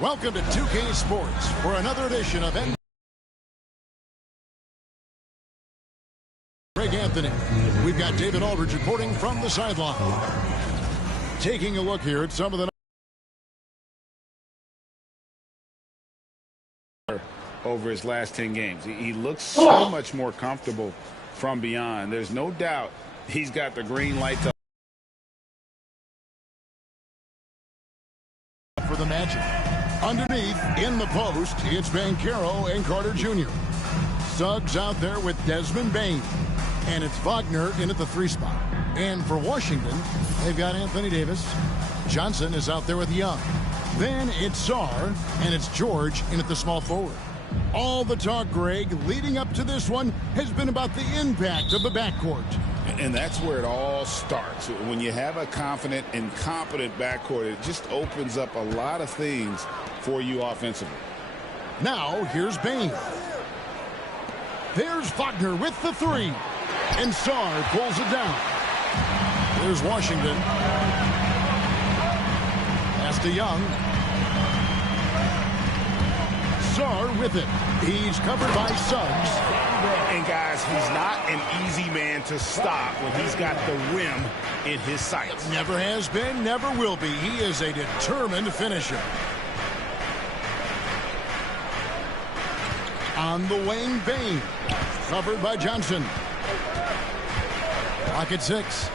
Welcome to 2K Sports for another edition of Greg Anthony. We've got David Aldridge reporting from the sideline. Taking a look here at some of the over his last 10 games. He looks so much more comfortable from beyond. There's no doubt he's got the green light to for the Magic. Underneath, in the post, it's Banchero and Carter Jr. Suggs out there with Desmond Bane. And it's Wagner in at the 3 spot. And for Washington, they've got Anthony Davis. Johnson is out there with Young. Then it's Sarr, and it's George in at the small forward. All the talk, Greg, leading up to this one has been about the impact of the backcourt. And that's where it all starts. When you have a confident and competent backcourt, it just opens up a lot of things for you offensively. Now, here's Bane. There's Wagner with the 3. And Sarr pulls it down. There's Washington. Pass to Young. Sarr with it. He's covered by Suggs. And guys, he's not an easy man to stop when he's got the rim in his sights. Never has been, never will be. He is a determined finisher. On the wing, Bane. Covered by Johnson. Clock at 6.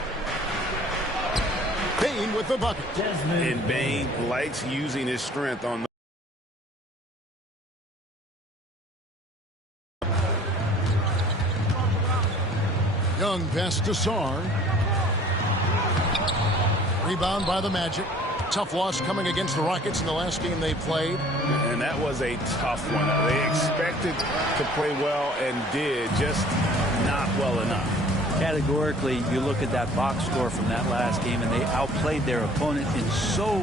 Bane with the bucket. And Bane likes using his strength on the Young pass to Sarr. Rebound by the Magic. Tough loss coming against the Rockets in the last game they played. And that was a tough one. They expected to play well and did, just not well enough. Categorically, you look at that box score from that last game, and they outplayed their opponent in so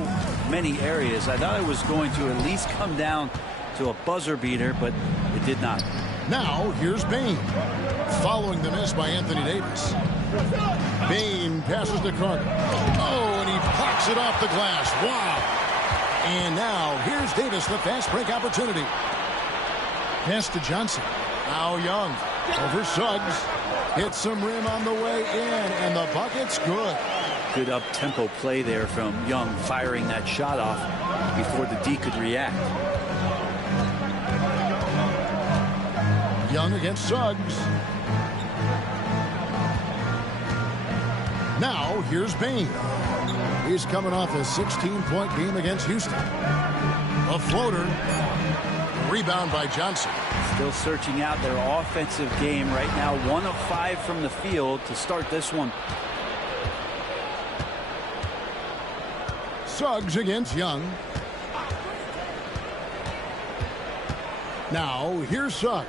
many areas. I thought it was going to at least come down to a buzzer beater, but it did not. Now, here's Bane. Following the miss by Anthony Davis. Bane passes to Carter. Oh, and he pops it off the glass. Wow. And now, here's Davis, the fast break opportunity. Pass to Johnson. Now Young. Over Suggs. Hits some rim on the way in, and the bucket's good. Good up-tempo play there from Young, firing that shot off before the D could react. Young against Suggs. Now, here's Bane. He's coming off a 16-point game against Houston. A floater. Rebound by Johnson. Still searching out their offensive game right now. 1 of 5 from the field to start this one. Suggs against Young. Now, here's Suggs.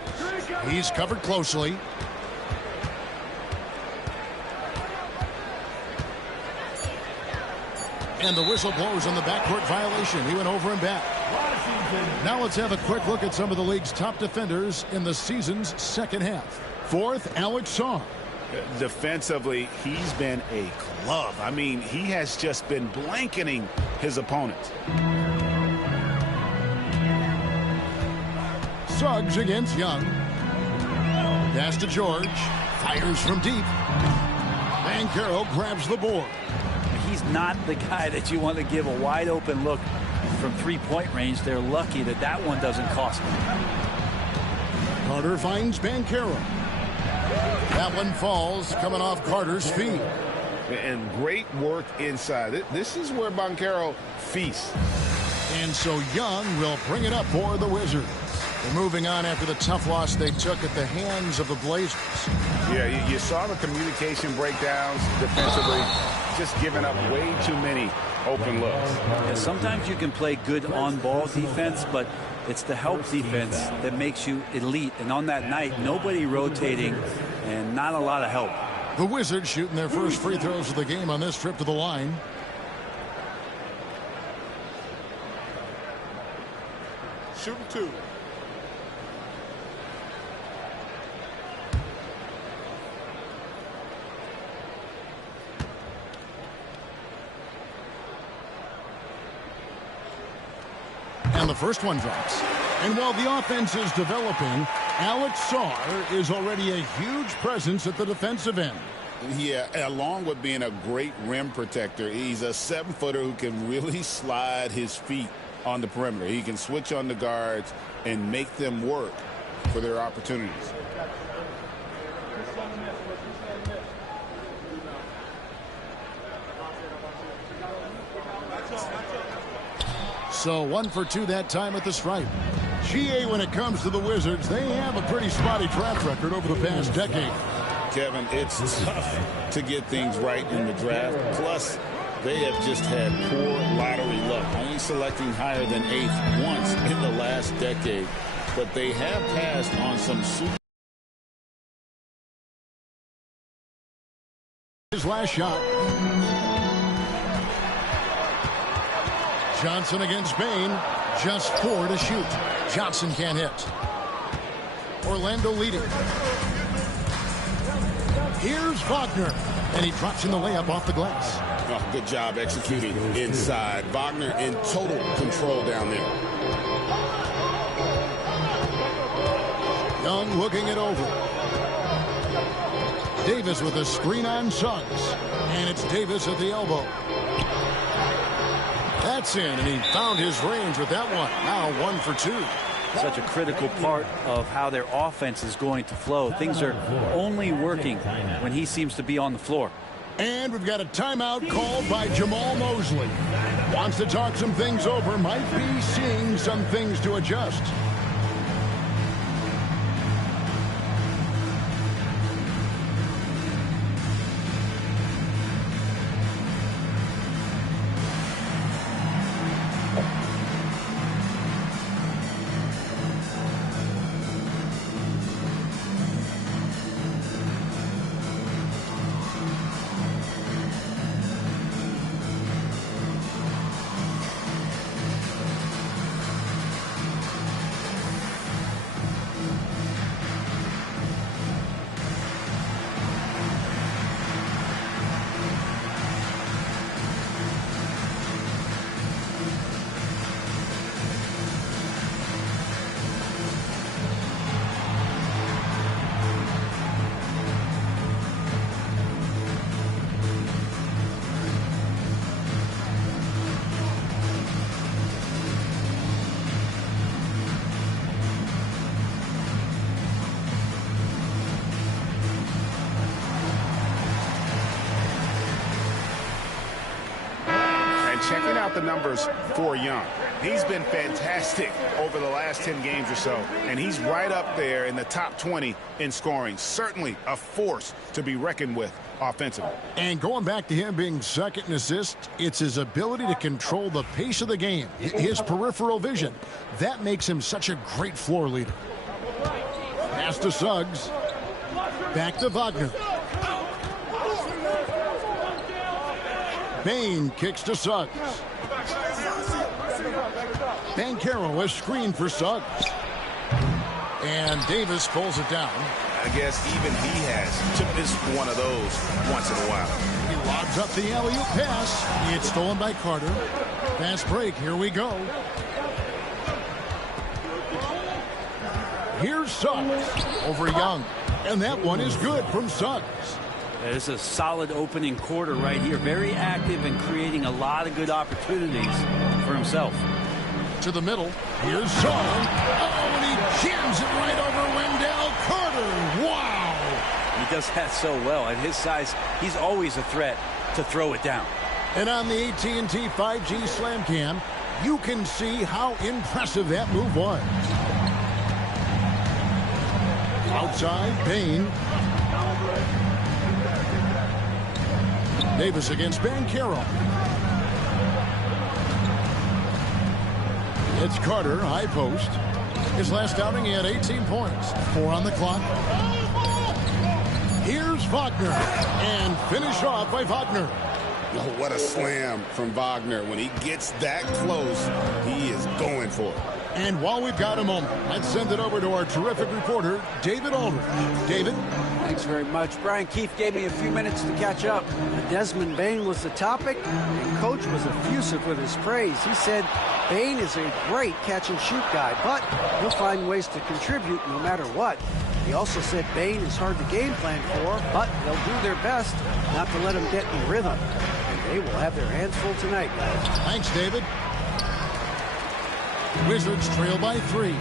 He's covered closely. And the whistle blows on the backcourt violation. He went over and back. Now let's have a quick look at some of the league's top defenders in the season's second half. Fourth, Alex Sarr. Defensively, he's been a glove. I mean, he has just been blanketing his opponents. Suggs against Young. Pass to George. Fires from deep. Banchero grabs the board. He's not the guy that you want to give a wide open look from 3-point range. They're lucky that that one doesn't cost them. Carter finds Banchero. That one falls, coming off Carter's feet. And great work inside. This is where Banchero feasts. And so Young will bring it up for the Wizards. They're moving on after the tough loss they took at the hands of the Blazers. Yeah, you saw the communication breakdowns defensively, just giving up way too many open looks. Yeah, sometimes you can play good on-ball defense, but it's the help defense that makes you elite. And on that night, nobody rotating and not a lot of help. The Wizards shooting their first free throws of the game on this trip to the line. Shooting 2. And the first one drops. And while the offense is developing, Alex Sarr is already a huge presence at the defensive end. Yeah, along with being a great rim protector, he's a 7-footer who can really slide his feet on the perimeter. He can switch on the guards and make them work for their opportunities. So 1 for 2 that time at the stripe. GA, when it comes to the Wizards, they have a pretty spotty track record over the past decade. Kevin, it's tough to get things right in the draft. Plus, they have just had poor lottery luck, only selecting higher than 8th once in the last decade. But they have passed on some super. His last shot. Johnson against Bain. Just 4 to shoot. Johnson can't hit. Orlando leading. Here's Wagner. And he drops in the layup off the glass. Oh, good job executing inside. Wagner in total control down there. Young looking it over. Davis with a screen on Suggs. And it's Davis at the elbow. That's in, and he found his range with that one. Now 1 for 2. Such a critical part of how their offense is going to flow. Things are only working when he seems to be on the floor. And we've got a timeout called by Jamal Mosley. Wants to talk some things over. Might be seeing some things to adjust. Checking out the numbers for Young. He's been fantastic over the last 10 games or so, and he's right up there in the top 20 in scoring. Certainly a force to be reckoned with offensively. And going back to him being second in assists, it's his ability to control the pace of the game, his peripheral vision. That makes him such a great floor leader. Pass to Suggs. Back to Wagner. Bain kicks to Suggs. Banchero is screened for Suggs. And Davis pulls it down. I guess even he has to miss one of those once in a while. He lobs up the alley-oop pass. It's stolen by Carter. Fast break. Here we go. Here's Suggs over Young. And that one is good from Suggs. It's a solid opening quarter right here. Very active and creating a lot of good opportunities for himself. To the middle. Here's Sarr. Oh, and he jams it right over Wendell Carter. Wow. He does that so well. At his size, he's always a threat to throw it down. And on the AT&T 5G Slam Cam, you can see how impressive that move was. Outside, Bain. Davis against Banchero. It's Carter, high post. His last outing, he had 18 points. 4 on the clock. Here's Wagner. And finish off by Wagner. Oh, what a slam from Wagner. When he gets that close, he is going for it. And while we've got a moment, let's send it over to our terrific reporter, David Aldridge. David? Thanks very much. Brian Keefe gave me a few minutes to catch up. Desmond Bain was the topic, and Coach was effusive with his praise. He said Bain is a great catch-and-shoot guy, but he'll find ways to contribute no matter what. He also said Bain is hard to game plan for, but they'll do their best not to let him get in rhythm. And they will have their hands full tonight, guys. Thanks, David. Wizards trail by 3.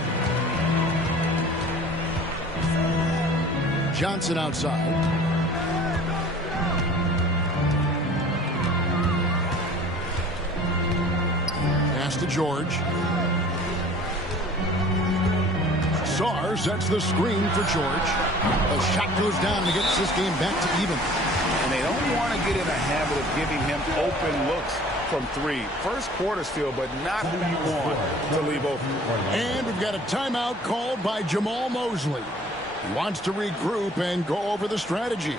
Johnson outside. Pass to George. Sarr sets the screen for George. The shot goes down and gets this game back to even. And they don't want to get in a habit of giving him open looks from 3. First quarter still, but not who you want to leave open. And we've got a timeout called by Jamal Mosley. He wants to regroup and go over the strategy.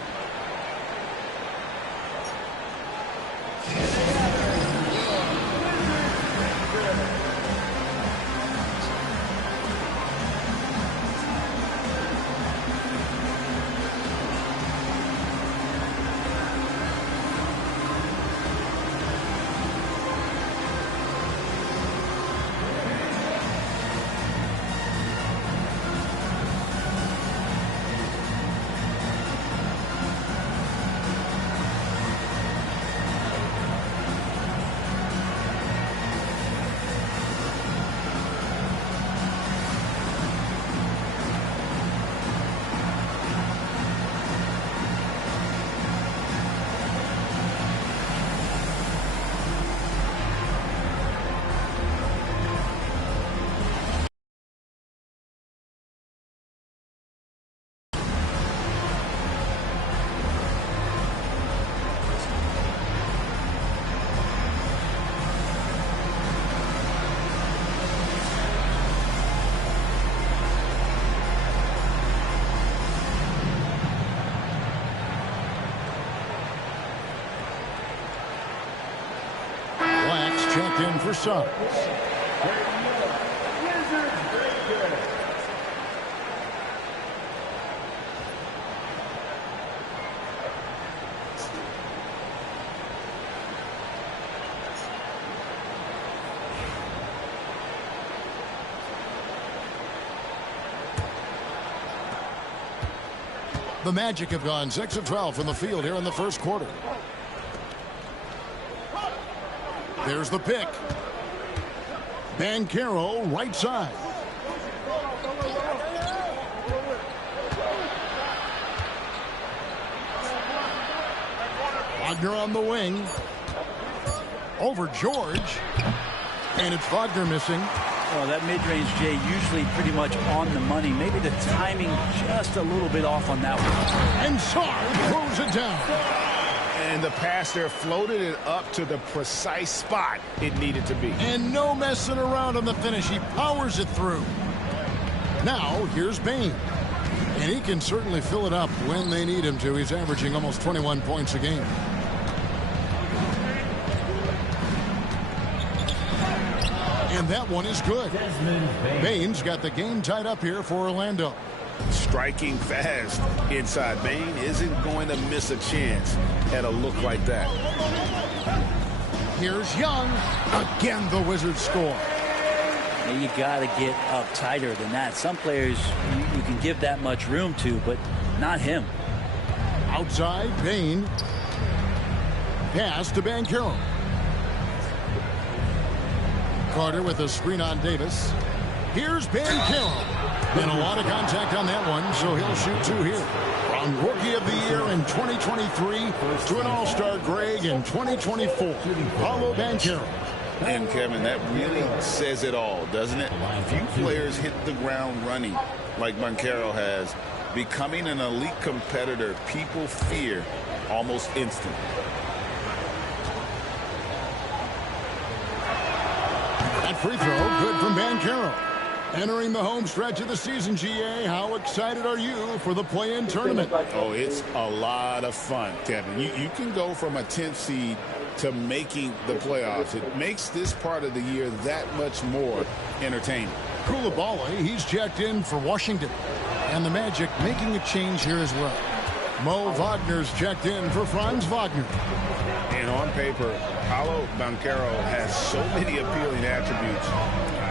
Checked in for Suggs. The Magic have gone 6 of 12 from the field here in the first quarter. There's the pick. Banchero, right side. Wagner on the wing. Over George. And it's Wagner missing. Well, that mid-range, Jay, usually pretty much on the money. Maybe the timing just a little bit off on that one. And Sarr throws it down. And the pass there floated it up to the precise spot it needed to be. And no messing around on the finish. He powers it through. Now, here's Bain. And he can certainly fill it up when they need him to. He's averaging almost 21 points a game. And that one is good. Bain's got the game tied up here for Orlando. Striking fast inside. Bain isn't going to miss a chance at a look like that. Here's Young. Again, the Wizards score. You got to get up tighter than that. Some players you can give that much room to, but not him. Outside, Bain. Pass to Banchero. Carter with a screen on Davis. Here's Banchero. And a lot of contact on that one, so he'll shoot 2 here. From Rookie of the Year in 2023 to an All-Star Greg in 2024. Paulo Banchero. And, Kevin, that really says it all, doesn't it? Few players hit the ground running like Banchero has. Becoming an elite competitor, people fear almost instantly. That free throw, good from Banchero. Entering the home stretch of the season, GA, how excited are you for the play-in tournament? Oh, it's a lot of fun, Kevin. You can go from a 10th seed to making the playoffs. It makes this part of the year that much more entertaining. Koulibaly, he's checked in for Washington. And the Magic making a change here as well. Mo Wagner's checked in for Franz Wagner. And on paper, Paolo Banchero has so many appealing attributes.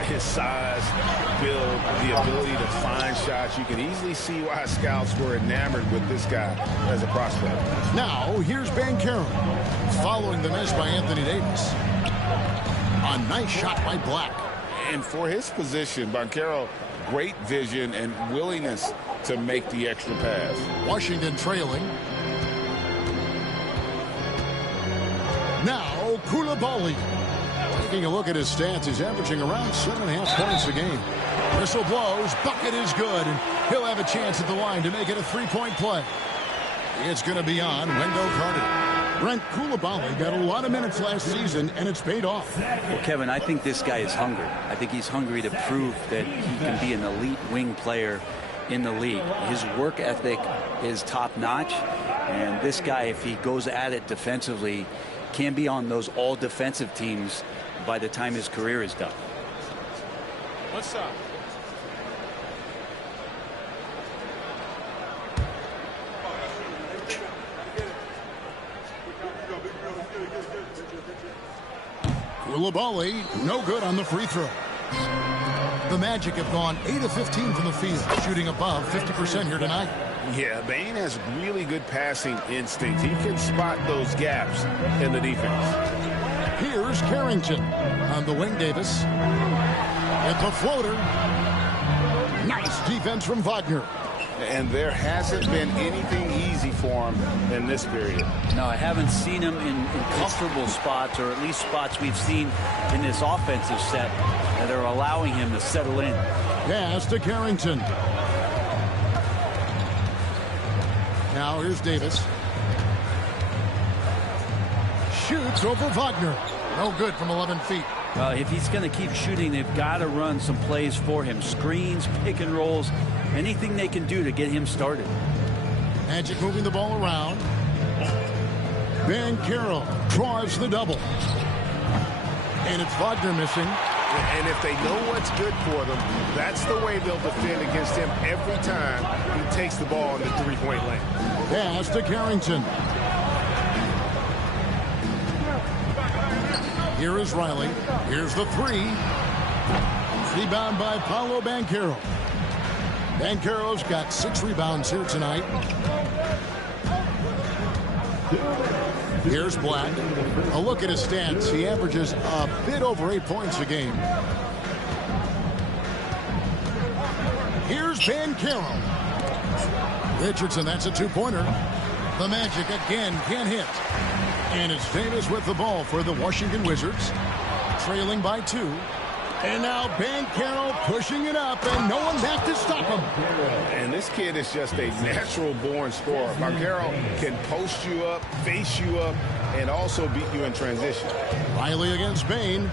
His size, build, the ability to find shots. You can easily see why scouts were enamored with this guy as a prospect. Now, here's Banchero. Following the miss by Anthony Davis. A nice shot by Black. And for his position, Banchero, great vision and willingness to make the extra pass. Washington trailing. Now, Koulibaly. Taking a look at his stats, he's averaging around 7.5 points a game. Whistle blows, bucket is good, and he'll have a chance at the line to make it a three-point play. It's going to be on Wendell Carter. Brent Koulibaly got a lot of minutes last season, and it's paid off. Well, Kevin, I think this guy is hungry. I think he's hungry to prove that he can be an elite wing player in the league. His work ethic is top-notch, and this guy, if he goes at it defensively, can be on those all-defensive teams by the time his career is done. What's up? Koulibaly, no good on the free throw. The Magic have gone 8 of 15 from the field, shooting above 50% here tonight. Yeah, Bane has really good passing instinct. He can spot those gaps in the defense. Here's Carrington on the wing. Davis at the floater. Nice defense from Wagner. And there hasn't been anything easy for him in this period. No, I haven't seen him in comfortable spots, or at least spots we've seen in this offensive set that are allowing him to settle in. Pass to Carrington. Now here's Davis. Shoots over Wagner. No good from 11 feet. If he's going to keep shooting, they've got to run some plays for him. Screens, pick and rolls, anything they can do to get him started. Magic moving the ball around. Banchero draws the double. And it's Wagner missing. And if they know what's good for them, that's the way they'll defend against him every time he takes the ball in the three-point lane. Pass to Carrington. Here is Riley. Here's the three. Rebound by Paolo Banchero. Banchero's got 6 rebounds here tonight. Here's Black. A look at his stats. He averages a bit over 8 points a game. Here's Banchero. Richardson, that's a 2-pointer. The Magic again can't hit. And it's Davis with the ball for the Washington Wizards. Trailing by 2. And now Banchero pushing it up, and no one back to stop him. And this kid is just a natural-born scorer. Banchero can post you up, face you up, and also beat you in transition. Riley against Bane.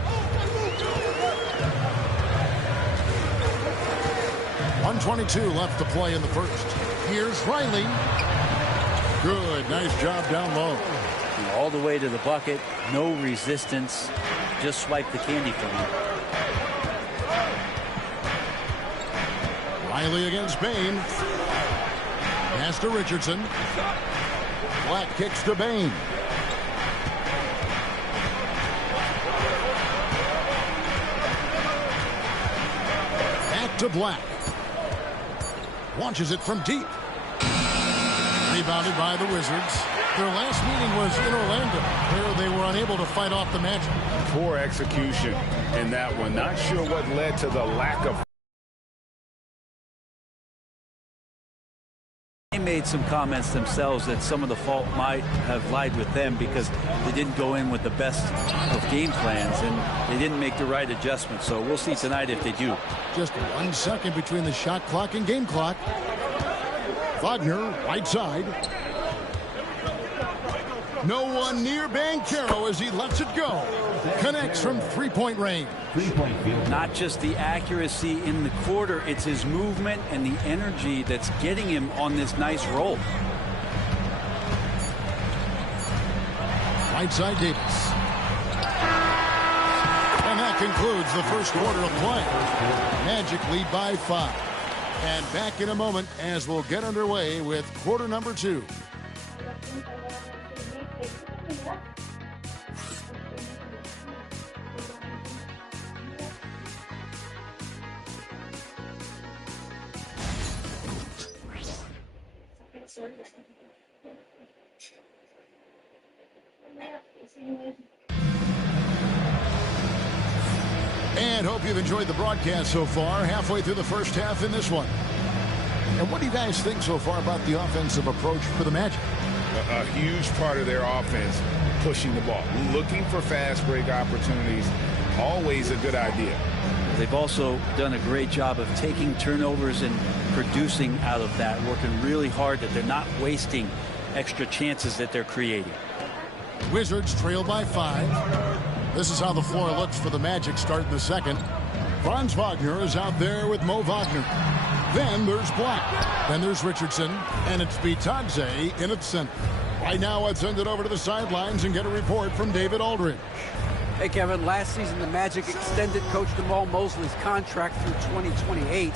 1:22 left to play in the first. Here's Riley. Good, nice job down low. All the way to the bucket, no resistance, just swipe the candy from him. Riley against Bane. Pass to Richardson. Black kicks to Bane. Back to Black. Launches it from deep. Rebounded by the Wizards. Their last meeting was in Orlando, where they were unable to fight off the Magic. Poor execution in that one. Not sure what led to the lack of. They made some comments themselves that some of the fault might have lied with them because they didn't go in with the best of game plans and they didn't make the right adjustments. So we'll see tonight if they do. Just 1 second between the shot clock and game clock. Wagner, right side. No one near Banchero as he lets it go. Connects from three-point range. Not just the accuracy in the quarter, it's his movement and the energy that's getting him on this nice roll. Right side Davis. And that concludes the first quarter of play. Magic lead by 5. And back in a moment as we'll get underway with quarter number 2. And hope you've enjoyed the broadcast so far. Halfway through the first half in this one. And what do you guys think so far about the offensive approach for the Magic? A huge part of their offense, pushing the ball, looking for fast break opportunities. Always a good idea. They've also done a great job of taking turnovers and producing out of that, working really hard that they're not wasting extra chances that they're creating. Wizards trail by 5. This is how the floor looks for the Magic starting the second. Franz Wagner is out there with Mo Wagner. Then there's Black. Then there's Richardson. And it's Bitadze in its center. Right now, let's send it over to the sidelines and get a report from David Aldridge. Hey, Kevin, last season the Magic extended Coach Jamal Mosley's contract through 2028.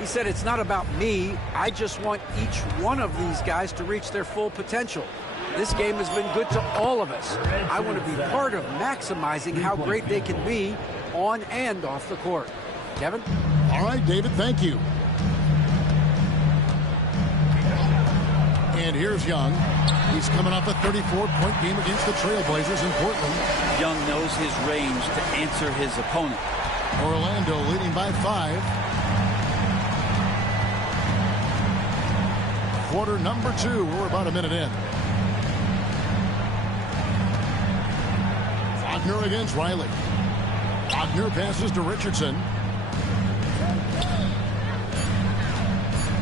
He said, it's not about me. I just want each one of these guys to reach their full potential. This game has been good to all of us. I want to be part of maximizing how great they can be on and off the court. Kevin? All right, David, thank you. And here's Young. He's coming off a 34-point game against the Trailblazers in Portland. Young knows his range to answer his opponent. Orlando leading by 5. Quarter number 2. We're about a minute in. Wagner against Riley. Wagner passes to Richardson.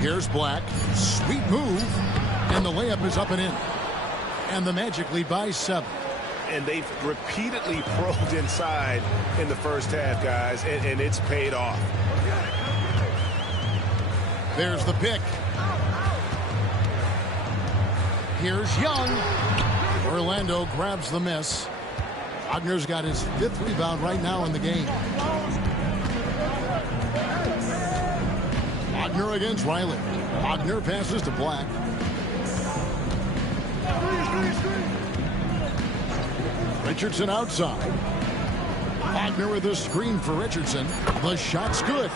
Here's Black. Sweet move. And the layup is up and in. And the Magic lead by 7. And they've repeatedly probed inside in the first half, guys, and it's paid off. There's the pick. Here's Young. Orlando grabs the miss. Wagner's got his 5th rebound right now in the game. Wagner against Riley. Wagner passes to Black. Richardson outside. Wagner with a screen for Richardson. The shot's good.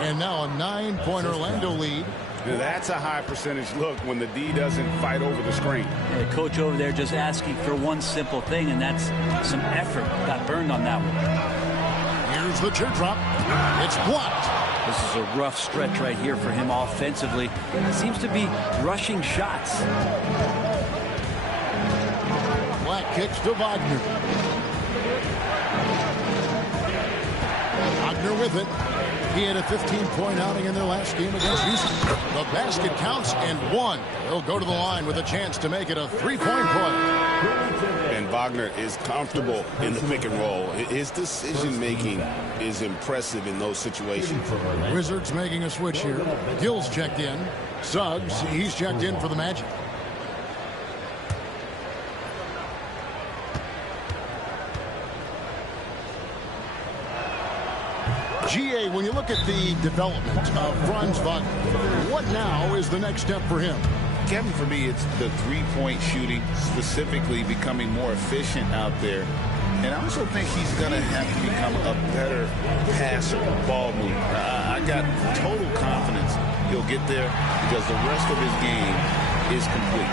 And now a 9-point Orlando lead. That's a high percentage look when the D doesn't fight over the screen. The coach over there just asking for one simple thing, and that's some effort. Got burned on that one. Here's the teardrop. It's blocked. This is a rough stretch right here for him offensively. He seems to be rushing shots. Black kicks to Wagner. Wagner with it. He had a 15-point outing in their last game against Houston. The basket counts and 1. He'll go to the line with a chance to make it a 3-point play. And Wagner is comfortable in the pick and roll. His decision-making is impressive in those situations. Wizards making a switch here. Gill's checked in. Suggs, he's checked in for the Magic. GA, when you look at the development of Franz Wagner, what now is the next step for him? Kevin, for me, it's the three-point shooting, specifically becoming more efficient out there. And I also think he's going to have to become a better passer, ball mover. I got total confidence he'll get there because the rest of his game is complete.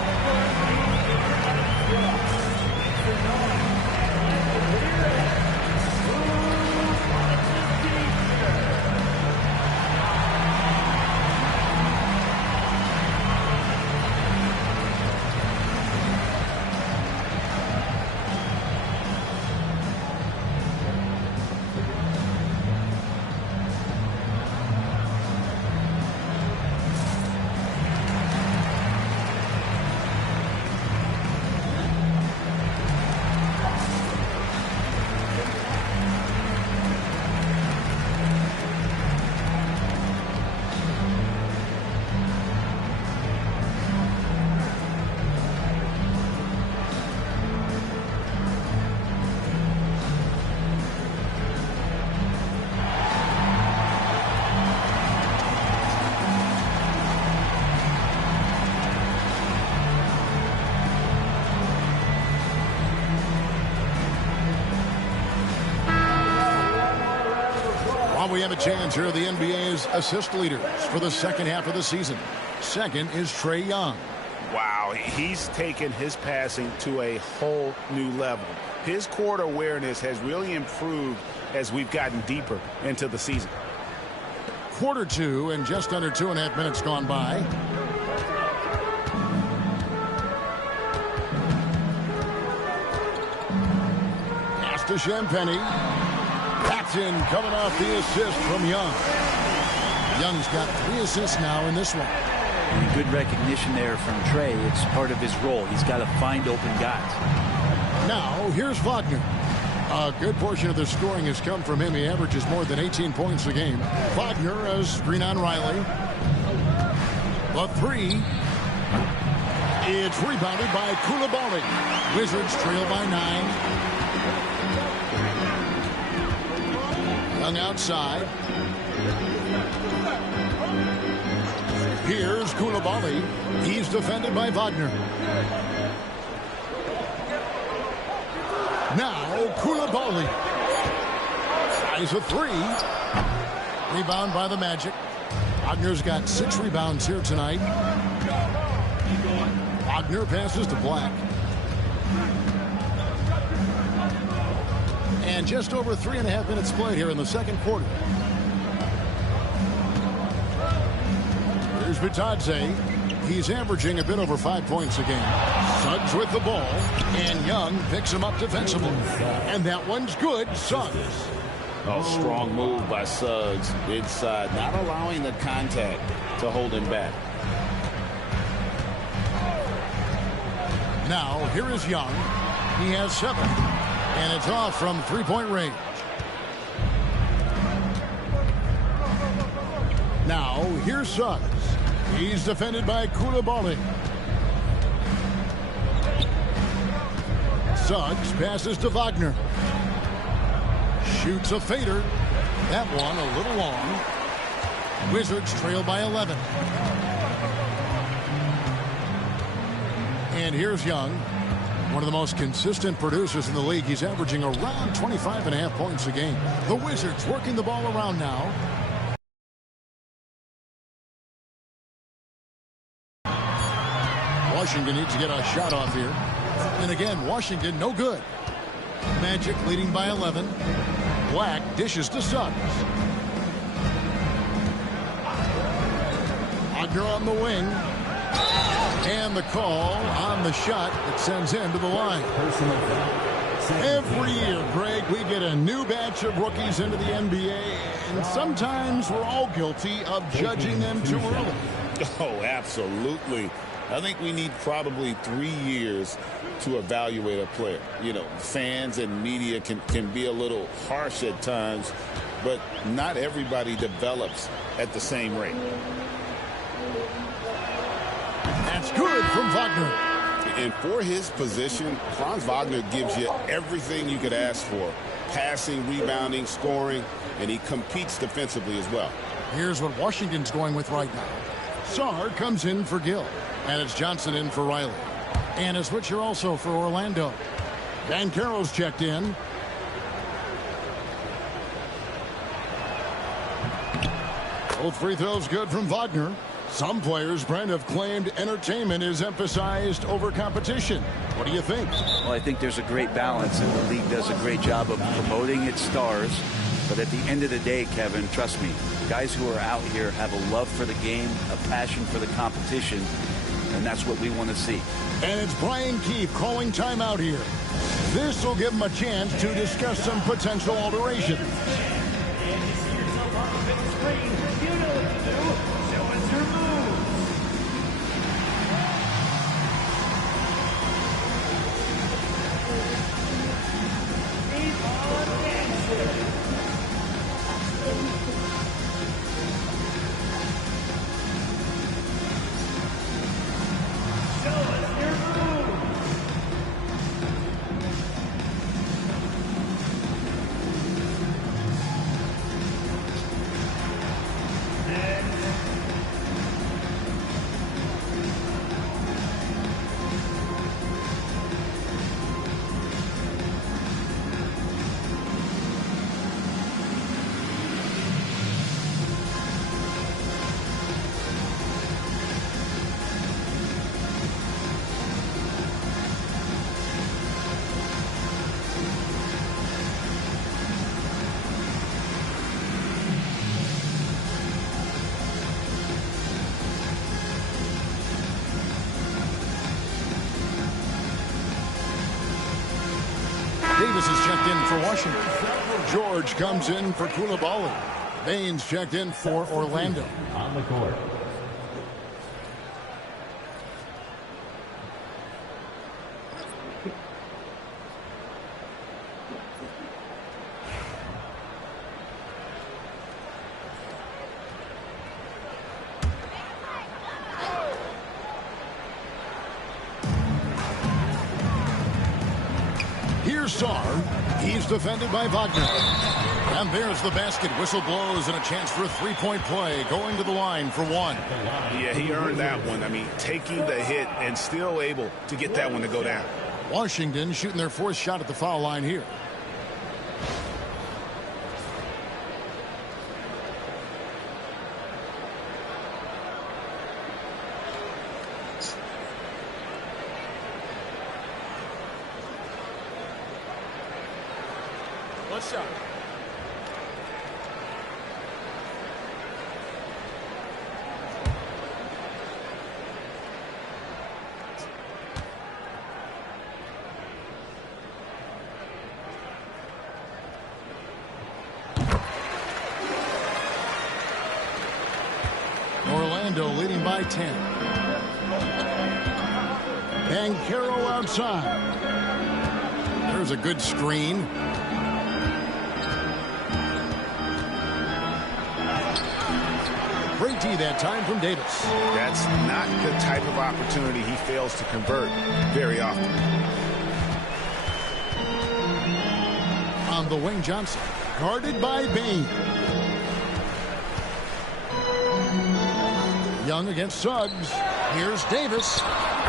We have a chance here, the NBA's assist leaders for the second half of the season. Second is Trae Young. Wow, he's taken his passing to a whole new level. His court awareness has really improved as we've gotten deeper into the season. Quarter two and just under 2.5 minutes gone by. Pass to Champagnie. Patson coming off the assist from Young. Young's got 3 assists now in this one. And good recognition there from Trae. It's part of his role. He's got to find open guys. Now, here's Wagner. A good portion of the scoring has come from him. He averages more than 18 points a game. Wagner has screen on Riley. The 3. It's rebounded by Coulibaly. Wizards trail by 9. Young outside. Here's Coulibaly. He's defended by Wagner. Now Coulibaly. Tries a 3. Rebound by the Magic. Wagner's got 6 rebounds here tonight. Wagner passes to Black. And just over 3.5 minutes played here in the second quarter. Here's Bitadze. He's averaging a bit over 5 points a game. Suggs with the ball. And Young picks him up defensively. And that one's good. Suggs. A strong move by Suggs inside, not allowing the contact to hold him back. Now, here is Young. He has 7. And it's off from 3-point range. Now, here's Suggs. He's defended by Coulibaly. Suggs passes to Wagner. Shoots a fader. That one a little long. Wizards trail by 11. And here's Young. One of the most consistent producers in the league. He's averaging around 25.5 points a game. The Wizards working the ball around now. Washington needs to get a shot off here. And again, Washington no good. Magic leading by 11. Black dishes to Suggs. Wagner on the wing. And the call on the shot that sends him to the line. Every year, Greg, we get a new batch of rookies into the NBA, and sometimes we're all guilty of judging them too early. Oh, absolutely. I think we need probably 3 years to evaluate a player. You know, fans and media can be a little harsh at times, but not everybody develops at the same rate. That's good from Wagner. And for his position, Franz Wagner gives you everything you could ask for. Passing, rebounding, scoring, and he competes defensively as well. Here's what Washington's going with right now. Sarr comes in for Gill. And it's Johnson in for Riley. And a switcher also for Orlando. Banchero's checked in. Both free throws good from Wagner. Some players, Brent, have claimed entertainment is emphasized over competition. What do you think? Well, I think there's a great balance, and the league does a great job of promoting its stars. But at the end of the day, Kevin, trust me, guys who are out here have a love for the game, a passion for the competition, and that's what we want to see. And it's Brian Keefe calling timeout here. This will give him a chance to discuss some potential alterations. checked in for Washington. George comes in for Koulibaly. Baines checked in for Orlando. On the court. Here's Sarr. He's defended by Wagner. And there's the basket. Whistle blows and a chance for a three-point play. Going to the line for one. Yeah, he earned that one. I mean, taking the hit and still able to get that one to go down. Washington shooting their fourth shot at the foul line here. What's up? Orlando leading by 10. Banchero outside. There's a good screen. Great D that time from Davis. That's not the type of opportunity he fails to convert very often. On the wing, Johnson. Guarded by Bane. Young against Suggs. Here's Davis.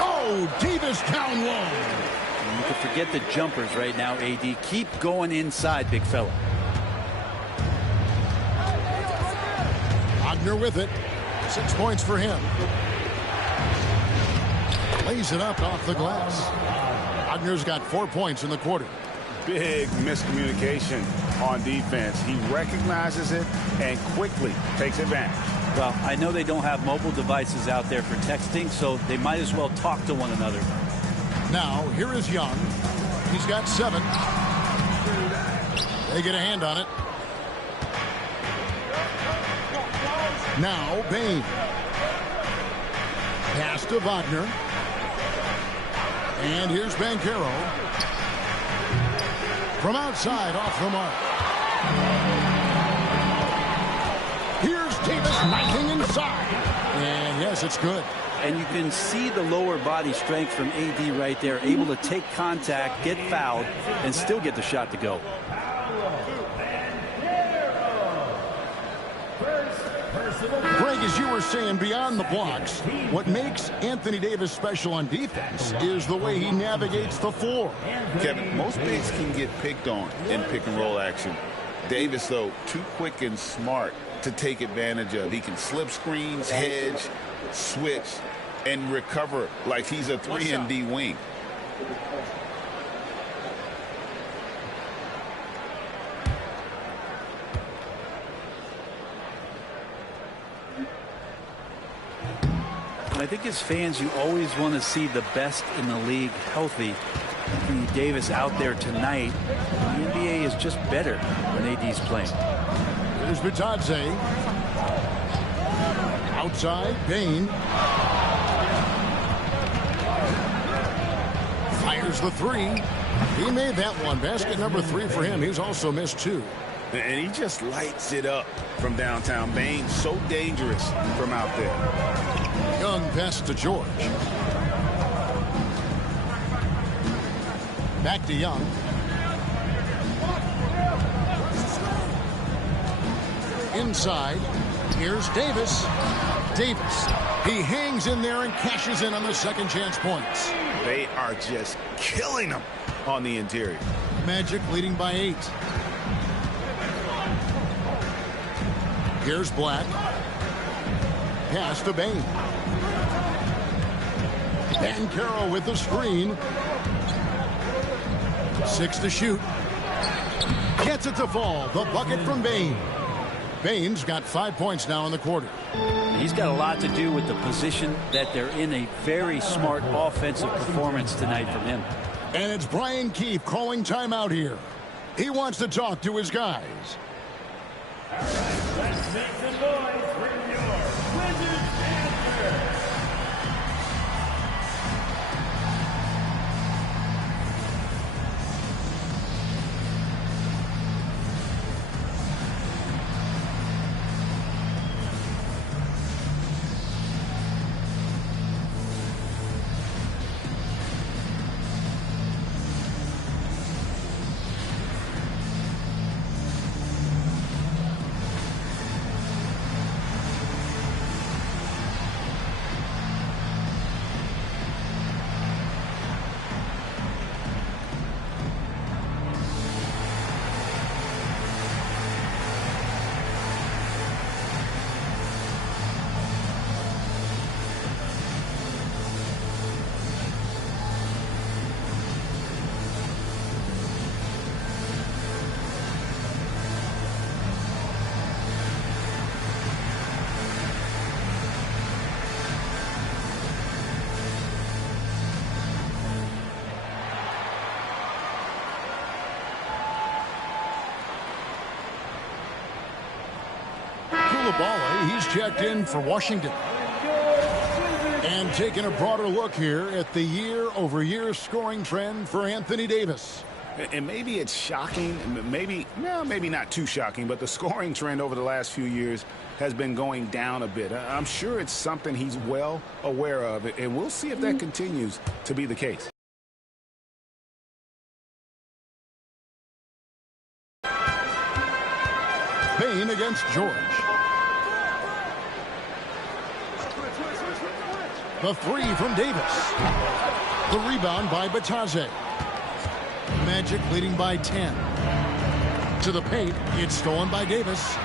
Oh, Davis down low. You can forget the jumpers right now, AD. Keep going inside, big fella. Wagner with it. 6 points for him. Lays it up off the glass. Wagner's got 4 points in the quarter. Big miscommunication on defense. He recognizes it and quickly takes advantage. Well, I know they don't have mobile devices out there for texting, so they might as well talk to one another. Now, here is Young. He's got 7. They get a hand on it. Now, Bane. Pass to Wagner. And here's Banchero. From outside, off the mark. Here's Davis knifing inside. And yes, it's good. And you can see the lower body strength from AD right there, able to take contact, get fouled, and still get the shot to go. Greg, as you were saying, beyond the blocks, what makes Anthony Davis special on defense is the way he navigates the floor. Kevin, most bigs can get picked on in pick-and-roll action. Davis, though, too quick and smart to take advantage of. He can slip screens, hedge, switch, and recover like he's a 3-and-D wing. I think as fans, you always want to see the best in the league healthy. Anthony Davis out there tonight. The NBA is just better when AD's playing. Here's Bitadze. Outside, Bane. Fires the 3. He made that one. Basket number 3 for him. He's also missed 2. And he just lights it up from downtown. Bane so dangerous from out there. Young pass to George. Back to Young. Inside. Here's Davis. Davis. He hangs in there and cashes in on the second chance points. They are just killing him on the interior. Magic leading by 8. Here's Black. Pass to Bane. Banchero with the screen. 6 to shoot. Gets it to fall. The bucket from Bane. Bane's got 5 points now in the quarter. He's got a lot to do with the position that they're in. A very smart offensive performance tonight from him. And it's Brian Keefe calling timeout here. He wants to talk to his guys. All right, let's make some noise for your Wizards answer. He's checked in for Washington. And taking a broader look here at the year-over-year scoring trend for Anthony Davis. And maybe it's shocking, maybe not too shocking, but the scoring trend over the last few years has been going down a bit. I'm sure it's something he's well aware of, and we'll see if that continues to be the case. Payne against George. The three from Davis. The rebound by Batadze. Magic leading by 10. To the paint. It's stolen by Davis.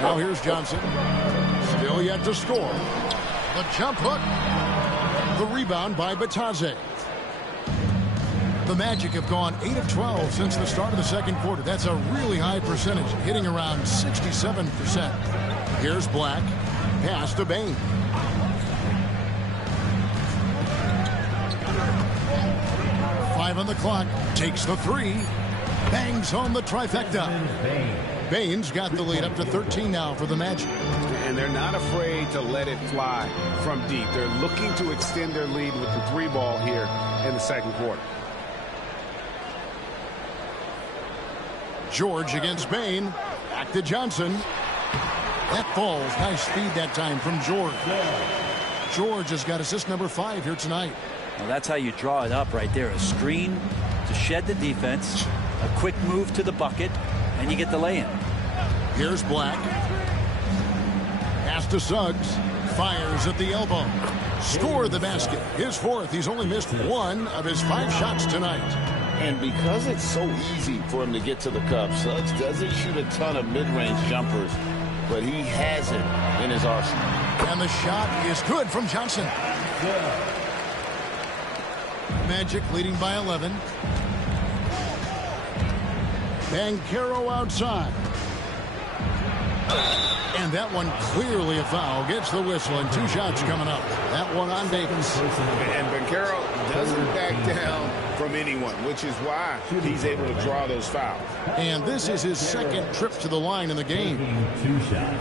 Now here's Johnson. Still yet to score. The jump hook. The rebound by Batadze. The Magic have gone 8 of 12 since the start of the second quarter. That's a really high percentage, hitting around 67%. Here's Black. Pass to Bane. Five on the clock. Takes the three. Bangs home the trifecta. Bane's got the lead up to 13 now for the Magic. And they're not afraid to let it fly from deep. They're looking to extend their lead with the three ball here in the second quarter. George against Bane. Back to Johnson. That falls. Nice speed that time from George. George has got assist number 5 here tonight. Well, that's how you draw it up right there. A screen to shed the defense, a quick move to the bucket, and you get the lay-in. Here's Black. Pass to Suggs. Fires at the elbow. Score the basket. His fourth. He's only missed 1 of his 5 shots tonight. And because it's so easy for him to get to the cup, Suggs doesn't shoot a ton of mid-range jumpers, but he has it in his arsenal. And the shot is good from Johnson. Magic leading by 11. Banchero outside. And that one clearly a foul. Gets the whistle, and 2 shots coming up. That one on Davis. And Banchero doesn't back down from anyone, which is why he's able to draw those fouls. And this is his second trip to the line in the game. 2 shots.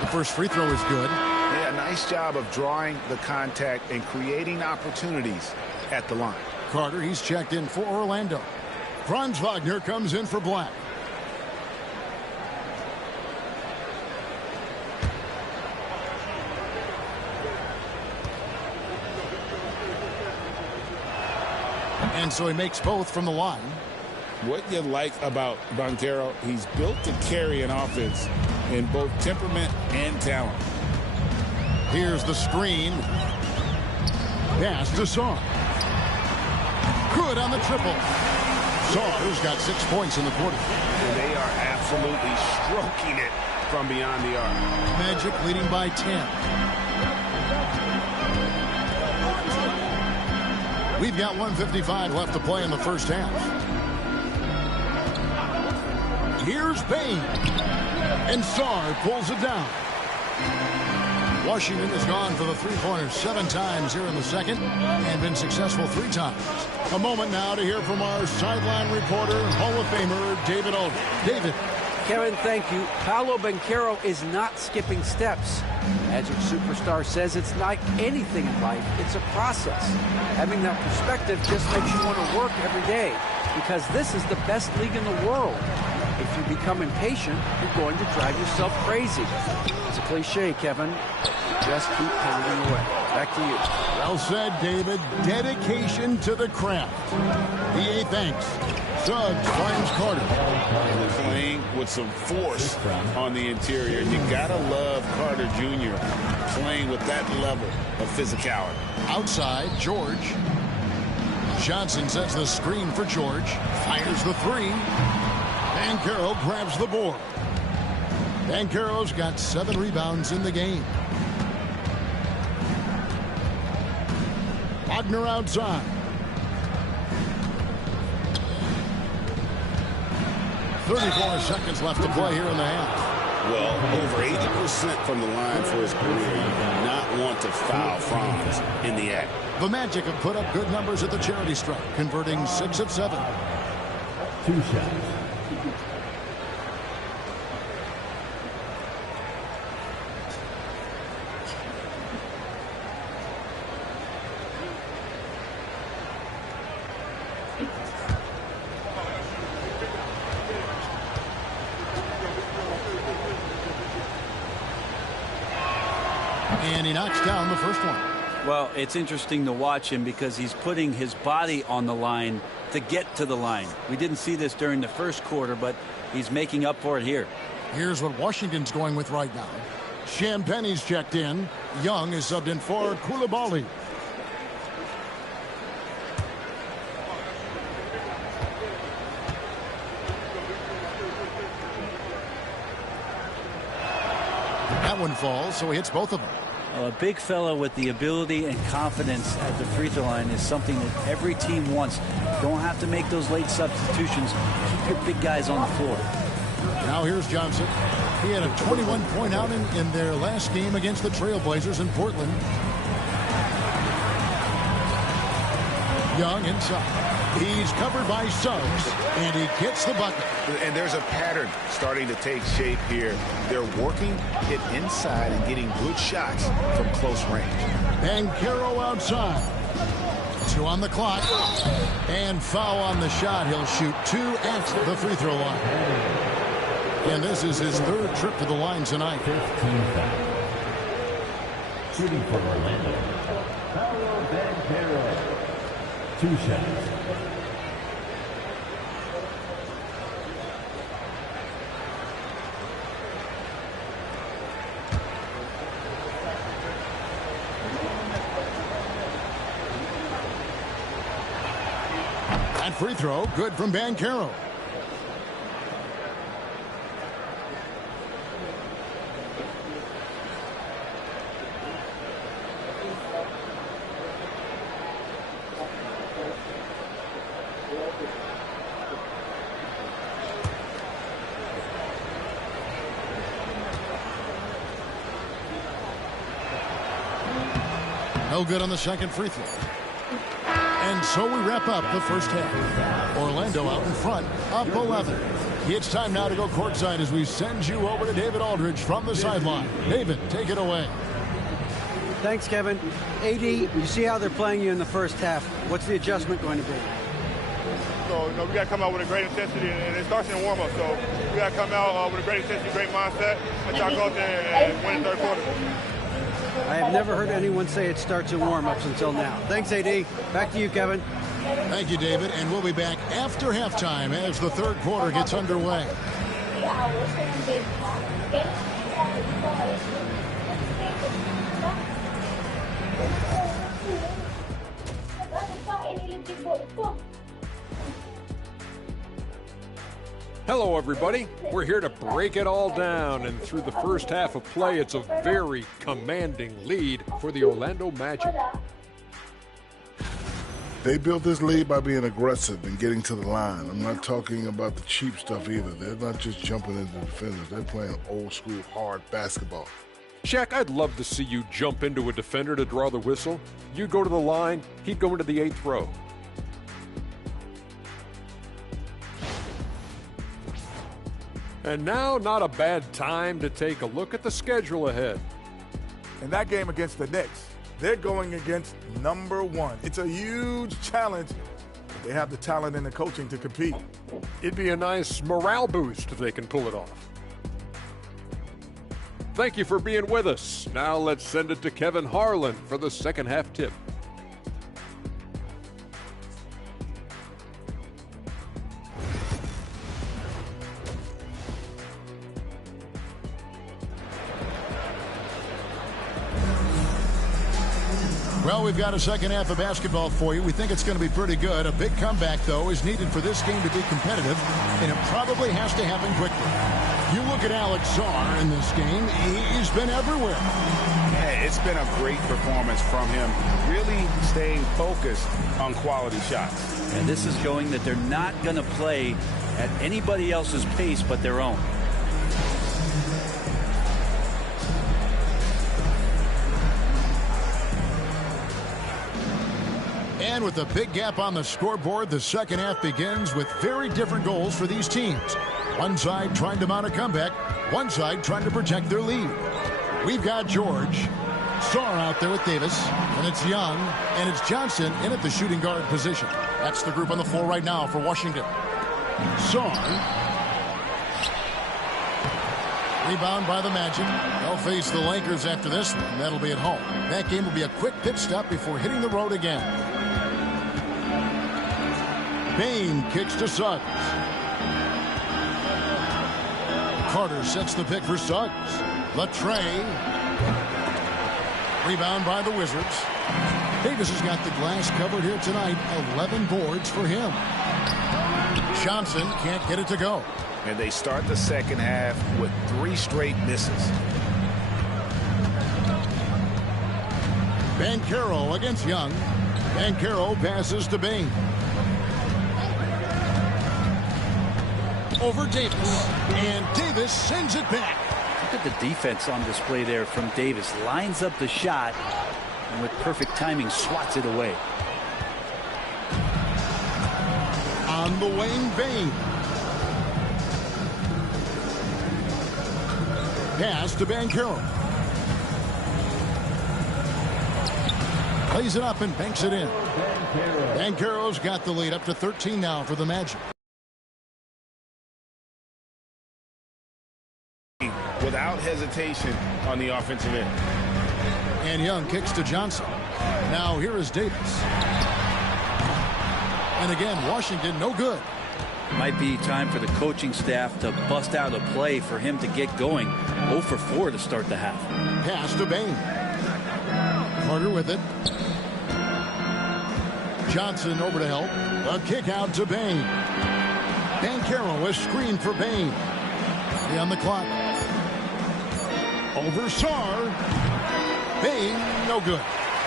The first free throw is good. Yeah, nice job of drawing the contact and creating opportunities at the line. Carter, he's checked in for Orlando. Franz Wagner comes in for Black. And so he makes both from the line. What you like about Banchero, he's built to carry an offense in both temperament and talent. Here's the screen. Pass to Saw. Good on the triple. Saw's got 6 points in the quarter. And they are absolutely stroking it from beyond the arc. Magic leading by 10. We've got 1:55 left to play in the first half. Here's Bain. And Sarr pulls it down. Washington has gone for the three-pointers 7 times here in the second and been successful 3 times. A moment now to hear from our sideline reporter, Hall of Famer David Aldridge. David. Kevin, thank you. Paolo Banchero is not skipping steps. Magic Superstar says it's like anything in life. It's a process. Having that perspective just makes you want to work every day because this is the best league in the world. If you become impatient, you're going to drive yourself crazy. It's a cliche, Kevin. Just keep pounding away. Back to you. Well said, David. Dedication to the craft. EA thanks. Suggs finds Carter. And they're playing with some force on the interior. You gotta love Carter Jr. playing with that level of physicality. Outside, George. Johnson sets the screen for George. Fires the 3. Banchero grabs the board. Banchero's got 7 rebounds in the game. Wagner outside. 34 seconds left to play here in the half. Well, over 80% from the line for his career. You do not want to foul Franz in the act. The Magic have put up good numbers at the charity stripe, converting 6 of 7. 2 shots. And he knocks down the first one. Well, it's interesting to watch him because he's putting his body on the line to get to the line. We didn't see this during the first quarter, but he's making up for it here. Here's what Washington's going with right now. Champagne's checked in. Young is subbed in for Koulibaly. That one falls, so he hits both of them. A big fellow with the ability and confidence at the free throw line is something that every team wants. Don't have to make those late substitutions. Keep your big guys on the floor. Now here's Johnson. He had a 21-point outing in their last game against the Trailblazers in Portland. Young inside. He's covered by Suggs, and he gets the bucket. And there's a pattern starting to take shape here. They're working it inside and getting good shots from close range. Banchero outside. 2 on the clock. And foul on the shot. He'll shoot 2 at the free throw line. And this is his 3rd trip to the line tonight. 15 foul. Shooting for Orlando. Paolo Banchero. 2 shots. That free throw, good from Banchero. No good on the second free throw. And so we wrap up the first half. Orlando out in front, up 11. It's time now to go courtside as we send you over to David Aldridge from the sideline. David, take it away. Thanks, Kevin. AD, you see how they're playing you in the first half. What's the adjustment going to be? So, we got to come out with a great intensity, and it starts in the warm-up. So, we got to come out with a great intensity, great mindset, and try to go out there and win the third quarter. I have never heard anyone say it starts in warm-ups until now. Thanks, AD. Back to you, Kevin. Thank you, David. And we'll be back after halftime as the third quarter gets underway. Hello, everybody. We're here to break it all down, and through the first half of play, it's a very commanding lead for the Orlando Magic. They built this lead by being aggressive and getting to the line. I'm not talking about the cheap stuff either. They're not just jumping into defenders. They're playing old school, hard basketball. Shaq, I'd love to see you jump into a defender to draw the whistle. You go to the line, he'd go into the 8th row. And now, not a bad time to take a look at the schedule ahead. In that game against the Knicks, they're going against #1. It's a huge challenge. They have the talent and the coaching to compete. It'd be a nice morale boost if they can pull it off. Thank you for being with us. Now let's send it to Kevin Harlan for the second half tip. Well, we've got a second half of basketball for you. We think it's going to be pretty good. A big comeback, though, is needed for this game to be competitive, and it probably has to happen quickly. You look at Alex Sarr in this game, he's been everywhere. Yeah, it's been a great performance from him, really staying focused on quality shots. And this is showing that they're not going to play at anybody else's pace but their own. And with a big gap on the scoreboard, the second half begins with very different goals for these teams. One side trying to mount a comeback, one side trying to protect their lead. We've got George, Sarr out there with Davis, and it's Young, and it's Johnson in at the shooting guard position. That's the group on the floor right now for Washington. Sarr. Rebound by the Magic. They'll face the Lakers after this one. That'll be at home. That game will be a quick pit stop before hitting the road again. Bain kicks to Suggs. Carter sets the pick for Suggs. Latrey. Rebound by the Wizards. Davis has got the glass covered here tonight. 11 boards for him. Johnson can't get it to go. And they start the second half with 3 straight misses. Banchero against Young. Banchero passes to Bain. Over Davis. And Davis sends it back. Look at the defense on display there from Davis. Lines up the shot and with perfect timing swats it away. On the wing, Bain. Pass to Banchero. Plays it up and banks it in. Banchero's got the lead up to 13 now for the Magic. Without hesitation on the offensive end. And Young kicks to Johnson. Now here is Davis. And again, Washington no good. Might be time for the coaching staff to bust out a play for him to get going. 0 for 4 to start the half. Pass to Bain. Carter with it. Johnson over to help. A kick out to Bain. Banchero is screened for Bain. 3 on the clock. Over Sarr. Bain, no good.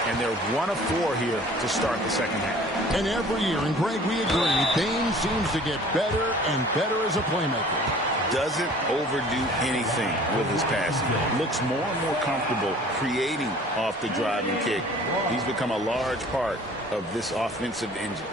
And they're 1 of 4 here to start the second half. And every year, and Greg, we agree, Bain seems to get better and better as a playmaker. Doesn't overdo anything with his passing. Looks more and more comfortable creating off the driving kick. He's become a large part of this offensive engine.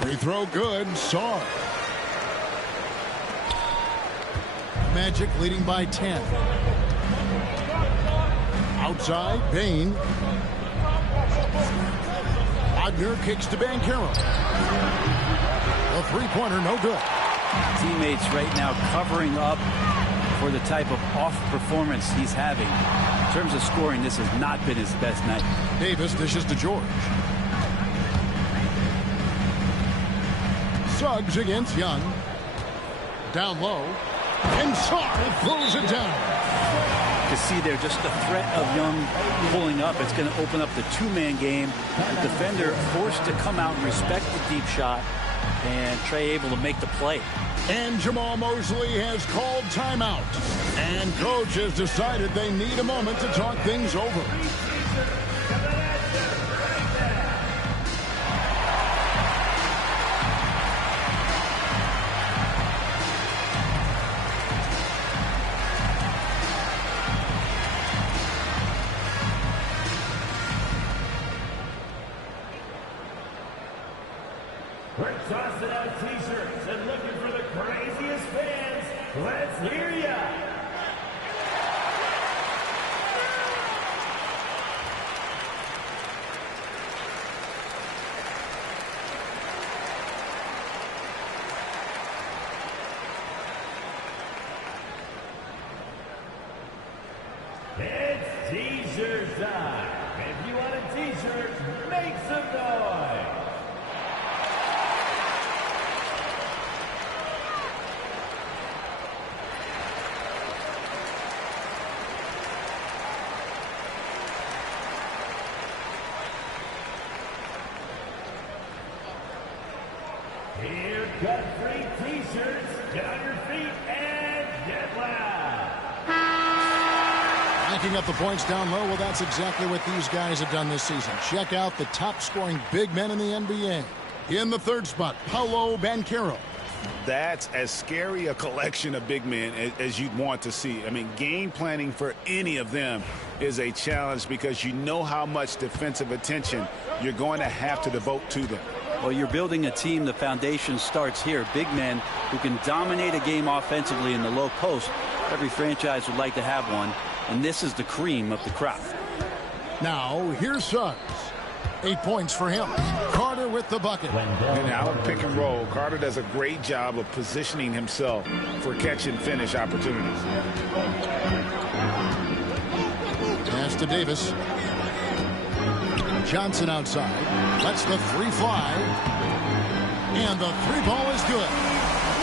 Free throw good. Sarr. Magic leading by 10. Outside, Bain. Wagner kicks to Banchero. A three-pointer, no good. Teammates right now covering up for the type of off performance he's having. In terms of scoring, this has not been his best night. Davis dishes to George. Suggs against Young. Down low. And Sarr throws it down. To see there just the threat of Young pulling up. It's going to open up the two-man game. The defender forced to come out and respect the deep shot. And Trey able to make the play. And Jamal Mosley has called timeout. And coach has decided they need a moment to talk things over. We're tossing out t-shirts and looking for the craziest fans. Let's hear ya! It's t-shirt time. If you want a t-shirt, make some noise. Here cut free t-shirts. Get on your feet and get loud. Backing up the points down low, well, that's exactly what these guys have done this season. Check out the top-scoring big men in the NBA. In the third spot, Paolo Banchero. That's as scary a collection of big men as you'd want to see. I mean, game planning for any of them is a challenge because you know how much defensive attention you're going to have to devote to them. Well, you're building a team. The foundation starts here. Big men who can dominate a game offensively in the low post. Every franchise would like to have one, and this is the cream of the crop. Now, here's Suggs. 8 points for him. Carter with the bucket. And out of pick and roll, Carter does a great job of positioning himself for catch and finish opportunities. Pass to Davis. Johnson outside. Lets the three fly. And the three ball is good.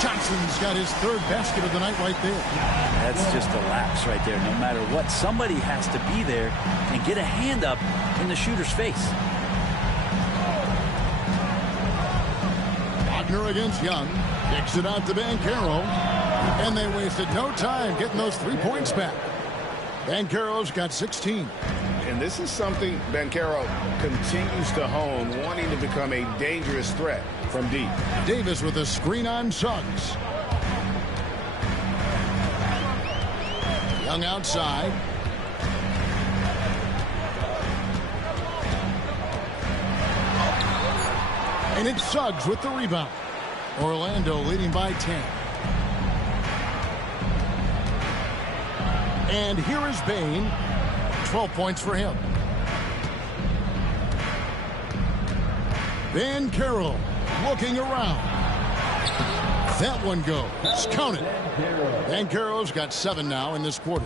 Johnson's got his third basket of the night right there. That's just a lapse right there. No matter what, somebody has to be there and get a hand up in the shooter's face. Wagner against Young. Kicks it out to Banchero. And they wasted no time getting those 3 points back. Banchero's got 16. And this is something Banchero continues to hone, wanting to become a dangerous threat from deep. Davis with a screen on Suggs. Young outside. And it's Suggs with the rebound. Orlando leading by 10. And here is Bane. 12 points for him. Banchero looking around. That one goes. Count it. Banchero's got 7 now in this quarter.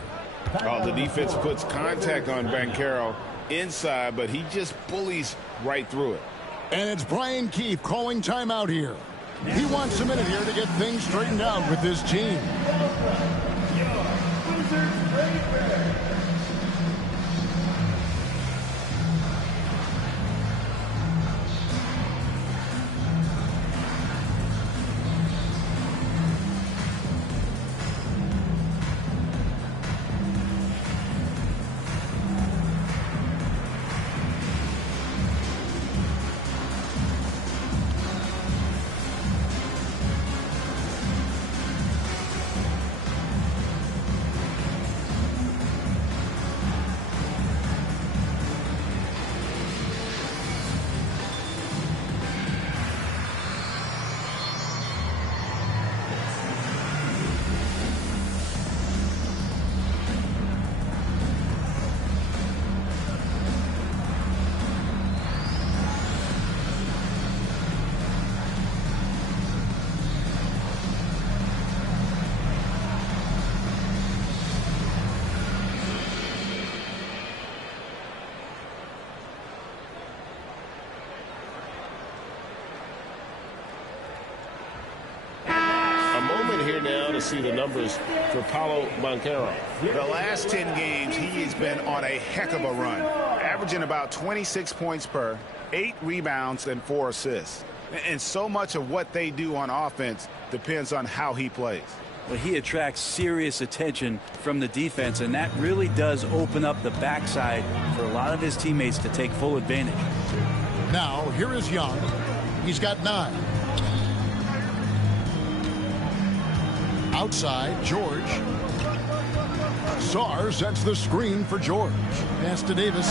Oh, the defense puts contact on Banchero inside, but he just bullies right through it. And it's Brian Keefe calling timeout here. He wants a minute here to get things straightened out with this team. here now to see the numbers for Paolo Banchero. The last 10 games, he has been on a heck of a run, averaging about 26 points per, 8 rebounds, and 4 assists. And so much of what they do on offense depends on how he plays. Well, he attracts serious attention from the defense, and that really does open up the backside for a lot of his teammates to take full advantage. Now, here is Young. He's got 9. Outside, George. Sarr sets the screen for George. Pass to Davis.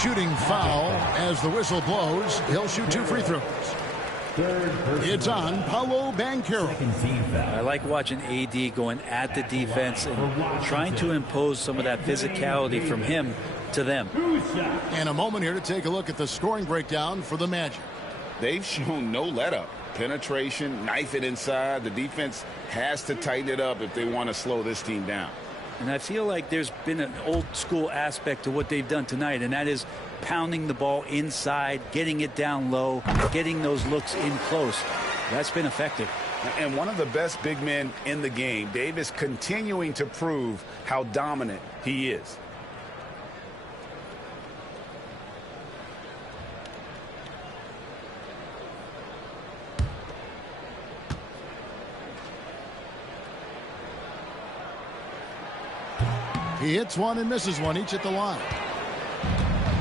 Shooting foul as the whistle blows. He'll shoot 2 free throws. It's on Paolo Banchero. I like watching AD going at the defense and trying to impose some of that physicality from him to them. And a moment here to take a look at the scoring breakdown for the Magic. They've shown no let-up. Penetration, knife it inside. The defense has to tighten it up if they want to slow this team down. And I feel like there's been an old-school aspect to what they've done tonight, and that is pounding the ball inside, getting it down low, getting those looks in close. That's been effective. And one of the best big men in the game, Davis, continuing to prove how dominant he is. He hits one and misses one, each at the line.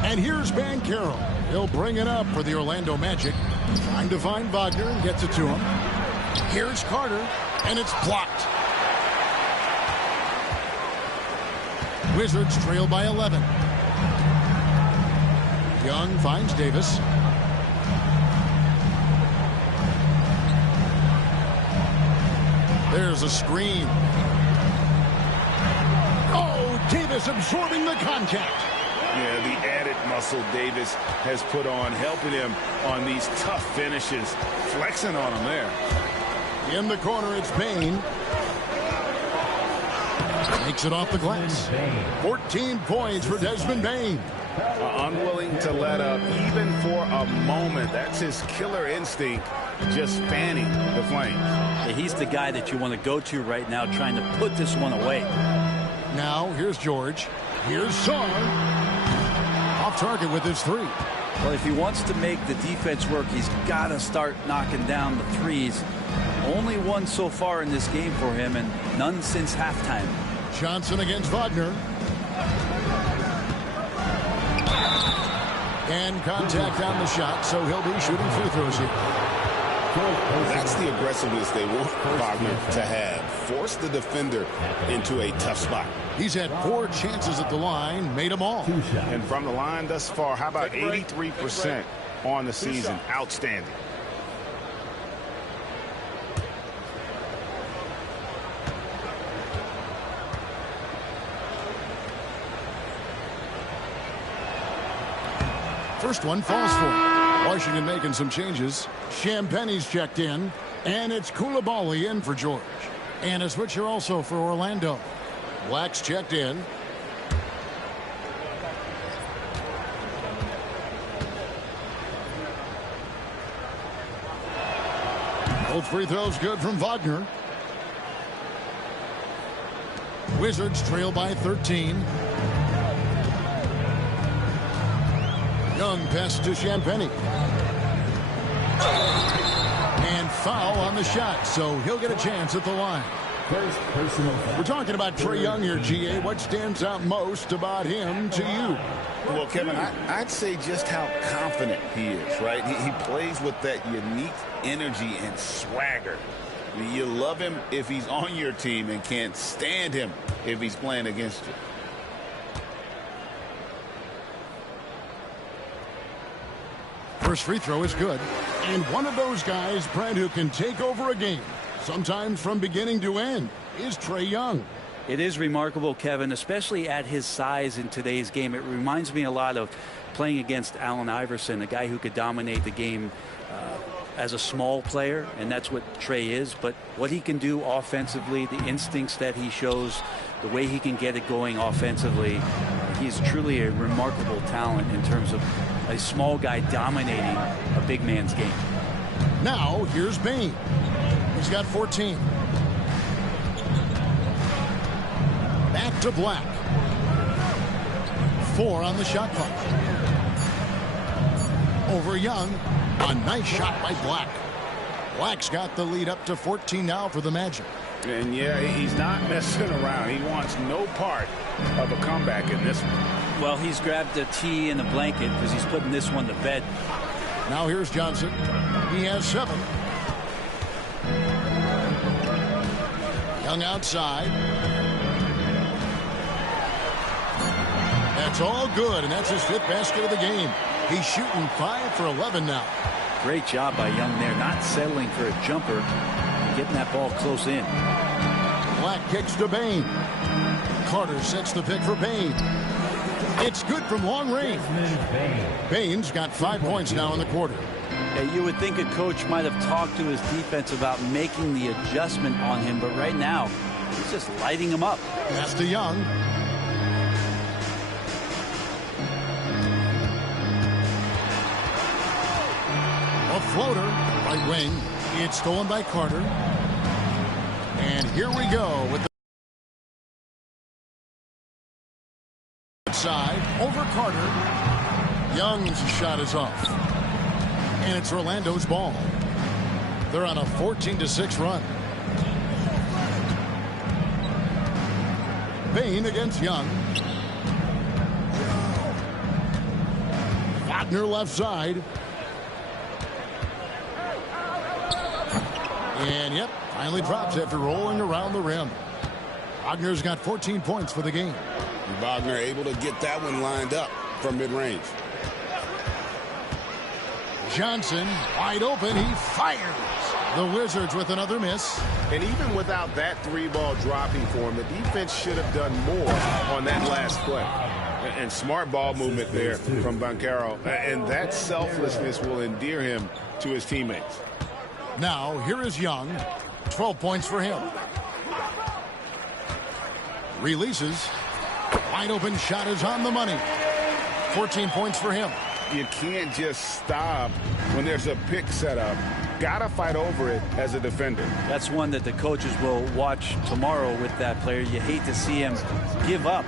And here's Banchero. He'll bring it up for the Orlando Magic. Trying to find Wagner and gets it to him. Here's Carter, and it's blocked. Wizards trail by 11. Young finds Davis. There's a screen. Oh, Davis absorbing the contact. Yeah, the added muscle Davis has put on, helping him on these tough finishes, flexing on him there. In the corner, it's Bane. Makes it off the glass. 14 points for Desmond Bane. Unwilling to let up even for a moment. That's his killer instinct, just fanning the flames. Yeah, he's the guy that you want to go to right now, trying to put this one away. Now, here's George. Here's Sarr. Off target with his 3. Well, if he wants to make the defense work, he's got to start knocking down the threes. Only one so far in this game for him, and none since halftime. Johnson against Wagner. And contact on the shot, so he'll be shooting free throws here. That's the aggressiveness they want Wagner to have. Force the defender into a tough spot. He's had 4 chances at the line, made them all. And from the line thus far, how about 83% on the season? Outstanding. First one falls for him. Washington making some changes. Champagne's checked in, and it's Koulibaly in for George. And a switcher also for Orlando. Black's checked in. Both free throws good from Wagner. Wizards trail by 13. Young pass to Champagne. And foul on the shot, so he'll get a chance at the line. We're talking about Trae Young here, GA. What stands out most about him to you? Well, Kevin, I'd say just how confident he is, right? He plays with that unique energy and swagger. You love him if he's on your team and can't stand him if he's playing against you. First free throw is good. And one of those guys, Brent, who can take over a game, sometimes from beginning to end, is Trae Young. It is remarkable, Kevin, especially at his size in today's game. It reminds me a lot of playing against Allen Iverson, a guy who could dominate the game as a small player, and that's what Trae is. But what he can do offensively, the instincts that he shows, the way he can get it going offensively, he's truly a remarkable talent in terms of a small guy dominating a big man's game. Now, here's Bane. He's got 14. Back to Black. 4 on the shot clock. Over Young. A nice shot by Black. Black's got the lead up to 14 now for the Magic. And yeah, he's not messing around. He wants no part of a comeback in this one. Well, he's grabbed the tee and the blanket because he's putting this one to bed. Now here's Johnson. He has 7. Young outside. That's all good, and that's his 5th basket of the game. He's shooting 5 for 11 now. Great job by Young there, not settling for a jumper and getting that ball close in. Black kicks to Bain. Carter sets the pick for Bain. It's good from long range. Bain's got 5 points now in the quarter. Yeah, you would think a coach might have talked to his defense about making the adjustment on him, but right now, he's just lighting him up. Pass to Young. A floater, right wing. It's stolen by Carter. And here we go with the side over Carter. Young's shot is off. And it's Orlando's ball. They're on a 14-6 run. Bain against Young. Wagner left side. And yep, finally drops after rolling around the rim. Wagner's got 14 points for the game. Wagner able to get that one lined up from mid-range. Johnson wide open. He fires. The Wizards with another miss. And even without that 3-ball dropping for him, the defense should have done more on that last play. And smart ball movement there from Banchero. And that selflessness will endear him to his teammates. Now, here is Young. 12 points for him. Releases. Wide open shot is on the money. 14 points for him. You can't just stop when there's a pick set up. Gotta fight over it as a defender. That's one that the coaches will watch tomorrow with that player. You hate to see him give up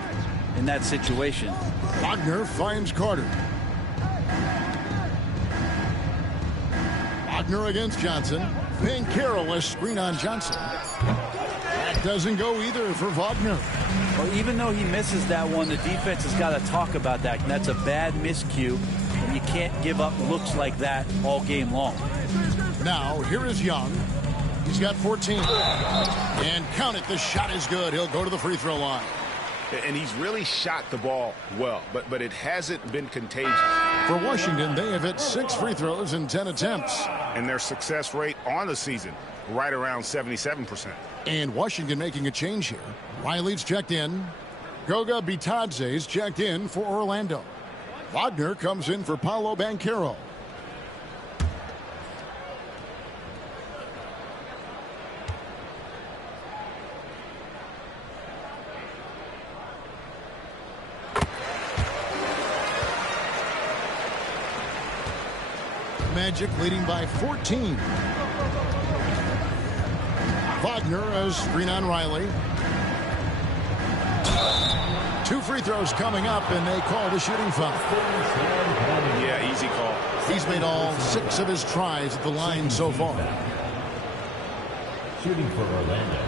in that situation. Wagner finds Carter. Wagner against Johnson. Banchero a screen on Johnson. That doesn't go either for Wagner. Well, even though he misses that one, the defense has got to talk about that. And that's a bad miscue. And you can't give up looks like that all game long. Now, here is Young. He's got 14. And count it, the shot is good. He'll go to the free throw line. And he's really shot the ball well, but it hasn't been contagious. For Washington, they have hit 6 free throws in 10 attempts. And their success rate on the season, right around 77%. And Washington making a change here. Riley's checked in. Goga Bitadze's checked in for Orlando. Wagner comes in for Paolo Banchero. Magic leading by 14. Wagner as screen on Riley. 2 free throws coming up, and they call the shooting foul. Yeah, easy call. He's made all 6 of his tries at the line so far. Shooting for Orlando,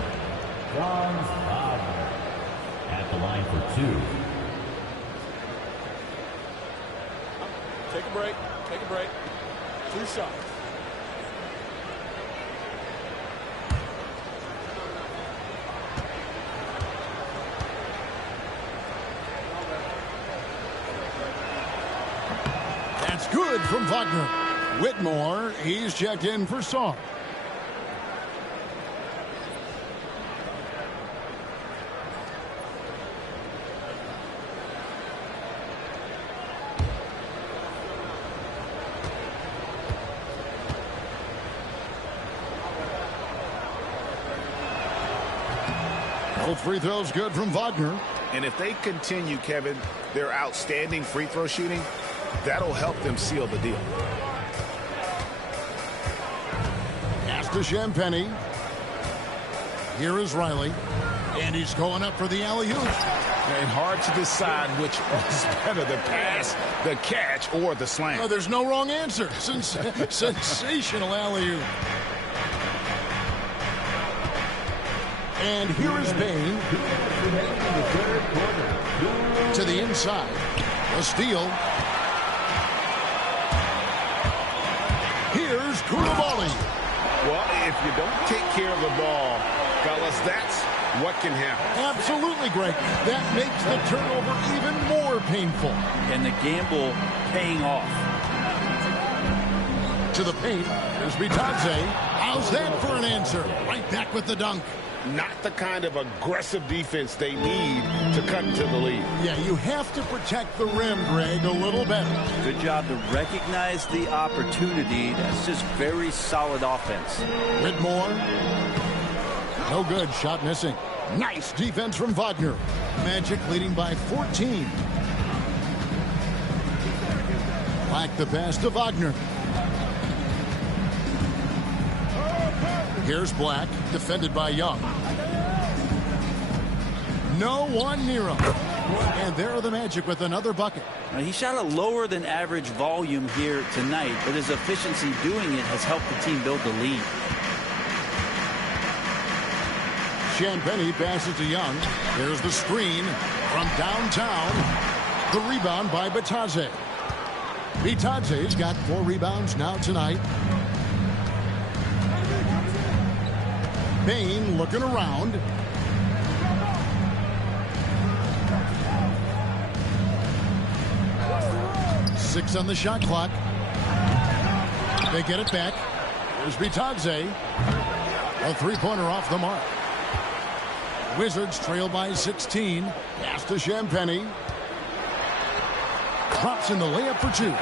Franz Wagner at the line for 2. Take a break. Take a break. 2 shots. That's good from Wagner. Whitmore, he's checked in for Song. Both free throws good from Wagner. And if they continue, Kevin, their outstanding free throw shooting, that'll help them seal the deal. Pass to Champagny. Here is Riley. And he's going up for the alley-oop. And hard to decide which was better, the pass, the catch, or the slam. Oh, there's no wrong answer. Sensational alley-oop. And here is Bain. To the inside. A steal. Here's Koulibaly. Well, if you don't take care of the ball, fellas, that's what can happen. Absolutely, Greg. That makes the turnover even more painful. And the gamble paying off. To the paint. There's Bitadze. How's that for an answer? Right back with the dunk. Not the kind of aggressive defense they need to cut into the lead. Yeah, you have to protect the rim, Greg, a little better. Good job to recognize the opportunity. That's just very solid offense. Whitmore. No good. Shot missing. Nice defense from Wagner. Magic leading by 14. Black the pass to Wagner. Here's Black, defended by Young. No one near him. And there are the Magic with another bucket. Now, he shot a lower than average volume here tonight, but his efficiency doing it has helped the team build the lead. Champagny passes to Young. There's the screen from downtown. The rebound by Bitadze. Bitadze's got 4 rebounds now tonight. Bain looking around. Six on the shot clock. They get it back. There's Bitadze. A three-pointer off the mark. Wizards trail by 16. Pass to Champagny. Drops in the layup for 2.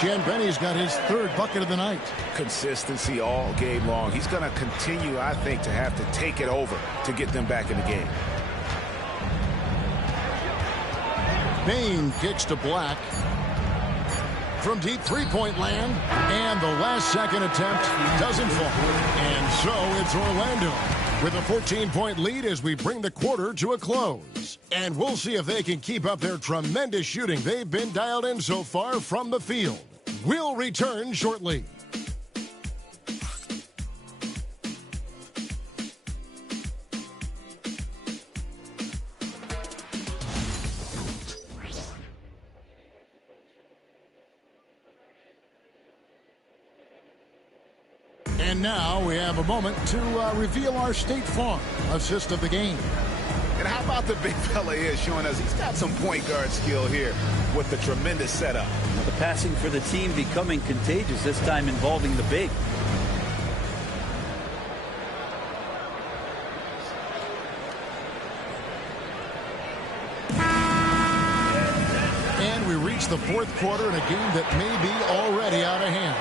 Champagny's got his 3rd bucket of the night. Consistency all game long. He's going to continue, I think, to have to take it over to get them back in the game. Bain kicks to Black. From deep three-point land. And the last second attempt doesn't fall. And so it's Orlando with a 14-point lead as we bring the quarter to a close. And we'll see if they can keep up their tremendous shooting they've been dialed in so far from the field. We'll return shortly. And now we have a moment to reveal our State Farm assist of the game. And how about the big fella here showing us he's got some point guard skill here with the tremendous setup. The passing for the team becoming contagious, this time involving the big. And we reach the 4th quarter in a game that may be already out of hand.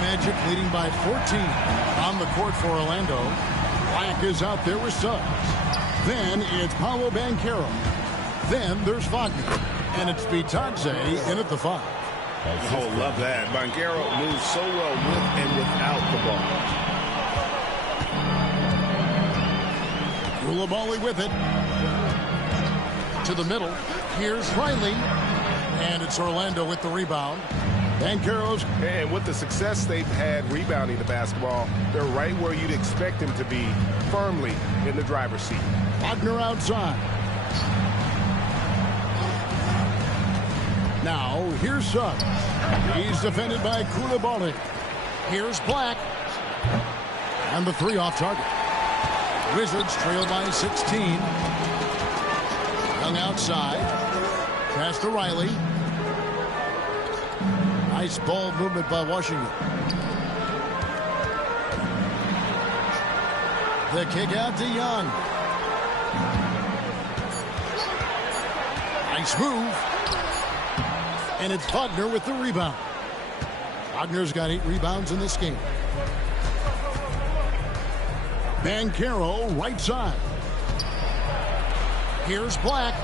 Magic leading by 14 on the court for Orlando. Black is out there with subs. Then it's Paolo Banchero. Then there's Wagner. And it's Bitadze in at the 5. Oh, love that. Banchero moves so well with and without the ball. Koulibaly with it. To the middle. Here's Riley. And it's Orlando with the rebound. Banchero's. And with the success they've had rebounding the basketball, they're right where you'd expect them to be, firmly in the driver's seat. Wagner outside. Now, here's Suggs. He's defended by Koulibaly. Here's Black. And the 3 off target. Wizards trail by 16. Young outside. Pass to Riley. Nice ball movement by Washington. The kick out to Young. Nice move. And it's Wagner with the rebound. Wagner's got 8 rebounds in this game. Banchero right side. Here's Black.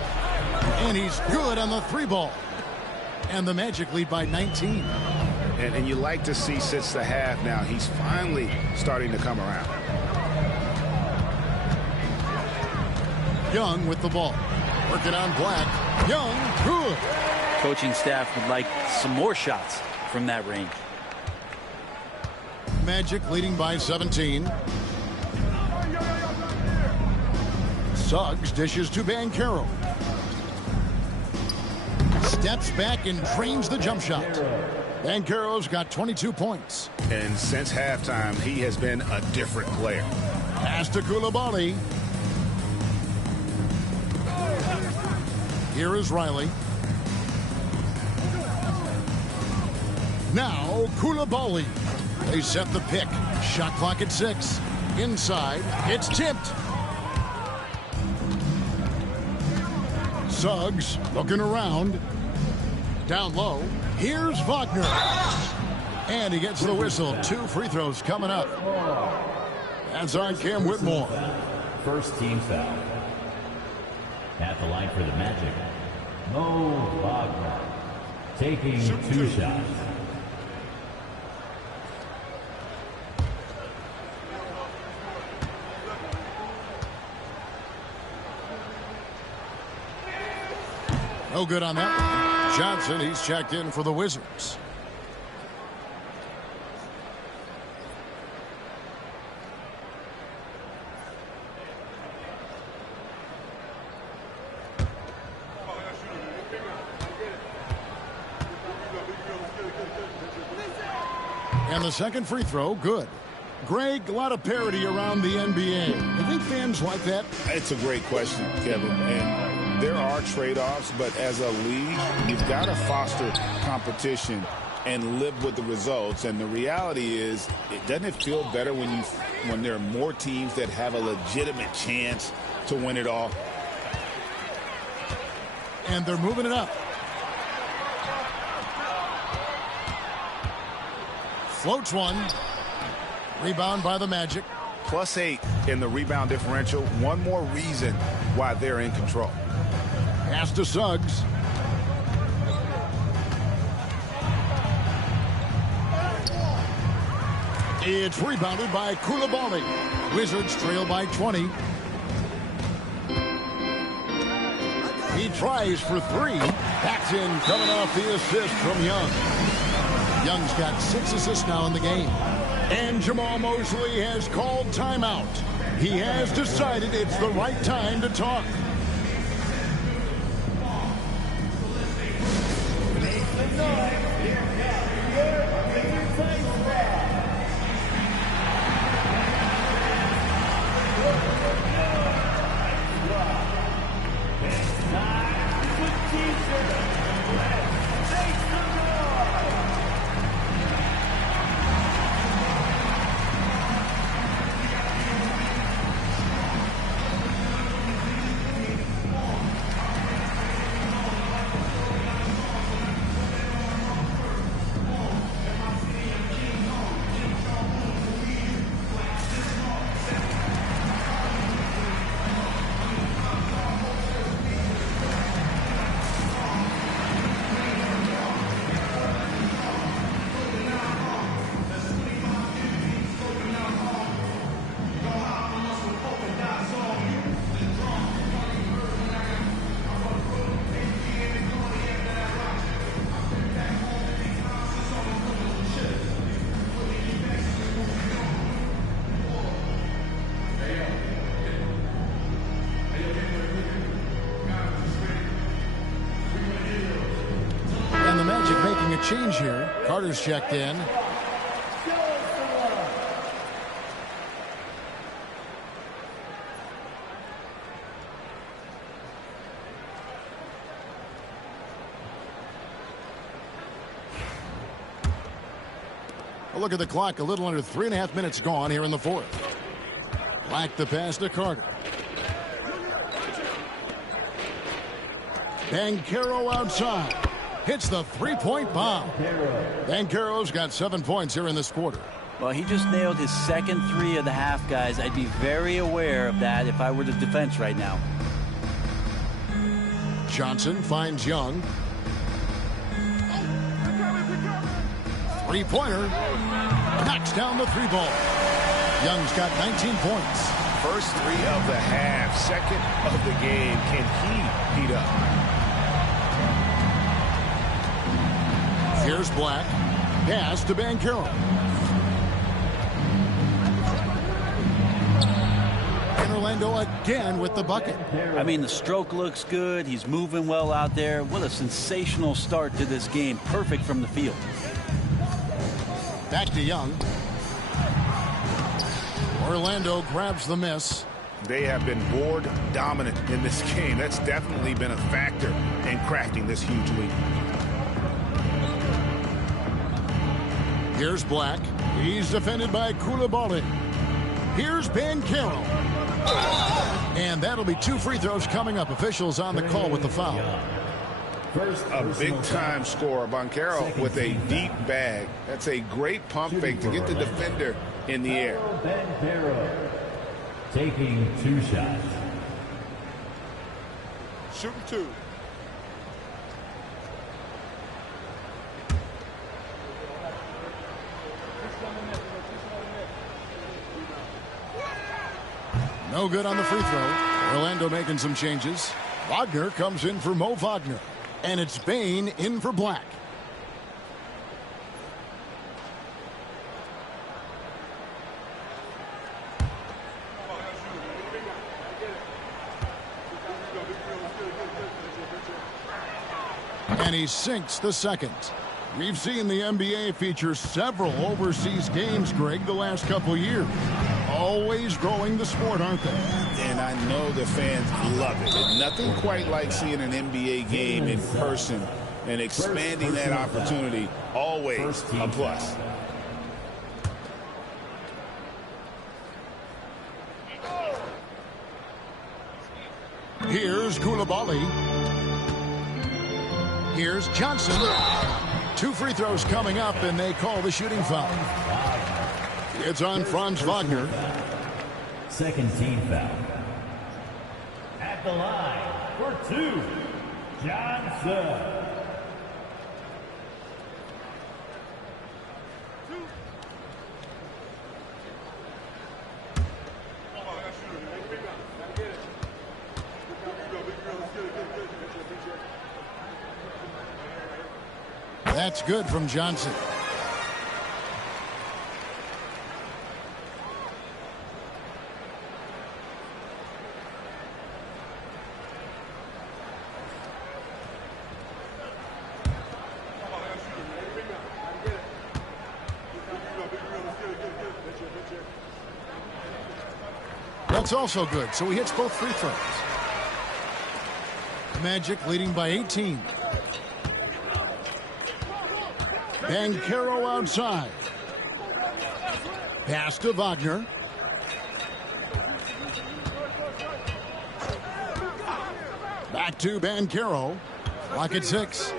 And he's good on the 3 ball. And the Magic lead by 19. And you like to see since the half now, he's finally starting to come around. Young with the ball. Working on Black. Young, good. Coaching staff would like some more shots from that range. Magic leading by 17. Suggs dishes to Banchero. Steps back and trains the jump shot. Banchero's got 22 points. And since halftime, he has been a different player. Pass to Coulibaly. Here is Riley. Now Coulibaly. They set the pick. Shot clock at 6. Inside. It's tipped. Suggs looking around. Down low. Here's Wagner. And he gets the whistle. 2 free throws coming up. That's on Cam Whitmore. First team foul. At the line for the Magic, Mo Wagner taking 2 shots. No good on that one. Johnson, he's checked in for the Wizards. And the second free throw, good. Greg, a lot of parity around the NBA. You think fans like that? It's a great question, Kevin. And there are trade-offs, but as a league, you've got to foster competition and live with the results. And the reality is, doesn't it feel better when there are more teams that have a legitimate chance to win it all? And they're moving it up. Floats one. Rebound by the Magic. +8 in the rebound differential. One more reason why they're in control. Pass to Suggs. It's rebounded by Coulibaly. Wizards trail by 20. He tries for 3. Backs in, coming off the assist from Young. Young's got 6 assists now in the game. And Jamal Mosley has called timeout. He has decided it's the right time to talk. Change here. Carter's checked in. A look at the clock. A little under 3.5 minutes gone here in the fourth. Black the pass to Carter. Banchero outside. Hits the three-point bomb. Banchero's got 7 points here in this quarter. Well, he just nailed his second 3 of the half, guys. I'd be very aware of that if I were the defense right now. Johnson finds Young. Three-pointer. Knocks down the 3 ball. Young's got 19 points. First 3 of the half, second of the game. Can he heat up? Here's Black. Pass to Banchero. And Orlando again with the bucket. I mean, the stroke looks good. He's moving well out there. What a sensational start to this game. Perfect from the field. Back to Young. Orlando grabs the miss. They have been board dominant in this game. That's definitely been a factor in crafting this huge lead. Here's Black. He's defended by Koulibaly. Here's Banchero. And that'll be 2 free throws coming up. Officials on the call with the foul. A big-time scorer, Banchero, with a deep bag. That's a great pump fake to get the defender in the air. Banchero taking 2 shots. Shooting 2. No good on the free throw. Orlando making some changes. Wagner comes in for Mo Wagner. And it's Bane in for Black. And he sinks the second. We've seen the NBA feature several overseas games, Greg, the last couple years. Always growing the sport, aren't they? And I know the fans love it. And nothing quite like seeing an NBA game in person and expanding that opportunity. Always a plus. Here's Koulibaly. Here's Johnson. 2 free throws coming up, and they call the shooting foul. It's on Franz Wagner. Second team foul. At the line for 2, Johnson. That's good from Johnson. That's also good, so he hits both free throws. The Magic leading by 18. Banchero outside. Pass to Wagner. Back to Banchero. Clock at 6.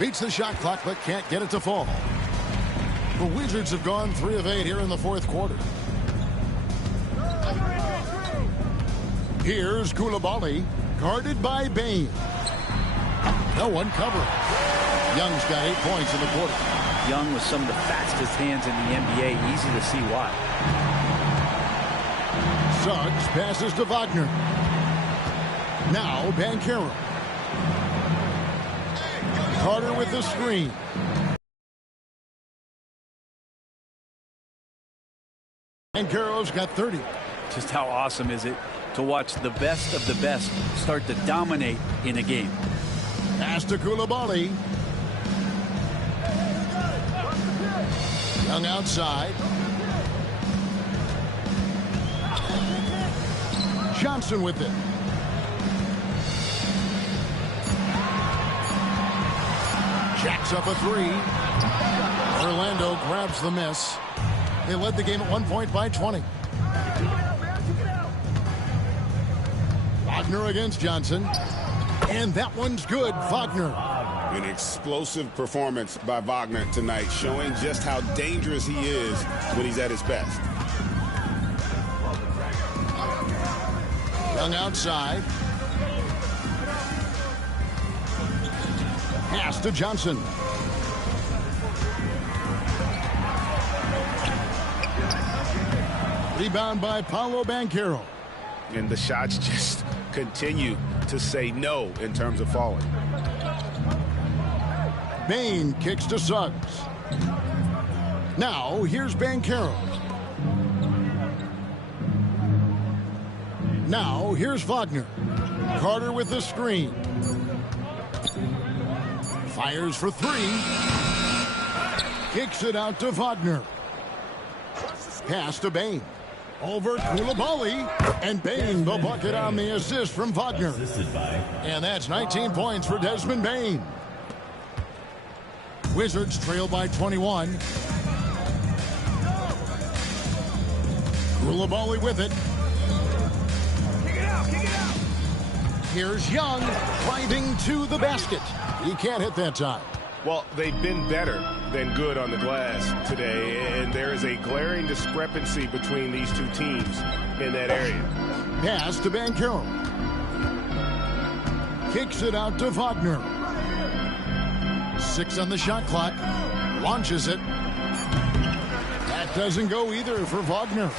Beats the shot clock, but can't get it to fall. The Wizards have gone 3 of 8 here in the fourth quarter. Here's Koulibaly, guarded by Bane. No one covering. Young's got 8 points in the quarter. Young with some of the fastest hands in the NBA. Easy to see why. Suggs passes to Wagner. Now Banchero. Carter with the screen. Banchero's got 30. Just how awesome is it to watch the best of the best start to dominate in a game. Pass to Koulibaly. Young outside. Johnson with it. Jacks up a 3. Orlando grabs the miss. They led the game at 1 point by 20. Wagner against Johnson. And that one's good. Wagner. An explosive performance by Wagner tonight, showing just how dangerous he is when he's at his best. Young outside. Pass to Johnson. Rebound by Paolo Banchero. And the shots just continue to say no in terms of falling. Bain kicks to Suggs. Now, here's Banchero. Now, here's Wagner. Carter with the screen. Fires for three. Kicks it out to Wagner. Pass to Bain. Over Koulibaly. And Bain the bucket on the assist from Wagner. And that's 19 points for Desmond Bain. Wizards trail by 21. Koulibaly with it. Here's Young driving to the basket. He can't hit that time. Well, they've been better than good on the glass today, and there is a glaring discrepancy between these two teams in that area. Pass to Banchero. Kicks it out to Wagner. 6 on the shot clock. Launches it. That doesn't go either for Wagner.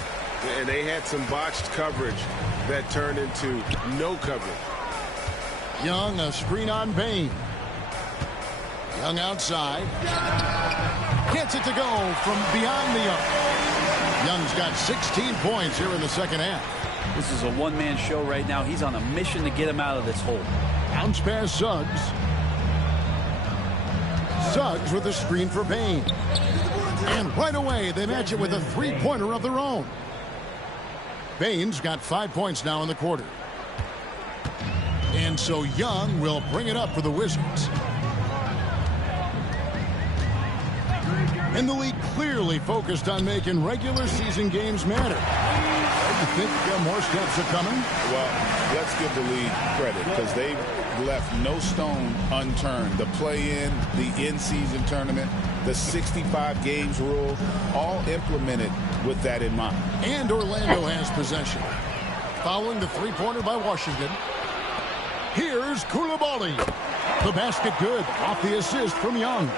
And they had some botched coverage that turned into no coverage. Young, a screen on Bain. Young outside. Gets it to go from beyond the arc. Young's got 16 points here in the second half. This is a one-man show right now. He's on a mission to get him out of this hole. Bounce pass Suggs. Suggs with a screen for Bain. And right away, they match it with a three-pointer of their own. Bain's got 5 points now in the quarter. And so Young will bring it up for the Wizards. And the league clearly focused on making regular season games matter. Do you think more steps are coming? Well, let's give the league credit because they've left no stone unturned. The play-in, the in-season tournament, the 65 games rule, all implemented with that in mind. And Orlando has possession. Following the three-pointer by Washington. Here's Koulibaly. The basket good off the assist from Young.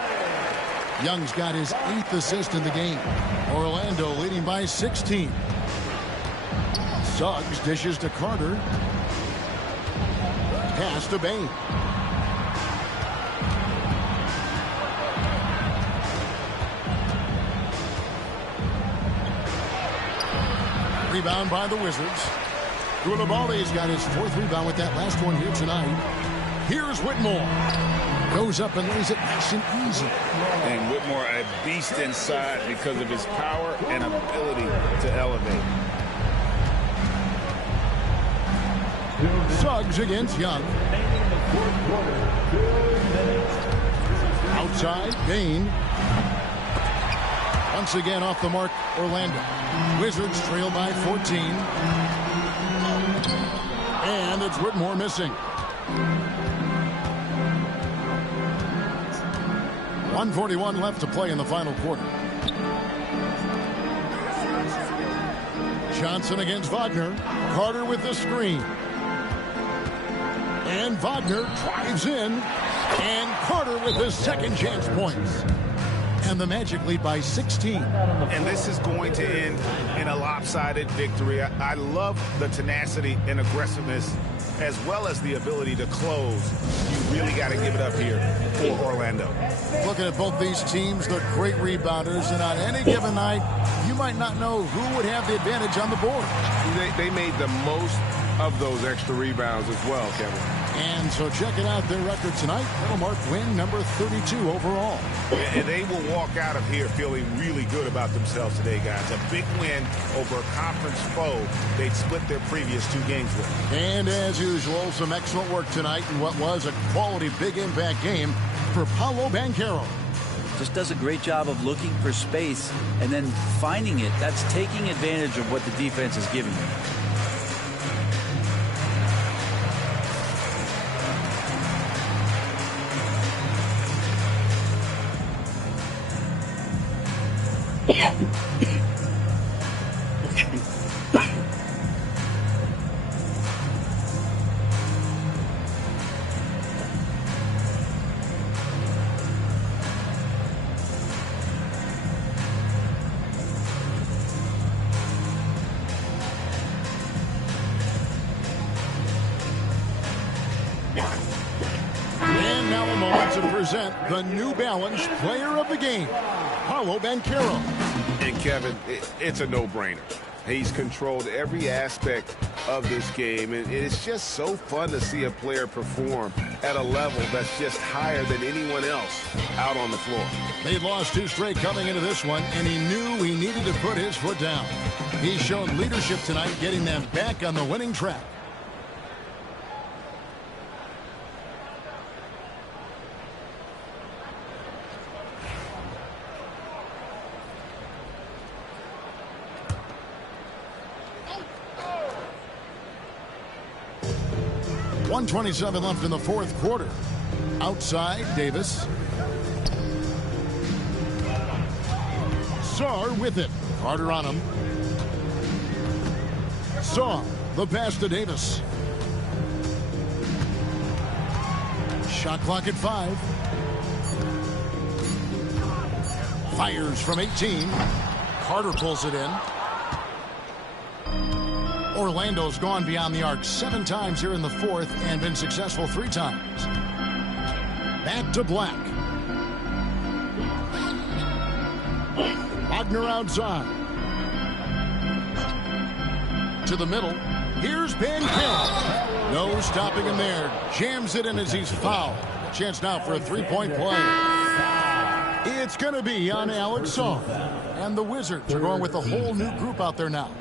Young's got his 8th assist in the game. Orlando leading by 16. Suggs dishes to Carter. Pass to Bain. Rebound by the Wizards. Koulibaly's got his 4th rebound with that last one here tonight. Here's Whitmore. Goes up and lays it nice and easy. And Whitmore a beast inside because of his power and ability to elevate. Suggs against Young. Outside, Bain. Once again off the mark, Orlando. Wizards trail by 14. And it's Whitmore missing. 1:41 left to play in the final quarter. Johnson against Wagner. Carter with the screen. And Wagner drives in. And Carter with his second chance points. And the Magic lead by 16. And this is going to end in a lopsided victory. I love the tenacity and aggressiveness as well as the ability to close. You really got to give it up here for Orlando. Looking at both these teams, they're great rebounders, and on any given night, you might not know who would have the advantage on the board. They made the most of those extra rebounds as well, Kevin. And so checking out their record tonight, that'll mark win number 32 overall. And they will walk out of here feeling really good about themselves today, guys. A big win over a conference foe they'd split their previous 2 games with. And as usual, some excellent work tonight in what was a quality big impact game for Paolo Banchero. Just does a great job of looking for space and then finding it. That's taking advantage of what the defense is giving you. to present the New Balance Player of the Game, Paolo Banchero. And Kevin, it's a no-brainer. He's controlled every aspect of this game, and it's just so fun to see a player perform at a level that's just higher than anyone else out on the floor. They'd lost 2 straight coming into this one, and he knew he needed to put his foot down. He's shown leadership tonight, getting them back on the winning track. .127 left in the fourth quarter. Outside, Davis. Sarr with it. Carter on him. Sarr, the pass to Davis. Shot clock at 5. Fires from 18. Carter pulls it in. Orlando's gone beyond the arc 7 times here in the fourth and been successful 3 times. Back to Black. Wagner outside. To the middle. Here's Banchero. No stopping him there. Jams it in as he's fouled. A chance now for a 3-point play. It's going to be on Alex Sarr. And the Wizards are going with a whole new group out there now.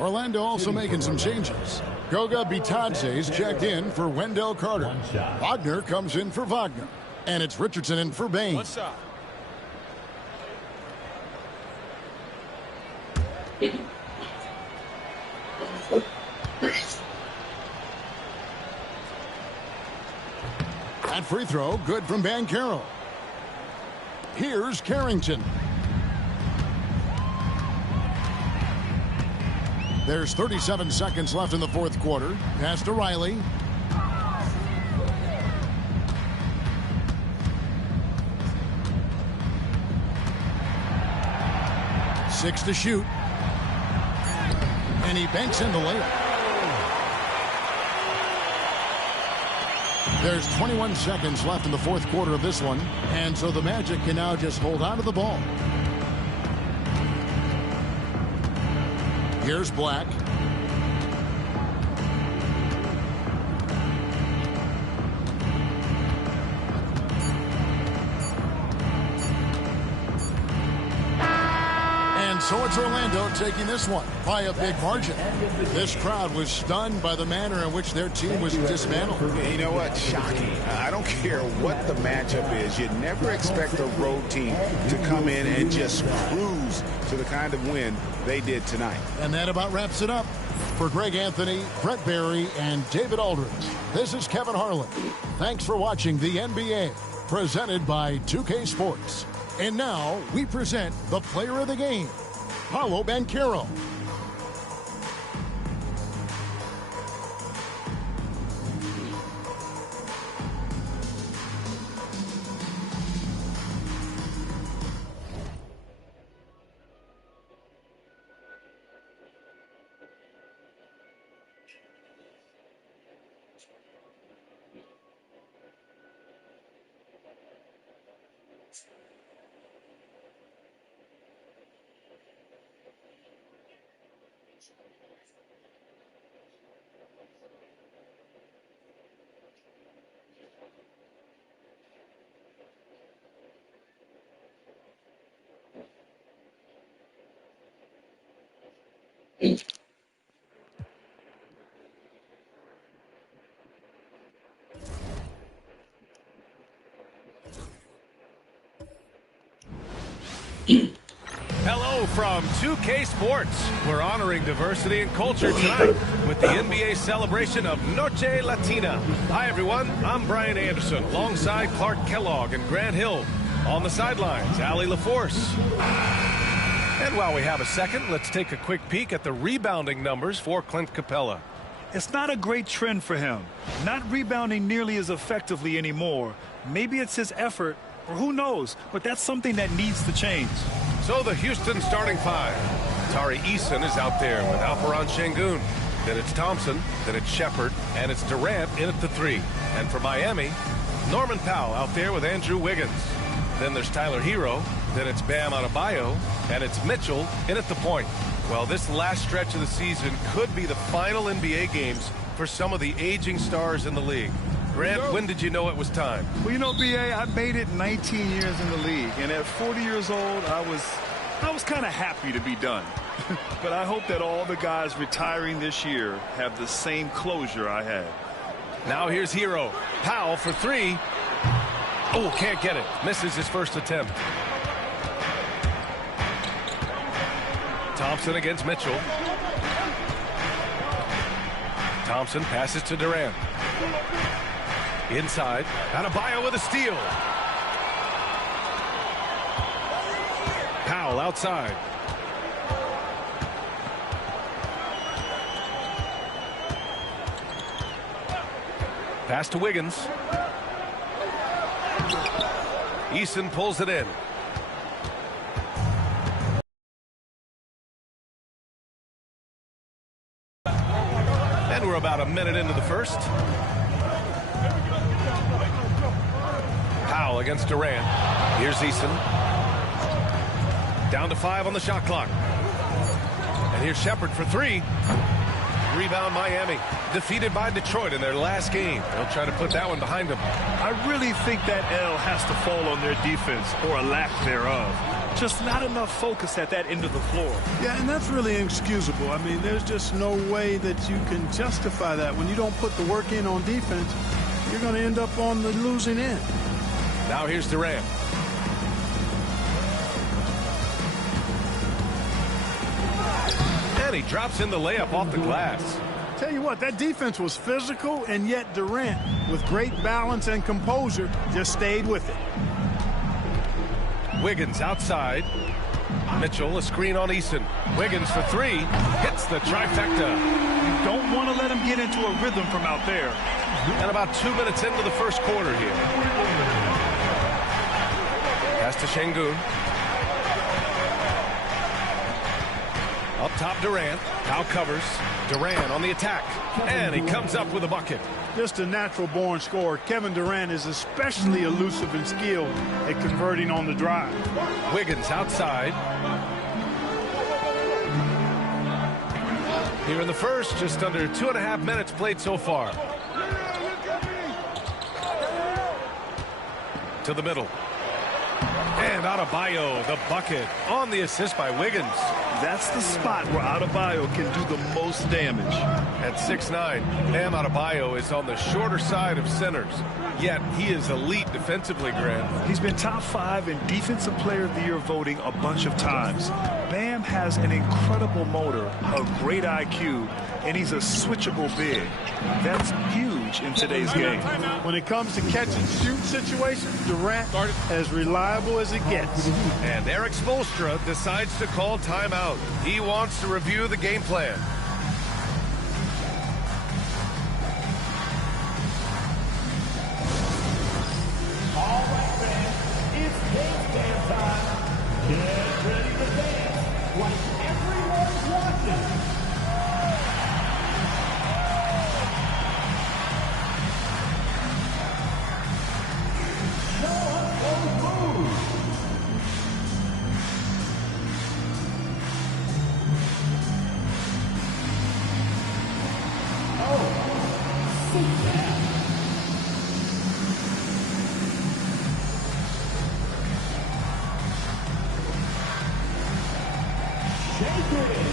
Orlando also making some changes. Goga Bitadze's checked in for Wendell Carter. Wagner comes in for Wagner. And it's Richardson in for Bain. What's up? That free throw, good from Banchero. Here's Carrington. There's 37 seconds left in the fourth quarter. Pass to Riley. Six to shoot. And he banks in the layup. There's 21 seconds left in the fourth quarter of this one. And so the Magic can now just hold on to the ball. Here's Black. And so it's Orlando taking this one by a big margin. This crowd was stunned by the manner in which their team was dismantled. You know what? Shocking. I don't care what the matchup is. You never expect a road team to come in and just cruise to the kind of win they did tonight. And that about wraps it up. For Greg Anthony, Brett Barry, and David Aldridge, this is Kevin Harlan. Thanks for watching the NBA, presented by 2K Sports. And now we present the player of the game, Paolo Banchero. Hello from 2K Sports. We're honoring diversity and culture tonight with the NBA celebration of Noche Latina. Hi, everyone. I'm Brian Anderson alongside Clark Kellogg and Grant Hill. On the sidelines, Allie LaForce. And while we have a second, let's take a quick peek at the rebounding numbers for Clint Capella. It's not a great trend for him. Not rebounding nearly as effectively anymore. Maybe it's his effort, or who knows, but that's something that needs to change. So the Houston starting 5. Tari Eason is out there with Alperon Şengün. Then it's Thompson, then it's Shepherd, and it's Durant in at the 3. And for Miami, Norman Powell out there with Andrew Wiggins. Then there's Tyler Hero. Then it's Bam Adebayo. And it's Mitchell in at the point. Well, this last stretch of the season could be the final NBA games for some of the aging stars in the league. Grant, when did you know it was time? Well, you know, B.A., I made it 19 years in the league. And at 40 years old, I was kind of happy to be done. But I hope that all the guys retiring this year have the same closure I had. Now here's Hero. Powell for three. Oh, can't get it. Misses his first attempt. Thompson against Mitchell. Thompson passes to Durant. Inside. Adebayo with a steal. Powell outside. Pass to Wiggins. Eason pulls it in. And we're about a minute into the first. Powell against Durant. Here's Eason. Down to 5 on the shot clock. And here's Shepherd for three. Rebound Miami. Defeated by Detroit in their last game. They'll try to put that one behind them. I really think that L has to fall on their defense, or a lack thereof. Just not enough focus at that end of the floor. Yeah, and that's really inexcusable. I mean, there's just no way that you can justify that. When you don't put the work in on defense, you're going to end up on the losing end. Now here's Durant. And he drops in the layup off the glass. Tell you what, that defense was physical, and yet Durant, with great balance and composure, just stayed with it. Wiggins outside. Mitchell, a screen on Eason. Wiggins for three. Hits the trifecta. You don't want to let him get into a rhythm from out there. And about 2 minutes into the first quarter here. Pass to Şengün. Up top, Durant. Powell covers. Durant on the attack. And he comes up with a bucket. Just a natural-born scorer. Kevin Durant is especially elusive and skilled at converting on the drive. Wiggins outside. Here in the first, just under 2.5 minutes played so far. To the middle. And Adebayo, the bucket, on the assist by Wiggins. That's the spot where Adebayo can do the most damage. At 6'9", Bam Adebayo is on the shorter side of centers. Yet he is elite defensively, Grant. He's been top 5 in Defensive Player of the Year voting a bunch of times. Bam has an incredible motor, a great IQ, and he's a switchable big. That's huge in today's game. When it comes to catch and shoot situations, Durant as reliable as it gets. And Eric Spoelstra decides to call timeout. He wants to review the game plan. All right, fans, it's dance time. Get ready to dance like everyone's watching. Show us those moves. Oh, see that. Shake it.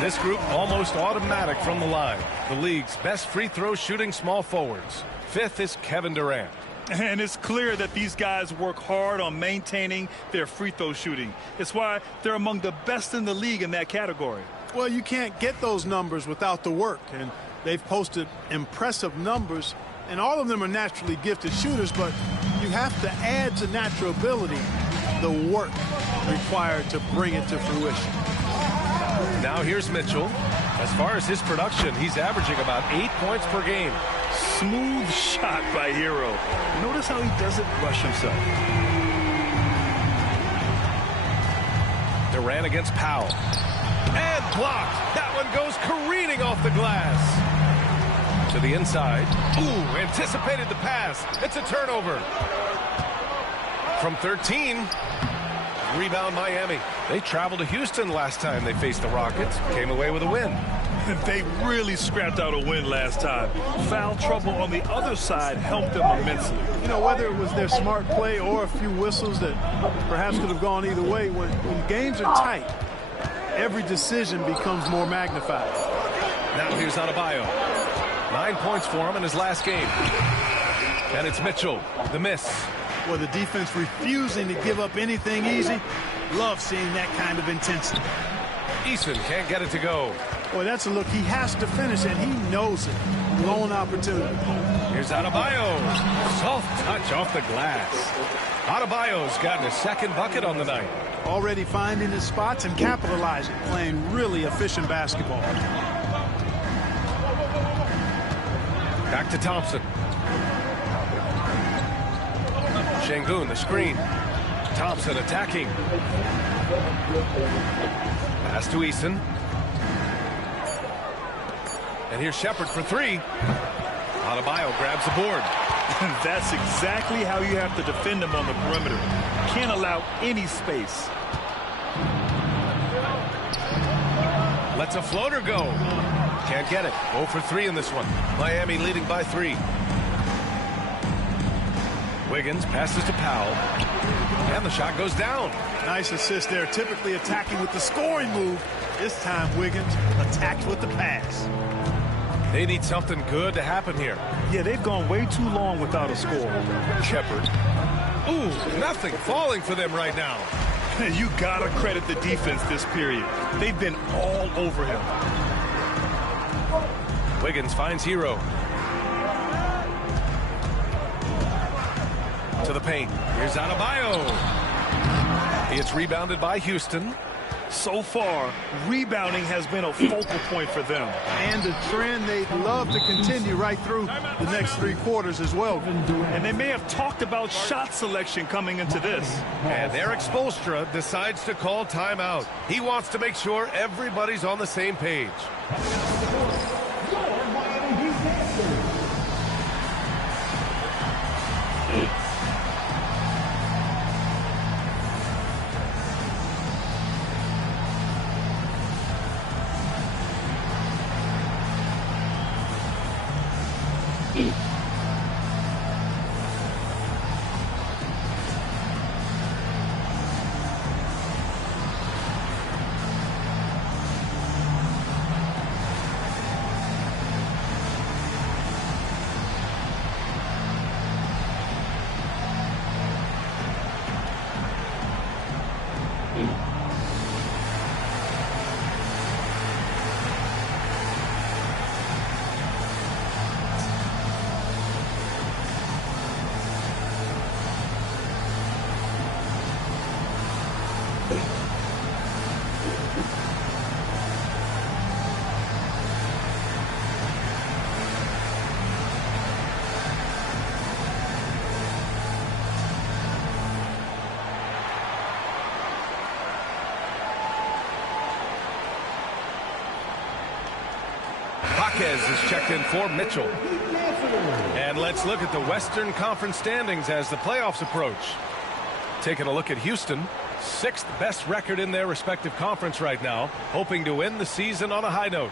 This group almost automatic from the line. The league's best free throw shooting small forwards. 5th is Kevin Durant. And it's clear that these guys work hard on maintaining their free throw shooting. It's why they're among the best in the league in that category. Well, you can't get those numbers without the work, and they've posted impressive numbers, and all of them are naturally gifted shooters, but you have to add to natural ability the work required to bring it to fruition. Now here's Mitchell. As far as his production, he's averaging about 8 points per game. Smooth shot by Hero. Notice how he doesn't rush himself. Durant against Powell. And blocked. That one goes careening off the glass. To the inside. Ooh, anticipated the pass. It's a turnover. From 13. Rebound Miami. They traveled to Houston last time they faced the Rockets. Came away with a win. They really scrapped out a win last time. Foul trouble on the other side helped them immensely. You know, whether it was their smart play or a few whistles that perhaps could have gone either way, when games are tight, every decision becomes more magnified. Now here's Adebayo. 9 points for him in his last game. And it's Mitchell. The miss. Well, the defense refusing to give up anything easy. Love seeing that kind of intensity. Eason can't get it to go. Boy, that's a look he has to finish, and he knows it. Lone opportunity. Here's Adebayo. Soft touch off the glass. Adebayo's gotten his second bucket on the night. Already finding his spots and capitalizing, playing really efficient basketball. Back to Thompson. Şengün, the screen. Thompson attacking. Pass to Eason. And here's Shepard for three. Adebayo grabs the board. That's exactly how you have to defend him on the perimeter. Can't allow any space. Lets a floater go. Can't get it. 0 for 3 in this one. Miami leading by 3. Wiggins passes to Powell. And the shot goes down. Nice assist there. Typically attacking with the scoring move. This time Wiggins attacked with the pass. They need something good to happen here. Yeah, they've gone way too long without a score. Shepard. Ooh, nothing falling for them right now. You gotta credit the defense this period. They've been all over him. Wiggins finds Hero. To the paint. Here's Adebayo. It's rebounded by Houston. So far, rebounding has been a focal point for them. And a trend they'd love to continue right through the next 3 quarters as well. And they may have talked about shot selection coming into this. And Eric Spoelstra decides to call timeout. He wants to make sure everybody's on the same page. Is checked in for Mitchell. And let's look at the Western Conference standings as the playoffs approach. Taking a look at Houston, 6th best record in their respective conference right now, hoping to win the season on a high note.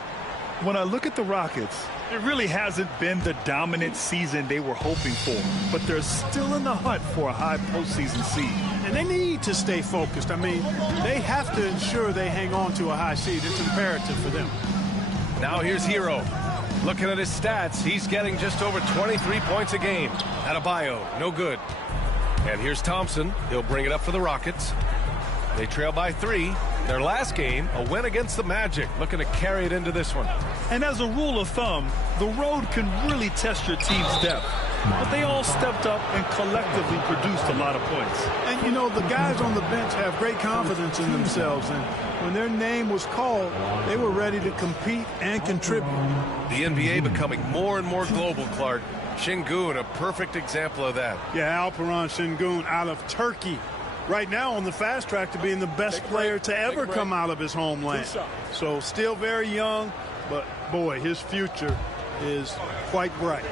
When I look at the Rockets, it really hasn't been the dominant season they were hoping for, but they're still in the hunt for a high postseason seed. And they need to stay focused. I mean, they have to ensure they hang on to a high seed. It's imperative for them. Now here's Hero. Looking at his stats, he's getting just over 23 points a game. Adebayo, no good. And here's Thompson. He'll bring it up for the Rockets. They trail by 3. Their last game, a win against the Magic. Looking to carry it into this one. And as a rule of thumb, the road can really test your team's depth. But they all stepped up and collectively produced a lot of points. And, you know, the guys on the bench have great confidence in themselves. And when their name was called, they were ready to compete and contribute. The NBA becoming more and more global, Clark. Şengün, a perfect example of that. Yeah, Alperen Şengün out of Turkey. Right now on the fast track to being the best player to ever come out of his homeland. So still very young, but boy, his future is quite bright.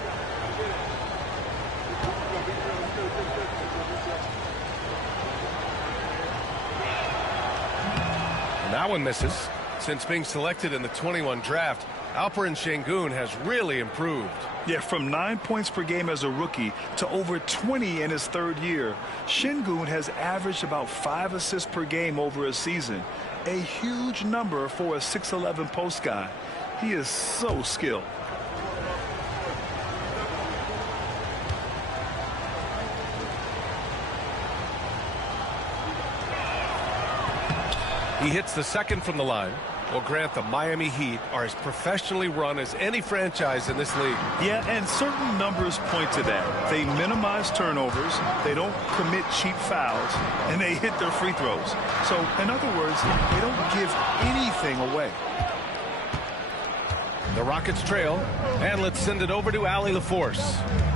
And that one misses. Since being selected in the 21 draft, Alperen Şengün has really improved. Yeah, from 9 points per game as a rookie to over 20 in his third year. Şengün has averaged about 5 assists per game over a season. A huge number for a 6'11" post guy. He is so skilled. He hits the second from the line. Well, Grant, the Miami Heat are as professionally run as any franchise in this league. Yeah, and certain numbers point to that. They minimize turnovers, they don't commit cheap fouls, and they hit their free throws. So, in other words, they don't give anything away. The Rockets trail, and let's send it over to Allie LaForce.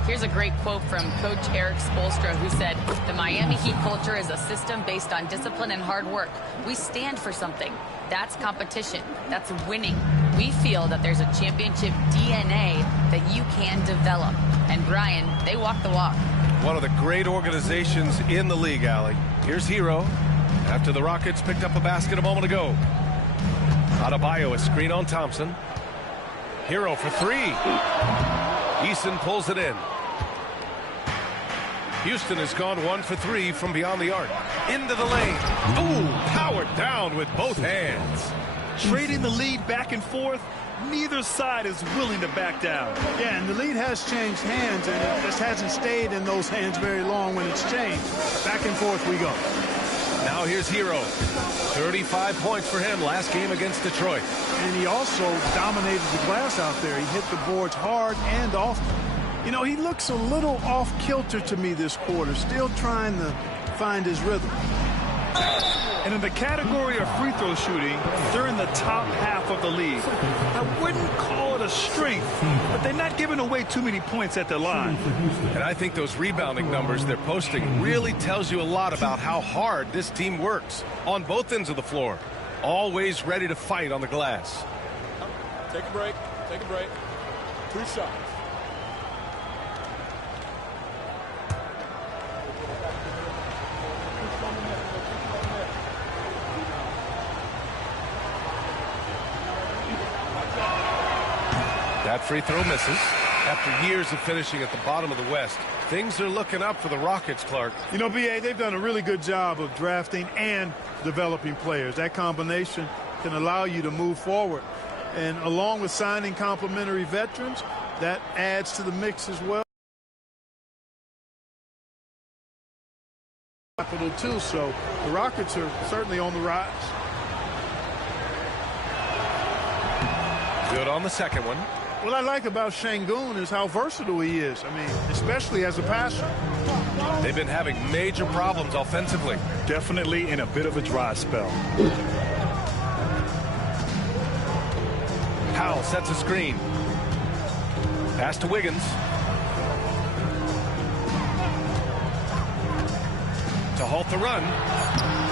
Here's a great quote from Coach Eric Spoelstra, who said, "The Miami Heat culture is a system based on discipline and hard work. We stand for something. That's competition. That's winning. We feel that there's a championship DNA that you can develop." And Brian, they walk the walk. One of the great organizations in the league, Allie. Here's Hero after the Rockets picked up a basket a moment ago. Adebayo, a screen on Thompson. Hero for 3. Eason pulls it in. Houston has gone 1 for 3 from beyond the arc. Into the lane. Ooh, powered down with both hands. Trading the lead back and forth, neither side is willing to back down. Yeah, and the lead has changed hands, and it just hasn't stayed in those hands very long when it's changed. Back and forth we go. Now here's Hero. 35 points for him last game against Detroit. And he also dominated the glass out there. He hit the boards hard and often. You know, he looks a little off-kilter to me this quarter, still trying to find his rhythm. And in the category of free throw shooting, they're in the top half of the league. I wouldn't call it a strength, but they're not giving away too many points at the line. And I think those rebounding numbers they're posting really tells you a lot about how hard this team works on both ends of the floor. Always ready to fight on the glass. Take a break. Take a break. 2 shots. That free throw misses. After years of finishing at the bottom of the West, things are looking up for the Rockets, Clark. You know, B.A., they've done a really good job of drafting and developing players. That combination can allow you to move forward. And along with signing complementary veterans, that adds to the mix as well. Capital too, so the Rockets are certainly on the rise. Good on the second one. What I like about Şengün is how versatile he is. I mean, especially as a passer. They've been having major problems offensively. Definitely in a bit of a dry spell. Powell sets a screen. Pass to Wiggins. To halt the run.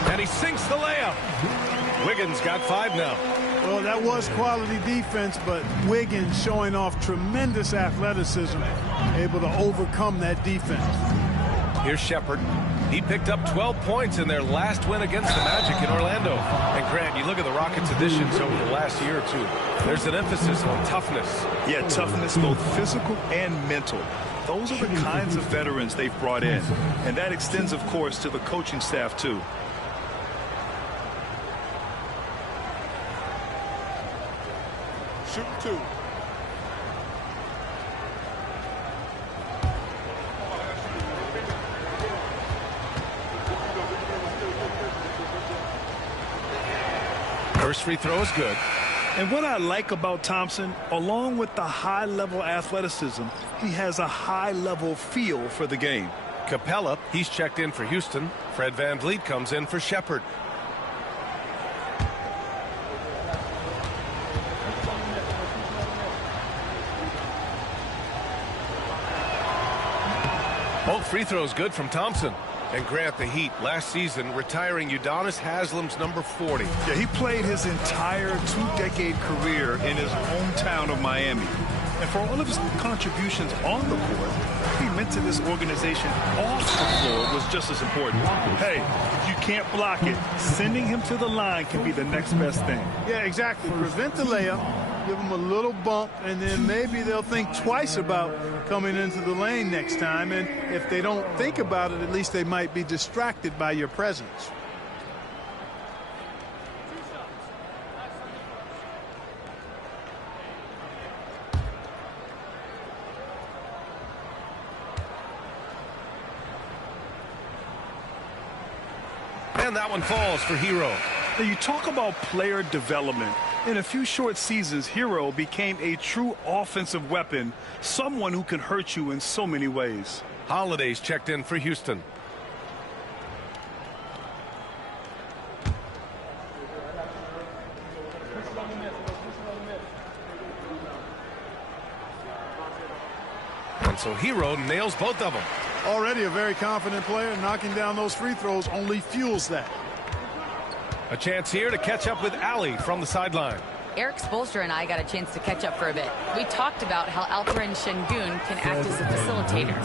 And he sinks the layup. Wiggins got 5 now. Well, that was quality defense, but Wiggins showing off tremendous athleticism, able to overcome that defense. Here's Shepherd. He picked up 12 points in their last win against the Magic in Orlando. And Grant, you look at the Rockets' additions over the last year or two. There's an emphasis on toughness. Yeah, toughness, both physical and mental. Those are the kinds of veterans they've brought in. And that extends, of course, to the coaching staff, too. Shoot 2. First free throw is good. And what I like about Thompson, along with the high-level athleticism, he has a high-level feel for the game. Capella, he's checked in for Houston. Fred VanVleet comes in for Shepherd. Both free throws good from Thompson. And Grant, the Heat last season retiring Udonis Haslam's number 40. Yeah, he played his entire two-decade career in his hometown of Miami. And for all of his contributions on the court, he meant to this organization off the floor was just as important. Hey, if you can't block it, sending him to the line can be the next best thing. Yeah, exactly. Prevent the layup, give them a little bump, and then maybe they'll think twice about coming into the lane next time. And if they don't think about it, at least they might be distracted by your presence. And that one falls for Hero. Now you talk about player development. In a few short seasons, Hero became a true offensive weapon, someone who can hurt you in so many ways. Holiday's checked in for Houston. And so Hero nails both of them. Already a very confident player. Knocking down those free throws only fuels that. A chance here to catch up with Allie from the sideline. Eric Spoelstra and I got a chance to catch up for a bit. We talked about how Alperen Şengün can act as a facilitator.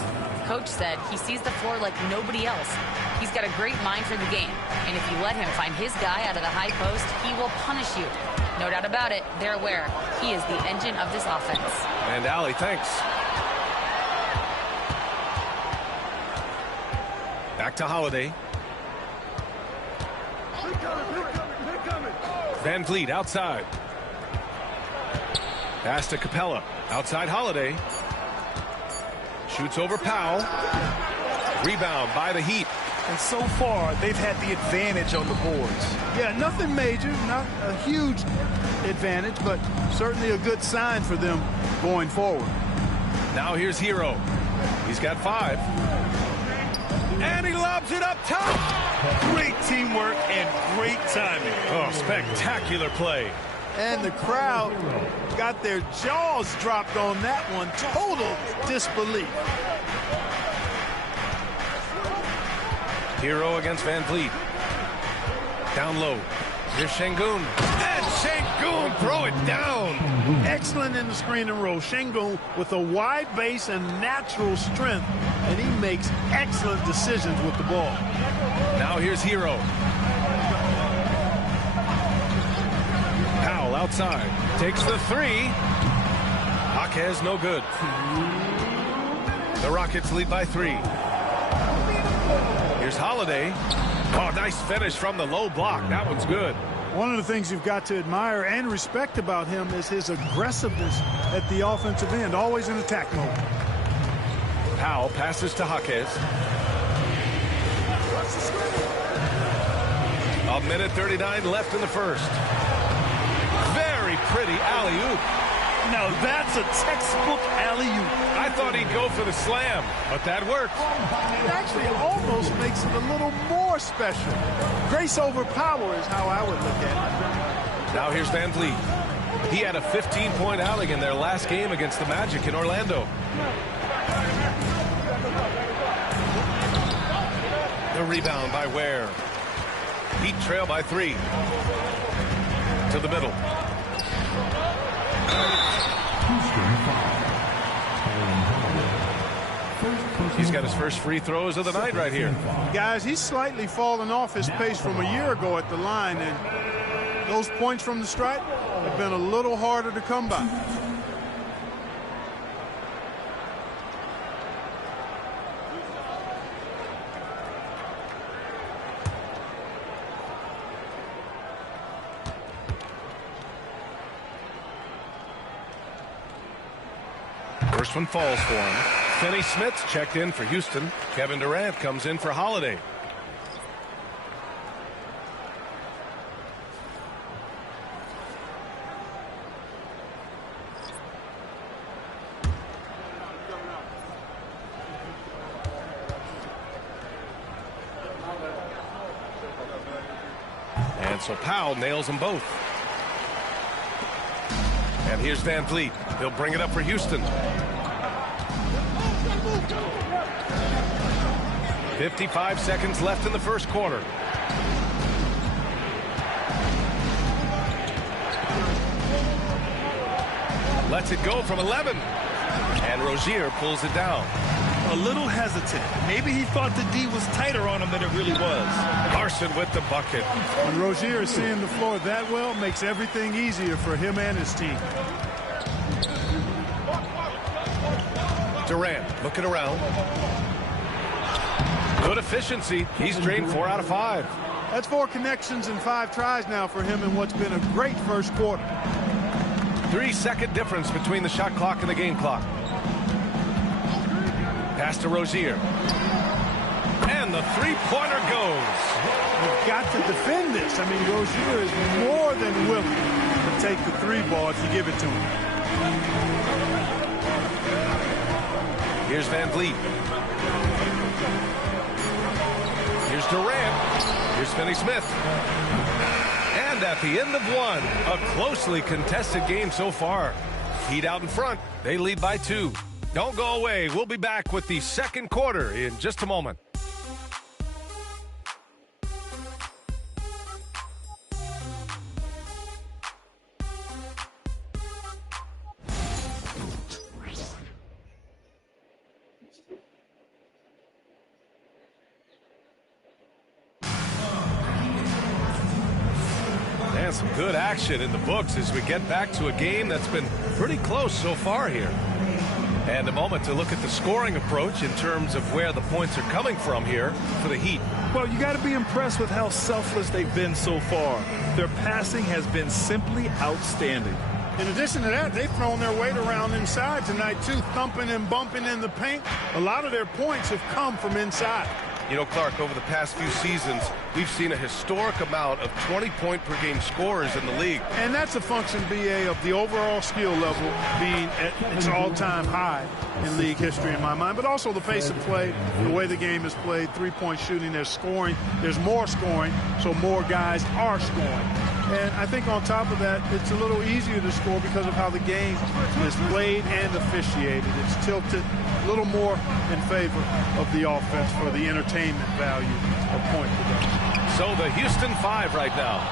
Coach said he sees the floor like nobody else. He's got a great mind for the game, and if you let him find his guy out of the high post, he will punish you. No doubt about it, they're aware. He is the engine of this offense. And Allie, thanks. Back to Holiday. VanVleet outside. Pass to Capella. Outside Holiday. Shoots over Powell. Rebound by the Heat. And so far, they've had the advantage on the boards. Yeah, nothing major, not a huge advantage, but certainly a good sign for them going forward. Now here's Hero. He's got 5. And he lobs it up top. Great teamwork and great timing. Oh, spectacular play. And the crowd got their jaws dropped on that one. Total disbelief. Hero against VanVleet. Down low. Here's Şengün. And Şengün throw it down. Excellent in the screen and roll. Şengün with a wide base and natural strength, and he makes excellent decisions with the ball. Now here's Hero. Powell outside. Takes the 3. Jaquez no good. The Rockets lead by 3. Here's Holiday. Oh, nice finish from the low block. That one's good. One of the things you've got to admire and respect about him is his aggressiveness at the offensive end, always in attack mode. Powell passes to Jaquez. A minute 39 left in the first. Very pretty alley-oop. Now that's a textbook alley-oop. I thought he'd go for the slam, but that worked. It actually almost makes it a little more special. Grace over power is how I would look at it. Now here's VanVleet. He had a 15-point outing in their last game against the Magic in Orlando. The rebound by Ware. Heat trail by 3. To the middle. He's got his first free throws of the night right here. Guys, he's slightly fallen off his pace from a year ago at the line, and those points from the stripe have been a little harder to come by. First one falls for him. Finney Smith's checked in for Houston. Kevin Durant comes in for Holiday. so Powell nails them both. And here's Van Vliet. He'll bring it up for Houston. 55 seconds left in the first quarter. Lets it go from 11. And Rozier pulls it down. A little hesitant. Maybe he thought the D was tighter on him than it really was. Carson with the bucket. When Rozier is seeing the floor that well, makes everything easier for him and his team. Durant looking around. Good efficiency. He's drained 4 out of 5. That's 4 connections and 5 tries now for him in what's been a great first quarter. 3-second difference between the shot clock and the game clock. Pass to Rozier. And the three-pointer goes. You've got to defend this. I mean, Rozier is more than willing to take the 3-ball if you give it to him. Here's Van Vliet. Here's Durant. Here's Finney-Smith. And at the end of one, a closely contested game so far. Heat out in front. They lead by 2. Don't go away. We'll be back with the second quarter in just a moment. And some good action in the books as we get back to a game that's been pretty close so far here. And a moment to look at the scoring approach in terms of where the points are coming from here for the Heat. Well, you got to be impressed with how selfless they've been so far. Their passing has been simply outstanding. In addition to that, they've thrown their weight around inside tonight, too, thumping and bumping in the paint. A lot of their points have come from inside. You know, Clark, over the past few seasons, we've seen a historic amount of 20-point-per-game scorers in the league. And that's a function, B.A., of the overall skill level being at its all-time high in league history in my mind, but also the pace of play, the way the game is played, three-point shooting, there's scoring, there's more scoring, so more guys are scoring. And I think on top of that, it's a little easier to score because of how the game is played and officiated. It's tilted a little more in favor of the offense for the entertainment value of point production. So the Houston 5 right now.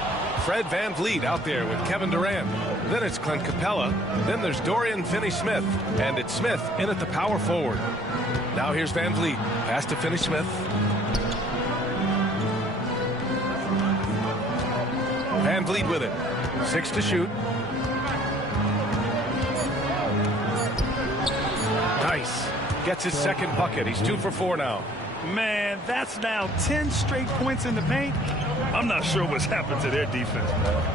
Fred Van Vliet out there with Kevin Durant. Then it's Clint Capella. Then there's Dorian Finney-Smith. And it's Smith in at the power forward. Now here's Van Vliet. Pass to Finney-Smith. Van Vliet with it. 6 to shoot. Nice. Gets his second bucket. He's 2 for 4 now. Man, that's now 10 straight points in the paint. I'm not sure what's happened to their defense.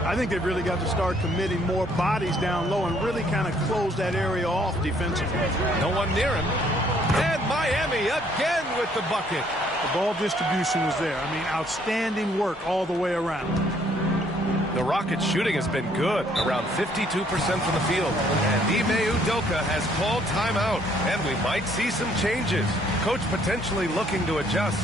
I think they've really got to start committing more bodies down low and really kind of close that area off defensively. No one near him. And Miami again with the bucket. The ball distribution was there. I mean, outstanding work all the way around. The Rockets' shooting has been good, around 52% from the field. And Ime Udoka has called timeout, and we might see some changes. Coach potentially looking to adjust.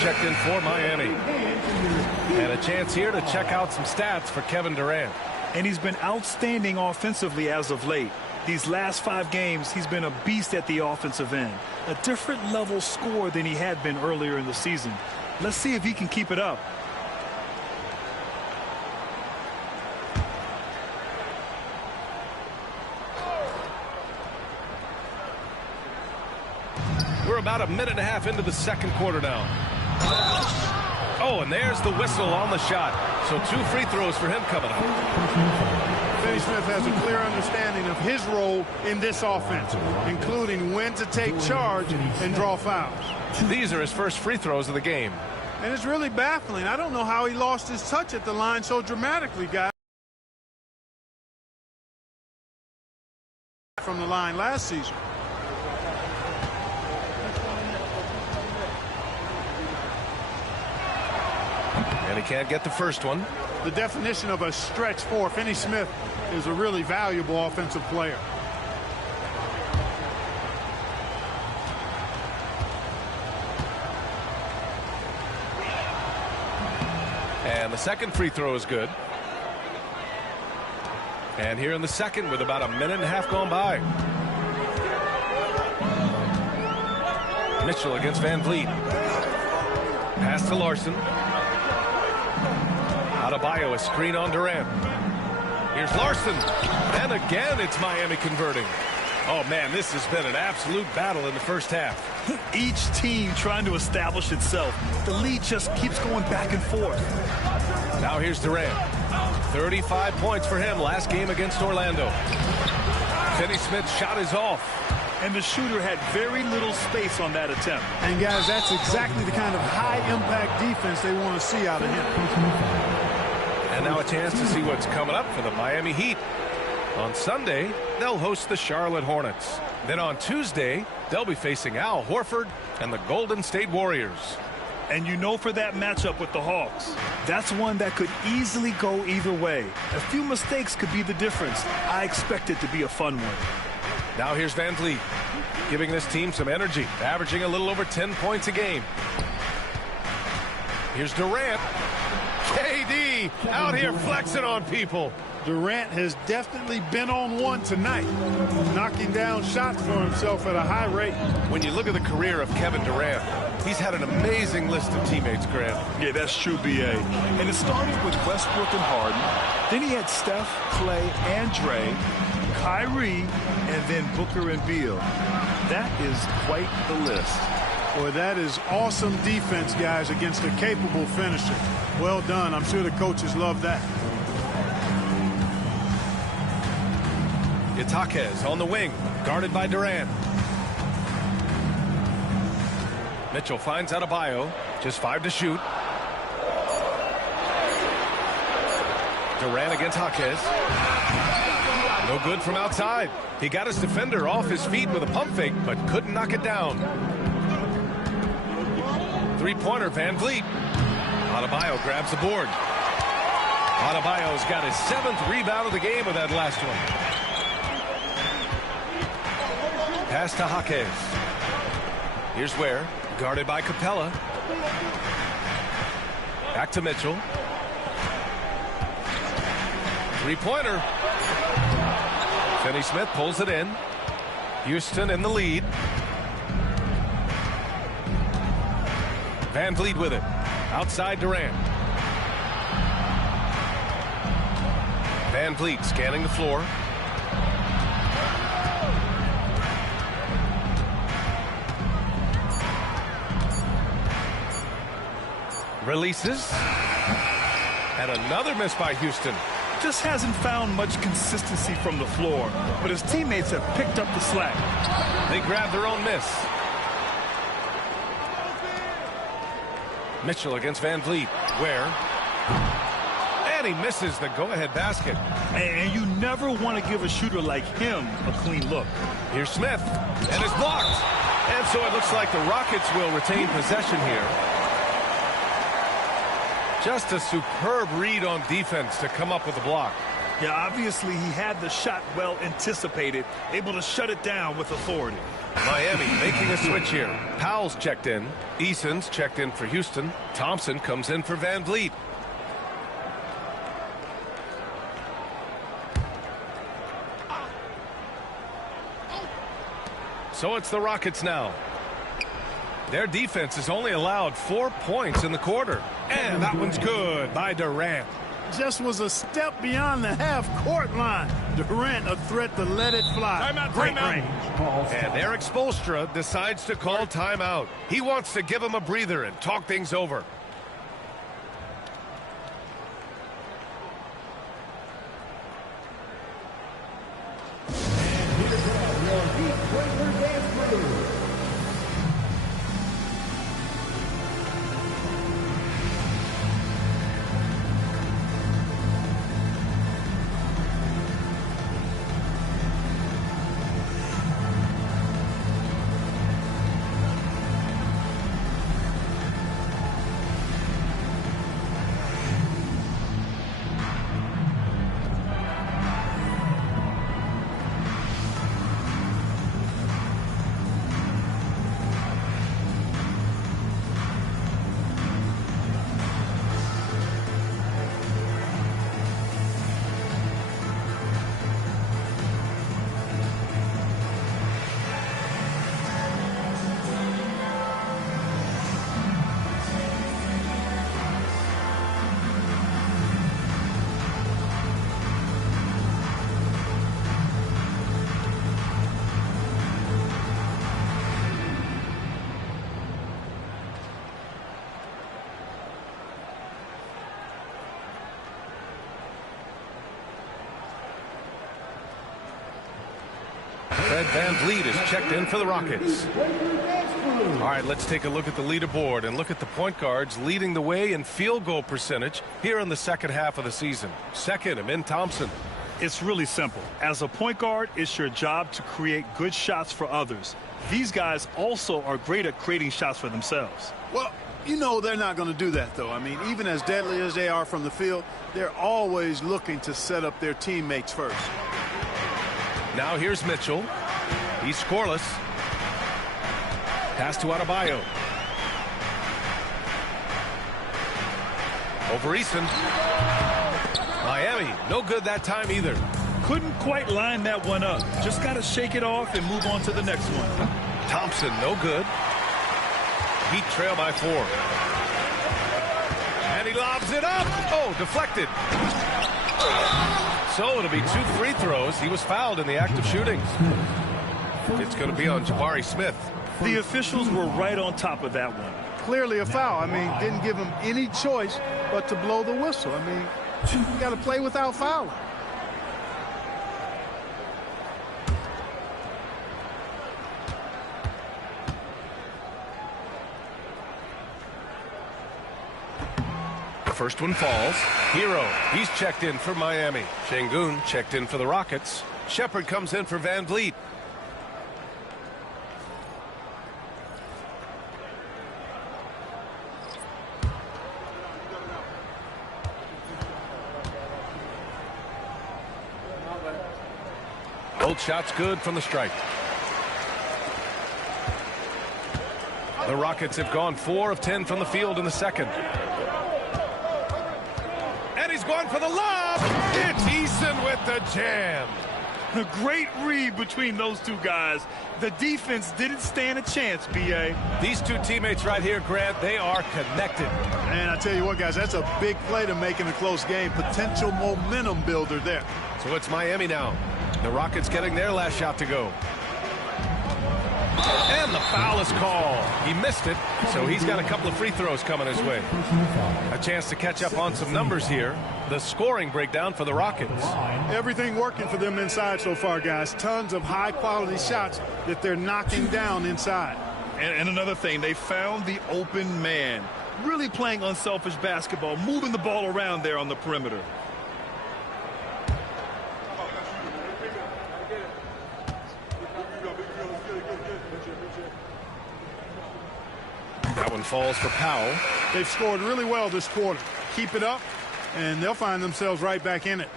checked in for Miami. And a chance here to check out some stats for Kevin Durant. And he's been outstanding offensively as of late. These last 5 games, he's been a beast at the offensive end. A different level scorer than he had been earlier in the season. Let's see if he can keep it up. We're about a minute and a half into the second quarter now. Oh, and there's the whistle on the shot. So 2 free throws for him coming up. Finney Smith has a clear understanding of his role in this offense, including when to take charge and draw fouls. These are his first free throws of the game. And it's really baffling. I don't know how he lost his touch at the line so dramatically, guys. From the line last season. And he can't get the first one. The definition of a stretch 4. Finney Smith is a really valuable offensive player. And the second free throw is good. And here in the second with about a minute and a half gone by. Mitchell against Van Vliet. Pass to Larson. Adebayo, a screen on Durant. Here's Larson. And again, it's Miami converting. Oh, man, this has been an absolute battle in the first half. Each team trying to establish itself. The lead just keeps going back and forth. Now here's Durant. 35 points for him last game against Orlando. Finney Smith's shot is off. And the shooter had very little space on that attempt. And, guys, that's exactly the kind of high-impact defense they want to see out of him. And now a chance to see what's coming up for the Miami Heat. On Sunday, they'll host the Charlotte Hornets. Then on Tuesday, they'll be facing Al Horford and the Golden State Warriors. And you know, for that matchup with the Hawks, that's one that could easily go either way. A few mistakes could be the difference. I expect it to be a fun one. Now here's Van Vliet, giving this team some energy, averaging a little over 10 points a game. Here's Durant. KD out here flexing on people. Durant has definitely been on one tonight, knocking down shots for himself at a high rate. When you look at the career of Kevin Durant, he's had an amazing list of teammates, Grant. Yeah, that's true, B.A. And it started with Westbrook and Harden. Then he had Steph, Clay, and Dre, Kyrie, and then Booker and Beal. That is quite the list. Boy, that is awesome defense, guys, against a capable finisher. Well done. I'm sure the coaches love that. Jackask on the wing, guarded by Durant. Mitchell finds Adebayo, just 5 to shoot. Durant against Jackask. No good from outside. He got his defender off his feet with a pump fake, but couldn't knock it down. Three-pointer, Van Vliet. Adebayo grabs the board. Adebayo's got his 7th rebound of the game with that last one. Pass to Jackask. Here's Ware, guarded by Capella. Back to Mitchell. Three-pointer. Finney Smith pulls it in. Houston in the lead. Van Vliet with it. Outside Durant. Van Vliet scanning the floor. Releases. And another miss by Houston. Just hasn't found much consistency from the floor, but his teammates have picked up the slack. They grabbed their own miss. Mitchell against Van Vliet. Where? And he misses the go-ahead basket. And you never want to give a shooter like him a clean look. Here's Smith, and it's blocked. And so it looks like the Rockets will retain possession here. Just a superb read on defense to come up with the block. Yeah, obviously he had the shot well anticipated, able to shut it down with authority. Miami making a switch here. Powell's checked in. Eason's checked in for Houston. Thompson comes in for Van Vliet. So it's the Rockets now. Their defense has only allowed 4 points in the quarter. And that one's good by Durant. Just was a step beyond the half-court line. Durant a threat to let it fly. Great range. And Eric Spoelstra decides to call timeout. He wants to give him a breather and talk things over. Fred Van Vliet is checked in for the Rockets. All right, let's take a look at the leaderboard and look at the point guards leading the way in field goal percentage here in the second half of the season. Second, Amin Thompson. It's really simple. As a point guard, it's your job to create good shots for others. These guys also are great at creating shots for themselves. Well, you know they're not going to do that, though. I mean, even as deadly as they are from the field, they're always looking to set up their teammates first. Now here's Mitchell. He's scoreless. Pass to Adebayo. Over Easton. Miami, no good that time either. Couldn't quite line that one up. Just got to shake it off and move on to the next one. Thompson, no good. Heat trail by 4. And he lobs it up. Oh, deflected. So it'll be 2 free throws. He was fouled in the act of shooting. It's going to be on Jabari Smith. The officials were right on top of that one. Clearly a foul. I mean, didn't give him any choice but to blow the whistle. I mean, you got to play without fouling. The first one falls. Hero, he's checked in for Miami. Şengün checked in for the Rockets. Shepard comes in for Van Vliet. Both shots good from the stripe. The Rockets have gone 4 of 10 from the field in the second. And he's going for the lob. It's Eason with the jam. A great read between those two guys. The defense didn't stand a chance, B.A. These two teammates right here, Grant, they are connected. And I tell you what, guys, that's a big play to make in a close game. Potential momentum builder there. So it's Miami now. The Rockets getting their last shot to go. And the foul is called. He missed it, so he's got a couple of free throws coming his way. A chance to catch up on some numbers here. The scoring breakdown for the Rockets. Everything working for them inside so far, guys. Tons of high-quality shots that they're knocking down inside. And another thing, they found the open man. Really playing unselfish basketball, moving the ball around there on the perimeter. That one falls for Powell. They've scored really well this quarter. Keep it up, and they'll find themselves right back in it.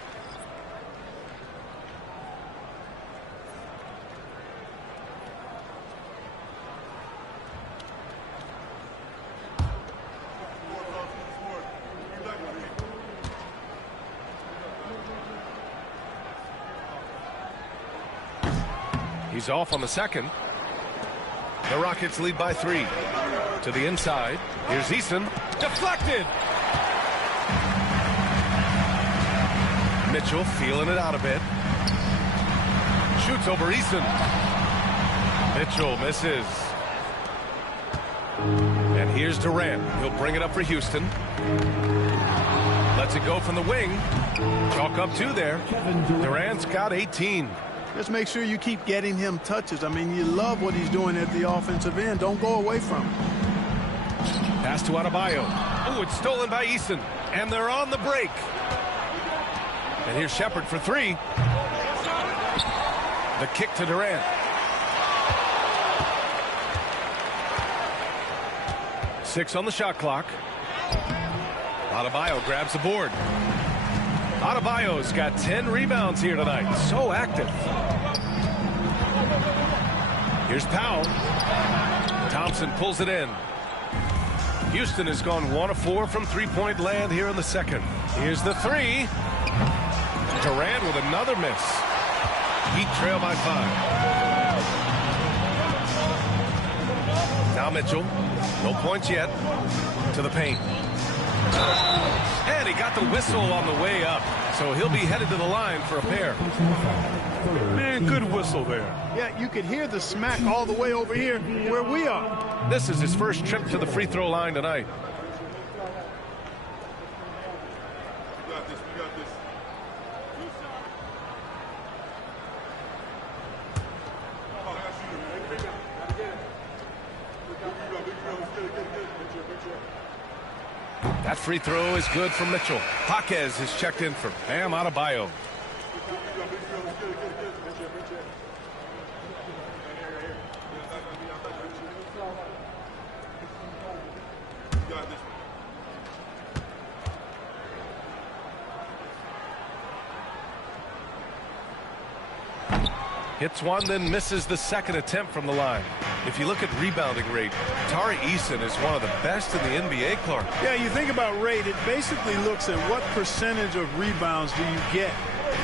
He's off on the second. The Rockets lead by 3. To the inside. Here's Eason. Deflected. Mitchell feeling it out a bit. Shoots over Eason. Mitchell misses. And here's Durant. He'll bring it up for Houston. Lets it go from the wing. Chalk up 2 there. Durant's got 18. Just make sure you keep getting him touches. I mean, you love what he's doing at the offensive end. Don't go away from him. Pass to Adebayo. Oh, it's stolen by Eason. And they're on the break. And here's Shepard for 3. The kick to Durant. 6 on the shot clock. Adebayo grabs the board. Adebayo's got 10 rebounds here tonight. So active. Here's Powell. Thompson pulls it in. Houston has gone 1 of 4 from three-point land here in the second. Here's the 3. Durant with another miss. Heat trail by 5. Now Mitchell. No points yet. To the paint. And he got the whistle on the way up. So he'll be headed to the line for a pair. Man, good whistle there. Yeah, you could hear the smack all the way over here where we are. This is his first trip to the free throw line tonight. That free throw is good for Mitchell. Jaquez is checked in for Bam Adebayo. Hits one, then misses the second attempt from the line. If you look at rebounding rate, Tari Eason is one of the best in the NBA, Clark. Yeah, you think about rate, it basically looks at what percentage of rebounds do you get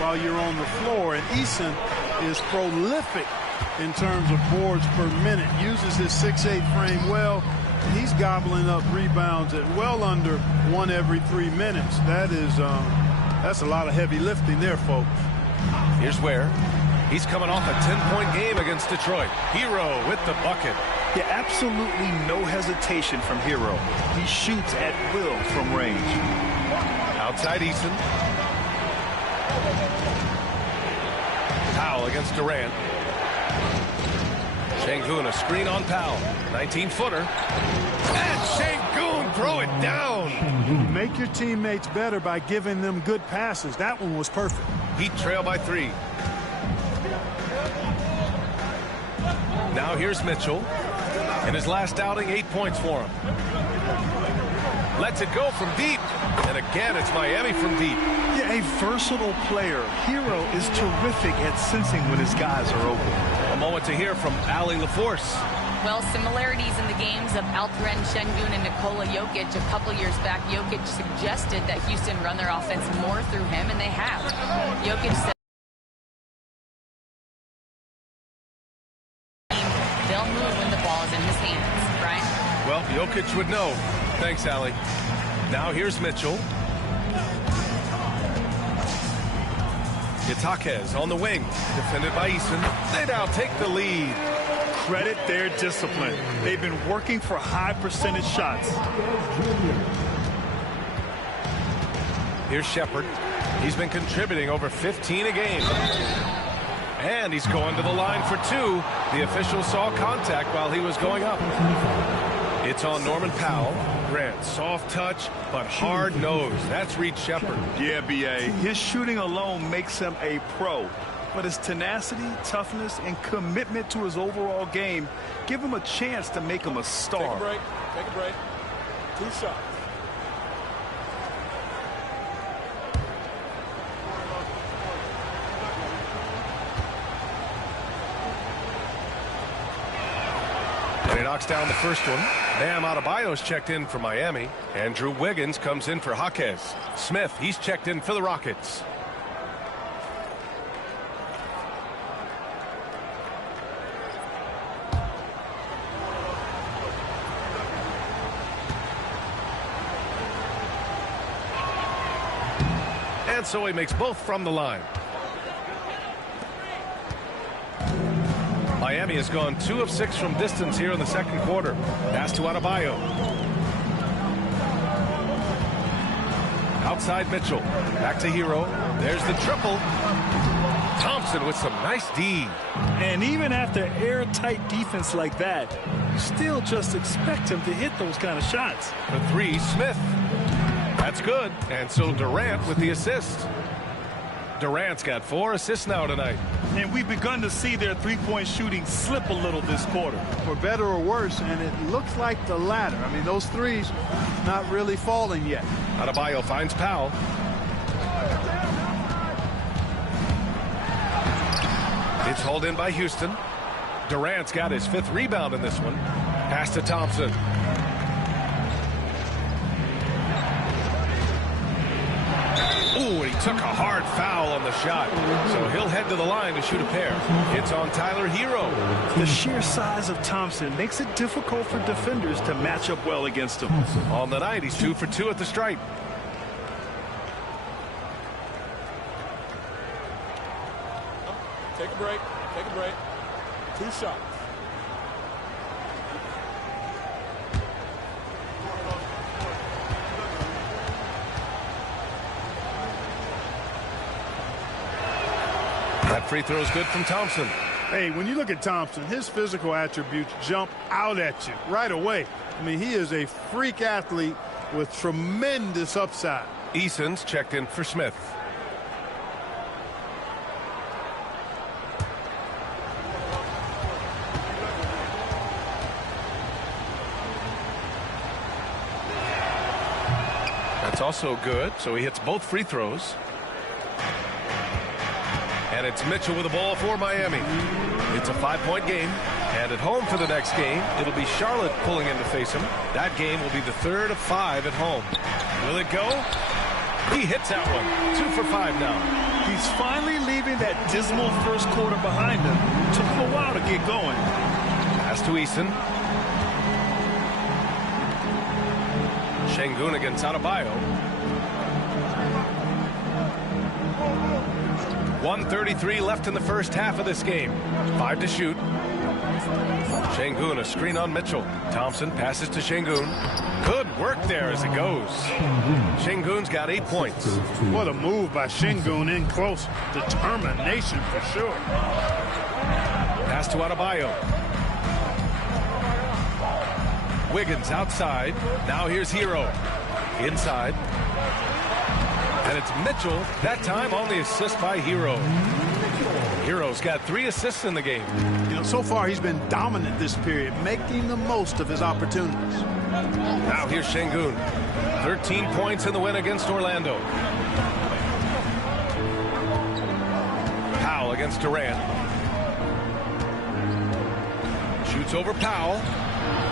while you're on the floor. And Eason is prolific in terms of boards per minute. Uses his 6'8" frame well. He's gobbling up rebounds at well under 1 every 3 minutes. That's a lot of heavy lifting there, folks. Here's Ware. He's coming off a 10-point game against Detroit. Hero with the bucket. Yeah, absolutely no hesitation from Hero. He shoots at will from range. Outside Eason. Powell against Durant. Şengün, a screen on Powell. 19-footer. And Şengün throw it down. You make your teammates better by giving them good passes. That one was perfect. Heat trail by 3. Now here's Mitchell. In his last outing, 8 points for him. Lets it go from deep. And again, it's Miami from deep. Yeah, a versatile player. Hero is terrific at sensing when his guys are open. A moment to hear from Allie LaForce. Well, similarities in the games of Alperen Şengün and Nikola Jokic. A couple years back, Jokic suggested that Houston run their offense more through him, and they have. Jokic said they'll move when the ball is in his hands. Brian? Well, Jokic would know. Thanks, Allie. Now here's Mitchell. Jaquez on the wing. Defended by Eason. They now take the lead. Credit their discipline. They've been working for high percentage shots. Here's Shepard. He's been contributing over 15 a game. And he's going to the line for 2. The official saw contact while he was going up. It's on Norman Powell. Grant, soft touch, but hard nose. That's Reed Shepard. Yeah, B.A. His shooting alone makes him a pro. But his tenacity, toughness, and commitment to his overall game give him a chance to make him a star. Take a break. Take a break. 2 shots. And he knocks down the first one. Bam Adebayo's checked in for Miami. Andrew Wiggins comes in for Jaquez. Smith, he's checked in for the Rockets. And so he makes both from the line. Miami has gone 2 of 6 from distance here in the second quarter. Pass to Adebayo. Outside Mitchell. Back to Hero. There's the triple. Thompson with some nice D. And even after airtight defense like that, you still just expect him to hit those kind of shots. For 3, Smith. That's good. And so Durant with the assist. Durant's got 4 assists now tonight. And we've begun to see their three-point shooting slip a little this quarter. For better or worse, and it looks like the latter. I mean, those threes not really falling yet. Adebayo finds Powell. It's hauled in by Houston. Durant's got his 5th rebound in this one. Pass to Thompson. Ooh, and he took a hard foul on the shot. So he'll head to the line to shoot a pair. It's on Tyler Hero. The sheer size of Thompson makes it difficult for defenders to match up well against him. On the night, he's 2 for 2 at the stripe. Take a break. Take a break. 2 shots. That free throw is good from Thompson. Hey, when you look at Thompson, his physical attributes jump out at you right away. I mean, he is a freak athlete with tremendous upside. Eason's checked in for Smith. That's also good, so he hits both free throws. And it's Mitchell with the ball for Miami. It's a 5-point game. And at home for the next game, it'll be Charlotte pulling in to face him. That game will be the 3rd of 5 at home. Will it go? He hits that one. 2 for 5 now. He's finally leaving that dismal first quarter behind him. Took him a while to get going. Pass to Eason. Şengün against Adebayo. 1:33 left in the first half of this game. 5 to shoot. Şengün, a screen on Mitchell. Thompson passes to Şengün. Good work there as it goes. Şengün's got 8 points. What a move by Şengün in close. Determination for sure. Pass to Adebayo. Wiggins outside. Now here's Hero. Inside. And it's Mitchell, that time on the assist by Hero. Hero's got 3 assists in the game. You know, so far he's been dominant this period, making the most of his opportunities. Now here's Şengün. 13 points in the win against Orlando. Powell against Durant. Shoots over Powell.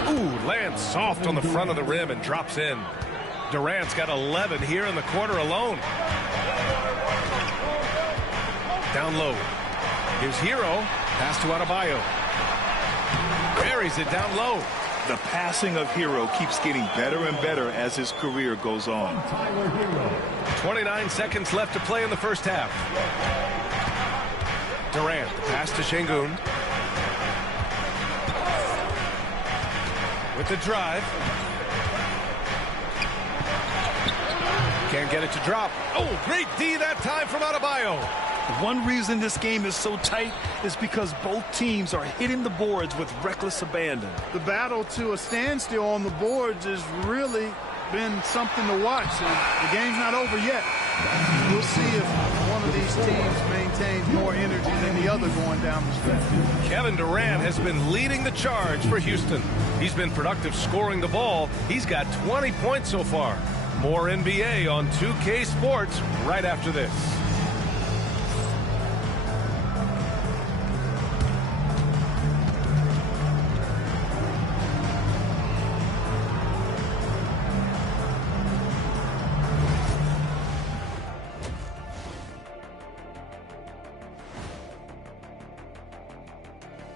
Ooh, lands soft on the front of the rim and drops in. Durant's got 11 here in the quarter alone. Down low. Here's Hero. Pass to Adebayo. Buries it down low. The passing of Hero keeps getting better and better as his career goes on. 29 seconds left to play in the first half. Durant, pass to Şengün. With the drive. Can't get it to drop. Oh, great D that time from Adebayo. One reason this game is so tight is because both teams are hitting the boards with reckless abandon. The battle to a standstill on the boards has really been something to watch. The game's not over yet. We'll see if one of these teams maintains more energy than the other going down the stretch. Kevin Durant has been leading the charge for Houston. He's been productive scoring the ball. He's got 20 points so far. More NBA on 2K Sports right after this.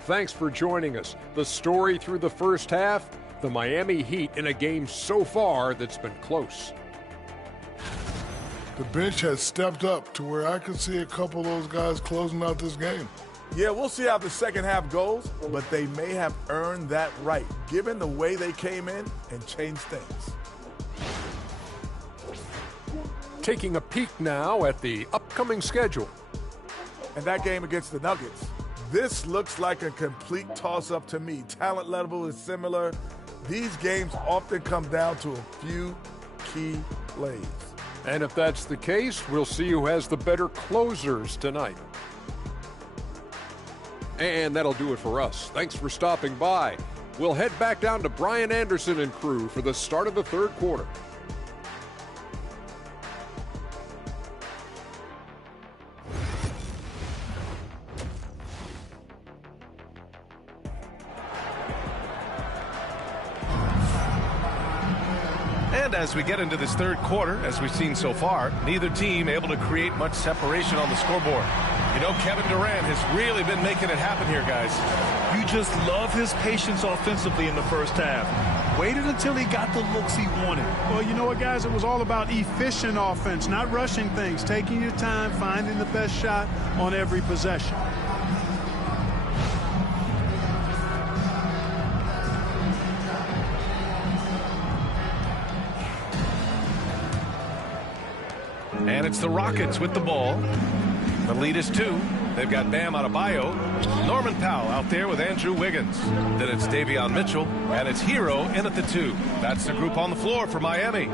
Thanks for joining us. The story through the first half, the Miami Heat in a game so far that's been close. The bench has stepped up to where I can see a couple of those guys closing out this game. Yeah, we'll see how the second half goes, but they may have earned that right, given the way they came in and changed things. Taking a peek now at the upcoming schedule. And that game against the Nuggets, this looks like a complete toss-up to me. Talent level is similar. These games often come down to a few key plays. And if that's the case, we'll see who has the better closers tonight. And that'll do it for us. Thanks for stopping by. We'll head back down to Brian Anderson and crew for the start of the third quarter. And as we get into this third quarter, as we've seen so far, neither team able to create much separation on the scoreboard. You know, Kevin Durant has really been making it happen here, guys. You just love his patience offensively in the first half. Waited until he got the looks he wanted. Well, you know what, guys? It was all about efficient offense, not rushing things, taking your time, finding the best shot on every possession. And it's the Rockets with the ball. The lead is 2. They've got Bam Adebayo, Norman Powell out there with Andrew Wiggins. Then it's Davion Mitchell, and it's Hero in at the 2. That's the group on the floor for Miami.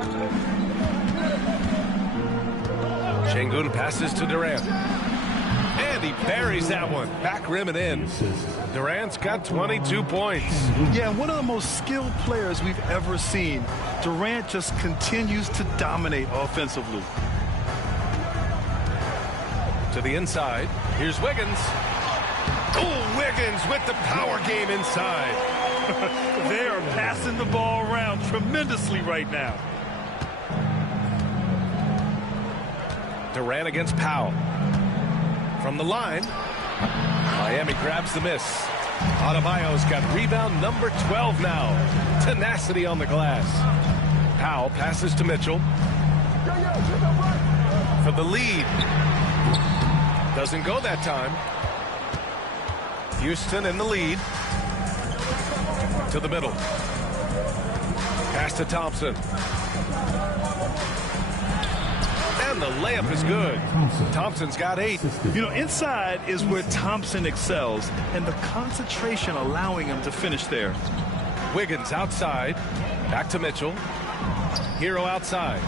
Şengün passes to Durant. And he buries that one. Back rim and in. Durant's got 22 points. Yeah, one of the most skilled players we've ever seen. Durant just continues to dominate offensively. To the inside. Here's Wiggins. Oh, Wiggins with the power game inside. They are passing the ball around tremendously right now. Durant against Powell. From the line, Miami grabs the miss. Adebayo's got rebound number 12 now. Tenacity on the glass. Powell passes to Mitchell. For the lead. Doesn't go that time. Houston in the lead. To the middle. Pass to Thompson. And the layup is good. Thompson's got 8. You know, inside is where Thompson excels, and the concentration allowing him to finish there. Wiggins outside. Back to Mitchell. Hero outside.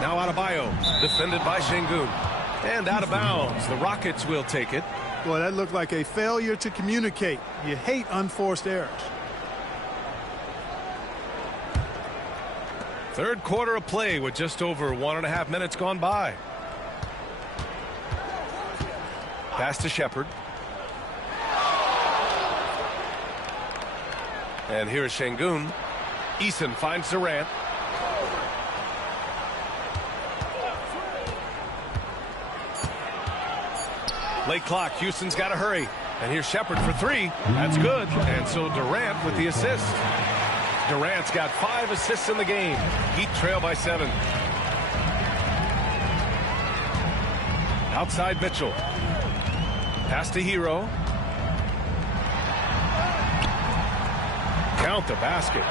Now Adebayo, defended by Şengün. And out of bounds. The Rockets will take it. Boy, that looked like a failure to communicate. You hate unforced errors. Third quarter of play with just over 1.5 minutes gone by. Pass to Shepherd. And here's Şengün. Eason finds Durant. Late clock. Houston's got to hurry. And here's Shepherd for 3. That's good. And so Durant with the assist. Durant's got 5 assists in the game. Heat trail by 7. Outside Mitchell. Pass to Hero. Count the basket.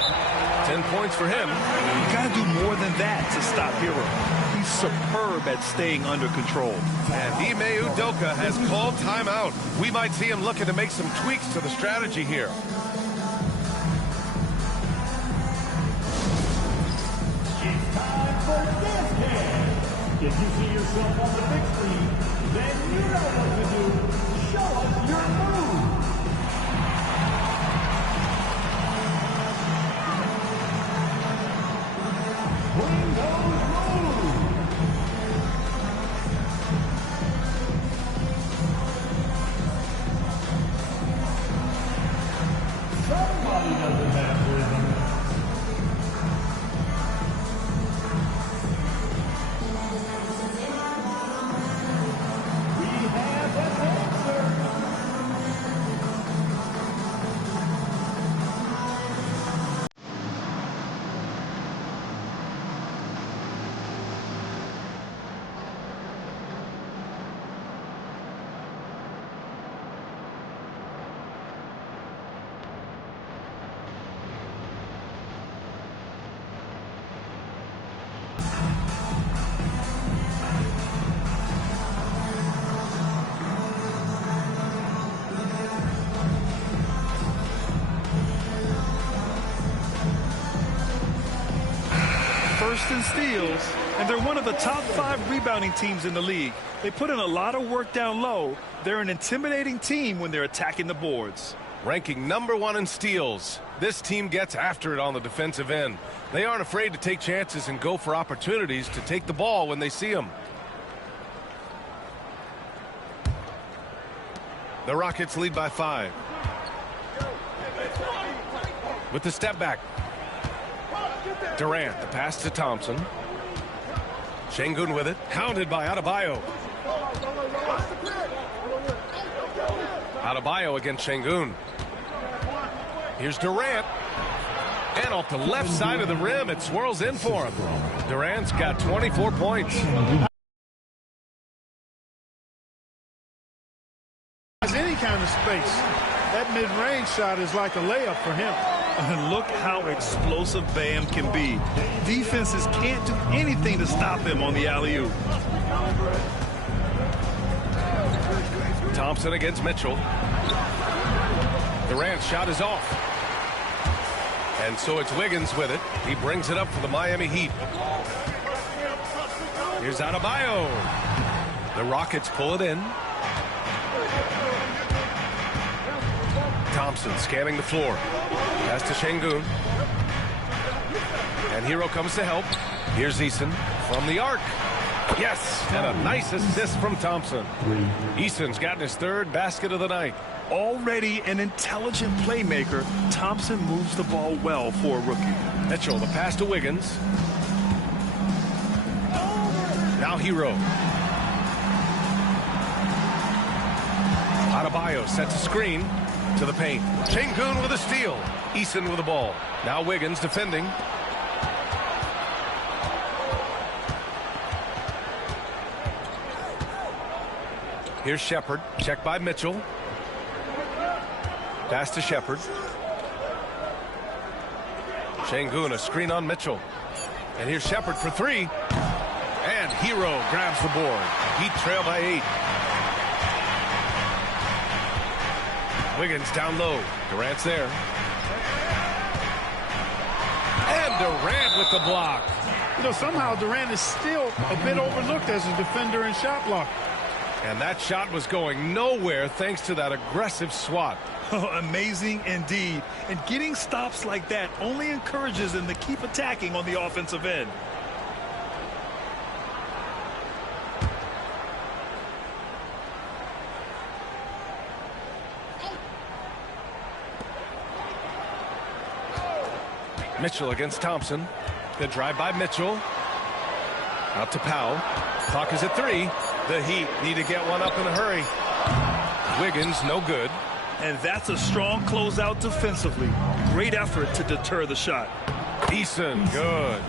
10 points for him. You got to do more than that to stop Hero. He's superb at staying under control. And Ime Udoka has called timeout. We might see him looking to make some tweaks to the strategy here. It's time for this game. If you see yourself on the big screen, then you know what to do. Show us your move. Bring those moves. Somebody doesn't have rhythm. We have an answer. first in steals, and they're one of the top 5 rebounding teams in the league. They put in a lot of work down low. They're an intimidating team when they're attacking the boards. Ranking #1 in steals. This team gets after it on the defensive end. They aren't afraid to take chances and go for opportunities to take the ball when they see them. The Rockets lead by 5. With the step back. Durant, the pass to Thompson. Şengün with it, hounded by Adebayo. Adebayo against Şengün. Here's Durant. And off the left side of the rim, it swirls in for him. Durant's got 24 points. Has any kind of space. That mid-range shot is like a layup for him. And look how explosive Bam can be. Defenses can't do anything to stop him on the alley-oop. Thompson against Mitchell. Durant's shot is off. And so it's Wiggins with it. He brings it up for the Miami Heat. Here's Adebayo. The Rockets pull it in. Thompson scanning the floor. Pass to Şengün. And Hero comes to help. Here's Eason from the arc. Yes, and a nice assist from Thompson. Eason's gotten his 3rd basket of the night. Already an intelligent playmaker, Thompson moves the ball well for a rookie. Mitchell, the pass to Wiggins. Now Hero. Adebayo sets a screen to the paint. Şengün with a steal. Eason with the ball. Now Wiggins defending. Here's Shepherd. Checked by Mitchell. Pass to Shepherd. Şengün, a screen on Mitchell. And here's Shepherd for 3. And Hero grabs the board. Heat trail by 8. Wiggins down low. Durant's there. And Durant with the block. You know, somehow Durant is still a bit overlooked as a defender and shot blocker. And that shot was going nowhere thanks to that aggressive swat. Amazing indeed. And getting stops like that only encourages them to keep attacking on the offensive end. Mitchell against Thompson. Good drive by Mitchell. Out to Powell. Clock is at 3. The Heat need to get one up in a hurry. Wiggins, no good. And that's a strong closeout defensively. Great effort to deter the shot. Eason, good.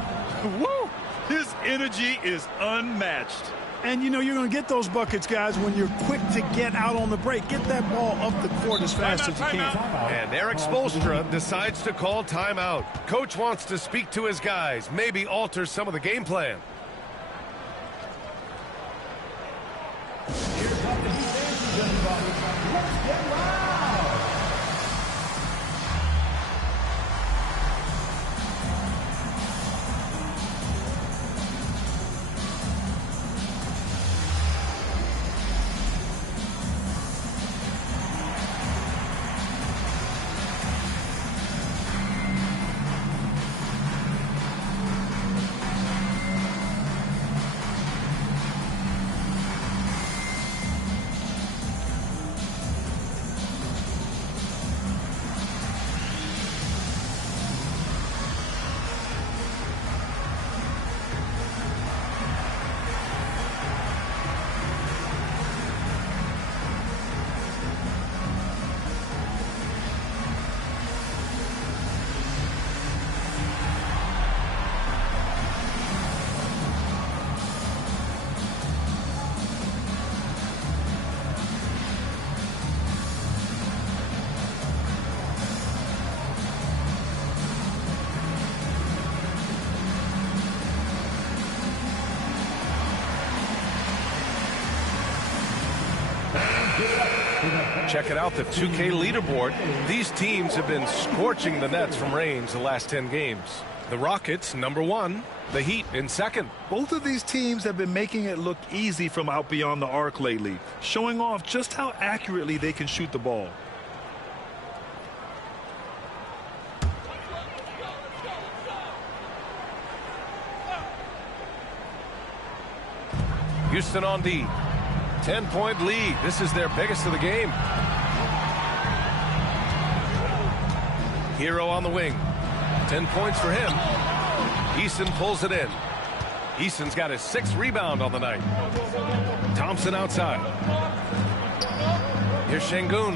Woo! His energy is unmatched. And, you know, you're going to get those buckets, guys, when you're quick to get out on the break. Get that ball up the court as fast as you can. And Eric Spoelstra decides to call timeout. Coach wants to speak to his guys, maybe alter some of the game plan. Let's get loud. Check it out, the 2K leaderboard. These teams have been scorching the Nets from range the last 10 games. The Rockets, number 1. The Heat in second. Both of these teams have been making it look easy from out beyond the arc lately, showing off just how accurately they can shoot the ball. Houston on D. 10-point lead. This is their biggest of the game. Hero on the wing. 10 points for him. Eason pulls it in. Eason's got his 6th rebound on the night. Thompson outside. Here's Şengün.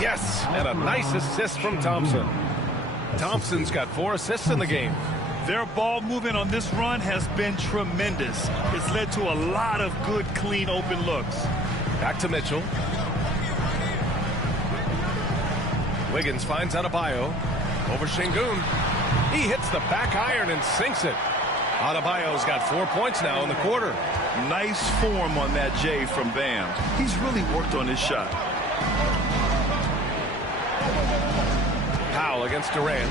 Yes, and a nice assist from Thompson. Thompson's got 4 assists in the game. Their ball movement on this run has been tremendous. It's led to a lot of good, clean, open looks. Back to Mitchell. Wiggins finds Adebayo. Over Şengün. He hits the back iron and sinks it. Adebayo's got 4 points now in the quarter. Nice form on that J from Bam. He's really worked on his shot. Powell against Durant.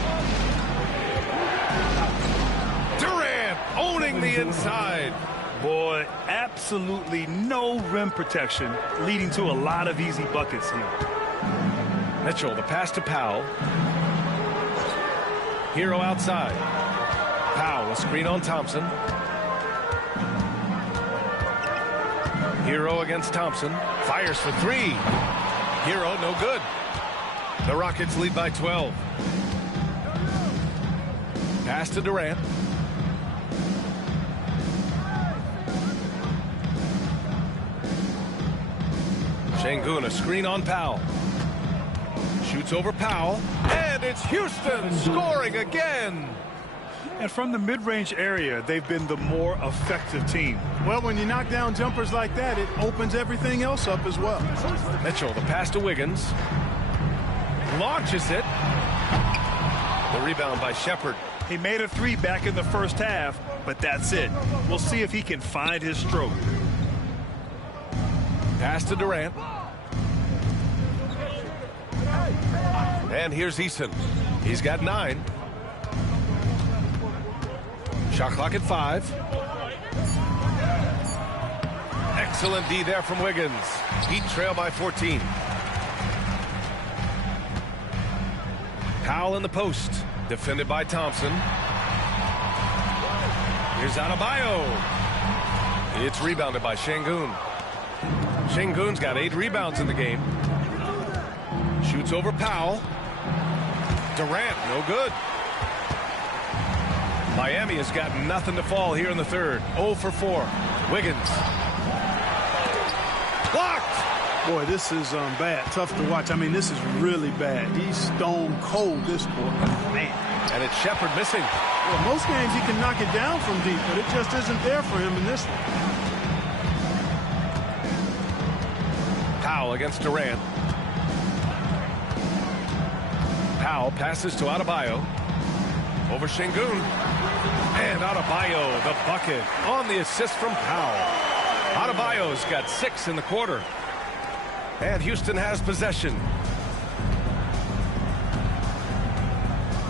Durant owning the inside. Boy, absolutely no rim protection, leading to a lot of easy buckets here. Mitchell, the pass to Powell. Hero outside. Powell, a screen on Thompson. Hero against Thompson. Fires for 3. Hero, no good. The Rockets lead by 12. Pass to Durant. Şengün, a screen on Powell. Shoots over Powell. And it's Houston scoring again. And from the mid-range area, they've been the more effective team. Well, when you knock down jumpers like that, it opens everything else up as well. Mitchell, the pass to Wiggins. Launches it. The rebound by Shepherd. He made a 3 back in the first half, but that's it. We'll see if he can find his stroke. Pass to Durant. And here's Eason. He's got 9. Shot clock at 5. Excellent D there from Wiggins. Heat trail by 14. Powell in the post. Defended by Thompson. Here's Adebayo. It's rebounded by Şengün. Şengün's got 8 rebounds in the game. Shoots over Powell. Durant, no good. Miami has got nothing to fall here in the third. 0 for 4. Wiggins. Blocked. Boy, this is bad. Tough to watch. I mean, this is really bad. He's stone cold this quarter. Man. And it's Shepherd missing. Well, most games he can knock it down from deep, but it just isn't there for him in this one. Powell against Durant. Powell passes to Adebayo. Over Şengün. And Adebayo, the bucket on the assist from Powell. Adebayo's got 6 in the quarter. And Houston has possession.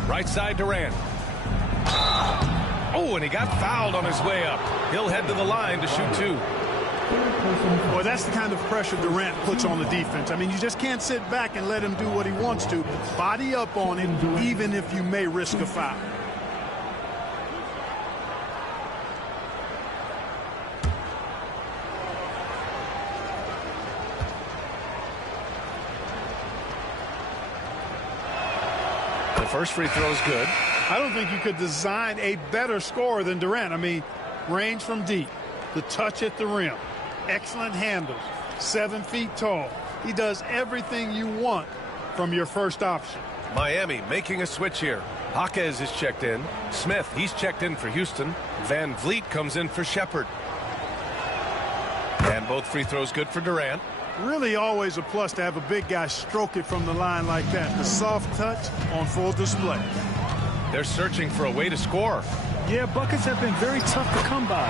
Right side Durant. Oh, and he got fouled on his way up. He'll head to the line to shoot 2. Well, that's the kind of pressure Durant puts on the defense. I mean, you just can't sit back and let him do what he wants to. Body up on him, even if you may risk a foul. The first free throw is good. I don't think you could design a better scorer than Durant. I mean, range from deep, the touch at the rim, excellent handles, 7 feet tall. He does everything you want from your first option. Miami making a switch here. Jaquez is checked in. Smith, he's checked in for Houston. Van Vliet comes in for Shepherd. And both free throws good for Durant. Really always a plus to have a big guy stroke it from the line like that. The soft touch on full display. They're searching for a way to score. Yeah, buckets have been very tough to come by.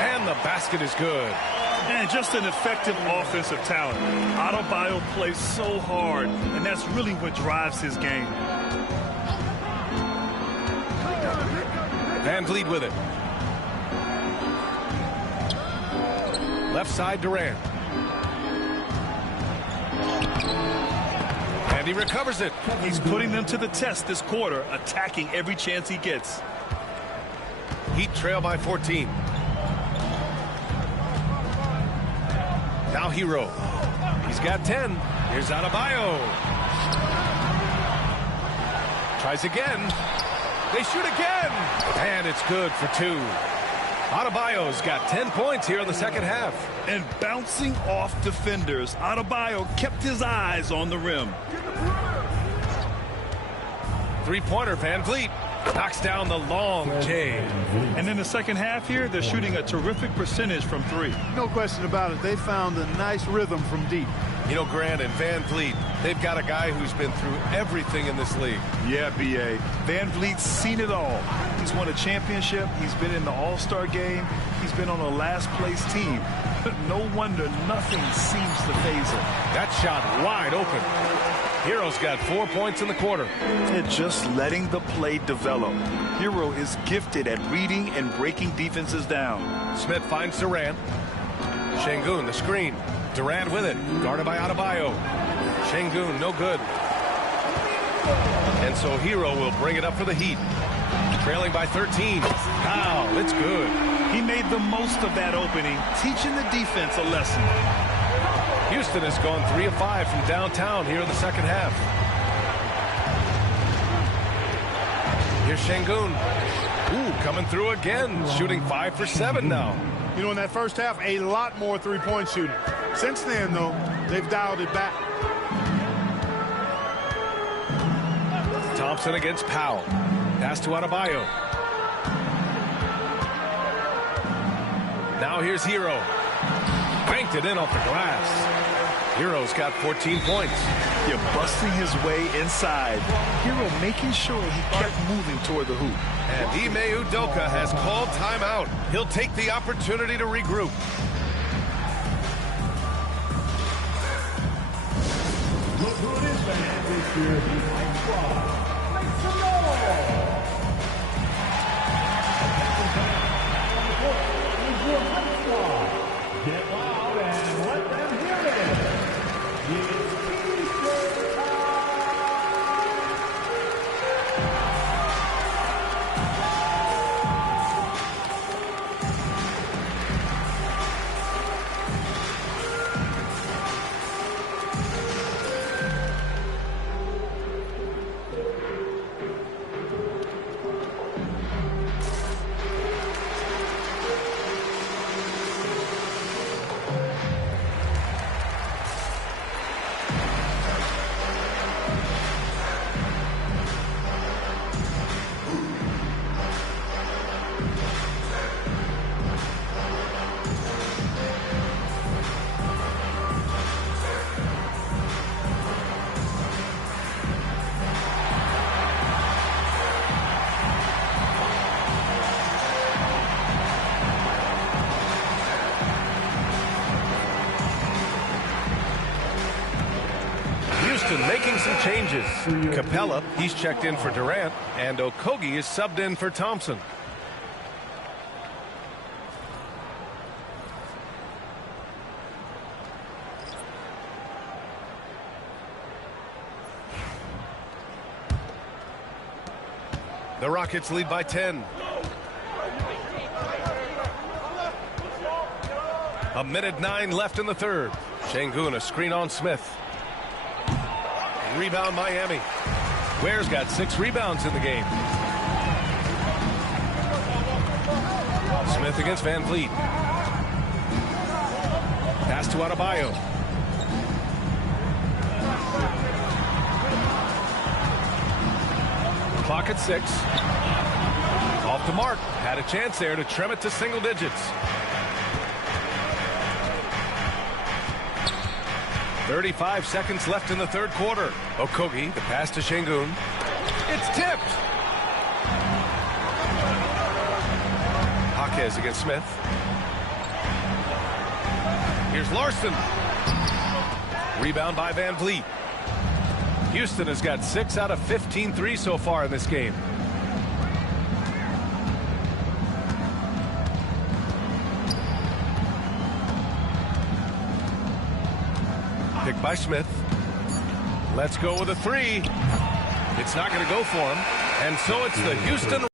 And the basket is good. And just an effective offensive talent. Adebayo plays so hard, and that's really what drives his game. Van Vliet with it. Left side, Durant. And he recovers it. He's putting them to the test this quarter, attacking every chance he gets. Heat trail by 14. Now Hero. He's got 10. Here's Adebayo. Tries again. They shoot again. And it's good for 2. Adebayo's got 10 points here in the second half. And bouncing off defenders, Adebayo kept his eyes on the rim. Three-pointer, Van Vliet knocks down the long J. And in the second half here, they're shooting a terrific percentage from 3. No question about it. They found a nice rhythm from deep. You know, Grant and Van Vliet, they've got a guy who's been through everything in this league. Yeah, B.A. Van Vliet's seen it all. He's won a championship. He's been in the All-Star game. He's been on a last-place team. No wonder nothing seems to faze him. That shot wide open. Hero's got 4 points in the quarter. And just letting the play develop. Hero is gifted at reading and breaking defenses down. Smith finds Durant. Şengün, the screen. Durant with it, guarded by Adebayo. Şengün, no good. And so Hero will bring it up for the Heat. Trailing by 13. Foul, it's good. He made the most of that opening, teaching the defense a lesson. Houston has gone 3 of 5 from downtown here in the second half. Here's Şengün. Ooh, coming through again, shooting 5 for 7 now. You know, in that first half, a lot more three-point shooting. Since then, though, they've dialed it back. Thompson against Powell. Pass to Adebayo. Now here's Hero. Banked it in off the glass. Hero's got 14 points. You're busting his way inside. Hero making sure he kept moving toward the hoop. And Ime Udoka has called timeout. He'll take the opportunity to regroup. Look who it is, man. This year's Heat squad. Make some noise. Is your Heat squad. Get loud and let them hear it. It's Easter time. Making some changes. Capella, he's checked in for Durant, and Okogie is subbed in for Thompson. The Rockets lead by 10. A minute 9 left in the third. Şengün, a screen on Smith. Rebound Miami. Ware's got 6 rebounds in the game. Smith against Van Vliet. Pass to Adebayo. Clock at 6. Off the mark. Had a chance there to trim it to single digits. 35 seconds left in the third quarter. Okogie, the pass to Şengün. It's tipped. Jaquez against Smith. Here's Larson. Rebound by Van Vliet. Houston has got 6 out of 15 threes so far in this game. Picked by Smith. Let's go with a three. It's not going to go for him. And so it's the Houston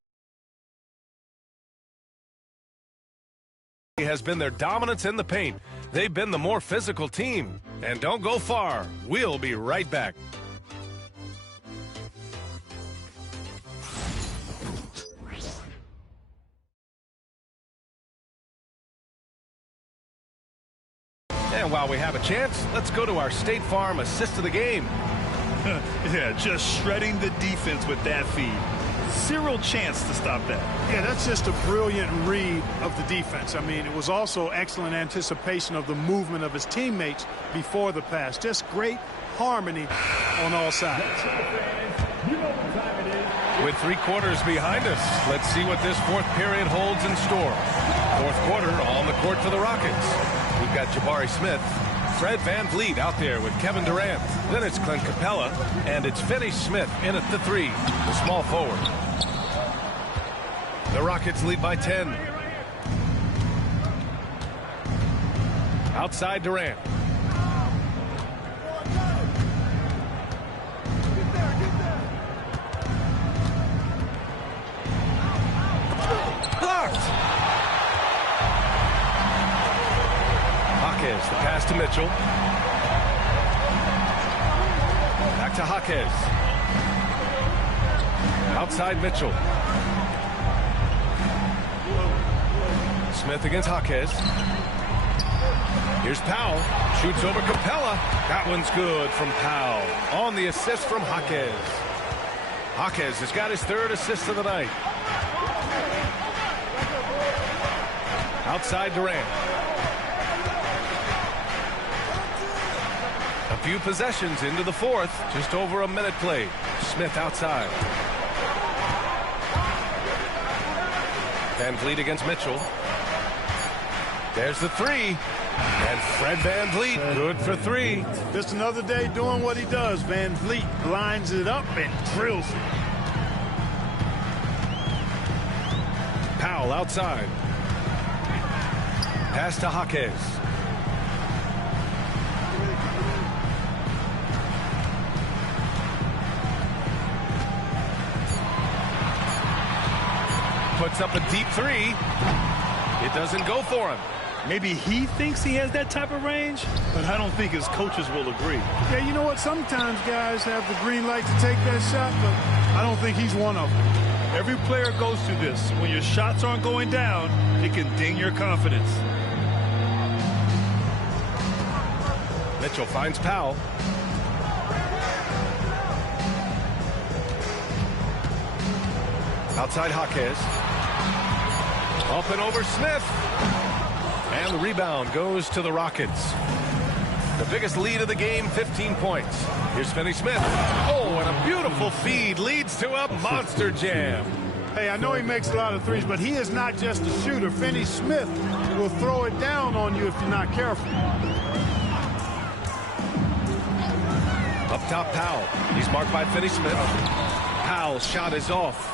has been their dominance in the paint. They've been the more physical team. And don't go far. We'll be right back. And while we have a chance, let's go to our State Farm assist of the game. Yeah, just shredding the defense with that feed. Zero chance to stop that. Yeah, that's just a brilliant read of the defense. I mean, it was also excellent anticipation of the movement of his teammates before the pass. Just great harmony on all sides. With 3 quarters behind us, let's see what this fourth period holds in store. Fourth quarter on the court for the Rockets. We've got Jabari Smith, Fred VanVleet out there with Kevin Durant. Then it's Clint Capella, and it's Finney Smith in at the 3, the small forward. The Rockets lead by 10. Outside Durant. Blocked. Jaquez, the pass to Mitchell. Back to Jaquez. Outside Mitchell. Smith against Jaquez. Here's Powell. Shoots over Capella. That one's good from Powell. On the assist from Jaquez. Jaquez has got his 3rd assist of the night. Outside Durant. A few possessions into the 4th. Just over a minute played. Smith outside. VanVleet against Mitchell. There's the 3. And Fred VanVleet, good for 3. Just another day doing what he does. VanVleet lines it up and drills it. Powell outside. Pass to Jaquez. Puts up a deep 3. It doesn't go for him. Maybe he thinks he has that type of range, but I don't think his coaches will agree. Yeah, you know what? Sometimes guys have the green light to take that shot, but I don't think he's one of them. Every player goes through this. When your shots aren't going down, it can ding your confidence. Mitchell finds Powell. Outside Jaquez. Up and over Smith. And the rebound goes to the Rockets. The biggest lead of the game, 15 points. Here's Finney Smith. Oh, and a beautiful feed leads to a monster jam. Hey, I know he makes a lot of threes, but he is not just a shooter. Finney Smith will throw it down on you if you're not careful. Up top, Powell. He's marked by Finney Smith. Powell's shot is off.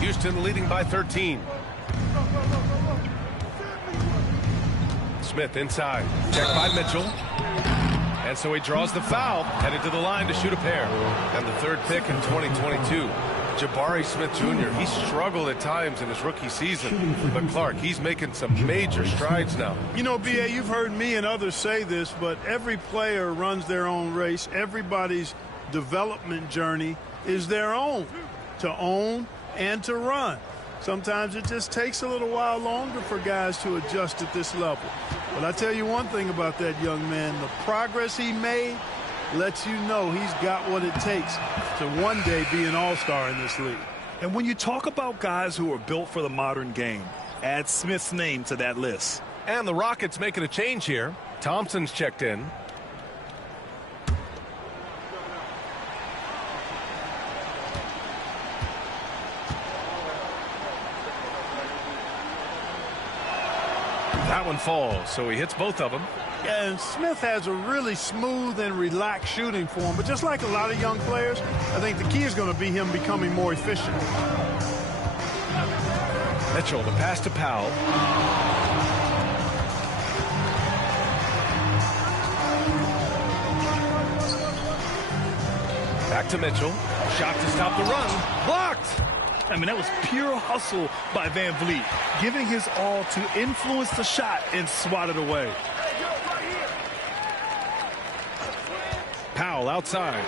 Houston leading by 13. Smith inside. Checked by Mitchell. And so he draws the foul. Headed to the line to shoot a pair. And the 3rd pick in 2022. Jabari Smith Jr. He struggled at times in his rookie season. But Clark, he's making some major strides now. You know, B.A., you've heard me and others say this, but every player runs their own race. Everybody's development journey is their own, to own and to run. Sometimes it just takes a little while longer for guys to adjust at this level. But I tell you one thing about that young man, the progress he made lets you know he's got what it takes to one day be an all-star in this league. And when you talk about guys who are built for the modern game, add Smith's name to that list. And the Rockets making a change here. Thompson's checked in. That one falls, so he hits both of them. Yeah, and Smith has a really smooth and relaxed shooting form, but just like a lot of young players, I think the key is going to be him becoming more efficient. Mitchell, the pass to Powell. Back to Mitchell. Shot to stop the run. Blocked. I mean, that was pure hustle by Van Vliet, giving his all to influence the shot and swat it away. Powell outside.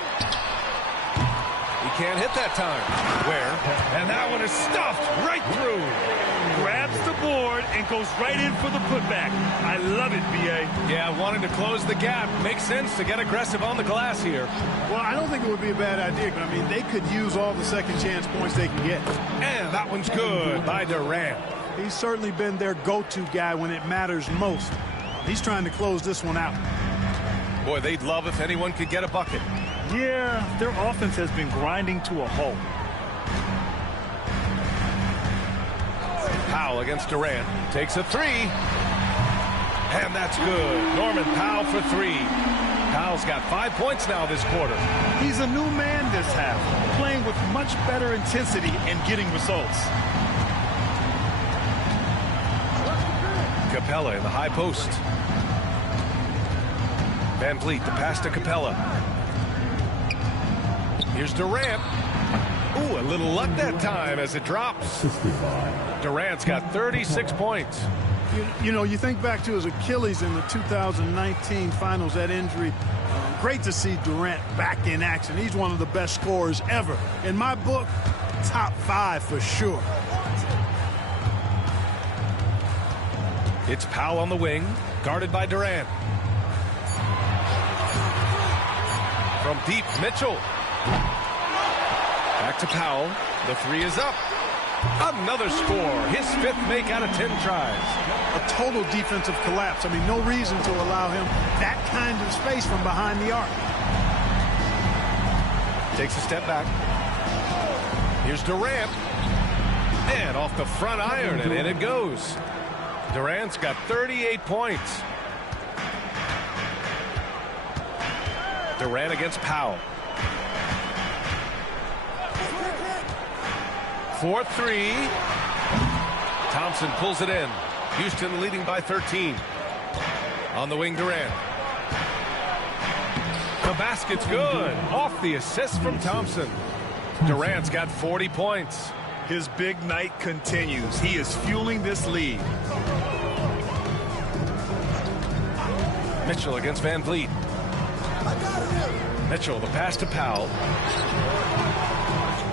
He can't hit that time. Where? And that one is stuffed right through. Grabs the board and goes right in for the putback. I love it, B.A. Yeah, wanting to close the gap. Makes sense to get aggressive on the glass here. Well, I don't think it would be a bad idea, but, I mean, they could use all the second chance points they can get. And that one's good by Durant. He's certainly been their go-to guy when it matters most. He's trying to close this one out. Boy, they'd love if anyone could get a bucket. Yeah, their offense has been grinding to a halt. Powell against Durant. Takes a three. And that's good. Norman Powell for three. Powell's got 5 points now this quarter. He's a new man this half, playing with much better intensity and getting results. Capella in the high post. Van Vliet, the pass to Capella. Here's Durant. Ooh, a little luck that time as it drops. Durant's got 36 points. You know, you think back to his Achilles in the 2019 finals, that injury. Great to see Durant back in action. He's one of the best scorers ever. In my book, top 5 for sure. It's Powell on the wing, guarded by Durant. From deep, Mitchell. Back to Powell. The three is up. Another score. His 5th make out of 10 tries. A total defensive collapse. I mean, no reason to allow him that kind of space from behind the arc. Takes a step back. Here's Durant. And off the front iron, and in it goes. Durant's got 38 points. Durant against Powell. 4-3. Thompson pulls it in. Houston leading by 13. On the wing, Durant. The basket's good. Off the assist from Thompson. Durant's got 40 points. His big night continues. He is fueling this lead. Mitchell against Van Vliet. Mitchell, the pass to Powell.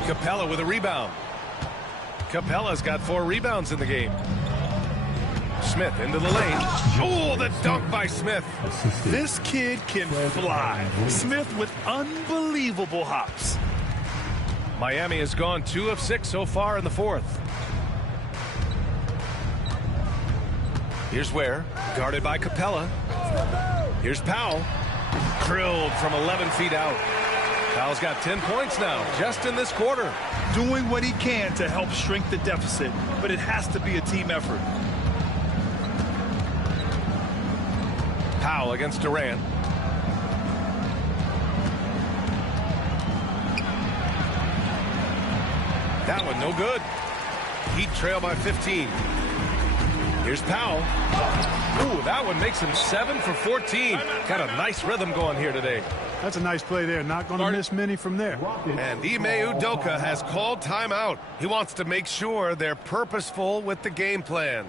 Capella with a rebound. Capella's got 4 rebounds in the game. Smith into the lane. Oh, the dunk by Smith. This kid can fly. Smith with unbelievable hops. Miami has gone 2 of 6 so far in the 4th. Here's Ware, guarded by Capella. Here's Powell. Drilled from 11 feet out. Powell's got 10 points now, just in this quarter. Doing what he can to help shrink the deficit, but it has to be a team effort. Powell against Durant. That one no good. Heat trail by 15. Here's Powell. Ooh, that one makes him 7 for 14. Got a nice rhythm going here today. That's a nice play there. Not going to miss many from there. And Ime Udoka has called timeout. He wants to make sure they're purposeful with the game plan.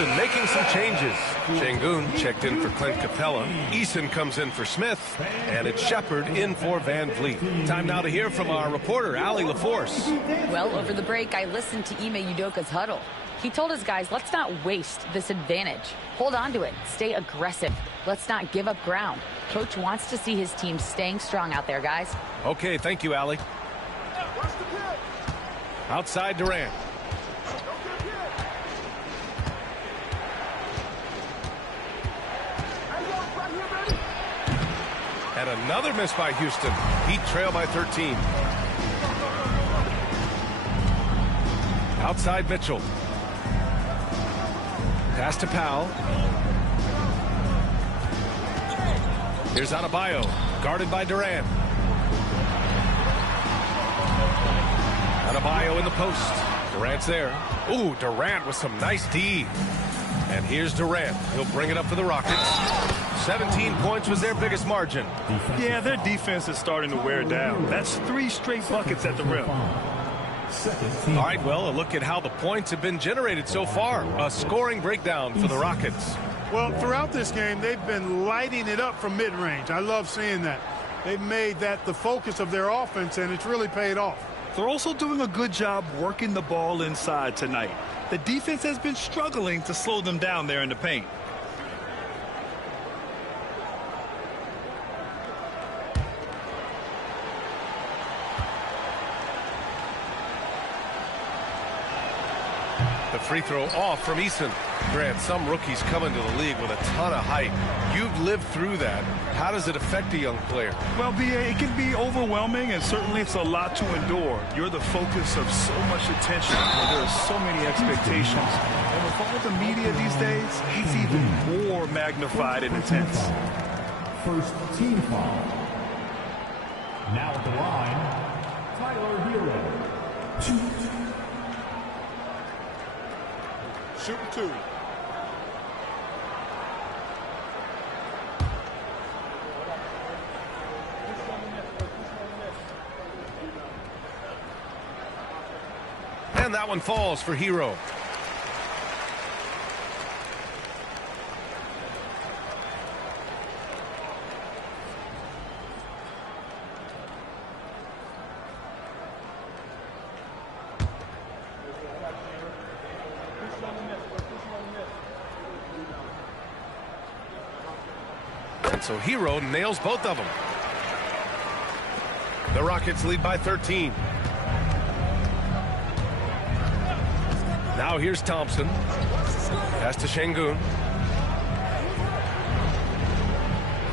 Houston making some changes. Şengün checked in for Clint Capella. Eason comes in for Smith. And it's Shepard in for Van Vliet. Time now to hear from our reporter, Allie LaForce. Well, over the break, I listened to Ime Udoka's huddle. He told his guys, let's not waste this advantage. Hold on to it. Stay aggressive. Let's not give up ground. Coach wants to see his team staying strong out there, guys. Okay, thank you, Allie. Outside Durant. And another miss by Houston. Heat trail by 13. Outside Mitchell. Pass to Powell. Here's Adebayo, guarded by Durant. Adebayo in the post. Durant's there. Ooh, Durant with some nice D. And here's Durant. He'll bring it up for the Rockets. 17 points was their biggest margin. Yeah, their defense is starting to wear down. That's 3 straight buckets at the rim. All right, well, a look at how the points have been generated so far. A scoring breakdown for the Rockets. Well, throughout this game, they've been lighting it up from mid-range. I love seeing that. They've made that the focus of their offense, and it's really paid off. They're also doing a good job working the ball inside tonight. The defense has been struggling to slow them down there in the paint. The free throw off from Eason. Grant, some rookies come into the league with a ton of hype. You've lived through that. How does it affect a young player? Well, it can be overwhelming, and certainly it's a lot to endure. You're the focus of so much attention, and there are so many expectations. And with all the media these days, it's even more magnified and intense. First team foul. Now at the line, Tyler Hero. Shooting 2. And that one falls for Hero. And so Hero nails both of them. The Rockets lead by 13. Now here's Thompson. Pass to Şengün.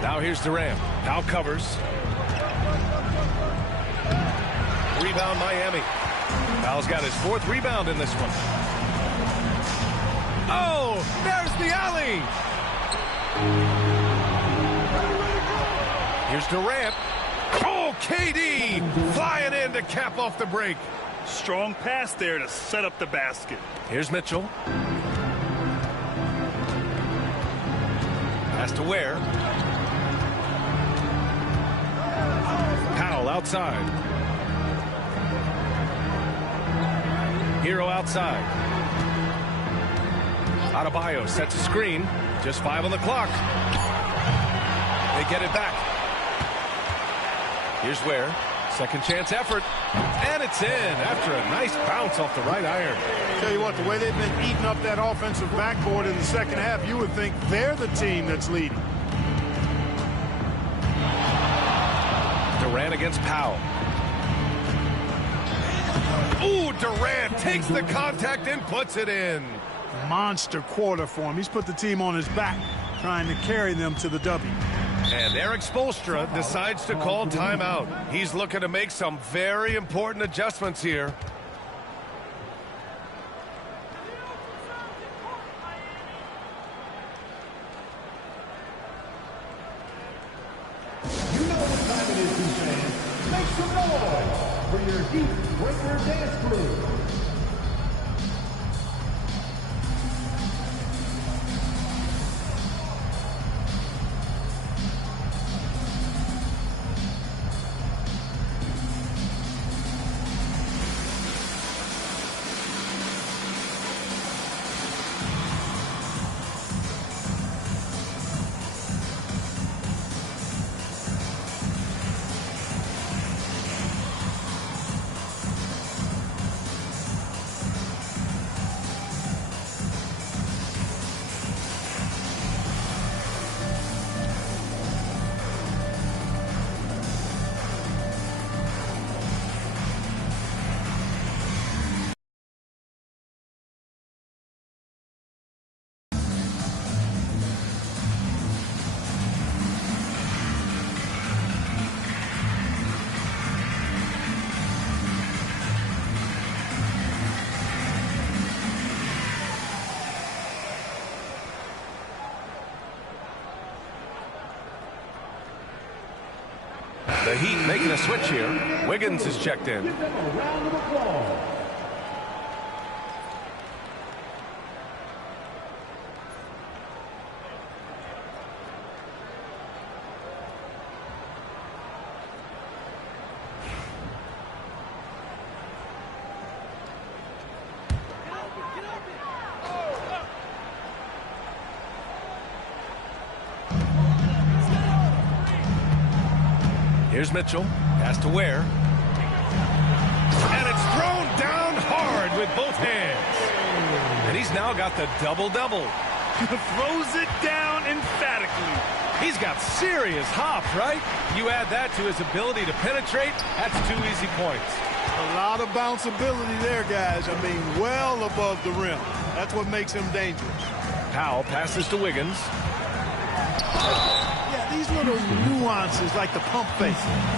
Now here's Durant. Now covers. Rebound Miami. Powell's got his 4th rebound in this one. Oh, there's the alley. Here's Durant. Oh, KD flying in to cap off the break. Strong pass there to set up the basket. Here's Mitchell. Pass to Ware. Powell outside. Hero outside. Adebayo sets a screen. Just 5 on the clock. They get it back. Here's Ware. Second chance effort. And it's in after a nice bounce off the right iron. Tell you what, the way they've been eating up that offensive backboard in the second half, you would think they're the team that's leading. Durant against Powell. Ooh, Durant takes the contact and puts it in. Monster quarter for him. He's put the team on his back, trying to carry them to the W. And Eric Spoelstra decides to call timeout. He's looking to make some very important adjustments here. You know what time it is, fans. Make some noise for your Heat Breaker Dance Crew. Heat making a switch here. Wiggins is checked in. Give them a round of applause. Here's Mitchell. Pass to Ware. And it's thrown down hard with both hands. And he's now got the double-double. Throws it down emphatically. He's got serious hop, right? You add that to his ability to penetrate, that's 2 easy points. A lot of bounce ability there, guys. I mean, well above the rim. That's what makes him dangerous. Powell passes to Wiggins. Yeah, these little nuances like the pump fake,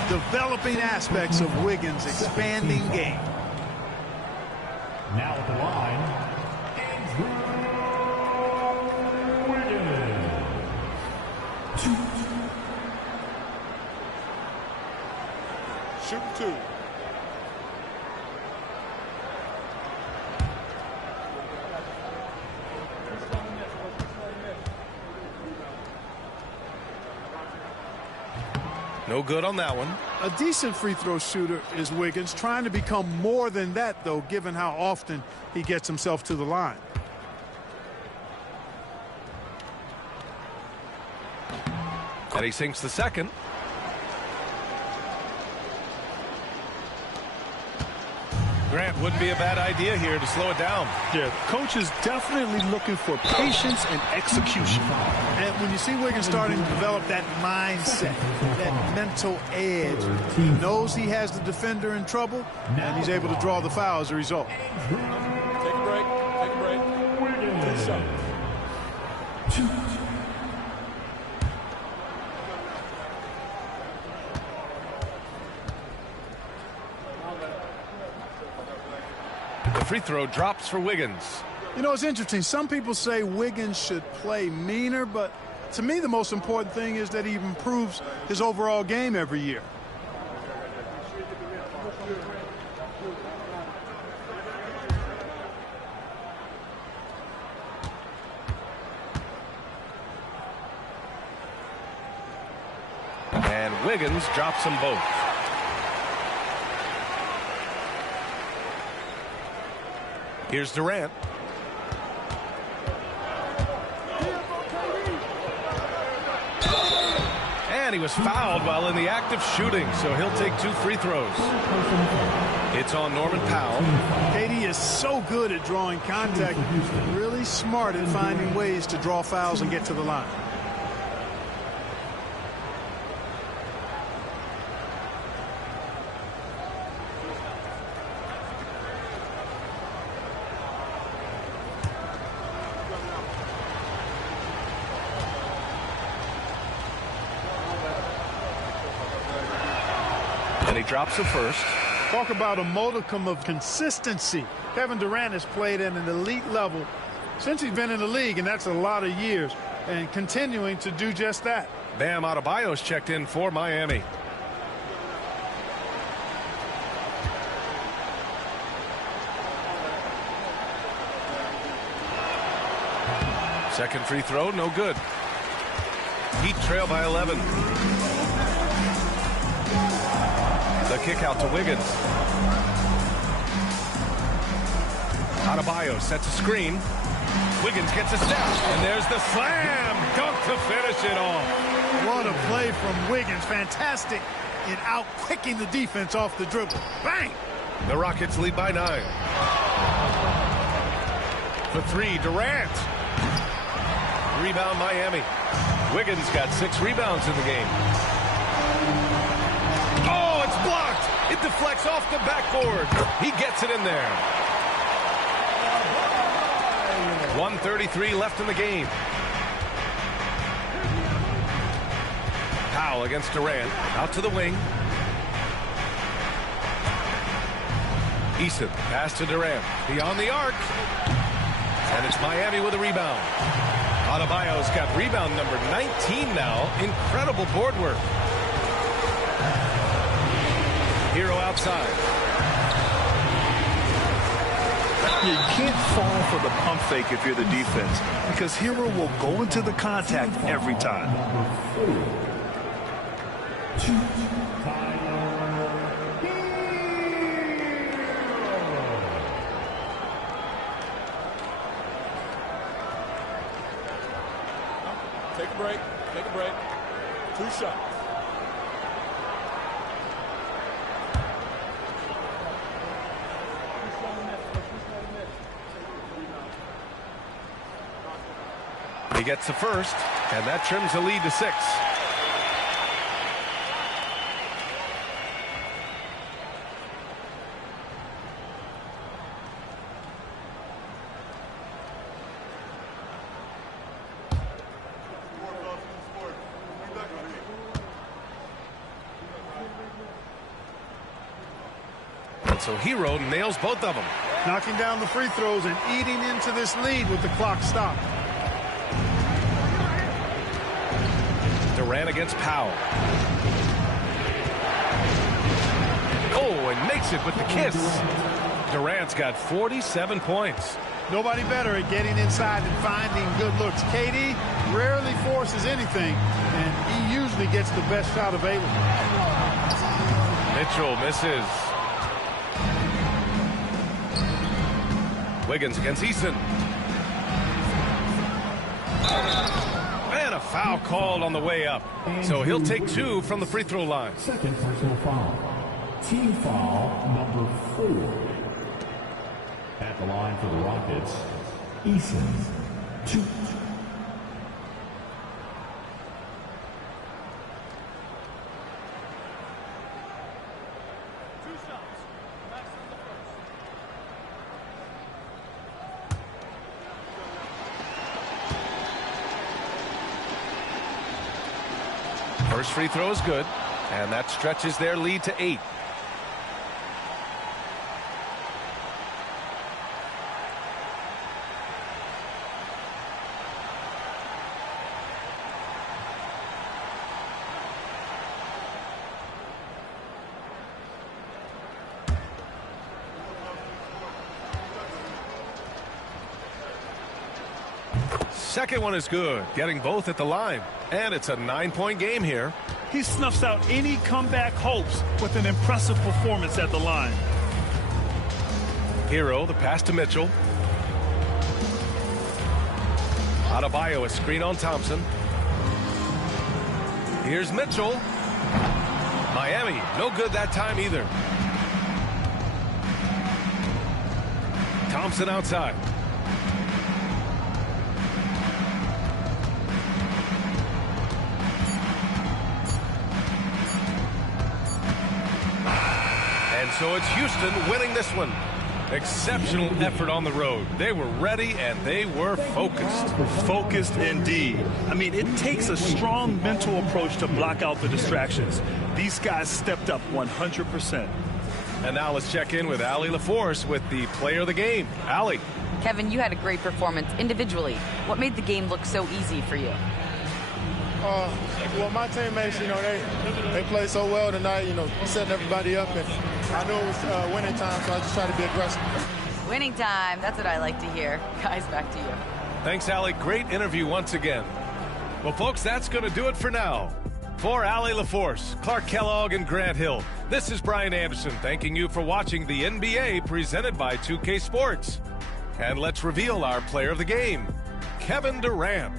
developing aspects of Wiggins' expanding game. Now at the line, Andrew Wiggins. Shoot 2. No good on that one. A decent free throw shooter is Wiggins, trying to become more than that, though, given how often he gets himself to the line. And he sinks the second. Grant, wouldn't be a bad idea here to slow it down. Yeah, coach is definitely looking for patience and execution. And when you see Wiggins starting to develop that mindset, that mental edge, he knows he has the defender in trouble, and he's able to draw the foul as a result. Take a break. Take a break. 2 shots. The free throw drops for Wiggins. You know, it's interesting. Some people say Wiggins should play meaner, but to me the most important thing is that he improves his overall game every year. And Wiggins drops them both. Here's Durant. And he was fouled while in the act of shooting, so he'll take 2 free throws. It's on Norman Powell. KD is so good at drawing contact, really smart at finding ways to draw fouls and get to the line. And he drops the first. Talk about a modicum of consistency. Kevin Durant has played at an elite level since he's been in the league, and that's a lot of years, and continuing to do just that. Bam Adebayo's checked in for Miami. Second free throw, no good. Heat trail by 11. The kick out to Wiggins. Adebayo sets a screen. Wiggins gets a step, and there's the slam dunk to finish it off. What a play from Wiggins. Fantastic in out-quicking the defense off the dribble. Bang! The Rockets lead by 9. For 3, Durant. Rebound Miami. Wiggins got 6 rebounds in the game. Oh, it's blocked. It deflects off the backboard. He gets it in there. 1:33 left in the game. Powell against Durant. Out to the wing. Eason, pass to Durant. Beyond the arc. And it's Miami with a rebound. Adebayo's got rebound number 19 now. Incredible board work. Hero outside. You can't fall for the pump fake if you're the defense, because Hero will go into the contact every time. Take a break. Take a break. 2 shots. He gets the first, and that trims the lead to 6. And so Hero nails both of them. Knocking down the free throws and eating into this lead with the clock stopped. Durant against Powell. Oh, and makes it with the kiss. Durant's got 47 points. Nobody better at getting inside and finding good looks. KD rarely forces anything, and he usually gets the best shot available. Mitchell misses. Wiggins against Eason. And a foul called on the way up. So he'll take 2 from the free throw line. Second personal foul. Team foul number 4. At the line for the Rockets, Eason, 2. First free throw is good, and that stretches their lead to 8. Second one is good, getting both at the line. And it's a 9-point game here. He snuffs out any comeback hopes with an impressive performance at the line. Hero, the pass to Mitchell. Adebayo, a screen on Thompson. Here's Mitchell. Miami, no good that time either. Thompson outside. So it's Houston winning this one. Exceptional effort on the road. They were ready and they were focused. Focused indeed. I mean, it takes a strong mental approach to block out the distractions. These guys stepped up 100%. And now let's check in with Allie LaForce with the player of the game. Allie. Kevin, you had a great performance individually. What made the game look so easy for you? Well, my teammates, they played so well tonight, setting everybody up. And I knew it was winning time, so I just tried to be aggressive. Winning time. That's what I like to hear. Guys, back to you. Thanks, Allie. Great interview once again. Well, folks, that's going to do it for now. For Allie LaForce, Clark Kellogg, and Grant Hill, this is Brian Anderson thanking you for watching the NBA presented by 2K Sports. And let's reveal our player of the game, Kevin Durant.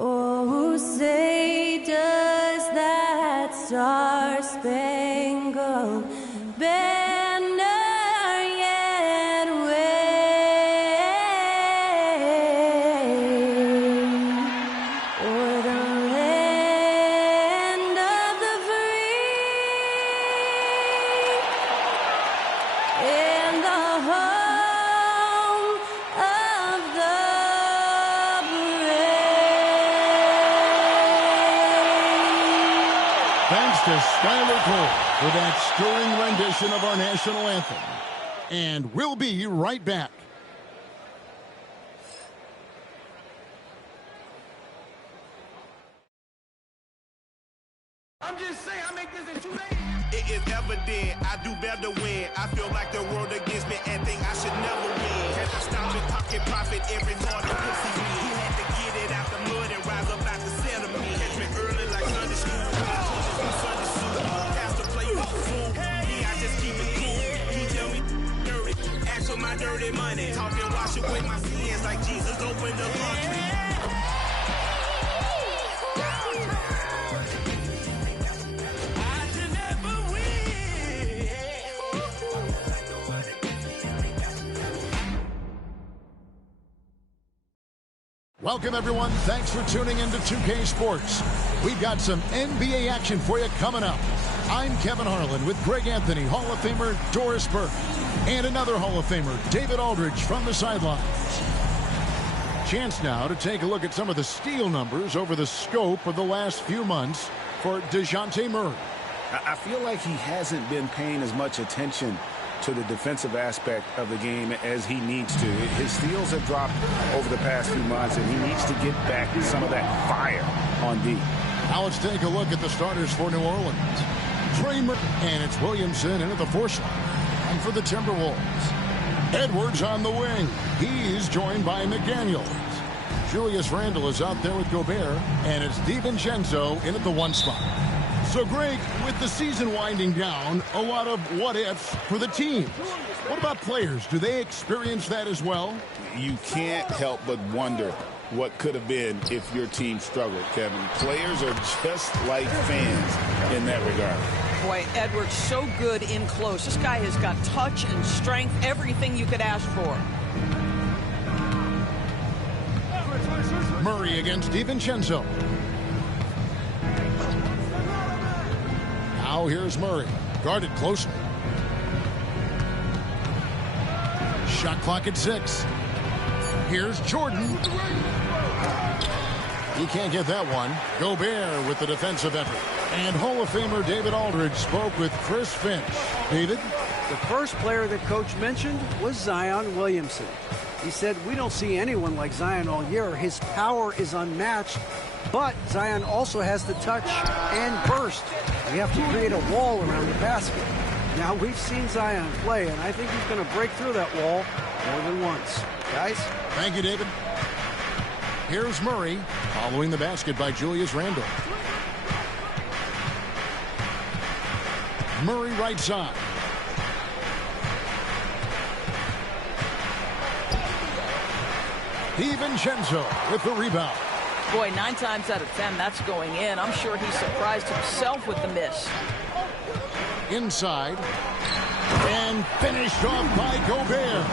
Oh, say does that star-spangled banner yet wave o'er the land of the free and the home of the brave? Thanks to Skylar Cole for that stirring rendition of our national anthem. And we'll be right back. I'm just saying, I make this in 2 days. It is evident I do better when I feel like the world against me and think I should never win. Can I stop and pocket profit every morning? Pussy me. He had to get it out the mud and rise up out the sediment. Catch me early like Sunday school. Sunday suit. Pastor play with the fool. Me, I just keep it cool. He tell me dirty. Ask for my dirty money. Talking wash away my sins like Jesus opened the laundry. Welcome, everyone. Thanks for tuning into 2K Sports. We've got some NBA action for you coming up. I'm Kevin Harlan with Greg Anthony, Hall of Famer Doris Burke, and another Hall of Famer, David Aldridge, from the sidelines. Chance now to take a look at some of the steal numbers over the scope of the last few months for DeJounte Murray. I feel like he hasn't been paying as much attention to the defensive aspect of the game as he needs to. His steals have dropped over the past few months, and he needs to get back some of that fire on D. Now let's take a look at the starters for New Orleans. And it's Williamson in at the force line. And for the Timberwolves, Edwards on the wing. He's joined by McDaniels. Julius Randle is out there with Gobert, and it's DiVincenzo in at the 1 spot. So, Greg, with the season winding down, a lot of what-ifs for the teams. What about players? Do they experience that as well? You can't help but wonder what could have been if your team struggled, Kevin. Players are just like fans in that regard. Boy, Edwards so good in close. This guy has got touch and strength, everything you could ask for. Murray against DiVincenzo. Now here's Murray, guarded closely. Shot clock at 6. Here's Jordan. He can't get that one. Gobert with the defensive effort. And Hall of Famer David Aldridge spoke with Chris Finch. David? The first player that Coach mentioned was Zion Williamson. He said, we don't see anyone like Zion all year. His power is unmatched, but Zion also has the touch and burst. We have to create a wall around the basket. Now, we've seen Zion play, and I think he's going to break through that wall more than once. Guys? Thank you, David. Here's Murray, following the basket by Julius Randle. Murray right side. DiVincenzo with the rebound. Boy, 9 times out of 10, that's going in. I'm sure he surprised himself with the miss. Inside. And finished off by Gobert.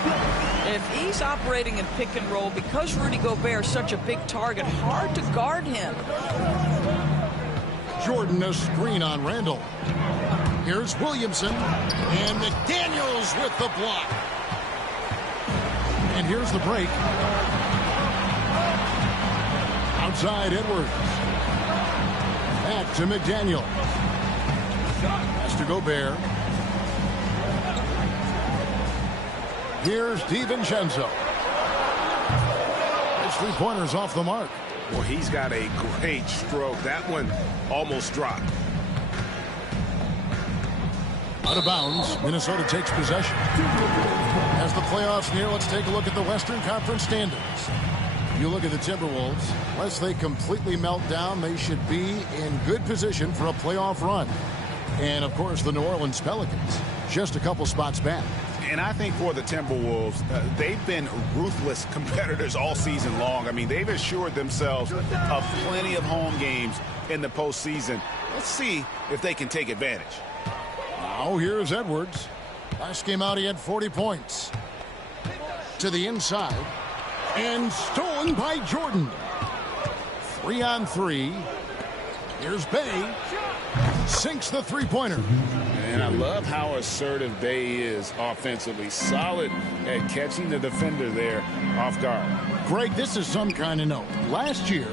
If he's operating in pick and roll, because Rudy Gobert is such a big target, hard to guard him. Jordan a screen on Randle. Here's Williamson. And McDaniels with the block. And here's the break. Outside Edwards. Back to McDaniel. Pass to Gobert. Here's DiVincenzo. His three-pointers off the mark. Well, he's got a great stroke. That one almost dropped. Out of bounds. Minnesota takes possession. As the playoffs near, let's take a look at the Western Conference standings. You look at the Timberwolves. Unless they completely melt down, they should be in good position for a playoff run. And, of course, the New Orleans Pelicans, just a couple spots back. And I think for the Timberwolves, they've been ruthless competitors all season long. I mean, they've assured themselves of plenty of home games in the postseason. Let's see if they can take advantage. Now here's Edwards. Last game out, he had 40 points. To the inside. And stolen by Jordan. 3-on-3. Here's Bay. Sinks the three-pointer. And I love how assertive Bay is offensively. Solid at catching the defender there off guard. Greg, this is some kind of note. Last year,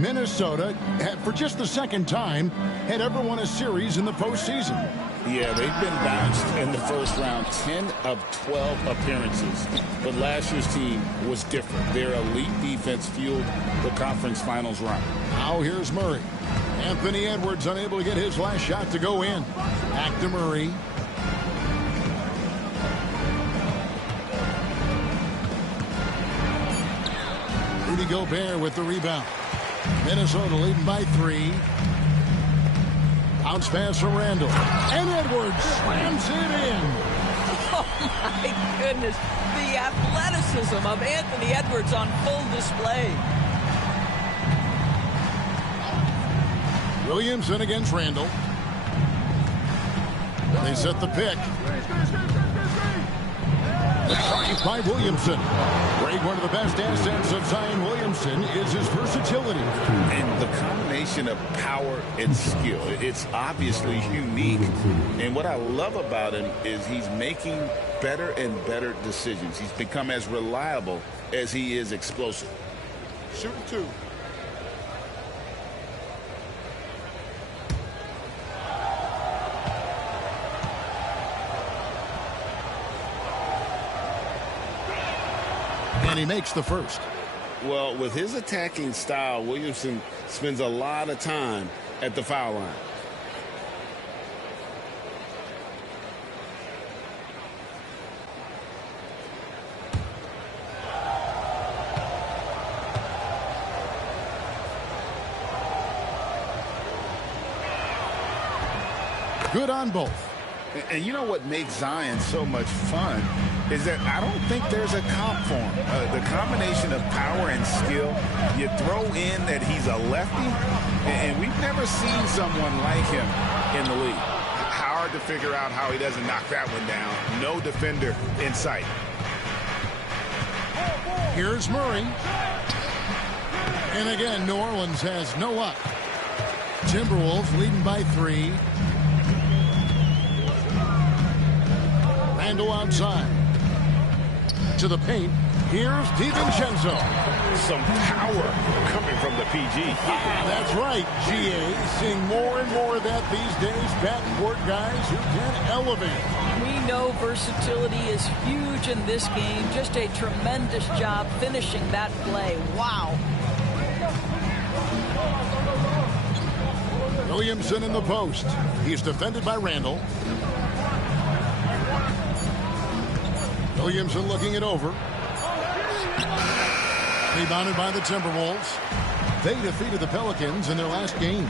Minnesota, for just the second time, had ever won a series in the postseason. Yeah, they've been bounced in the first round, 10 of 12 appearances. But last year's team was different. Their elite defense fueled the conference finals run. Now here's Murray. Anthony Edwards unable to get his last shot to go in. Back to Murray. Rudy Gobert with the rebound. Minnesota leading by 3. Bounce pass from Randall. And Edwards slams it in. Oh, my goodness. The athleticism of Anthony Edwards on full display. Williamson against Randall. They set the pick. The try by Williamson. Greg, one of the best assets of Zion Williamson is his versatility. And the combination of power and skill, it's obviously unique. And what I love about him is he's making better and better decisions. He's become as reliable as he is explosive. Shooting 2. And he makes the first. Well, with his attacking style, Williamson spends a lot of time at the foul line. Good on both. And you know what makes Zion so much fun is that I don't think there's a comp for him. The combination of power and skill, you throw in that he's a lefty, and we've never seen someone like him in the league. Hard to figure out how he doesn't knock that one down. No defender in sight. Here's Murray. And again, New Orleans has no luck. Timberwolves leading by 3. Randall outside. To the paint. Here's DiVincenzo. Some power coming from the PG. That's right, GA. Seeing more and more of that these days. Backcourt guys who can elevate. We know versatility is huge in this game. Just a tremendous job finishing that play. Wow. Williamson in the post. He's defended by Randall. Williamson looking it over. Rebounded by the Timberwolves. They defeated the Pelicans in their last game.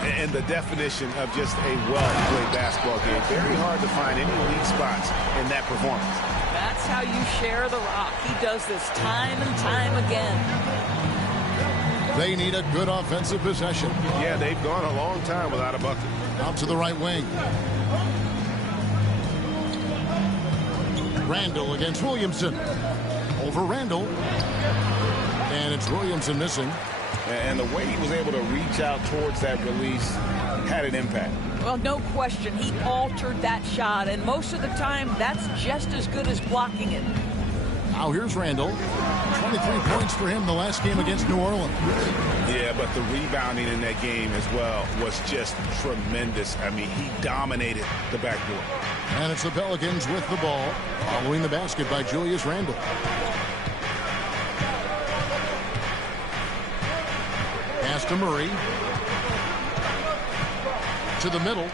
And the definition of just a well-played basketball game. Very hard to find any weak spots in that performance. That's how you share the rock. He does this time and time again. They need a good offensive possession. Yeah, they've gone a long time without a bucket. Out to the right wing. Randall against Williamson. Over Randall. And it's Williamson missing. And the way he was able to reach out towards that release had an impact. Well, no question. He altered that shot, and most of the time, that's just as good as blocking it. Now here's Randall. 23 points for him the last game against New Orleans. Yeah, but the rebounding in that game as well was just tremendous. I mean, he dominated the backboard. And it's the Pelicans with the ball, following the basket by Julius Randle. Pass to Murray. To the middle.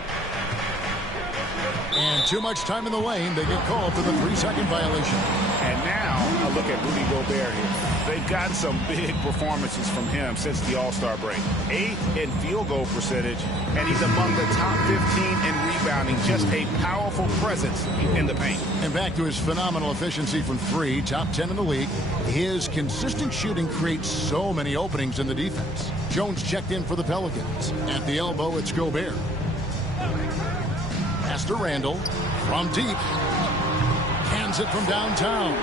And too much time in the lane. They get called for the 3-second violation. And now, a look at Rudy Gobert here. They've gotten some big performances from him since the All-Star break. 8th in field goal percentage, and he's among the top 15 in rebounding. Just a powerful presence in the paint. And back to his phenomenal efficiency from 3, top 10 in the league. His consistent shooting creates so many openings in the defense. Jones checked in for the Pelicans. At the elbow, it's Gobert. Pass to Randall from deep. Hands it from downtown.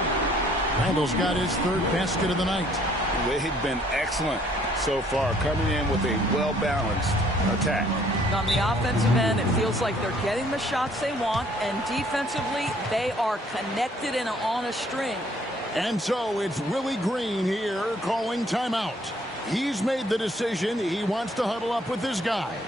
Randall's got his 3rd basket of the night. They've been excellent so far, coming in with a well-balanced attack. On the offensive end, it feels like they're getting the shots they want, and defensively, they are connected and on a string. And so it's Willie Green here calling timeout. He's made the decision. He wants to huddle up with his guys.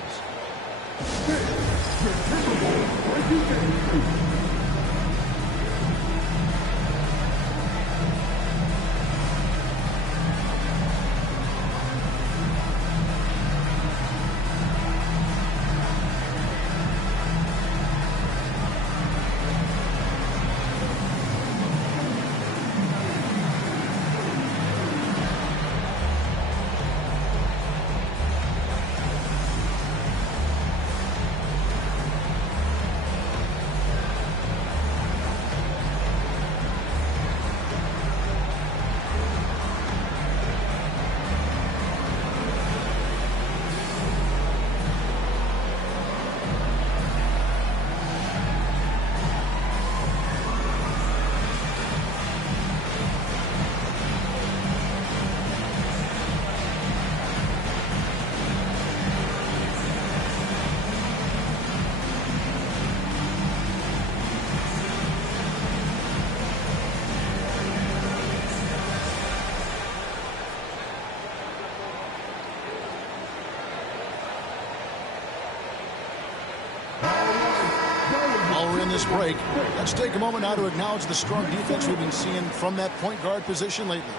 This break. Let's take a moment now to acknowledge the strong defense we've been seeing from that point guard position lately.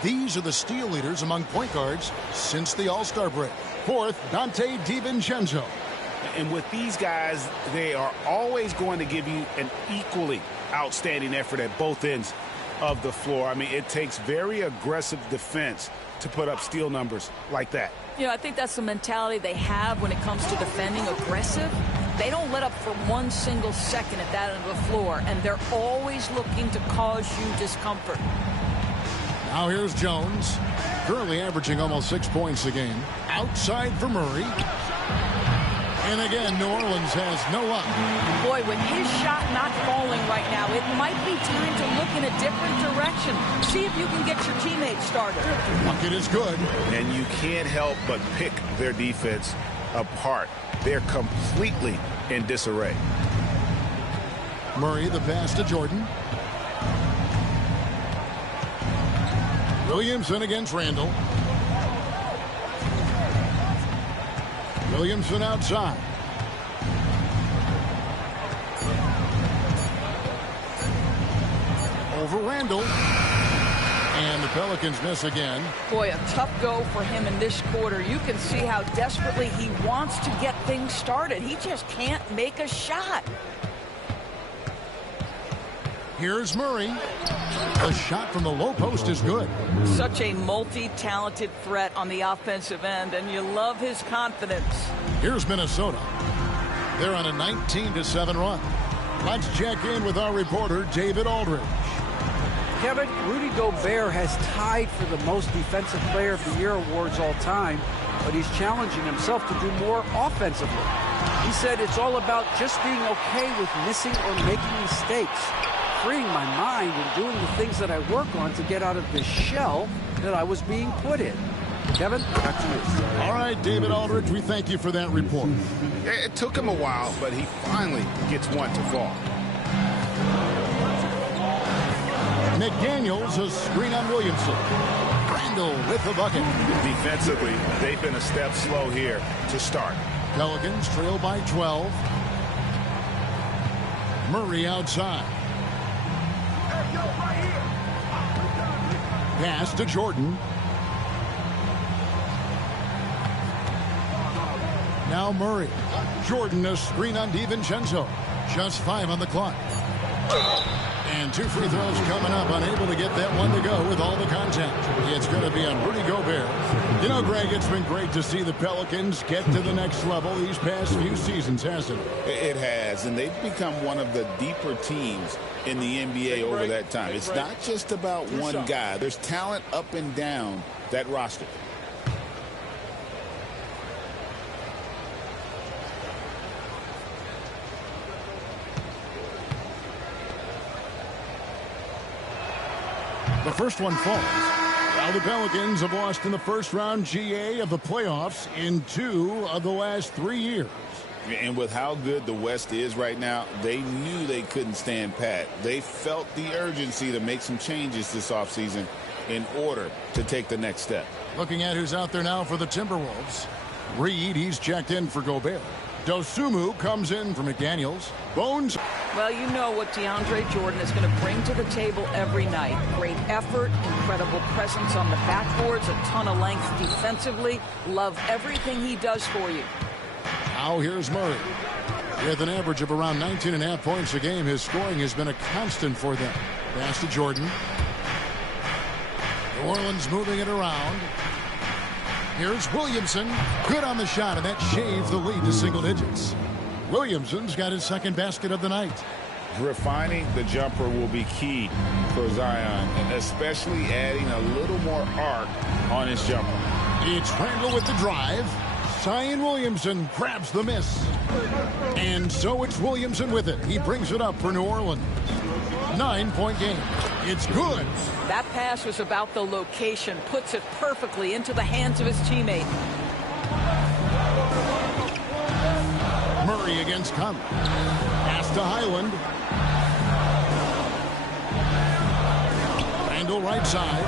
These are the steal leaders among point guards since the All-Star break. Fourth, Dante DiVincenzo. And with these guys, they are always going to give you an equally outstanding effort at both ends of the floor. I mean, it takes very aggressive defense to put up steal numbers like that. You know, I think that's the mentality they have when it comes to defending, aggressive. They don't let up for one single second at that end of the floor, and they're always looking to cause you discomfort. Now here's Jones, currently averaging almost 6 points a game. Outside for Murray. And again, New Orleans has no luck. Boy, with his shot not falling right now, it might be time to look in a different direction. See if you can get your teammates started. Bucket is good. And you can't help but pick their defense apart. They're completely in disarray. Murray, the pass to Jordan. Williamson against Randall. Williamson outside. Over Randall. And the Pelicans miss again. Boy, a tough go for him in this quarter. You can see how desperately he wants to get things started. He just can't make a shot. Here's Murray. The shot from the low post is good. Such a multi-talented threat on the offensive end, and you love his confidence. Here's Minnesota. They're on a 19-7 run. Let's check in with our reporter, David Aldridge. Kevin, Rudy Gobert has tied for the most Defensive Player of the Year awards all time, but he's challenging himself to do more offensively. He said it's all about just being okay with missing or making mistakes, freeing my mind and doing the things that I work on to get out of this shell that I was being put in. Kevin, back to you. All right, David Aldridge, we thank you for that report. It took him a while, but he finally gets one to fall. McDaniels, a screen on Williamson. Randall with the bucket. Defensively, they've been a step slow here to start. Pelicans trail by 12. Murray outside. Pass to Jordan. Now Murray. Jordan, a screen on DiVincenzo. Just 5 on the clock. And 2 free throws coming up, unable to get that one to go with all the contact. It's going to be on Rudy Gobert. You know, Greg, it's been great to see the Pelicans get to the next level these past few seasons, hasn't it? It has, and they've become one of the deeper teams in the NBA over that time. It's not just about one guy. There's talent up and down that roster. The first one falls. Now the Pelicans have lost in the first round GA of the playoffs in 2 of the last 3 years. And with how good the West is right now, they knew they couldn't stand pat. They felt the urgency to make some changes this offseason, in order to take the next step. Looking at who's out there now for the Timberwolves. Reed, he's checked in for Gobert. Dosumu comes in for McDaniels. Bones. Well, you know what DeAndre Jordan is going to bring to the table every night. Great effort, incredible presence on the backboards, a ton of length defensively. Love everything he does for you. Now here's Murray. With an average of around 19.5 points a game, his scoring has been a constant for them. Pass to Jordan. New Orleans moving it around. Here's Williamson. Good on the shot, and that shaved the lead to single digits. Williamson's got his second basket of the night. Refining the jumper will be key for Zion, especially adding a little more arc on his jumper. It's Randall with the drive. Zion Williamson grabs the miss. And so it's Williamson with it. He brings it up for New Orleans. 9-point game. It's good. That pass was about the location. Puts it perfectly into the hands of his teammate. Murray against Conley. Pass to Highland. Randall right side.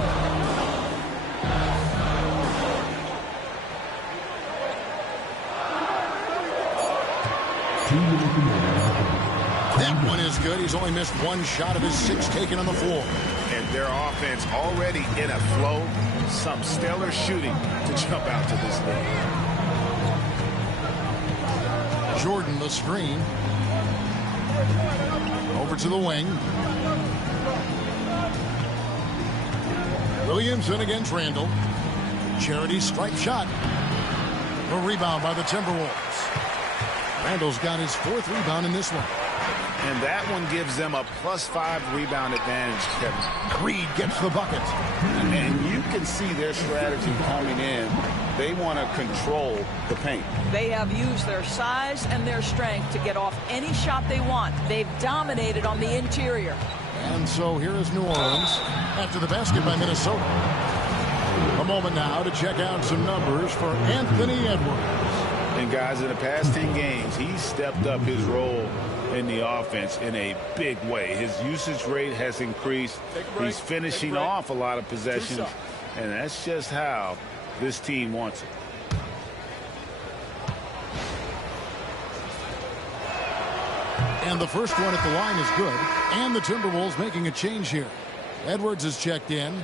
That one is good. He's only missed one shot of his 6 taken on the floor. And their offense already in a flow. Some stellar shooting to jump out to this lead. Jordan the screen. Over to the wing. Williamson against Randall. Charity stripe shot. The rebound by the Timberwolves. Randall's got his 4th rebound in this one. And that one gives them a +5 rebound advantage, Kevin. Reed gets the bucket. And you can see their strategy coming in. They want to control the paint. They have used their size and their strength to get off any shot they want. They've dominated on the interior. And so here is New Orleans after the basket by Minnesota. A moment now to check out some numbers for Anthony Edwards. And guys, in the past 10 games, he's stepped up his role in the offense in a big way. His usage rate has increased. He's finishing off a lot of possessions, and that's just how this team wants it. And the first one at the line is good. And the Timberwolves making a change here. Edwards is checked in.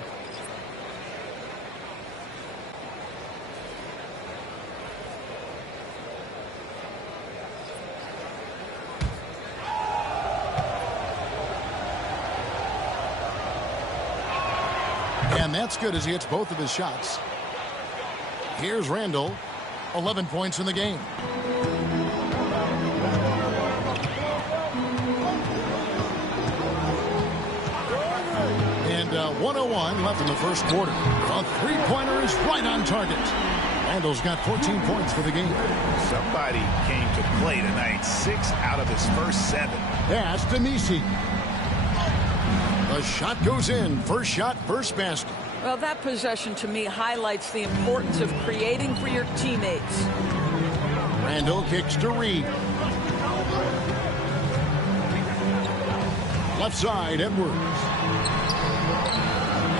And that's good as he hits both of his shots. Here's Randall. 11 points in the game. And 1:01 left in the first quarter. A three-pointer is right on target. Randall's got 14 points for the game. Somebody came to play tonight. 6 out of his first 7. Pass to Misi. The shot goes in. First shot, first basket. Well, that possession to me highlights the importance of creating for your teammates. Randall kicks to Reed. Left side, Edwards.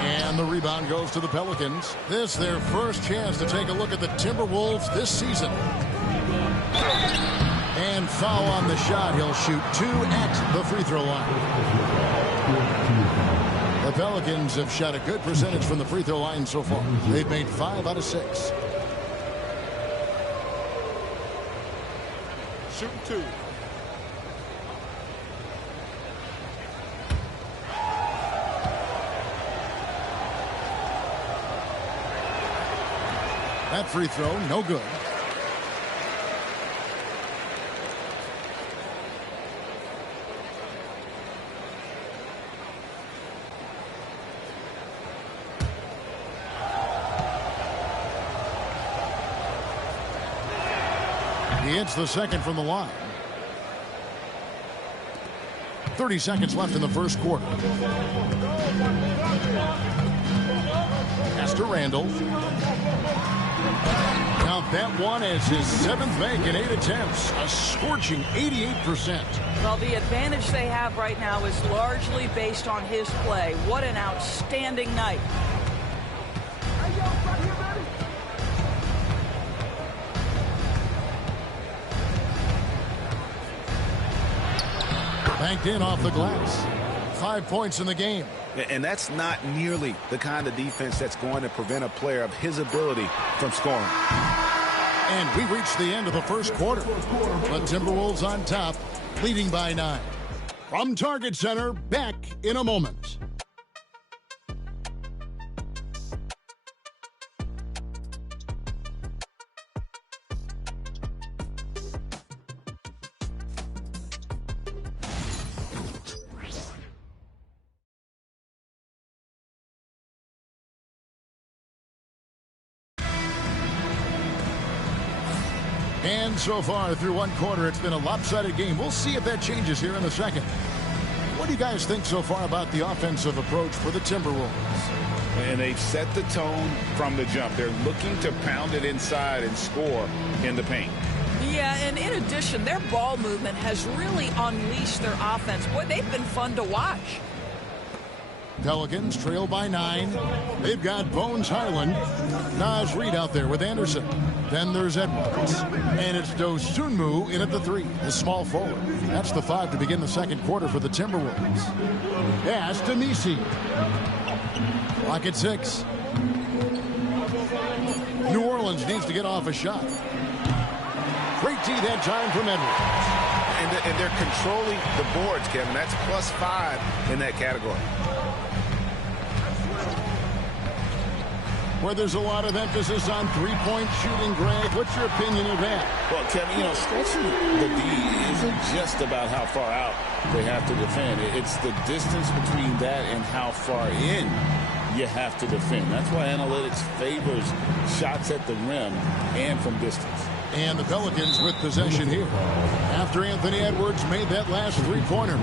And the rebound goes to the Pelicans. This their first chance to take a look at the Timberwolves this season. And foul on the shot. He'll shoot 2 at the free throw line. The Pelicans have shot a good percentage from the free throw line so far. They've made 5 out of 6. Shooting 2. That free throw, no good. He hits the second from the line. 30 seconds left in the first quarter. Pass to Randall. Now that one is his 7th make in 8 attempts. A scorching 88%. Well, the advantage they have right now is largely based on his play. What an outstanding night. banked in off the glass. 5 points in the game. And that's not nearly the kind of defense that's going to prevent a player of his ability from scoring. And we reached the end of the first quarter. The Timberwolves on top, leading by 9. From Target Center, back in a moment. And so far through one quarter, it's been a lopsided game. We'll see if that changes here in the second. What do you guys think so far about the offensive approach for the Timberwolves? And they've set the tone from the jump. They're looking to pound it inside and score in the paint. Yeah, and in addition, their ball movement has really unleashed their offense. Boy, they've been fun to watch. Pelicans trail by 9. They've got Bones Highland. Naz Reid out there with Anderson. Then there's Edwards. And it's Dosunmu in at the 3, the small forward. That's the 5 to begin the second quarter for the Timberwolves. Pass to Misi. Clock at 6. New Orleans needs to get off a shot. Great D that time from Edwards. And they're controlling the boards, Kevin. That's +5 in that category. Where there's a lot of emphasis on three-point shooting, Greg. What's your opinion of that? Well, Kevin, stretching the D isn't just about how far out they have to defend. It's the distance between that and how far in you have to defend. That's why analytics favors shots at the rim and from distance. And the Pelicans with possession here after Anthony Edwards made that last three-pointer.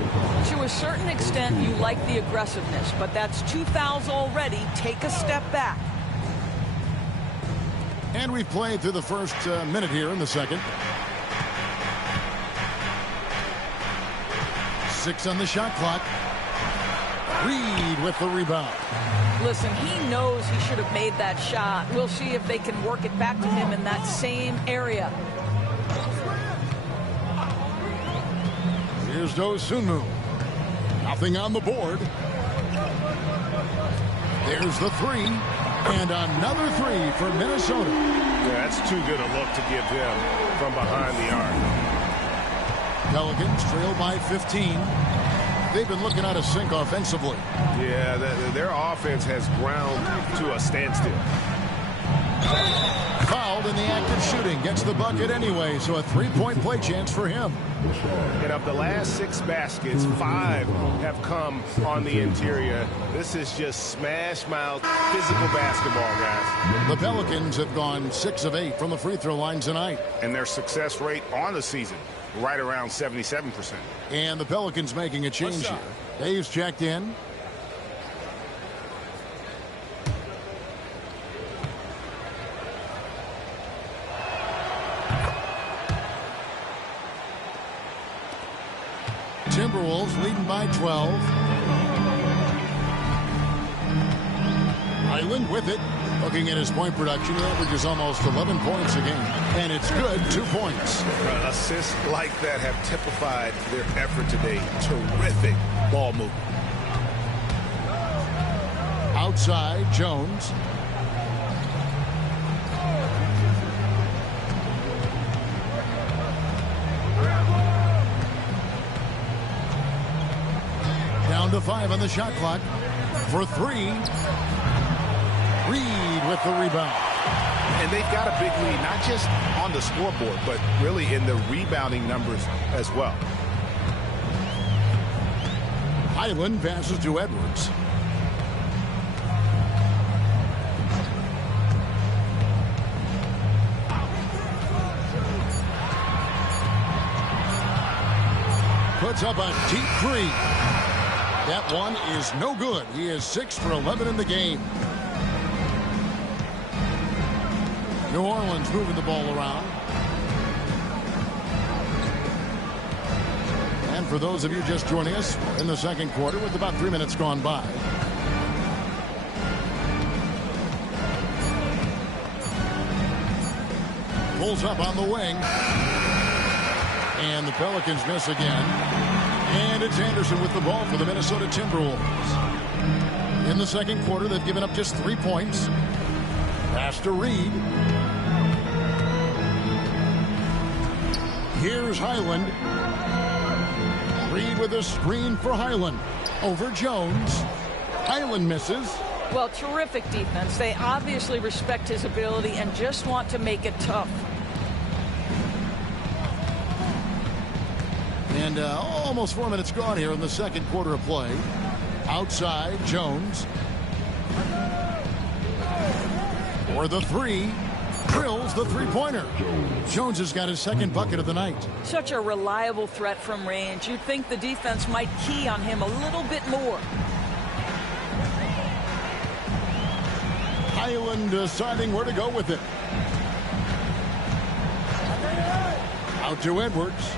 To a certain extent, you like the aggressiveness, but that's 2 fouls already. Take a step back. And we've played through the first minute here in the second. 6 on the shot clock. Reid with the rebound. Listen, he knows he should have made that shot. We'll see if they can work it back to him in that same area. Here's Dosunmu. Nothing on the board. There's the 3. And another 3 for Minnesota. Yeah, that's too good a look to give them from behind the arc. Pelicans trail by 15. They've been looking out of sync offensively. Yeah, their offense has ground to a standstill. Fouled in the act of shooting. Gets the bucket anyway, so a 3-point play chance for him. And of the last 6 baskets, 5 have come on the interior. This is just smash-mouth physical basketball, guys. The Pelicans have gone 6 of 8 from the free throw line tonight. And their success rate on the season, right around 77%. And the Pelicans making a change here. Dave's checked in. Timberwolves leading by 12. Highland with it. Looking at his point production, he averages almost 11 points a game. And it's good, 2 points. Assists like that have typified their effort today. Terrific ball movement. Outside, Jones. Down to 5 on the shot clock. For 3. Reid with the rebound. And they've got a big lead, not just on the scoreboard, but really in the rebounding numbers as well. Highland passes to Edwards. Puts up a deep 3. That one is no good. He is 6 for 11 in the game. New Orleans moving the ball around. And for those of you just joining us in the second quarter with about 3 minutes gone by. Pulls up on the wing. And the Pelicans miss again. And it's Anderson with the ball for the Minnesota Timberwolves. In the second quarter, they've given up just 3 points. Pass to Reed. Here's Highland. Reed with a screen for Highland. Over Jones. Highland misses. Well, terrific defense. They obviously respect his ability and just want to make it tough. And almost 4 minutes gone here in the second quarter of play. Outside, Jones. For the three. Drills the three-pointer. Jones has got his second bucket of the night. Such a reliable threat from range. You'd think the defense might key on him a little bit more. Highland deciding where to go with it. Out to Edwards.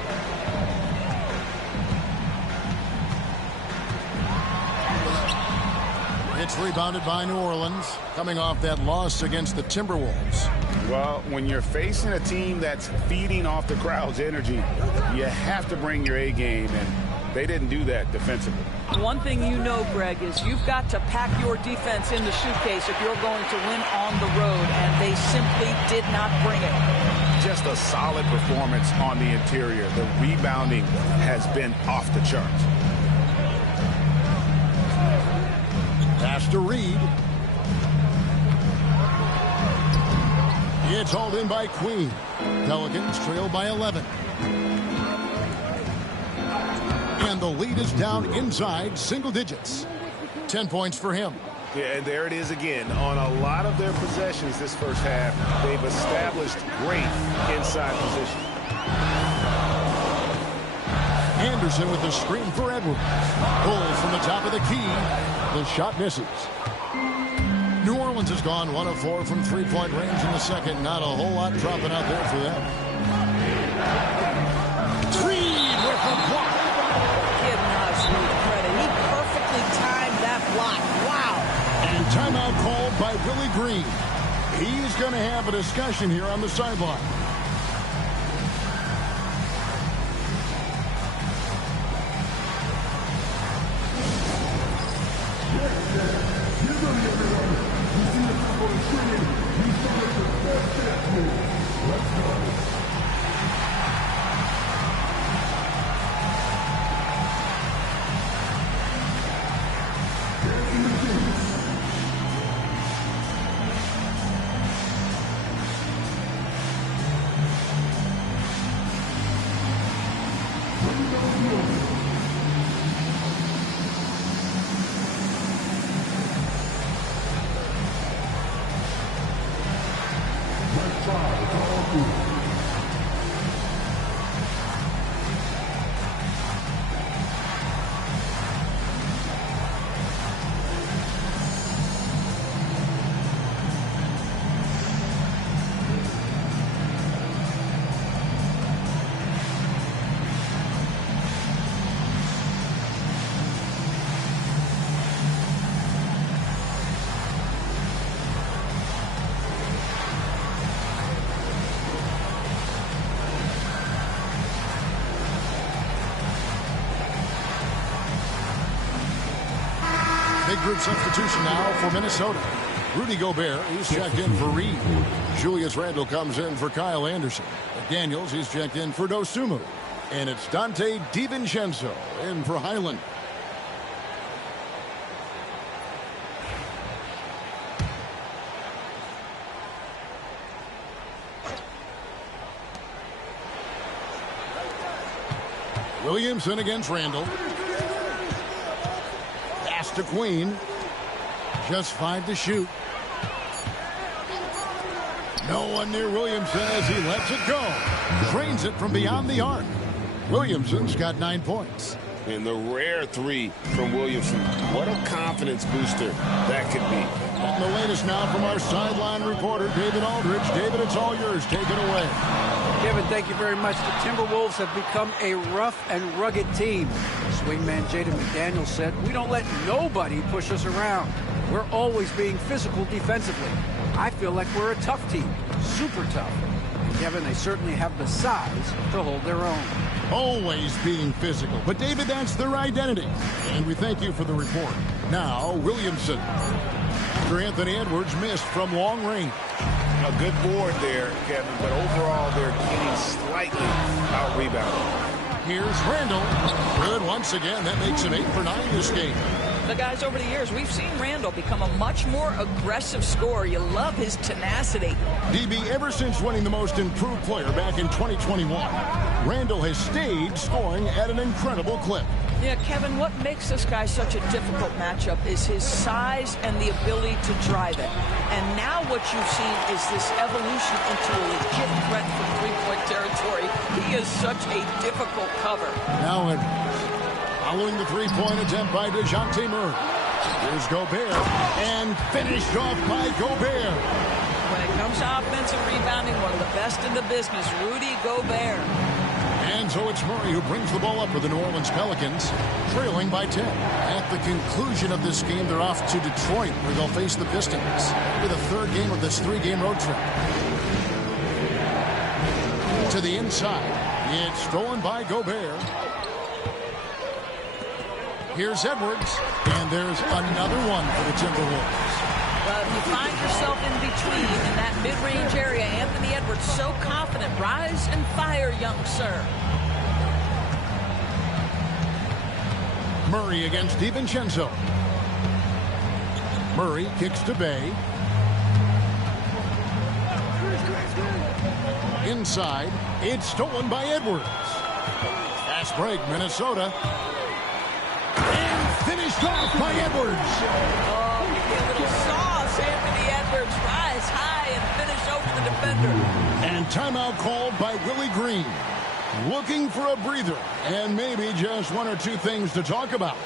It's rebounded by New Orleans, coming off that loss against the Timberwolves. Well, when you're facing a team that's feeding off the crowd's energy, you have to bring your A game, and they didn't do that defensively. One thing you know, Greg, is you've got to pack your defense in the suitcase if you're going to win on the road, and they simply did not bring it. Just a solid performance on the interior. The rebounding has been off the charts. Pass to Reed. It's hauled in by Queen. Pelicans trail by 11. And the lead is down inside single digits. 10 points for him. Yeah, and there it is again. On a lot of their possessions this first half, they've established great inside position. Anderson with the screen for Edwards. Pulls from the top of the key. The shot misses. New Orleans has gone 1 of 4 from three-point range in the second. Not a whole lot dropping out there for them. Reed with the block. Give Nas Reed credit. He perfectly timed that block. Wow. And timeout called by Willie Green. He's going to have a discussion here on the sideline. Big group substitution now for Minnesota. Rudy Gobert, he's checked in for Reed. Julius Randle comes in for Kyle Anderson. Daniels, he's checked in for Dosunmu. And it's Dante DiVincenzo in for Highland. Williamson against Randle. Pass to Queen. Just 5 to shoot. No one near Williamson as he lets it go. Drains it from beyond the arc. Williamson's got 9 points. And the rare three from Williamson. What a confidence booster that could be. And the latest now from our sideline reporter, David Aldridge. David, it's all yours. Take it away. Kevin, thank you very much. The Timberwolves have become a rough and rugged team. Swingman Jaden McDaniels said, "We don't let nobody push us around. We're always being physical defensively. I feel like we're a tough team, super tough. Kevin, they certainly have the size to hold their own. Always being physical. But, David, that's their identity. And we thank you for the report. Now, Williamson. After Anthony Edwards missed from long range. A good board there, Kevin, but overall they're getting slightly out-rebounded. Here's Randall. Good once again. That makes him 8 for 9 this game. The guys, over the years, we've seen Randall become a much more aggressive scorer. You love his tenacity. DB, ever since winning the most improved player back in 2021, Randall has stayed scoring at an incredible clip. Yeah, Kevin, what makes this guy such a difficult matchup is his size and the ability to drive it. And now what you've seen is this evolution into a legit threat from three-point territory. He is such a difficult cover. Now following the three-point attempt by DeJounte Murray. Here's Gobert, and finished off by Gobert. When it comes to offensive rebounding, one of the best in the business, Rudy Gobert. And so it's Murray who brings the ball up for the New Orleans Pelicans, trailing by 10. At the conclusion of this game, they're off to Detroit, where they'll face the Pistons for the third game of this 3-game road trip. To the inside, it's stolen by Gobert. Here's Edwards, and there's another one for the Timberwolves. Well, if you find yourself in between in that mid-range area, Anthony Edwards so confident. Rise and fire, young sir. Murray against DiVincenzo. Murray kicks to Bay. Inside, it's stolen by Edwards. Fast break, Minnesota. And finished off by Edwards. Oh, you get a little sauce. Anthony Edwards rise high and finish over the defender. And timeout called by Willie Green. Looking for a breather and maybe just one or two things to talk about.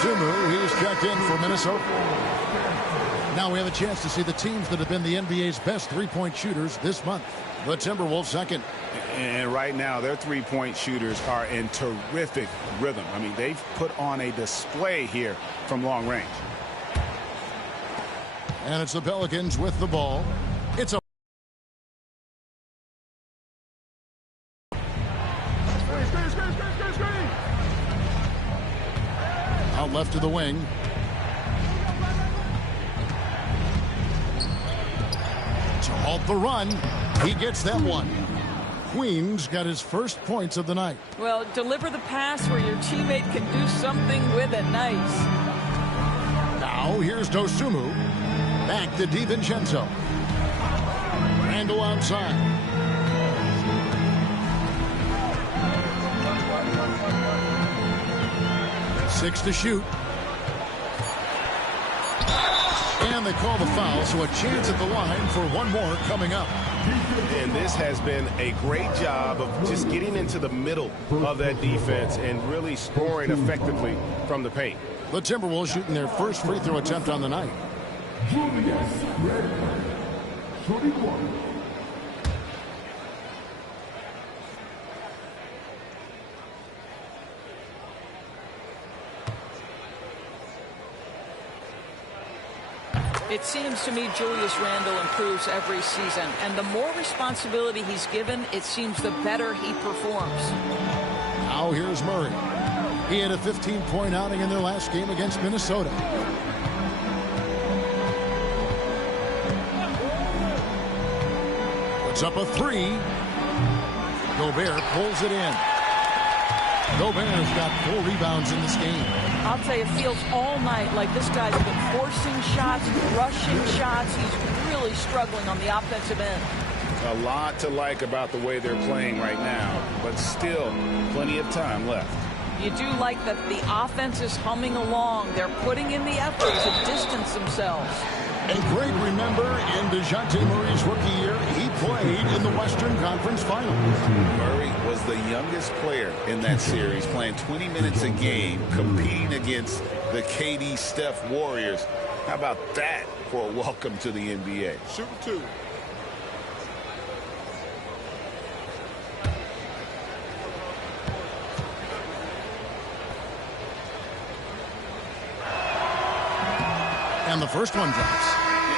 Sumu, he's checked in for Minnesota. Now we have a chance to see the teams that have been the NBA's best three-point shooters this month. The Timberwolves second. And right now, their three-point shooters are in terrific rhythm. I mean, they've put on a display here from long range. And it's the Pelicans with the ball. It's a out left to the wing. To halt the run, he gets that one. Queens got his first points of the night. Well, deliver the pass where your teammate can do something with it. Nice. Now here's Dosunmu. Back to DiVincenzo. Randall outside. Six to shoot. And they call the foul, so a chance at the line for one more coming up. And this has been a great job of just getting into the middle of that defense and really scoring effectively from the paint. The Timberwolves shooting their first free throw attempt on the night. It seems to me Julius Randle improves every season, and the more responsibility he's given, it seems the better he performs. Now here's Murray. He had a 15-point outing in their last game against Minnesota. Puts up a three. Gobert pulls it in. Gobert has got 4 rebounds in this game. I'll tell you, it feels all night like this guy's been forcing shots, rushing shots. He's really struggling on the offensive end. A lot to like about the way they're playing right now, but still plenty of time left. You do like that the offense is humming along. They're putting in the effort to distance themselves. And Greg, remember, in DeJounte Murray's rookie year, he played in the Western Conference Finals. Murray was the youngest player in that series, playing 20 minutes a game, competing against the KD Steph Warriors. How about that for a welcome to the NBA? Shooting 2. And the first one drops.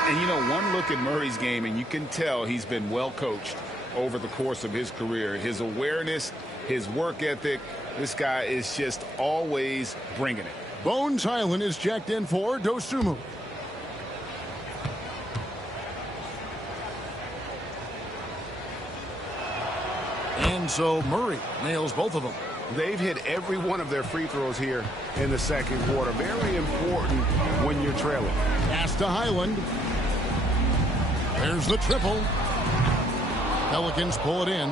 And you know, one look at Murray's game, and you can tell he's been well coached over the course of his career. His awareness, his work ethic, this guy is just always bringing it. Bones Highland is checked in for Dosunmu. And so Murray nails both of them. They've hit every one of their free throws here in the second quarter. Very important when you're trailing. Pass to Highland. There's the triple. Pelicans pull it in.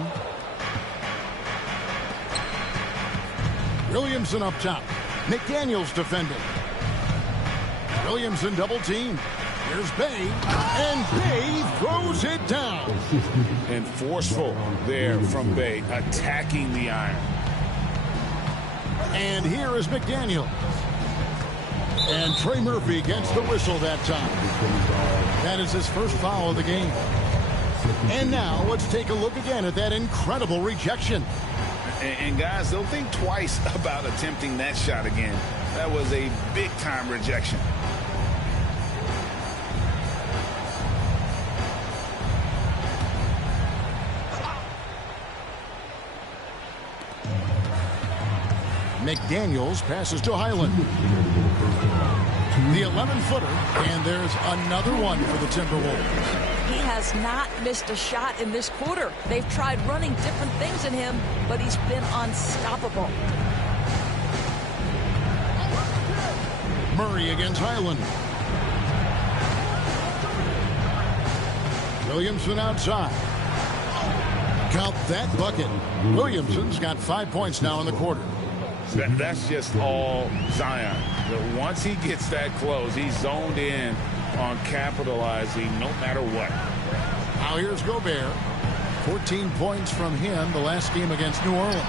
Williamson up top. McDaniels defending. Williamson double team. Here's Bay, and Bay throws it down. And forceful there from Bay, attacking the iron. And here is McDaniels. And Trey Murphy gets the whistle that time. That is his first foul of the game. And now let's take a look again at that incredible rejection. And guys, they'll think twice about attempting that shot again. That was a big-time rejection. McDaniels passes to Highland. The 11-footer, and there's another one for the Timberwolves. He has not missed a shot in this quarter. They've tried running different things in him, but he's been unstoppable. Murray against Highland. Williamson outside. Count that bucket. Williamson's got 5 points now in the quarter. That's just all Zion. But once he gets that close, he's zoned in on capitalizing no matter what. Now here's Gobert. 14 points from him the last game against New Orleans.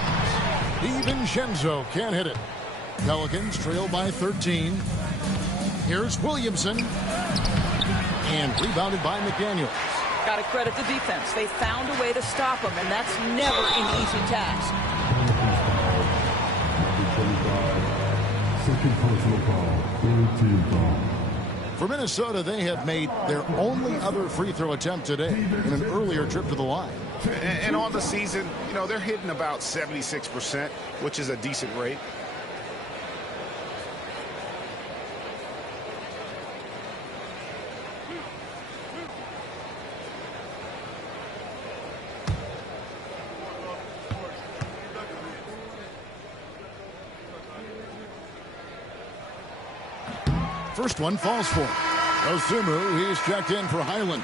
DiVincenzo can't hit it. Pelicans trail by 13. Here's Williamson. And rebounded by McDaniels. Got to credit the defense. They found a way to stop him, and that's never an easy task. Second personal foul, third team foul. For Minnesota, they have made their only other free throw attempt today in an earlier trip to the line. And on the season, you know, they're hitting about 76%, which is a decent rate. First one falls for Dosunmu. He's checked in for Highland.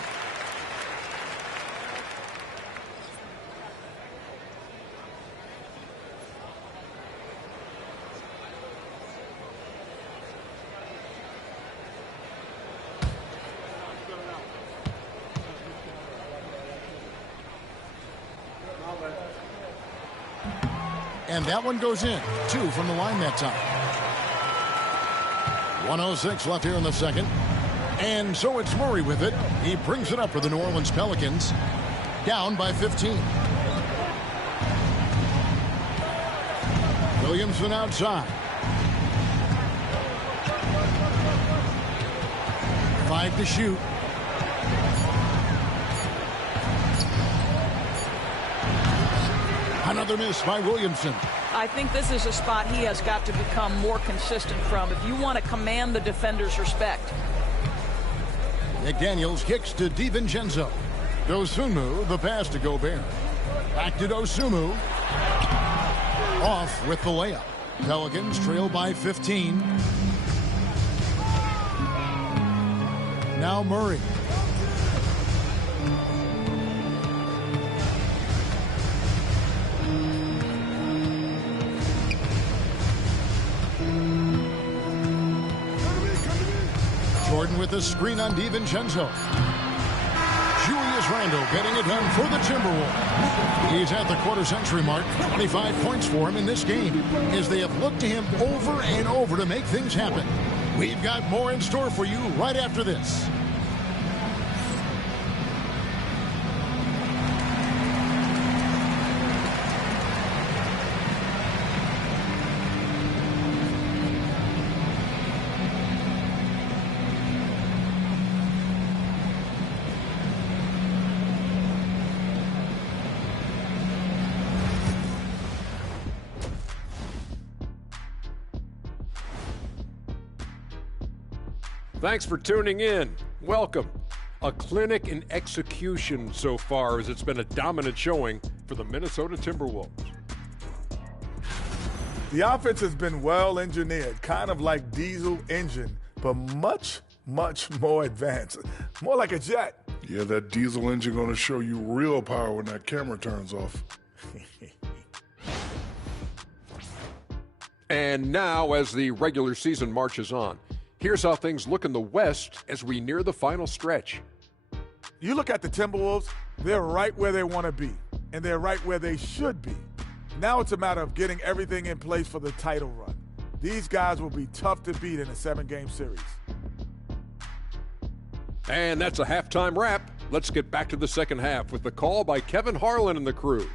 And that one goes in. 2 from the line that time. 1:06 left here in the second. And so it's Murray with it. He brings it up for the New Orleans Pelicans. Down by 15. Williamson outside. 5 to shoot. Another miss by Williamson. I think this is a spot he has got to become more consistent from if you want to command the defender's respect. McDaniels kicks to DiVincenzo. Dosunmu, the pass to Gobert. Back to Dosunmu. Off with the layup. Pelicans trail by 15. Now Murray. Jordan with the screen on DiVincenzo. Julius Randle getting it done for the Timberwolves. He's at the quarter-century mark. 25 points for him in this game as they have looked to him over and over to make things happen. We've got more in store for you right after this. Thanks for tuning in. Welcome. A clinic in execution so far, as it's been a dominant showing for the Minnesota Timberwolves. The offense has been well engineered, kind of like diesel engine, but much, much more advanced. More like a jet. Yeah, that diesel engine going to show you real power when that camera turns off. And now, as the regular season marches on, here's how things look in the West as we near the final stretch. You look at the Timberwolves, they're right where they want to be, and they're right where they should be. Now it's a matter of getting everything in place for the title run. These guys will be tough to beat in a 7-game series. And that's a halftime wrap. Let's get back to the second half with the call by Kevin Harlan and the crew.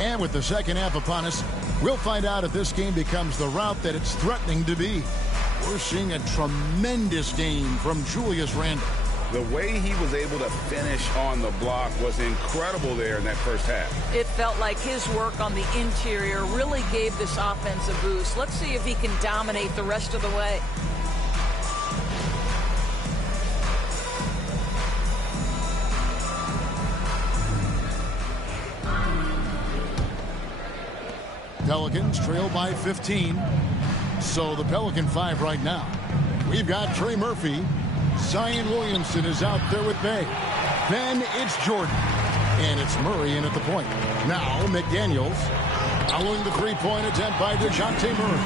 And with the second half upon us, we'll find out if this game becomes the route that it's threatening to be. We're seeing a tremendous game from Julius Randle. The way he was able to finish on the block was incredible there in that first half. It felt like his work on the interior really gave this offense a boost. Let's see if he can dominate the rest of the way. Pelicans trail by 15. So the Pelican 5 right now. We've got Trey Murphy. Zion Williamson is out there with Bay. Then it's Jordan. And it's Murray in at the point. Now McDaniels following the three-point attempt by DeJounte Murray.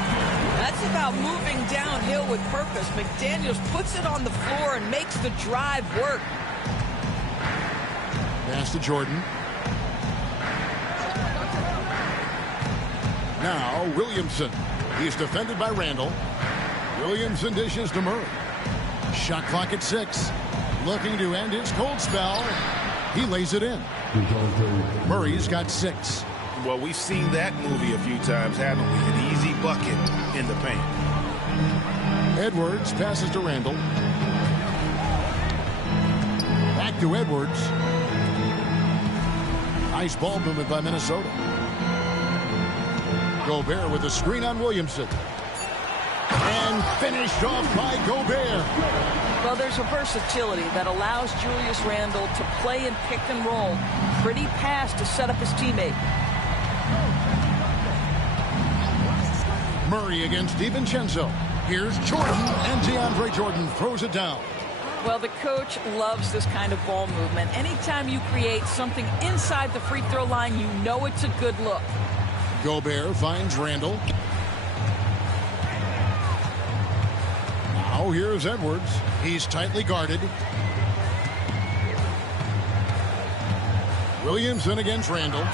That's about moving downhill with purpose. McDaniels puts it on the floor and makes the drive work. Pass to Jordan. Now Williamson. He's defended by Randle. Williamson dishes to Murray. Shot clock at 6. Looking to end his cold spell. He lays it in. Murray's got 6. Well, we've seen that movie a few times, haven't we? An easy bucket in the paint. Edwards passes to Randle. Back to Edwards. Nice ball movement by Minnesota. Gobert with a screen on Williamson. And finished off by Gobert. Well, there's a versatility that allows Julius Randle to play in pick and roll. Pretty pass to set up his teammate. Murray against DiVincenzo. Here's Jordan, and DeAndre Jordan throws it down. Well, the coach loves this kind of ball movement. Anytime you create something inside the free throw line, you know it's a good look. Gobert finds Randle. Now here's Edwards. He's tightly guarded. Williamson against Randle.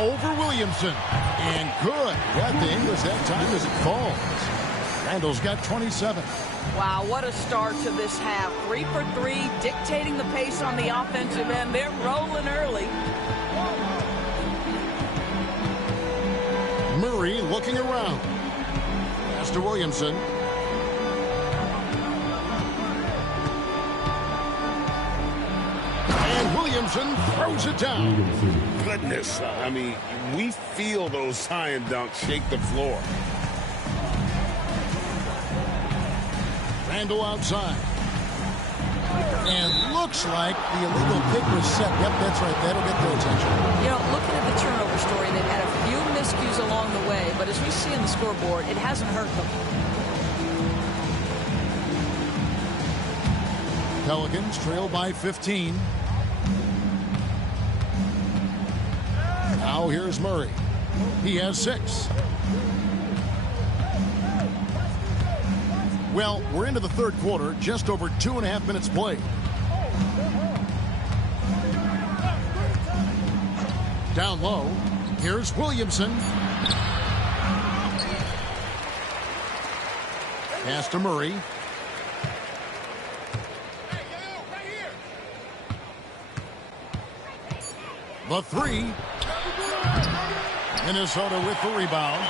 Over Williamson. And good. Got the English that time as it falls. Randall's got 27. Wow, what a start to this half. 3 for 3, dictating the pace on the offensive end. They're rolling early. Murray looking around. Pass to Williamson. And Williamson throws it down. Goodness, I mean, we feel those science dunks shake the floor. Randall outside. And looks like the illegal pick was set. Yep, that's right. That'll get their attention. You know, looking at the turnover story, they've had a few miscues along the way, but as we see on the scoreboard, it hasn't hurt them. Pelicans trail by 15. Now here's Murray. He has 6. Well, we're into the third quarter, just over 2.5 minutes played. Down low, here's Williamson. Pass to Murray. The 3. Minnesota with the rebound.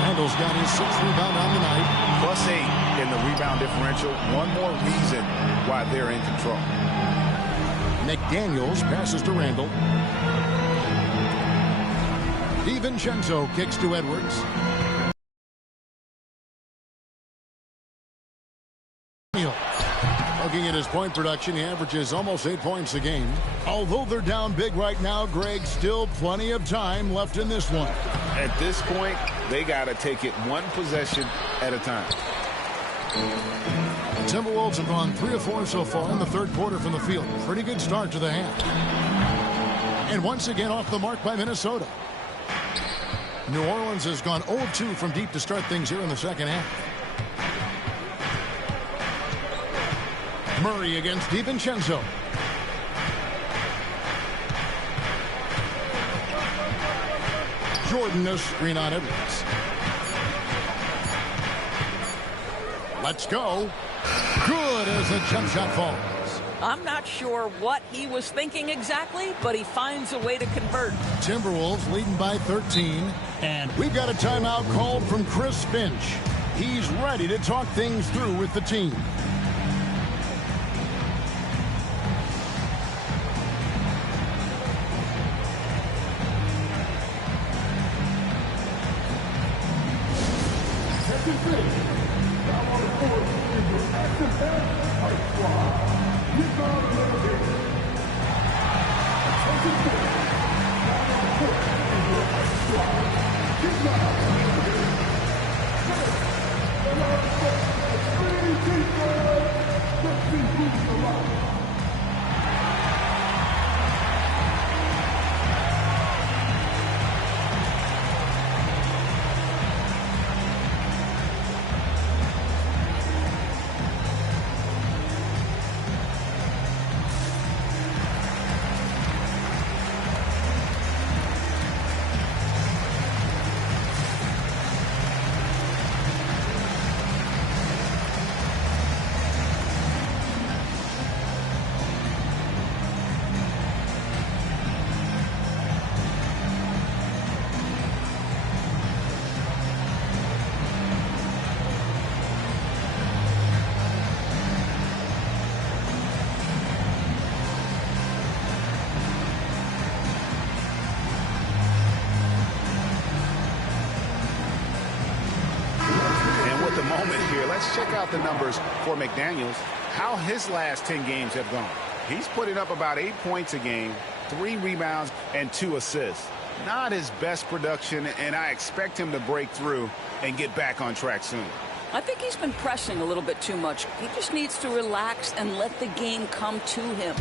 Randall's got his 6th rebound on the night. +8 in the rebound differential. One more reason why they're in control. McDaniels passes to Randall. DiVincenzo kicks to Edwards. Looking at his point production, he averages almost 8 points a game. Although they're down big right now, Greg, still plenty of time left in this one. At this point, they got to take it one possession at a time. Timberwolves have gone 3 of 4 so far in the third quarter from the field. Pretty good start to the half. And once again off the mark by Minnesota. New Orleans has gone 0-2 from deep to start things here in the second half. Murray against DiVincenzo. Jordan a screen on Edwards. Let's go. Good as a jump shot falls. I'm not sure what he was thinking exactly, but he finds a way to convert. Timberwolves leading by 13. And we've got a timeout called from Chris Finch. He's ready to talk things through with the team. Check out the numbers for McDaniels, how his last 10 games have gone. He's putting up about 8 points a game, 3 rebounds, and 2 assists. Not his best production, and I expect him to break through and get back on track soon. I think he's been pressing a little bit too much. He just needs to relax and let the game come to him.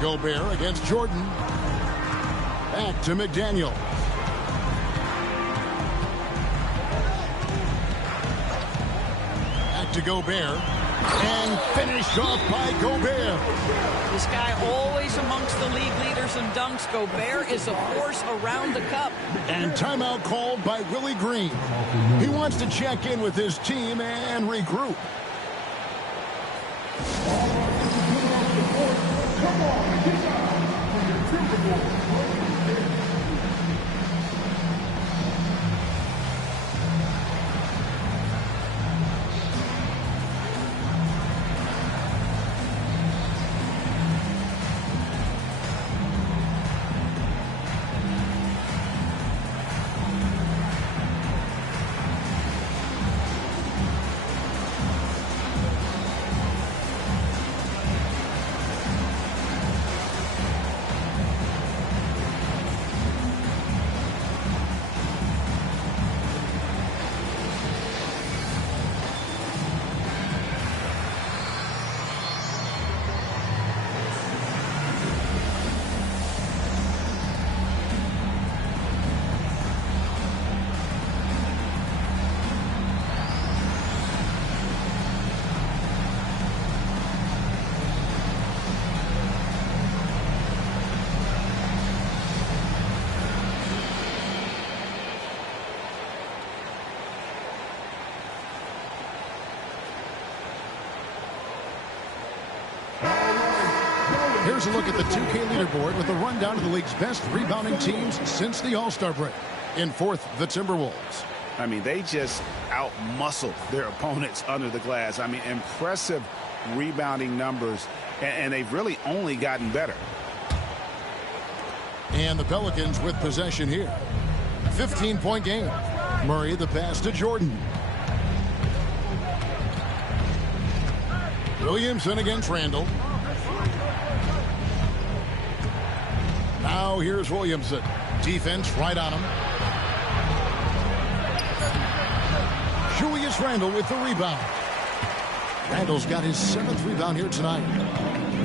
Gobert against Jordan. Back to McDaniel. Back to Gobert. And finished off by Gobert. This guy always amongst the league leaders in dunks. Gobert is a force around the cup. And timeout called by Willie Green. He wants to check in with his team and regroup. Come on, get out for your Timberwolves. Here's a look at the 2K leaderboard with a rundown of the league's best rebounding teams since the All-Star break. In fourth, the Timberwolves. I mean, they just out-muscled their opponents under the glass. I mean, impressive rebounding numbers, and they've really only gotten better. And the Pelicans with possession here. 15-point game. Murray the pass to Jordan. Williamson against Randall. Now here's Williamson. Defense right on him. Julius Randle with the rebound. Randle's got his 7th rebound here tonight.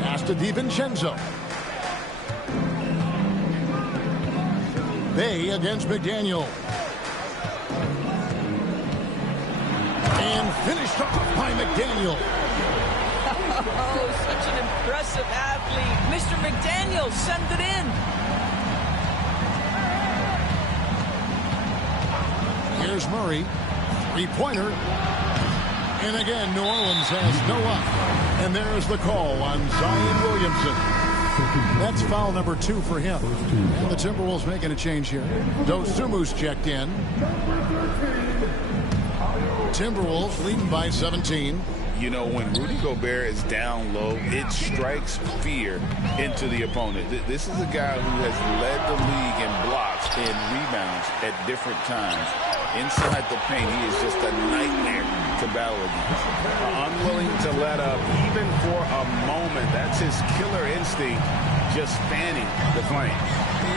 Pass to DiVincenzo. Bay against McDaniel. And finished off by McDaniel. Oh, such an impressive athlete. Mr. McDaniel, send it in. Here's Murray. Three-pointer. And again, New Orleans has no up. And there's the call on Zion Williamson. That's foul number 2 for him. And the Timberwolves making a change here. Dosumu's checked in. Timberwolves leading by 17. You know, when Rudy Gobert is down low, it strikes fear into the opponent. This is a guy who has led the league in blocks and rebounds at different times. Inside the paint, he is just a nightmare to battle against. Unwilling to let up even for a moment. That's his killer instinct, just fanning the flame.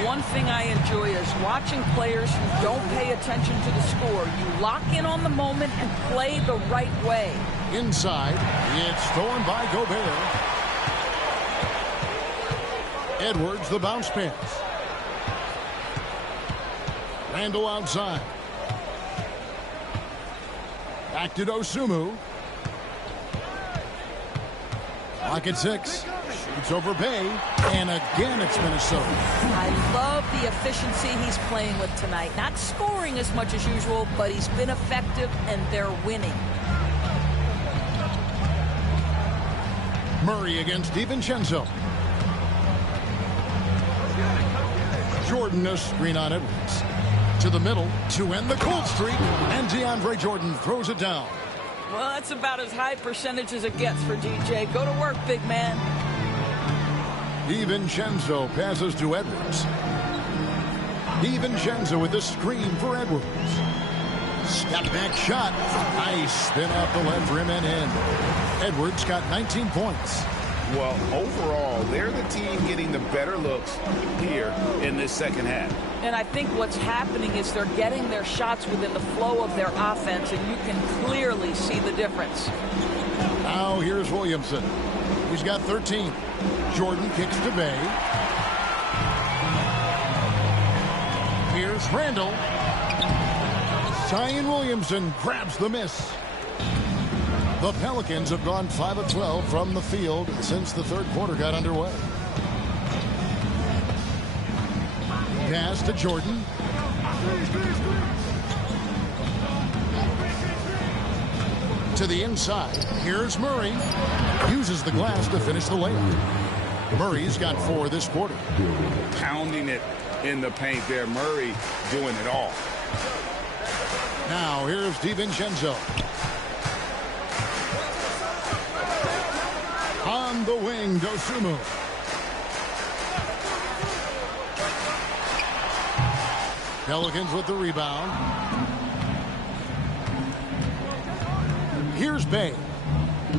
One thing I enjoy is watching players who don't pay attention to the score. You lock in on the moment and play the right way. Inside, it's stolen by Gobert. Edwards, the bounce pass. Randle outside. Back to Dosumu. Clock at 6. Shoots over Bay. And again, it's Minnesota. I love the efficiency he's playing with tonight. Not scoring as much as usual, but he's been effective, and they're winning. Murray against DiVincenzo. Jordan a screen on Edwards. To the middle to end the cold streak. And DeAndre Jordan throws it down. Well, that's about as high percentage as it gets for DJ. Go to work, big man. DiVincenzo passes to Edwards. DiVincenzo with the screen for Edwards. Step back shot. Nice spin off the left rim and in. Edwards got 19 points. Well, overall, they're the team getting the better looks here in this second half. And I think what's happening is they're getting their shots within the flow of their offense, and you can clearly see the difference. Now here's Williamson. He's got 13. Jordan kicks to Bay. Here's Randle. Zion Williamson grabs the miss. The Pelicans have gone 5 of 12 from the field since the third quarter got underway. Pass to Jordan. To the inside. Here's Murray. Uses the glass to finish the layup. Murray's got 4 this quarter. Pounding it in the paint there. Murray doing it all. Now here's DiVincenzo. On the wing, Dosunmu. Pelicans with the rebound. Here's Bay.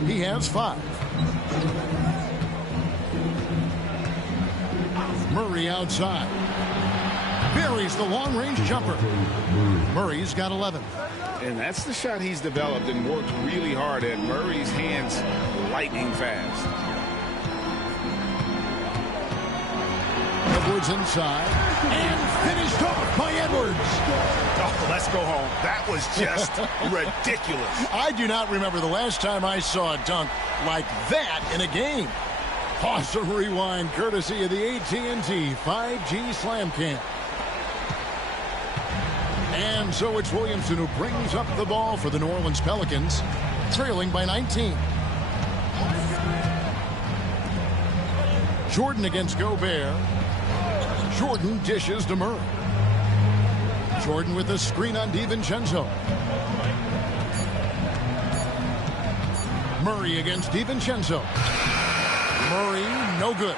He has 5. Murray outside. Buries the long-range jumper. Murray's got 11. And that's the shot he's developed and worked really hard at. Murray's hands lightning fast. Edwards inside. And finished off by Edwards. Oh, let's go home. That was just ridiculous. I do not remember the last time I saw a dunk like that in a game. Pause and rewind courtesy of the AT&T 5G Slam Cam. And so it's Williamson who brings up the ball for the New Orleans Pelicans, trailing by 19. Jordan against Gobert. Jordan dishes to Murray. Jordan with a screen on DiVincenzo. Murray against DiVincenzo. Murray, no good.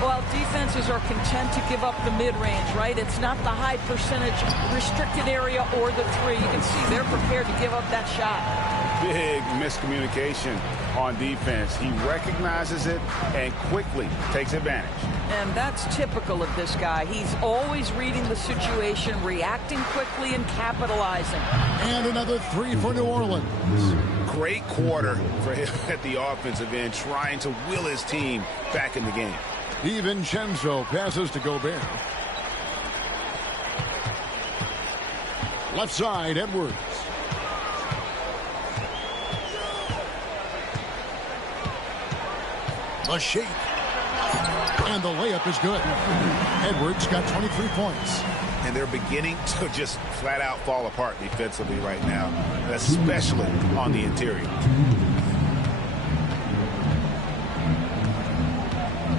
Well, defenses are content to give up the mid-range, right? It's not the high percentage restricted area or the 3. You can see they're prepared to give up that shot. Big miscommunication on defense. He recognizes it and quickly takes advantage. And that's typical of this guy. He's always reading the situation, reacting quickly, and capitalizing. And another 3 for New Orleans. Great quarter for him at the offensive end, trying to will his team back in the game. DiVincenzo passes to Gobert. Left side, Edwards. A shake. And the layup is good. Edwards got 23 points. And they're beginning to just flat out fall apart defensively right now, especially on the interior.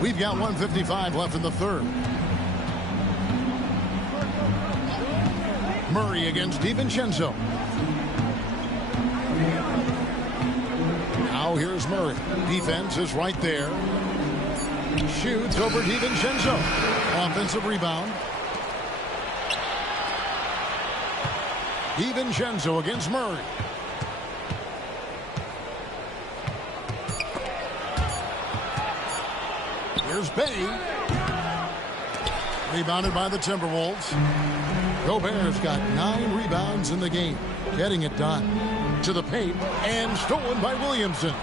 We've got 1:55 left in the third. Murray against DiVincenzo. Now here's Murray. Defense is right there. Shoots over DiVincenzo. Offensive rebound. DiVincenzo against Murray. Here's Bay. Rebounded by the Timberwolves. Gobert's got 9 rebounds in the game. Getting it done. To the paint and stolen by Williamson.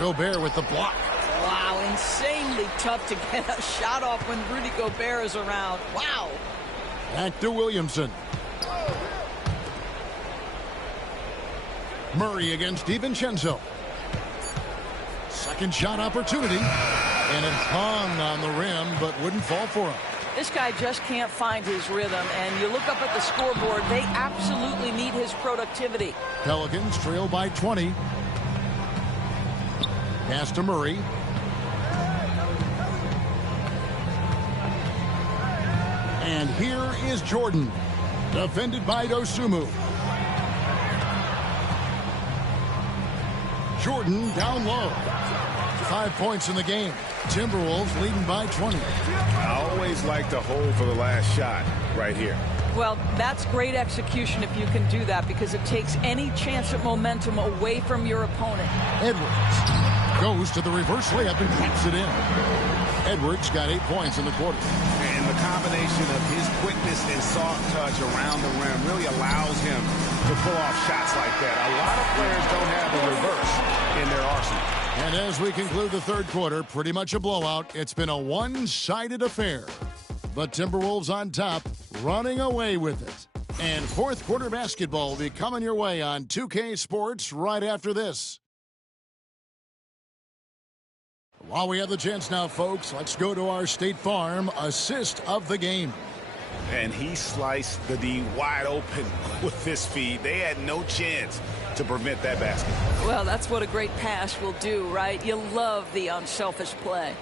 Gobert with the block. Wow, insanely tough to get a shot off when Rudy Gobert is around. Wow. Back to Williamson. Murray against DiVincenzo. Second shot opportunity. And it hung on the rim, but wouldn't fall for him. This guy just can't find his rhythm, and you look up at the scoreboard, they absolutely need his productivity. Pelicans trail by 20. Pass to Murray. And here is Jordan, defended by Dosunmu. Jordan down low. 5 points in the game. Timberwolves leading by 20. I always like to hold for the last shot right here. Well, that's great execution if you can do that, because it takes any chance at momentum away from your opponent. Edwards goes to the reverse layup and drops it in. Edwards got 8 points in the quarter. And the combination of his quickness and soft touch around the rim really allows him to pull off shots like that. A lot of players don't have a reverse in their arsenal. And as we conclude the third quarter, pretty much a blowout. It's been a one-sided affair. The Timberwolves on top, running away with it. And fourth quarter basketball will be coming your way on 2K Sports right after this. While we have the chance now, folks, let's go to our State Farm assist of the game. And he sliced the D wide open with this feed. They had no chance to prevent that basket. Well, that's what a great pass will do, right? You love the unselfish play.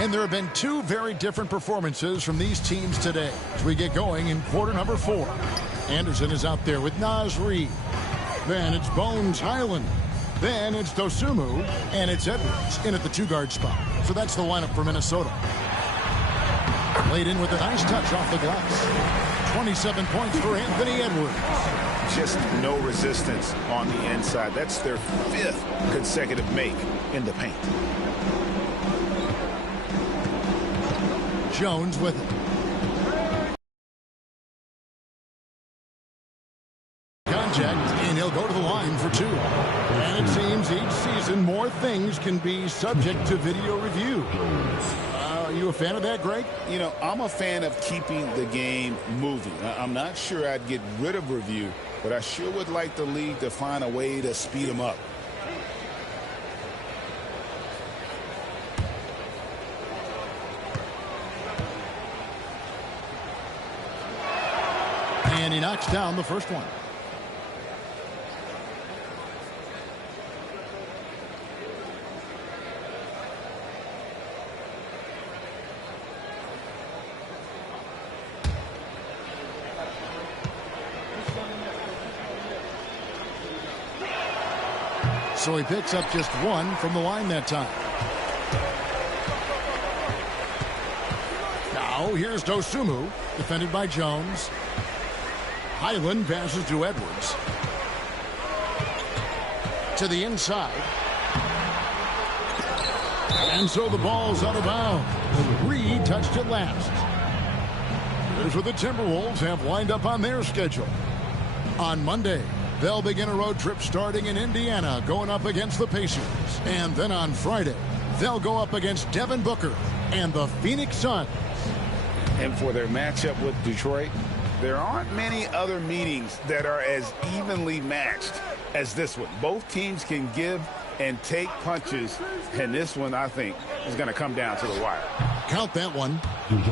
And there have been two very different performances from these teams today as we get going in quarter number 4. Anderson is out there with Naz Reid. Then it's Bones Highland. Then it's Dosumu. And it's Edwards in at the 2-guard spot. So that's the lineup for Minnesota. Laid in with a nice touch off the glass. 27 points for Anthony Edwards. Just no resistance on the inside. That's their 5th consecutive make in the paint. Jones with it. Contact, and he'll go to the line for 2. And it seems each season more things can be subject to video review. Are you a fan of that, Greg? You know, I'm a fan of keeping the game moving. I'm not sure I'd get rid of review, but I sure would like the league to find a way to speed them up. And he knocks down the first one. So he picks up just 1 from the line that time. Now here's Dosumu, defended by Jones. Highland passes to Edwards. To the inside. And so the ball's out of bounds. Reed touched it last. Here's what the Timberwolves have lined up on their schedule. On Monday, they'll begin a road trip starting in Indiana, going up against the Pacers. And then on Friday, they'll go up against Devin Booker and the Phoenix Suns. And for their matchup with Detroit, there aren't many other meetings that are as evenly matched as this one. Both teams can give and take punches, and this one, I think, is going to come down to the wire. Count that one.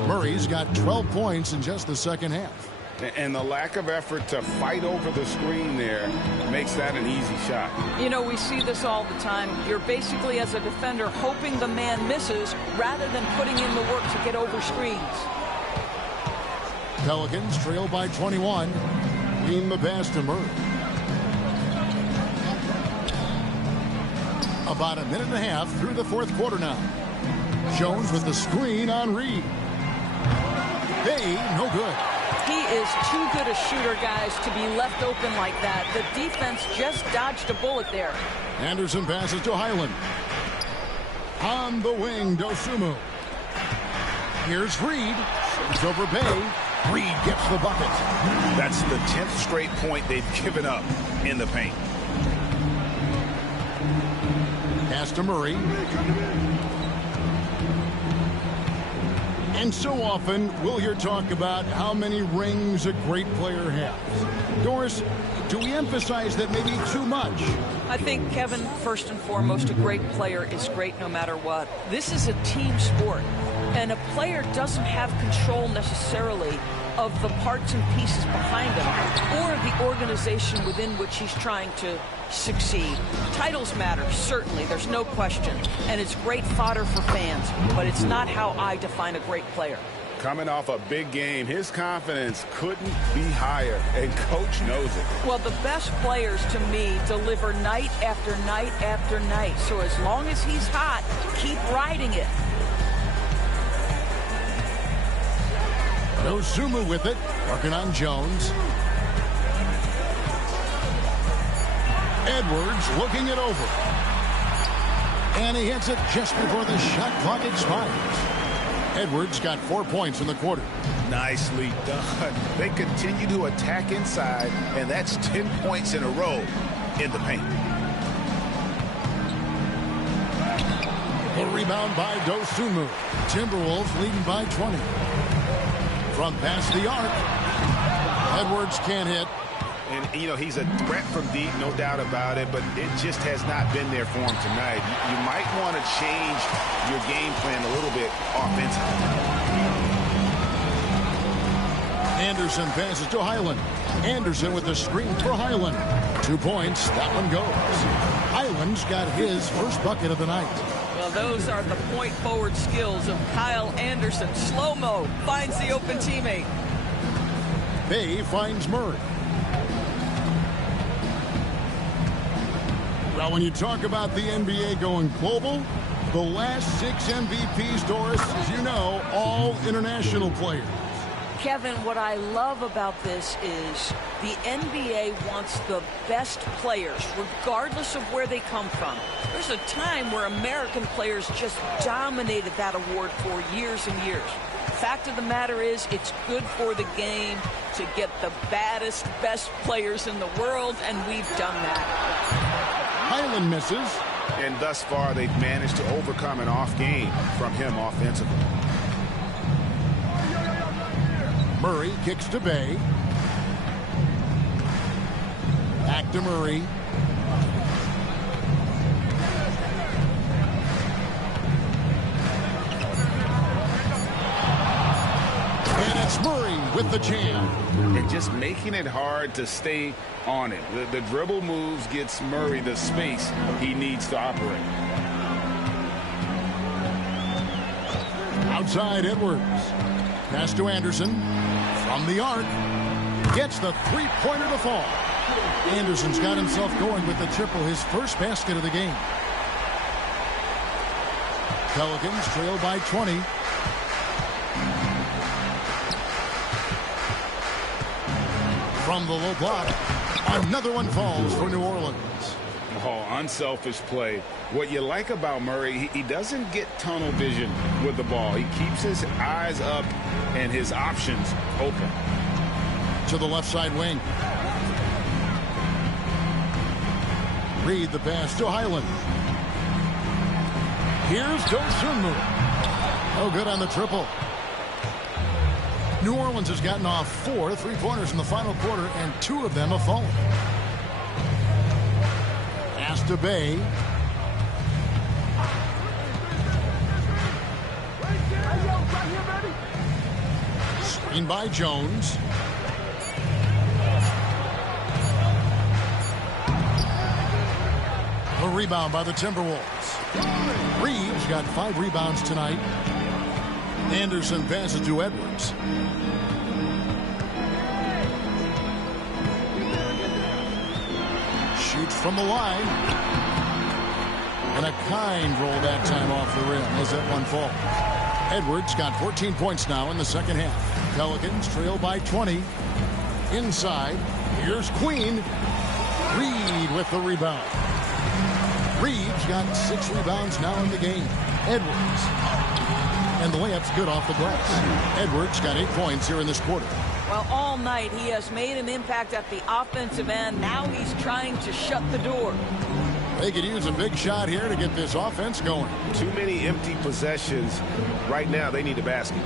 Murray's got 12 points in just the second half. And the lack of effort to fight over the screen there makes that an easy shot. You know, we see this all the time. You're basically, as a defender, hoping the man misses rather than putting in the work to get over screens. Pelicans trail by 21. Lean the pass to Murray. About a minute and a half through the fourth quarter now. Jones with the screen on Reed. Hey, no good. He is too good a shooter, guys, to be left open like that. The defense just dodged a bullet there. Anderson passes to Highland. On the wing, Dosumu. Here's Reed. It's over Bay. Reed gets the bucket. That's the 10th straight point they've given up in the paint. Pass to Murray. And so often we'll hear talk about how many rings a great player has. Doris, do we emphasize that maybe too much? I think, Kevin, first and foremost, a great player is great no matter what. This is a team sport, and a player doesn't have control necessarily of the parts and pieces behind him or the organization within which he's trying to succeed. Titles matter, certainly, there's no question, and it's great fodder for fans, but it's not how I define a great player. Coming off a big game, his confidence couldn't be higher, and Coach knows it. Well, the best players, to me, deliver night after night after night, so as long as he's hot, keep riding it. Dosumu with it, working on Jones. Edwards looking it over. And he hits it just before the shot clock expires. Edwards got 4 points in the quarter. Nicely done. They continue to attack inside, and that's 10 points in a row in the paint. rebound by Dosunmu. Timberwolves leading by 20. From past the arc. Edwards can't hit. And, you know, he's a threat from deep, no doubt about it, but it just has not been there for him tonight. You might want to change your game plan a little bit offensively. Anderson passes to Highland. Anderson with the screen for Highland. 2 points. That one goes. Highland's got his first bucket of the night. Well, those are the point forward skills of Kyle Anderson. Slow-mo finds the open teammate. Bay finds Murray. Well, when you talk about the NBA going global, the last 6 MVPs, Doris, as you know, all international players. Kevin, what I love about this is the NBA wants the best players, regardless of where they come from. There's a time where American players just dominated that award for years and years. Fact of the matter is, it's good for the game to get the baddest, best players in the world, and we've done that. Highland misses. And thus far, they've managed to overcome an off game from him offensively. Murray kicks to Bay. Back to Murray. And it's Murray with the jam. And just making it hard to stay on it. The dribble moves gets Murray the space he needs to operate. Outside Edwards. Pass to Anderson. From the arc. Gets the three-pointer to fall. Anderson's got himself going with the triple, his first basket of the game. Pelicans trail by 20. From the low block. Another one falls for New Orleans. Oh, unselfish play. What you like about Murray, he doesn't get tunnel vision with the ball. He keeps his eyes up and his options open. To the left side wing. Reed the pass to Highland. Here's Dosunmu. Oh, good on the triple. New Orleans has gotten off 4 3-pointers in the final quarter, and 2 of them have fallen. Pass to Bay. Screen by Jones. A rebound by the Timberwolves. Reeves got 5 rebounds tonight. Anderson passes to Edwards. Shoots from the line. And a kind roll that time off the rim as that one falls. Edwards got 14 points now in the second half. Pelicans trail by 20. Inside, here's Queen. Reed with the rebound. Reeves got 6 rebounds now in the game. Edwards. And the layup's good off the glass. Edwards got 8 points here in this quarter. Well, all night he has made an impact at the offensive end. Now he's trying to shut the door. They could use a big shot here to get this offense going. Too many empty possessions. Right now, they need a basket.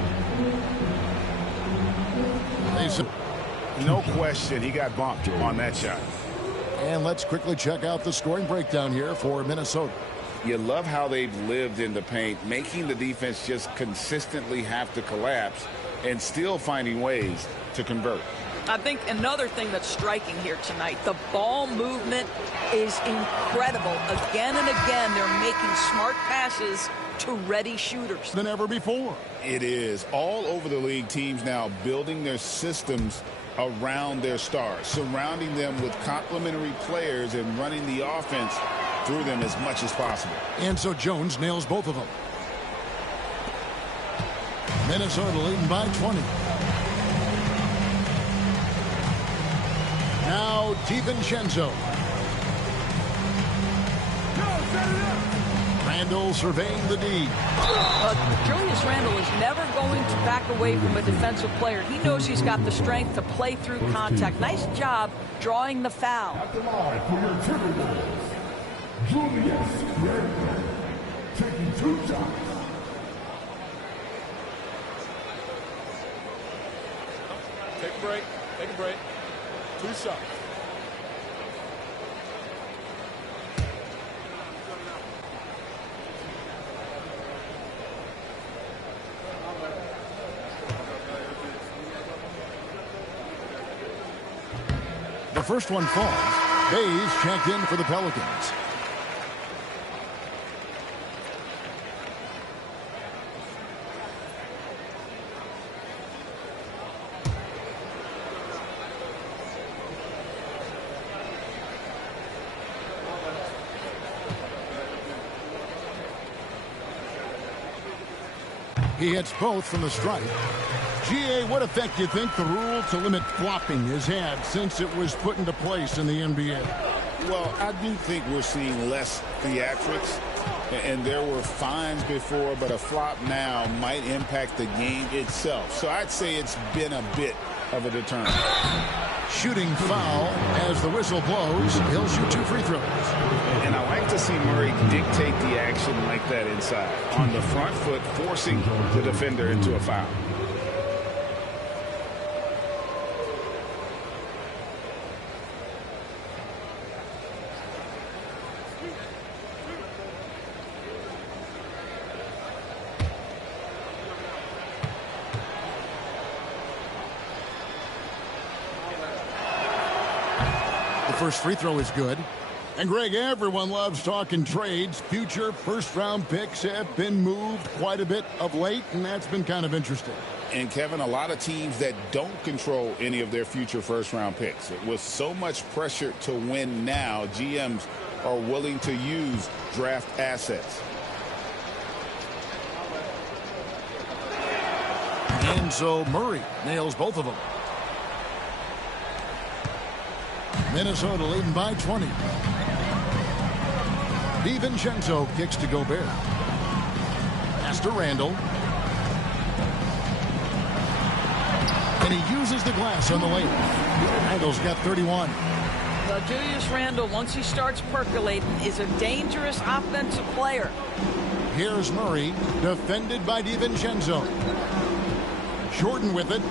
No question, he got bumped on that shot. And let's quickly check out the scoring breakdown here for Minnesota. You love how they've lived in the paint, making the defense just consistently have to collapse and still finding ways to convert. I think another thing that's striking here tonight, the ball movement is incredible. Again and again, they're making smart passes to ready shooters. Than ever before. It is. All over the league, teams now building their systems around their stars, surrounding them with complementary players and running the offense through them as much as possible. And so Jones nails both of them. Minnesota leading by 20. Now DiVincenzo. Randle surveying the D. Julius Randle is never going to back away from a defensive player. He knows he's got the strength to play through contact. Nice job drawing the foul. At the line for your Timberwolves, Julius Randle. taking 2 shots. Take a break. Take a break. 2 shots. The first one falls. Bays checked in for the Pelicans. He hits both from the stripe. GA, what effect do you think the rule to limit flopping has had since it was put into place in the NBA? Well, I do think we're seeing less theatrics, and there were fines before, but a flop now might impact the game itself. So I'd say it's been a bit of a deterrent. Shooting foul as the whistle blows. He'll shoot 2 free throws. And I like to see Murray dictate the action like that inside. On the front foot, forcing the defender into a foul. First free throw is good. And Greg, everyone loves talking trades. Future first-round picks have been moved quite a bit of late, and that's been kind of interesting. And, Kevin, a lot of teams that don't control any of their future first-round picks. With so much pressure to win now, GMs are willing to use draft assets. And so Murray nails both of them. Minnesota leading by 20. DiVincenzo kicks to Gobert. Pass to Randall. And he uses the glass on the layup. Randall's got 31. Julius Randle, once he starts percolating, is a dangerous offensive player. Here's Murray, defended by DiVincenzo. Jordan with it.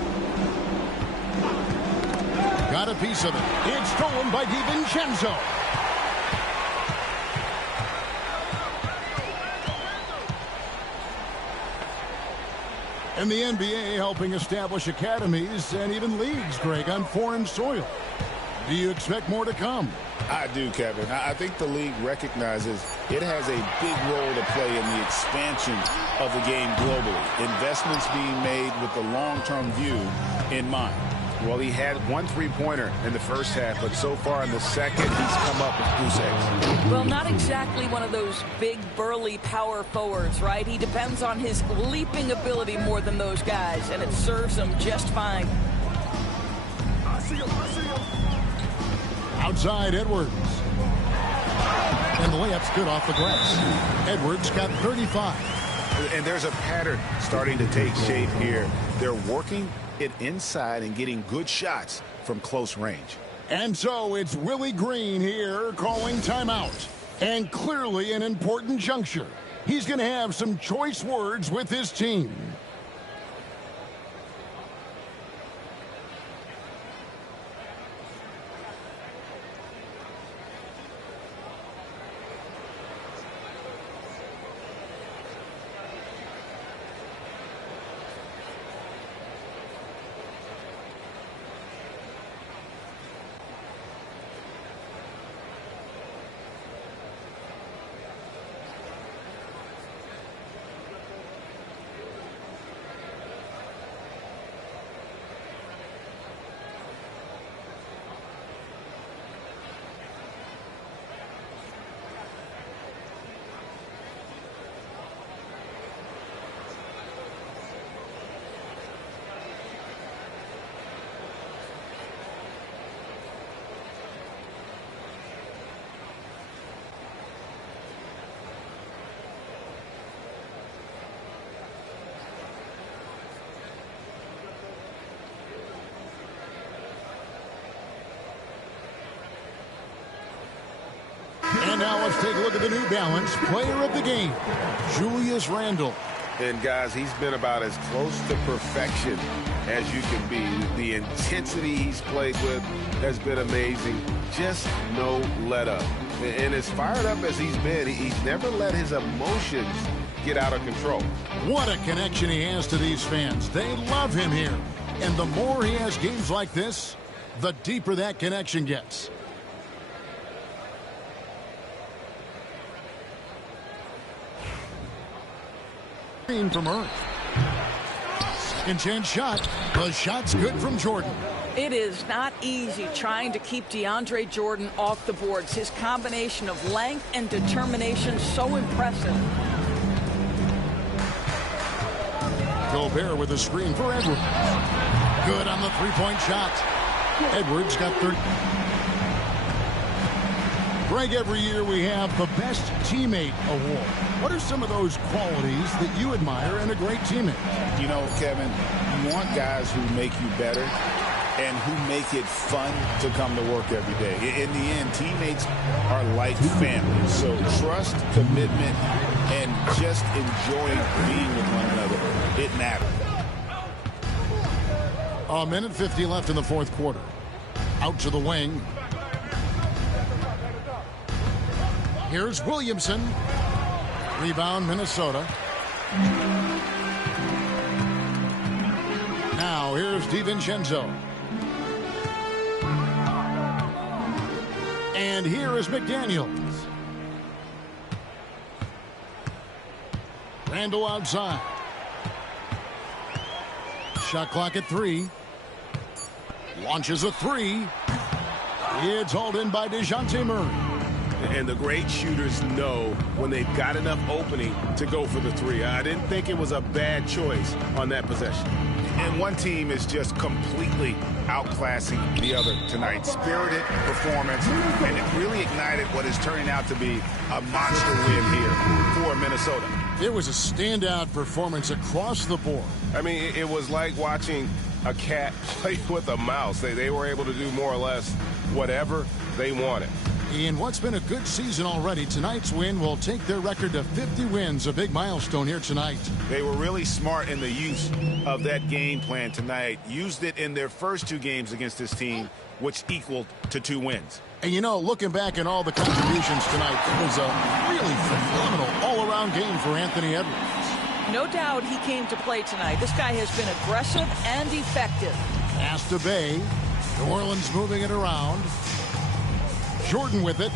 Got a piece of it. It's stolen by DiVincenzo. And the NBA helping establish academies and even leagues, Greg, on foreign soil. Do you expect more to come? I do, Kevin. I think the league recognizes it has a big role to play in the expansion of the game globally. Investments being made with the long-term view in mind. Well, he had 1 3-pointer in the first half, but so far in the second, he's come up with goose eggs. Well, not exactly one of those big, burly power forwards, right? He depends on his leaping ability more than those guys, and it serves him just fine. Outside, Edwards. And the layup's good off the glass. Edwards got 35. And there's a pattern starting to take shape here. They're working it inside and getting good shots from close range. And so it's Willie Green here calling timeout. And clearly an important juncture. He's going to have some choice words with his team. And now let's take a look at the New Balance Player of the Game, Julius Randle. And, guys, he's been about as close to perfection as you can be. The intensity he's played with has been amazing. Just no let up. And as fired up as he's been, he's never let his emotions get out of control. What a connection he has to these fans. They love him here. And the more he has games like this, the deeper that connection gets. From Earth. Second chance shot. The shot's good from Jordan. It is not easy trying to keep DeAndre Jordan off the boards. His combination of length and determination so impressive. Gobert with a screen for Edwards. Good on the three-point shot. Edwards got 30. Greg, every year we have the Best Teammate Award. What are some of those qualities that you admire in a great teammate? You know, Kevin, you want guys who make you better and who make it fun to come to work every day. In the end, teammates are like family. So trust, commitment, and just enjoying being with one another. It matters. A minute 50 left in the fourth quarter. Out to the wing. Here's Williamson. Rebound, Minnesota. Now here's DiVincenzo. And here is McDaniels. Randle outside. Shot clock at 3. Launches a 3. It's hauled in by DeJounte Murray. And the great shooters know when they've got enough opening to go for the 3. I didn't think it was a bad choice on that possession. And one team is just completely outclassing the other tonight. Spirited performance, and it really ignited what is turning out to be a monster win here for Minnesota. It was a standout performance across the board. I mean, it was like watching a cat play with a mouse. They were able to do more or less whatever they wanted. In what's been a good season already, tonight's win will take their record to 50 wins, a big milestone here tonight. They were really smart in the use of that game plan tonight. Used it in their first 2 games against this team, which equaled to 2 wins. And you know, looking back at all the contributions tonight, it was a really phenomenal all-around game for Anthony Edwards. No doubt he came to play tonight. This guy has been aggressive and effective. Pass to Bay. New Orleans moving it around. Jordan with it.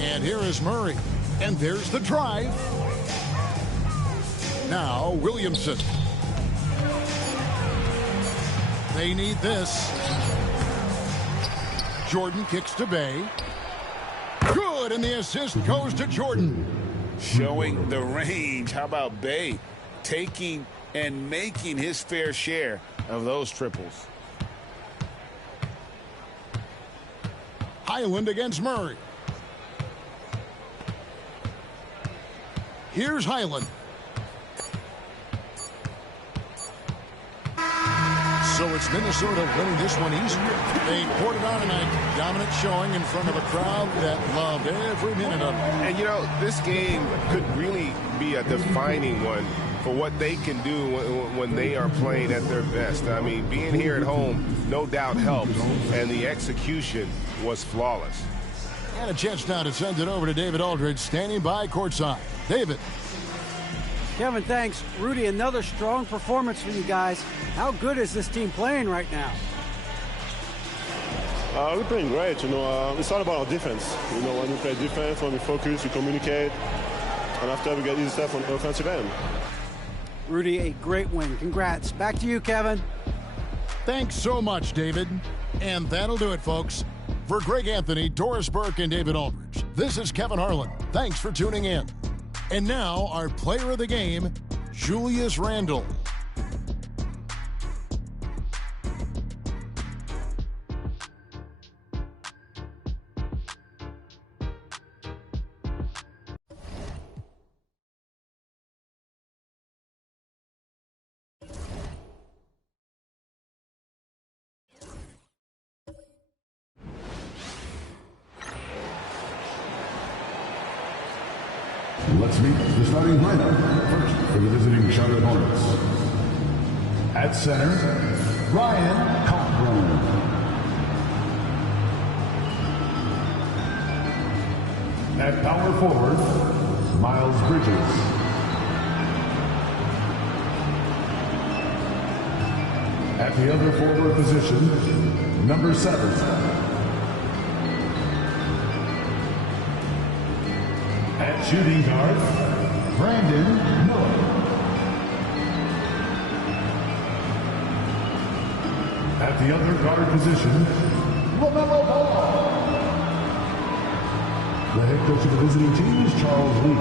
And here is Murray. And there's the drive. Now Williamson. They need this. Jordan kicks to Bay. Good, and the assist goes to Jordan. Showing the range. How about Bay taking and making his fair share of those triples? Highland against Murray. Here's Highland. So it's Minnesota winning this one easily. They poured it on tonight. Dominant showing in front of a crowd that loved every minute of it. And, you know, this game could really be a defining one for what they can do when they are playing at their best. I mean, being here at home no doubt helps, and the execution was flawless. And a chance now to send it over to David Aldridge, standing by courtside. David. Kevin, thanks. Rudy, another strong performance for you guys. How good is this team playing right now? We're playing great. You know, it's all about our defense. You know, when we play defense, when we focus, we communicate, and after we get easy stuff on the offensive end. Rudy, a great win. Congrats. Back to you, Kevin. Thanks so much, David. And that'll do it, folks. For Greg Anthony, Doris Burke, and David Aldridge, this is Kevin Harlan. Thanks for tuning in. And now, our player of the game, Julius Randle. Let's meet the starting lineup. First, for the visiting Charlotte Hornets. At center, Ryan Cochran. At power forward, Miles Bridges. At the other forward position, number 7. At shooting guard, Brandon Miller. At the other guard position, LaMelo Ball. The head coach of the visiting team is Charles Lee.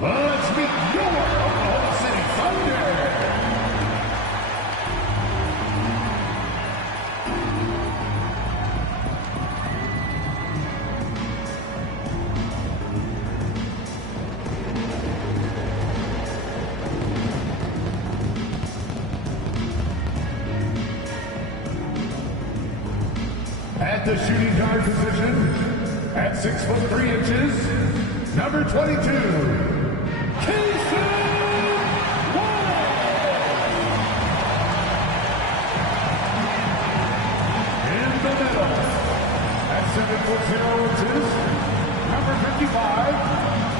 Let's meet your Oklahoma City Thunder. At the shooting guard position, at 6'3", number 22. At 7'0", number 55,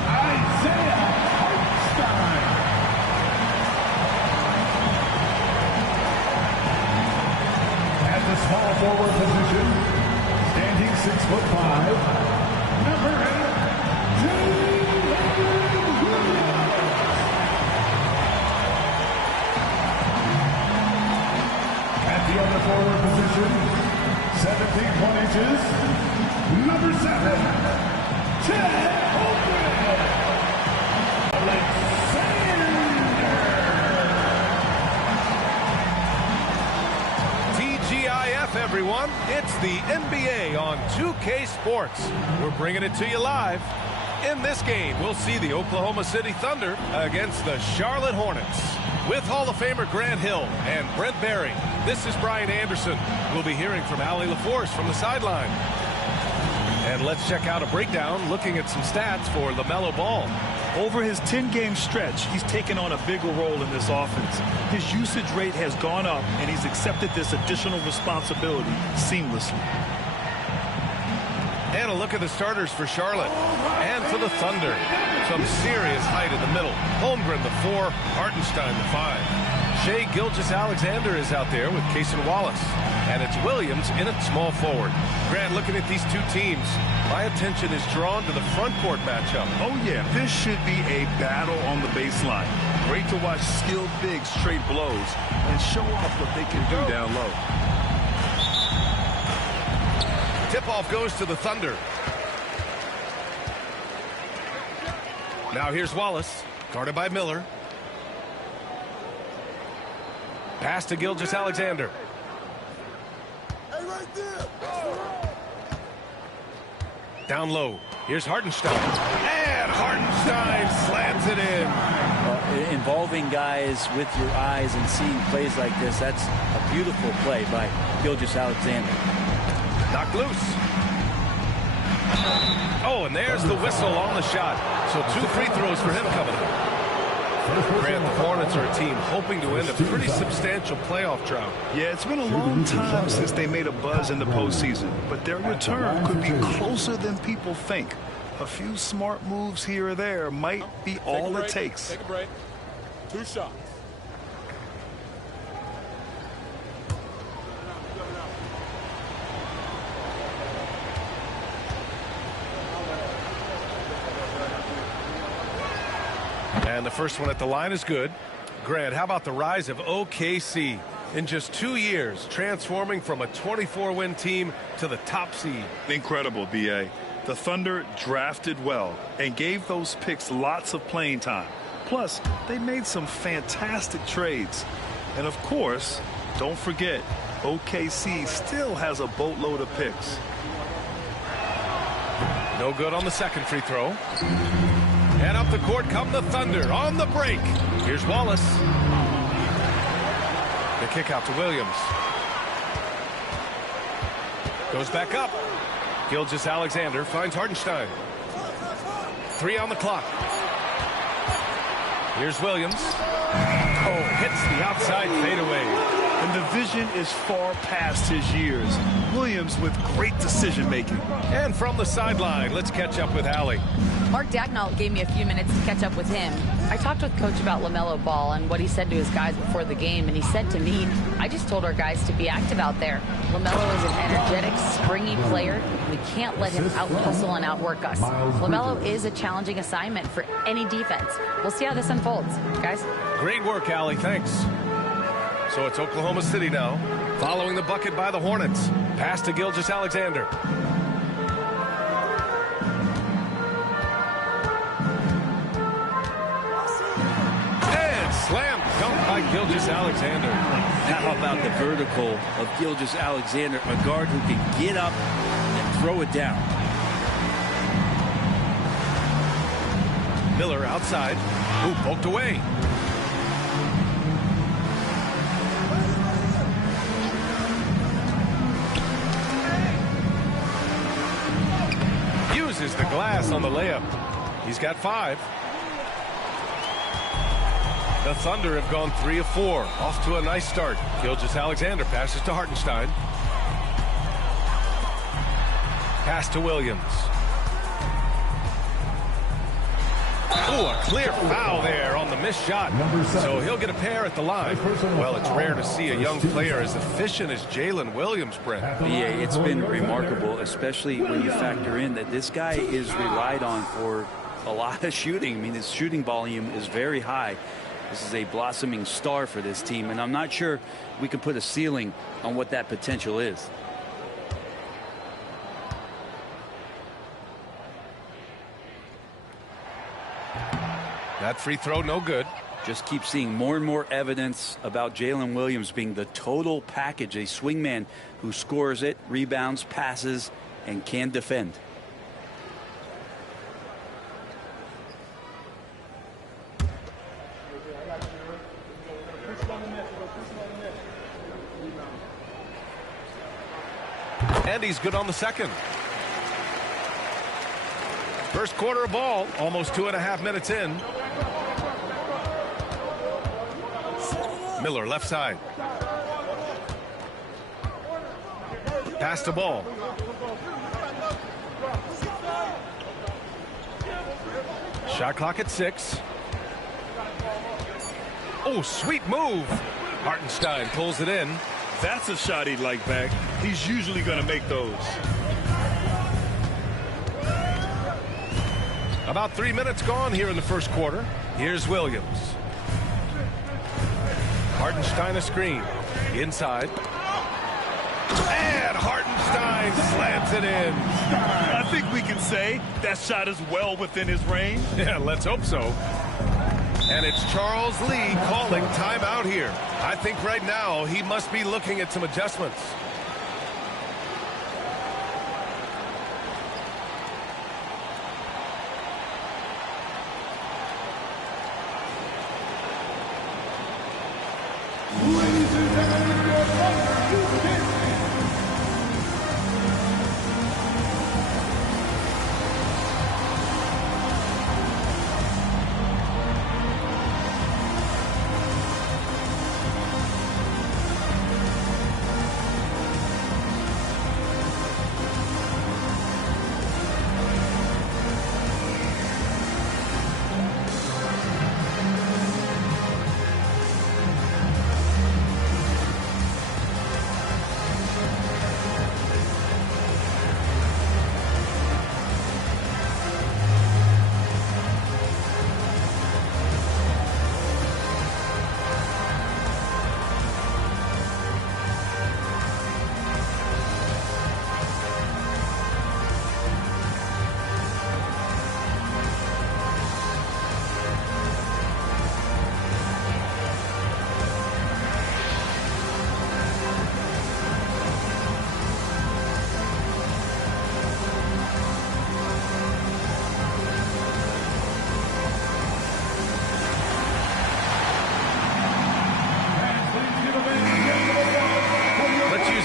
Isaiah Hartenstein. At the small forward position, standing 6'5", number 8, Jalen Williams. At the other forward position, 17'1", number 7, Ted Holmgren. TGIF, everyone. It's the NBA on 2K Sports. We're bringing it to you live. In this game, we'll see the Oklahoma City Thunder against the Charlotte Hornets. With Hall of Famer Grant Hill and Brent Barry, this is Brian Anderson. We'll be hearing from Allie LaForce from the sideline. And let's check out a breakdown looking at some stats for LaMelo Ball. Over his 10-game stretch, he's taken on a bigger role in this offense. His usage rate has gone up, and he's accepted this additional responsibility seamlessly. And a look at the starters for Charlotte and for the Thunder. Some serious height in the middle. Holmgren, the 4, Hartenstein, the 5. Shai Gilgeous-Alexander is out there with Cason Wallace. And it's Williams in at small forward. Grant, looking at these two teams, my attention is drawn to the front court matchup. Oh, yeah, this should be a battle on the baseline. Great to watch skilled bigs trade blows and show off what they can do down low. Tip-off goes to the Thunder. Now here's Wallace, guarded by Miller. Pass to Gilgeous-Alexander. Hey, right there. Down low. Here's Hartenstein. And Hartenstein slams it in. Involving guys with your eyes and seeing plays like this, that's a beautiful play by Gilgeous-Alexander. Knocked loose. Oh, and there's the whistle on the shot. So 2 free throws for him coming up. Grant, the Hornets are a team hoping to end a pretty substantial playoff drought. Yeah, it's been a long time since they made a buzz in the postseason, but their return could be closer than people think. A few smart moves here or there might be all it takes. Take a break. 2 shots. And the first one at the line is good. Grant, how about the rise of OKC? In just 2 years, transforming from a 24-win team to the top seed. Incredible, B.A. The Thunder drafted well and gave those picks lots of playing time. Plus, they made some fantastic trades. And of course, don't forget, OKC still has a boatload of picks. No good on the second free throw. And up the court come the Thunder on the break. Here's Wallace. The kick out to Williams. Goes back up. Gilgeous-Alexander finds Hartenstein. 3 on the clock. Here's Williams. Oh, hits the outside fadeaway. And the vision is far past his years. Williams with great decision-making. And from the sideline, let's catch up with Allie. Mark Dagnall gave me a few minutes to catch up with him. I talked with Coach about LaMelo Ball and what he said to his guys before the game, and he said to me, I just told our guys to be active out there. LaMelo is an energetic, springy player. We can't let him out-hustle and outwork us. LaMelo is a challenging assignment for any defense. We'll see how this unfolds, guys. Great work, Allie. Thanks. So it's Oklahoma City now, following the bucket by the Hornets. Pass to Gilgeous-Alexander. And slam dunk by Gilgeous-Alexander. How about the vertical of Gilgeous-Alexander, a guard who can get up and throw it down. Miller outside. Ooh, poked away. Uses the glass on the layup. He's got 5. The Thunder have gone 3 of 4. Off to a nice start. Gilgeous-Alexander passes to Hartenstein. Pass to Williams. Oh, a clear foul there on the missed shot. So he'll get a pair at the line. Well, it's rare to see a young player as efficient as Jalen Williams, Brent. BA, it's been remarkable, especially when you factor in that this guy is relied on for a lot of shooting. I mean, his shooting volume is very high. This is a blossoming star for this team, and I'm not sure we can put a ceiling on what that potential is. That free throw, no good. Just keep seeing more and more evidence about Jalen Williams being the total package, a swingman who scores it, rebounds, passes, and can defend. And he's good on the second. First quarter of ball, almost 2.5 minutes in. Miller left side. Pass the ball. Shot clock at 6. Oh, sweet move. Hartenstein pulls it in. That's a shot he'd like back. He's usually going to make those. About 3 minutes gone here in the first quarter. Here's Williams. Hartenstein a screen. Inside. And Hartenstein slams it in. I think we can say that shot is well within his range. Yeah, let's hope so. And it's Charles Lee calling timeout here. I think right now he must be looking at some adjustments. Ladies and gentlemen, your Thunder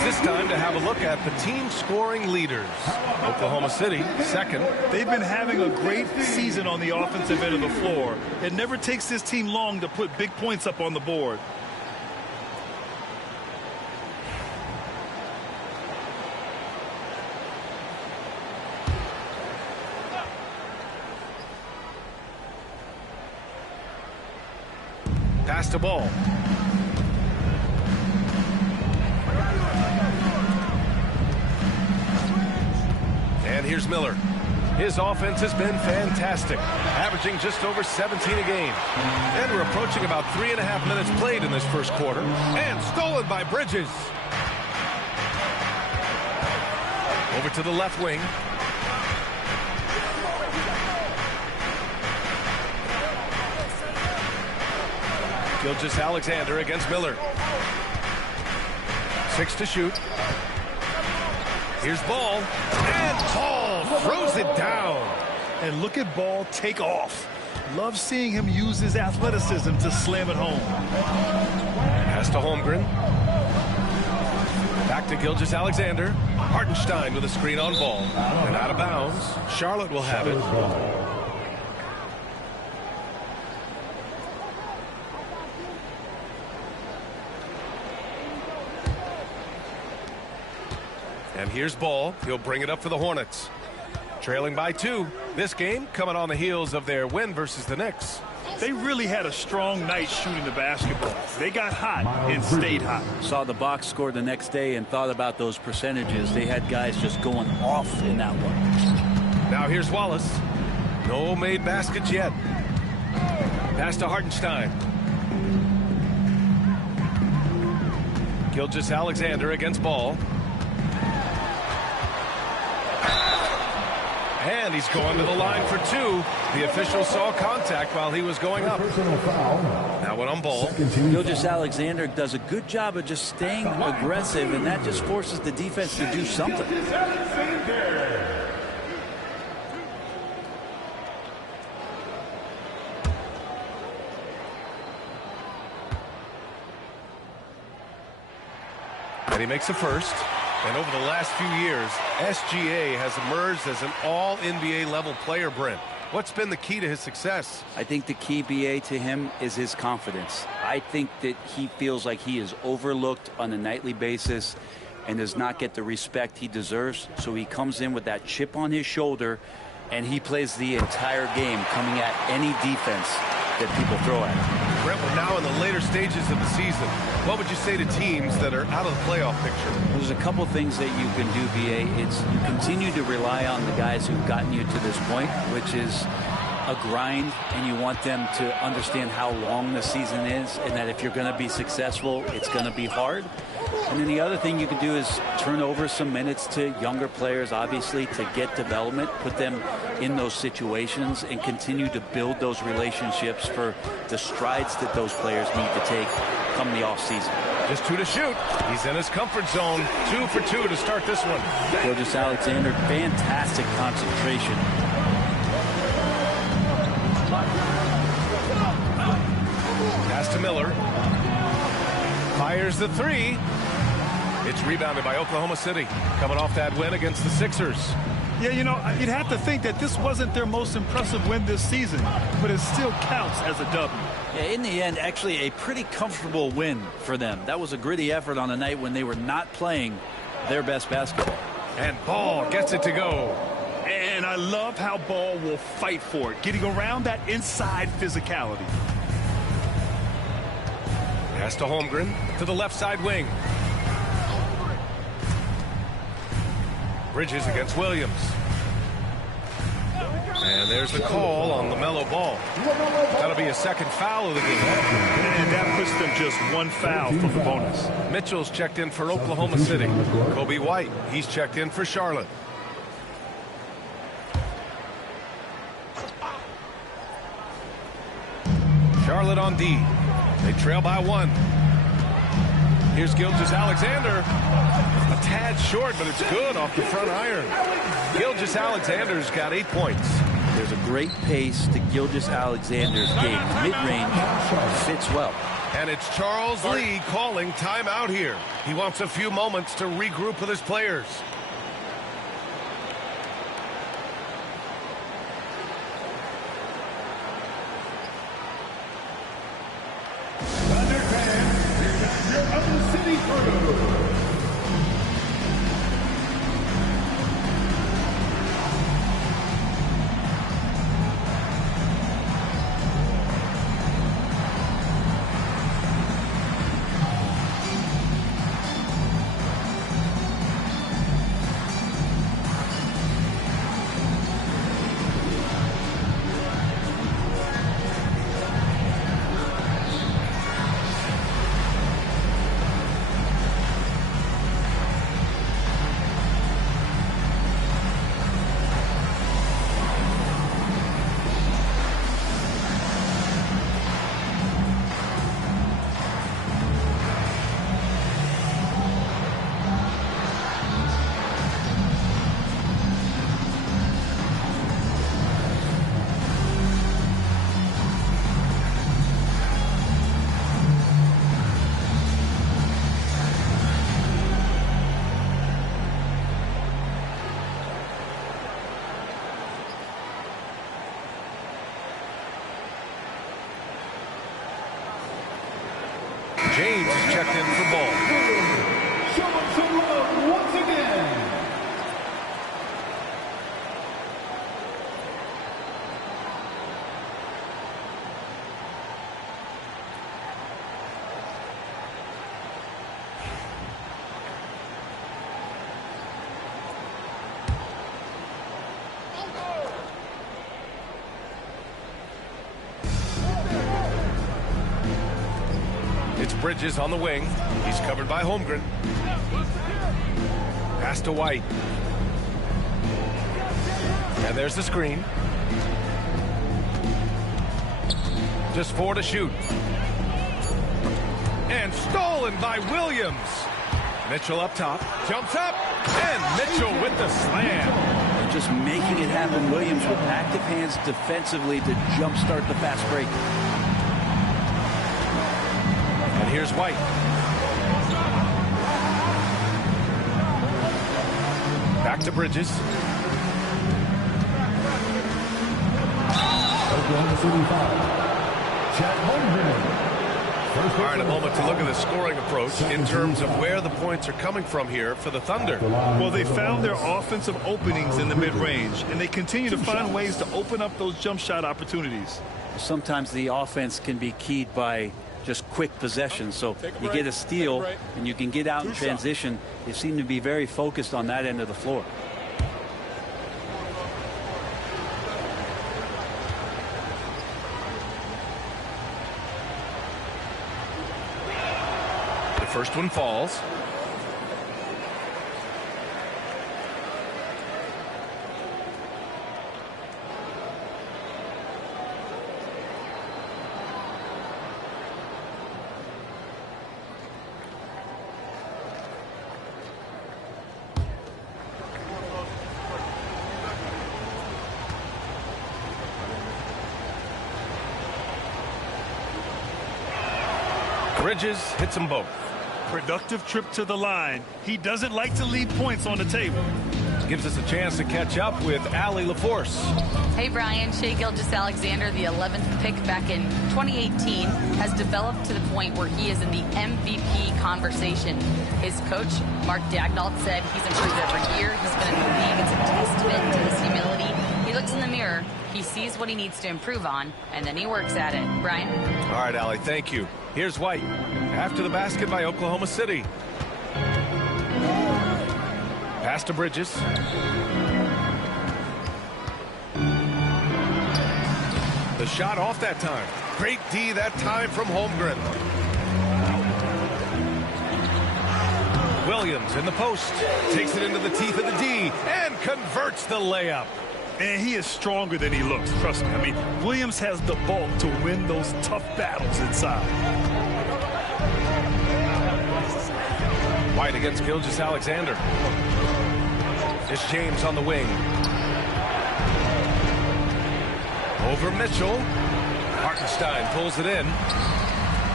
this time to have a look at the team scoring leaders. Oklahoma City, second. They've been having a great season on the offensive end of the floor. It never takes this team long to put big points up on the board. Pass to Ball. And here's Miller. His offense has been fantastic, averaging just over 17 a game. And we're approaching about 3.5 minutes played in this first quarter. And stolen by Bridges. Over to the left wing. Gilgeous-Alexander against Miller. 6 to shoot. Here's Ball. And Ball throws it down. And look at Ball take off. Love seeing him use his athleticism to slam it home. Pass to Holmgren. Back to Gilgeous-Alexander. Hartenstein with a screen on Ball. And out of bounds. Charlotte will have it. And here's Ball. He'll bring it up for the Hornets. Trailing by 2. This game coming on the heels of their win versus the Knicks. They really had a strong night shooting the basketball. They got hot and stayed hot. Saw the box score the next day and thought about those percentages. They had guys just going off in that one. Now here's Wallace. No made baskets yet. Pass to Hartenstein. Gilgeous-Alexander against Ball. And he's going to the line for 2. The official saw contact while he was going up. Now one on Ball. Gilgeous-Alexander does a good job of just staying aggressive, and that just forces the defense to do something. And he makes the first. And over the last few years, SGA has emerged as an all-NBA level player, Brent. What's been the key to his success? I think the key, BA, to him is his confidence. I think that he feels like he is overlooked on a nightly basis and does not get the respect he deserves. So he comes in with that chip on his shoulder, and he plays the entire game coming at any defense that people throw at him. Brent, we're now in the later stages of the season. What would you say to teams that are out of the playoff picture? There's a couple things that you can do, BA. It's you continue to rely on the guys who've gotten you to this point, which is a grind, and you want them to understand how long the season is, and that if you're going to be successful, it's going to be hard. And then the other thing you can do is turn over some minutes to younger players, obviously, to get development, put them in those situations, and continue to build those relationships for the strides that those players need to take come the offseason. Just 2 to shoot. He's in his comfort zone. 2 for 2 to start this one. Gilgeous-Alexander, fantastic concentration. Pass to Miller. Fires the 3. It's rebounded by Oklahoma City, coming off that win against the Sixers. Yeah, you know, you'd have to think that this wasn't their most impressive win this season, but it still counts as a W. Yeah, in the end, actually a pretty comfortable win for them. That was a gritty effort on a night when they were not playing their best basketball. And Ball gets it to go. And I love how Ball will fight for it, getting around that inside physicality. Pass to Holmgren to the left side wing. Bridges against Williams. And there's the call on LaMelo Ball. That'll be a second foul of the game. And that puts them just 1 foul from the bonus. Mitchell's checked in for Oklahoma City. Kobe White, he's checked in for Charlotte. Charlotte on D. They trail by 1. Here's Gilgeous-Alexander. A tad short, but it's good off the front iron. Gilgeous-Alexander's got 8 points. There's a great pace to Gilgeous-Alexander's game. Mid-range fits well. And it's Charles Lee calling timeout here. He wants a few moments to regroup with his players. Thunder fans, the capture of the city crew. James is checked in for ball. Show us some love once again. It's Bridges on the wing. He's covered by Holmgren. Pass to White. And there's the screen. Just 4 to shoot. And stolen by Williams. Mitchell up top. Jumps up. And Mitchell with the slam. Just making it happen. Williams with active hands defensively to jumpstart the fast break. And here's White. Back to Bridges. Oklahoma City foul. Chet Holmgren. All right, a moment to look at the scoring approach in terms of where the points are coming from here for the Thunder. Well, they found their offensive openings in the mid-range, and they continue to find ways to open up those jump shot opportunities. Sometimes the offense can be keyed by just quick possession. So you get a steal and you can get out in transition. They seem to be very focused on that end of the floor. The first one falls. Bridges hits them both. Productive trip to the line. He doesn't like to leave points on the table. Gives us a chance to catch up with Allie LaForce. Hey, Brian. Shai Gilgeous-Alexander, the 11th pick back in 2018, has developed to the point where he is in the MVP conversation. His coach, Mark Daignault, said he's improved every year. He's been in the league. It's a testament to his humility. He looks in the mirror, he sees what he needs to improve on, and then he works at it. Brian? All right, Allie, thank you. Here's White. After the basket by Oklahoma City. Pass to Bridges. The shot off that time. Great D that time from Holmgren. Williams in the post. Takes it into the teeth of the D and converts the layup. And he is stronger than he looks, trust me. I mean, Williams has the bulk to win those tough battles inside. White against Gilgeous-Alexander. It's James on the wing. Over Mitchell. Hartenstein pulls it in.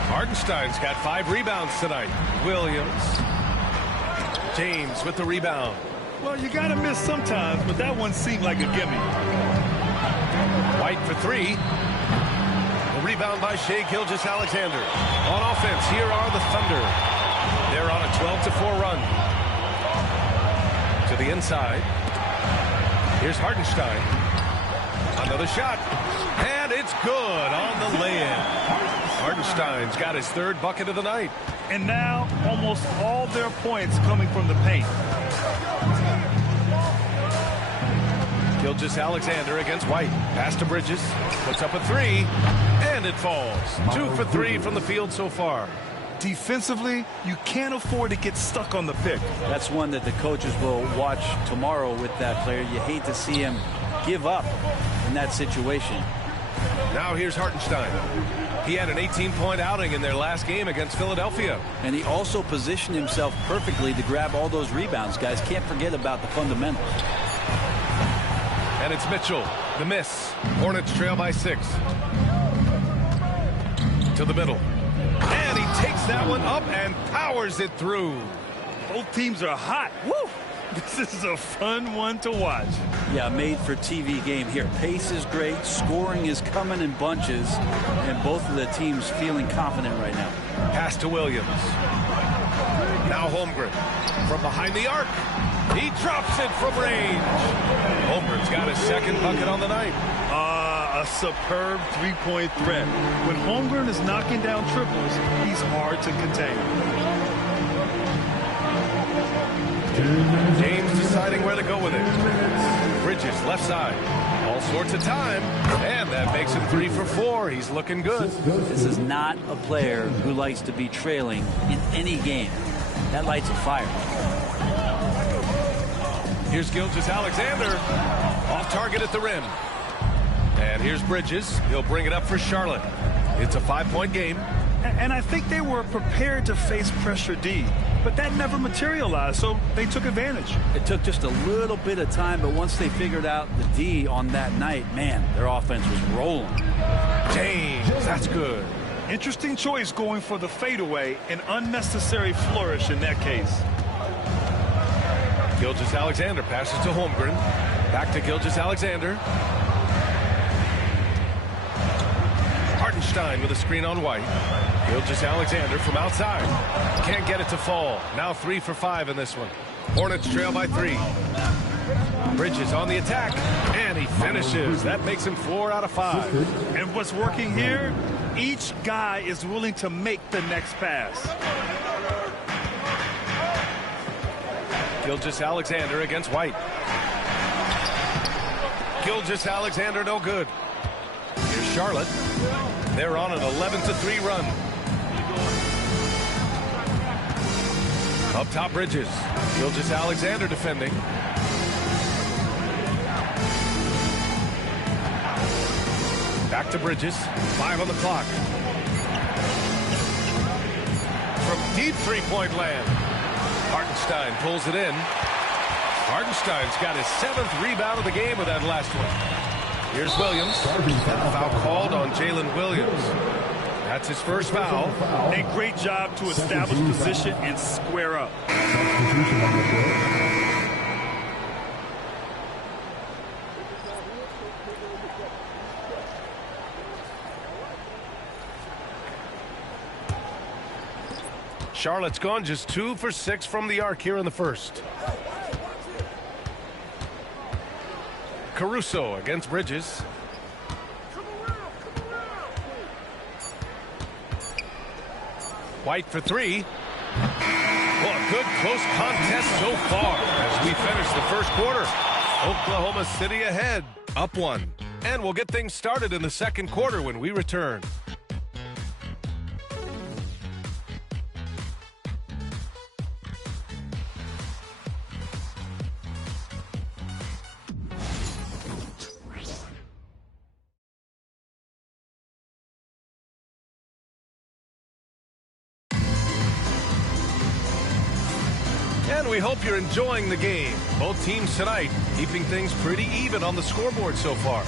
Hartenstein's got 5 rebounds tonight. Williams. James with the rebound. Well, you got to miss sometimes, but that one seemed like a gimme. White for 3. The rebound by Shai Gilgeous-Alexander. On offense, here are the Thunder. They're on a 12-4 run. To the inside. Here's Hartenstein. Another shot. And it's good on the lay-in. Hartenstein's got his 3rd bucket of the night. And now almost all their points coming from the paint. Gilgeous-Alexander against White. Pass to Bridges. Puts up a 3. And it falls. 2 for 3 from the field so far. Defensively, you can't afford to get stuck on the pick. That's one that the coaches will watch tomorrow with that player. You hate to see him give up in that situation. Now here's Hartenstein. He had an 18-point outing in their last game against Philadelphia. And he also positioned himself perfectly to grab all those rebounds. Guys, can't forget about the fundamentals. And it's Mitchell. The miss. Hornets trail by 6. To the middle. And he takes that one up and powers it through. Both teams are hot. Woo! This is a fun one to watch. Yeah, made for TV game here. Pace is great. Scoring is coming in bunches. And both of the teams feeling confident right now. Pass to Williams. Now Holmgren from behind the arc. He drops it from range. Holmgren's got his 2nd bucket on the night. A superb 3-point threat. When Holmgren is knocking down triples, he's hard to contain. James deciding where to go with it. Bridges left side. All sorts of time. And that makes him 3 for 4. He's looking good. This is not a player who likes to be trailing in any game. That lights a fire. Here's Gilgeous-Alexander. Off target at the rim. And here's Bridges. He'll bring it up for Charlotte. It's a 5-point game. And I think they were prepared to face pressure D, but that never materialized, so they took advantage. It took just a little bit of time, but once they figured out the D on that night, man, their offense was rolling. James, that's good. Interesting choice going for the fadeaway, an unnecessary flourish in that case. Gilgeous-Alexander passes to Holmgren. Back to Gilgeous-Alexander. Hartenstein with a screen on White. Gilgeous-Alexander from outside. Can't get it to fall. Now 3 for 5 in this one. Hornets trail by 3. Bridges on the attack. And he finishes. That makes him 4 out of 5. And what's working here? Each guy is willing to make the next pass. Gilgeous-Alexander against White. Gilgeous-Alexander no good. Here's Charlotte. They're on an 11-3 run. Up top Bridges. Gilgeous-Alexander defending. Back to Bridges. 5 on the clock. From deep 3-point land. Hartenstein pulls it in. Hartenstein's got his 7th rebound of the game with that last one. Here's Williams. Foul called on Jalen Williams. That's his first foul. A great job to establish position and square up. Charlotte's gone just 2 for 6 from the arc here in the first. Caruso against Bridges. White for 3. Well, a good close contest so far as we finish the first quarter. Oklahoma City ahead, up 1. And we'll get things started in the second quarter when we return. And we hope you're enjoying the game. Both teams tonight keeping things pretty even on the scoreboard so far.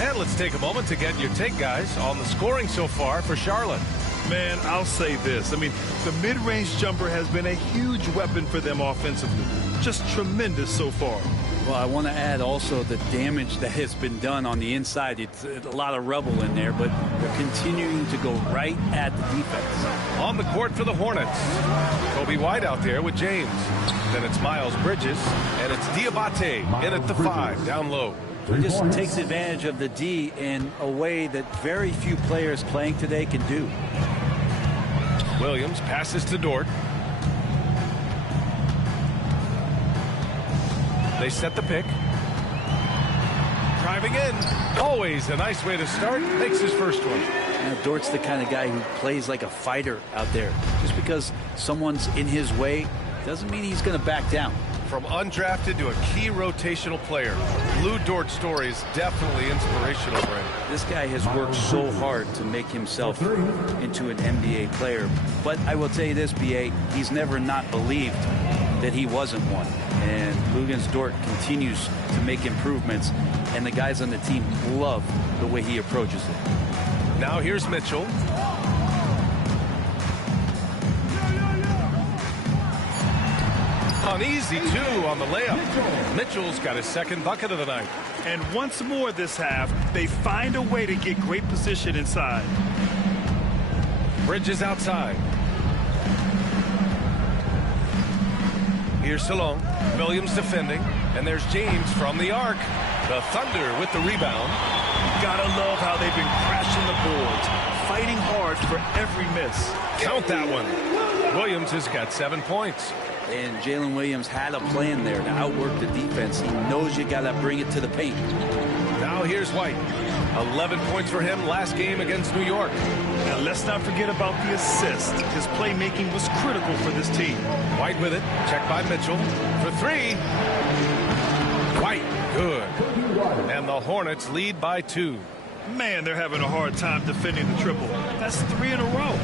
And let's take a moment to get your take, guys, on the scoring so far for Charlotte. Man, I'll say this. I mean, the mid-range jumper has been a huge weapon for them offensively. Just tremendous so far. Well, I want to add also the damage that has been done on the inside. It's a lot of rubble in there, but they're continuing to go right at the defense. On the court for the Hornets, Kobe White out there with James. Then it's Miles Bridges, and it's Diabate in at the 5, down low. He just takes advantage of the D in a way that very few players playing today can do. Williams passes to Dort. They set the pick. Driving in. Always a nice way to start. Makes his first one. Now, Dort's the kind of guy who plays like a fighter out there. Just because someone's in his way doesn't mean he's going to back down. From undrafted to a key rotational player, Lou Dort's story is definitely inspirational for him. This guy has worked so hard to make himself into an NBA player. But I will tell you this, B.A., he's never not believed that he wasn't one. And Luguentz Dort continues to make improvements, and the guys on the team love the way he approaches it. Now here's Mitchell. An easy 2 on the layup. Mitchell's got his second bucket of the night. And once more this half, they find a way to get great position inside. Bridges outside. Here's Salon. Williams defending. And there's James from the arc. The Thunder with the rebound. Gotta love how they've been crashing the boards, fighting hard for every miss. Count that one. Williams has got 7 points. And Jalen Williams had a plan there to outwork the defense. He knows you got to bring it to the paint. Now here's White. 11 points for him last game against New York. And let's not forget about the assist. His playmaking was critical for this team. White with it. Checked by Mitchell. For 3. White. Good. And the Hornets lead by 2. Man, they're having a hard time defending the triple. That's 3 in a row.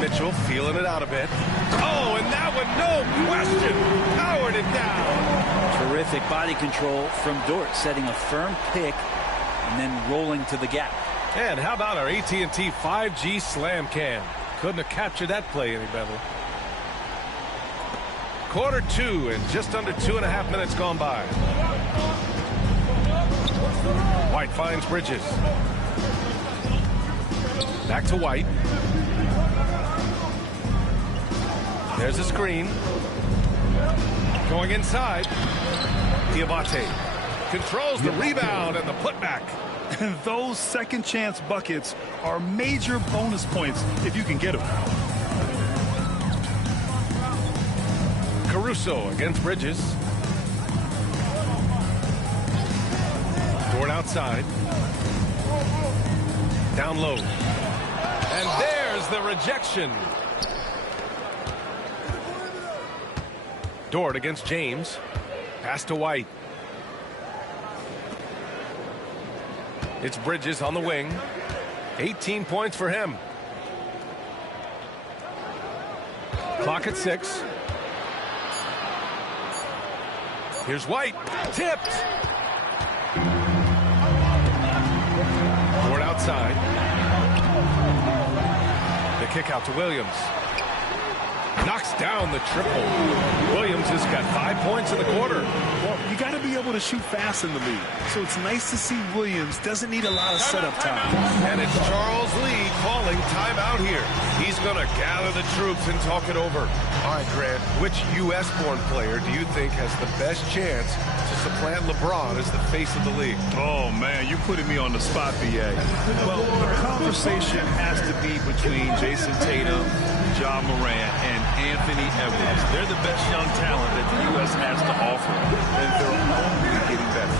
Mitchell feeling it out a bit. Oh, and that one, no question, powered it down. Terrific body control from Dort, setting a firm pick and then rolling to the gap. And how about our AT&T 5G slam cam? Couldn't have captured that play any better. Quarter 2 and just under 2.5 minutes gone by. White finds Bridges. Back to White. There's a screen. Going inside. Diabate controls the rebound and the putback. And those second chance buckets are major bonus points if you can get them. Caruso against Bridges. Dort outside. Down low. And there's the rejection. Dort against James. Pass to White. It's Bridges on the wing. 18 points for him. Clock at 6. Here's White. Tipped. Dort outside. The kick out to Williams. Knocks down the triple. Williams has got 5 points in the quarter. Well, you got to be able to shoot fast in the league. So it's nice to see Williams doesn't need a lot of setup time. And it's Charles Lee calling timeout here. He's going to gather the troops and talk it over. All right, Grant, which U.S.-born player do you think has the best chance to supplant LeBron as the face of the league? Oh, man, you're putting me on the spot, B.A. Well, the conversation has to be between Jason Tatum, Ja Morant, and Anthony Edwards. They're the best young talent that the U.S. has to offer, and they're only getting better.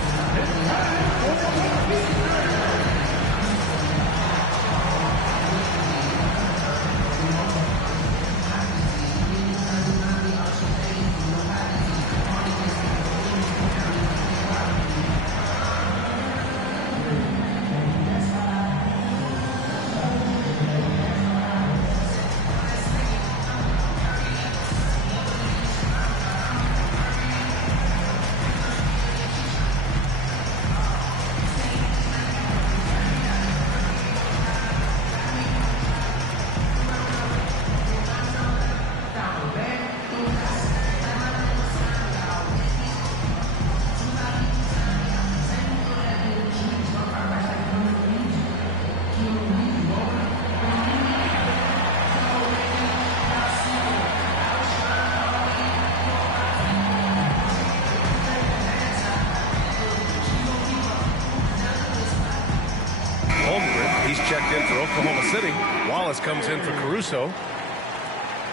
for Oklahoma City. Wallace comes in for Caruso.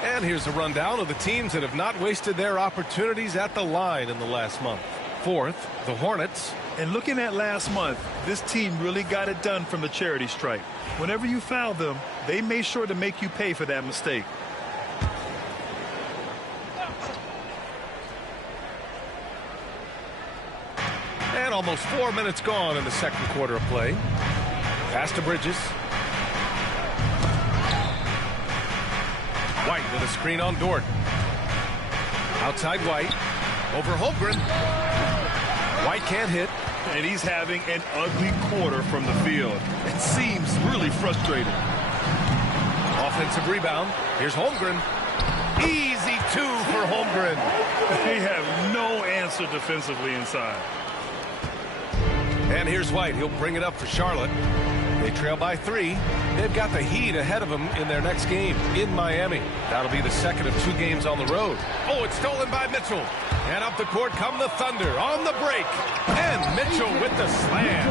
And here's a rundown of the teams that have not wasted their opportunities at the line in the last month. Fourth, the Hornets. And looking at last month, this team really got it done from the charity stripe. Whenever you foul them, they made sure to make you pay for that mistake. And almost 4 minutes gone in the second quarter of play. Pass to Bridges. White with a screen on Dort. Outside White. Over Holmgren. White can't hit. And he's having an ugly quarter from the field. It seems really frustrating. Offensive rebound. Here's Holmgren. Easy two for Holmgren. They have no answer defensively inside. And here's White. He'll bring it up for Charlotte. They trail by 3. They've got the Heat ahead of them in their next game in Miami. That'll be the second of 2 games on the road. Oh, it's stolen by Mitchell. And up the court come the Thunder on the break. And Mitchell with the slam.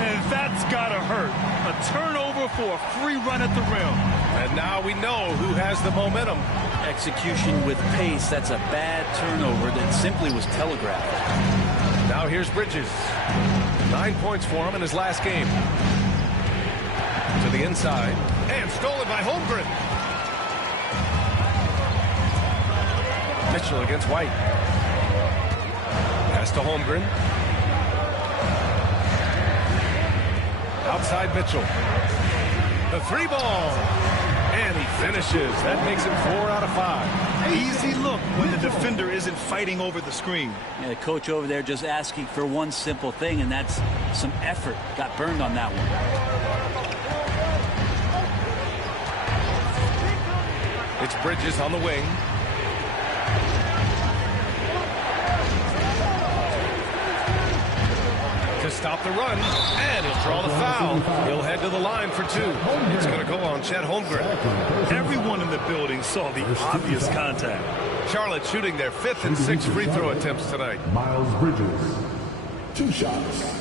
And that's got to hurt. A turnover for a free run at the rim. And now we know who has the momentum. Execution with pace. That's a bad turnover that simply was telegraphed. Now here's Bridges. 9 points for him in his last game. To the inside. And stolen by Holmgren. Mitchell against White. Pass to Holmgren. Outside Mitchell. The 3-ball. And he finishes. That makes it 4 out of 5. Easy look when the defender isn't fighting over the screen. Yeah, the coach over there just asking for one simple thing, and that's some effort. Got burned on that one. It's Bridges on the wing. To stop the run, and he'll draw the foul. He'll head to the line for 2. It's going to go on Chet Holmgren. Everyone in the building saw the obvious contact. Charlotte shooting their 5th and 6th free throw attempts tonight. Miles Bridges, 2 shots.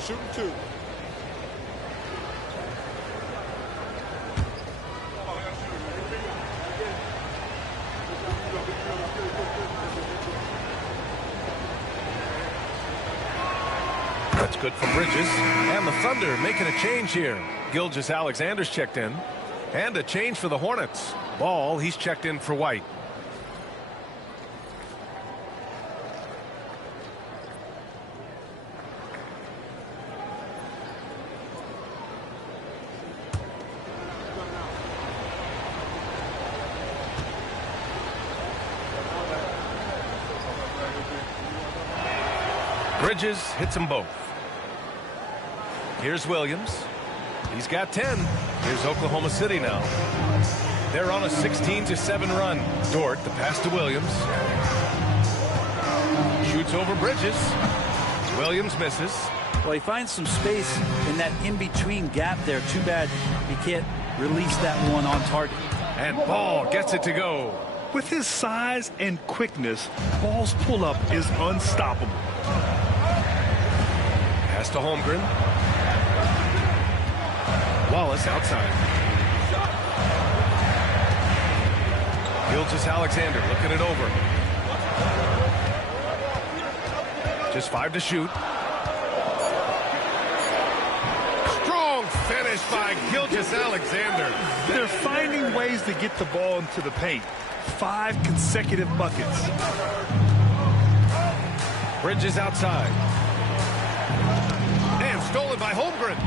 Shooting 2. That's good for Bridges. And the Thunder making a change here. Gilgeous-Alexander's checked in. And a change for the Hornets. Ball, he's checked in for White. Bridges hits them both. Here's Williams. He's got 10. Here's Oklahoma City now. They're on a 16-7 run. Dort, the pass to Williams. Shoots over Bridges. Williams misses. Well, he finds some space in that in-between gap there. Too bad he can't release that one on target. And Ball gets it to go. With his size and quickness, Ball's pull-up is unstoppable. Pass to Holmgren. Wallace outside. Gilgeous-Alexander looking it over. Just 5 to shoot. Strong finish by Gilgeous-Alexander. They're finding ways to get the ball into the paint. 5 consecutive buckets. Bridges outside. And stolen by Holmgren.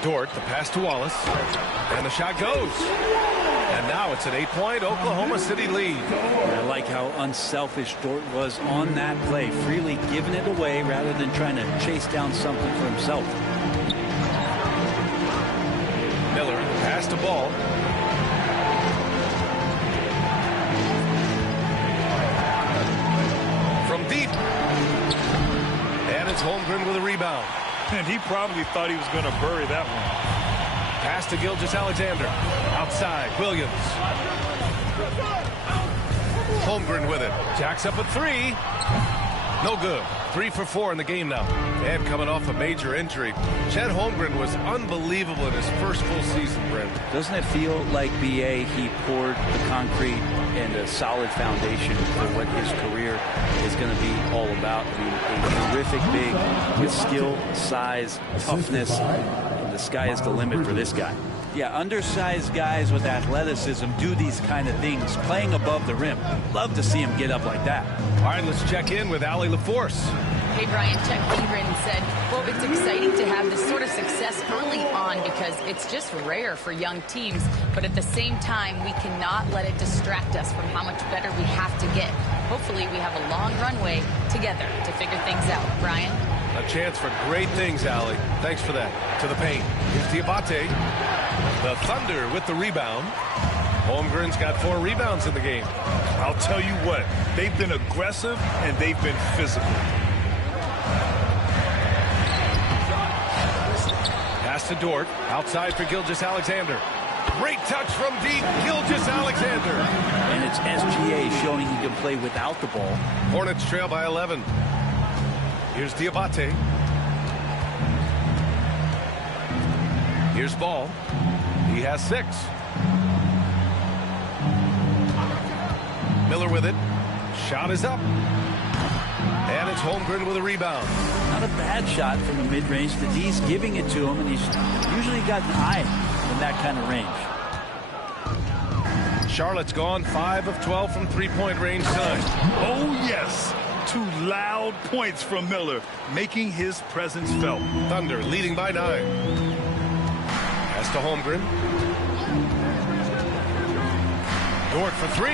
Dort, the pass to Wallace. And the shot goes. And now it's an 8-point Oklahoma City lead. I like how unselfish Dort was on that play, freely giving it away rather than trying to chase down something for himself. Miller, pass to Ball. From deep. And it's Holmgren with a rebound. And he probably thought he was going to bury that one. Pass to Gilgeous-Alexander. Outside, Williams. Holmgren with it. Jacks up a three. No good. 3 for 4 in the game now. And coming off a major injury, Chet Holmgren was unbelievable in his first full season, Brent. Doesn't it feel like BA, he poured the concrete and a solid foundation for what his career is going to be all about? I mean, a terrific big with skill, size, toughness. And the sky is the limit for this guy. Yeah, undersized guys with athleticism do these kind of things, playing above the rim. Love to see him get up like that. All right, let's check in with Allie LaForce. Hey, Brian, Chet Holmgren said, well, it's exciting to have this sort of success early on because it's just rare for young teams. But at the same time, we cannot let it distract us from how much better we have to get. Hopefully, we have a long runway together to figure things out. Brian? A chance for great things, Allie. Thanks for that. To the paint. Here's Diabate. The Thunder with the rebound. Holmgren's got 4 rebounds in the game. I'll tell you what, they've been aggressive and they've been physical. Pass to Dort. Outside for Gilgeous-Alexander. Great touch from deep, Gilgeous-Alexander. And it's SGA showing he can play without the ball. Hornets trail by 11. Here's Diabate. Here's Ball. He has 6. Miller with it. Shot is up. And it's Holmgren with a rebound. Not a bad shot from the mid-range. The D's giving it to him, and he's usually got an eye in that kind of range. Charlotte's gone 5 of 12 from three-point range tonight. Oh, yes. 2 loud points from Miller, making his presence felt. Thunder leading by 9. Pass to Holmgren. Dort for 3.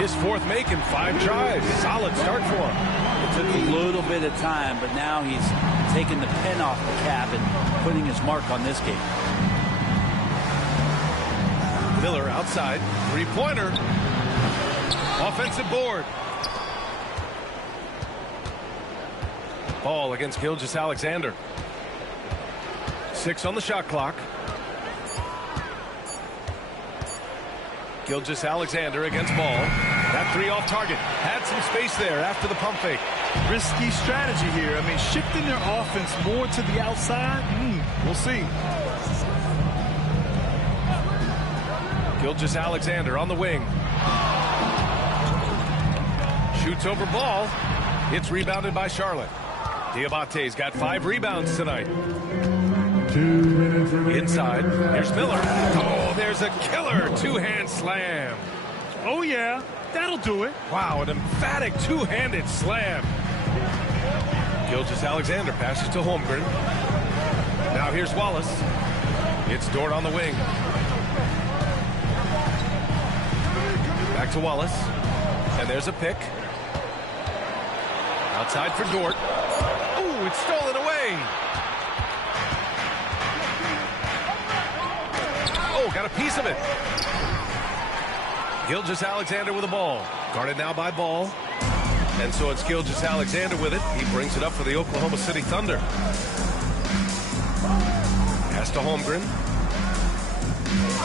His 4th make in 5 tries. Solid start for him. It took a little bit of time, but now he's taking the pen off the cap and putting his mark on this game. Miller outside. 3-pointer. Offensive board. Ball against Gilgeous-Alexander. 6 on the shot clock. Gilgeous-Alexander against Ball. That 3 off target. Had some space there after the pump fake. Risky strategy here. I mean, shifting their offense more to the outside. We'll see. Gilgeous-Alexander on the wing. Shoots over Ball. It's rebounded by Charlotte. Diabate's got 5 rebounds tonight. Inside. Here's Miller. Oh, there's a killer 2-hand slam. Oh, yeah. That'll do it. Wow, an emphatic 2-handed slam. Gilgeous-Alexander passes to Holmgren. Now here's Wallace. It's Dort on the wing. Back to Wallace. And there's a pick. Outside for Dort. Ooh, it's stolen away. Oh, got a piece of it. Gilgeous-Alexander with the ball. Guarded now by Ball. And so it's Gilgeous-Alexander with it. He brings it up for the Oklahoma City Thunder. Pass to Holmgren.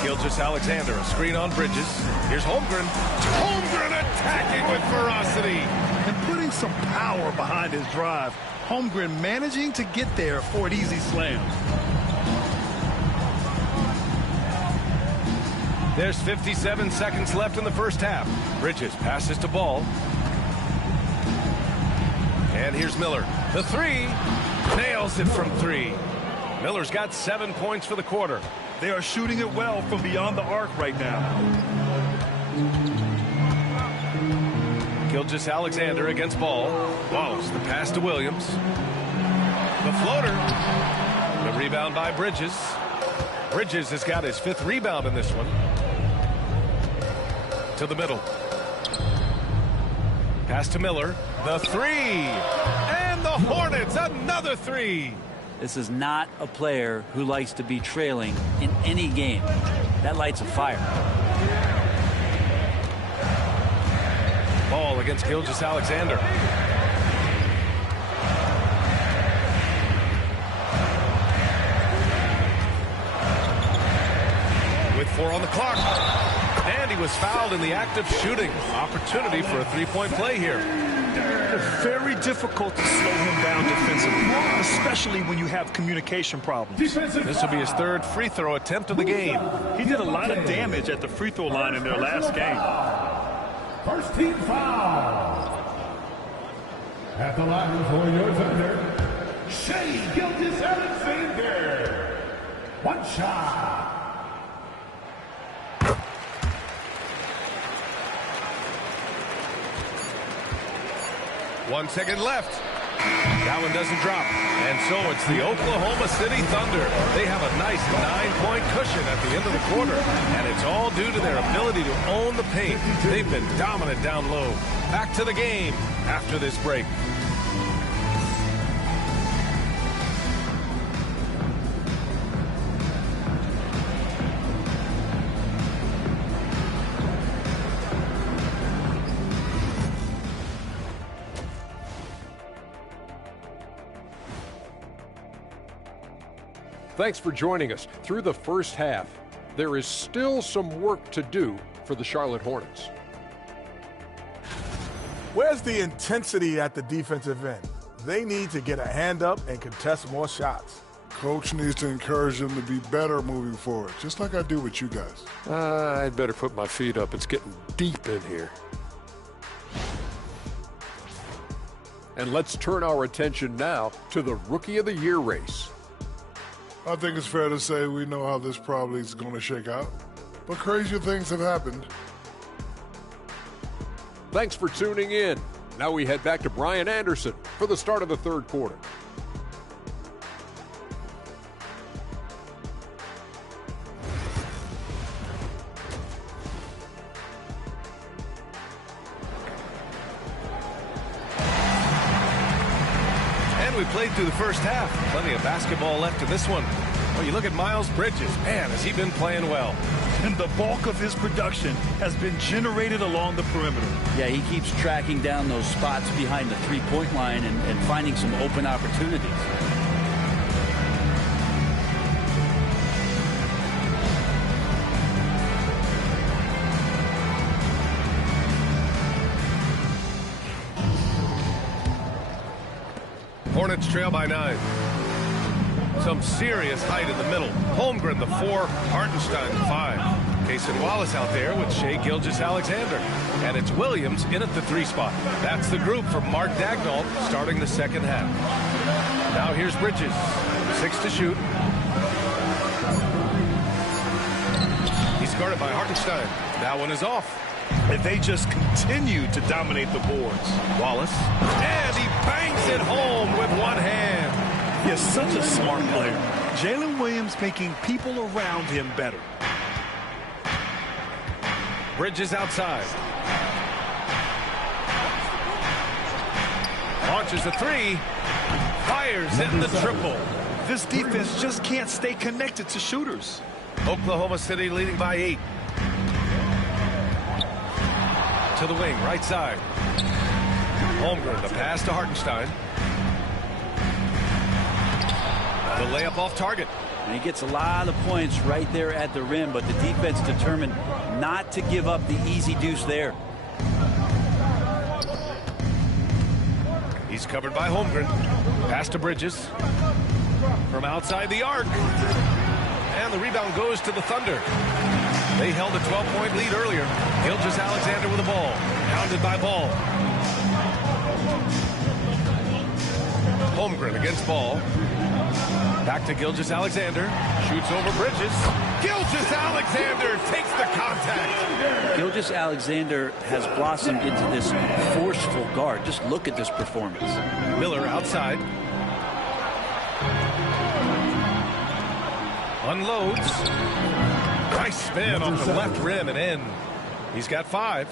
Gilgeous-Alexander, a screen on Bridges. Here's Holmgren. Holmgren attacking with ferocity. And putting some power behind his drive. Holmgren managing to get there for an easy slam. There's 57 seconds left in the first half. Bridges passes to Ball. And here's Miller. The 3. Nails it from 3. Miller's got 7 points for the quarter. They are shooting it well from beyond the arc right now. Gilgeous-Alexander against Ball. Wallace, the pass to Williams. The floater. The rebound by Bridges. Bridges has got his 5th rebound in this one. To the middle. Pass to Miller. The 3. And the Hornets, another 3. This is not a player who likes to be trailing in any game. That lights a fire. Ball against Gilgeous-Alexander. With 4 on the clock. And he was fouled in the act of shooting. Opportunity for a three-point play here. It's very difficult to slow him down defensively, especially when you have communication problems. This will be his third free throw attempt of the game. He did a lot of damage at the free throw line in their last game. First team foul. At the line for your defender, Shea Gilgeous-Alexander. One shot. 1 second left. That one doesn't drop. And so it's the Oklahoma City Thunder. They have a nice 9-point cushion at the end of the quarter. And it's all due to their ability to own the paint. They've been dominant down low. Back to the game after this break. Thanks for joining us. Through the first half, there is still some work to do for the Charlotte Hornets. Where's the intensity at the defensive end? They need to get a hand up and contest more shots. Coach needs to encourage them to be better moving forward, just like I do with you guys. I'd better put my feet up. It's getting deep in here. And let's turn our attention now to the Rookie of the Year race. I think it's fair to say we know how this probably is going to shake out, but crazier things have happened. Thanks for tuning in. Now we head back to Brian Anderson for the start of the third quarter. We played through the first half. Plenty of basketball left in this one. Well, you look at Miles Bridges. Man, has he been playing well. And the bulk of his production has been generated along the perimeter. Yeah, he keeps tracking down those spots behind the three-point line and finding some open opportunities. Hornets trail by 9. Some serious height in the middle. Holmgren, the 4. Hartenstein, the 5. Cason Wallace out there with Shea Gilgeous-Alexander. And it's Williams in at the 3 spot. That's the group from Mark Daigneault starting the second half. Now here's Bridges. 6 to shoot. He's guarded by Hartenstein. That one is off. And they just continue to dominate the boards. Wallace. And he bangs it home with one hand. He is such a smart player. Jalen Williams making people around him better. Bridges outside. Launches a 3. Fires in the triple. This defense just can't stay connected to shooters. Oklahoma City leading by 8. To the wing, right side. Holmgren, the pass to Hartenstein. The layup off target. And he gets a lot of points right there at the rim, but the defense determined not to give up the easy deuce there. He's covered by Holmgren. Pass to Bridges. From outside the arc. And the rebound goes to the Thunder. They held a 12-point lead earlier. Gilgeous-Alexander with the ball. Pounded by Ball. Holmgren against Ball. Back to Gilgeous-Alexander. Shoots over Bridges. Gilgeous-Alexander takes the contact. Gilgeous-Alexander has blossomed into this forceful guard. Just look at this performance. Miller outside. Unloads. Nice spin off the left rim and in. He's got 5.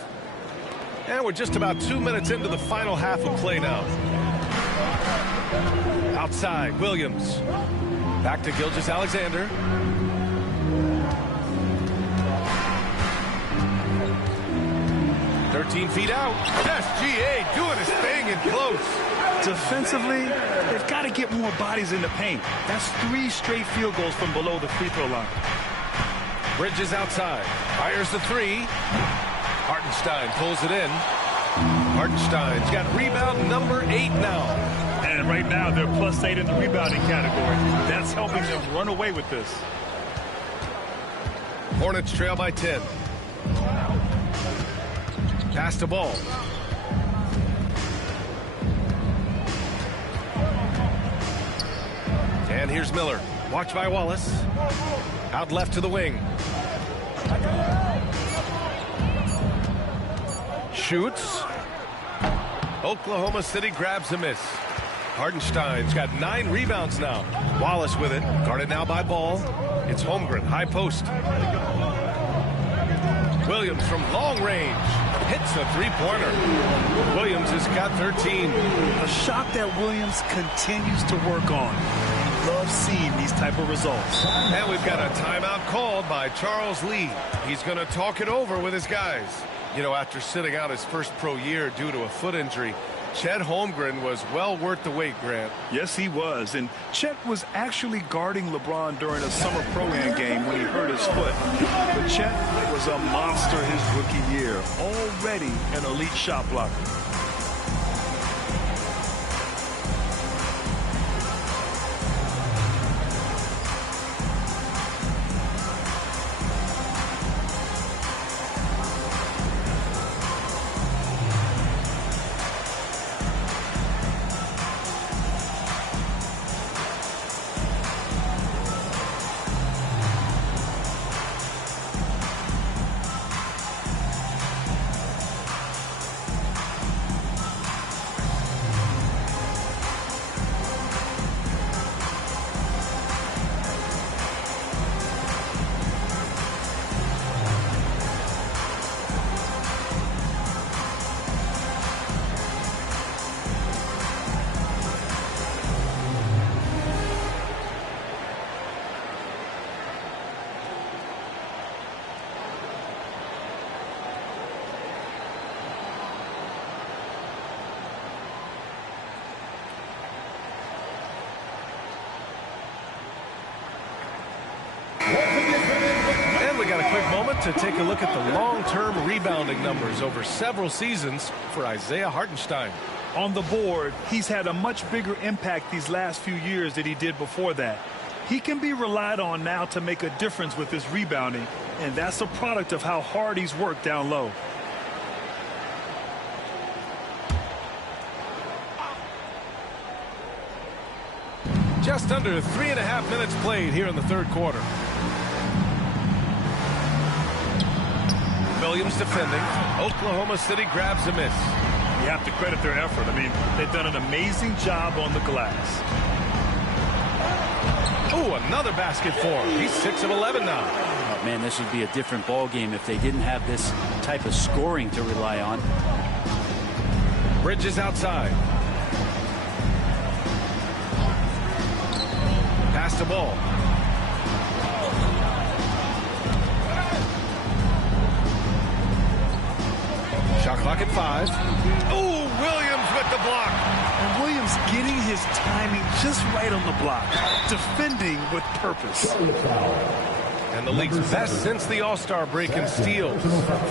And we're just about 2 minutes into the final half of play now. Outside, Williams. Back to Gilgeous-Alexander. "13 feet out. SGA doing his thing in close." Defensively, they've got to get more bodies in the paint. That's 3 straight field goals from below the free throw line. Bridges outside. Fires the three. Hartenstein pulls it in. Hartenstein's got rebound number 8 now. And right now, they're +8 in the rebounding category. That's helping them run away with this. Hornets trail by 10. Pass the ball. And here's Miller. Watch by Wallace. Out left to the wing. Shoots. Oklahoma City grabs a miss. Hartenstein's got 9 rebounds now. Wallace with it. Guarded now by Ball. It's Holmgren. High post. Williams from long range. Hits the three-pointer. Williams has got 13. A shot that Williams continues to work on. Love seeing these type of results. And we've got a timeout called by Charles Lee. He's going to talk it over with his guys. You know, after sitting out his first pro year due to a foot injury, Chet Holmgren was well worth the wait, Grant. Yes, he was. And Chet was actually guarding LeBron during a summer pro-am game when he hurt his foot. But Chet was a monster his rookie year. Already an elite shot blocker. To take a look at the long-term rebounding numbers over several seasons for Isaiah Hartenstein. On the board, he's had a much bigger impact these last few years than he did before that. He can be relied on now to make a difference with his rebounding, and that's a product of how hard he's worked down low. Just under 3.5 minutes played here in the third quarter. Williams defending. Oklahoma City grabs a miss. You have to credit their effort. I mean, they've done an amazing job on the glass. Oh, another basket for him. He's 6 of 11 now. Oh, man, this would be a different ball game if they didn't have this type of scoring to rely on. Bridges outside. Pass the ball. Shot clock at 5. Oh, Williams with the block. And Williams getting his timing just right on the block. Defending with purpose. And the league's best since the All-Star break in steals.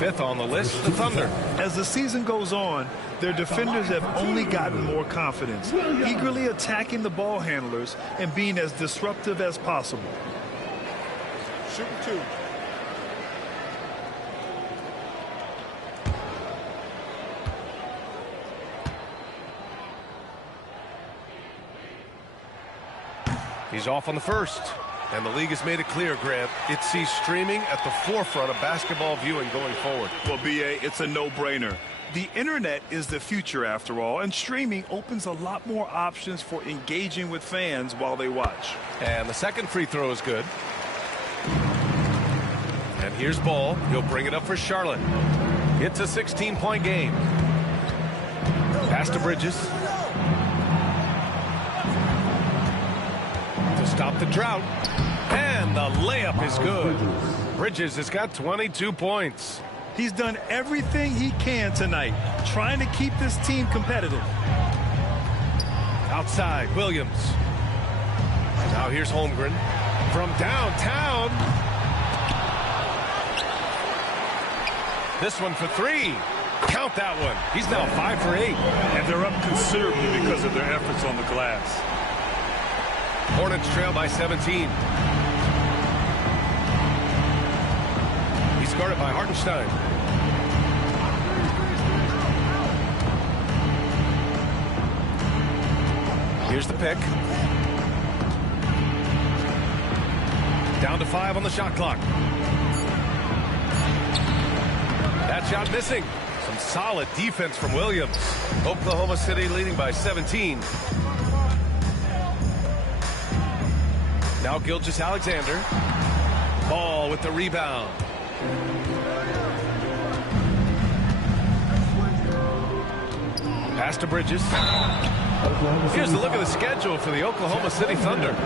5th on the list, the Thunder. As the season goes on, their defenders have only gotten more confidence, eagerly attacking the ball handlers and being as disruptive as possible. Shooting 2. He's off on the first. And the league has made it clear, Grant, it sees streaming at the forefront of basketball viewing going forward. Well, B.A., it's a no-brainer. The internet is the future, after all, and streaming opens a lot more options for engaging with fans while they watch. And the second free throw is good. And here's Ball. He'll bring it up for Charlotte. It's a 16-point game. Pass to Bridges. To stop the drought. And the layup is good. Bridges has got 22 points. He's done everything he can tonight, trying to keep this team competitive. Outside, Williams. Now here's Holmgren from downtown. This one for three. Count that one. He's now 5 for 8. And they're up considerably because of their efforts on the glass. Hornets trail by 17. He's guarded by Hartenstein. Here's the pick. Down to 5 on the shot clock. That shot missing. Some solid defense from Williams. Oklahoma City leading by 17. Now Gilgeous-Alexander. Ball with the rebound. Pass to Bridges. Here's a look at the schedule for the Oklahoma City Thunder.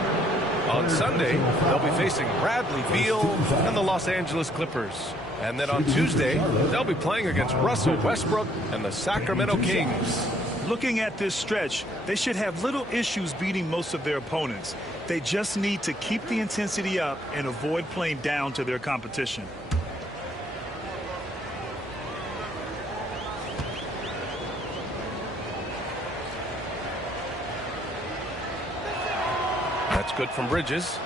On Sunday, they'll be facing Bradley Beal and the Los Angeles Clippers. And then on Tuesday, they'll be playing against Russell Westbrook and the Sacramento Kings. Looking at this stretch, they should have little issues beating most of their opponents. They just need to keep the intensity up and avoid playing down to their competition. That's good from Bridges.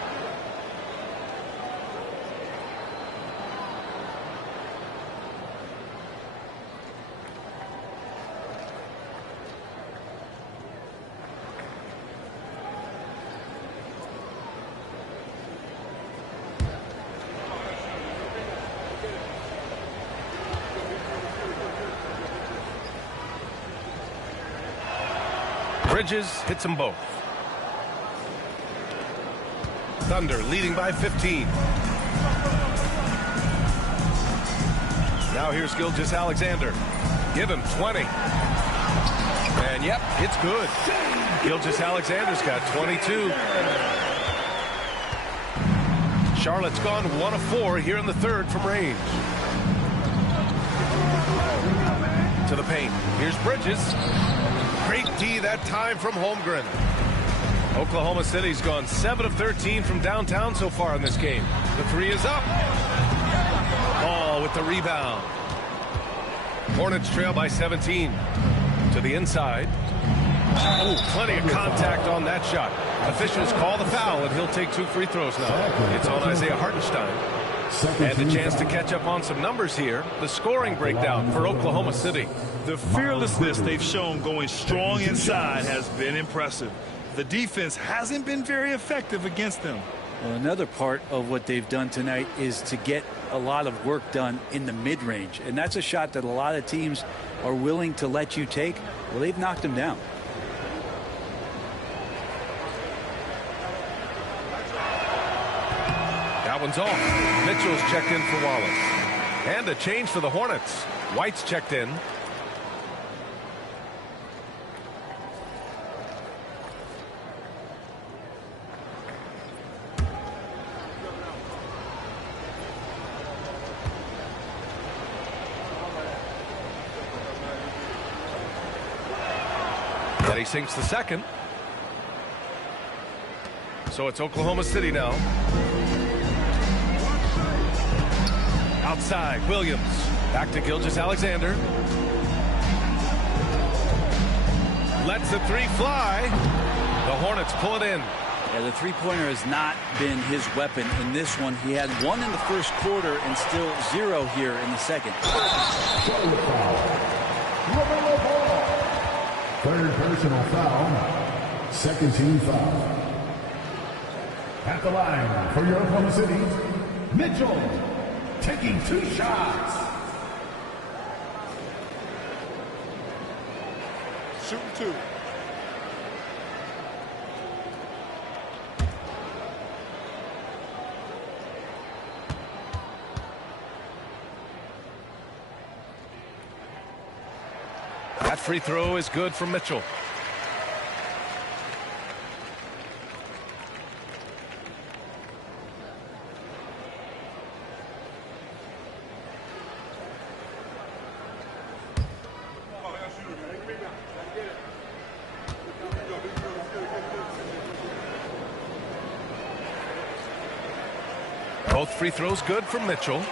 Bridges hits them both. Thunder leading by 15. Now here's Gilgeous-Alexander. Give him 20. And yep, it's good. Gilgeous-Alexander's got 22. Charlotte's gone 1 of 4 here in the third from range. To the paint. Here's Bridges. Great D that time from Holmgren. Oklahoma City's gone 7 of 13 from downtown so far in this game. The three is up. Ball with the rebound. Hornets trail by 17. To the inside. Oh, plenty of contact on that shot. Officials call the foul, and he'll take 2 free throws now. It's on Isaiah Hartenstein. And a chance to catch up on some numbers here. The scoring breakdown for Oklahoma City. The fearlessness they've shown going strong inside has been impressive. The defense hasn't been very effective against them. Well, another part of what they've done tonight is to get a lot of work done in the mid-range. And that's a shot that a lot of teams are willing to let you take. Well, they've knocked them down. That one's off. Mitchell's checked in for Wallace. And a change for the Hornets. White's checked in. Then he sinks the second. So it's Oklahoma City now. Outside, Williams. Back to Gilgeous-Alexander. Lets the three fly. The Hornets pull it in. Yeah, the three-pointer has not been his weapon in this one. He had 1 in the first quarter and still 0 here in the second. Third personal foul. Second team foul. At the line for your Oklahoma City, Mitchell taking 2 shots. Shooting 2. That free throw is good from Mitchell. Both free throws good from Mitchell.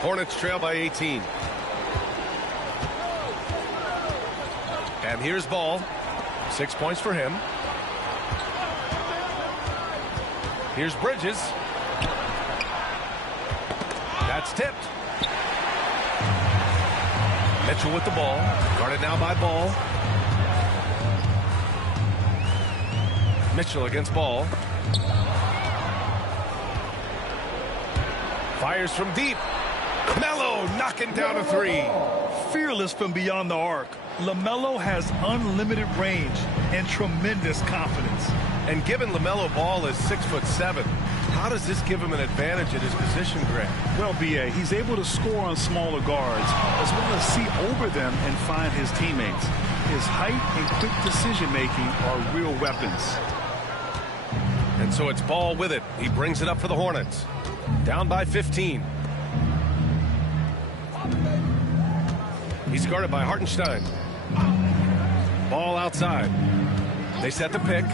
Hornets trail by 18. And here's Ball. 6 points for him. Here's Bridges. That's tipped. Mitchell with the ball. Guarded now by Ball. Mitchell against Ball. Fires from deep. Melo knocking down a three. Fearless from beyond the arc. LaMelo has unlimited range and tremendous confidence. And given LaMelo Ball is 6'7", how does this give him an advantage in his position, Greg? Well, B.A., he's able to score on smaller guards, as well as see over them and find his teammates. His height and quick decision-making are real weapons. And so it's Ball with it. He brings it up for the Hornets. Down by 15. He's guarded by Hartenstein. Ball outside. They set the pick.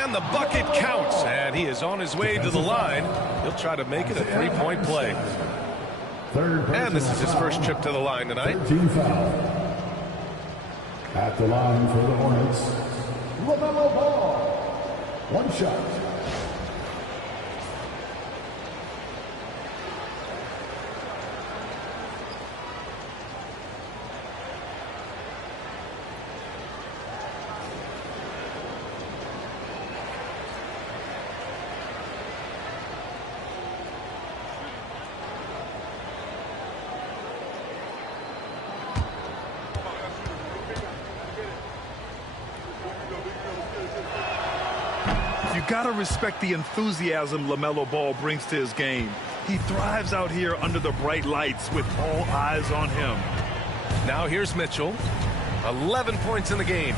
And the bucket counts. And he is on his way to the line. He'll try to make it a three-point play. And this is his first trip to the line tonight. Team foul. At the line for the Hornets, LaMelo Ball. One shot. Gotta respect the enthusiasm LaMelo Ball brings to his game. He thrives out here under the bright lights with all eyes on him. Now here's Mitchell. 11 points in the game.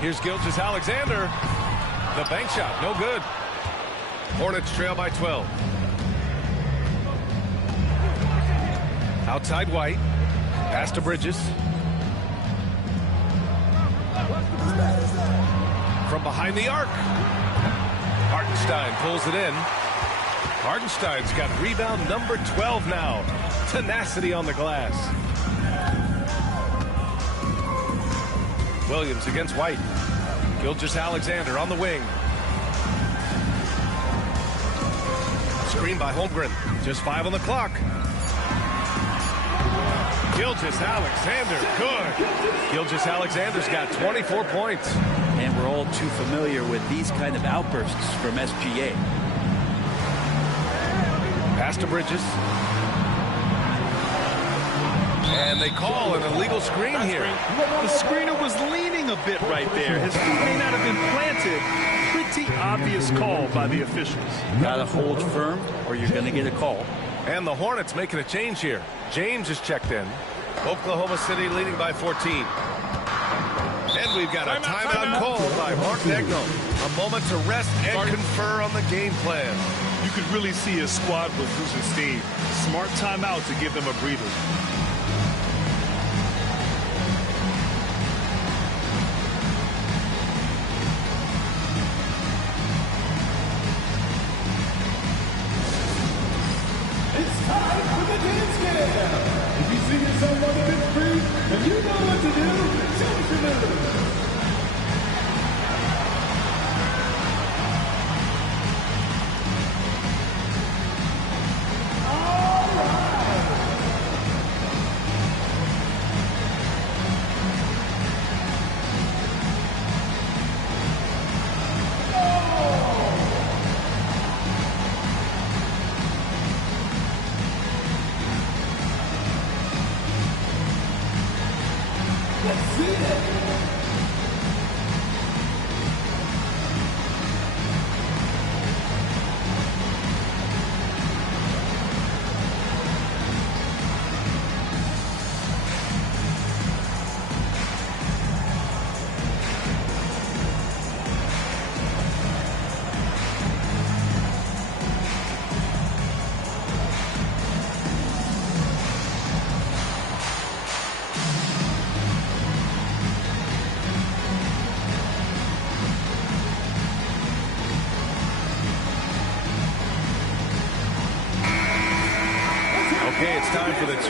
Here's Gilgeous-Alexander. The bank shot, no good. Hornets trail by 12. Outside White. Pass to Bridges. From behind the arc. Hartenstein pulls it in. Hartenstein's got rebound number 12 now. Tenacity on the glass. Williams against White. Gilgeous-Alexander on the wing. Screen by Holmgren. Just 5 on the clock. Gilgeous-Alexander, good. Gilgeous-Alexander's got 24 points. And we're all too familiar with these kind of outbursts from SGA. Pass to Bridges. And they call an illegal screen here. The screener was leaning a bit right there. His foot may not have been planted. Pretty obvious call by the officials. Gotta hold firm or you're gonna get a call. And the Hornets making a change here. James is checked in. Oklahoma City leading by 14. And we've got a timeout called by Mark Degno. A moment to rest and confer on the game plan. You could really see his squad was losing steam. Smart timeout to give them a breather. It's time for the dance game. If you see yourself on the big screen and you know what to do, show us your moves.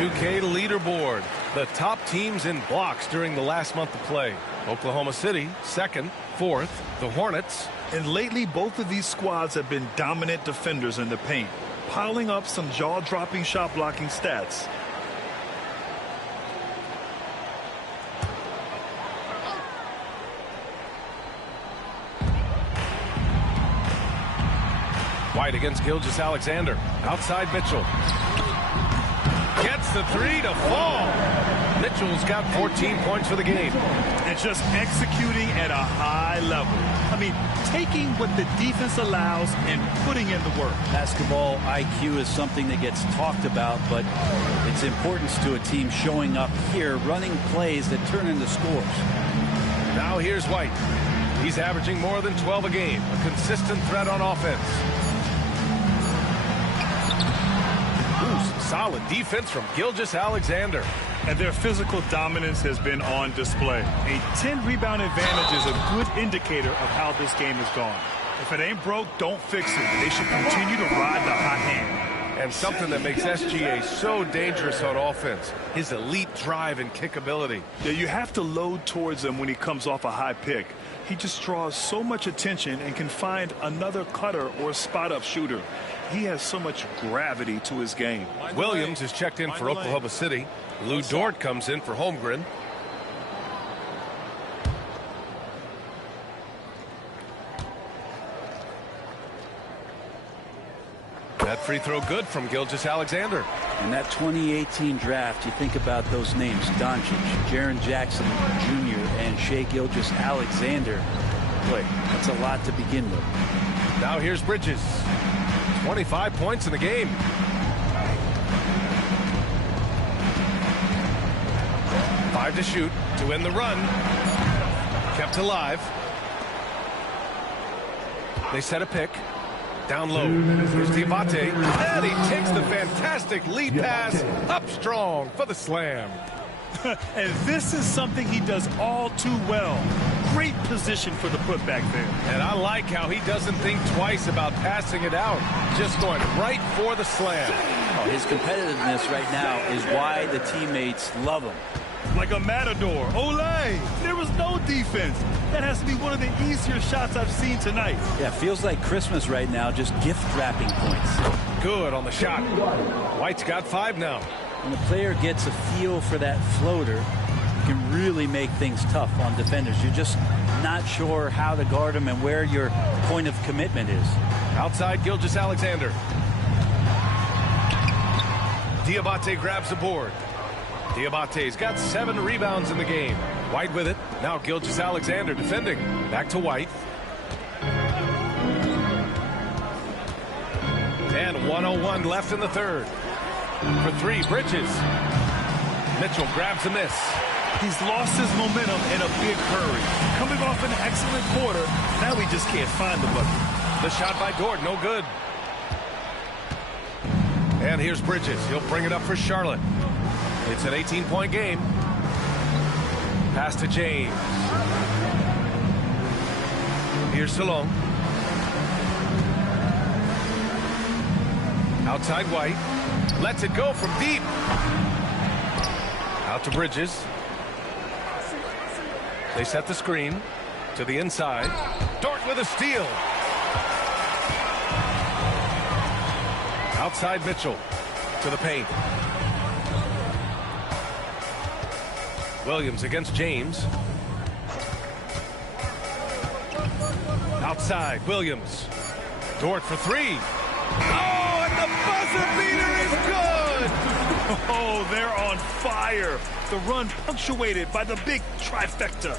2K leaderboard. The top teams in blocks during the last month of play. Oklahoma City, 2nd, 4th, the Hornets. And lately, both of these squads have been dominant defenders in the paint, piling up some jaw-dropping shot-blocking stats. White against Gilgeous-Alexander. Outside Mitchell. Gets the three to fall. Mitchell's got 14 points for the game. And just executing at a high level. I mean, taking what the defense allows and putting in the work. Basketball IQ is something that gets talked about, but its importance to a team showing up here, running plays that turn into scores. Now here's White. He's averaging more than 12 a game. A consistent threat on offense. Solid defense from Gilgeous-Alexander. And their physical dominance has been on display. A 10-rebound advantage is a good indicator of how this game has gone. If it ain't broke, don't fix it. They should continue to ride the hot hand. And something that makes SGA so dangerous on offense, his elite drive and kick ability. Yeah, you have to load towards him when he comes off a high pick. He just draws so much attention and can find another cutter or spot-up shooter. He has so much gravity to his game. Williams is checked in for Oklahoma City. Lou Dort comes in for Holmgren. That free throw good from Gilgeous-Alexander. In that 2018 draft, you think about those names, Doncic, Jaren Jackson Jr., and Shai Gilgeous-Alexander. Boy, that's a lot to begin with. Now here's Bridges. 25 points in the game. Five to shoot to end the run. Kept alive. They set a pick. Down low. Here's Diabate. And he takes the fantastic lead pass up strong for the slam. And this is something he does all too well. Great position for the putback there. And I like how he doesn't think twice about passing it out. Just going right for the slam. Oh, his competitiveness right now is why the teammates love him. Like a matador. Olay! There was no defense. That has to be one of the easier shots I've seen tonight. Yeah, feels like Christmas right now, just gift wrapping points. Good on the shot. White's got 5 now. When the player gets a feel for that floater, you can really make things tough on defenders. You're just not sure how to guard them and where your point of commitment is. Outside Gilgeous-Alexander. Diabate grabs the board. Diabate's got 7 rebounds in the game. White with it. Now Gilgeous-Alexander defending. Back to White. And 1:01 left in the third. For 3, Bridges. Mitchell grabs a miss. He's lost his momentum in a big hurry. Coming off an excellent quarter, now he just can't find the bucket. The shot by Dort, no good. And here's Bridges. He'll bring it up for Charlotte. It's an 18-point game. Pass to James. Here's Salone. Outside White. Lets it go from deep. Out to Bridges. They set the screen to the inside. Dort with a steal. Outside Mitchell to the paint. Williams against James. Outside Williams. Dort for 3. Oh, and the buzzer beater is good. Oh, they're on fire. The run punctuated by the big trifecta.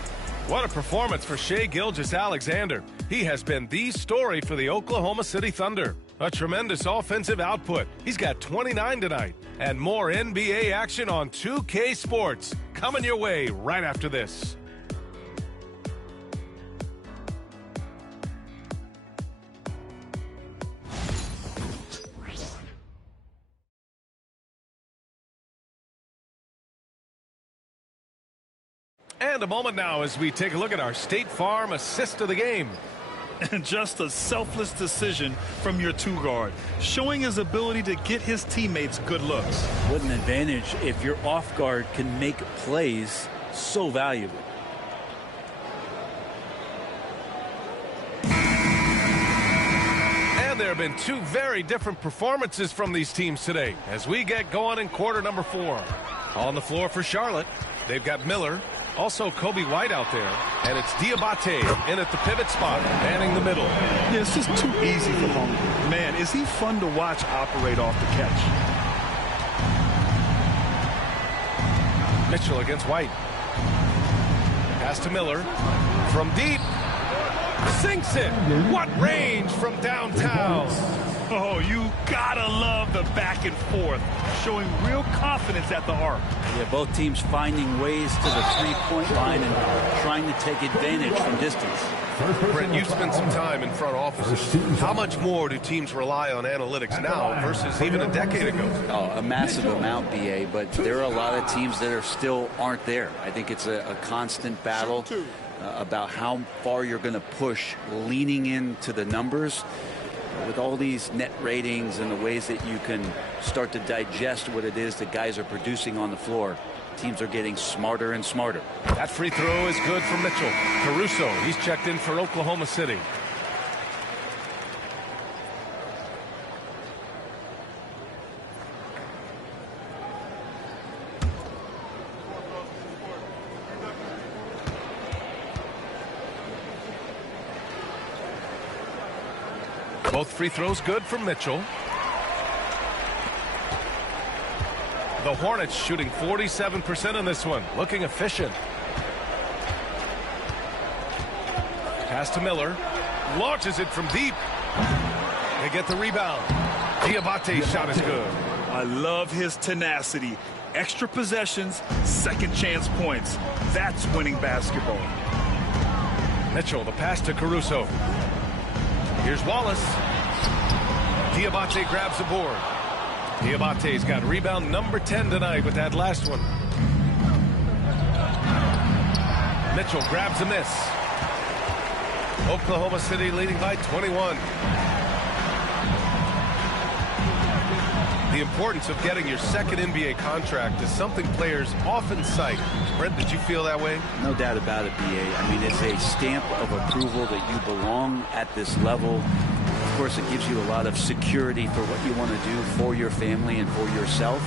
What a performance for Shai Gilgeous-Alexander. He has been the story for the Oklahoma City Thunder. A tremendous offensive output. He's got 29 tonight. And more NBA action on 2K Sports. Coming your way right after this. And a moment now as we take a look at our State Farm assist of the game. And just a selfless decision from your two-guard, showing his ability to get his teammates good looks. What an advantage if your off guard can make plays so valuable. And there have been two very different performances from these teams today as we get going in quarter number 4. On the floor for Charlotte, they've got Miller, also Kobe White out there, and it's Diabate in at the pivot spot, manning the middle. Yeah, it's just too easy for him. Man, is he fun to watch operate off the catch. Mitchell against White. Pass to Miller. From deep. Sinks it. What range from downtown. Oh, you gotta love the back and forth, showing real confidence at the arc. Yeah, both teams finding ways to the three-point line and trying to take advantage from distance. Brent, you've spent some time in front offices. How much more do teams rely on analytics now versus even a decade ago? Oh, a massive amount, BA, but there are a lot of teams that are still aren't there. I think it's a constant battle about how far you're going to push, leaning into the numbers. With all these net ratings and the ways that you can start to digest what it is that guys are producing on the floor, teams are getting smarter and smarter. That free throw is good for Mitchell. Caruso, he's checked in for Oklahoma City. Both free throws good from Mitchell. The Hornets shooting 47% in this one, looking efficient. Pass to Miller. Launches it from deep. They get the rebound. Diabate's shot is good. I love his tenacity. Extra possessions, second chance points. That's winning basketball. Mitchell, the pass to Caruso. Here's Wallace. Diabate grabs the board. Diabate's got rebound number 10 tonight with that last one. Mitchell grabs a miss. Oklahoma City leading by 21. The importance of getting your second NBA contract is something players often cite. Brent, did you feel that way? No doubt about it, BA. I mean, it's a stamp of approval that you belong at this level. Of course, it gives you a lot of security for what you want to do for your family and for yourself.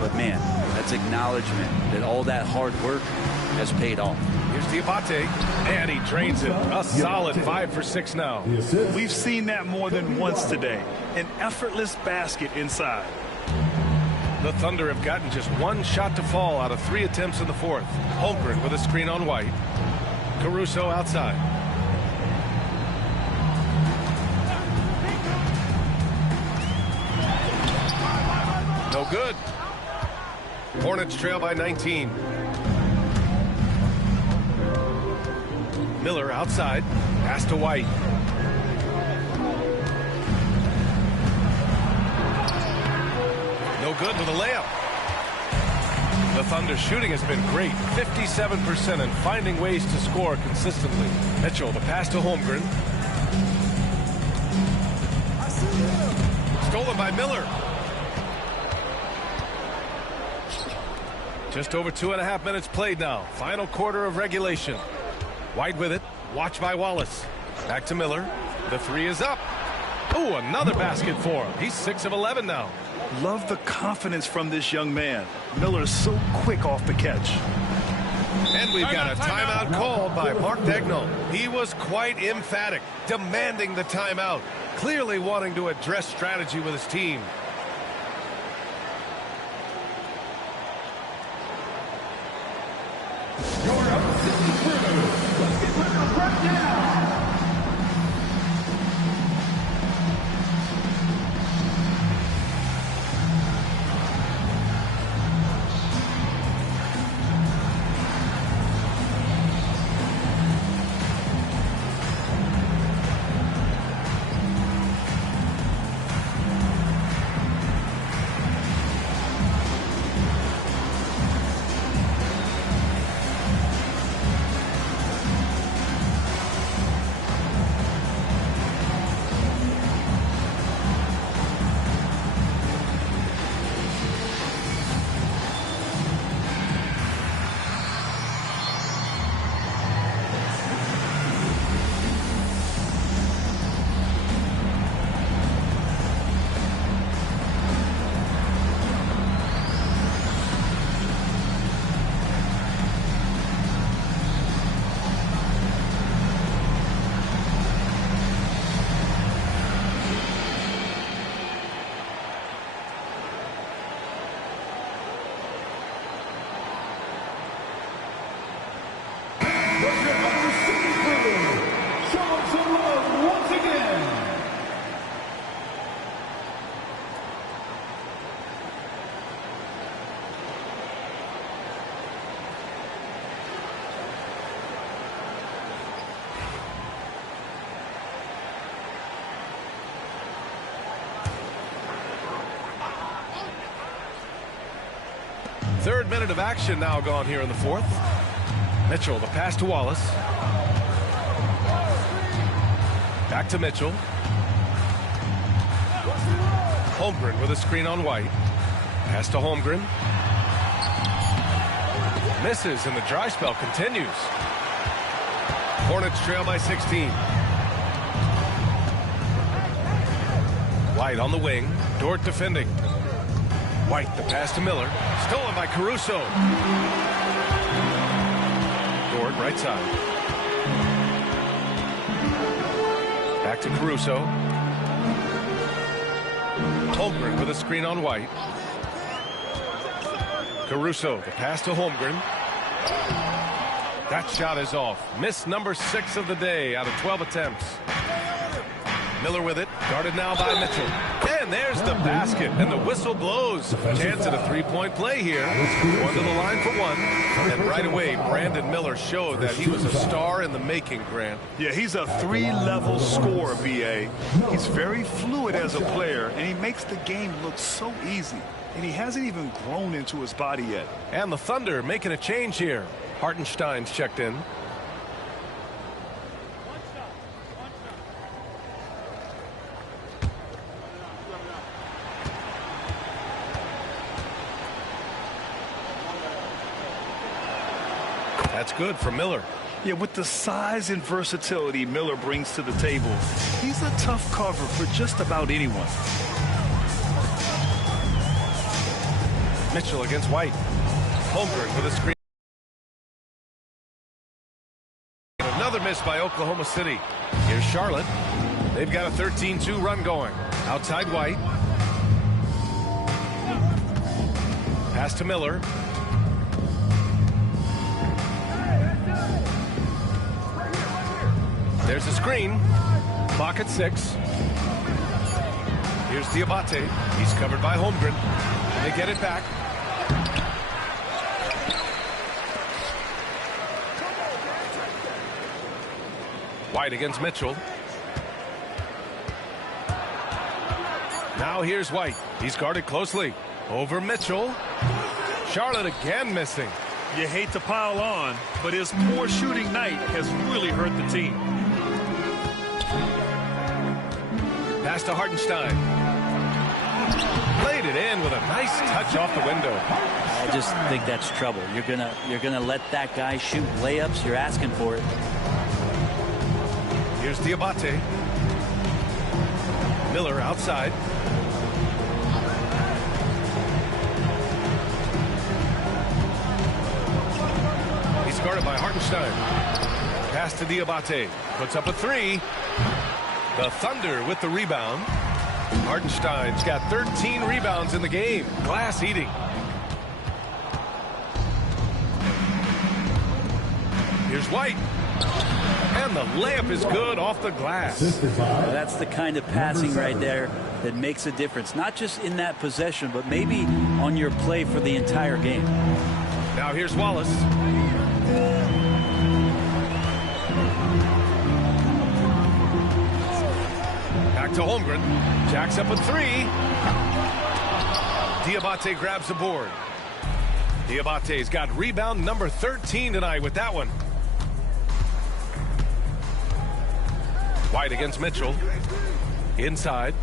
But, man, that's acknowledgement that all that hard work has paid off. Here's Diabate, and he drains it. A solid 5 for 6 now. We've seen that more than once today. An effortless basket inside. The Thunder have gotten just one shot to fall out of 3 attempts in the fourth. Holmgren with a screen on White. Caruso outside. No good. Hornets trail by 19. Miller outside. Pass to White. No good with a layup. The Thunder shooting has been great. 57% and finding ways to score consistently. Mitchell, the pass to Holmgren. Stolen by Miller. Just over 2.5 minutes played now. Final quarter of regulation. White with it. Watched by Wallace. Back to Miller. The three is up. Ooh, another basket for him. He's 6 of 11 now. Love the confidence from this young man. Miller is so quick off the catch. And we've got a timeout called by Mark Daigneault. He was quite emphatic, demanding the timeout, clearly wanting to address strategy with his team. Third minute of action now gone here in the fourth. Mitchell, the pass to Wallace. Back to Mitchell. Holmgren with a screen on White. Pass to Holmgren. Misses, and the dry spell continues. Hornets trail by 16. White on the wing. Dort defending. White, the pass to Miller. Stolen by Caruso. Dort, right side. Back to Caruso. Holmgren with a screen on White. Caruso, the pass to Holmgren. That shot is off. Miss number 6 of the day out of 12 attempts. Miller with it, guarded now by Mitchell. And there's the basket, and the whistle blows. Chance at a three-point play here. Going to the line for one. And right away, Brandon Miller showed that he was a star in the making, Grant. Yeah, he's a 3-level scorer, B.A. He's very fluid as a player, and he makes the game look so easy. And he hasn't even grown into his body yet. And the Thunder making a change here. Hartenstein's checked in. That's good for Miller. Yeah, with the size and versatility Miller brings to the table, he's a tough cover for just about anyone. Mitchell against White. Holmgren with a screen. Another miss by Oklahoma City. Here's Charlotte. They've got a 13-2 run going. Outside White. Pass to Miller. There's a screen. Clock at 6. Here's Diabate. He's covered by Holmgren. They get it back. White against Mitchell. Now here's White. He's guarded closely. Over Mitchell. Charlotte again missing. You hate to pile on, but his poor shooting night has really hurt the team. Pass to Hartenstein. Played it in with a nice touch off the window. I just think that's trouble. You're gonna let that guy shoot layups. You're asking for it. Here's Diabate. Miller outside. He's guarded by Hartenstein. Pass to Diabate. Puts up a 3. The Thunder with the rebound. Hartenstein's got 13 rebounds in the game. Glass eating. Here's White. And the layup is good off the glass. That's the kind of passing right there that makes a difference. Not just in that possession, but maybe on your play for the entire game. Now here's Wallace. Back to Holmgren. Jacks up a 3. Diabate grabs the board. Diabate's got rebound number 13 tonight with that one. White against Mitchell. Inside.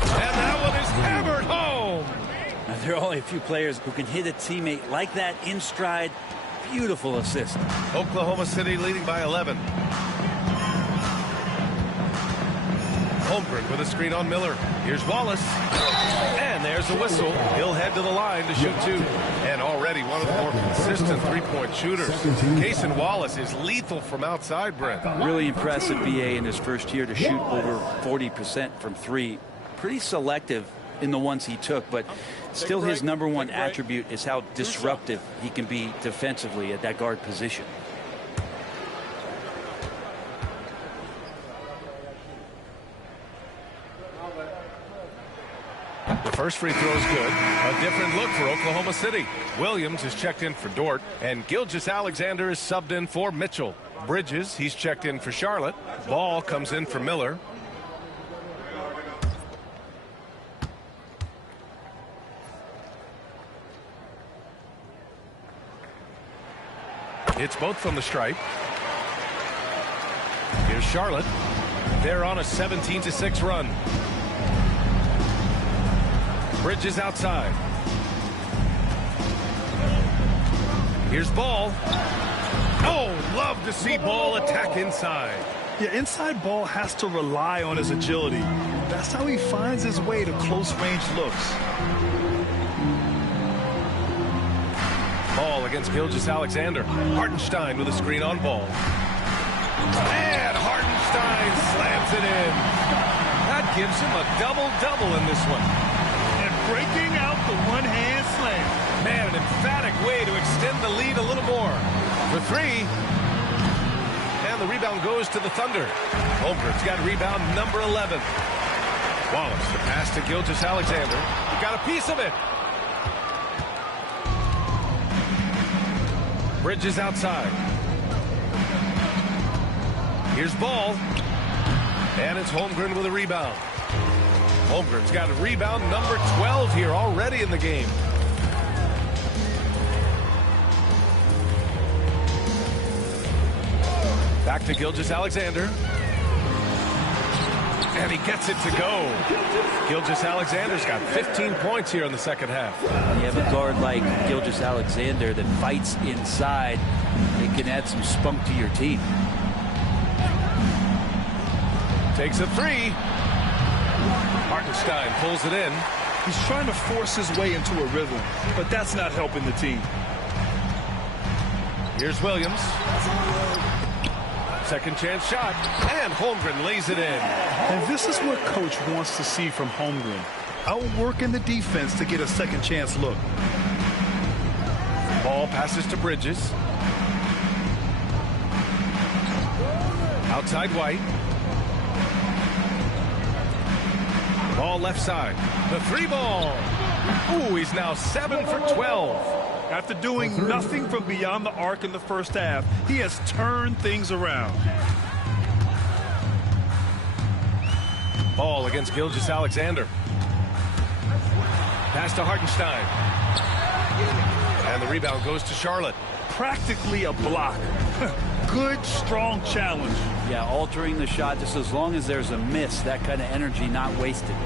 And that one is hammered home. Now, there are only a few players who can hit a teammate like that in stride. Beautiful assist. Oklahoma City leading by 11. Holmgren with a screen on Miller. Here's Wallace. And there's the whistle. He'll head to the line to shoot 2. And already one of the more consistent three-point shooters. Cason Wallace is lethal from outside, Brent. Really impressive, BA, in his first year to shoot over 40% from 3. Pretty selective in the ones he took, but still his #1 attribute is how disruptive he can be defensively at that guard position. The first free throw is good. A different look for Oklahoma City. Williams is checked in for Dort, and Gilgeous-Alexander is subbed in for Mitchell. Bridges, he's checked in for Charlotte. Ball comes in for Miller. Hits both from the stripe. Here's Charlotte. They're on a 17-6 run. Bridges outside. Here's Ball. Oh, love to see Ball attack inside. Yeah, inside Ball has to rely on his agility. That's how he finds his way to close-range looks. Ball against Gilgeous-Alexander. Hartenstein with a screen on Ball. And Hartenstein slams it in. That gives him a double-double in this one. And breaking out the one-hand slam. Man, an emphatic way to extend the lead a little more. For three. And the rebound goes to the Thunder. Holmgren's got rebound number 11. Wallace, the pass to Gilgeous-Alexander. He got a piece of it. Bridges outside. Here's Ball. And it's Holmgren with a rebound. Holmgren's got a rebound number 12 here already in the game. Back to Gilgeous-Alexander. And he gets it to go. Gilgeous-Alexander's got 15 points here in the second half. When you have a guard like Gilgeous-Alexander that fights inside, it can add some spunk to your team. Takes a three. Hartenstein pulls it in. He's trying to force his way into a rhythm, but that's not helping the team. Here's Williams. Second chance shot. And Holmgren lays it in. And this is what Coach wants to see from Holmgren. Outworking the defense to get a second chance look. Ball passes to Bridges. Outside White. Ball left side. The three ball. Ooh, he's now 7 for 12. After doing nothing from beyond the arc in the first half, he has turned things around. Ball against Gilgeous-Alexander. Pass to Hartenstein. And the rebound goes to Charlotte. Practically a block. Good, strong challenge. Yeah, altering the shot just as long as there's a miss. That kind of energy not wasted.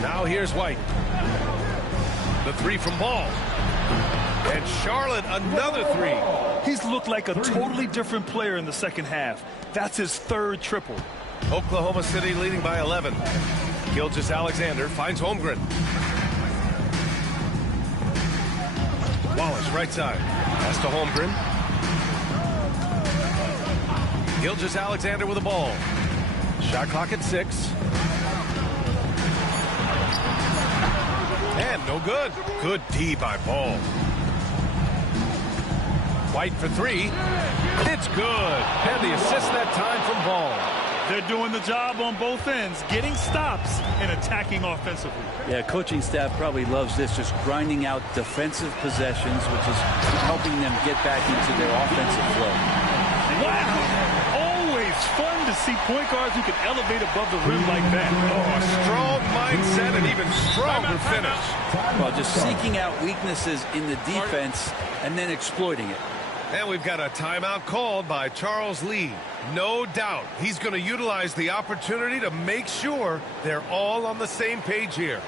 Now here's White. The three from Ball. And Charlotte, another three. He's looked like a totally different player in the second half. That's his third triple. Oklahoma City leading by 11. Gilgeous-Alexander finds Holmgren. Wallace right side. Pass to Holmgren. Gilgeous-Alexander with the ball. Shot clock at 6. And no good. Good D by Ball. White for three. It's good. And the assist that time from Ball. They're doing the job on both ends, getting stops and attacking offensively. Yeah, coaching staff probably loves this, just grinding out defensive possessions, which is helping them get back into their offensive flow. Wow! Always fun to see point guards who can elevate above the rim like that. Oh, a strong mindset and even stronger finish. Well, just seeking out weaknesses in the defense and then exploiting it. And we've got a timeout called by Charles Lee. No doubt he's going to utilize the opportunity to make sure they're all on the same page here.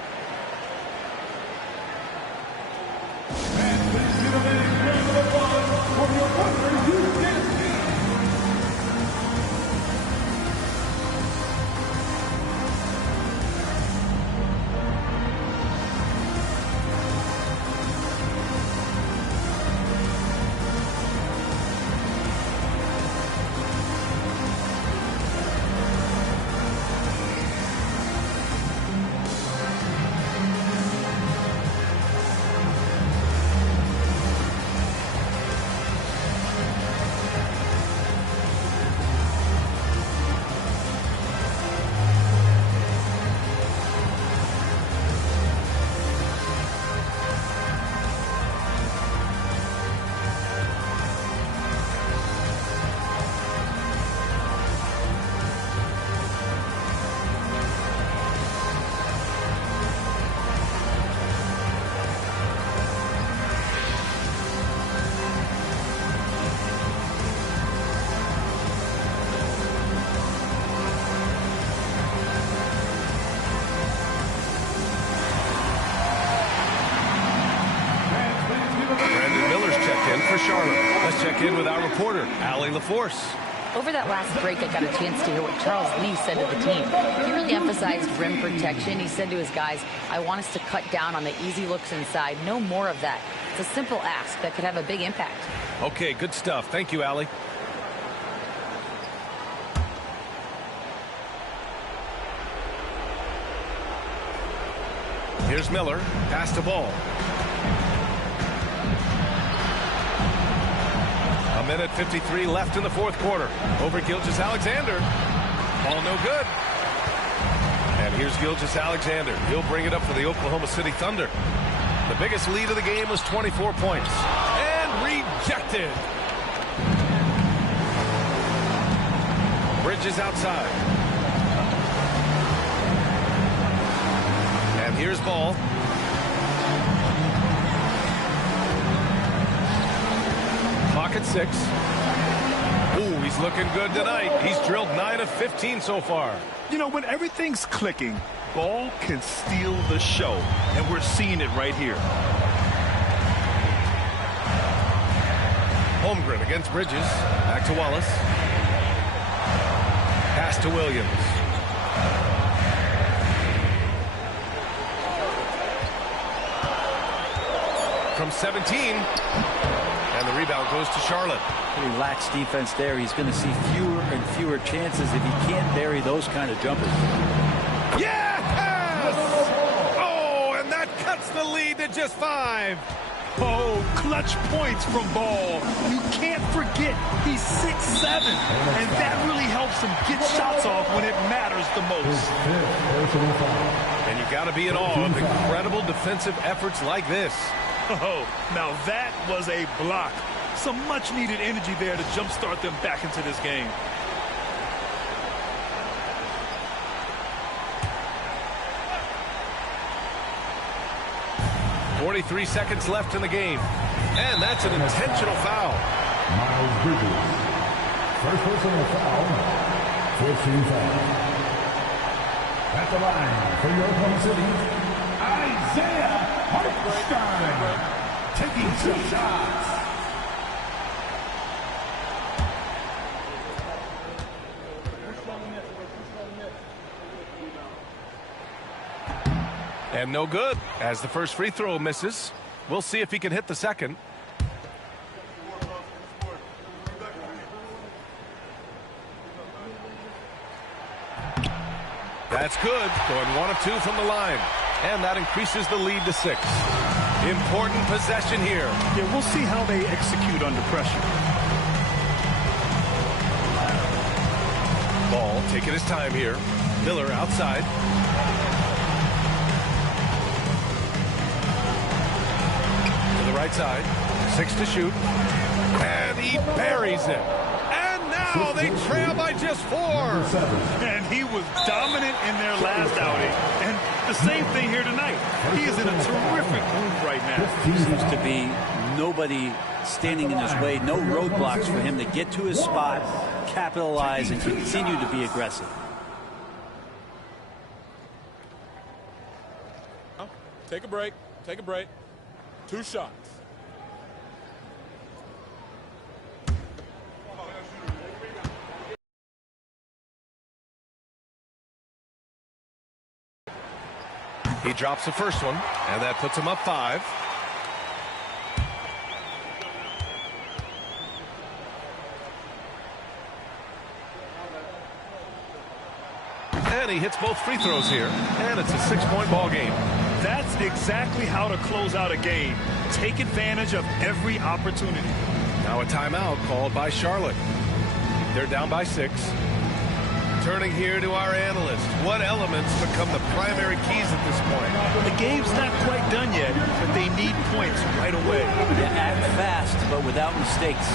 our reporter, Allie LaForce. Over that last break, I got a chance to hear what Charles Lee said to the team. He really emphasized rim protection. He said to his guys, I want us to cut down on the easy looks inside. No more of that. It's a simple ask that could have a big impact. Okay, good stuff. Thank you, Allie. Here's Miller. Pass the ball. A minute 53 left in the fourth quarter. Over Gilgeous-Alexander. Ball no good. And here's Gilgeous-Alexander. He'll bring it up for the Oklahoma City Thunder. The biggest lead of the game was 24 points. And rejected. Bridges outside. And here's Ball. Clock at 6. Ooh, he's looking good tonight. He's drilled 9 of 15 so far. You know, when everything's clicking, Ball can steal the show, and we're seeing it right here. Holmgren against Bridges. Back to Wallace. Pass to Williams. From 17. And the rebound goes to Charlotte. Pretty lax defense there. He's going to see fewer and fewer chances if he can't bury those kind of jumpers. Yes! Oh, and that cuts the lead to just 5. Oh, clutch points from Ball. You can't forget he's 6'7", and that really helps him get shots off when it matters the most. And you got to be in awe of incredible defensive efforts like this. Oh, now that was a block. Some much-needed energy there to jumpstart them back into this game. .43 seconds left in the game. And that's an intentional foul. Miles Bridges. First personal foul. 14 foul. At the line for your Oklahoma City, Isaiah Hartenstein. Taking 2 shots. And no good as the first free throw misses. We'll see if he can hit the second. That's good. Going 1 of 2 from the line. And that increases the lead to 6. Important possession here. Yeah, we'll see how they execute under pressure. Ball taking his time here. Miller outside. To the right side. 6 to shoot. And he buries it. And now they trail by just 4. And he was dominant in their last outing. And the same thing here tonight. He is in a terrific move right now. Seems to be nobody standing in his way, no roadblocks for him to get to his spot, capitalize, and continue to be aggressive. Take a break. Take a break. 2 shots. He drops the first one, and that puts him up 5. And he hits both free throws here, and it's a 6-point ball game. That's exactly how to close out a game. Take advantage of every opportunity. Now a timeout called by Charlotte. They're down by 6. Turning here to our analyst. What elements become the primary keys at this point? The game's not quite done yet, but they need points right away. Yeah, act fast, but without mistakes.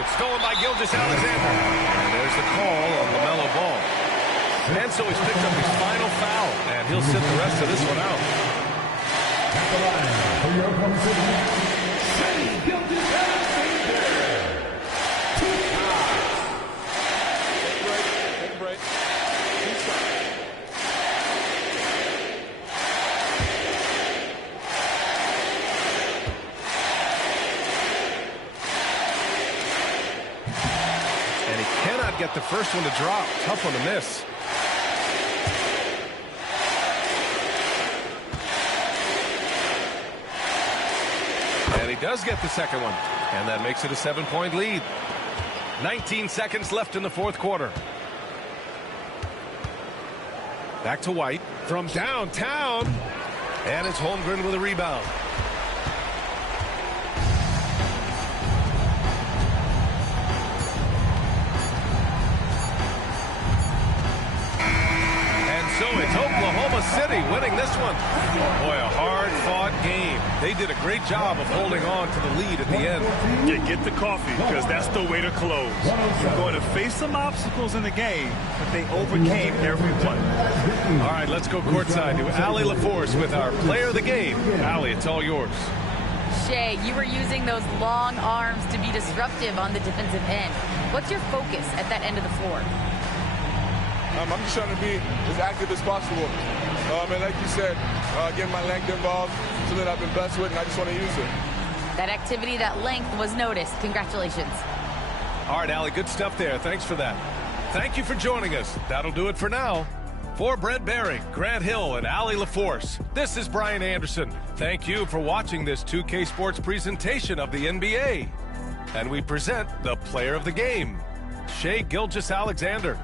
it's stolen by Gilgeous-Alexander. And there's the call on LaMelo Ball. And so he's picked up his final foul, and he'll sit the rest of this one out. At the line for your Oklahoma City, Gilgeous-Alexander. Take a break. And he cannot get the first one to drop. Tough one to miss. And he does get the second one. And that makes it a 7-point lead. 19 seconds left in the fourth quarter. Back to White from downtown. And it's Holmgren with a rebound. So it's Oklahoma City winning this one. Oh boy, a hard-fought game. They did a great job of holding on to the lead at the end. Yeah, get the coffee, because that's the way to close. You're going to face some obstacles in the game, but they overcame every one. All right, let's go courtside to Allie LaForce with our player of the game. Allie, it's all yours. Shea, you were using those long arms to be disruptive on the defensive end. What's your focus at that end of the floor? I'm just trying to be as active as possible. And like you said, getting my length involved, something I've been blessed with, and I just want to use it. That activity, that length was noticed. Congratulations. All right, Allie, good stuff there. Thanks for that. Thank you for joining us. That'll do it for now. For Brent Barry, Grant Hill, and Allie LaForce, this is Brian Anderson. Thank you for watching this 2K Sports presentation of the NBA. And we present the player of the game, Shai Gilgeous-Alexander.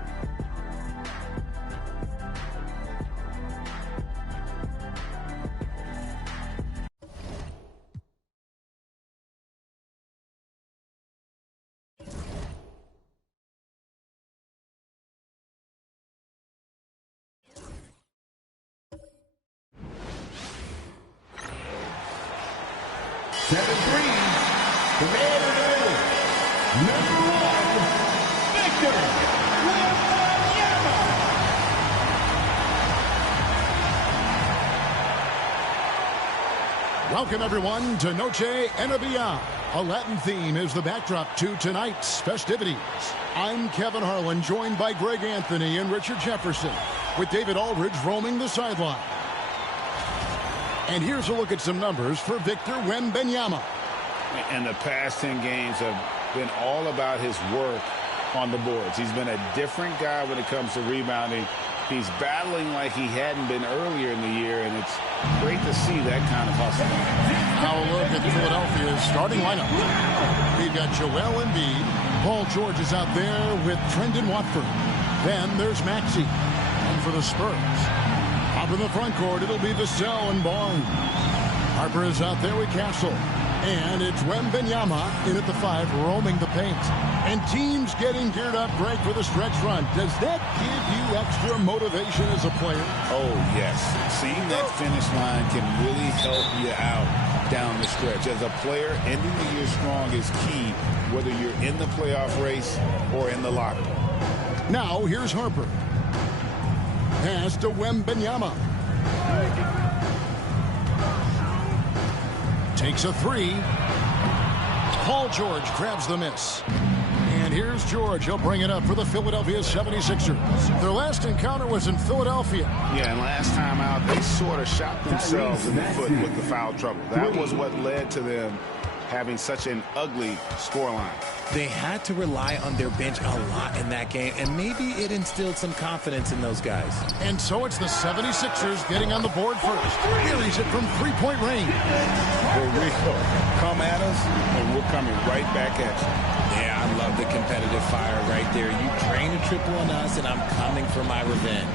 Welcome, everyone, to Noche NBA. A Latin theme is the backdrop to tonight's festivities. I'm Kevin Harlan, joined by Greg Anthony and Richard Jefferson, with David Aldridge roaming the sideline. And here's a look at some numbers for Victor Wembanyama. And the past 10 games have been all about his work on the boards. He's been a different guy when it comes to rebounding. He's battling like he hadn't been earlier in the year, and it's great to see that kind of hustle. Now a look at Philadelphia's starting lineup. We've got Joel Embiid. Paul George is out there with Trendon Watford. Then there's Maxey. And for the Spurs, up in the front court, it'll be Vassell and Barnes. Harper is out there with Castle. And it's Wembanyama in at the 5, roaming the paint. And teams getting geared up, Greg, for the stretch run. Does that give you extra motivation as a player? Oh, yes. Seeing that finish line can really help you out down the stretch. As a player, ending the year strong is key, whether you're in the playoff race or in the locker room. Now, here's Harper. Pass to Wembanyama. Takes a 3. Paul George grabs the miss. And here's George. He'll bring it up for the Philadelphia 76ers. Their last encounter was in Philadelphia. Yeah, and last time out, they sort of shot themselves in the foot with the foul trouble. That was what led to them having such an ugly scoreline. They had to rely on their bench a lot in that game, and maybe it instilled some confidence in those guys. And so it's the 76ers getting on the board first. Here he's it from three-point range. For real. Come at us, and we're coming right back at you. Yeah, I love the competitive fire right there. You drain a triple on us, and I'm coming for my revenge.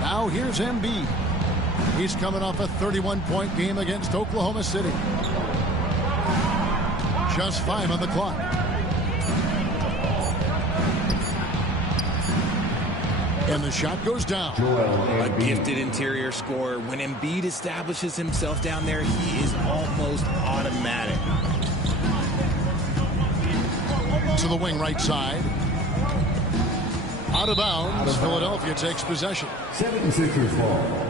Now here's Embiid. He's coming off a 31-point game against Oklahoma City. Just 5 on the clock. And the shot goes down. A gifted interior scorer. When Embiid establishes himself down there, he is almost automatic. to the wing right side. Out of bounds. Philadelphia takes possession. 76ers ball.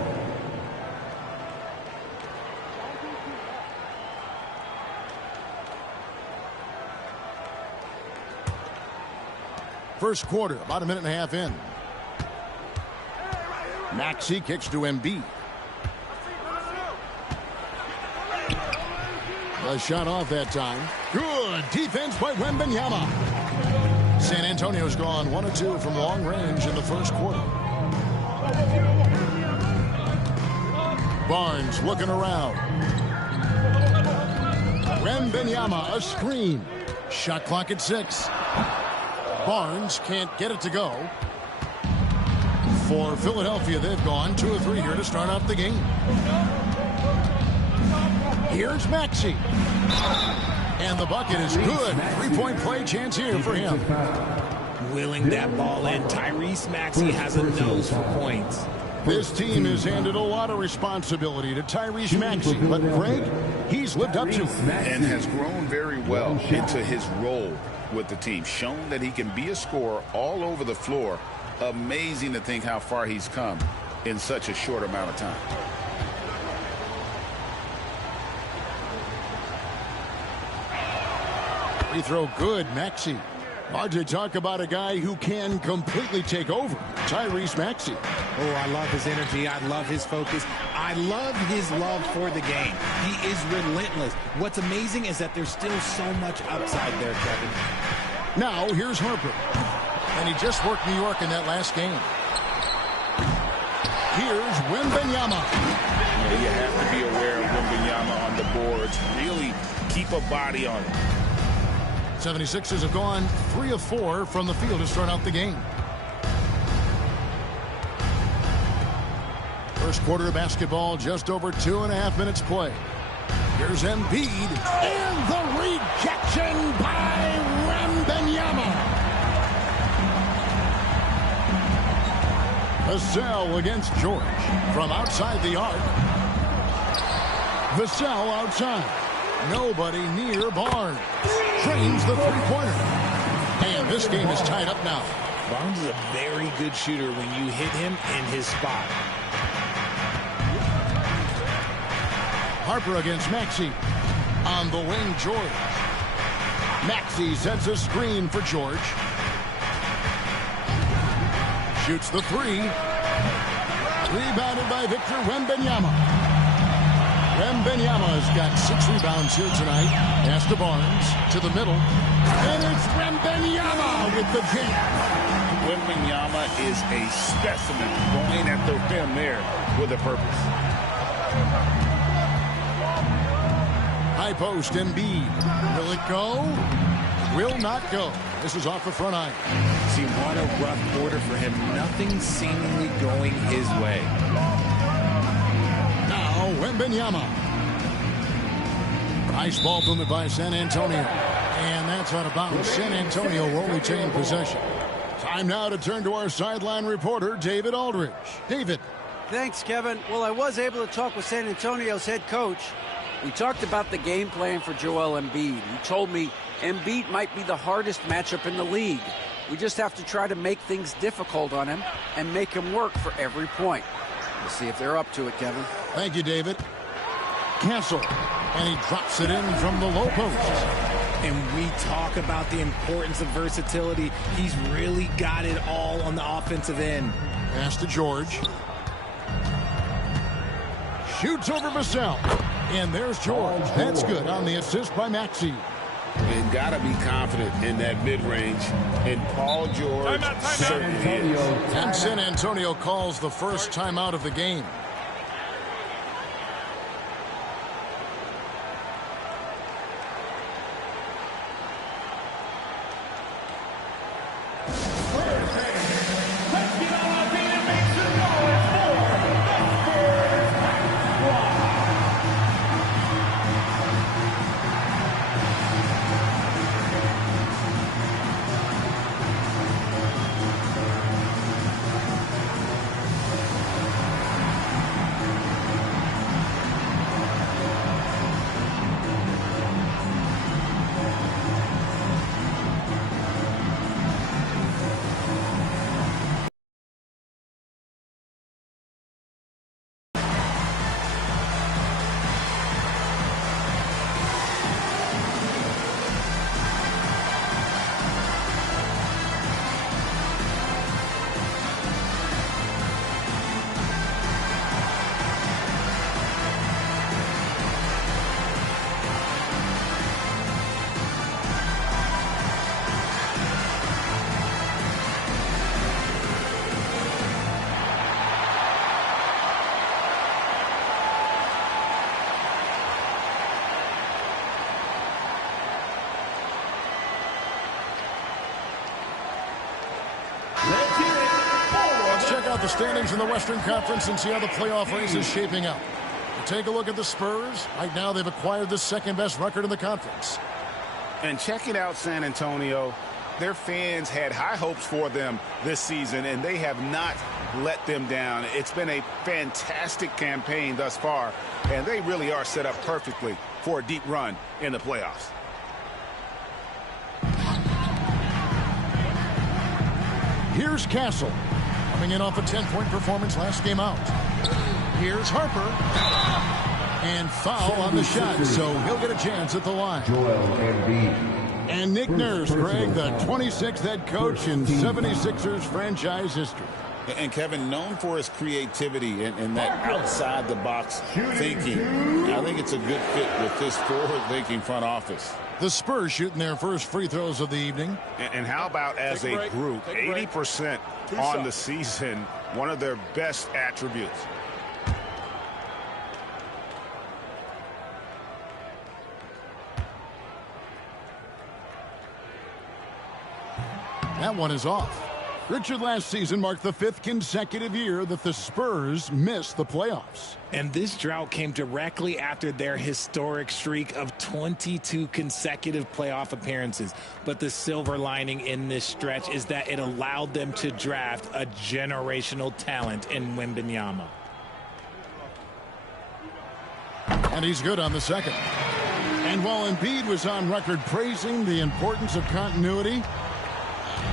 First quarter, about a minute and a half in. Maxey kicks to Embiid. The shot off that time. Good defense by Wembanyama. San Antonio's gone 1 of 2 from long range in the first quarter. Barnes looking around. Wembanyama, a screen. Shot clock at 6. Barnes can't get it to go. For Philadelphia, they've gone 2 of 3 here to start out the game. Here's Maxey. And the bucket is good. 3-point play chance here for him. Willing that ball in. Tyrese Maxey has a nose for points. This team has handed a lot of responsibility to Tyrese Maxey, but Greg, he's lived up to it. And has grown very well into his role with the team. Shown that he can be a scorer all over the floor. Amazing to think how far he's come in such a short amount of time. Free throw good, Maxey. Hard to talk about a guy who can completely take over. Tyrese Maxey. Oh, I love his energy. I love his focus. I love his love for the game. He is relentless. What's amazing is that there's still so much upside there, Kevin. Now, here's Harper. And he just worked New York in that last game. Here's Wembanyama. You have to be aware of Wembanyama on the boards. Really keep a body on him. 76ers have gone 3 of 4 from the field to start out the game. First quarter of basketball, just over 2.5 minutes play. Here's Embiid, and the rejection by Wembanyama. Vassell against George from outside the arc. Vassell outside. Nobody near Barnes. Drains the three-pointer. And this game is tied up now. Barnes is a very good shooter when you hit him in his spot. Harper against Maxey. On the wing, George. Maxey sets a screen for George. Shoots the 3. Rebounded by Victor Wembanyama. Wembanyama's got 6 rebounds here tonight. Pass to Barnes, to the middle. And it's Wembanyama with the jam. Wembanyama is a specimen going at the rim there with a purpose. High post, Embiid. Will it go? Will not go. This is off the front iron. See, what a rough quarter for him. Nothing seemingly going his way. Now, Wembanyama. Nice ball movement by San Antonio. And that's out of bounds. San Antonio will retain possession. Time now to turn to our sideline reporter, David Aldridge. David. Thanks, Kevin. Well, I was able to talk with San Antonio's head coach. We talked about the game plan for Joel Embiid. He told me Embiid might be the hardest matchup in the league. We just have to try to make things difficult on him and make him work for every point. We'll see if they're up to it, Kevin. Thank you, David. Cancel. And he drops it in from the low post. And we talk about the importance of versatility. He's really got it all on the offensive end. Pass to George. Shoots over Vassell. And there's George. That's good on the assist by Maxey. And got to be confident in that mid-range. And Paul George certainly is. And San Antonio calls the first timeout of the game. out the standings in the Western Conference and see how the playoff race is shaping up. Take a look at the Spurs. Right now, they've acquired the second-best record in the conference. And checking out San Antonio, their fans had high hopes for them this season, and they have not let them down. It's been a fantastic campaign thus far, and they really are set up perfectly for a deep run in the playoffs. Here's Castle, coming in off a 10-point performance last game out. Here's Harper, and foul on the shot, so he'll get a chance at the line. And Nick Nurse, Greg, the 26th head coach in 76ers franchise history. And Kevin, known for his creativity and that outside-the-box thinking. I think it's a good fit with this forward-thinking front office. The Spurs shooting their first free throws of the evening. And how about as a group, 80% on the season, one of their best attributes. That one is off. Richard, last season marked the 5th consecutive year that the Spurs missed the playoffs. And this drought came directly after their historic streak of 22 consecutive playoff appearances. But the silver lining in this stretch is that it allowed them to draft a generational talent in Wembanyama. And he's good on the second. And while Embiid was on record praising the importance of continuity,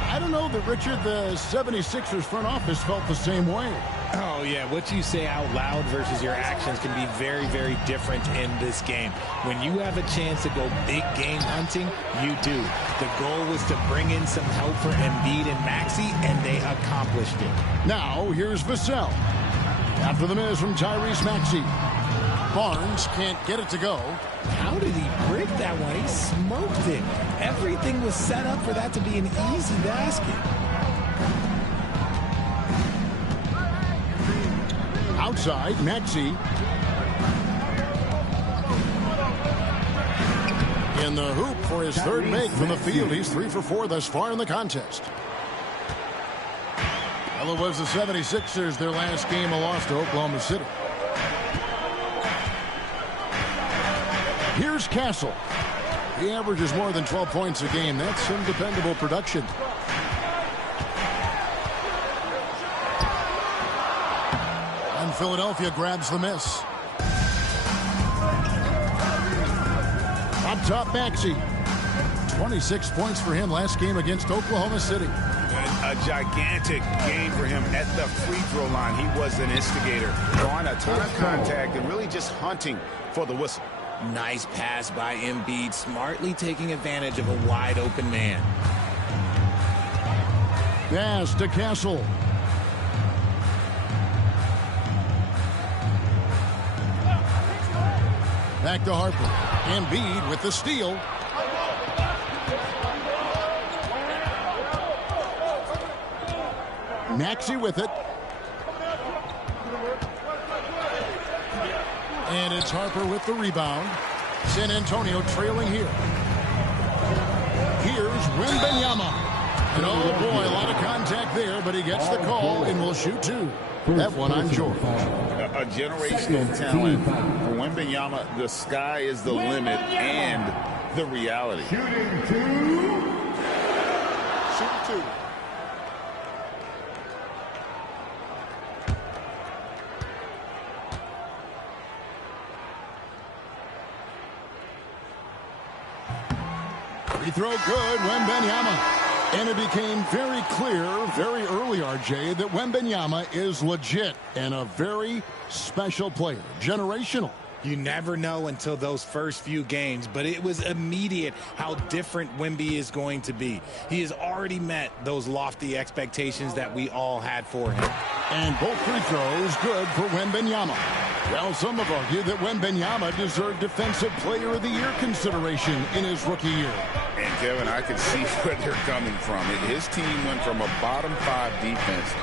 I don't know that, Richard, the 76ers front office felt the same way. Oh, yeah. What you say out loud versus your actions can be very, very different in this game. When you have a chance to go big game hunting, you do. The goal was to bring in some help for Embiid and Maxey, and they accomplished it. Now, here's Vassell. After the miss from Tyrese Maxey. Barnes can't get it to go. How did he break that one? He smoked it. Everything was set up for that to be an easy basket. Outside, Maxey. In the hoop for his third make from the field. He's 3 for 4 thus far in the contest. Well, it was the 76ers, their last game, a loss to Oklahoma City. Here's Castle. He averages more than 12 points a game. That's some dependable production. And Philadelphia grabs the miss. Up top, Maxey. 26 points for him last game against Oklahoma City. A gigantic game for him at the free throw line. He was an instigator, drawing a ton of contact and really just hunting for the whistle. Nice pass by Embiid, smartly taking advantage of a wide open man. Pass to Castle. Back to Harper. Embiid with the steal. Maxey with it. And it's Harper with the rebound. San Antonio trailing here. Here's Wembanyama. And oh boy, a lot of contact there, but he gets the call and will shoot 2. That one on George. A generational talent. For Wembanyama, the sky is the limit and the reality. Shooting 2. Shooting 2. Free throw good, Wembanyama. And it became very clear very early, RJ, that Wembanyama is legit and a very special player. Generational. You never know until those first few games, but it was immediate how different Wemby is going to be. He has already met those lofty expectations that we all had for him. And both free throws good for Wembanyama. Well, some have argued that Wembanyama deserved Defensive Player of the Year consideration in his rookie year. And, Kevin, I can see where they're coming from. His team went from a bottom 5 defense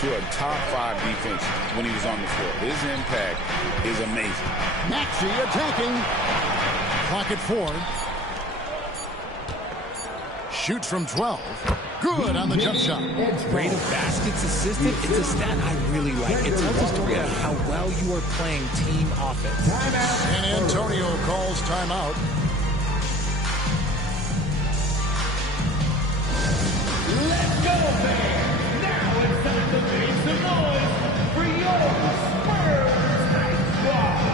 to a top 5 defense when he was on the floor. His impact is amazing. Maxey attacking. Clock at 4. Shoots from 12. Good on the jump shot. Rate of baskets assisted, it's a stat I really like. It tells a story of how well you are playing team offense. And Antonio calls timeout. Let's go, fans! Now it's time to make some noise for your Spurs Night Squad.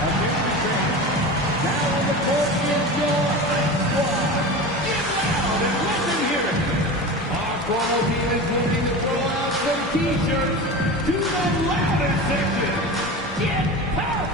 A victory train. Now on the court is your Night Squad. Get loud and let's hear it. Our promo team is looking to throw out some T-shirts to the loudest section. Get power!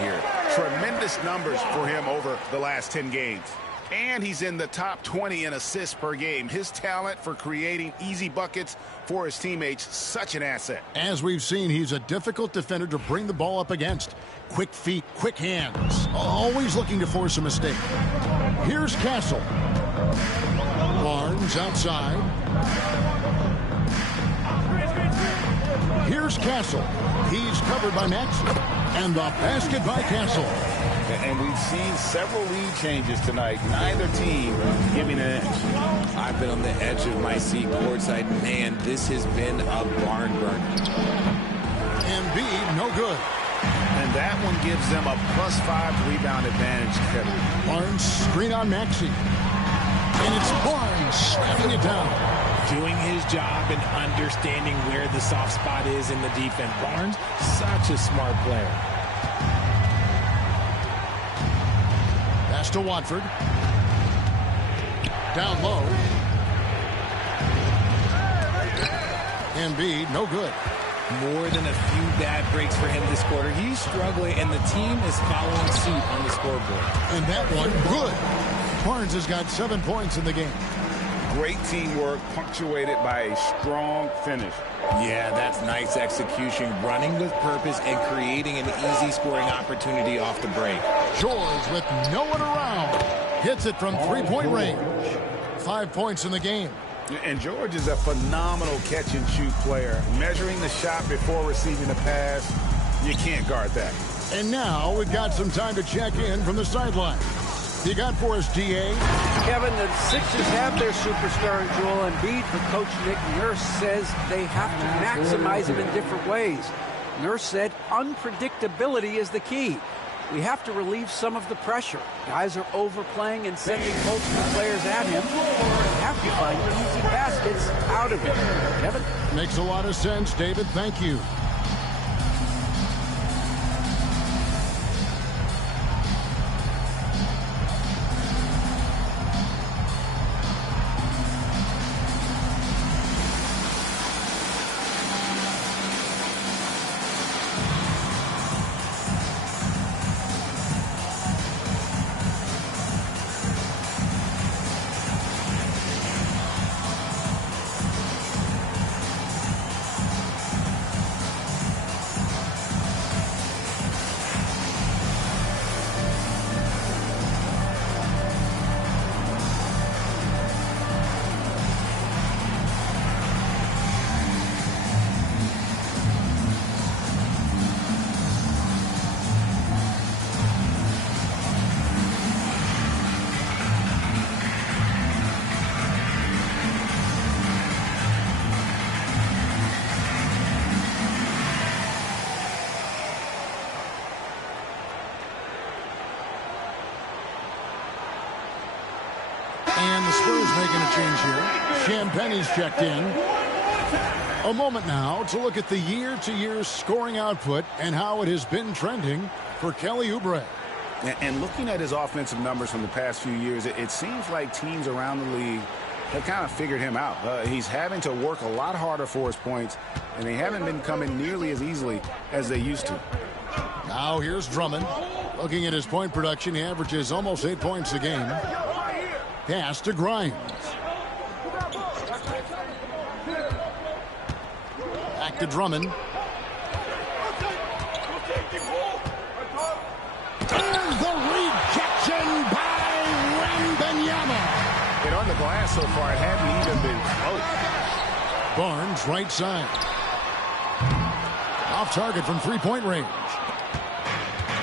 Here. Tremendous numbers for him over the last 10 games. And he's in the top 20 in assists per game. His talent for creating easy buckets for his teammates, such an asset. As we've seen, he's a difficult defender to bring the ball up against. Quick feet, quick hands. Always looking to force a mistake. Here's Castle. Barnes outside. Here's Castle. He's covered by Maxey. And the basket by Castle. And we've seen several lead changes tonight. Neither team giving an edge. I've been on the edge of my seat courtside. Man, this has been a barn burner. Embiid, no good. And that one gives them a +5 rebound advantage, Kevin. Barnes, screen on Maxey. And it's Barnes slamming it down. Doing his job and understanding where the soft spot is in the defense. Barnes, such a smart player. Pass to Watford. Down low. Embiid, no good. More than a few bad breaks for him this quarter. He's struggling, and the team is following suit on the scoreboard. And that one, good. Barnes has got 7 points in the game. Great teamwork, punctuated by a strong finish. Yeah, that's nice execution, running with purpose and creating an easy scoring opportunity off the break. George with no one around. Hits it from three-point range. 5 points in the game. And George is a phenomenal catch-and-shoot player. Measuring the shot before receiving the pass, you can't guard that. And now we've got some time to check in from the sideline. You got for us, DA? Kevin, the Sixers have their superstar in Joel Embiid, but Coach Nick Nurse says they have to maximize him in different ways. Nurse said unpredictability is the key. We have to relieve some of the pressure. Guys are overplaying and sending multiple players at him. We have to find easy baskets out of him. Kevin? Makes a lot of sense, David. Thank you. And the Spurs making a change here. Champagne's checked in. A moment now to look at the year-to-year scoring output and how it has been trending for Kelly Oubre. And looking at his offensive numbers from the past few years, it seems like teams around the league have kind of figured him out. He's having to work a lot harder for his points, and they haven't been coming nearly as easily as they used to. Now here's Drummond. Looking at his point production, he averages almost 8 points a game. Pass to Grimes. Back to Drummond. There's the rejection by Wembanyama. And on the glass so far, it hadn't even been close. Barnes, right side. Off target from three-point range.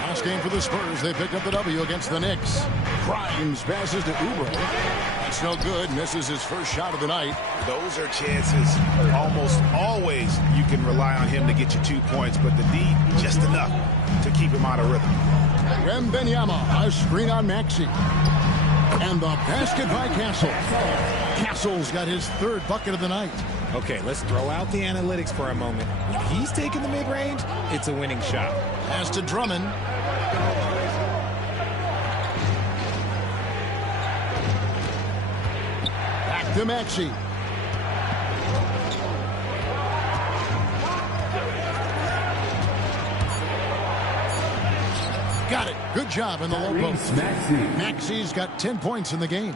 Last game for the Spurs, they picked up the W against the Knicks. Grimes passes to Oubre. That's no good. Misses his first shot of the night. Those are chances almost always you can rely on him to get you 2 points, but the D just enough to keep him out of rhythm. Wembanyama, a screen on Maxey. And the basket by Castle. Castle's got his third bucket of the night. Okay, let's throw out the analytics for a moment. When he's taking the mid-range, it's a winning shot. Pass to Drummond. Back to Maxey. Got it. Good job in the low post. Maxey's got 10 points in the game.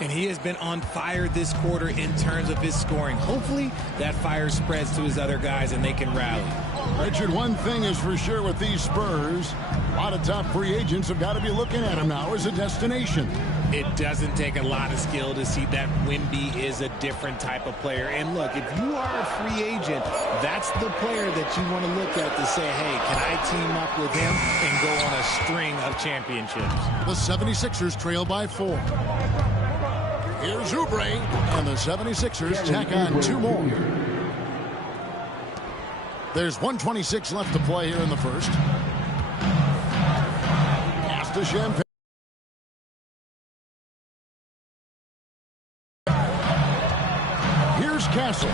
And he has been on fire this quarter in terms of his scoring. Hopefully, that fire spreads to his other guys and they can rally. Richard, one thing is for sure with these Spurs, a lot of top free agents have got to be looking at him now as a destination. It doesn't take a lot of skill to see that Wemby is a different type of player. And look, if you are a free agent, that's the player that you want to look at to say, hey, can I team up with him and go on a string of championships? The 76ers trail by 4. Here's Oubre, and the 76ers tack on 2 more. There's 1:26 left to play here in the first. Pass to Champagne. Here's Castle.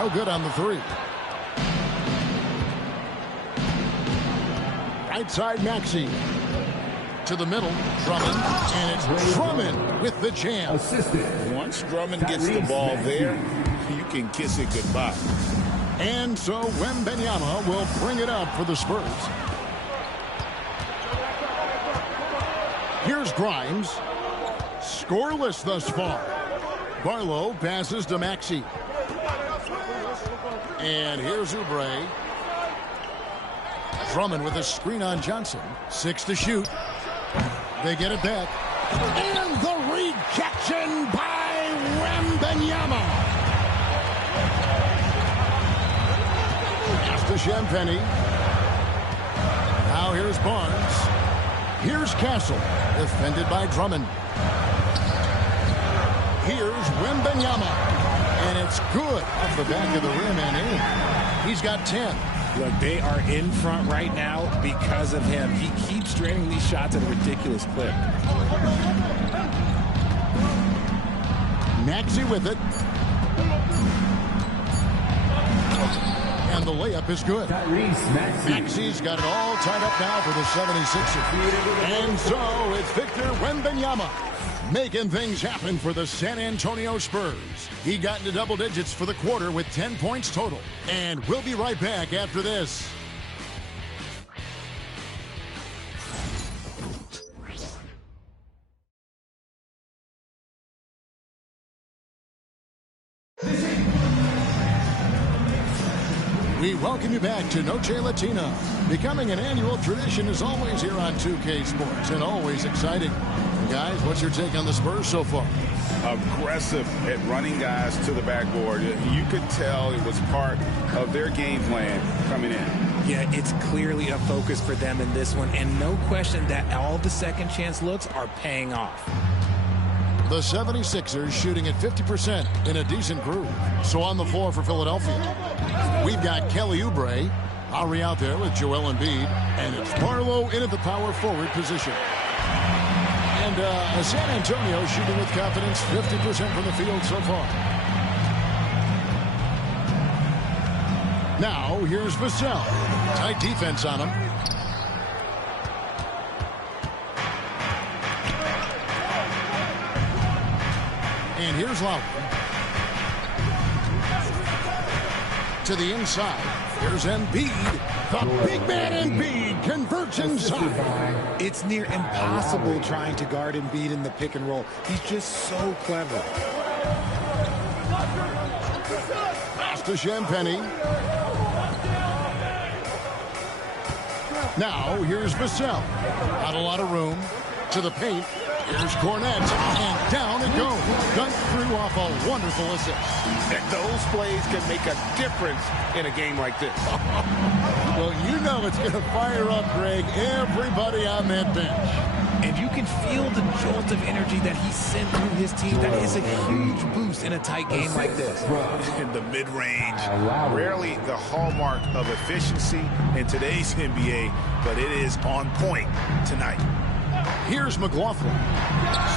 Oh, good on the 3. Right side, Maxey. To the middle, Drummond, and it's Drummond with the jam. Once Drummond gets the ball there, you can kiss it goodbye. And so Wembanyama will bring it up for the Spurs. Here's Grimes. Scoreless thus far. Barlow passes to Maxey. And here's Oubre. Drummond with a screen on Johnson. 6 to shoot. They get it back. And the rejection by Wembanyama. Pass to Champagne. Now here's Barnes. Here's Castle. Defended by Drummond. Here's Wembanyama. And it's good off the back of the rim and in. He's got 10. Look, they are in front right now because of him. He keeps draining these shots at a ridiculous clip. Maxey with it. And the layup is good. Maxey's got it all tied up now for the 76ers. And so it's Victor Wembanyama making things happen for the San Antonio Spurs. He got into double digits for the quarter with 10 points total. And we'll be right back after this. We welcome you back to Noche Latina. Becoming an annual tradition is always here on 2K Sports and always exciting. Guys, what's your take on the Spurs so far? Aggressive at running guys to the backboard. You could tell it was part of their game plan coming in. Yeah, it's clearly a focus for them in this one, and no question that all the second chance looks are paying off. The 76ers shooting at 50% in a decent groove. So on the floor for Philadelphia, we've got Kelly Oubre, Lowry out there with Joel Embiid, and it's Barlow in at the power forward position. And San Antonio shooting with confidence, 50% from the field so far. Now, here's Vassell. Tight defense on him. And here's Lowry. To the inside. Here's Embiid. The big man Embiid converts inside. It's near impossible trying to guard Embiid in the pick and roll. He's just so clever. Pass to Champagny. Now, here's Vassell. Not a lot of room. To the paint. Here's Cornette. And down it goes. Dunk threw off a wonderful assist. Those plays can make a difference in a game like this. Well, you know it's going to fire up, Greg, everybody on that bench. And you can feel the jolt of energy that he sent through his team. That is a huge boost in a tight game like this. In the mid-range, rarely the hallmark of efficiency in today's NBA, but it is on point tonight. Here's McLaughlin.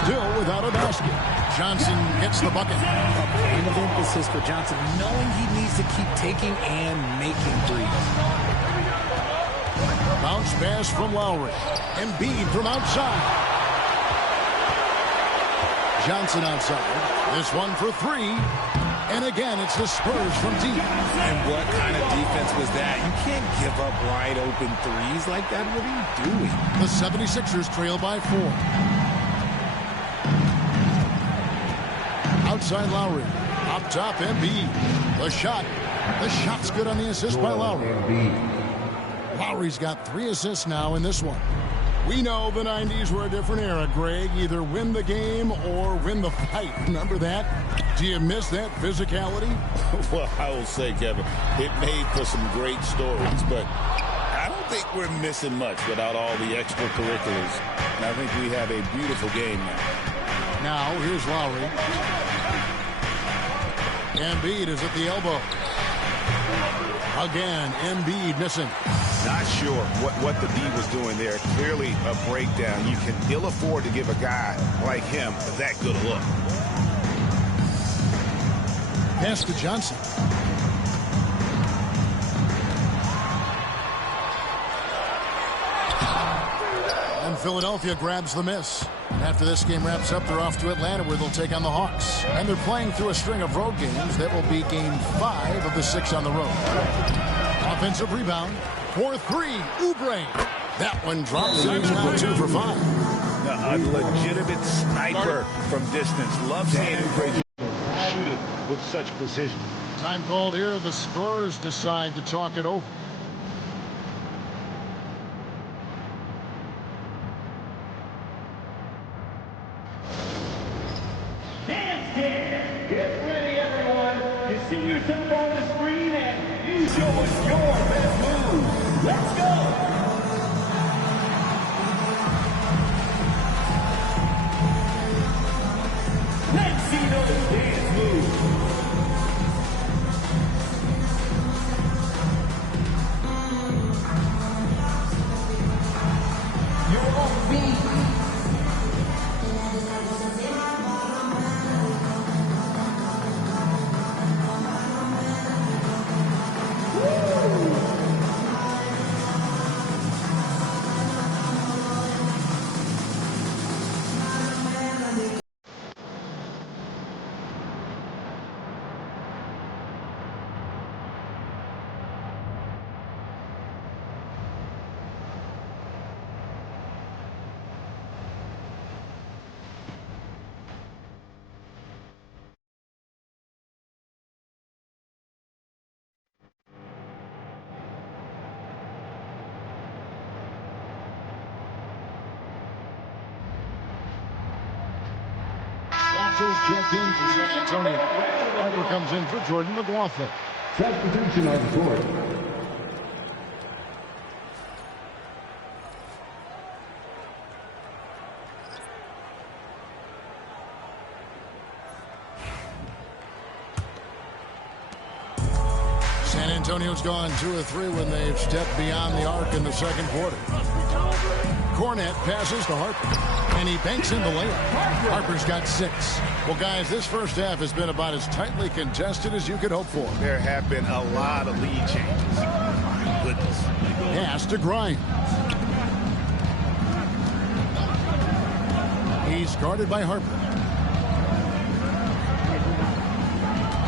Still without a basket. Johnson gets the bucket. A point of emphasis for Johnson, knowing he needs to keep taking and making threes. Bounce pass from Lowry. Embiid from outside. Johnson outside. This one for three. And again, it's the Spurs from deep. And what kind of defense was that? You can't give up wide open threes like that. What are you doing? The 76ers trail by 4. Outside Lowry. Up top, Embiid. The shot. The shot's good on the assist by Lowry. Lowry's got 3 assists now in this one. We know the 90s were a different era, Greg. Either win the game or win the fight. Remember that? Do you miss that physicality? Well, I will say, Kevin, it made for some great stories, but I don't think we're missing much without all the extracurriculars. And I think we have a beautiful game now. Now, here's Lowry. Embiid is at the elbow. Again, Embiid missing. Not sure what the D was doing there. Clearly a breakdown. You can ill afford to give a guy like him that good a look. Pass to Johnson. And Philadelphia grabs the miss. And after this game wraps up, they're off to Atlanta where they'll take on the Hawks. And they're playing through a string of road games. That will be game 5 of the 6 on the road. Offensive rebound. For 3, Oubre. That one drops. He's now 2 for 5. A legitimate sniper from distance. Love seeing Oubre shoot it with such precision. Time called here. The Spurs decide to talk it over. Get ready, everyone. You see yourself on the screen and you show us your best move. Let's go. Let's see those dance moves. You're on beat. Checked in for San Antonio. Harper comes in for Jordan McLaughlin. Substitution on the court. San Antonio's gone 2 of 3 when they've stepped beyond the arc in the second quarter. Cornette passes to Harper, and he banks in the layup. Harper's got 6. Well, guys, this first half has been about as tightly contested as you could hope for. There have been a lot of lead changes. My goodness. Pass to Grimes. He's guarded by Harper.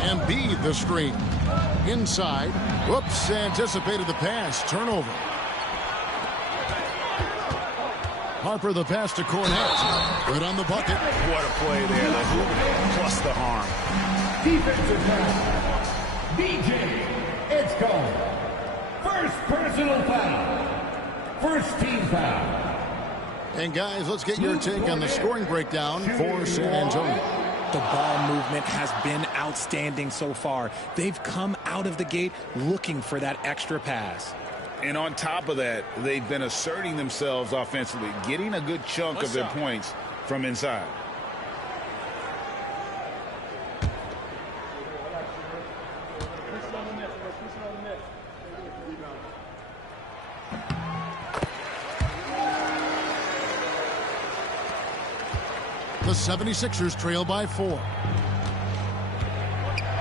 Embiid the screen. Inside. Whoops, anticipated the pass. Turnover. Harper the pass to Cornette. Good on the bucket. What a play there. The hoop plus the harm. Defensive foul. DJ, it's called. First personal foul. First team foul. And guys, let's get your take on the scoring breakdown for San Antonio. The ball movement has been outstanding so far. They've come out of the gate looking for that extra pass. And on top of that, they've been asserting themselves offensively, getting a good chunk of their points from inside. The 76ers trail by 4.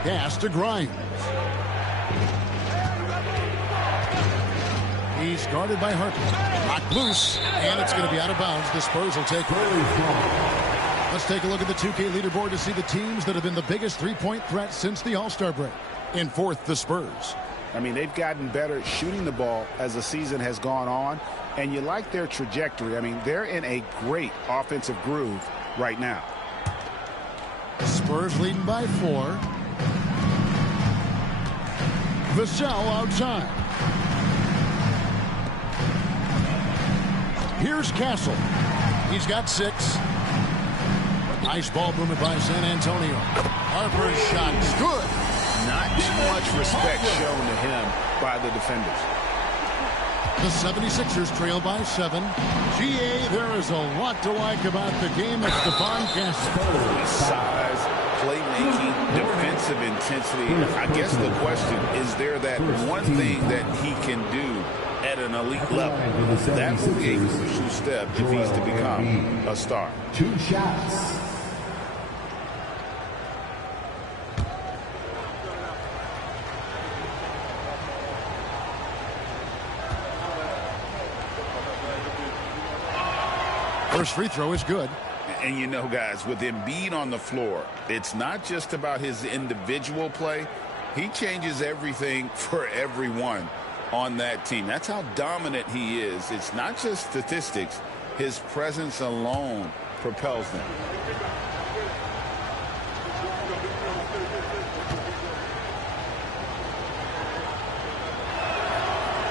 Pass to Grimes. He's guarded by Harper. Knocked loose, and it's going to be out of bounds. The Spurs will take it. Let's take a look at the 2K leaderboard to see the teams that have been the biggest three-point threat since the All-Star break. In 4th, the Spurs. I mean, they've gotten better shooting the ball as the season has gone on, and you like their trajectory. I mean, they're in a great offensive groove right now. Spurs leading by 4. Vassell outside. Here's Castle. He's got 6. Nice ball movement by San Antonio. Harper's shot is good. Not too much respect shown to him by the defenders. The 76ers trail by 7. GA, there is a lot to like about the game of Stephon Castle. Size, playmaking, defensive intensity. I guess the question, is there that one thing that he can do at an elite level? That will be a crucial step if he's to become a star. 2 shots. First free throw is good. And you know, guys, with Embiid on the floor, it's not just about his individual play. He changes everything for everyone on that team. That's how dominant he is. It's not just statistics. His presence alone propels them.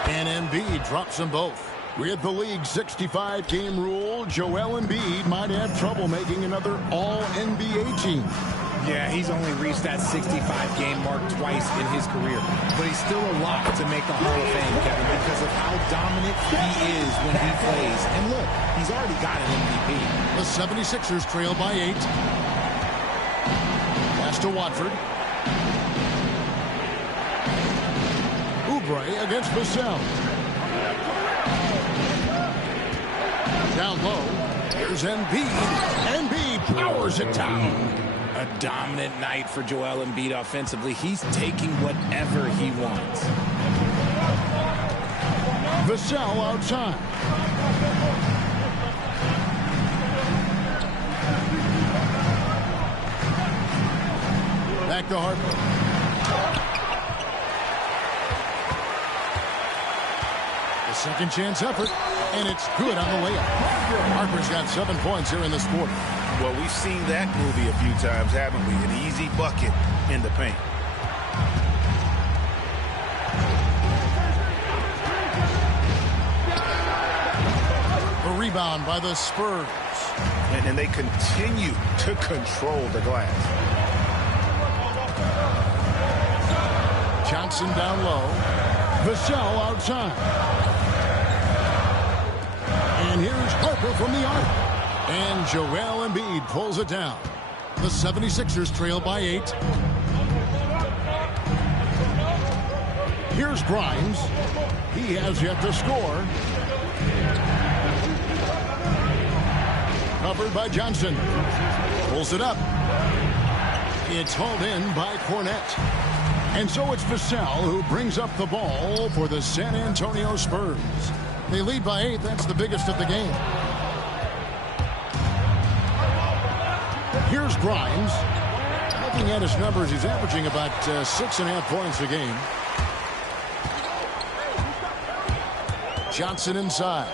And Embiid drops them both. With the league's 65-game rule, Joel Embiid might have trouble making another All-NBA team. Yeah, he's only reached that 65-game mark twice in his career. But he's still a lock to make the Hall of Fame, Kevin, because of how dominant he is when he plays. And look, he's already got an MVP. The 76ers trail by 8. Pass to Watford. Oubre against Vassell. Down low. Here's Embiid. Embiid powers it down. A dominant night for Joel Embiid offensively. He's taking whatever he wants. Vassell outside. Back to Harper. A second chance effort, and it's good on the layup. Harper's got 7 points here in this quarter. Well, we've seen that movie a few times, haven't we? An easy bucket in the paint. A rebound by the Spurs. And they continue to control the glass. Johnson down low. Vassell outside. And here's Harper from the arc. And Joel Embiid pulls it down. The 76ers trail by 8. Here's Grimes. He has yet to score. Covered by Johnson. Pulls it up. It's hauled in by Cornette. And so it's Vassell who brings up the ball for the San Antonio Spurs. They lead by 8. That's the biggest of the game. Here's Grimes. Looking at his numbers, he's averaging about 6.5 points a game. Johnson inside.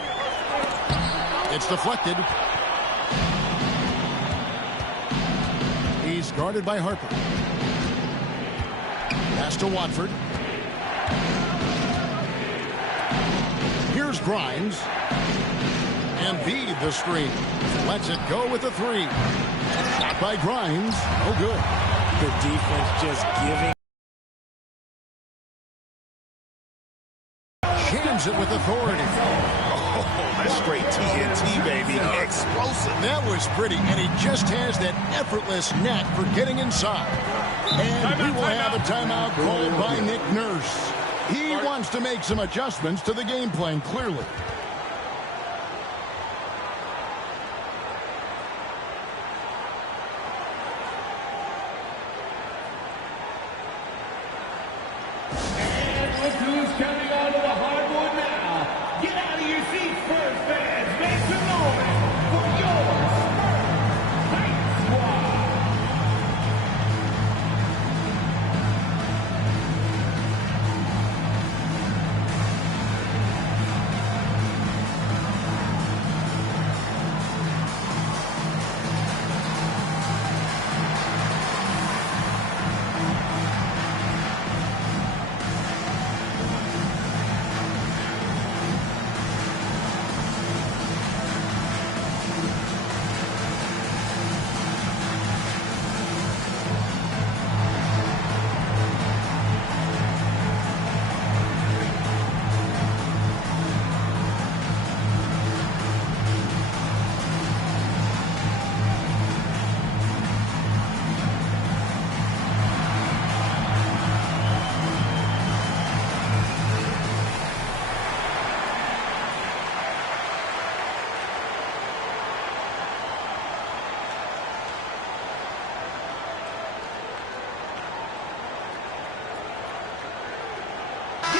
It's deflected. He's guarded by Harper. Pass to Watford. Here's Grimes. Embiid the screen. Lets it go with the 3. Shot by Grimes. No good. The defense just giving. Jams it with authority. Oh, that's straight TNT, baby. Explosive. That was pretty, and he just has that effortless knack for getting inside. And we will have a timeout called by Nick Nurse. He wants to make some adjustments to the game plan, clearly. And look who's coming onto the hardwood now. Get out of your seats, Spurs fans. Make some noise for your Spurs Fight Squad.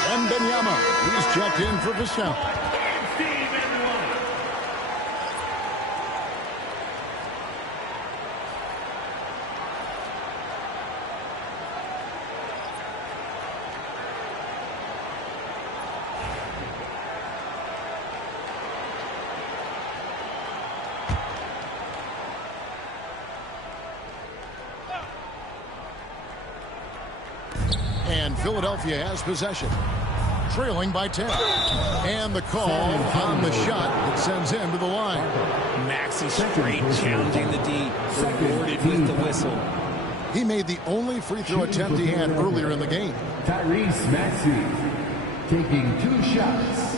And Benyama, he's checked in for Vassell. And Philadelphia has possession. Trailing by 10. And the call on the shot that sends him to the line. Maxey straight challenging the D. Rewarded with the whistle. He made the only free throw attempt he had earlier in the game. Tyrese Maxey taking 2 shots.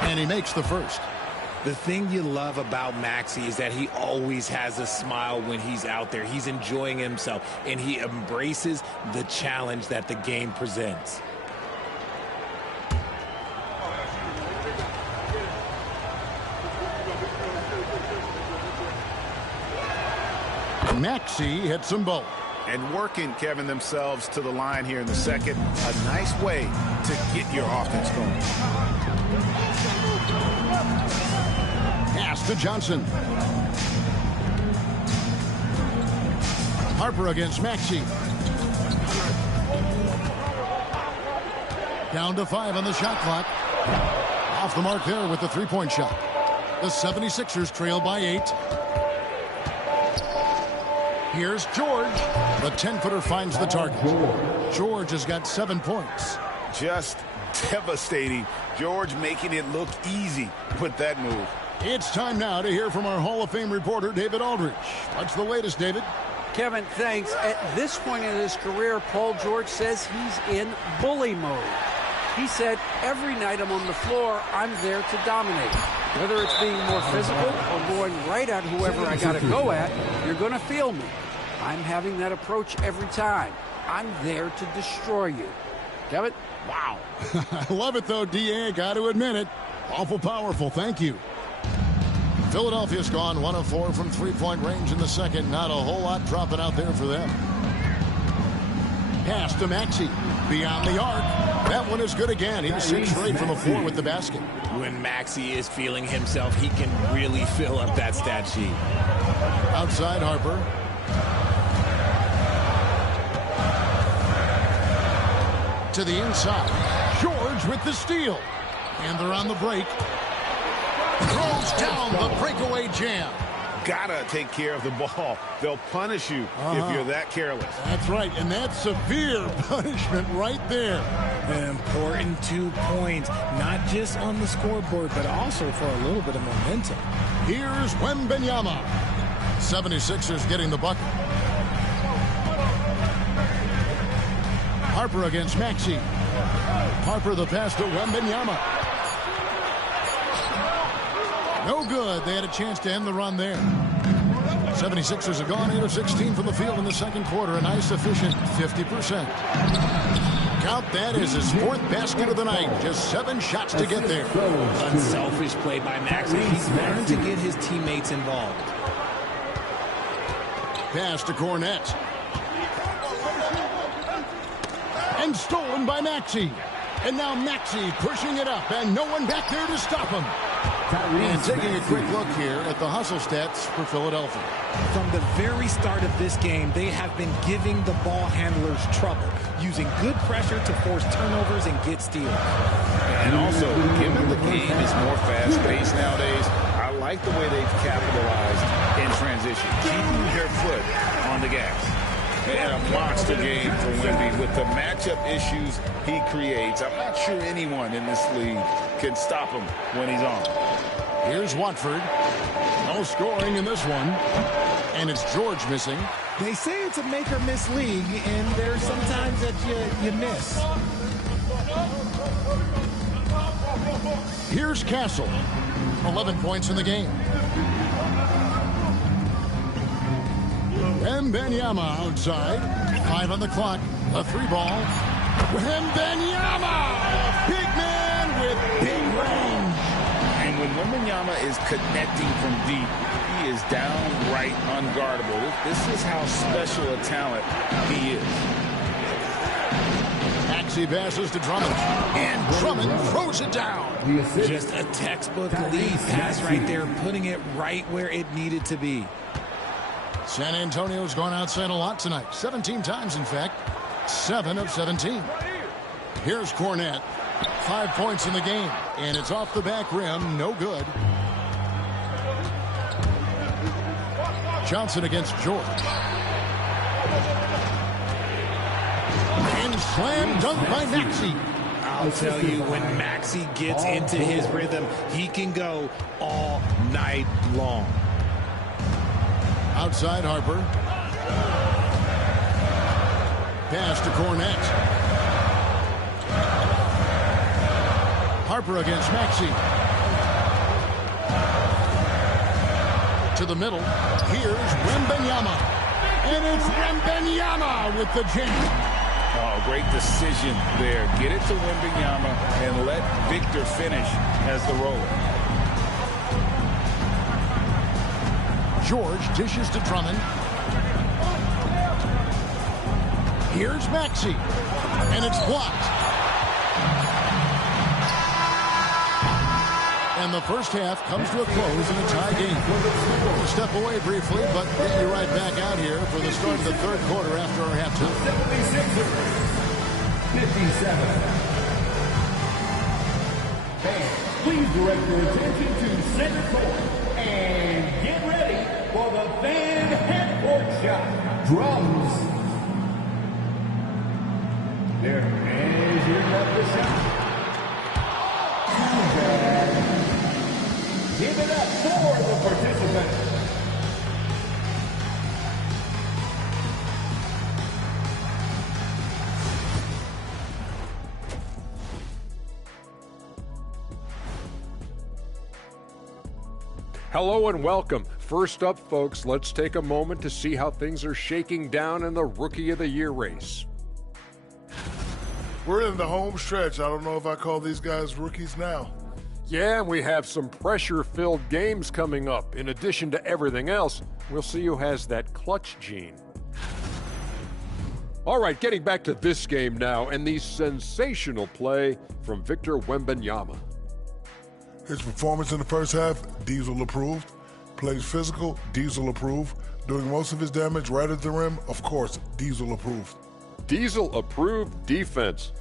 And he makes the first. The thing you love about Maxey is that he always has a smile when he's out there. He's enjoying himself, and he embraces the challenge that the game presents. Maxey hits them both. And working, Kevin, themselves to the line here in the second. A nice way to get your offense going. Pass to Johnson. Harper against Maxey. Down to 5 on the shot clock. Off the mark there with the three-point shot. The 76ers trail by 8. Here's George. The 10-footer finds the target. George has got 7 points. Just devastating. George making it look easy with that move. It's time now to hear from our Hall of Fame reporter, David Aldridge. What's the latest, David? Kevin, thanks. At this point in his career, Paul George says he's in bully mode. He said, every night I'm on the floor, I'm there to dominate. Whether it's being more physical or going right at whoever I got to go at, you're going to feel me. I'm having that approach every time. I'm there to destroy you. Kevin? Wow. I love it, though, D.A. Got to admit it. Awful powerful. Thank you. Philadelphia's gone 1 of 4 from three-point range in the second. Not a whole lot dropping out there for them. Pass to Maxey. Beyond the arc. That one is good again. He's 6 straight from the floor with the basket. When Maxey is feeling himself, he can really fill up that stat sheet. Outside Harper. To the inside. George with the steal. And they're on the break. Throws down the breakaway jam. Gotta take care of the ball. They'll punish you if you're that careless. That's right, and that's severe punishment right there. An important 2 points, not just on the scoreboard, but also for a little bit of momentum. Here's Wembanyama. 76ers getting the bucket. Harper against Maxey. Harper the pass to Wembanyama. No good. They had a chance to end the run there. 76ers have gone 8 of 16 from the field in the second quarter. A nice, efficient 50%. Count that as his 4th basket of the night. Just 7 shots to get there. Unselfish play by Maxey. He's learned to get his teammates involved. Pass to Cornette. And stolen by Maxey. And now Maxey pushing it up, and no one back there to stop him. And taking a quick look here at the hustle stats for Philadelphia. From the very start of this game, they have been giving the ball handlers trouble, using good pressure to force turnovers and get steals. And also, given the game is more fast-paced nowadays, I like the way they've capitalized in transition, keeping their foot on the gas. And a monster game for Wemby with the matchup issues he creates. I'm not sure anyone in this league can stop him when he's on. Here's Watford. No scoring in this one. And it's George missing. They say it's a make-or-miss league, and there's sometimes that you miss. Here's Castle. 11 points in the game. Wembanyama outside. 5 on the clock. A 3-ball. Wembanyama! Big man with big range. And when Wembanyama is connecting from deep, he is downright unguardable. This is how special a talent he is. Maxey passes to Drummond. And Drummond throws it down. Just a textbook lead pass right there, putting it right where it needed to be. San Antonio's gone outside a lot tonight. 17 times, in fact. 7 of 17. Here's Cornette. 5 points in the game. And it's off the back rim. No good. Johnson against George. And slam dunk by Maxey. I'll tell you, when Maxey gets into his rhythm, he can go all night long. Outside Harper. Pass to Cornette. Harper against Maxey. To the middle. Here's Wembanyama. And it's Wembanyama with the jam. Oh, great decision there. Get it to Wembanyama and let Victor finish as the roller. George dishes to Drummond. Here's Maxey. And it's blocked. And the first half comes to a close in a tie game. We'll step away briefly, but get you right back out here for the start of the third quarter after our halftime. 57. Fans, please direct your attention to center court and get ready for the fan half-court shot. Drums. There, and here's the shot. Give it up for the participants. Hello and welcome. First up, folks, let's take a moment to see how things are shaking down in the Rookie of the Year race. We're in the home stretch. I don't know if I call these guys rookies now. Yeah, and we have some pressure-filled games coming up. In addition to everything else, we'll see who has that clutch gene. All right, getting back to this game now, and the sensational play from Victor Wembanyama. His performance in the first half, Diesel approved. Plays physical, Diesel approved. Doing most of his damage right at the rim, of course, Diesel approved. Diesel approved defense.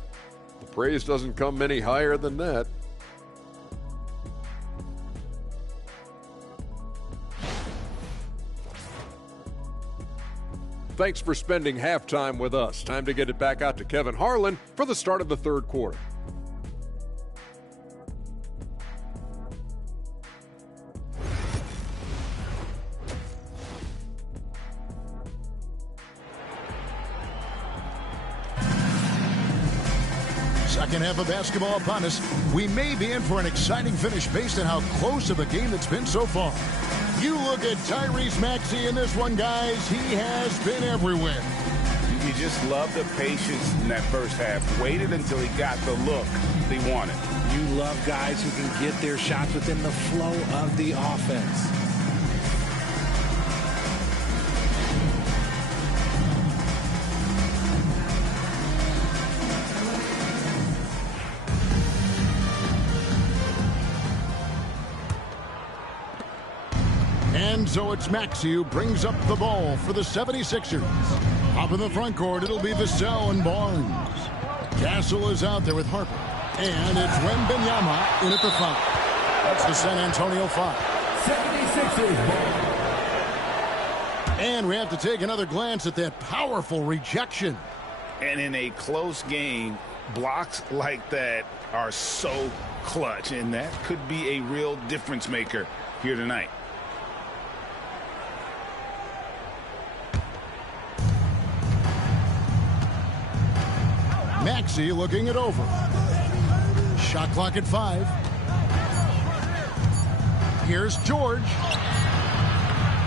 The praise doesn't come any higher than that. Thanks for spending halftime with us. Time to get it back out to Kevin Harlan for the start of the third quarter. Second half of basketball upon us. We may be in for an exciting finish based on how close of a game it's been so far. You look at Tyrese Maxey in this one, guys. He has been everywhere. You just love the patience in that first half. Waited until he got the look he wanted. You love guys who can get their shots within the flow of the offense. And so it's Maxey who brings up the ball for the 76ers. Up in the front court, it'll be Vassell and Barnes. Castle is out there with Harper. And it's Wembanyama in at the 5. That's the San Antonio 5. 76ers ball. And we have to take another glance at that powerful rejection. And in a close game, blocks like that are so clutch. And that could be a real difference maker here tonight. Maxey looking it over. Shot clock at 5. Here's George.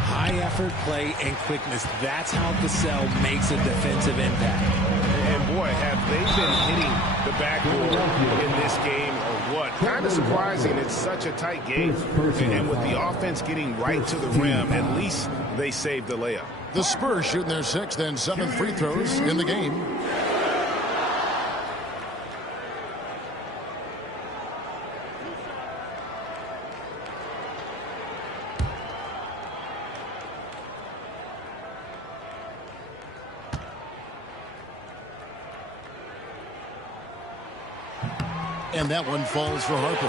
High effort play and quickness. That's how Vassell makes a defensive impact. And boy, have they been hitting the backboard in this game or what? Kind of surprising. It's such a tight game. And with the offense getting right to the rim, at least they saved the layup. The Spurs shooting their 6th and 7th free throws in the game. And that one falls for Harper.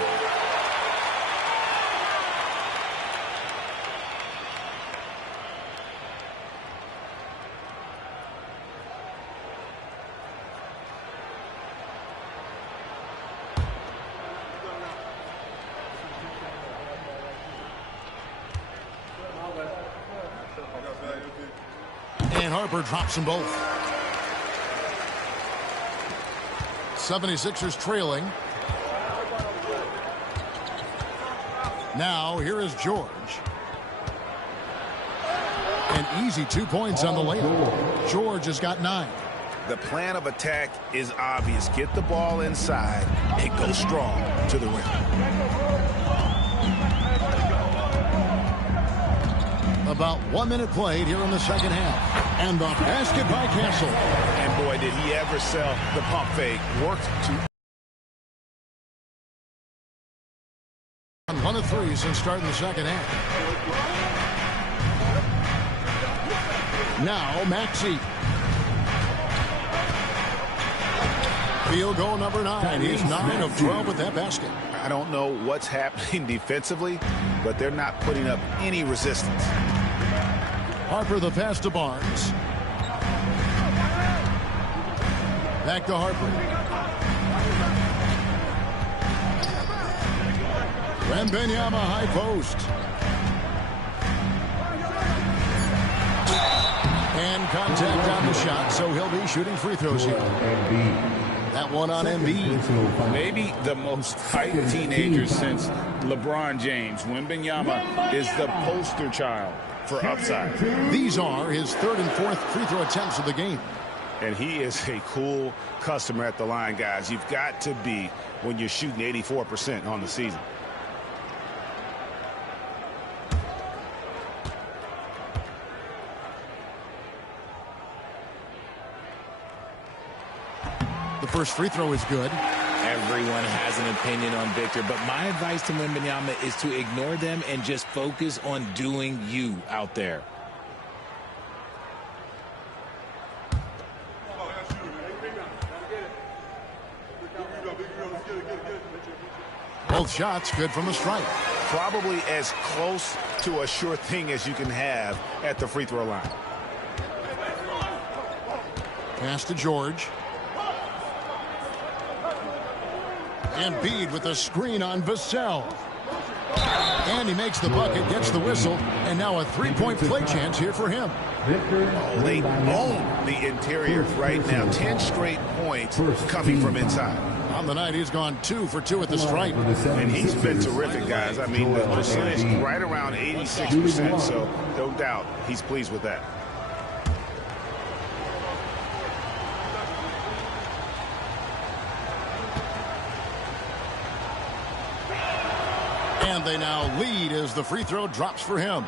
And Harper drops them both. 76ers trailing. Now, here is George. An easy 2 points on the layup. George has got 9. The plan of attack is obvious. Get the ball inside and go strong to the rim. About 1 minute played here in the second half. And the basket by Castle. And boy, did he ever sell the pump fake. Worked to... One of 3 since starting the second half. Now Maxey. Field goal number 9. He's 9 of 12 with that basket. I don't know what's happening defensively, but they're not putting up any resistance. Harper the pass to Barnes. Back to Harper. Wembanyama high post. And contact on the shot, so he'll be shooting free throws here. That one on Embiid. Maybe the most hyped teenager since LeBron James. Wembanyama is the poster child for upside. These are his third and fourth free throw attempts of the game. And he is a cool customer at the line, guys. You've got to be when you're shooting 84% on the season. The first free throw is good. Everyone has an opinion on Victor, but my advice to Wembanyama is to ignore them and just focus on doing you out there. Both shots good from the stripe. Probably as close to a sure thing as you can have at the free throw line. Pass to George. Embiid with a screen on Vassell. And he makes the bucket, gets the whistle, and now a three-point play chance here for him. Oh, they own the interior right now. 10 straight points coming from inside. On the night, he's gone 2 for 2 at the stripe. And he's been terrific, guys. I mean, the percentage right around 86%, so no doubt he's pleased with that. And they now lead as the free throw drops for him.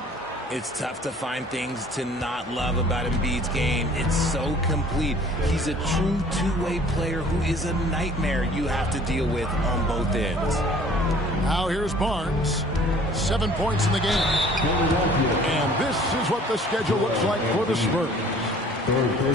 It's tough to find things to not love about Embiid's game. It's so complete. He's a true two-way player who is a nightmare you have to deal with on both ends. Now here's Barnes. 7 points in the game. And this is what the schedule looks like for the Spurs.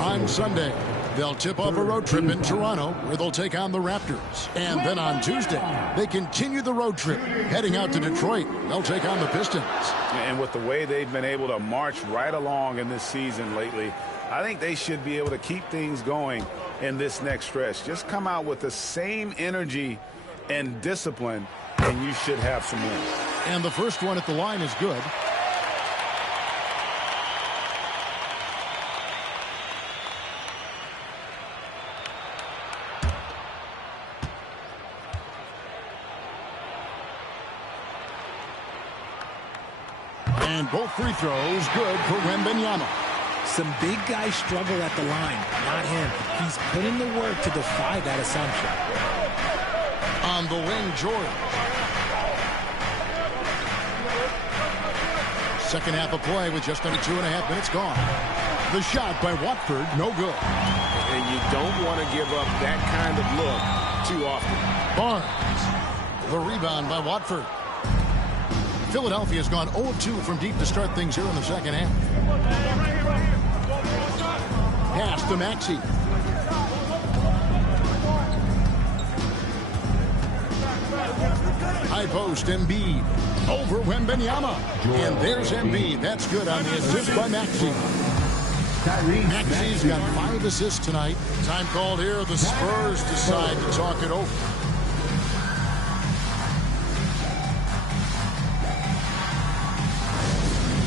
On Sunday, they'll tip off a road trip in Toronto where they'll take on the Raptors. And then on Tuesday, they continue the road trip. Heading out to Detroit, they'll take on the Pistons. And with the way they've been able to march right along in this season lately, I think they should be able to keep things going in this next stretch. Just come out with the same energy and discipline, and you should have some wins. And the first one at the line is good. And both free throws good for Wembanyama. Some big guys struggle at the line, not him. He's put in the work to defy that assumption. On the wing, George. Second half of play with just under 2.5 minutes gone. The shot by Watford, no good. And you don't want to give up that kind of look too often. Barnes. The rebound by Watford. Philadelphia's gone 0-2 from deep to start things here in the second half. Pass to Maxey. High post, Embiid. Over Wembanyama. And there's Embiid. That's good on the assist by Maxey. Maxey's got 5 assists tonight. Time called here. The Spurs decide to talk it over.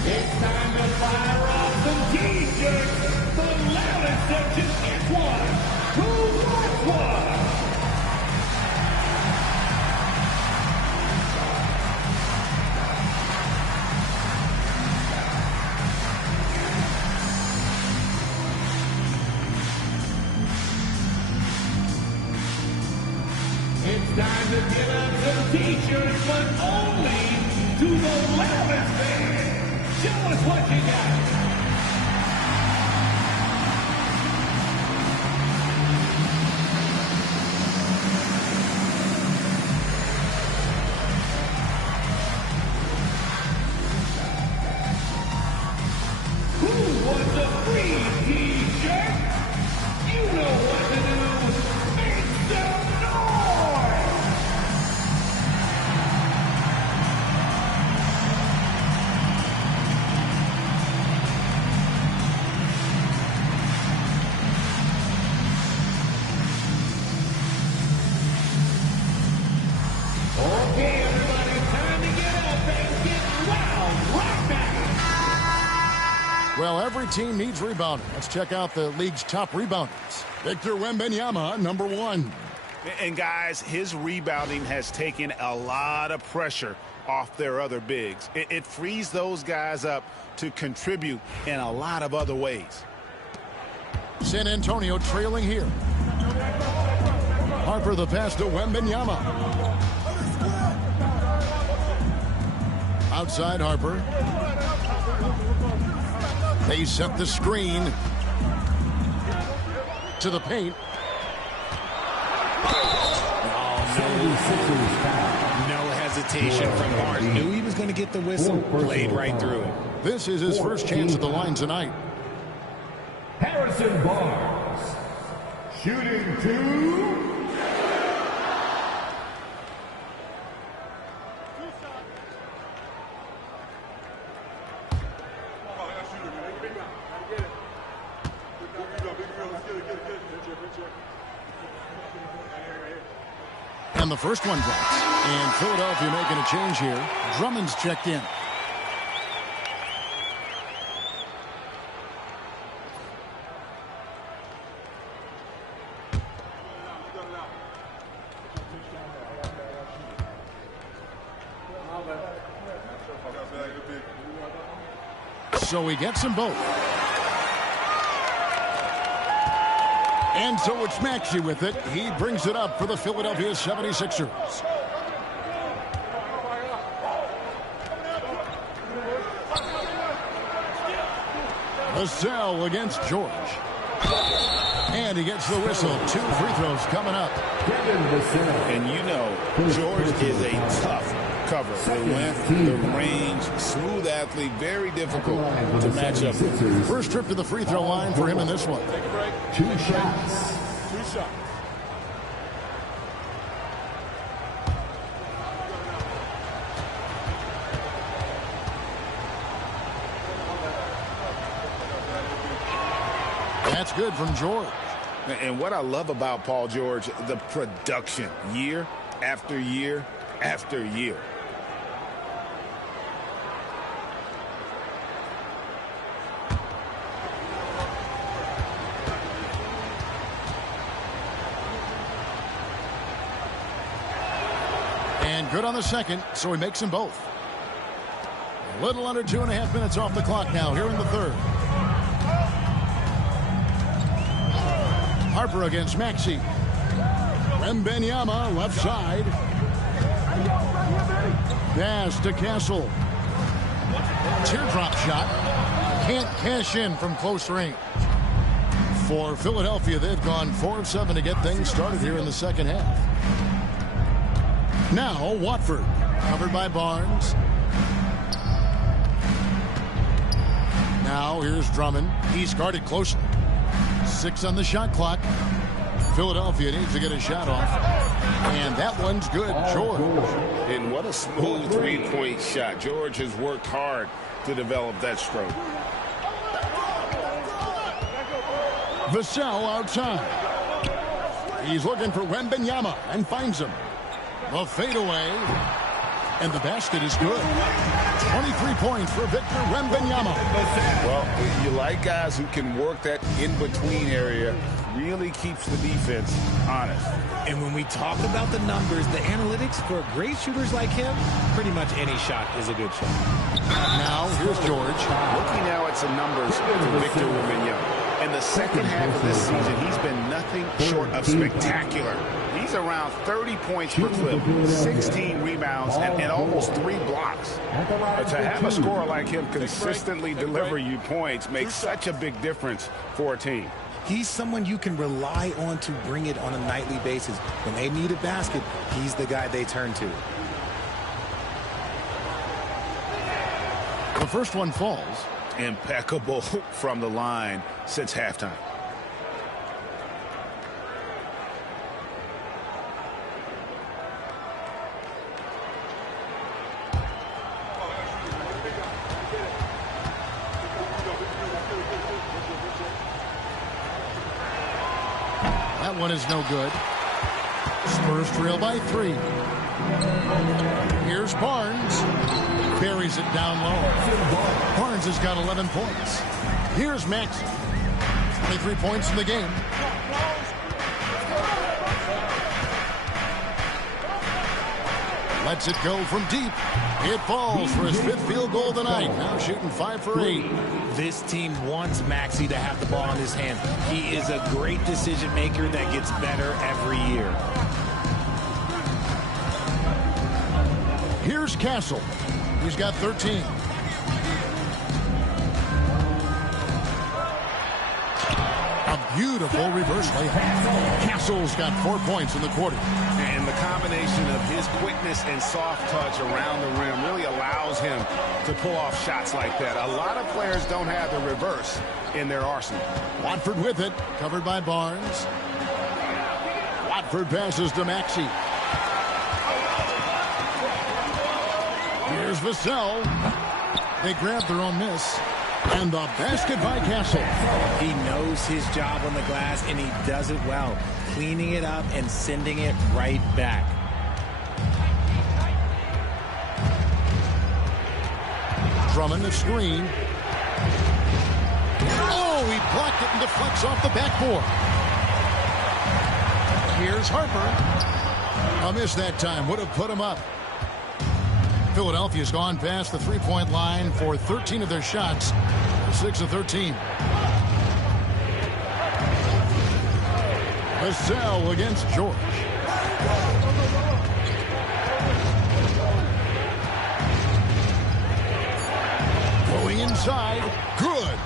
It's time to fire off some T-shirts. The loudest section gets one. Who wants one? It's time to give out some T-shirts, but only to the loudest fan. Show us what you got. Who wants a free T-shirt? You know what to do. Make some noise! Well, every team needs rebounding. Let's check out the league's top rebounders. Victor Wembanyama, number 1. And guys, his rebounding has taken a lot of pressure off their other bigs. It frees those guys up to contribute in a lot of other ways. San Antonio trailing here. Harper the pass to Wembanyama. Outside Harper. They set the screen to the paint. No hesitation from Barnes. Knew he was going to get the whistle. Played right through it. This is his first chance at the line tonight. Harrison Barnes, shooting 2. And the first one drops. And Philadelphia making a change here. Drummond's checked in. So he gets them both. And so it's Maxey with it. He brings it up for the Philadelphia 76ers. Vassell against George. And he gets the whistle. 2 free throws coming up. And you know, George is a tough cover. The length, the range, smooth athlete, very difficult to match up with. First trip to the free throw line for him in this one. 2 shots. 2 shots. That's good from George. And what I love about Paul George, the production, year after year after year. And good on the second, so he makes them both. A little under 2.5 minutes off the clock now here in the third. Harper against Maxey. Wembanyama left side. Pass to Castle. Teardrop shot. Can't cash in from close range. For Philadelphia, they've gone 4 of 7 to get things started here in the second half. Now Watford, covered by Barnes. Now here's Drummond. He's guarded closely. 6 on the shot clock. Philadelphia needs to get a shot off. And that one's good, George. And what a smooth three-point shot. George has worked hard to develop that stroke. Vassell outside. He's looking for Wembanyama and finds him. The fadeaway. And the basket is good. 23 points for Victor Wembanyama. Well, you like guys who can work that in-between area. Really keeps the defense honest. And when we talk about the numbers, the analytics for great shooters like him, pretty much any shot is a good shot. Now, here's George. Looking now at some numbers for Victor Wembanyama. In the second half of this season, he's been nothing short of spectacular. He's around 30 points per clip, 16 rebounds, and almost 3 blocks. But to have a scorer like him consistently deliver you points makes such a big difference for a team. He's someone you can rely on to bring it on a nightly basis. When they need a basket, he's the guy they turn to. The first one falls. Impeccable from the line since halftime. That one is no good. Spurs trail by 3. Here's Barnes. Buries it down low. Barnes has got 11 points. Here's Maxey. 23 points in the game. Lets it go from deep. It falls for his 5th field goal tonight. Now shooting 5 for 8. This team wants Maxey to have the ball in his hand. He is a great decision maker that gets better every year. Here's Castle. He's got 13. A beautiful reverse layup. Castle's got 4 points in the quarter. And the combination of his quickness and soft touch around the rim really allows him to pull off shots like that. A lot of players don't have the reverse in their arsenal. Watford with it, covered by Barnes. Watford passes to Maxey. Here's Vassell. They grab their own miss. And the basket by Castle. He knows his job on the glass, and he does it well, cleaning it up and sending it right back. Drummond the screen. Oh, he blocked it and deflects off the backboard. Here's Harper. A miss that time. Would have put him up. Philadelphia's gone past the three-point line for 13 of their shots. 6 of 13. Vassell against George. Going inside. Good.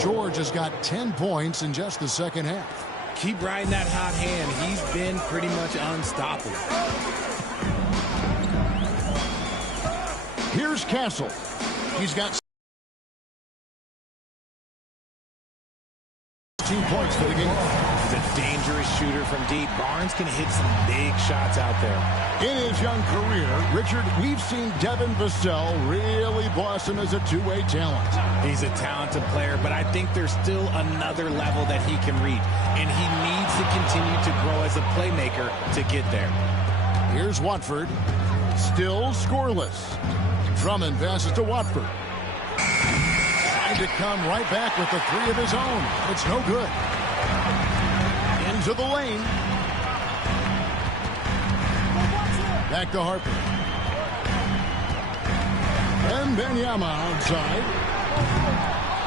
George has got 10 points in just the second half. Keep riding that hot hand. He's been pretty much unstoppable. Here's Castle. He's got 16 points for the game. He's a dangerous shooter from deep. Barnes can hit some big shots out there. In his young career, Richard, we've seen Devin Vassell really blossom as a two-way talent. He's a talented player, but I think there's still another level that he can reach, and he needs to continue to grow as a playmaker to get there. Here's Watford. Still scoreless. Drummond passes to Watford. Trying to come right back with the 3 of his own. It's no good. Into the lane. Back to Harper. And Benyama outside.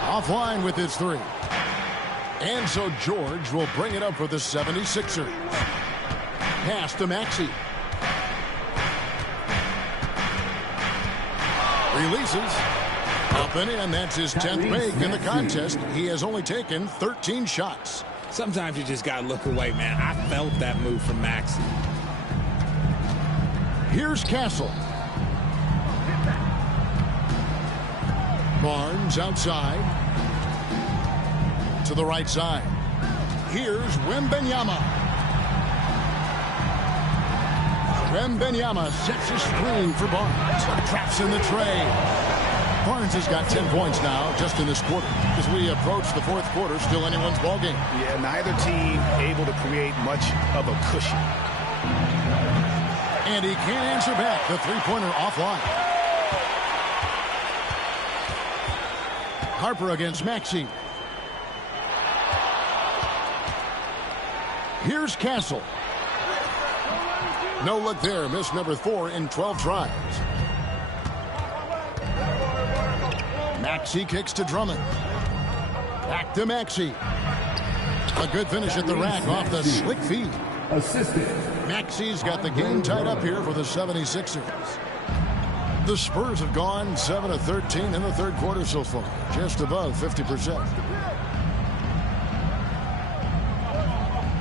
Offline with his 3. And so George will bring it up for the 76ers. Pass to Maxey. Releases. Up and in. That's his 10th make in the contest. He has only taken 13 shots. Sometimes you just got to look away, man. I felt that move from Maxey. Here's Castle. Barnes outside. To the right side. Here's Wembanyama. Wembanyama sets a screen for Barnes. Traps in the tray. Barnes has got 10 points now just in this quarter. As we approach the 4th quarter, still anyone's ballgame. Yeah, neither team able to create much of a cushion. And he can't answer back. The three-pointer offline. Harper against Maxey. Here's Castle. No look there. Miss number 4 in 12 tries. Maxey kicks to Drummond. Back to Maxey. A good finish at the rack off the slick feed. Maxey's got the game tied up here for the 76ers. The Spurs have gone 7 of 13 in the 3rd quarter so far. Just above 50%.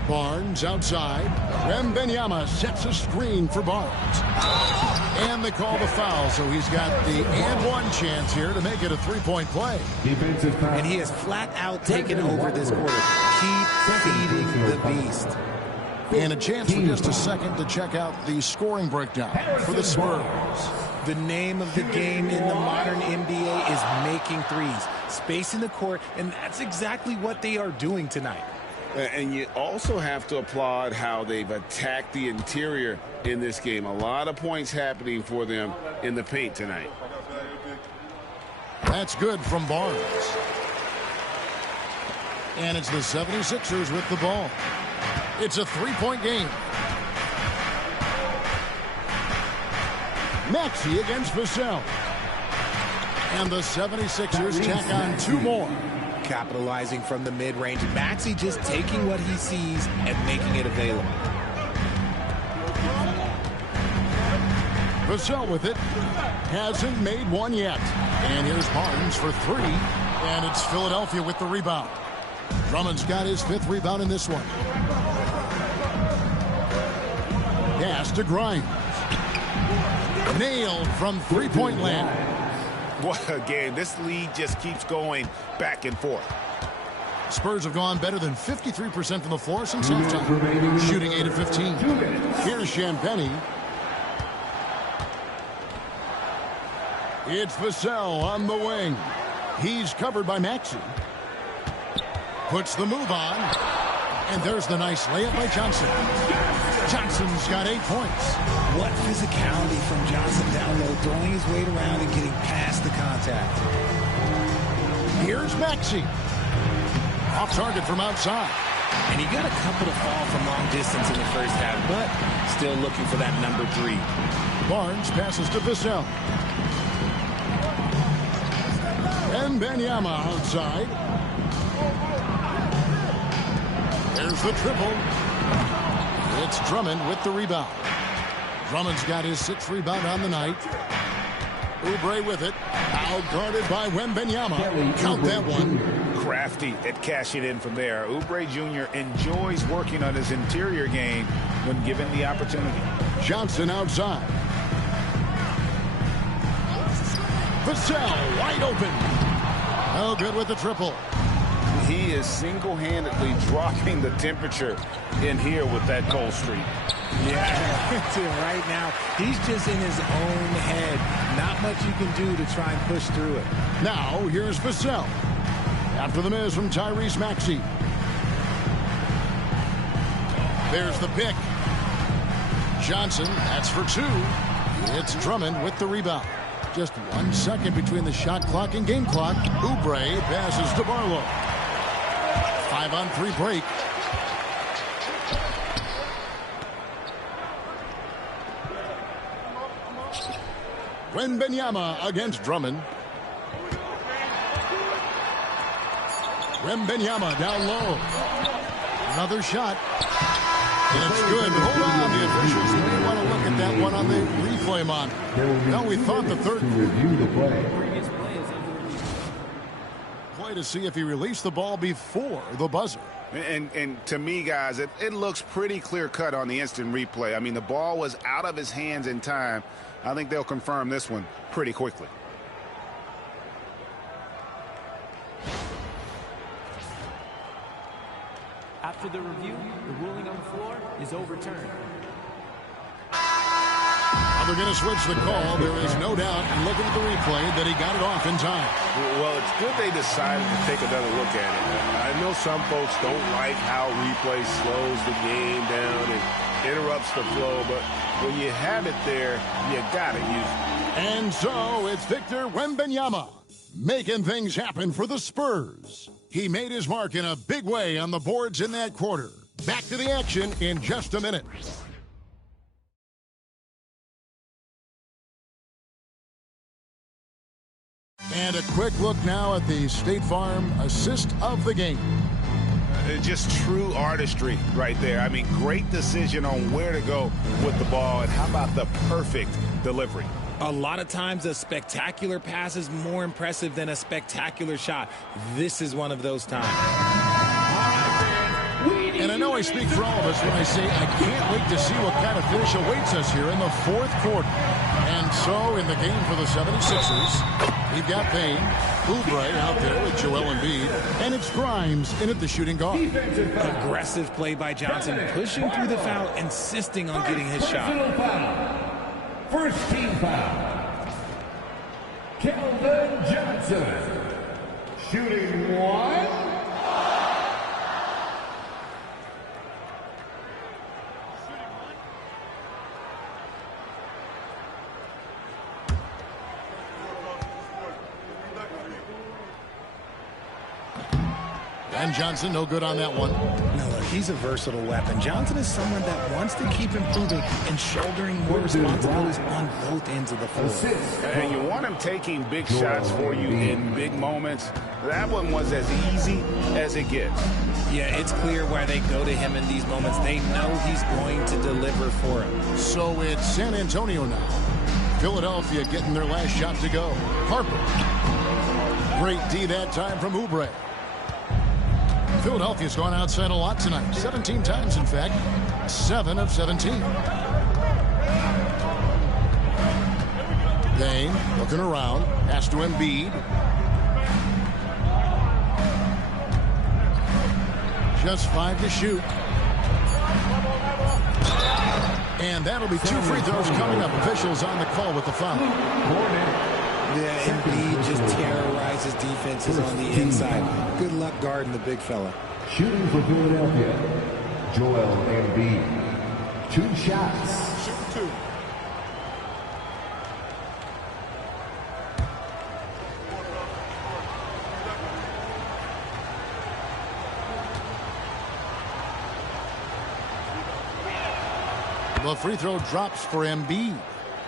Barnes outside. Wembanyama sets a screen for Barnes. And they call the foul, so he's got the and one chance here to make it a three-point play. And he has flat out taken over this quarter. Keep feeding the beast. And a chance for just a second to check out the scoring breakdown for the Spurs. The name of the game in the modern NBA is making threes, spacing the court, and that's exactly what they are doing tonight. And you also have to applaud how they've attacked the interior in this game. A lot of points happening for them in the paint tonight. That's good from Barnes. And it's the 76ers with the ball. It's a three-point game. Maxey against Vassell. And the 76ers tack on two more. Capitalizing from the mid-range. Maxey just taking what he sees and making it available. Vassell with it. Hasn't made one yet. And here's Barnes for three. And it's Philadelphia with the rebound. Drummond's got his fifth rebound in this one. Pass to Grimes. Nailed from three-point land. What a game. This lead just keeps going back and forth. Spurs have gone better than 53% from the floor since halftime. Shooting 8 of 15. Here's Champagny. It's Vassell on the wing. He's covered by Maxey. Puts the move on. And there's the nice layup by Johnson. Johnson's got 8 points. What physicality from Johnson down low, throwing his weight around and getting past the contact. Here's Maxey. Off target from outside. And he got a couple to fall from long distance in the first half, but still looking for that number 3. Barnes passes to Vassell. And Wembanyama outside. There's the triple. It's Drummond with the rebound. Drummond's got his 6th rebound on the night. Oubre with it. Out-guarded by Wembanyama. Count that one. Crafty at cashing in from there. Oubre Jr. enjoys working on his interior game when given the opportunity. Johnson outside. Vassell wide open. Oh, good with the triple. He is single-handedly dropping the temperature in here with that cold streak. Yeah, right now, he's just in his own head. Not much you can do to try and push through it. Now, here's Vassell. After the miss from Tyrese Maxey. There's the pick. Johnson, that's for 2. It's Drummond with the rebound. Just 1 second between the shot clock and game clock. Oubre passes to Barlow. 5-on-3 break. Wembanyama against Drummond. Wembanyama down low. Another shot. And it's good. Hold on. The officials may want to look at that one on the replay mon. No, we thought the third. Play to see if he released the ball before the buzzer. And to me, guys, it looks pretty clear-cut on the instant replay. I mean, the ball was out of his hands in time. I think they'll confirm this one pretty quickly. After the review, the ruling on the floor is overturned. They're going to switch the call. There is no doubt, looking at the replay, that he got it off in time. Well, it's good they decided to take another look at it. I know some folks don't like how replay slows the game down and interrupts the flow, but when you have it there, you got to use it. And so it's Victor Wembanyama making things happen for the Spurs. He made his mark in a big way on the boards in that quarter. Back to the action in just a minute. And a quick look now at the State Farm assist of the game. Just true artistry right there. I mean, great decision on where to go with the ball, and how about the perfect delivery? A lot of times a spectacular pass is more impressive than a spectacular shot. This is one of those times. And I know I speak for all of us when I say I can't wait to see what kind of finish awaits us here in the fourth quarter. And so in the game for the 76ers, we've got Payne, Oubre out there with Joel Embiid, and it's Grimes in at the shooting guard. Aggressive play by Johnson, pushing through the foul, insisting on getting his shot. First team foul. Kelvin Johnson. Shooting one. on Johnson. No good on that one. No, look, he's a versatile weapon. Johnson is someone that wants to keep improving and shouldering more responsibilities on both ends of the floor. And you want him taking big shots for you in big moments. That one was as easy as it gets. Yeah, it's clear why they go to him in these moments. They know he's going to deliver for him. So it's San Antonio now. Philadelphia getting their last shot to go. Harper. Great D that time from Oubre. Philadelphia's gone outside a lot tonight. 17 times, in fact. 7 of 17. Dane looking around. Pass to Embiid. Just 5 to shoot. And that'll be 2 free throws coming up. Officials on the call with the foul. Yeah, Embiid just terrorizes defenses on the inside. Good luck guarding the big fella. Shooting for Philadelphia, Joel Embiid. 2 shots. Shoot 2. The free throw drops for Embiid.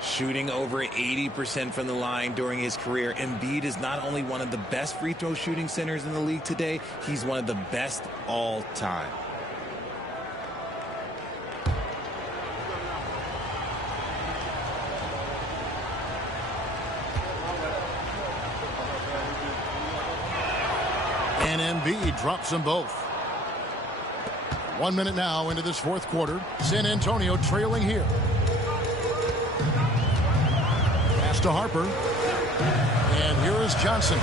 Shooting over 80% from the line during his career. Embiid is not only one of the best free throw shooting centers in the league today, he's one of the best all time. And Embiid drops them both. 1 minute now into this fourth quarter. San Antonio trailing here. Pass to Harper. And here is Johnson.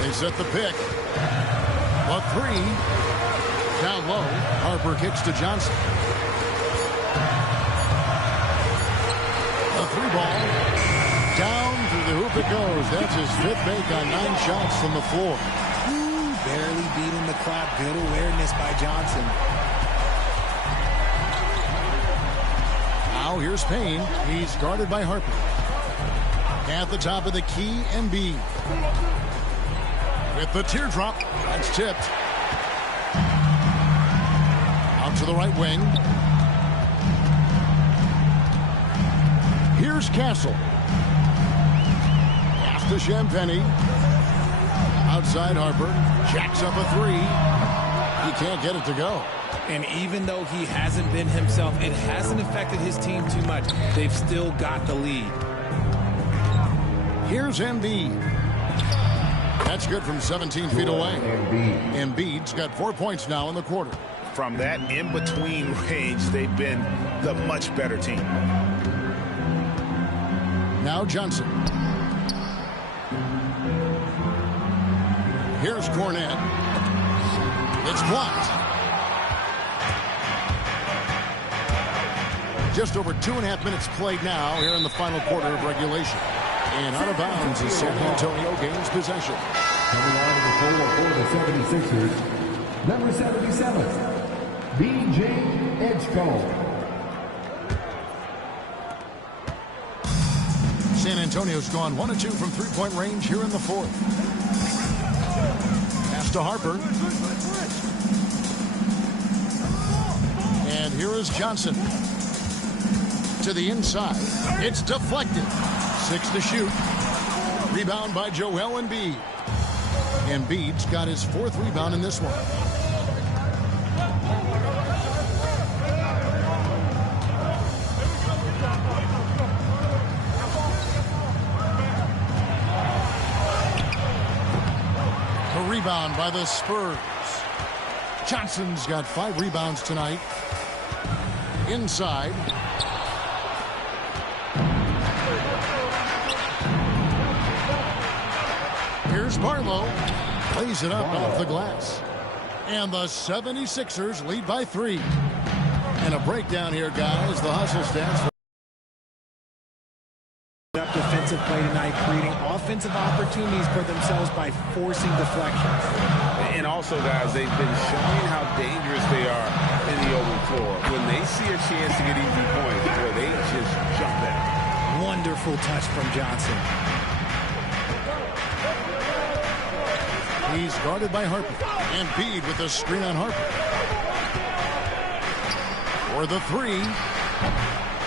They set the pick. A 3. Down low. Harper kicks to Johnson. A 3 ball. Down through the hoop it goes. That's his 5th make on 9 shots from the floor. Barely beating the clock. Good awareness by Johnson. Now here's Payne. He's guarded by Harper. At the top of the key, Embiid. With the teardrop. That's tipped. Out to the right wing. Here's Castle. Pass to Champagny. Outside Harper. Jacks up a 3. He can't get it to go. And even though he hasn't been himself, it hasn't affected his team too much. They've still got the lead. Here's Embiid. That's good from 17 feet away. Embiid's got 4 points now in the quarter. From that in-between range, they've been the much better team. Now Johnson. Here's Cornette. It's blocked. Just over 2.5 minutes played now here in the final quarter of regulation. And out of bounds as San Antonio gains possession. Coming out of the floor for the 76ers, number 77, B.J. Edgecombe. San Antonio's gone 1 of 2 from 3-point range here in the fourth. Pass to Harper. And here is Johnson. To the inside. It's deflected. 6 to shoot. Rebound by Joel Embiid. Embiid's got his 4th rebound in this one. A rebound by the Spurs. Johnson's got 5 rebounds tonight. Inside. Here's Barlow. Plays it up off the glass. And the 76ers lead by 3. And a breakdown here, guys. The hustle stats. Up defensive play tonight, creating offensive opportunities for themselves by forcing deflections. And also, guys, they've been showing how dangerous they are in the open floor. When they see a chance to get easy points, boy, they just jump at it. Wonderful touch from Johnson. He's guarded by Harper. Embiid with a screen on Harper. For the three.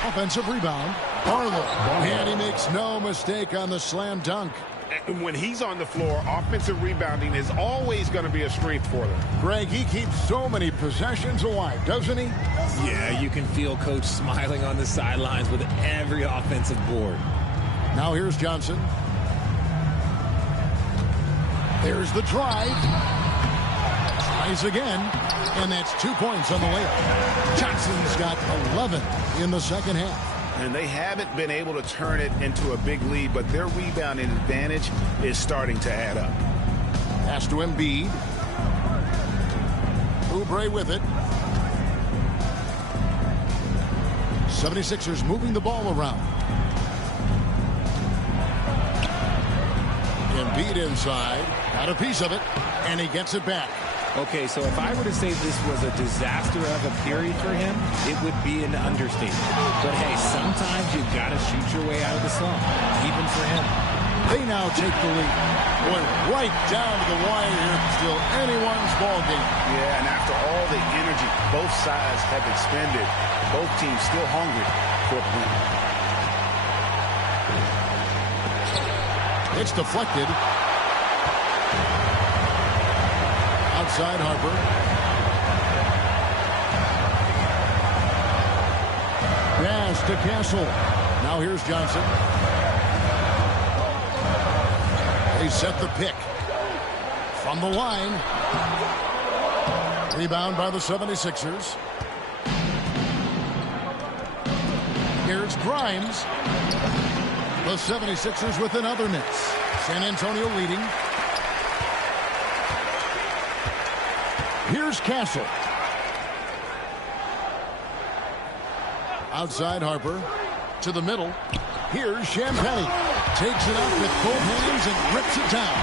Offensive rebound. Barlow. And he makes no mistake on the slam dunk. And when he's on the floor, offensive rebounding is always going to be a strength for them. Greg, he keeps so many possessions alive, doesn't he? Yeah, you can feel Coach smiling on the sidelines with every offensive board. Now here's Johnson. There's the drive. Tries again. And that's 2 points on the layup. Johnson's got 11 in the second half. And they haven't been able to turn it into a big lead, but their rebounding advantage is starting to add up. Pass to Embiid. Oubre with it. 76ers moving the ball around. Embiid inside. Got a piece of it, and he gets it back. Okay, so if I were to say this was a disaster of a period for him, it would be an understatement. But hey, sometimes you've got to shoot your way out of the slump, even for him. They now take the lead. Boy, right down to the wire here. Still anyone's ball game. Yeah, and after all the energy both sides have expended, both teams still hungry for a win. It's deflected. Outside Harper. Pass to Castle. Now here's Johnson. They set the pick. From the line. Rebound by the 76ers. Here's Grimes. The 76ers with another miss. San Antonio leading. Here's Castle. Outside Harper. To the middle. Here's Champagnie. Takes it up with both hands and rips it down.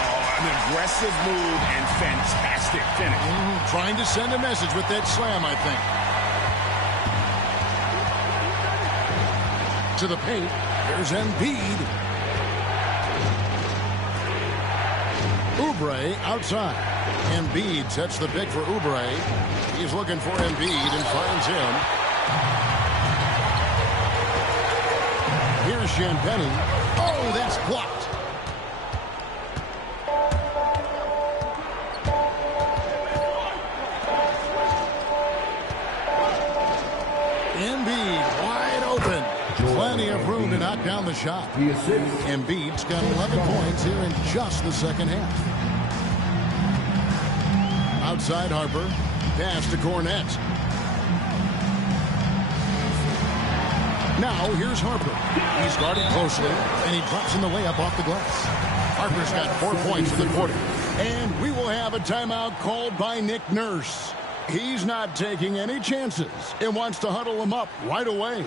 Oh, an aggressive move and fantastic finish. Trying to send a message with that slam, I think. To the paint. Here's Embiid. Oubre outside. Embiid sets the pick for Oubre. He's looking for Embiid and finds him. Here's Champagnie. Oh, that's blocked. Embiid wide open. Plenty of room to knock down the shot. Embiid's got 11 points here in just the second half. Outside Harper. Pass to Cornette. Now here's Harper. He's guarded closely, and he drops in the layup off the glass. Harper's got 4 points in the quarter. And we will have a timeout called by Nick Nurse. He's not taking any chances and wants to huddle him up right away.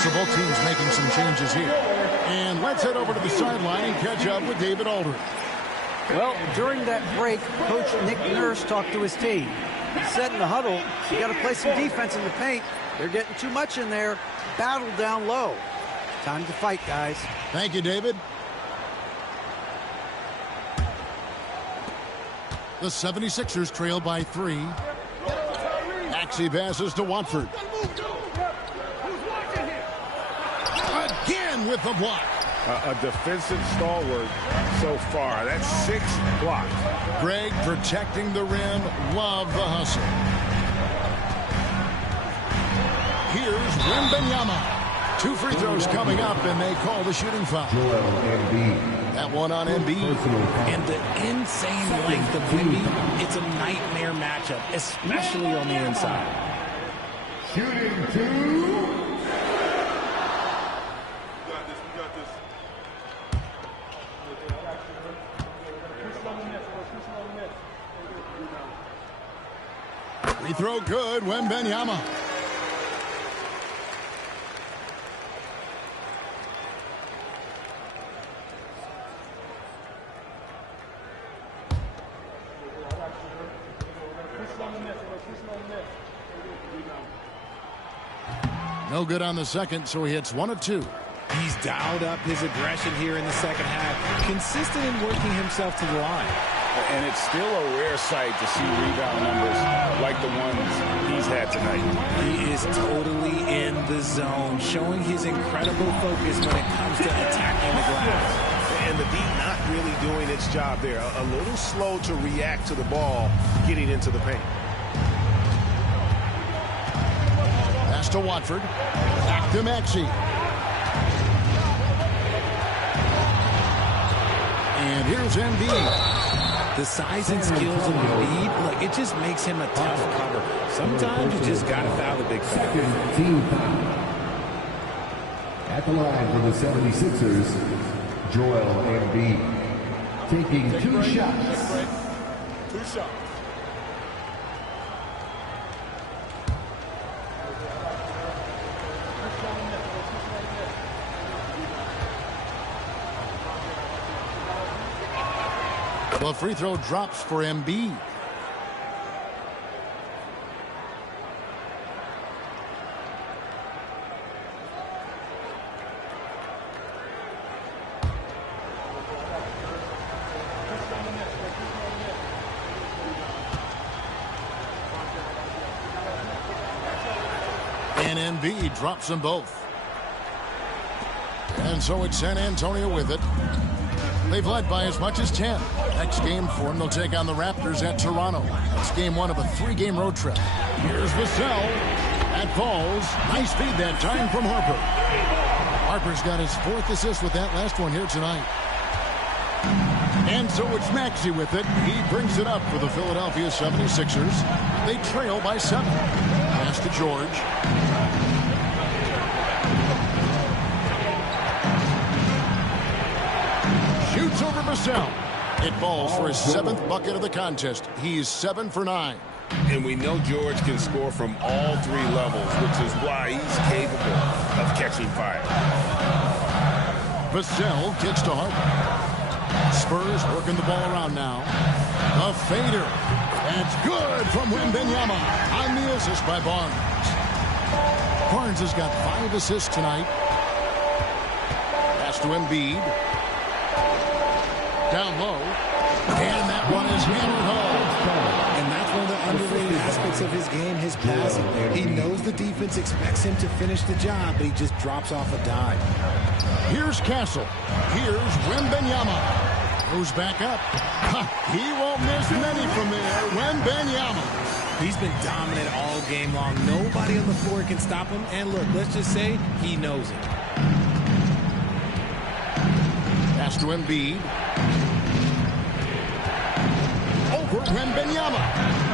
So both teams making some changes here. And let's head over to the sideline and catch up with David Aldridge. Well, during that break, Coach Nick Nurse talked to his team. He said in the huddle, you got to play some defense in the paint. They're getting too much in there. Battle down low. Time to fight, guys. Thank you, David. The 76ers trail by 3. Maxey passes to Watford. Again with the block. A defensive stalwart so far. That's 6 blocks. Greg protecting the rim. Love the hustle. Here's Wembanyama. 2 free throws coming up, and they call the shooting foul. That one on Embiid. And the insane length of Embiid, it's a nightmare matchup, especially on the inside. Shooting 2. Free throw good, Wembanyama. No good on the second, so he hits 1 of 2. He's dialed up his aggression here in the second half, consistent in working himself to the line. And it's still a rare sight to see rebound numbers like the ones he's had tonight. He is totally in the zone, showing his incredible focus when it comes to attacking the glass. And the D not really doing its job there. A little slow to react to the ball getting into the paint. Pass to Watford. Back to Maxey. And here's Embiid. The size and skills of Embiid, look, it just makes him a tough cover. Sometimes you just got to foul the big foul. Second team foul. At the line for the 76ers, Joel Embiid. Taking 2 shots. 2 shots. The free throw drops for Embiid. And Embiid drops them both. And so it's San Antonio with it. They've led by as much as 10. Next game for them, they'll take on the Raptors at Toronto. That's game 1 of a 3-game road trip. Here's Vassell. That falls. Nice feed that time from Harper. Harper's got his 4th assist with that last one here tonight. And so it's Maxey with it. He brings it up for the Philadelphia 76ers. They trail by 7. Pass to George. Shoots over Vassell. It falls for his 7th bucket of the contest. He's 7 for 9. And we know George can score from all 3 levels, which is why he's capable of catching fire. Vassell kicks to Harper. Spurs working the ball around now. A fader. That's good from Wembanyama on the assist by Barnes. Barnes has got 5 assists tonight. Pass to Embiid. Down low. And that one is hammered home. And that's one of the underrated aspects of his game, his passing. He knows the defense expects him to finish the job, but he just drops off a dime. Here's Castle. Here's Wembanyama. Goes back up. He won't miss many from there. Wembanyama. He's been dominant all game long. Nobody on the floor can stop him. And look, let's just say he knows it. Pass to Embiid. Over Wembanyama.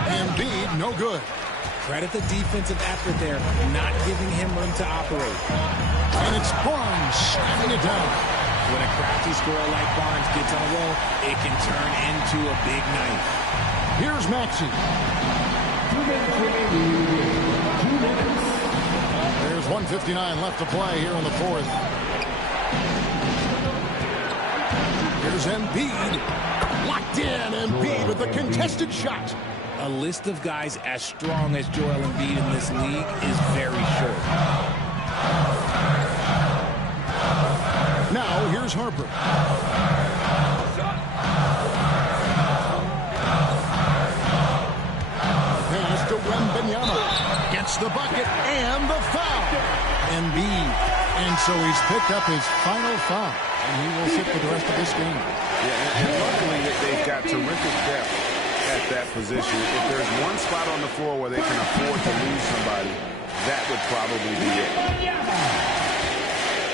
Embiid, no good. Credit the defensive effort there, not giving him room to operate. And it's Barnes slamming it down. When a crafty scorer like Barnes gets on a roll, it can turn into a big night. Here's Maxey. 2 minutes remaining. 2 minutes. There's 1:59 left to play here in the 4th. Here's Embiid. Locked in. Embiid with the contested shot. A list of guys as strong as Joel Embiid in this league is very short. Now here's Harper. So he's picked up his final foul, and he will sit for the rest of this game. Yeah, and luckily they've got terrific depth at that position. If there's one spot on the floor where they can afford to lose somebody, that would probably be it.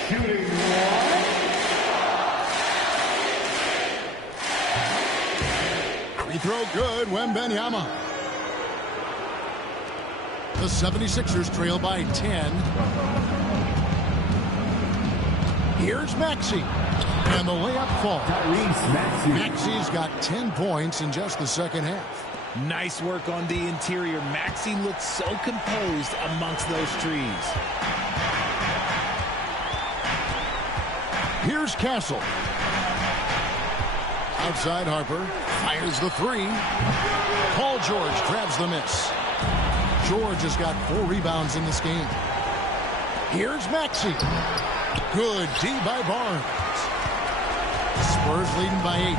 Shooting Free throw good, Wembanyama. The 76ers trail by 10. Here's Maxey. And the layup falls. Maxey's got 10 points in just the second half. Nice work on the interior. Maxey looks so composed amongst those trees. Here's Castle. Outside Harper. Fires the three. Paul George grabs the miss. George has got 4 rebounds in this game. Here's Maxey. Good D by Barnes. Spurs leading by 8.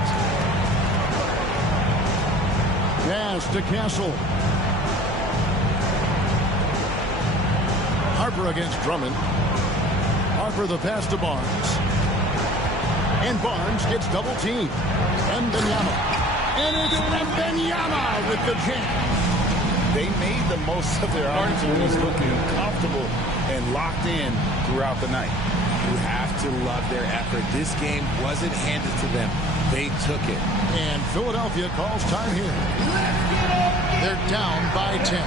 Pass to Castle. Harper against Drummond. Harper the pass to Barnes. And Barnes gets double teamed. Wembanyama. And it's Wembanyama with the jam. They made the most of their opportunities, looking comfortable and locked in throughout the night. You have to love their effort. This game wasn't handed to them. They took it. And Philadelphia calls time here. They're down by 10.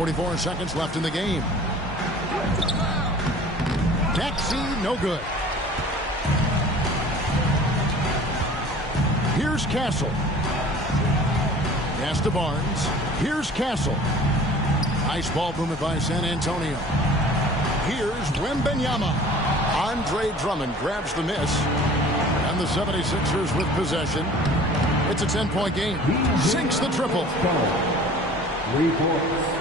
.44 seconds left in the game. Maxey, no good. Here's Castle. Pass to Barnes. Here's Castle. Nice ball movement by San Antonio. Here's Wembanyama. Andre Drummond grabs the miss. And the 76ers with possession. It's a 10-point game. Sinks the triple. 3 points.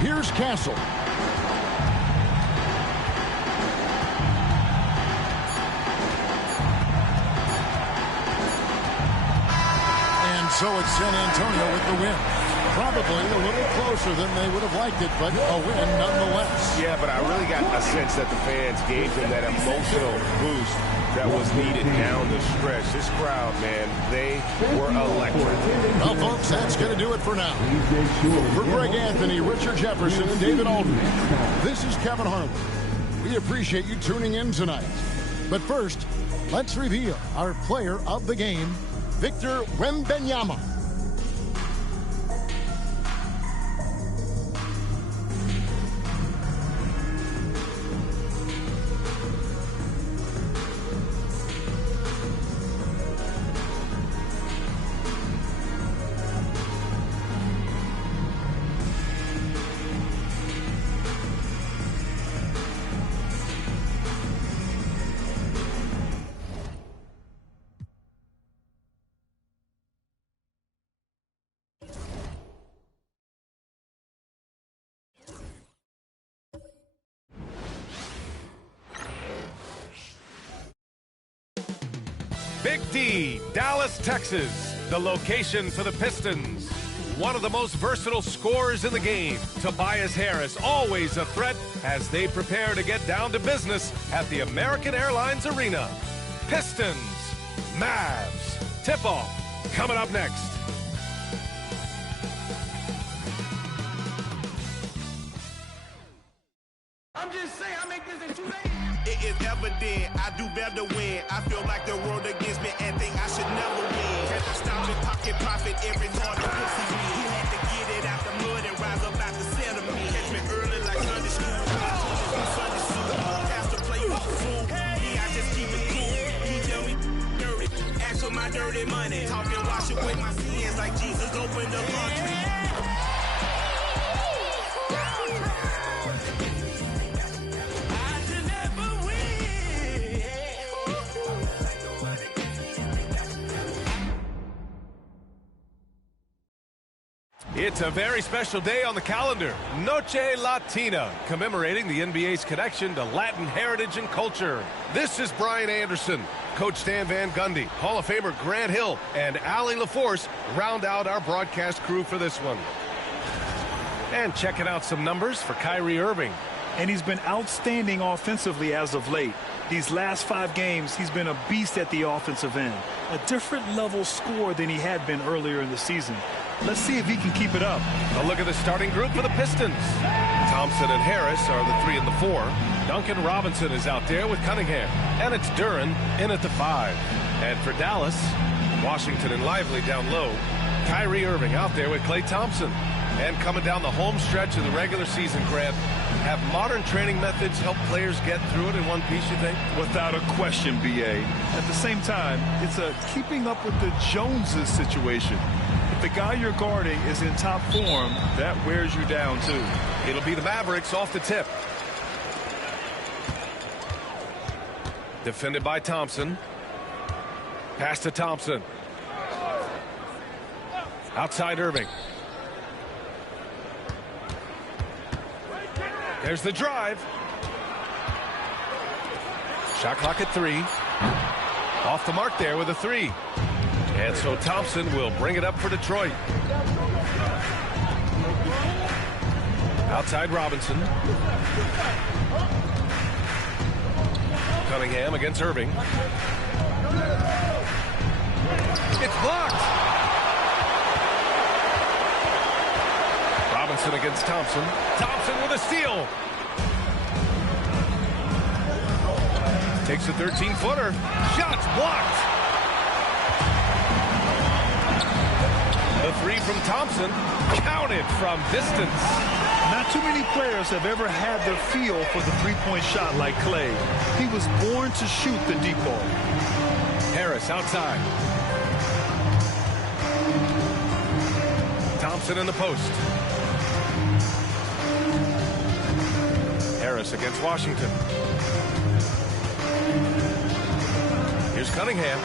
Here's Castle. And so it's San Antonio with the win. Probably a little closer than they would have liked it, but a win nonetheless. Yeah, but I really got a sense that the fans gave them that emotional boost that was needed down the stretch. This crowd, man, they were electric. Well, folks, that's going to do it for now. For Greg Anthony, Richard Jefferson, and David Aldridge, this is Kevin Harlan. We appreciate you tuning in tonight. But first, let's reveal our player of the game, Victor Wembanyama. Big D, Dallas, Texas, the location for the Pistons. One of the most versatile scorers in the game, Tobias Harris, always a threat as they prepare to get down to business at the American Airlines Arena. Pistons, Mavs, tip-off coming up next. I'm just saying, I make this in 2 days. It is evident I do better when I feel like the world against me and think I should never win. Can I stop and pocket profit every hard to pussy me? He had to get it out the mud and rise up out the settlement. Catch me early like Sunday school. Sunday school. Have to play fool. Yeah, I just keep it cool. He tell me dirty. Ask for my dirty money. Talking wash away my sins like Jesus opened the laundry. It's a very special day on the calendar, Noche Latina, commemorating the NBA's connection to Latin heritage and culture. This is Brian Anderson. Coach Stan Van Gundy, Hall of Famer Grant Hill, and Allie LaForce round out our broadcast crew for this one. And checking out some numbers for Kyrie Irving. And he's been outstanding offensively as of late. These last 5 games, he's been a beast at the offensive end. A different level scorer than he had been earlier in the season. Let's see if he can keep it up. A look at the starting group for the Pistons. Thompson and Harris are the 3 and the 4. Duncan Robinson is out there with Cunningham. And it's Duren in at the 5. And for Dallas, Washington and Lively down low. Kyrie Irving out there with Klay Thompson. And coming down the home stretch of the regular season, Grant, have modern training methods helped players get through it in one piece, you think? Without a question, B.A. At the same time, it's a keeping up with the Joneses situation. If the guy you're guarding is in top form, that wears you down, too. It'll be the Mavericks off the tip. Defended by Thompson. Pass to Thompson. Outside Irving. There's the drive. Shot clock at 3. Off the mark there with a 3. And so Thompson will bring it up for Detroit. Outside Robinson. Cunningham against Irving. It's blocked. Robinson against Thompson. Thompson with a steal. Takes a 13-footer. Shots blocked. The 3 from Thompson, counted from distance. Not too many players have ever had the feel for the three-point shot like Klay. He was born to shoot the deep ball. Harris outside. Thompson in the post. Harris against Washington. Here's Cunningham.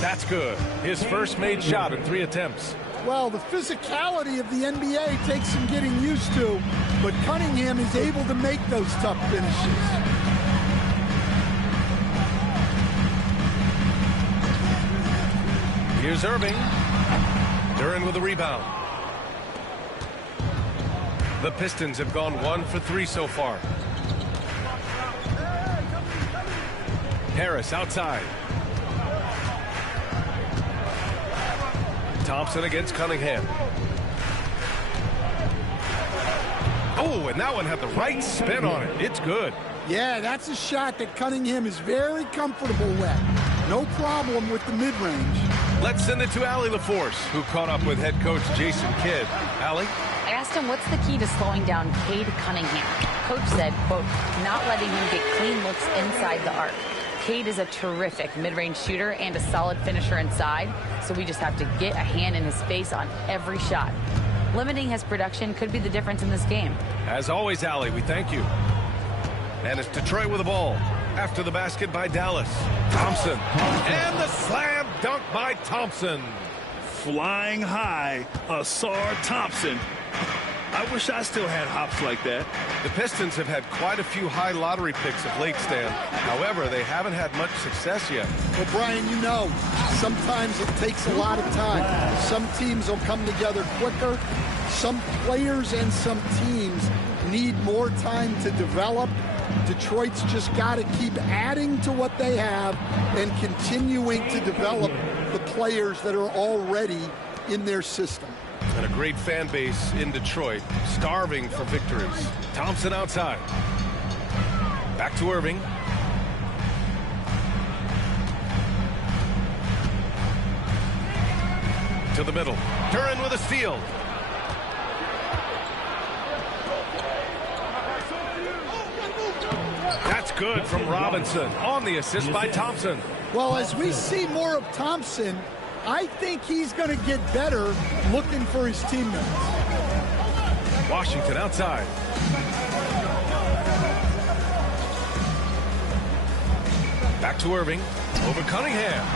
That's good. His first made shot in 3 attempts. Well, the physicality of the NBA takes some getting used to, but Cunningham is able to make those tough finishes. Here's Irving. Duren with a rebound. The Pistons have gone 1 for 3 so far. Harris outside. Thompson against Cunningham. Oh, and that one had the right spin on it. It's good. Yeah, that's a shot that Cunningham is very comfortable with. No problem with the mid-range. Let's send it to Allie LaForce, who caught up with head coach Jason Kidd. Allie? I asked him what's the key to slowing down Cade Cunningham. Coach said, quote, not letting him get clean looks inside the arc. Cade is a terrific mid-range shooter and a solid finisher inside, so we just have to get a hand in his face on every shot. Limiting his production could be the difference in this game. As always, Allie, we thank you. And it's Detroit with the ball. After the basket by Dallas. Thompson. And the slam dunk by Thompson. Flying high, Asar Thompson. I wish I still had hops like that. The Pistons have had quite a few high lottery picks of late, Stan. However, they haven't had much success yet. Well, Brian, you know, sometimes it takes a lot of time. Some teams will come together quicker. Some players and some teams need more time to develop. Detroit's just got to keep adding to what they have and continuing to develop the players that are already in their system. And a great fan base in Detroit, starving for victories. Thompson outside. Back to Irving. To the middle. Duren with a steal. That's good from Robinson on the assist by Thompson. Well, as we see more of Thompson, I think he's going to get better looking for his teammates. Washington outside. Back to Irving. Over Cunningham.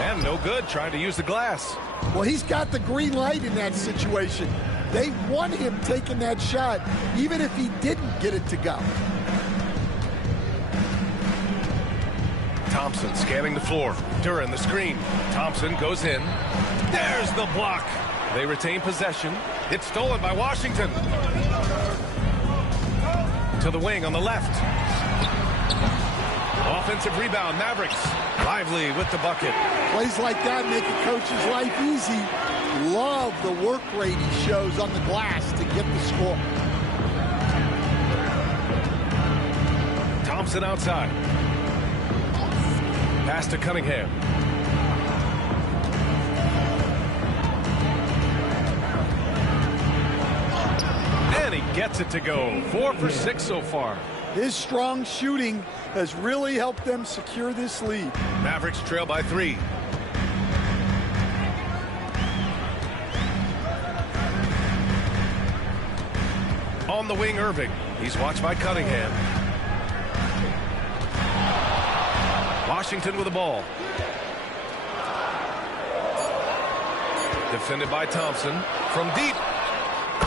And no good, trying to use the glass. Well, he's got the green light in that situation. They want him taking that shot, even if he didn't get it to go. Thompson scanning the floor. Duren the screen. Thompson goes in. There's the block. They retain possession. It's stolen by Washington. To the wing on the left. Offensive rebound, Mavericks. Lively with the bucket. Plays like that make a coach's life easy. Love the work rate he shows on the glass to get the score. Thompson outside. Pass to Cunningham. And he gets it to go. 4 for 6 so far. His strong shooting has really helped them secure this lead. Mavericks trail by 3. On the wing, Irving. He's watched by Cunningham. Washington with the ball. Defended by Thompson. From deep.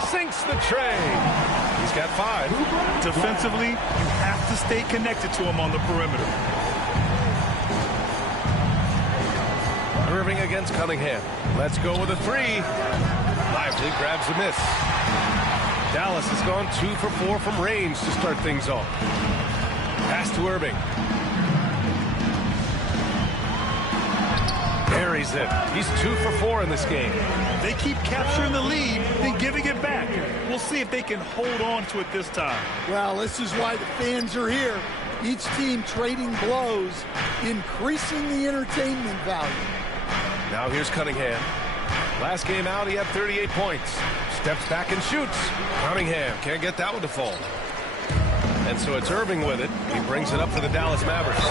Sinks the tray. He's got 5. Defensively, you have to stay connected to him on the perimeter. Irving against Cunningham. Let's go with a 3. Lively grabs a miss. Dallas has gone 2 for 4 from range to start things off. Pass to Irving. Buries it. He's 2 for 4 in this game. They keep capturing the lead, then giving it back. We'll see if they can hold on to it this time. Well, this is why the fans are here. Each team trading blows, increasing the entertainment value. Now here's Cunningham. Last game out, he had 38 points. Steps back and shoots. Cunningham can't get that one to fall. And so it's Irving with it. He brings it up for the Dallas Mavericks.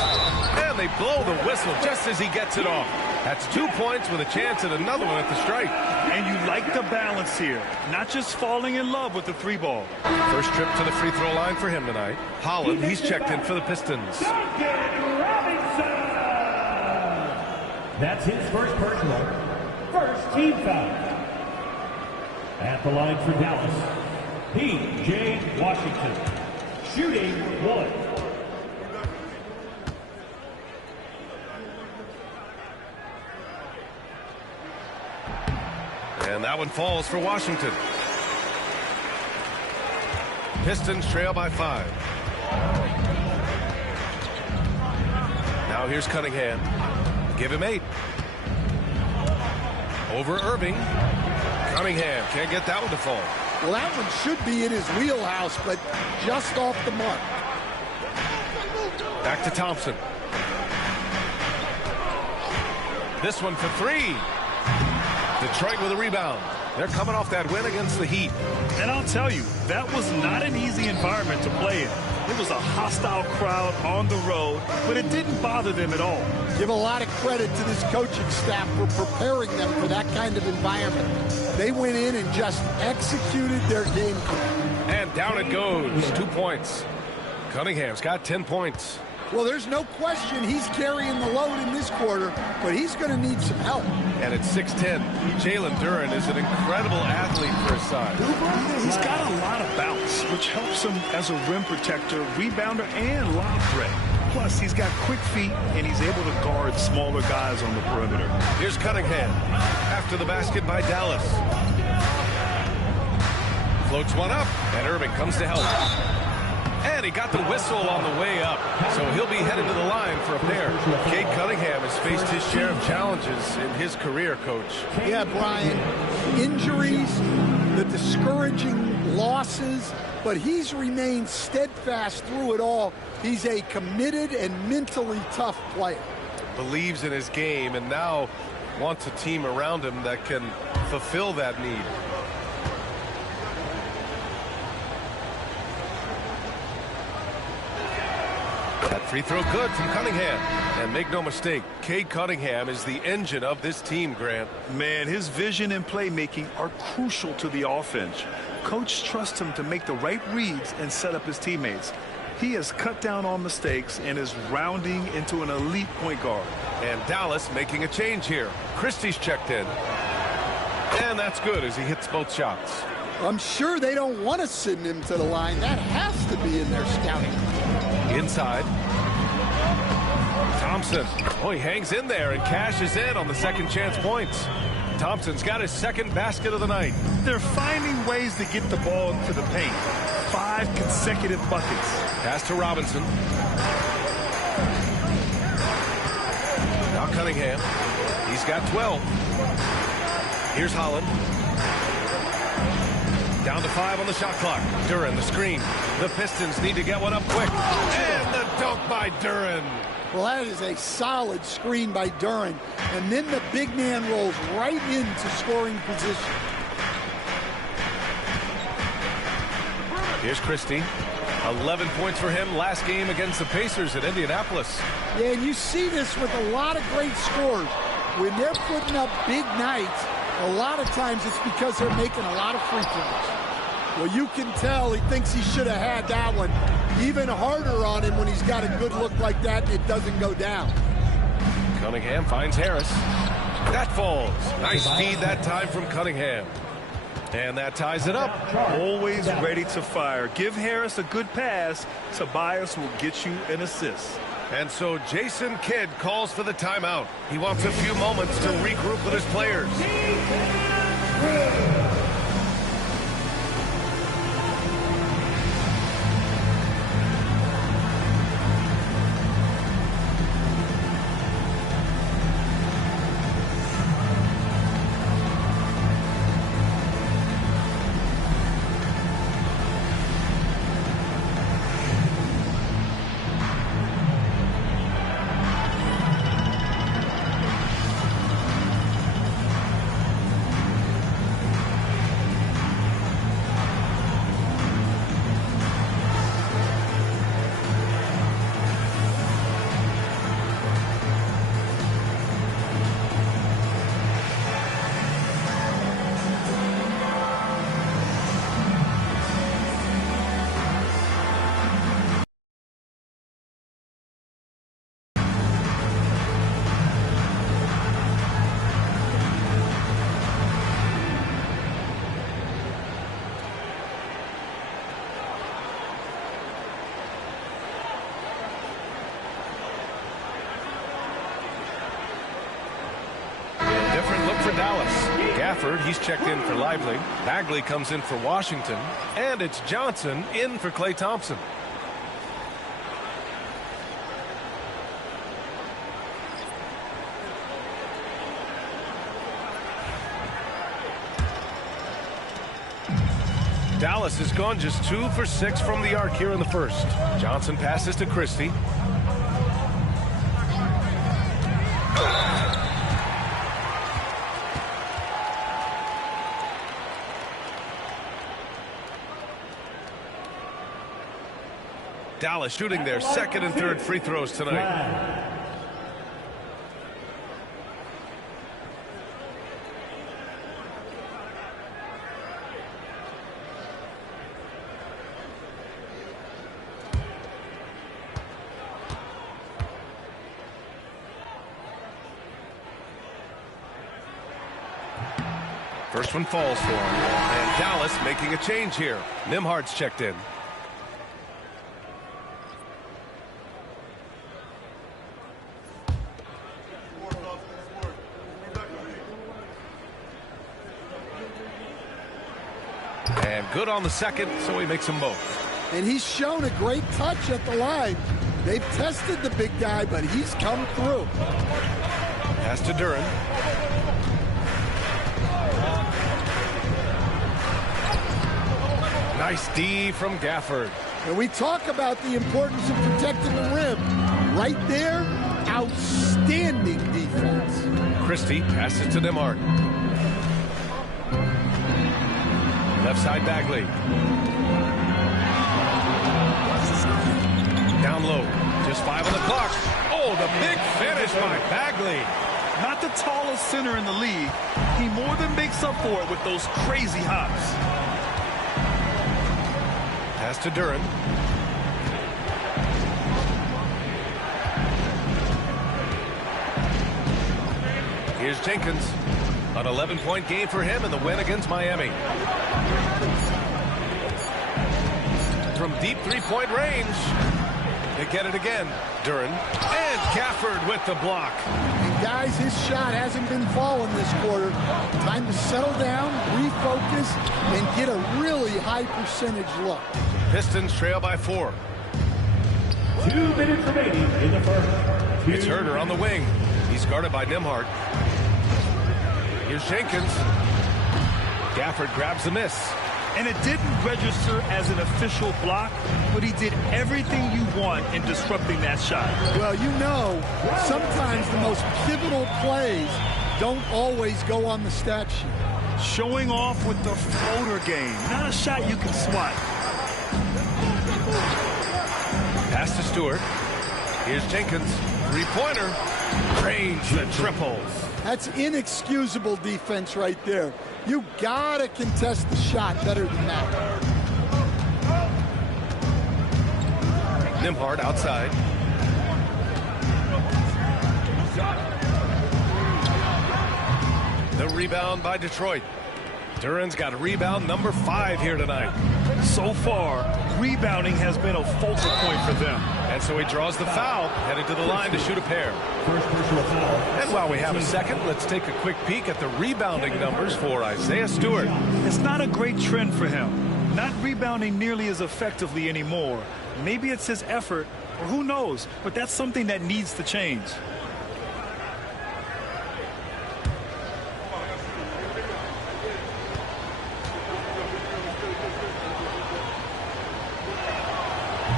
And they blow the whistle just as he gets it off. That's 2 points with a chance at another one at the stripe. And you like the balance here. Not just falling in love with the 3 ball. First trip to the free throw line for him tonight. Holland, he's checked in for the Pistons. That's his first personal. First team foul. At the line for Dallas, P.J. Washington. Shooting 1. And that one falls for Washington. Pistons trail by 5. Now here's Cunningham. Give him 8. Over Irving. Cunningham can't get that one to fall. Well, that one should be in his wheelhouse, but just off the mark. Back to Thompson. This one for 3. Detroit with a rebound. They're coming off that win against the Heat. And I'll tell you, that was not an easy environment to play in. It was a hostile crowd on the road, but it didn't bother them at all. Give a lot of credit to this coaching staff for preparing them for that kind of environment. They went in and just executed their game plan. And down it goes. 2 points. Cunningham's got 10 points. Well, there's no question he's carrying the load in this quarter, but he's going to need some help. And at 6'10", Jalen Duren is an incredible athlete for his size. He's got a lot of bounce, which helps him as a rim protector, rebounder, and lob threat. Plus, he's got quick feet, and he's able to guard smaller guys on the perimeter. Here's Cunningham. After the basket by Dallas. Floats one up, and Irving comes to help. And he got the whistle on the way up, so he'll be headed to the line for a pair. Cade Cunningham has faced his share of challenges in his career, Coach. Yeah, Brian, injuries, the discouraging losses, but he's remained steadfast through it all. He's a committed and mentally tough player. Believes in his game and now wants a team around him that can fulfill that need. That free throw good from Cunningham. And make no mistake, Cade Cunningham is the engine of this team, Grant. Man, his vision and playmaking are crucial to the offense. Coach trusts him to make the right reads and set up his teammates. He has cut down on mistakes and is rounding into an elite point guard. And Dallas making a change here. Christie's checked in. And that's good as he hits both shots. I'm sure they don't want to send him to the line. That has to be in their scouting. Inside. Thompson. Oh, he hangs in there and cashes in on the second chance points. Thompson's got his second basket of the night. They're finding ways to get the ball to the paint. 5 consecutive buckets. Pass to Robinson. Now Cunningham. He's got 12. Here's Holland. Down to 5 on the shot clock. Duren, the screen. The Pistons need to get one up quick. And the dunk by Duren. Well, that is a solid screen by Duren. And then the big man rolls right into scoring position. Here's Christie. 11 points for him last game against the Pacers at Indianapolis. Yeah, and you see this with a lot of great scores. When they're putting up big nights, a lot of times it's because they're making a lot of free throws. Well, you can tell he thinks he should have had that one. Even harder on him when he's got a good look like that and it doesn't go down. Cunningham finds Harris. That falls. Nice feed that time from Cunningham. And that ties it up. Always ready to fire. Give Harris a good pass. Tobias will get you an assist. And so Jason Kidd calls for the timeout. He wants a few moments to regroup with his players. He's checked in for Lively. Bagley comes in for Washington. And it's Johnson in for Klay Thompson. Dallas has gone just 2 for 6 from the arc here in the first. Johnson passes to Christie. Dallas shooting their second and third free throws tonight. First one falls for him. And Dallas making a change here. Nimhard's checked in. And good on the second, so he makes them both. And he's shown a great touch at the line. They've tested the big guy, but he's come through. Pass to Duran. Nice D from Gafford. And we talk about the importance of protecting the rim. Right there, outstanding defense. Christie passes to Nimhard. Left side Bagley. Down low. Just 5 on the clock. Oh, the big finish by Bagley. Not the tallest center in the league. He more than makes up for it with those crazy hops. Pass to Duran. Here's Jenkins. An 11-point game for him in the win against Miami. From deep three-point range. They get it again. Duran. And Gafford with the block. And guys, his shot hasn't been falling this quarter. Time to settle down, refocus, and get a really high percentage look. Pistons trail by 4. 2 minutes remaining in the first. It's Herder on the wing. He's guarded by Nimhard. Here's Jenkins. Gafford grabs the miss. And it didn't register as an official block, but he did everything you want in disrupting that shot. Well, you know, sometimes the most pivotal plays don't always go on the stat sheet. Showing off with the floater game, not a shot you can swat. Pass to Stewart. Here's Jenkins. Three-pointer. Range the triple. That's inexcusable defense right there. You gotta contest the shot better than that. Nimhard outside. The rebound by Detroit. Duran's got rebound number 5 here tonight. So far, rebounding has been a focal point for them. And so he draws the foul, headed to the line to shoot a pair. First personal foul. And while we have a second, let's take a quick peek at the rebounding numbers for Isaiah Stewart. It's not a great trend for him. Not rebounding nearly as effectively anymore. Maybe it's his effort, or who knows, but that's something that needs to change.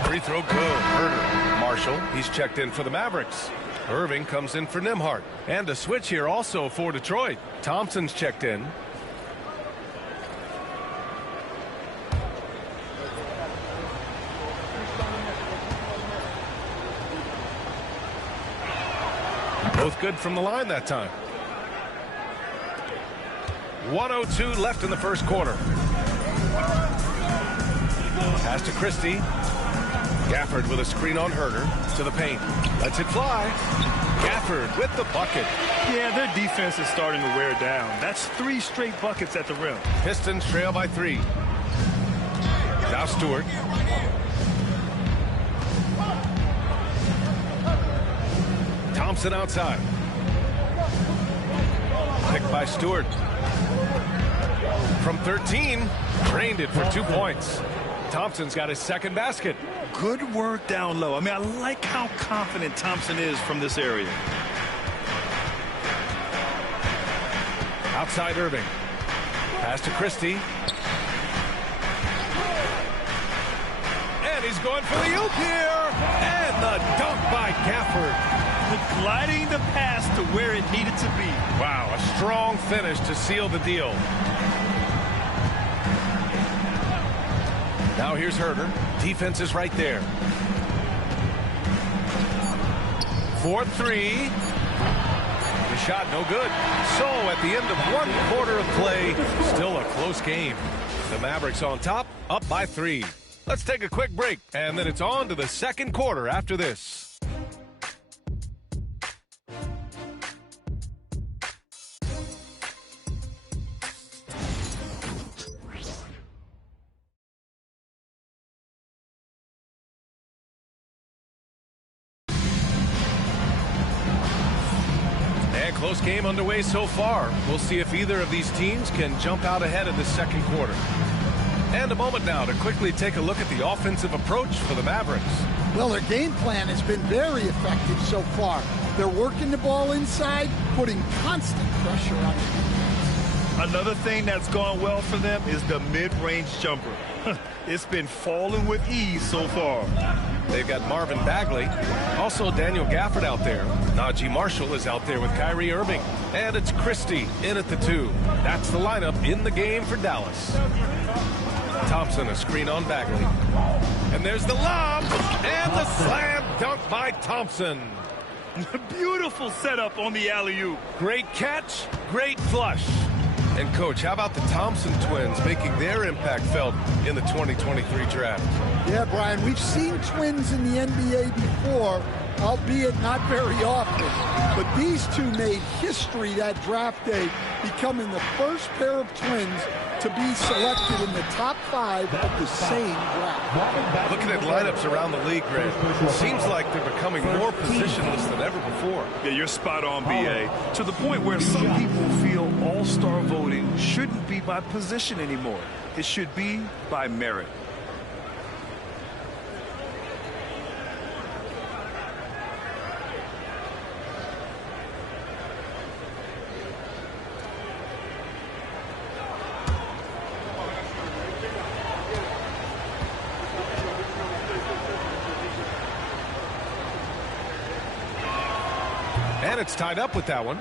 Free throw good. Herder. Marshall, he's checked in for the Mavericks. Irving comes in for Nimhard. And a switch here also for Detroit. Thompson's checked in. Both good from the line that time. 1:02 left in the first quarter. Pass to Christie. Gafford with a screen on Herder to the paint. Lets it fly. Gafford with the bucket. Yeah, their defense is starting to wear down. That's 3 straight buckets at the rim. Pistons trail by 3. Now Stewart. Thompson outside. Picked by Stewart. From 13, drained it for 2 points. Thompson's got his second basket. Good work down low. I mean, I like how confident Thompson is from this area. Outside Irving. Pass to Christie. And he's going for the oop here. And the dunk by Gafford. Gliding the pass to where it needed to be. Wow, a strong finish to seal the deal. Now here's Herder. Defense is right there. 4-3. The shot no good. So at the end of 1 quarter of play, still a close game. The Mavericks on top, up by 3. Let's take a quick break, and then it's on to the second quarter after this. close game underway so far. We'll see if either of these teams can jump out ahead in the second quarter. And a moment now to quickly take a look at the offensive approach for the Mavericks. Well, their game plan has been very effective so far. They're working the ball inside, putting constant pressure on it. Another thing that's gone well for them is the mid-range jumper. It's been falling with ease so far. They've got Marvin Bagley, also Daniel Gafford out there. Najee Marshall is out there with Kyrie Irving. And it's Christie in at the 2. That's the lineup in the game for Dallas. Thompson, a screen on Bagley. And there's the lob, and the slam dunk by Thompson. Beautiful setup on the alley-oop. Great catch, great flush. And, Coach, how about the Thompson twins making their impact felt in the 2023 draft? Yeah, Brian, we've seen twins in the NBA before, albeit not very often. But these two made history that draft day, becoming the first pair of twins to be selected in the top 5 of the same draft. Looking at lineups around the league, Greg, it seems like they're becoming more positionless than ever before. Yeah, you're spot on, B.A. To the point where some people feel all-star voting shouldn't be by position anymore. It should be by merit. And it's tied up with that one.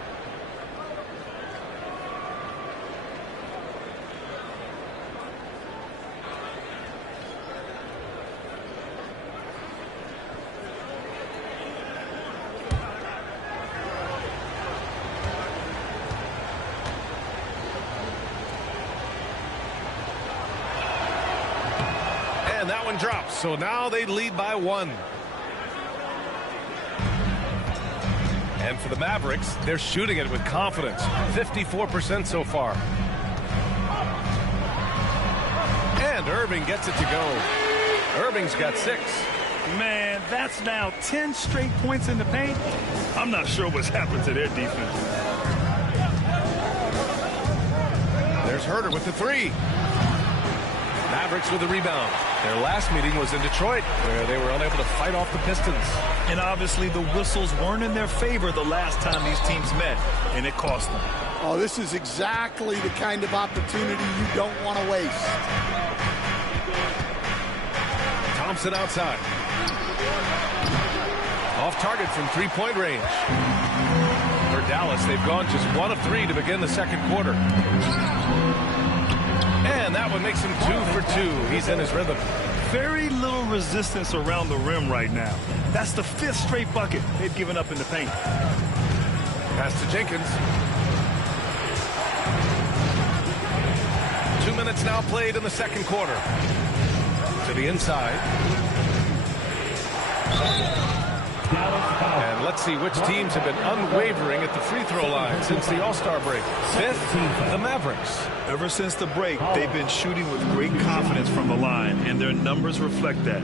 And that one drops. So now they lead by 1. And for the Mavericks, they're shooting it with confidence. 54% so far. And Irving gets it to go. Irving's got 6. Man, that's now 10 straight points in the paint. I'm not sure what's happened to their defense. There's Herter with the 3. Mavericks with the rebound. Their last meeting was in Detroit, where they were unable to fight off the Pistons. And obviously the whistles weren't in their favor the last time these teams met, and it cost them. Oh, this is exactly the kind of opportunity you don't want to waste. Thompson outside. Off target from three-point range. For Dallas, they've gone just 1 of 3 to begin the second quarter. And that one makes him 2 for 2. He's in his rhythm. Very little resistance around the rim right now. That's the 5th straight bucket they've given up in the paint. Pass to Jenkins. 2 minutes now played in the second quarter. To the inside. And let's see which teams have been unwavering at the free throw line since the All-Star break. 5th, the Mavericks. Ever since the break, they've been shooting with great confidence from the line, and their numbers reflect that.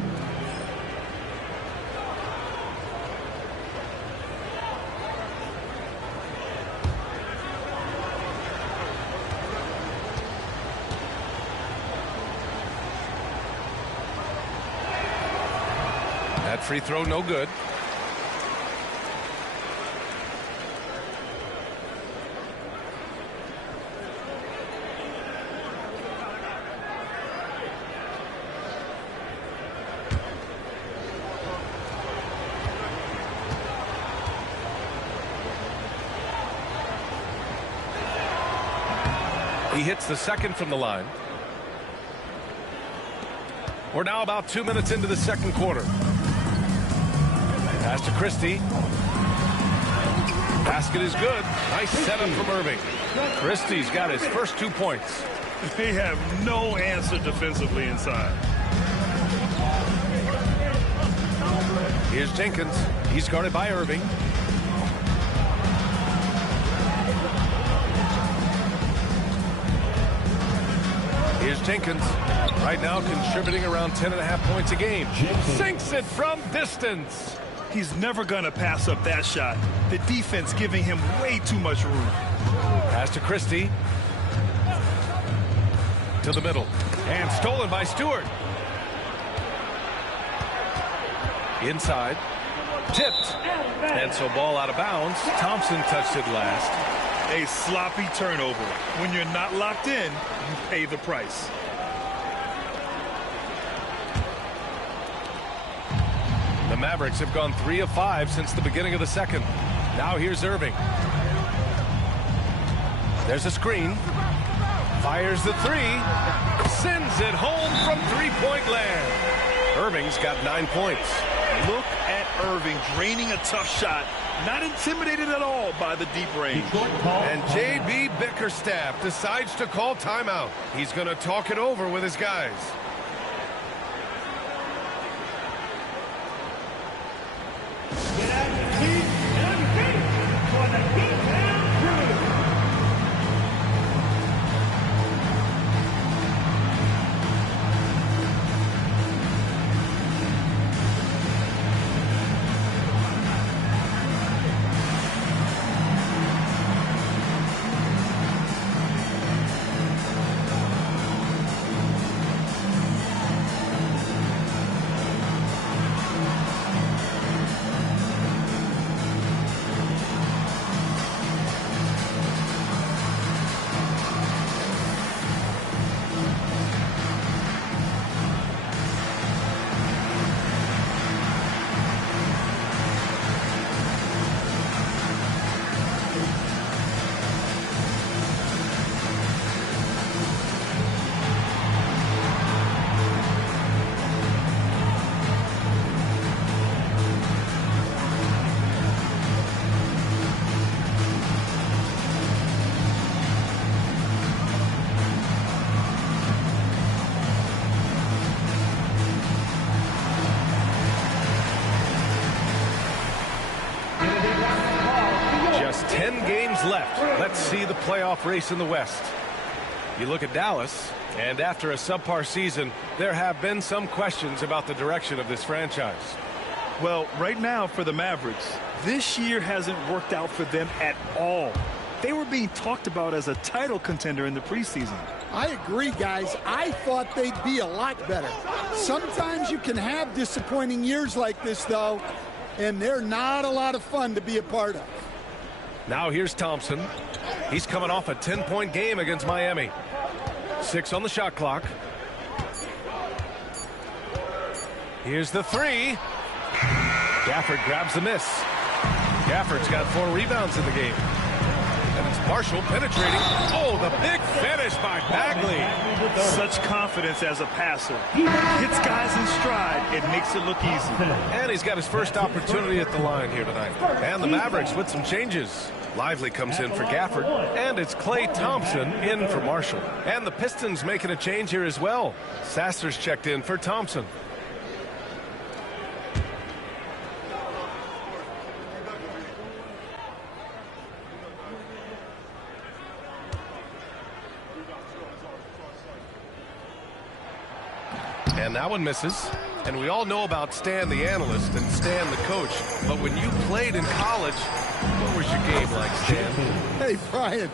That free throw no good. He hits the second from the line. We're now about 2 minutes into the second quarter. Pass to Christie. Basket is good. Nice setup from Irving. Christie's got his first 2 points. They have no answer defensively inside. Here's Jenkins. He's guarded by Irving. Here's Jenkins. Right now contributing around 10.5 points a game. Sinks it from distance. He's never going to pass up that shot. The defense giving him way too much room. Pass to Christie. To the middle. And stolen by Stewart. Inside. Tipped. And so ball out of bounds. Thompson touched it last. A sloppy turnover. When you're not locked in, you pay the price. The Mavericks have gone 3 of 5 since the beginning of the second. Now here's Irving. There's a screen. Fires the three. Sends it home from three-point land. Irving's got 9 points. Look at Irving draining a tough shot. Not intimidated at all by the deep range. And J.B. Bickerstaff decides to call timeout. He's going to talk it over with his guys. Left. Let's see the playoff race in the West. You look at Dallas, and after a subpar season, there have been some questions about the direction of this franchise. Well, right now for the Mavericks, this year hasn't worked out for them at all. They were being talked about as a title contender in the preseason. I agree, guys. I thought they'd be a lot better. Sometimes you can have disappointing years like this, though, and they're not a lot of fun to be a part of. Now here's Thompson. He's coming off a 10-point game against Miami. 6 on the shot clock. Here's the three. Gafford grabs the miss. Gafford's got 4 rebounds in the game. And it's Marshall penetrating. Oh, the big finish by Bagley. Such confidence as a passer. Hits guys in stride. It makes it look easy. And he's got his first opportunity at the line here tonight. And the Mavericks with some changes. Lively comes in for Gafford. And it's Klay Thompson in for Marshall. And the Pistons making a change here as well. Sasser's checked in for Thompson. And that one misses. And we all know about Stan the analyst and Stan the coach. But when you played in college, what was your game like, Stan? Hey, Brian,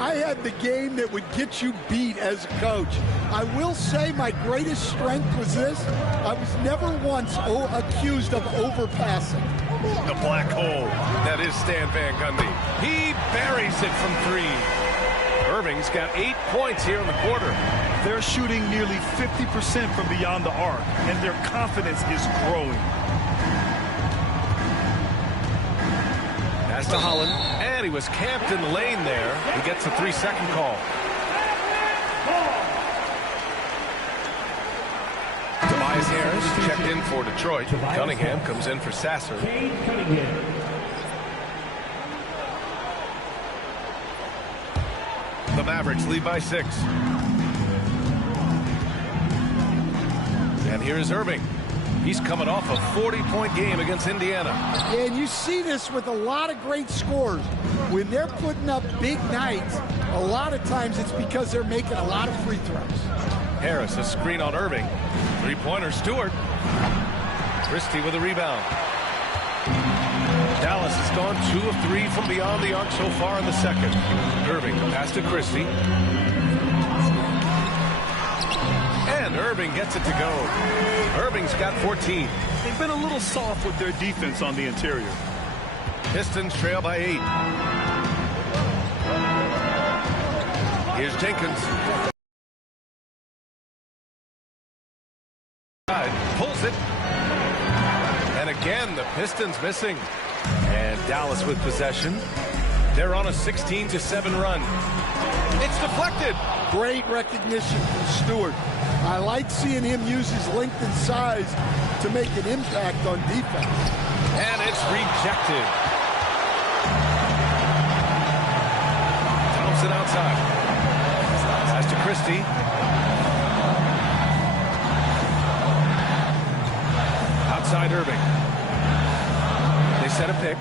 I had the game that would get you beat as a coach. I will say my greatest strength was this. I was never once accused of overpassing. The black hole. That is Stan Van Gundy. He buries it from 3. Irving's got 8 points here in the quarter. They're shooting nearly 50% from beyond the arc, and their confidence is growing. Pass to Holland, and he was camped in the lane there. He gets a 3-second call. Tobias Harris checked in for Detroit. Cunningham comes in for Sasser. The Mavericks lead by 6. And here is Irving. He's coming off a 40-point game against Indiana. Yeah, and you see this with a lot of great scores. When they're putting up big nights, a lot of times it's because they're making a lot of free throws. Harris, a screen on Irving. 3-pointer, Stewart. Christie with a rebound. Dallas has gone 2 of 3 from beyond the arc so far in the second. Irving, pass to Christie. And Irving gets it to go. Irving's got 14. They've been a little soft with their defense on the interior. Pistons trail by 8. Here's Jenkins. Pulls it. And again, the Pistons missing. And Dallas with possession. They're on a 16-7 run. It's deflected. Great recognition from Stewart. I like seeing him use his length and size to make an impact on defense. And it's rejected. Thompson outside. Pass to Christie. Outside Irving. They set a pick.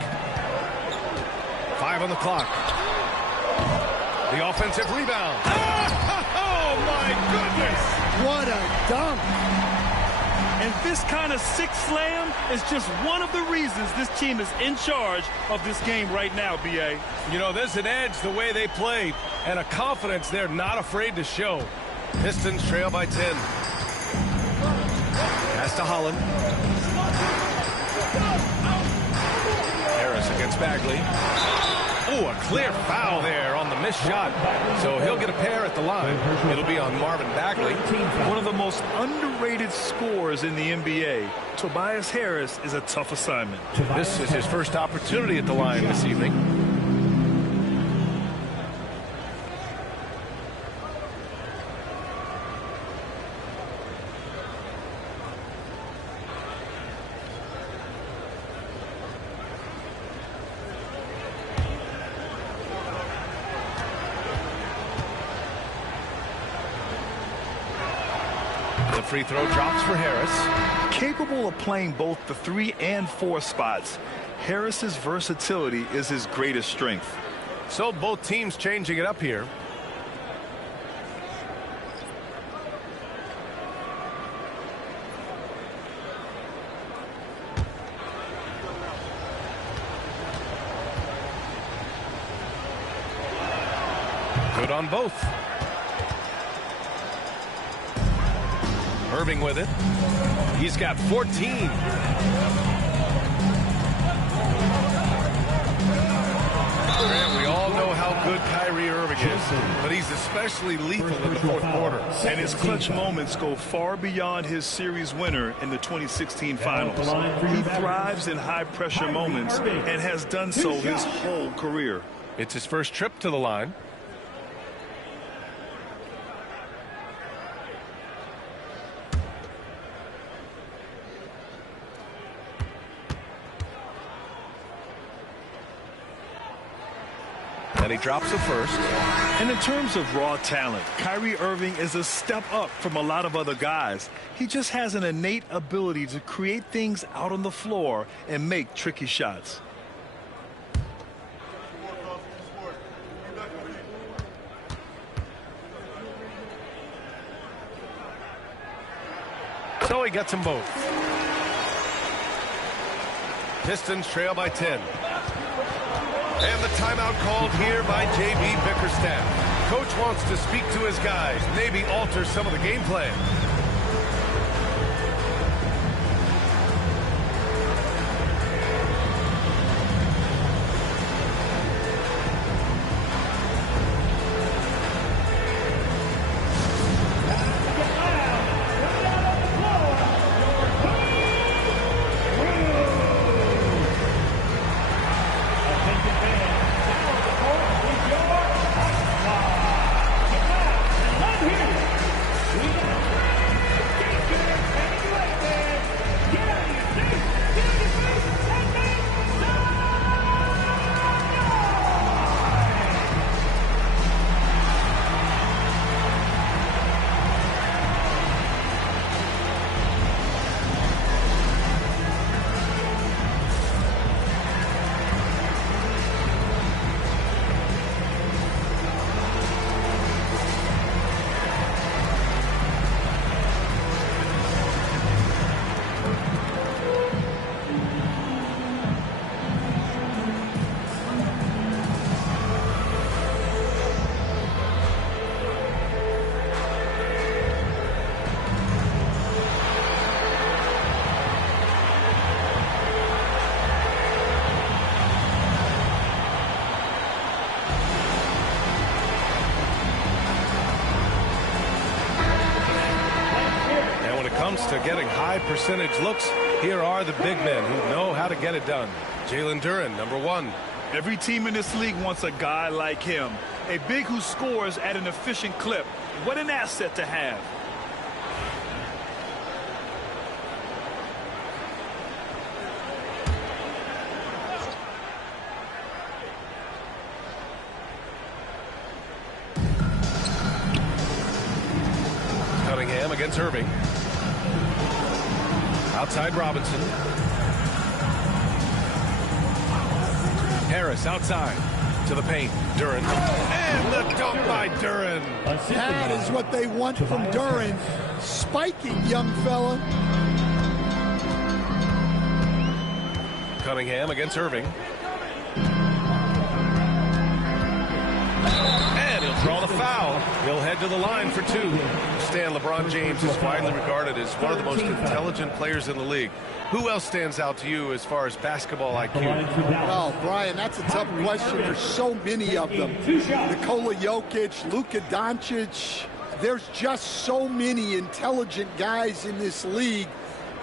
5 on the clock. The offensive rebound. Oh, my goodness. What a dunk. And this kind of six slam is just one of the reasons this team is in charge of this game right now, B.A. You know, there's an edge the way they play and a confidence they're not afraid to show. Pistons trail by 10. Pass to Holland. Harris against Bagley. Oh, a clear foul there on the missed shot. So he'll get a pair at the line. It'll be on Marvin Bagley. One of the most underrated scorers in the NBA. Tobias Harris is a tough assignment. This is his first opportunity at the line this evening. The free throw drops for Harris. Capable of playing both the 3 and 4 spots, Harris's versatility is his greatest strength. So both teams changing it up here. Good on both. Irving with it. He's got 14. And we all know how good Kyrie Irving is, but he's especially lethal in the fourth quarter. And his clutch moments go far beyond his series winner in the 2016 finals. He thrives in high-pressure moments and has done so his whole career. It's his first trip to the line. And he drops the first. And in terms of raw talent, Kyrie Irving is a step up from a lot of other guys. He just has an innate ability to create things out on the floor and make tricky shots. So he gets them both. Pistons trail by 10. And the timeout called here by J.B. Bickerstaff. Coach wants to speak to his guys, maybe alter some of the game plan. to getting high percentage looks, here are the big men who know how to get it done. Jalen Duren, number 1. Every team in this league wants a guy like him. A big who scores at an efficient clip. What an asset to have. Cunningham against Irving. Outside Robinson. Harris outside to the paint. Duren. And the dunk by Duren. That is what they want from Duren. Spiking, young fella. Cunningham against Irving. And he'll draw the foul. He'll head to the line for 2. Stan, LeBron James is widely regarded as one of the most intelligent players in the league. Who else stands out to you as far as basketball IQ? Well, Brian, that's a tough question. There's so many of them. Nikola Jokic, Luka Doncic. There's just so many intelligent guys in this league.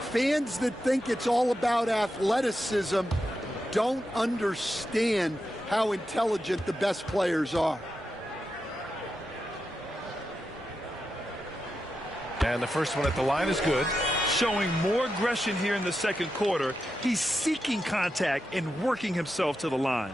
Fans that think it's all about athleticism don't understand how intelligent the best players are. And the first one at the line is good. Showing more aggression here in the second quarter. He's seeking contact and working himself to the line.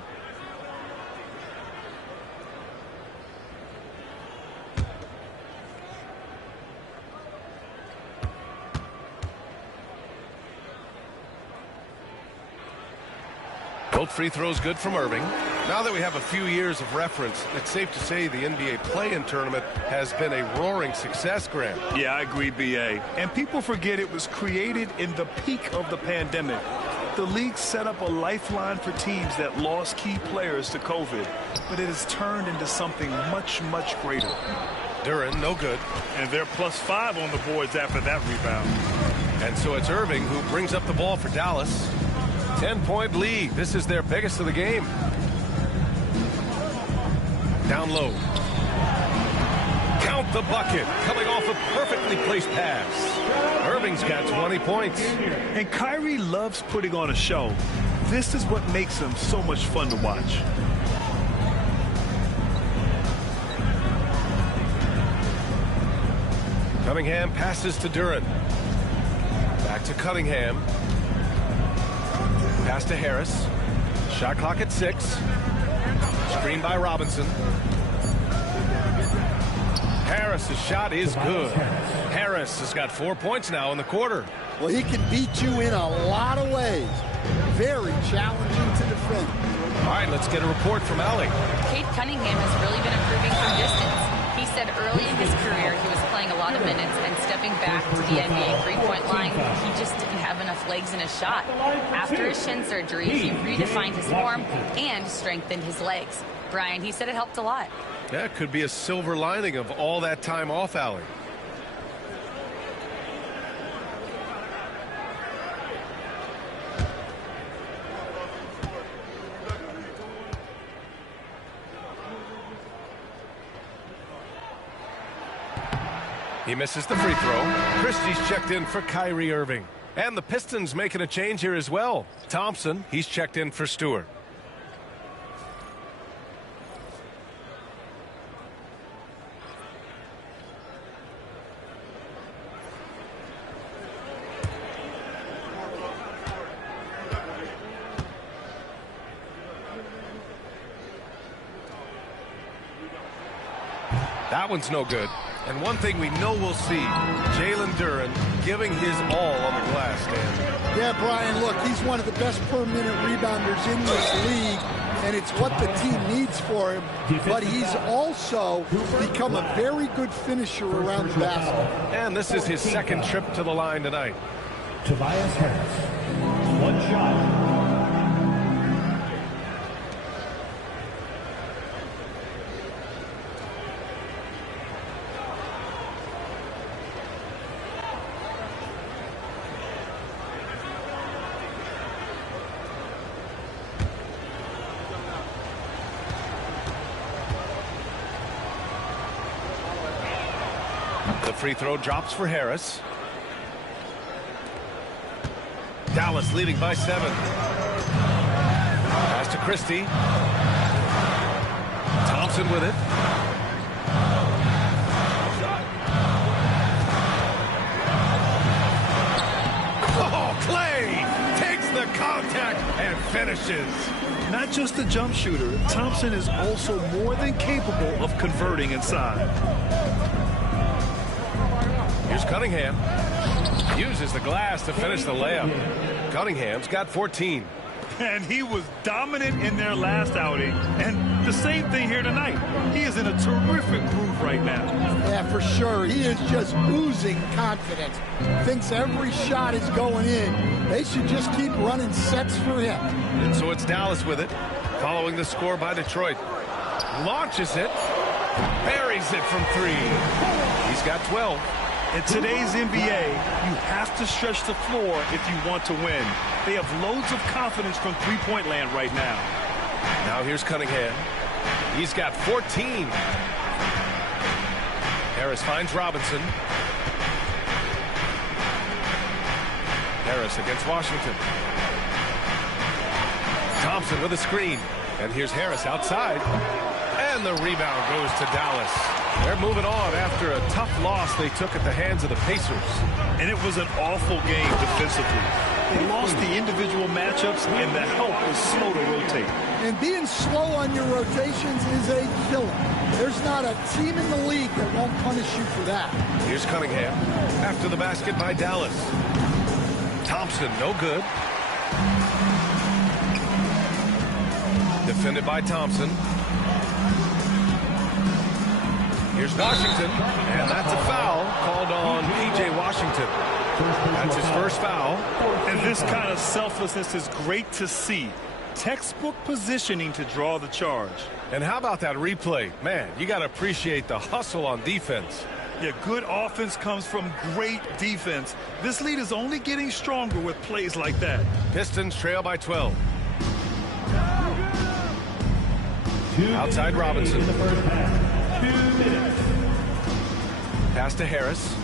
Both free throws good from Irving. Now that we have a few years of reference, it's safe to say the NBA play-in tournament has been a roaring success, Grant. Yeah, I agree, B.A. And people forget it was created in the peak of the pandemic. The league set up a lifeline for teams that lost key players to COVID, but it has turned into something much, much greater. Duren, no good. And they're +5 on the boards after that rebound. And so it's Irving who brings up the ball for Dallas. 10-point lead. This is their biggest of the game. Down low. Count the bucket. Coming off a perfectly placed pass. Irving's got 20 points. And Kyrie loves putting on a show. This is what makes him so much fun to watch. Cunningham passes to Duren. Back to Cunningham. Pass to Harris. Shot clock at 6. Screen by Robinson. Harris's shot is good. Harris has got 4 points now in the quarter. Well, he can beat you in a lot of ways. Very challenging to defend. All right, let's get a report from Allie. Cade Cunningham has really been improving from distance. He said early in his career he was playing a lot of minutes and stepping back to the NBA three-point line, he just didn't have enough legs in his shot. After his shin surgery, he redefined his form and strengthened his legs. Brian, he said it helped a lot. That could be a silver lining of all that time off, Allie. He misses the free throw. Christie's checked in for Kyrie Irving. And the Pistons making a change here as well. Thompson, he's checked in for Stewart. That one's no good. And one thing we know we'll see, Jalen Duren giving his all on the glass, Dan. Yeah, Brian, look, he's one of the best per-minute rebounders in this league, and it's what the team needs for him. But he's also become a very good finisher around the basket. And this is his second trip to the line tonight. Tobias Harris, 1 shot. The free throw drops for Harris. Dallas leading by 7. Pass to Christie. Thompson with it. Oh, Clay takes the contact and finishes. Not just a jump shooter, Thompson is also more than capable of converting inside. Here's Cunningham. Uses the glass to finish the layup. Cunningham's got 14. And he was dominant in their last outing. And the same thing here tonight. He is in a terrific groove right now. Yeah, for sure. He is just oozing confidence. Thinks every shot is going in. They should just keep running sets for him. And so it's Dallas with it, following the score by Detroit. Launches it. Buries it from 3. He's got 12. In today's NBA, you have to stretch the floor if you want to win. They have loads of confidence from three-point land right now. Now here's Cunningham. He's got 14. Harris finds Robinson. Harris against Washington. Thompson with a screen. And here's Harris outside. And the rebound goes to Dallas. They're moving on after a tough loss they took at the hands of the Pacers. And it was an awful game defensively. They lost the individual matchups, and the help was slow to rotate. And being slow on your rotations is a killer. There's not a team in the league that won't punish you for that. Here's Cunningham after the basket by Dallas. Thompson, no good. Defended by Thompson. Here's Washington, and that's a foul called on P.J. Washington. That's his first foul. And this kind of selflessness is great to see. Textbook positioning to draw the charge. And how about that replay? Man, you got to appreciate the hustle on defense. Yeah, good offense comes from great defense. This lead is only getting stronger with plays like that. Pistons trail by 12. Outside Robinson. Pass to Harris.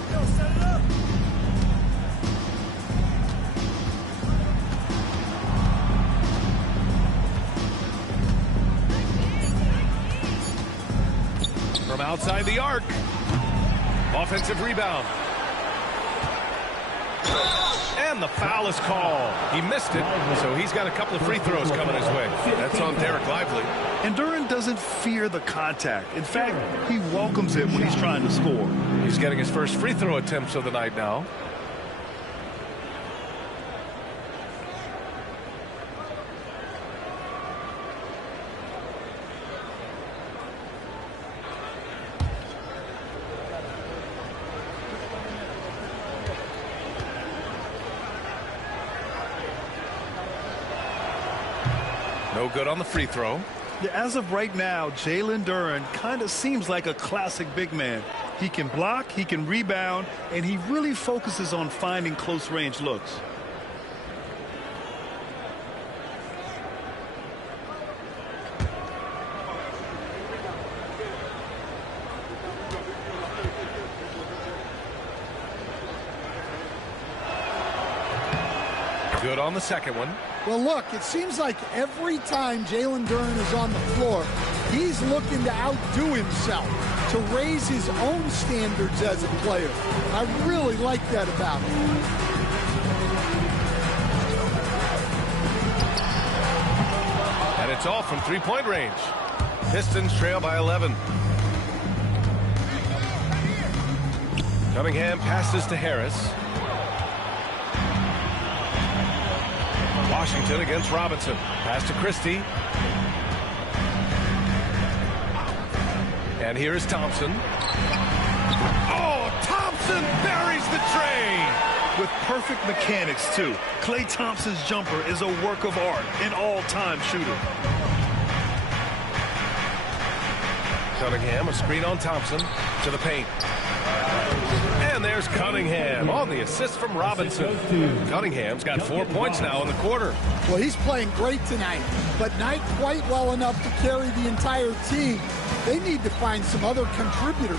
From outside the arc. Offensive rebound. And the foul is called. He missed it, so he's got a couple of free throws coming his way. That's on Derek Lively. And Duren doesn't fear the contact. In fact, he welcomes it when he's trying to score. He's getting his first free throw attempts of the night now. No good on the free throw. Yeah, as of right now, Jalen Duren kind of seems like a classic big man. He can block, he can rebound, and he really focuses on finding close-range looks. Good on the second one. Well, look, it seems like every time Jalen Duren is on the floor, he's looking to outdo himself, to raise his own standards as a player. I really like that about him. And it's all from three-point range. Pistons trail by 11. Cunningham passes to Harris. Washington against Robinson. Pass to Christie. And here's Thompson. Oh, Thompson buries the tray. With perfect mechanics, too. Klay Thompson's jumper is a work of art, an all-time shooter. Cunningham, a screen on Thompson to the paint. And there's Cunningham on the assist from Robinson. Cunningham's got 4 points now in the quarter. Well, he's playing great tonight, but not quite well enough to carry the entire team. They need to find some other contributors.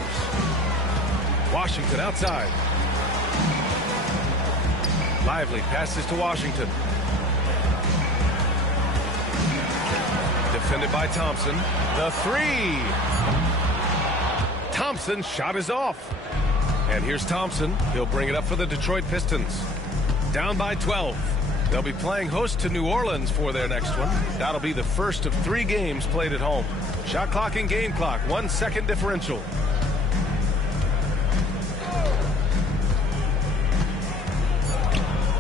Lively passes to Washington. Defended by Thompson. The three. Thompson's shot is off. And here's Thompson. He'll bring it up for the Detroit Pistons. Down by 12. They'll be playing host to New Orleans for their next one. That'll be the first of 3 games played at home. Shot clock and game clock, 1 second differential.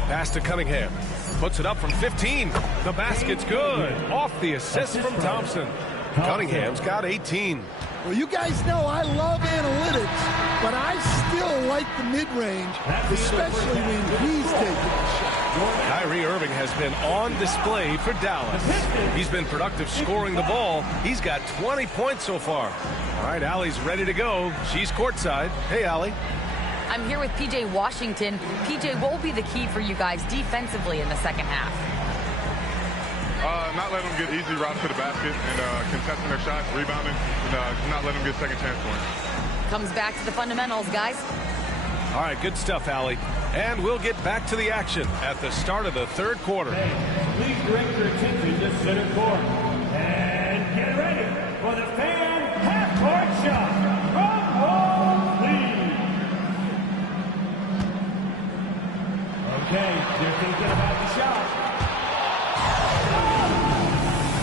Pass to Cunningham. Puts it up from 15. The basket's good. Off the assist from Thompson. Cunningham's got 18. Well, you guys know I love analytics, but I still like the mid-range, especially when he's taking the shot. Kyrie Irving has been on display for Dallas. He's been productive scoring the ball. He's got 20 points so far. All right, Allie's ready to go. She's courtside. Hey, Allie. I'm here with PJ Washington. PJ, what will be the key for you guys defensively in the second half? Not letting them get easy routes to the basket and contesting their shots, rebounding, and not letting them get second chance points. Comes back to the fundamentals, guys. All right, good stuff, Allie. And we'll get back to the action at the start of the third quarter. Please direct your attention to center court. And get ready for the fan half-court shot from home, please. Okay, they're thinking about the shot.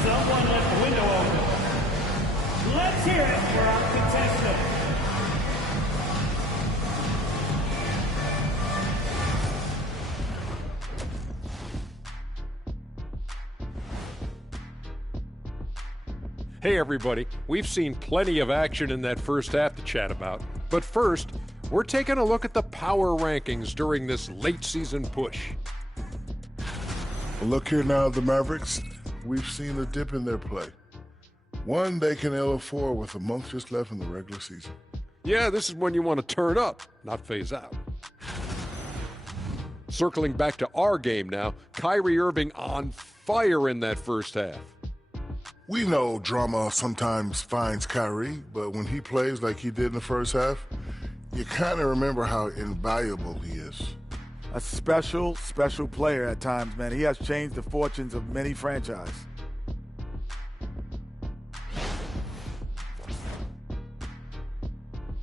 Someone left the window open. Let's hear it for our contestant. Hey everybody, we've seen plenty of action in that first half to chat about. But first, we're taking a look at the power rankings during this late season push. Look here now, the Mavericks. We've seen a dip in their play. One they can ill afford with a month just left in the regular season. Yeah, this is when you want to turn up, not phase out. Circling back to our game now, Kyrie Irving on fire in that first half. We know drama sometimes finds Kyrie, but when he plays like he did in the first half, you kind of remember how invaluable he is. A special, special player at times, man. He has changed the fortunes of many franchises.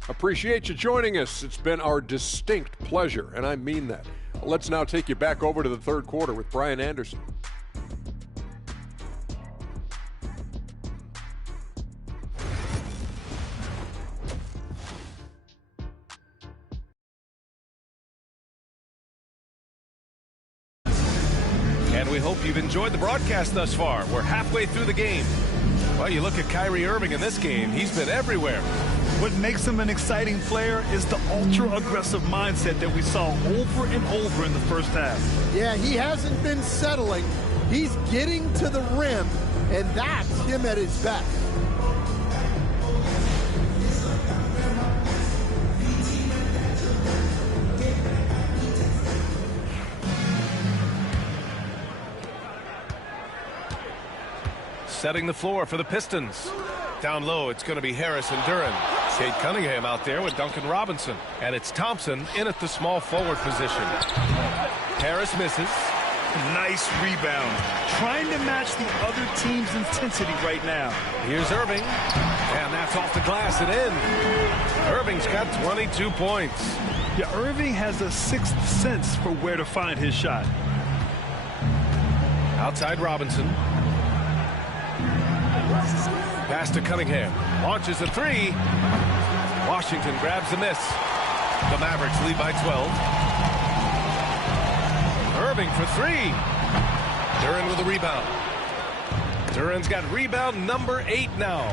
Appreciate you joining us. It's been our distinct pleasure, and I mean that. Let's now take you back over to the third quarter with Brian Anderson. And we hope you've enjoyed the broadcast thus far. We're halfway through the game. Well, you look at Kyrie Irving in this game, he's been everywhere. What makes him an exciting player is the ultra-aggressive mindset that we saw over and over in the first half. Yeah, he hasn't been settling. He's getting to the rim, and that's him at his best. Setting the floor for the Pistons. Down low, it's going to be Harris and Duren. Kate Cunningham out there with Duncan Robinson. And it's Thompson in at the small forward position. Harris misses. Nice rebound. Trying to match the other team's intensity right now. Here's Irving. And that's off the glass and in. Irving's got 22 points. Yeah, Irving has a sixth sense for where to find his shot. Outside Robinson. Pass to Cunningham. Launches a three. Washington grabs the miss. The Mavericks lead by 12. Irving for three. Duren with a rebound. Duren's got rebound number 8 now.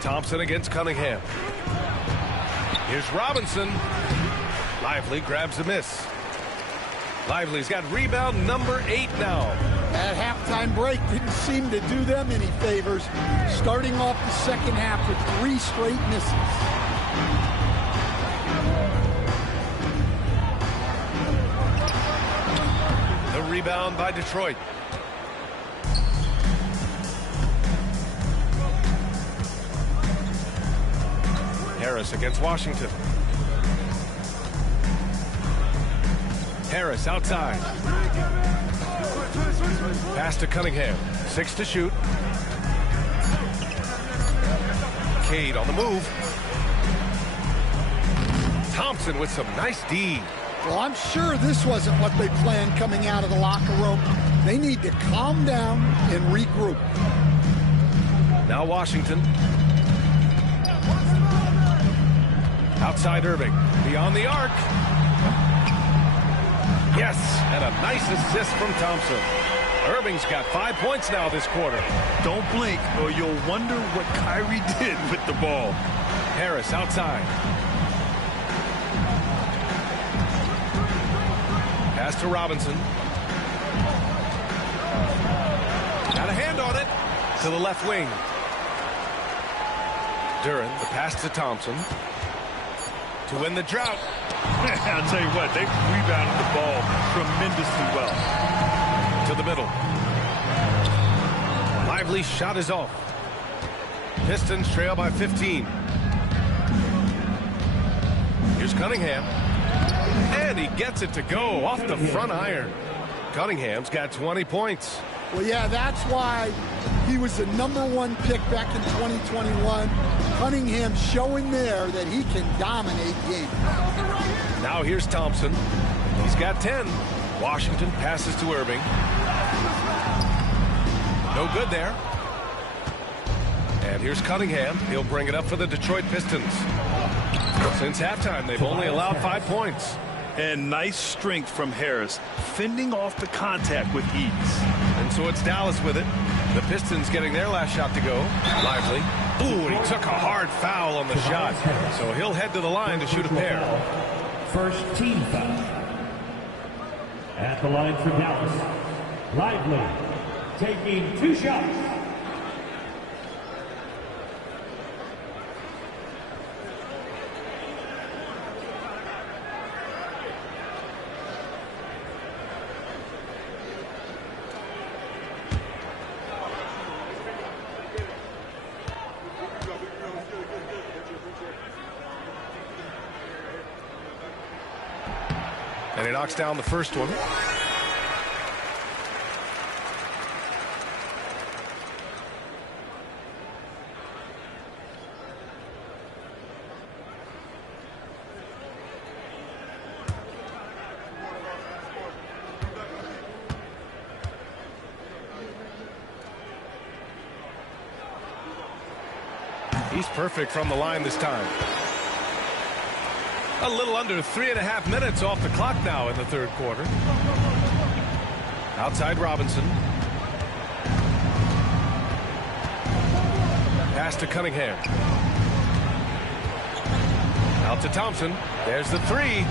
Thompson against Cunningham. Here's Robinson. Lively grabs the miss. Lively's got rebound number 8 now. That halftime break didn't seem to do them any favors, starting off the second half with 3 straight misses. The rebound by Detroit. Harris against Washington. Harris outside. Pass to Cunningham. 6 to shoot. Cade on the move. Thompson with some nice D. Well, I'm sure this wasn't what they planned coming out of the locker room. They need to calm down and regroup. Now Washington. Outside Irving. Beyond the arc. Yes, and a nice assist from Thompson. Irving's got 5 points now this quarter. Don't blink or you'll wonder what Kyrie did with the ball. Harris outside. Pass to Robinson. Got a hand on it. To the left wing. Duren, the pass to Thompson. To win the drought. I'll tell you what, they rebounded the ball tremendously well. To the middle. Lively shot is off. Pistons trail by 15. Here's Cunningham. And he gets it to go off the front iron. Cunningham's got 20 points. Well, yeah, that's why he was the #1 pick back in 2021. Cunningham showing there that he can dominate games. Now here's Thompson. He's got 10. Washington passes to Irving. No good there. And here's Cunningham. He'll bring it up for the Detroit Pistons. Since halftime, they've only allowed 5 points. And nice strength from Harris, fending off the contact with ease. And so it's Dallas with it. The Pistons getting their last shot to go. Lively. Ooh, and he took a hard foul on the shot. So he'll head to the line to shoot a pair. First team foul. At the line for Dallas, Lively taking 2 shots. And he knocks down the first one. He's perfect from the line this time. A little under 3.5 minutes off the clock now in the third quarter. Outside Robinson. Pass to Cunningham. Out to Thompson. There's the 3.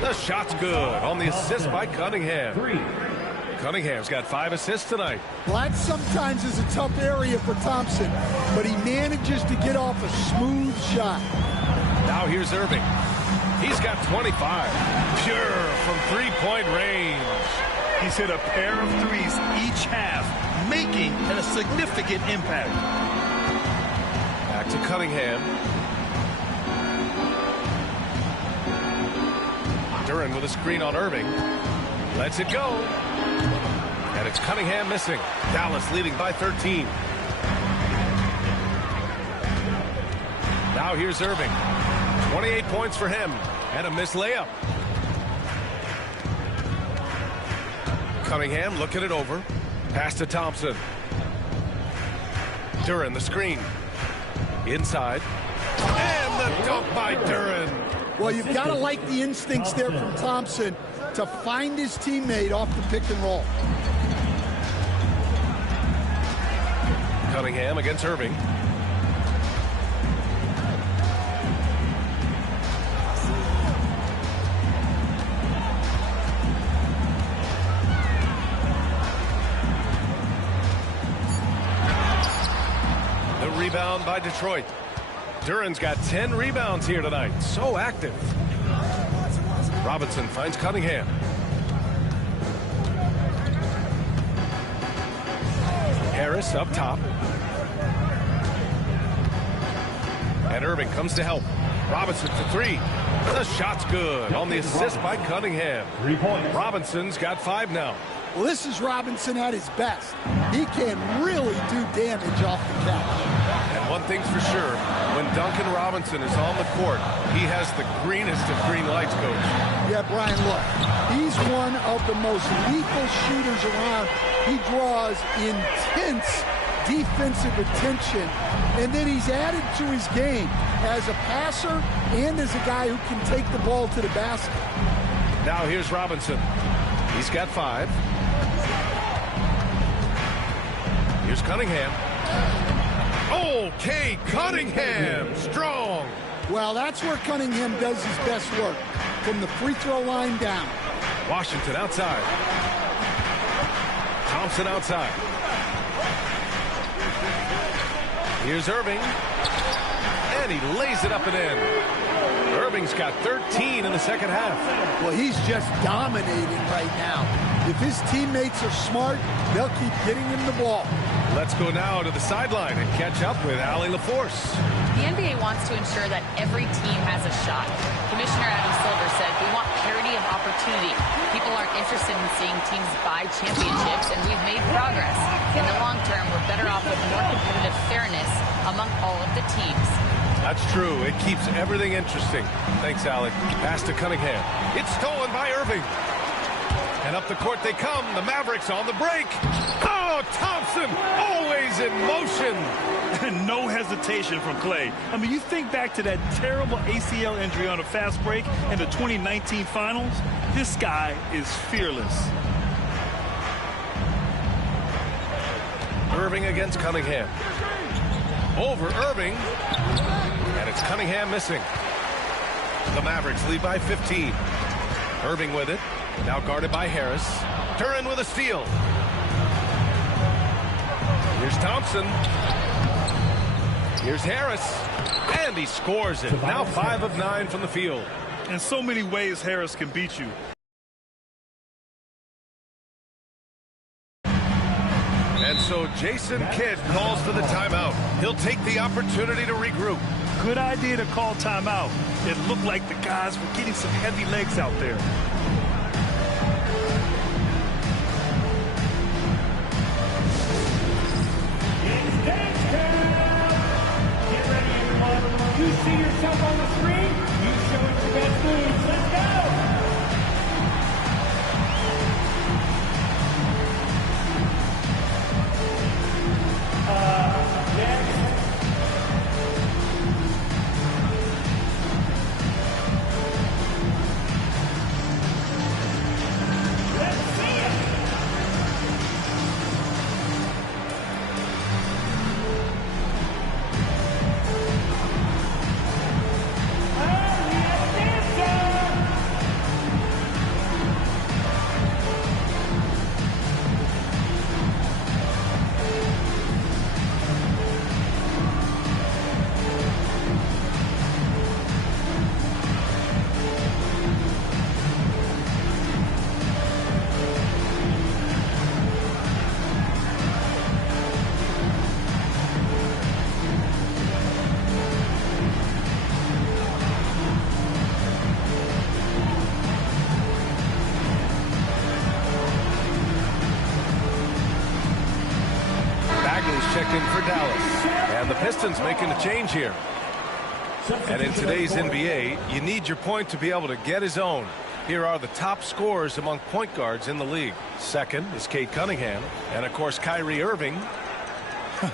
The shot's good on the assist by Cunningham. Cunningham's got 5 assists tonight. Well, that sometimes is a tough area for Thompson, but he manages to get off a smooth shot. Now here's Irving. He's got 25. Pure from three-point range. He's hit a pair of threes each half, making a significant impact. Back to Cunningham. Duren with a screen on Irving. Lets it go. And it's Cunningham missing. Dallas leading by 13. Now here's Irving. 28 points for him. And a missed layup. Cunningham looking it over. Pass to Thompson. Duren the screen. Inside. And the dunk by Duren. Well, you've got to like the instincts there from Thompson to find his teammate off the pick and roll. Cunningham against Irving. The rebound by Detroit. Duren's got 10 rebounds here tonight. So active. Robinson finds Cunningham. Harris up top. And Irving comes to help. Robinson for three. The shot's good on the assist by Cunningham. 3 points. Robinson's got 5 now. Well, this is Robinson at his best. He can really do damage off the catch. And one thing's for sure, when Duncan Robinson is on the court, he has the greenest of green lights, Coach. Yeah, Brian, look, he's one of the most lethal shooters around. He draws intense defensive attention, and then he's added to his game as a passer and as a guy who can take the ball to the basket. Now here's Robinson. He's got 5. Here's Cunningham. Okay, Cunningham, strong. Well, that's where Cunningham does his best work, from the free throw line down. Washington outside. Thompson outside. Here's Irving. And he lays it up and in. Irving's got 13 in the second half. Well, he's just dominating right now. If his teammates are smart, they'll keep getting him the ball. Let's go now to the sideline and catch up with Allie LaForce. The NBA wants to ensure that every team has a shot. Commissioner Adam Silver said, "We want parity of opportunity. People aren't interested in seeing teams buy championships, and we've made progress. In the long term, we're better off with more competitive fairness among all of the teams." That's true. It keeps everything interesting. Thanks, Alec. Pass to Cunningham. It's stolen by Irving. And up the court they come. The Mavericks on the break. Oh, Thompson always in motion. And no hesitation from Clay. I mean, you think back to that terrible ACL injury on a fast break in the 2019 finals. This guy is fearless. Irving against Cunningham. Over Irving. And it's Cunningham missing. The Mavericks lead by 15. Irving with it. Now guarded by Harris. Turin with a steal. Here's Thompson. Here's Harris. And he scores it. Now 5 of 9 from the field. In so many ways, Harris can beat you. And so Jason Kidd calls for the timeout. He'll take the opportunity to regroup. Good idea to call timeout. It looked like the guys were getting some heavy legs out there. Get ready, everyone. You see yourself on the screen, you show us your best moves. Let's go! Next. Let's see it. Checked in for Dallas. And the Pistons making a change here. And in today's NBA, you need your point to be able to get his own. Here are the top scorers among point guards in the league. Second is Cade Cunningham. And, of course, Kyrie Irving.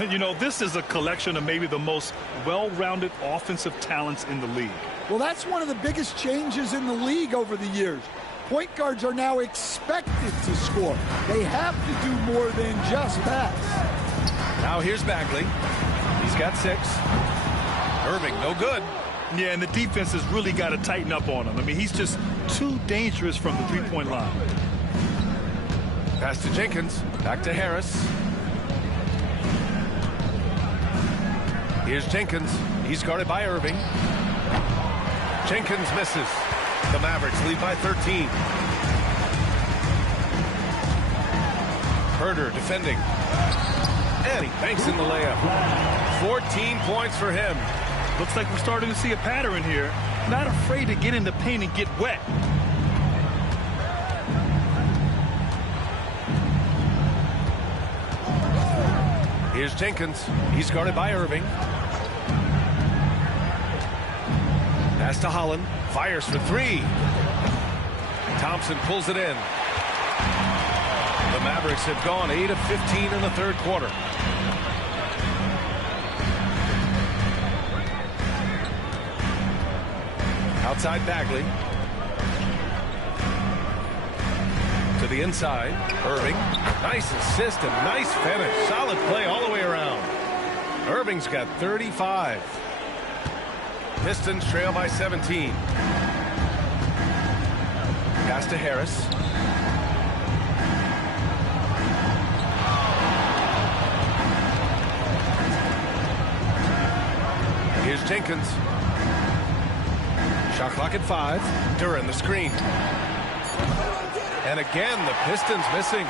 You know, this is a collection of maybe the most well-rounded offensive talents in the league. Well, that's one of the biggest changes in the league over the years. Point guards are now expected to score. They have to do more than just pass. Now here's Bagley. He's got 6. Irving, no good. Yeah, and the defense has really got to tighten up on him. I mean, he's just too dangerous from the three-point line. Pass to Jenkins. Back to Harris. Here's Jenkins. He's guarded by Irving. Jenkins misses. The Mavericks lead by 13. Herder defending. And he banks in the layup. 14 points for him. Looks like we're starting to see a pattern here. Not afraid to get in the paint and get wet. Here's Jenkins. He's guarded by Irving. Pass to Holland. Fires for three. Thompson pulls it in. The Mavericks have gone 8 of 15 in the third quarter. Outside Bagley. To the inside. Irving. Nice assist and nice finish. Solid play all the way around. Irving's got 35. Pistons trail by 17. Pass to Harris. Here's Jenkins. Shot clock at 5. Duren the screen. And again, the Pistons missing.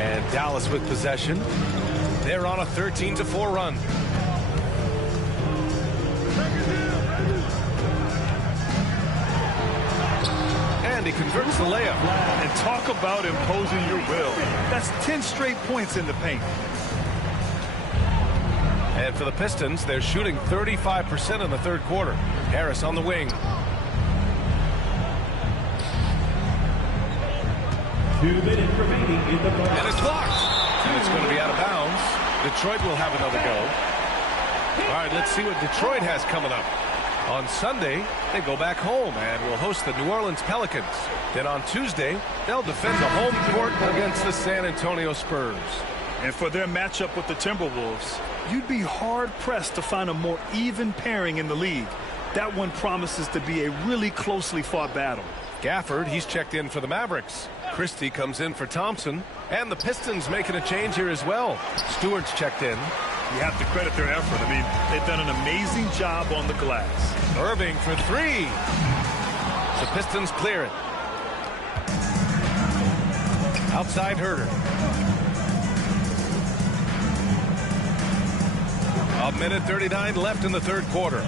And Dallas with possession. They're on a 13-4 run. And he converts the layup. And talk about imposing your will. That's 10 straight points in the paint. And for the Pistons, they're shooting 35% in the third quarter. Harris on the wing. 2 minutes remaining in the ball. And it's blocked. And it's going to be out of bounds. Detroit will have another go. All right, let's see what Detroit has coming up. On Sunday, they go back home and will host the New Orleans Pelicans. Then on Tuesday, they'll defend the home court against the San Antonio Spurs. And for their matchup with the Timberwolves, you'd be hard-pressed to find a more even pairing in the league. That one promises to be a really closely fought battle. Gafford, he's checked in for the Mavericks. Christie comes in for Thompson. And the Pistons making a change here as well. Stewart's checked in. You have to credit their effort. I mean, they've done an amazing job on the glass. Irving for three. The Pistons clear it. Outside Herter. A minute 39 left in the third quarter.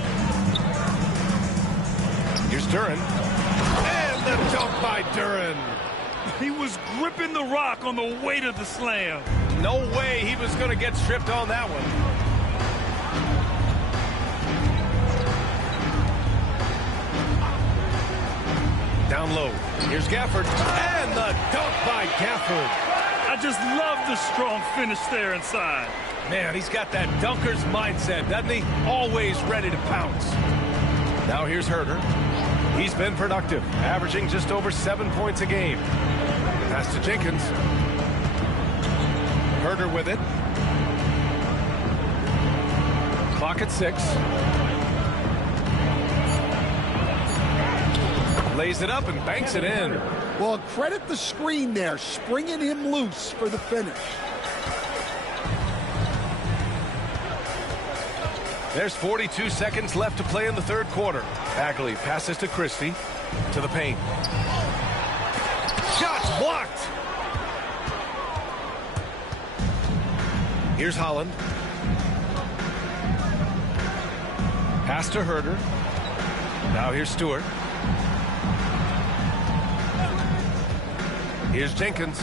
Here's Duren. And the dunk by Duren. He was gripping the rock on the weight of the slam. No way he was going to get stripped on that one. Down low. Here's Gafford. And the dunk by Gafford. I just love the strong finish there inside. Man, he's got that dunker's mindset, doesn't he? Always ready to pounce. Now here's Herter. He's been productive, averaging just over 7 points a game. Pass to Jenkins. Herter with it. Clock at 6. Lays it up and banks it in. Well, credit the screen there, springing him loose for the finish. There's 42 seconds left to play in the third quarter. Bagley passes to Christie. To the paint. Shots blocked. Here's Holland. Pass to Herter. Now here's Stewart. Here's Jenkins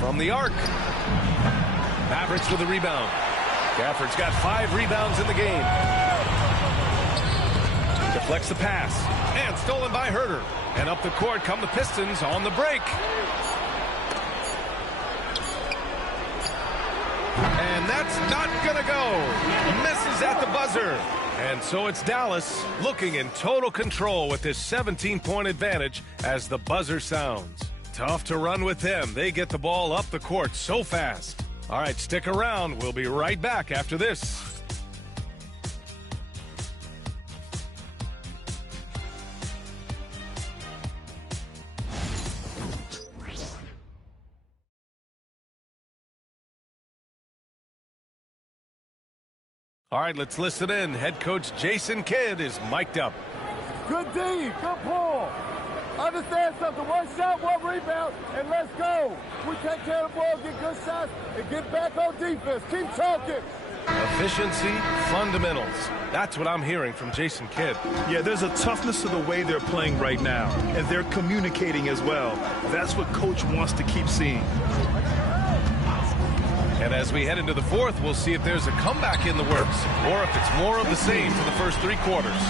from the arc. Mavericks with a rebound. Gafford's got 5 rebounds in the game. Deflects the pass. And stolen by Herter. And up the court come the Pistons on the break. And that's not going to go. Misses at the buzzer. And so it's Dallas looking in total control with this 17-point advantage as the buzzer sounds. Tough to run with them. They get the ball up the court so fast. All right, stick around. We'll be right back after this. All right, let's listen in. Head coach Jason Kidd is mic'd up. Good D, good pull. Understand something, 1 shot, 1 rebound, and let's go. We take care of the ball, get good shots, and get back on defense. Keep talking. Efficiency, fundamentals. That's what I'm hearing from Jason Kidd. Yeah, there's a toughness to the way they're playing right now, and they're communicating as well. That's what Coach wants to keep seeing. And as we head into the fourth, we'll see if there's a comeback in the works, or if it's more of the same for the first 3 quarters.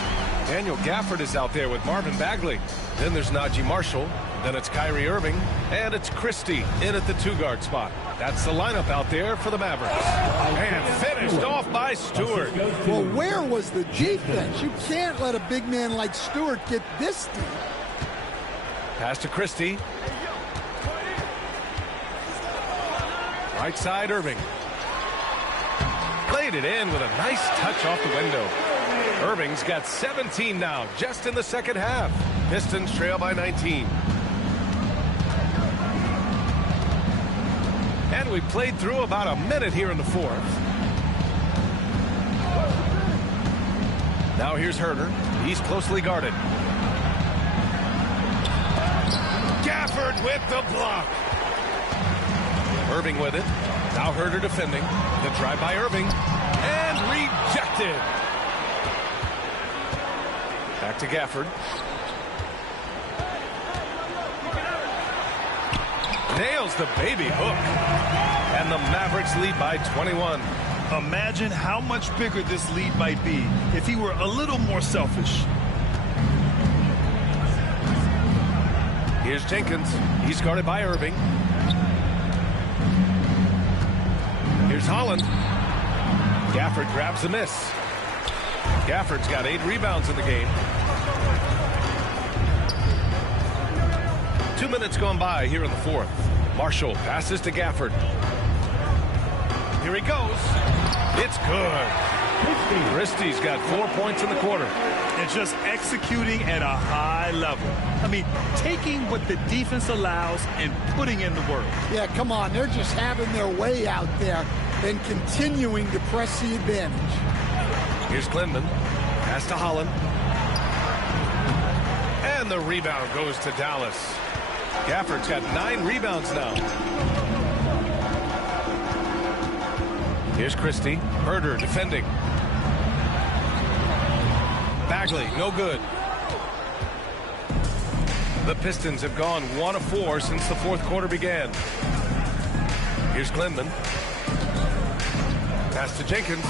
Daniel Gafford is out there with Marvin Bagley. Then there's Najee Marshall. Then it's Kyrie Irving. And it's Christie in at the 2-guard spot. That's the lineup out there for the Mavericks. And finished off by Stewart. Well, where was the defense? You can't let a big man like Stewart get this deep. Pass to Christie. Right side, Irving. Played it in with a nice touch off the window. Irving's got 17 now, just in the second half. Pistons trail by 19. And we played through about a minute here in the fourth. Now here's Herter. He's closely guarded. Gafford with the block. Irving with it. Now Herter defending. The drive by Irving. And rejected. Back to Gafford. Nails the baby hook. And the Mavericks lead by 21. Imagine how much bigger this lead might be if he were a little more selfish. Here's Jenkins. He's guarded by Irving. Here's Holland. Gafford grabs the miss. Gafford's got 8 rebounds in the game. 2 minutes gone by here in the fourth. Marshall passes to Gafford. Here he goes. It's good. Christie's got 4 points in the quarter. And just executing at a high level. I mean, taking what the defense allows and putting in the work. Yeah, come on. They're just having their way out there and continuing to press the advantage. Here's Clinton. Pass to Holland. And the rebound goes to Dallas. Gafford's got 9 rebounds now. Here's Christie. Herter defending. Bagley, no good. The Pistons have gone 1 of 4 since the fourth quarter began. Here's Clinton. Pass to Jenkins.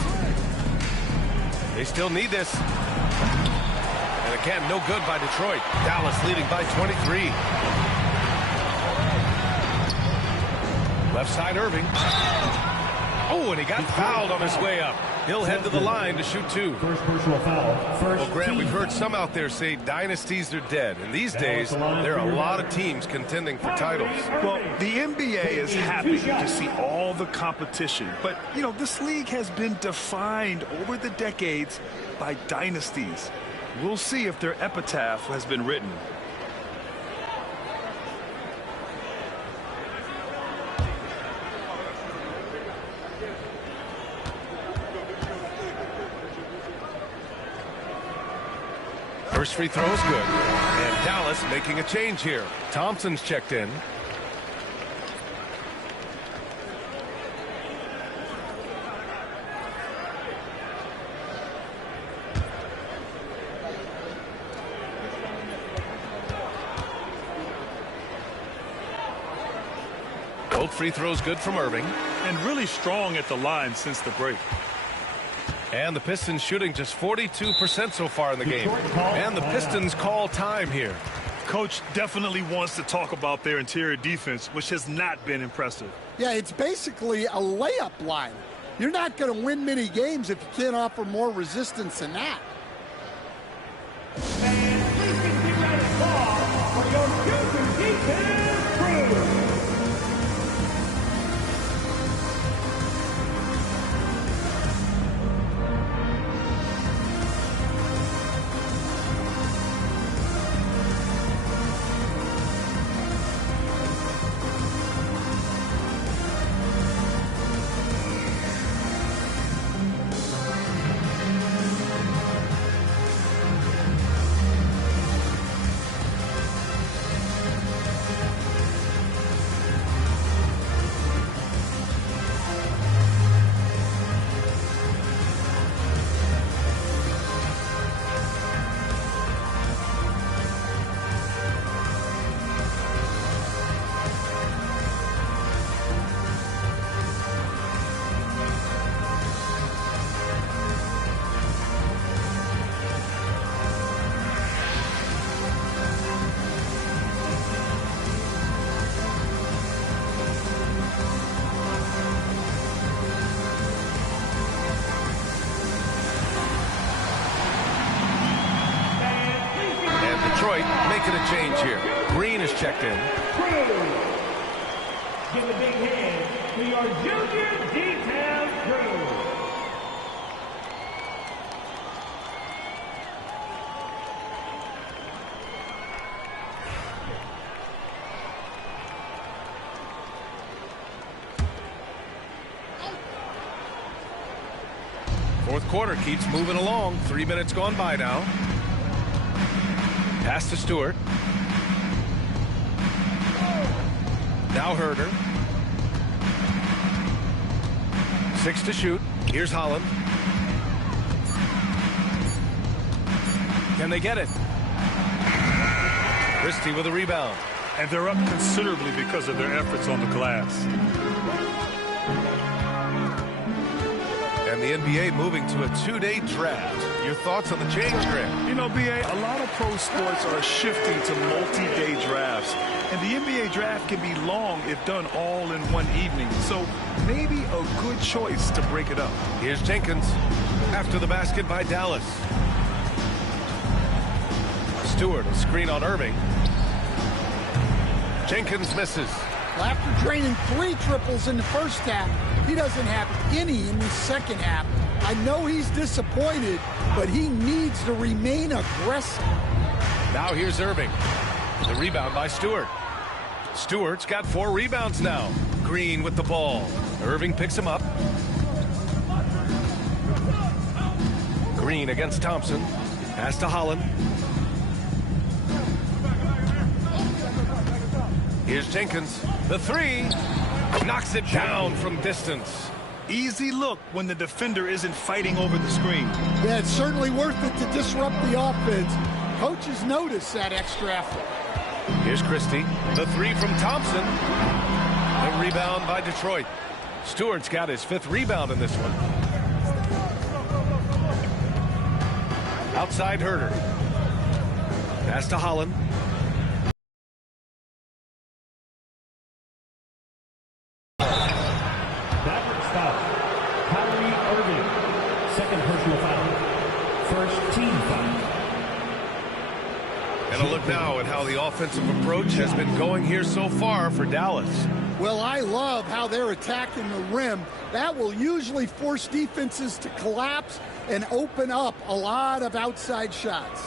They still need this. And again, no good by Detroit. Dallas leading by 23. Left side, Irving. Oh, and he got fouled on his way up. He'll head to the line to shoot 2. First personal foul. Well, Grant, we've heard some out there say dynasties are dead. And these days, there are a lot of teams contending for titles. Well, the NBA is happy to see all the competition. But, you know, this league has been defined over the decades by dynasties. We'll see if their epitaph has been written. First free throw is good. And Dallas making a change here. Thompson's checked in. Both free throws good from Irving. And really strong at the line since the break. And the Pistons shooting just 42% so far in the game. And the Pistons call time here. Coach definitely wants to talk about their interior defense, which has not been impressive. Yeah, it's basically a layup line. You're not going to win many games if you can't offer more resistance than that. And please give that applause for your future defense crew. making a change here. Green is checked in. Give a big hand to your junior detail crew. Fourth quarter keeps moving along. 3 minutes gone by now. Pass to Stewart. Now Herder. 6 to shoot. Here's Holland. Can they get it? Christie with a rebound. And they're up considerably because of their efforts on the glass. And the NBA moving to a 2-day draft. Your thoughts on the change, Grant? You know, B.A., a lot of pro sports are shifting to multi-day drafts. And the NBA draft can be long if done all in one evening. So maybe a good choice to break it up. Here's Jenkins after the basket by Dallas. Stewart, a screen on Irving. Jenkins misses. Well, after draining 3 triples in the first half, he doesn't have any in the second half. I know he's disappointed, but he needs to remain aggressive. Now here's Irving. The rebound by Stewart. Stewart's got 4 rebounds now. Green with the ball. Irving picks him up. Green against Thompson. Pass to Holland. Here's Jenkins. The 3. Knocks it down from distance. Easy look when the defender isn't fighting over the screen. Yeah, it's certainly worth it to disrupt the offense. Coaches notice that extra effort. Here's Christie. The 3 from Thompson. The rebound by Detroit. Stewart's got his 5th rebound in this one. Outside Herder. Pass to Holland. Second personal foul. First team foul. And a look now at how the offensive approach has been going here so far for Dallas. Well, I love how they're attacking the rim. That will usually force defenses to collapse and open up a lot of outside shots.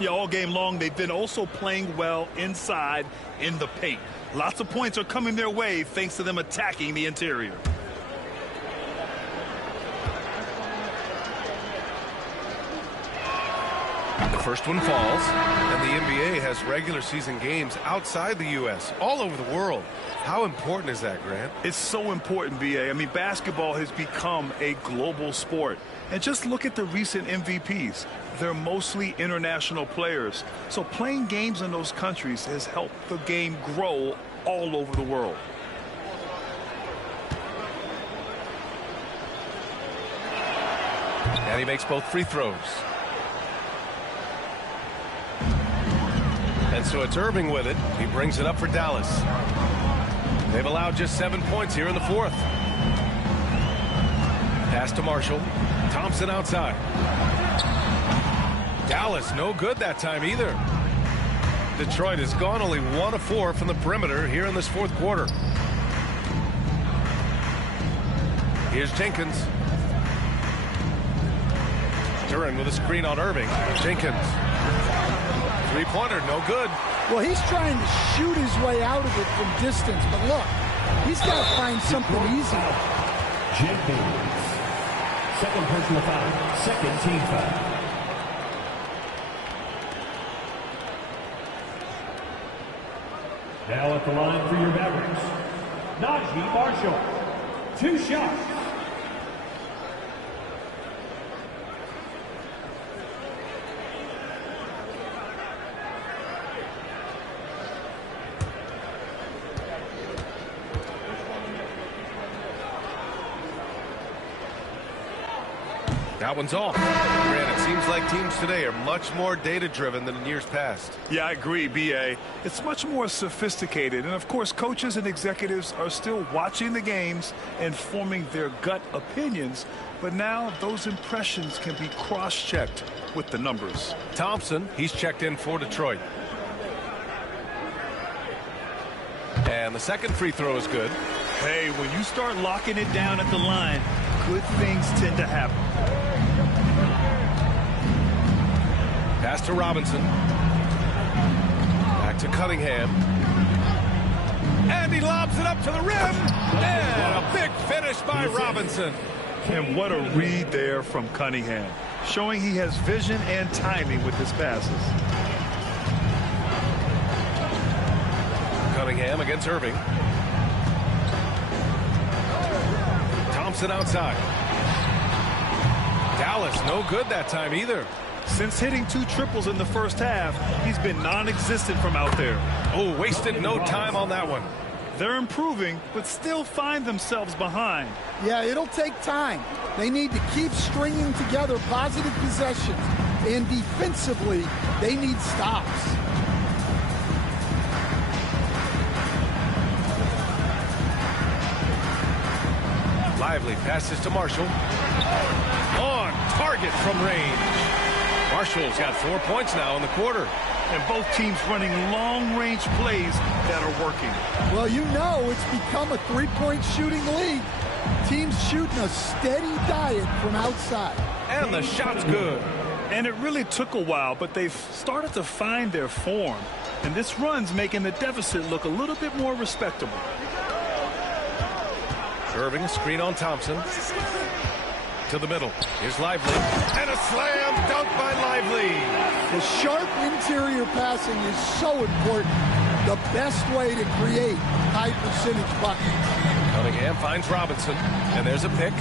Yeah, all game long, they've been also playing well inside in the paint. Lots of points are coming their way thanks to them attacking the interior. The first one falls, and the NBA has regular season games outside the U.S., all over the world. How important is that, Grant? It's so important, B.A. I mean, basketball has become a global sport. And just look at the recent MVPs. They're mostly international players. So playing games in those countries has helped the game grow all over the world. And he makes both free throws. And so it's Irving with it. He brings it up for Dallas. They've allowed just 7 points here in the fourth. Pass to Marshall. Thompson outside. Dallas no good that time either. Detroit has gone only 1 of 4 from the perimeter here in this fourth quarter. Here's Jenkins. Duran with a screen on Irving. Jenkins. Three-pointer, no good. Well, he's trying to shoot his way out of it from distance, but look, he's got to find something easy. Jenkins. Second personal foul. Second team foul. Now at the line for your Mavericks, Najee Marshall. 2 shots. That one's off. Grant, it seems like teams today are much more data-driven than in years past. Yeah, I agree, B.A. It's much more sophisticated. And, of course, coaches and executives are still watching the games and forming their gut opinions. But now those impressions can be cross-checked with the numbers. Thompson, he's checked in for Detroit. And the second free throw is good. Hey, when you start locking it down at the line, good things tend to happen. Pass to Robinson. Back to Cunningham. And he lobs it up to the rim. And a big finish by Robinson. And what a read there from Cunningham, showing he has vision and timing with his passes. Cunningham against Irving. Thompson outside. Dallas no good that time either. Since hitting 2 triples in the first half, he's been non-existent from out there. Oh, wasted no time on that one. They're improving, but still find themselves behind. Yeah, it'll take time. They need to keep stringing together positive possessions. And defensively, they need stops. Lively passes to Marshall. On target from range. Marshall's got 4 points now in the quarter. And both teams running long-range plays that are working. Well, you know it's become a three-point shooting league. Teams shooting a steady diet from outside. And the shot's good. And it really took a while, but they've started to find their form. And this run's making the deficit look a little bit more respectable. Irving, a screen on Thompson. To the middle. Here's Lively. And a slam dunk by Lively. The sharp interior passing is so important. The best way to create high percentage buckets. Cunningham finds Robinson. And there's a pick.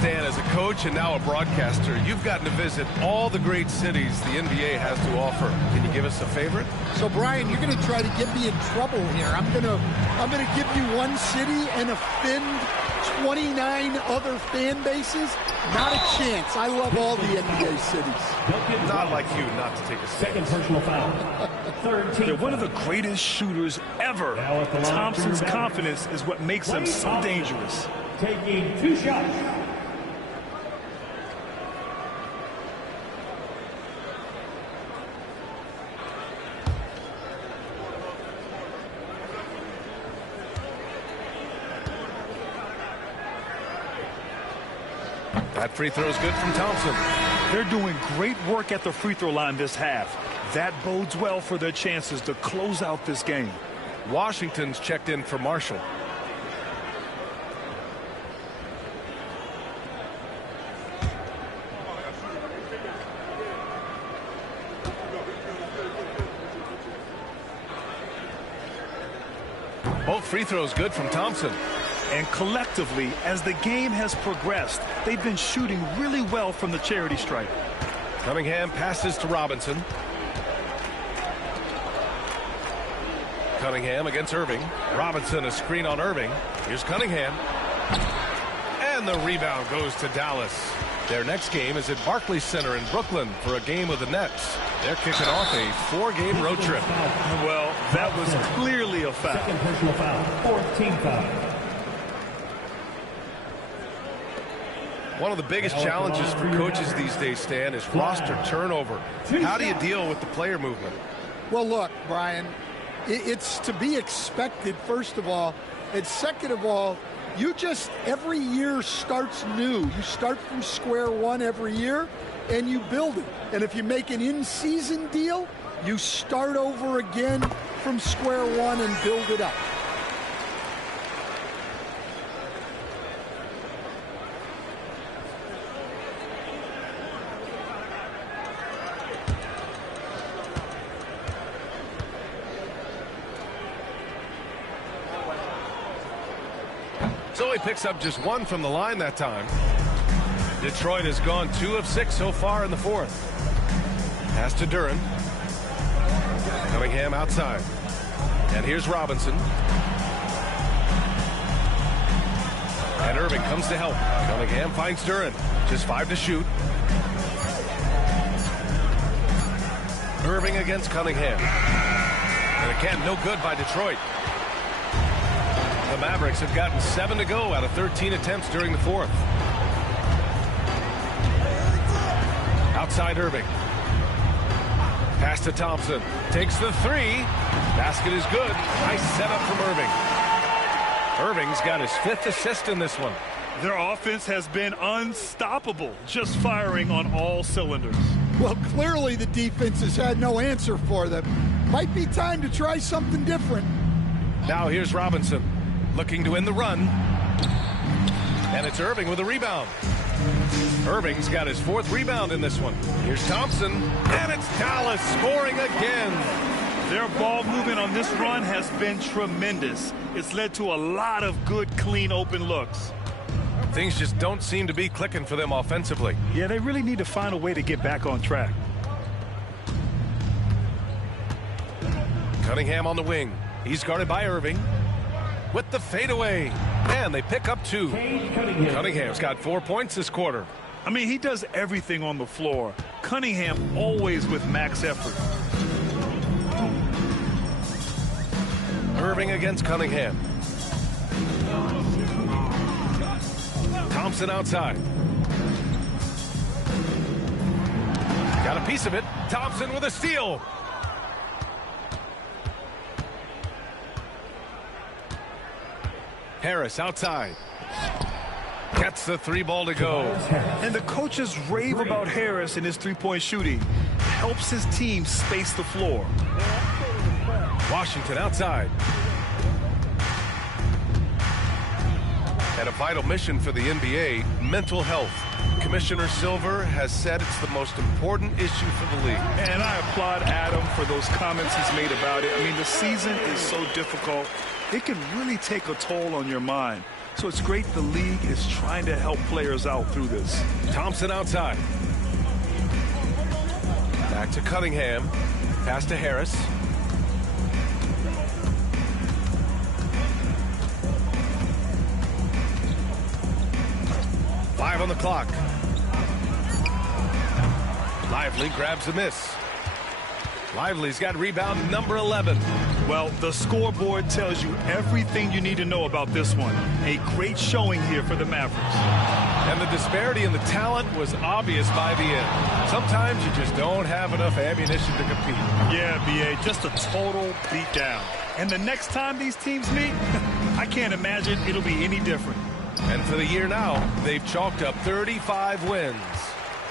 Stan, as a coach and now a broadcaster, you've gotten to visit all the great cities the NBA has to offer. Can you give us a favorite? So, Brian, you're going to try to get me in trouble here. I'm going to give you one city and offend 29 other fan bases. Not a chance. I love all the NBA cities. Not like you not to take a second personal foul. They're one of the greatest shooters ever. Thompson's confidence is what makes him so dangerous. Taking 2 shots. That free throw is good from Thompson. They're doing great work at the free throw line this half. That bodes well for their chances to close out this game. Washington's checked in for Marshall. Both free throws good from Thompson. And collectively, as the game has progressed, they've been shooting really well from the charity stripe. Cunningham passes to Robinson. Cunningham against Irving. Robinson, a screen on Irving. Here's Cunningham. And the rebound goes to Dallas. Their next game is at Barclays Center in Brooklyn for a game with the Nets. They're kicking off a 4-game road trip. Well, that was clearly a foul. Second personal foul. 14 foul. One of the biggest challenges for coaches these days, Stan, is roster turnover. How do you deal with the player movement? Well, look, Brian, it's to be expected, first of all. And second of all, every year starts new. You start from square one every year, and you build it. And if you make an in-season deal, you start over again from square one and build it up. So he picks up just 1 from the line that time. Detroit has gone 2 of 6 so far in the fourth. Pass to Duren. Cunningham outside. And here's Robinson. And Irving comes to help. Cunningham finds Duren. Just 5 to shoot. Irving against Cunningham. And again, no good by Detroit. The Mavericks have gotten 7 to go out of 13 attempts during the fourth. Outside Irving. Pass to Thompson. Takes the three. Basket is good. Nice setup from Irving. Irving's got his 5th assist in this one. Their offense has been unstoppable, just firing on all cylinders. Well, clearly the defense has had no answer for them. Might be time to try something different. Now here's Robinson looking to win the run. And it's Irving with a rebound. Irving's got his 4th rebound in this one. Here's Thompson. And it's Dallas scoring again. Their ball movement on this run has been tremendous. It's led to a lot of good, clean, open looks. Things just don't seem to be clicking for them offensively. Yeah, they really need to find a way to get back on track. Cunningham on the wing. He's guarded by Irving. With the fadeaway. And they pick up 2. Cunningham's got 4 points this quarter. I mean, he does everything on the floor. Cunningham always with max effort. Irving against Cunningham. Thompson outside. Got a piece of it. Thompson with a steal. Harris outside. Gets the 3 ball to go. And the coaches rave about Harris and his three-point shooting. Helps his team space the floor. Washington outside. And a vital mission for the NBA, mental health. Commissioner Silver has said it's the most important issue for the league. And I applaud Adam for those comments he's made about it. I mean, the season is so difficult. It can really take a toll on your mind. So it's great the league is trying to help players out through this. Thompson outside. Back to Cunningham. Pass to Harris. Five on the clock. Lively grabs a miss. Lively's got rebound number 11. Well, the scoreboard tells you everything you need to know about this one. A great showing here for the Mavericks. And the disparity in the talent was obvious by the end. Sometimes you just don't have enough ammunition to compete. Yeah, B.A., just a total beatdown. And the next time these teams meet, I can't imagine it'll be any different. And for the year now, they've chalked up 35 wins.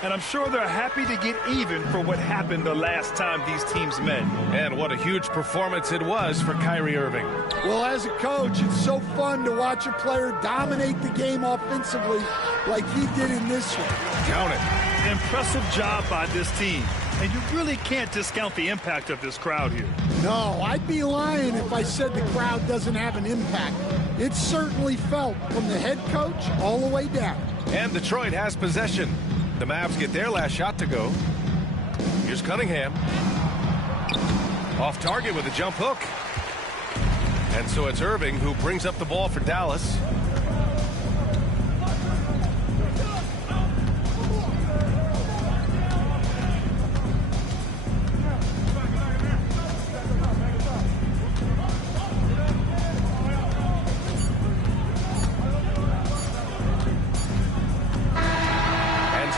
And I'm sure they're happy to get even for what happened the last time these teams met. And what a huge performance it was for Kyrie Irving. Well, as a coach, it's so fun to watch a player dominate the game offensively like he did in this one. Count it. Impressive job by this team. And you really can't discount the impact of this crowd here. No, I'd be lying if I said the crowd doesn't have an impact. It's certainly felt from the head coach all the way down. And Detroit has possession. The Mavs get their last shot to go. Here's Cunningham. Off target with a jump hook. And so it's Irving who brings up the ball for Dallas.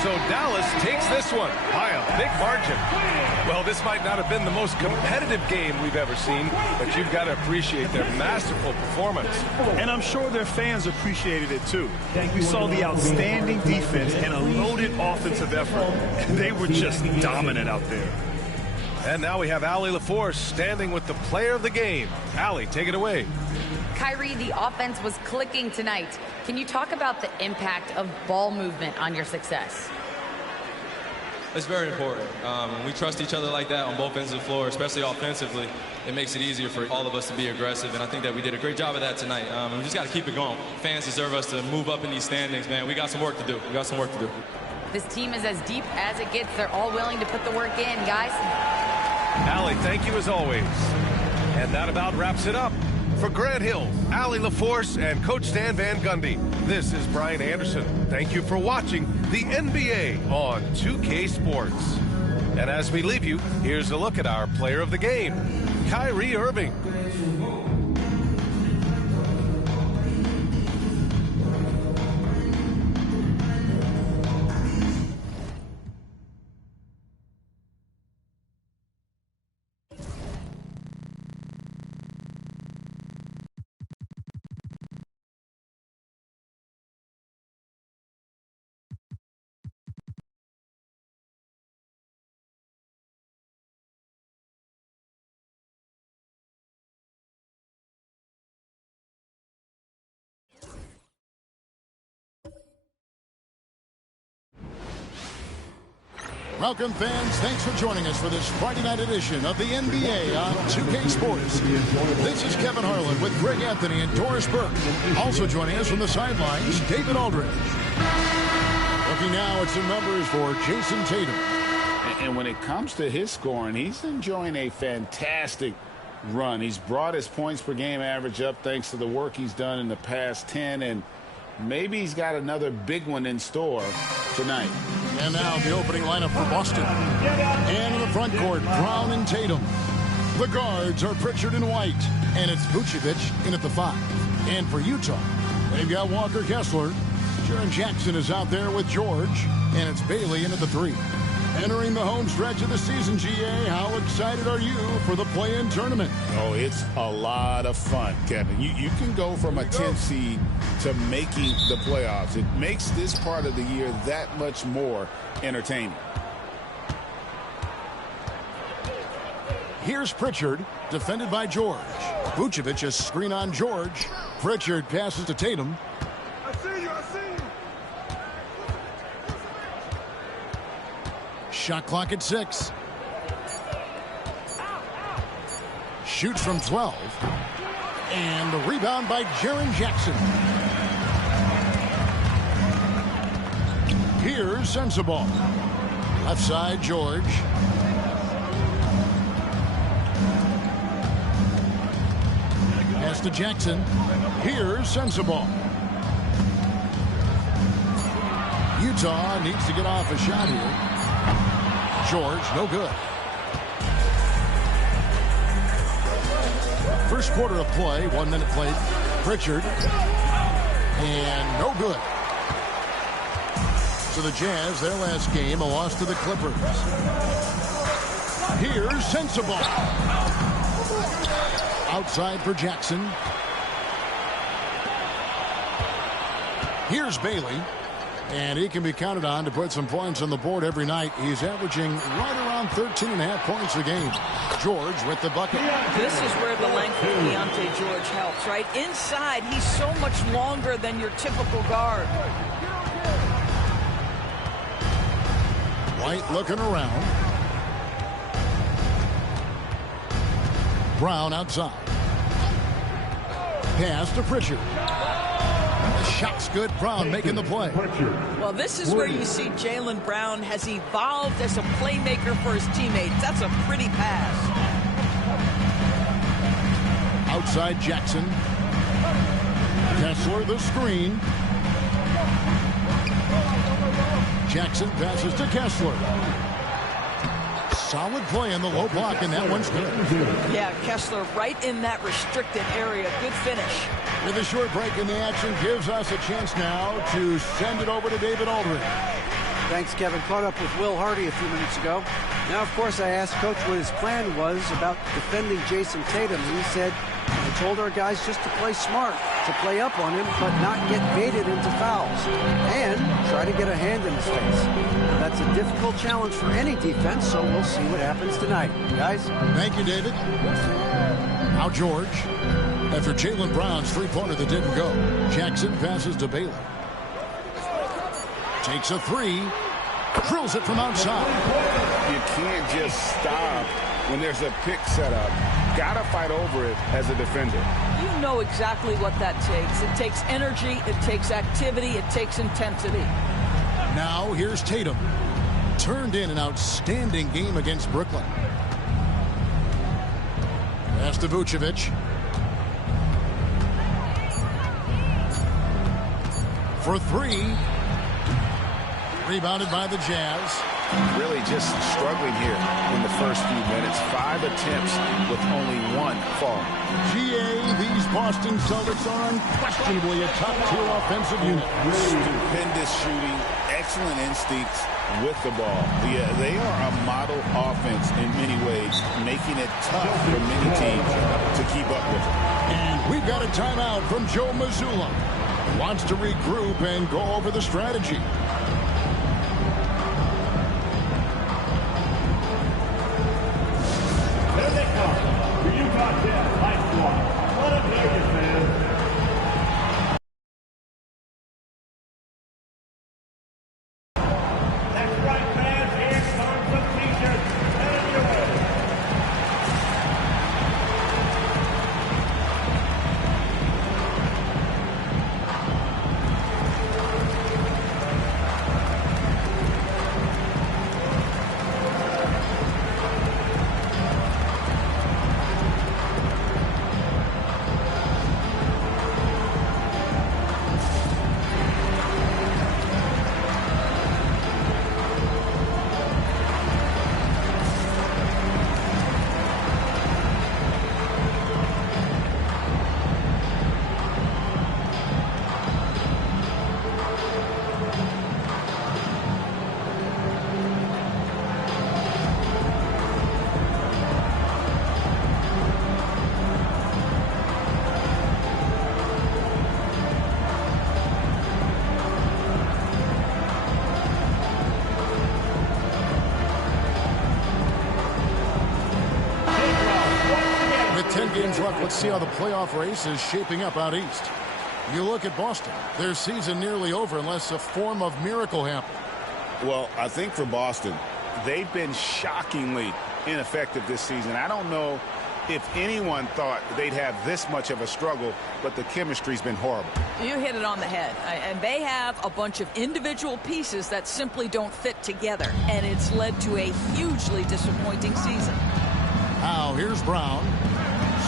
So Dallas takes this one by a big margin. Well, this might not have been the most competitive game we've ever seen, but you've got to appreciate their masterful performance. And I'm sure their fans appreciated it too. We saw the outstanding defense and a loaded offensive effort. They were just dominant out there. And now we have Allie LaForce standing with the player of the game. Allie, take it away. Kyrie, the offense was clicking tonight. Can you talk about the impact of ball movement on your success? It's very important. When we trust each other like that on both ends of the floor, especially offensively, it makes it easier for all of us to be aggressive, and I think that we did a great job of that tonight. We just got to keep it going. Fans deserve us to move up in these standings, man. We got some work to do. We got some work to do. This team is as deep as it gets. They're all willing to put the work in, guys. Allie, thank you as always. And that about wraps it up. For Grant Hill, Allie LaForce, and Coach Stan Van Gundy, this is Brian Anderson. Thank you for watching the NBA on 2K Sports. And as we leave you, here's a look at our player of the game, Kyrie Irving. Welcome, fans. Thanks for joining us for this Friday night edition of the NBA on 2K Sports. This is Kevin Harlan with Greg Anthony and Doris Burke. Also joining us from the sidelines, David Aldridge. Looking now at some numbers for Jason Tatum. And when it comes to his scoring, he's enjoying a fantastic run. He's brought his points per game average up thanks to the work he's done in the past 10, and maybe he's got another big one in store tonight. And now the opening lineup for Boston. And in the front court, Brown and Tatum. The guards are Pritchard and White, and it's Vucevic in at the 5. And for Utah, they've got Walker Kessler. Jaren Jackson is out there with George, and it's Bailey in at the 3. Entering the home stretch of the season, GA, how excited are you for the play-in tournament? Oh, it's a lot of fun, Kevin. You can go from a 10th seed to making the playoffs. It makes this part of the year that much more entertaining. Here's Pritchard, defended by George. Vucevic a screen on George. Pritchard passes to Tatum. I see you. Shot clock at 6. Shoots from 12. And the rebound by Jaren Jackson. Here's Sensabaugh. Left side, George. Pass to Jackson. Here's Sensabaugh. Utah needs to get off a shot here. George, no good. First quarter of play, 1 minute played. Pritchard. And no good. So the Jazz, their last game, a loss to the Clippers. Here's Sensabaugh. Outside for Jackson. Here's Bailey. And he can be counted on to put some points on the board every night. He's averaging right around 13.5 points a game. George with the bucket. This is where the length of Deontay George helps, right? Inside, he's so much longer than your typical guard. White looking around. Brown outside. Pass to Pritchard. The shot's good. Brown making the play. Well, this is where you see Jaylen Brown has evolved as a playmaker for his teammates. That's a pretty pass. Outside Jackson. Kessler the screen. Jackson passes to Kessler. Solid play in the low block, and that one's good. Yeah, Kessler right in that restricted area. Good finish. With a short break in the action, gives us a chance now to send it over to David Aldridge. Thanks, Kevin. Caught up with Will Hardy a few minutes ago. Now, of course, I asked Coach what his plan was about defending Jason Tatum. He said, I told our guys just to play smart, to play up on him, but not get baited into fouls, and try to get a hand in his face. Now, that's a difficult challenge for any defense, so we'll see what happens tonight. Guys? Thank you, David. Now George. After Jaylen Brown's three-pointer that didn't go, Jackson passes to Bailey. Takes a 3. Drills it from outside. You can't just stop when there's a pick set up. Gotta fight over it as a defender. You know exactly what that takes. It takes energy, it takes activity, it takes intensity. Now here's Tatum. Turned in an outstanding game against Brooklyn. Pass to Vucevic. For 3. Rebounded by the Jazz. Really just struggling here in the first few minutes. 5 attempts with only 1 fall. GA, these Boston Celtics are unquestionably a top-tier offensive unit. Stupendous shooting, excellent instincts with the ball. Yeah, they are a model offense in many ways, making it tough for many teams to keep up with it. And we've got a timeout from Joe Mazzulla. Wants to regroup and go over the strategy. Here they come. The Utah Jazz High Squad. What a Vegas, man. That's right, fans. Here's look, let's see how the playoff race is shaping up out east. You look at Boston. Their season nearly over unless a form of miracle happens. Well, I think for Boston, they've been shockingly ineffective this season. I don't know if anyone thought they'd have this much of a struggle, but the chemistry's been horrible. You hit it on the head. And they have a bunch of individual pieces that simply don't fit together. And it's led to a hugely disappointing season. Now here's Brown,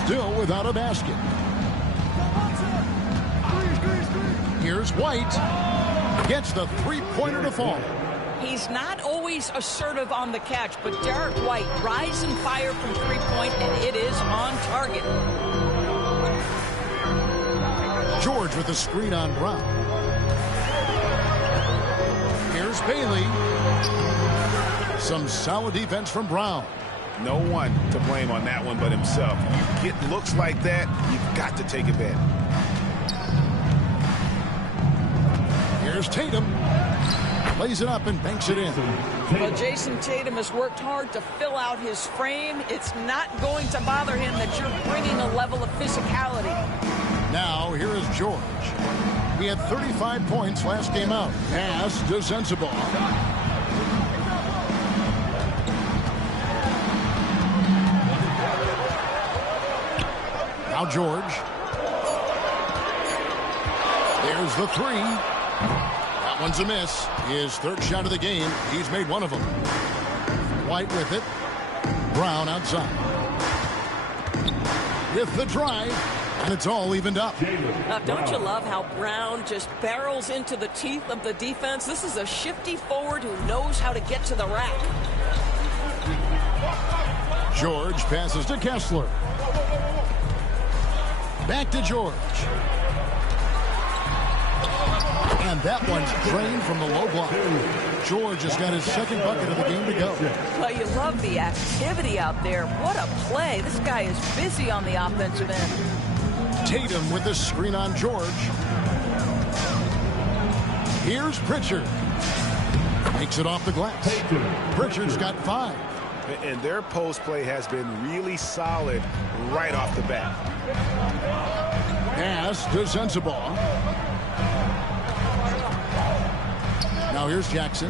still without a basket. Here's White, gets the three-pointer to fall. He's not always assertive on the catch, but Derek White rise and fire from three-point, and it is on target. George with the screen on Brown. Here's Bailey. Some solid defense from Brown. No one to blame on that one but himself. You get looks like that, you've got to take advantage. Here's Tatum. Plays it up and banks it in. Well, Jason Tatum has worked hard to fill out his frame. It's not going to bother him that you're bringing a level of physicality. Now, here is George. He had 35 points last game out. Pass to Sensabaugh. Now George. There's the three. That one's a miss. His third shot of the game. He's made one of them. White with it. Brown outside. With the drive. And it's all evened up. Now, don't you love how Brown just barrels into the teeth of the defense? This is a shifty forward who knows how to get to the rack. George passes to Kessler. Back to George. And that one's drained from the low block. George has got his second bucket of the game to go. Well, you love the activity out there. What a play. This guy is busy on the offensive end. Tatum with the screen on George. Here's Pritchard. Makes it off the glass. Pritchard's got 5. And their post play has been really solid right off the bat. Pass to Sensabaugh. Now here's Jackson.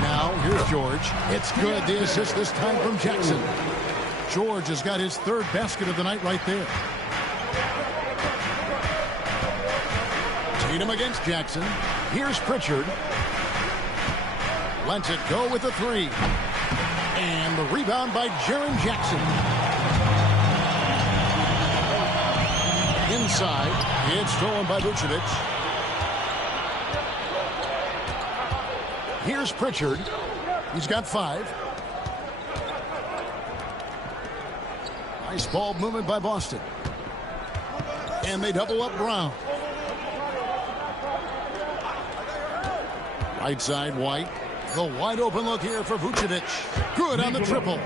Now here's George. It's good. The assist this time from Jackson. George has got his third basket of the night right there. Tatum against Jackson. Here's Pritchard. Lets it go with the three. And the rebound by Jaren Jackson. Inside. It's stolen by Vucevic. Here's Pritchard. He's got 5. Nice ball movement by Boston. And they double up Brown. Right side, White. The wide open look here for Vucevic. Good on the triple.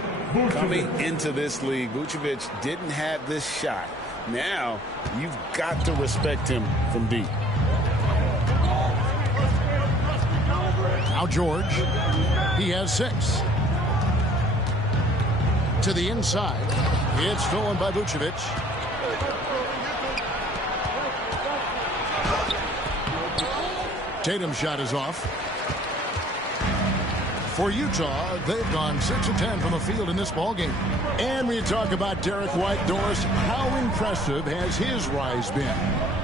Coming into this league, Vucevic didn't have this shot. Now, you've got to respect him from deep. Now George. He has 6. To the inside. It's stolen by Vucevic. Tatum's shot is off. For Utah, they've gone 6 of 10 from the field in this ballgame. And we talk about Derek White. Doris, how impressive has his rise been?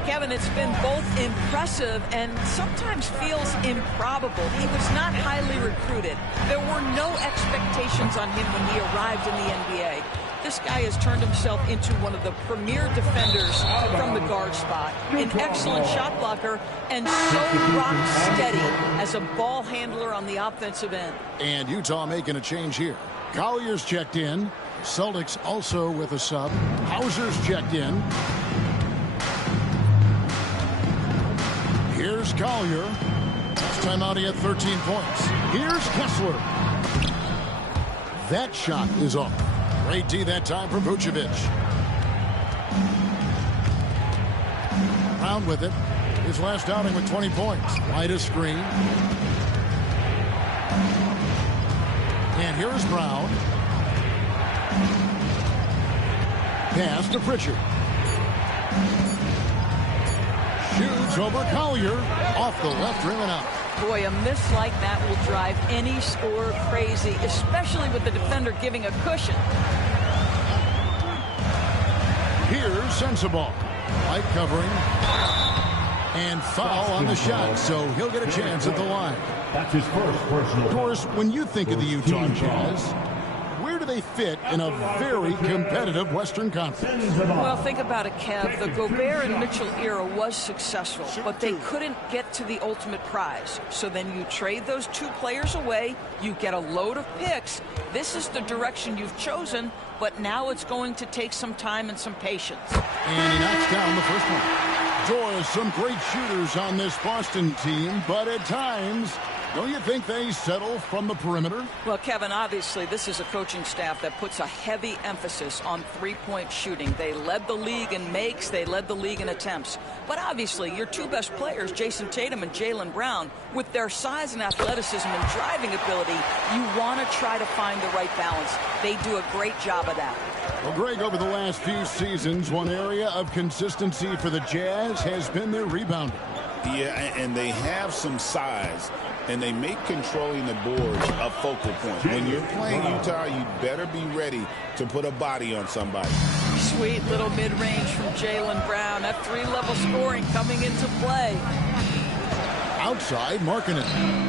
Kevin, it's been both impressive and sometimes feels improbable. He was not highly recruited. There were no expectations on him when he arrived in the NBA. This guy has turned himself into one of the premier defenders from the guard spot. An excellent shot blocker and so rock steady as a ball handler on the offensive end. And Utah making a change here. Collier's checked in. Celtics also with a sub. Hauser's checked in. Here's Collier. Last time out he had 13 points. Here's Kessler. That shot is off. Great D that time from Vucevic. Brown with it. His last outing with 20 points. Wide a screen. And here's Brown. Pass to Pritchard. Shoots over Collier. Off the left rim and out. Boy, a miss like that will drive any scorer crazy, especially with the defender giving a cushion. Here's Sensabaugh. Light covering. And foul on the shot, so he'll get a chance at the line. That's his first personal. Of course, when you think of the Utah Jazz, where do they fit in a very competitive Western Conference? Well, think about it, Kev. The Gobert and Mitchell era was successful, but they couldn't get to the ultimate prize. So then you trade those two players away, you get a load of picks. This is the direction you've chosen, but now it's going to take some time and some patience. And he knocks down the first one. Joy, some great shooters on this Boston team, but at times, don't you think they settle from the perimeter? Well, Kevin, obviously this is a coaching staff that puts a heavy emphasis on three-point shooting. They led the league in makes, they led the league in attempts. But obviously your two best players, Jason Tatum and Jaylen Brown, with their size and athleticism and driving ability, you want to try to find the right balance. They do a great job of that. Well, Greg, over the last few seasons, one area of consistency for the Jazz has been their rebounding. Yeah, and they have some size, and they make controlling the boards a focal point. When you're playing Utah, you better be ready to put a body on somebody. Sweet little mid-range from Jaylen Brown. That three-level scoring coming into play. Outside, Markkanen.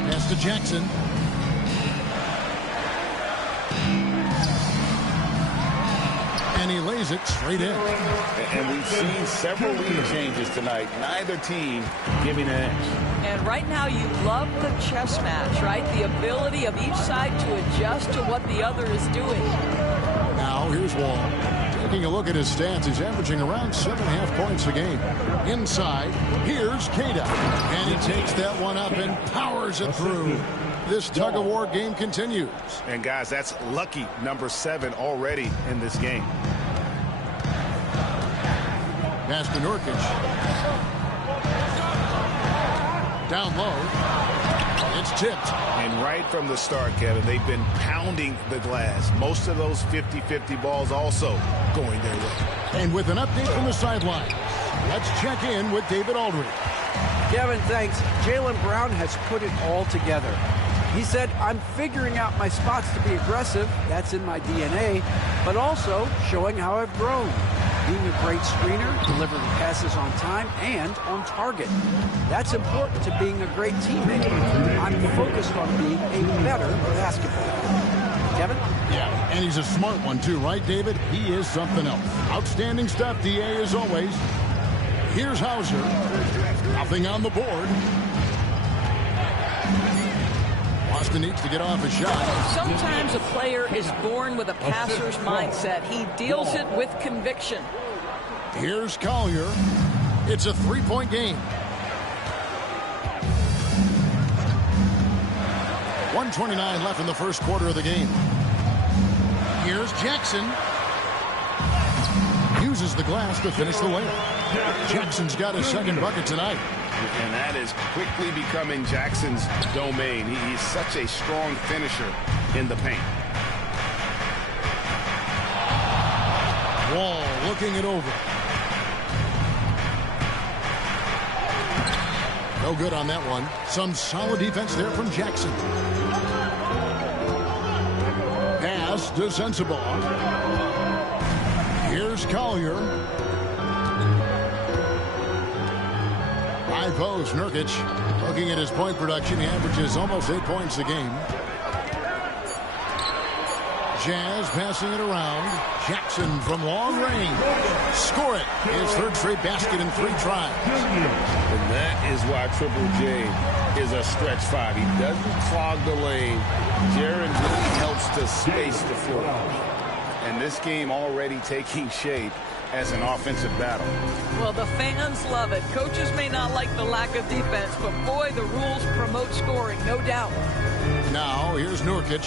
Pass to Jackson. And he lays it straight in. And we've seen several lead changes tonight. Neither team giving an edge. And right now you love the chess match, right? The ability of each side to adjust to what the other is doing. Now here's Wall. Taking a look at his stats, he's averaging around 7.5 points a game. Inside, here's Queta. And he takes that one up and powers it through. This tug-of-war game continues. And, guys, that's lucky number 7 already in this game. Pass to Nurkic. Down low. It's tipped. And right from the start, Kevin, they've been pounding the glass. Most of those 50-50 balls also going their way. And with an update from the sideline, let's check in with David Aldridge. Kevin, thanks. Jaylen Brown has put it all together. He said, I'm figuring out my spots to be aggressive. That's in my DNA. But also showing how I've grown. Being a great screener, delivering passes on time and on target. That's important to being a great teammate. I'm focused on being a better basketball player. Kevin? Yeah, and he's a smart one too, right, David? He is something else. Outstanding stuff, DA, as always. Here's Hauser. Nothing on the board. Boston needs to get off a shot. Sometimes a player is born with a passer's mindset. He deals it with conviction. Here's Collier. It's a three-point game. 1:29 left in the first quarter of the game. Here's Jackson. Uses the glass to finish the layup. Jackson's got his second bucket tonight. And that is quickly becoming Jackson's domain. He's such a strong finisher in the paint. Wall looking it over. No good on that one. Some solid defense there from Jackson. Pass to Sensabaugh. Here's Collier. High post, Nurkic. Looking at his point production, he averages almost 8 points a game. Jazz passing it around. Jackson from long range. Score it. His third straight basket in 3 tries. And that is why Triple J is a stretch 5. He doesn't clog the lane. Jaren really helps to space the floor. And this game already taking shape as an offensive battle. Well, the fans love it. Coaches may not like the lack of defense, but boy, the rules promote scoring, no doubt. Now, here's Nurkic.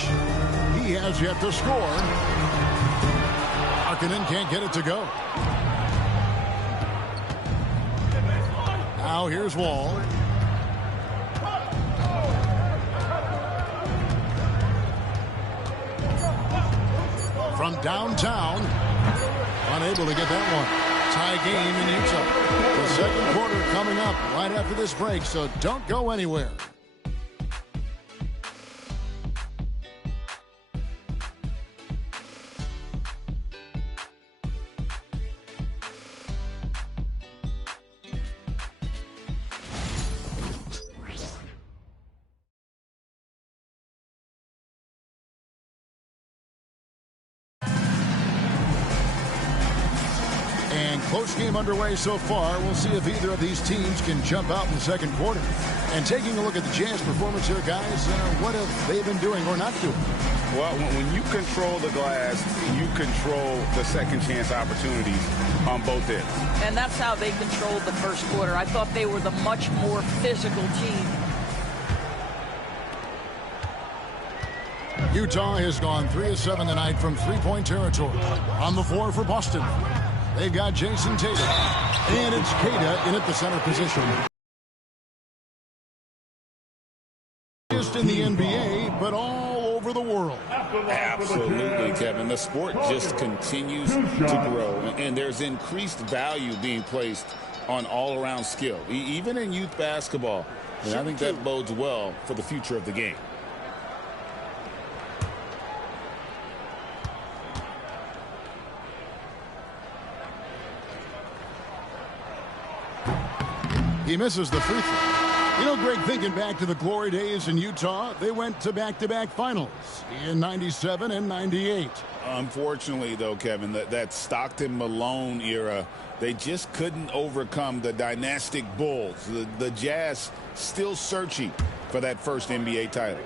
He has yet to score. Markkanen can't get it to go. Now, here's Wall. from downtown. Unable to get that one. Tie game in Utah. The second quarter coming up right after this break, so don't go anywhere. Close game underway so far. We'll see if either of these teams can jump out in the second quarter. And taking a look at the Jazz performance here, guys, what have they been doing or not doing? Well, when you control the glass, you control the second chance opportunities on both ends. And that's how they controlled the first quarter. I thought they were the much more physical team. Utah has gone 3 of 7 tonight from three-point territory. On the floor for Boston, they've got Jason Tatum. And it's Keita in at the center position. Just in the NBA, but all over the world. Absolutely, Kevin. The sport just continues to grow. And there's increased value being placed on all-around skill, even in youth basketball. And I think that bodes well for the future of the game. He misses the free throw. You know, Greg, thinking back to the glory days in Utah, they went to back-to-back finals in 97 and 98. Unfortunately, though, Kevin, that Stockton-Malone era, they just couldn't overcome the dynastic Bulls. The Jazz still searching for that first NBA title.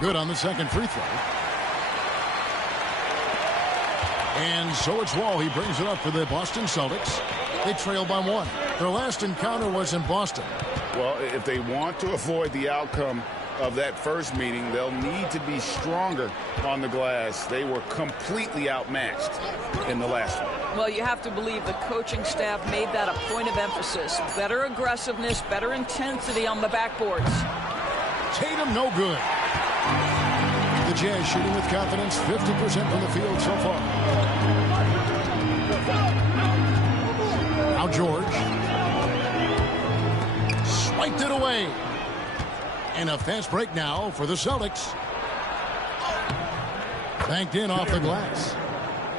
Good on the second free throw. And so it's Wall. He brings it up for the Boston Celtics. They trail by 1. Their last encounter was in Boston. Well, if they want to avoid the outcome of that first meeting, they'll need to be stronger on the glass. They were completely outmatched in the last one. Well, you have to believe the coaching staff made that a point of emphasis. Better aggressiveness, better intensity on the backboards. Tatum, no good. The Jazz shooting with confidence, 50% from the field so far. Now George. Swiped it away. And a fast break now for the Celtics. Banked in off the glass.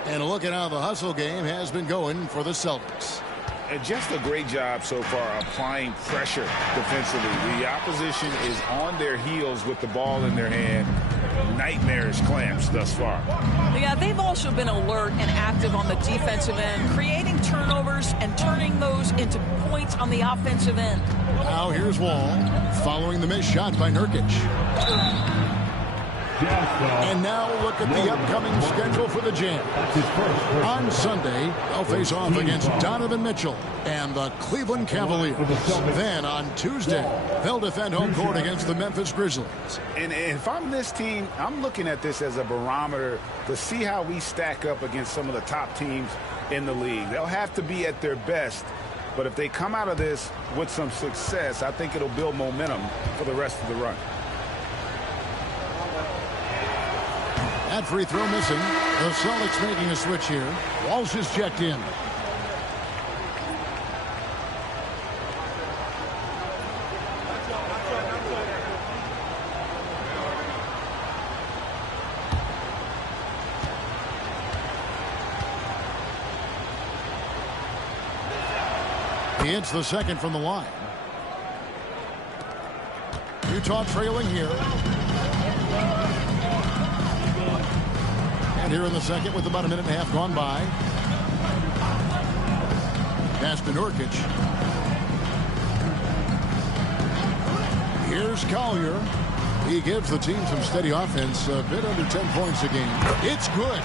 And look at how the hustle game has been going for the Celtics. And just a great job so far applying pressure defensively. The opposition is on their heels with the ball in their hand. Nightmarish clamps thus far. Yeah, they've also been alert and active on the defensive end, creating turnovers and turning those into points on the offensive end. Now here's Wall following the missed shot by Nurkic. And now look at the upcoming schedule for the Jazz. On Sunday, they'll face off against Donovan Mitchell and the Cleveland Cavaliers. Then on Tuesday, they'll defend home court against the Memphis Grizzlies. And if I'm this team, I'm looking at this as a barometer to see how we stack up against some of the top teams in the league. They'll have to be at their best. But if they come out of this with some success, I think it'll build momentum for the rest of the run. That free throw missing. The Celtics making a switch here. Walsh is checked in. He hits the second from the line. Utah trailing here. And here in the second with about a minute and a half gone by. Pass to Nurkic. Here's Collier. He gives the team some steady offense, a bit under 10 points a game. It's good.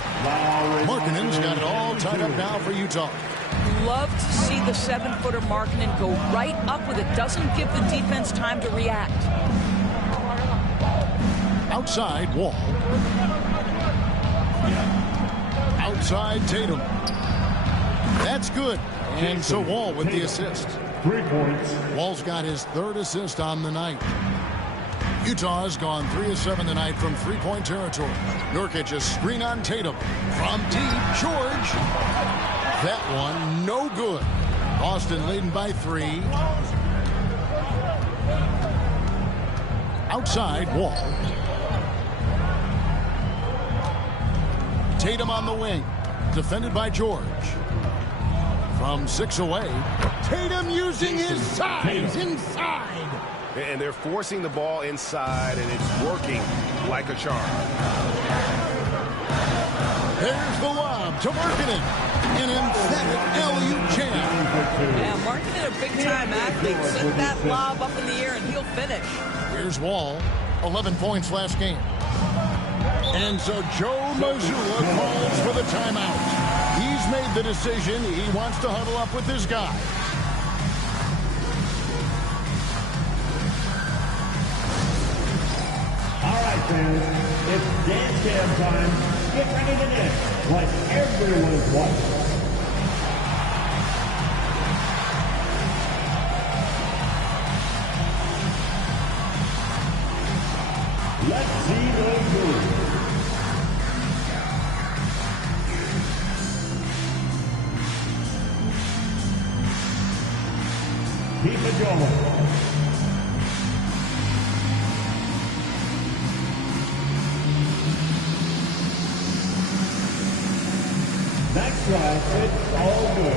Markkanen's got it all tied up now for Utah. Love to see the 7-footer Markkanen go right up with it. Doesn't give the defense time to react. Outside, Wall. Outside, Tatum. That's good. And so Wall with the assist. 3 points. Wall's got his third assist on the night. Utah's gone 3 of 7 tonight from three-point territory. Nurkic a screen on Tatum. From deep, George. That one, no good. Boston leading by 3. Outside, Wall. Tatum on the wing. Defended by George. From 6 away. Tatum using his size inside. And they're forcing the ball inside, and it's working like a charm. There's the lob to Markkanen. An emphatic alley-oop jam. Yeah, Markkanen, a big-time athlete. Send that lob up in the air, and he'll finish. Here's Wall. 11 points last game. And so Joe Mazzulla calls for the timeout. He's made the decision. He wants to huddle up with his guy. All right, fans, it's dance jam time. Get ready to dance like everyone's watching. Let's see those moves. Keep it going. Next drive, it's all good.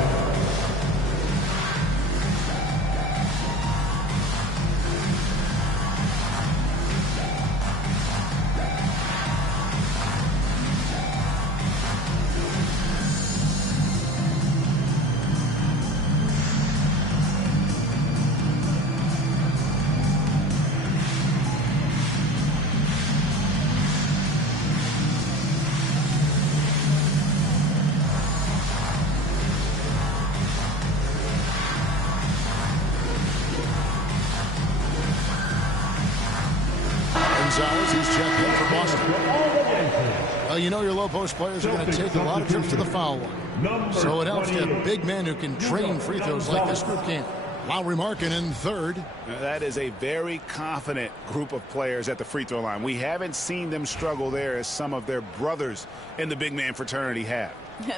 He's checked in for Boston. You know your low post players are going to take a lot of trips to the foul line. So it helps to have big men who can train free throws like this group can. Lauri Markkanen third. That is a very confident group of players at the free throw line. We haven't seen them struggle there as some of their brothers in the big man fraternity have.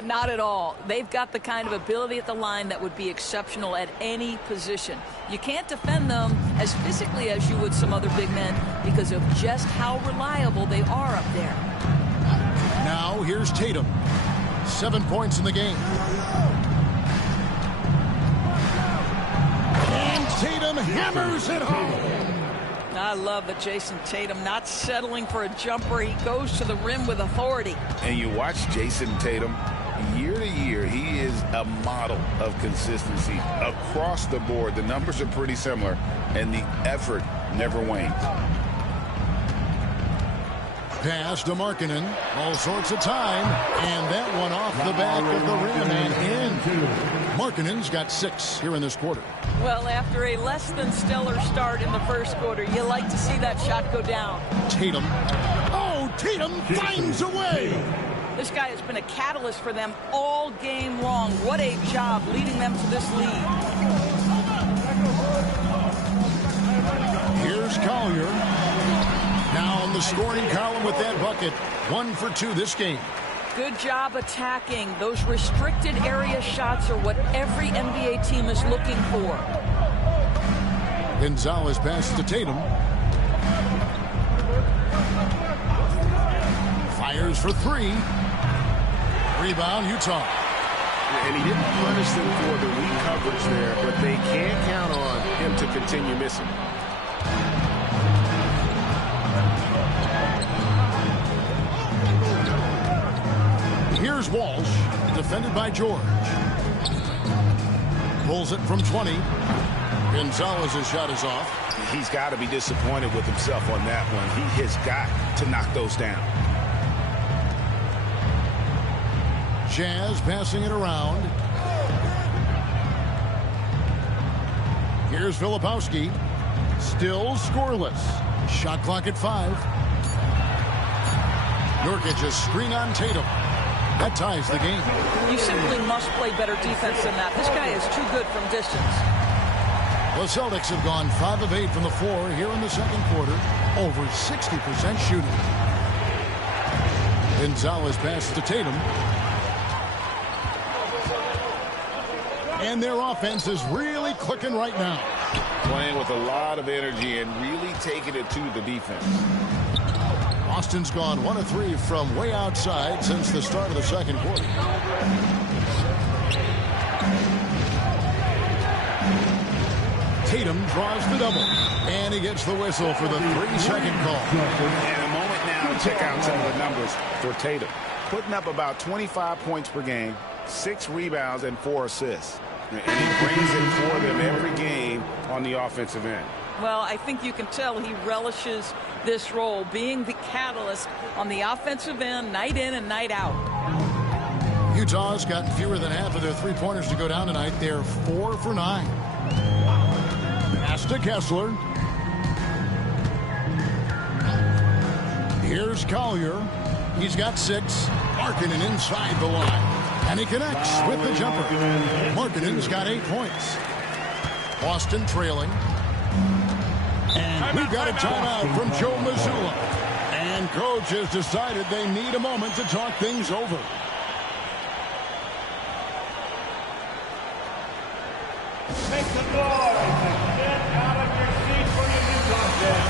Not at all. They've got the kind of ability at the line that would be exceptional at any position. You can't defend them as physically as you would some other big men because of just how reliable they are up there. Now here's Tatum. 7 points in the game. And Tatum hammers it home. I love that Jason Tatum not settling for a jumper. He goes to the rim with authority. And you watch Jason Tatum year to year. He is a model of consistency across the board. The numbers are pretty similar, and the effort never wanes. Pass to Markkanen. All sorts of time. And that one off the back of the rim and in. Markkanen's got 6 here in this quarter. Well, after a less than stellar start in the first quarter, you like to see that shot go down. Tatum. Oh, Tatum finds a way. This guy has been a catalyst for them all game long. What a job leading them to this lead. Here's Collier. Now in the scoring column with that bucket. 1 for 2 this game. Good job attacking. Those restricted area shots are what every NBA team is looking for. Gonzalez passes to Tatum. Fires for 3. Rebound, Utah. And he didn't punish them for the weak coverage there, but they can't count on him to continue missing. Here's Walsh, defended by George. Pulls it from 20. Gonzalez's shot is off. He's got to be disappointed with himself on that one. He has got to knock those down. Jazz passing it around. Here's Filipowski. Still scoreless. Shot clock at 5. Nurkic a screen on Tatum. That ties the game. You simply must play better defense than that. This guy is too good from distance. The Celtics have gone 5 of 8 from the floor here in the second quarter. over 60% shooting. Gonzalez passes to Tatum. And their offense is really clicking right now. Playing with a lot of energy and really taking it to the defense. Boston's gone 1 of 3 from way outside since the start of the second quarter. Tatum draws the double. And he gets the whistle for the 3-second call. And a moment now to check out some of the numbers for Tatum. Putting up about 25 points per game, 6 rebounds, and 4 assists. And he brings it for them every game on the offensive end. Well, I think you can tell he relishes this role, being the catalyst on the offensive end, night in and night out. Utah's gotten fewer than half of their three-pointers to go down tonight. They're 4 for 9. Pass to Kessler. Here's Collier. He's got 6. Markkanen inside the line. And he connects with the jumper. Markkanen's got 8 points. Boston trailing. And we've got a timeout from Joe Mazzulla. And coach has decided they need a moment to talk things over. Make some noise and get out of your seat for your Utah Jazz.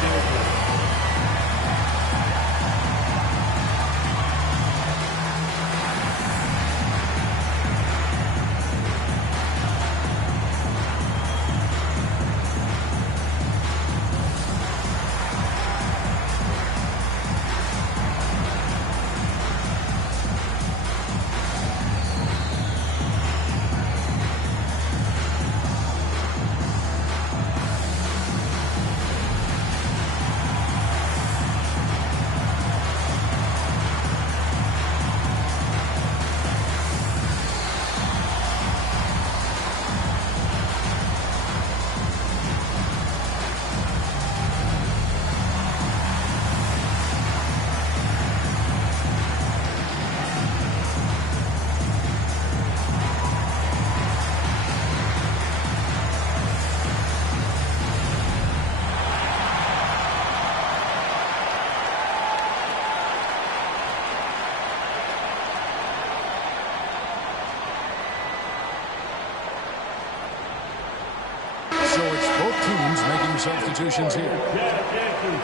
Substitutions here.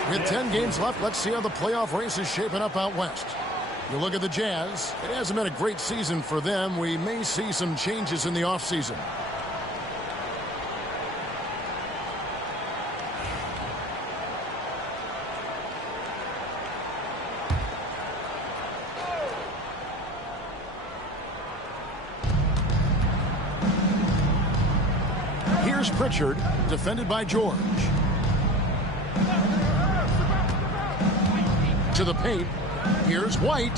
With 10 games left, let's see how the playoff race is shaping up out west. You look at the Jazz. It hasn't been a great season for them. We may see some changes in the offseason. Here's Pritchard, defended by George. To the paint. Here's White.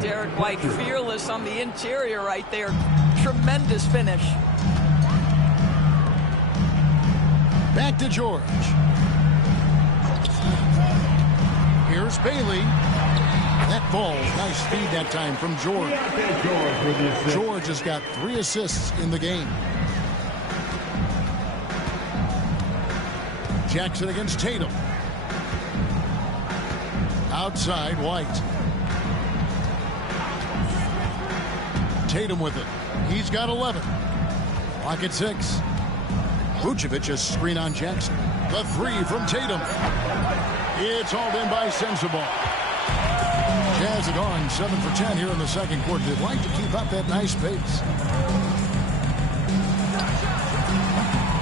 Derek White, fearless on the interior right there. Tremendous finish. Back to George. Here's Bailey. That ball, nice feed that time from George. George has got 3 assists in the game. Jackson against Tatum. Outside, White. Tatum with it. He's got 11. Clock at 6. Vucevic a screen on Jackson. The 3 from Tatum. It's hauled in by Sensabaugh. Jazz have gone 7 for 10 here in the second quarter. They'd like to keep up that nice pace.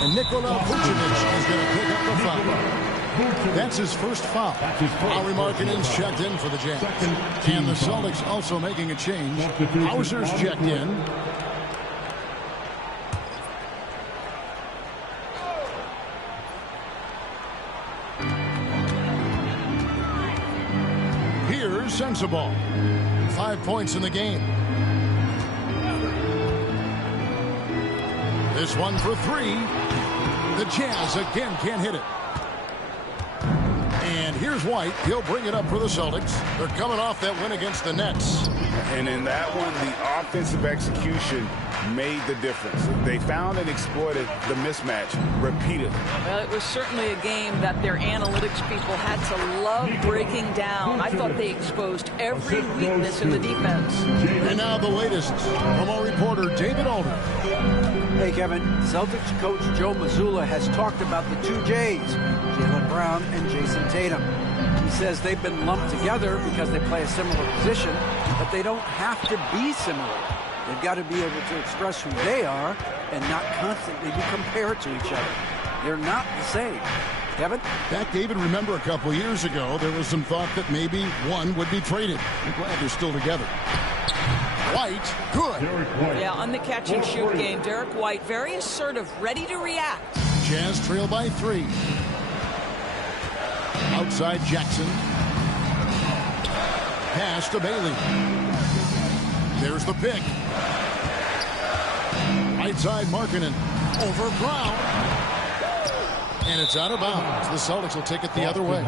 And Nikola Vucevic is going to pick up the foul. That's his first foul. Lauri Markkanen's checked in for the Jazz. And the Celtics also making a change. Hauser's checked in. Here's Sensabaugh. 5 points in the game. This one for 3. The Jazz again can't hit it. And here's White. He'll bring it up for the Celtics. They're coming off that win against the Nets. And in that one, the offensive execution made the difference. They found and exploited the mismatch repeatedly. Well, it was certainly a game that their analytics people had to love breaking down. I thought they exposed every weakness in the defense. And now the latest from our reporter, David Aldridge. Hey, Kevin. Celtics coach Joe Mazzulla has talked about the two J's, Jaylen Brown and Jason Tatum. He says they've been lumped together because they play a similar position, but they don't have to be similar. They've got to be able to express who they are and not constantly be compared to each other. They're not the same. Kevin? Back, David, remember a couple years ago, there was some thought that maybe one would be traded. I'm glad they're still together. White, good. Yeah, on the catch-and-shoot game, Derek White, very assertive, ready to react. Jazz trail by 3. Outside Jackson. Pass to Bailey. There's the pick. Right side Markkanen. Over Brown. And it's out of bounds. The Celtics will take it the other way.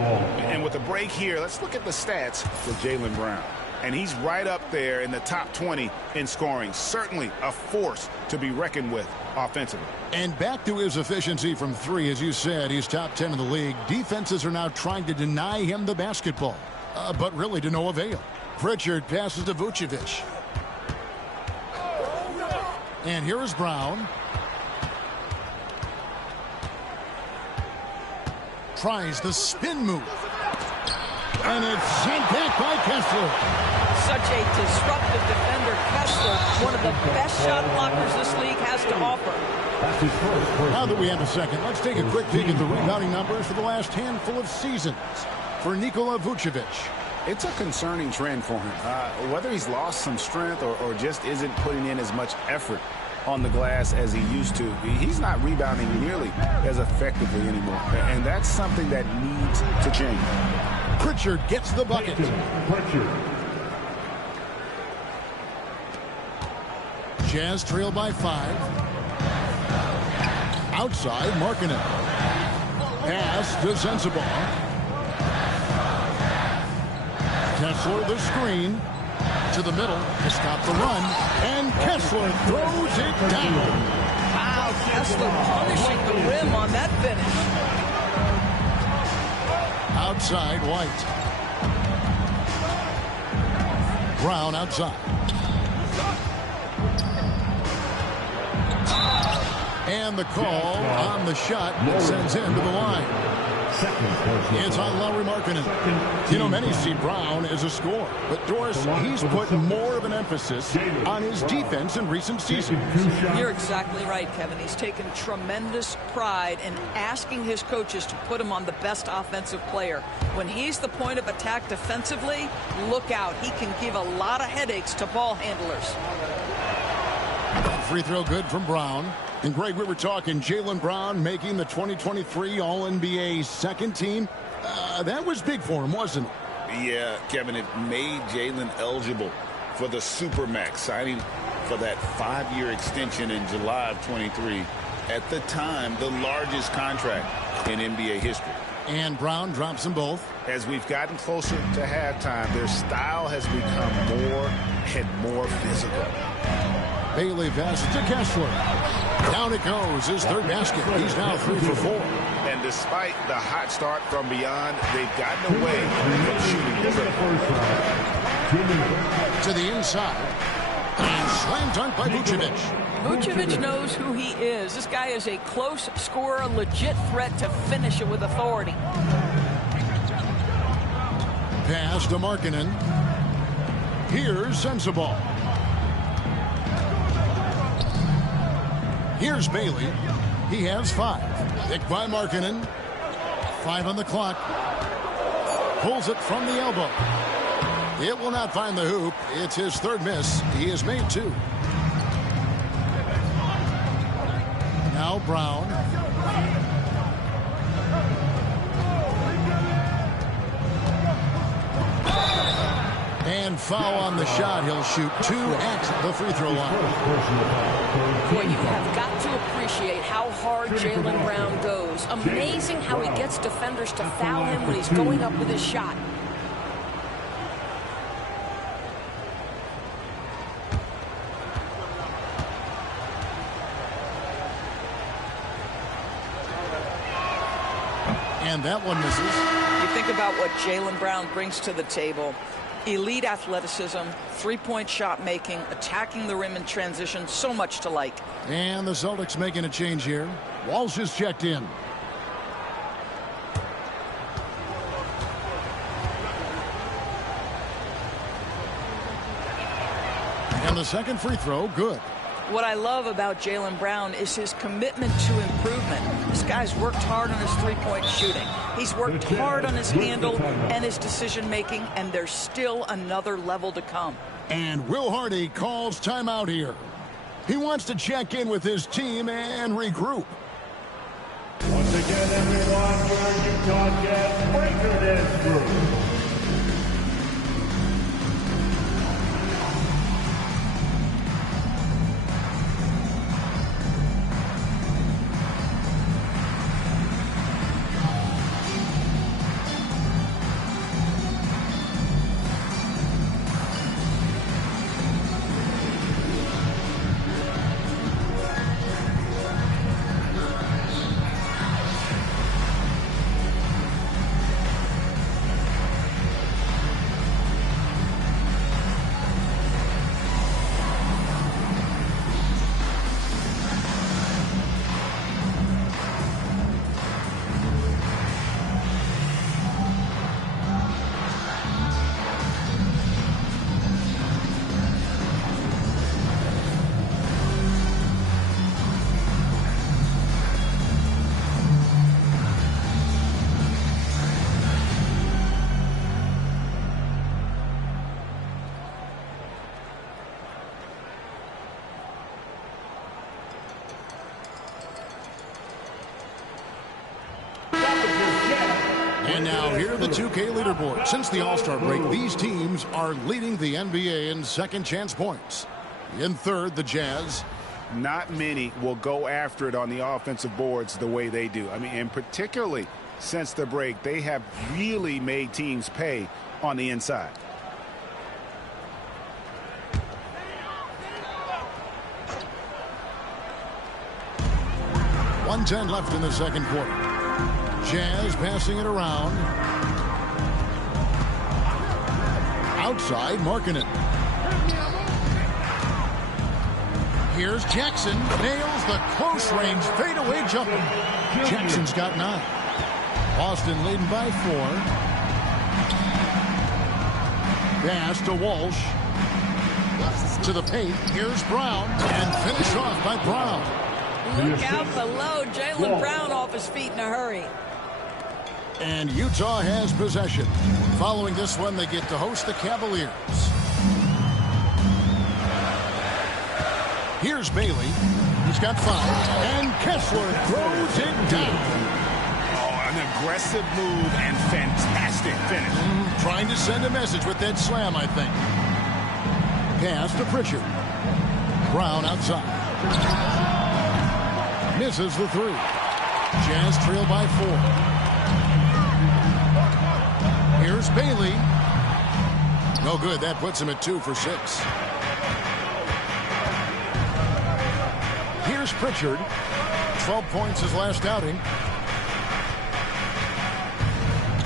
And with a break here, let's look at the stats for Jaylen Brown. And he's right up there in the top 20 in scoring. Certainly a force to be reckoned with offensively. And back to his efficiency from 3, as you said, he's top 10 in the league. Defenses are now trying to deny him the basketball, but really to no avail. Pritchard passes to Vucevic. And here is Brown. Tries the spin move. And it's sent back by Kessler. Such a disruptive defender, Kessler, one of the best shot blockers this league has to offer. Now that we have a second, let's take a quick peek at the rebounding numbers for the last handful of seasons for Nikola Vucevic. It's a concerning trend for him. Whether he's lost some strength or just isn't putting in as much effort on the glass as he used to, he's not rebounding nearly as effectively anymore. And that's something that needs to change. Pritchard gets the bucket. Jazz trail by 5. Outside, Markkanen. Pass to Sensabaugh. Kessler the screen. To the middle to stop the run. And Kessler throws it down. Wow, Kessler punishing the rim on that finish. Outside, White. Brown outside. And the call on the shot that sends him to the line. It's on Lauri Markkanen. You know, many see Brown as a scorer, but Doris, he's put more of an emphasis on his defense in recent seasons. You're exactly right, Kevin. He's taken tremendous pride in asking his coaches to put him on the best offensive player. When he's the point of attack defensively, look out. He can give a lot of headaches to ball handlers. Free throw good from Brown. And Greg, we were talking Jaylen Brown making the 2023 All-NBA second team. That was big for him, wasn't it? Yeah, Kevin, it made Jaylen eligible for the Supermax, signing for that 5-year extension in July of 23. At the time, the largest contract in NBA history. And Brown drops them both. As we've gotten closer to halftime, their style has become more and more physical. Bailey passes to Kessler. Down it goes, his third basket. He's now 3 for 4. And despite the hot start from beyond, they've gotten away from shooting to the inside. And slam dunk by Vucevic. Vucevic knows who he is. This guy is a close scorer, a legit threat to finish it with authority. Pass to Markkanen. Here's Sensabaugh. Here's Bailey. He has 5. Picked by Markkanen. 5 on the clock. Pulls it from the elbow. It will not find the hoop. It's his third miss. He has made 2. Now Brown. And foul on the shot. He'll shoot 2 at the free throw line. Boy, you have got to appreciate how hard Jaylen Brown goes. Amazing how he gets defenders to foul him when he's going up with his shot. And that one misses. You think about what Jaylen Brown brings to the table. Elite athleticism, three-point shot making, attacking the rim in transition, so much to like. And the Celtics making a change here. Walsh is checked in. And the second free throw, good. What I love about Jaylen Brown is his commitment to improvement. This guy's worked hard on his three-point shooting. He's worked hard on his handle and his decision-making, and there's still another level to come. And Will Hardy calls timeout here. He wants to check in with his team and regroup. Once again, everyone, your Utah Jazz breaker dance group. And now here are the 2K leaderboard. Since the All-Star break, these teams are leading the NBA in second chance points. In third, the Jazz. Not many will go after it on the offensive boards the way they do. I mean, and particularly since the break, they have really made teams pay on the inside. .110 left in the second quarter. Jazz passing it around. Outside, marking it. Here's Jackson. Nails the close-range fadeaway jumper. Jackson's got 9. Boston leading by 4. Pass to Walsh. To the paint. Here's Brown. And finish off by Brown. Look out below. Jaylen Brown off his feet in a hurry. And Utah has possession. Following this one, they get to host the Cavaliers. Here's Bailey. He's got 5. And Kessler throws it down. Oh, an aggressive move and fantastic finish. Trying to send a message with that slam, I think. Pass to Pritchard. Brown outside. Misses the 3. Jazz trail by 4. Here's Bailey. No good. That puts him at 2 for 6. Here's Pritchard. 12 points his last outing.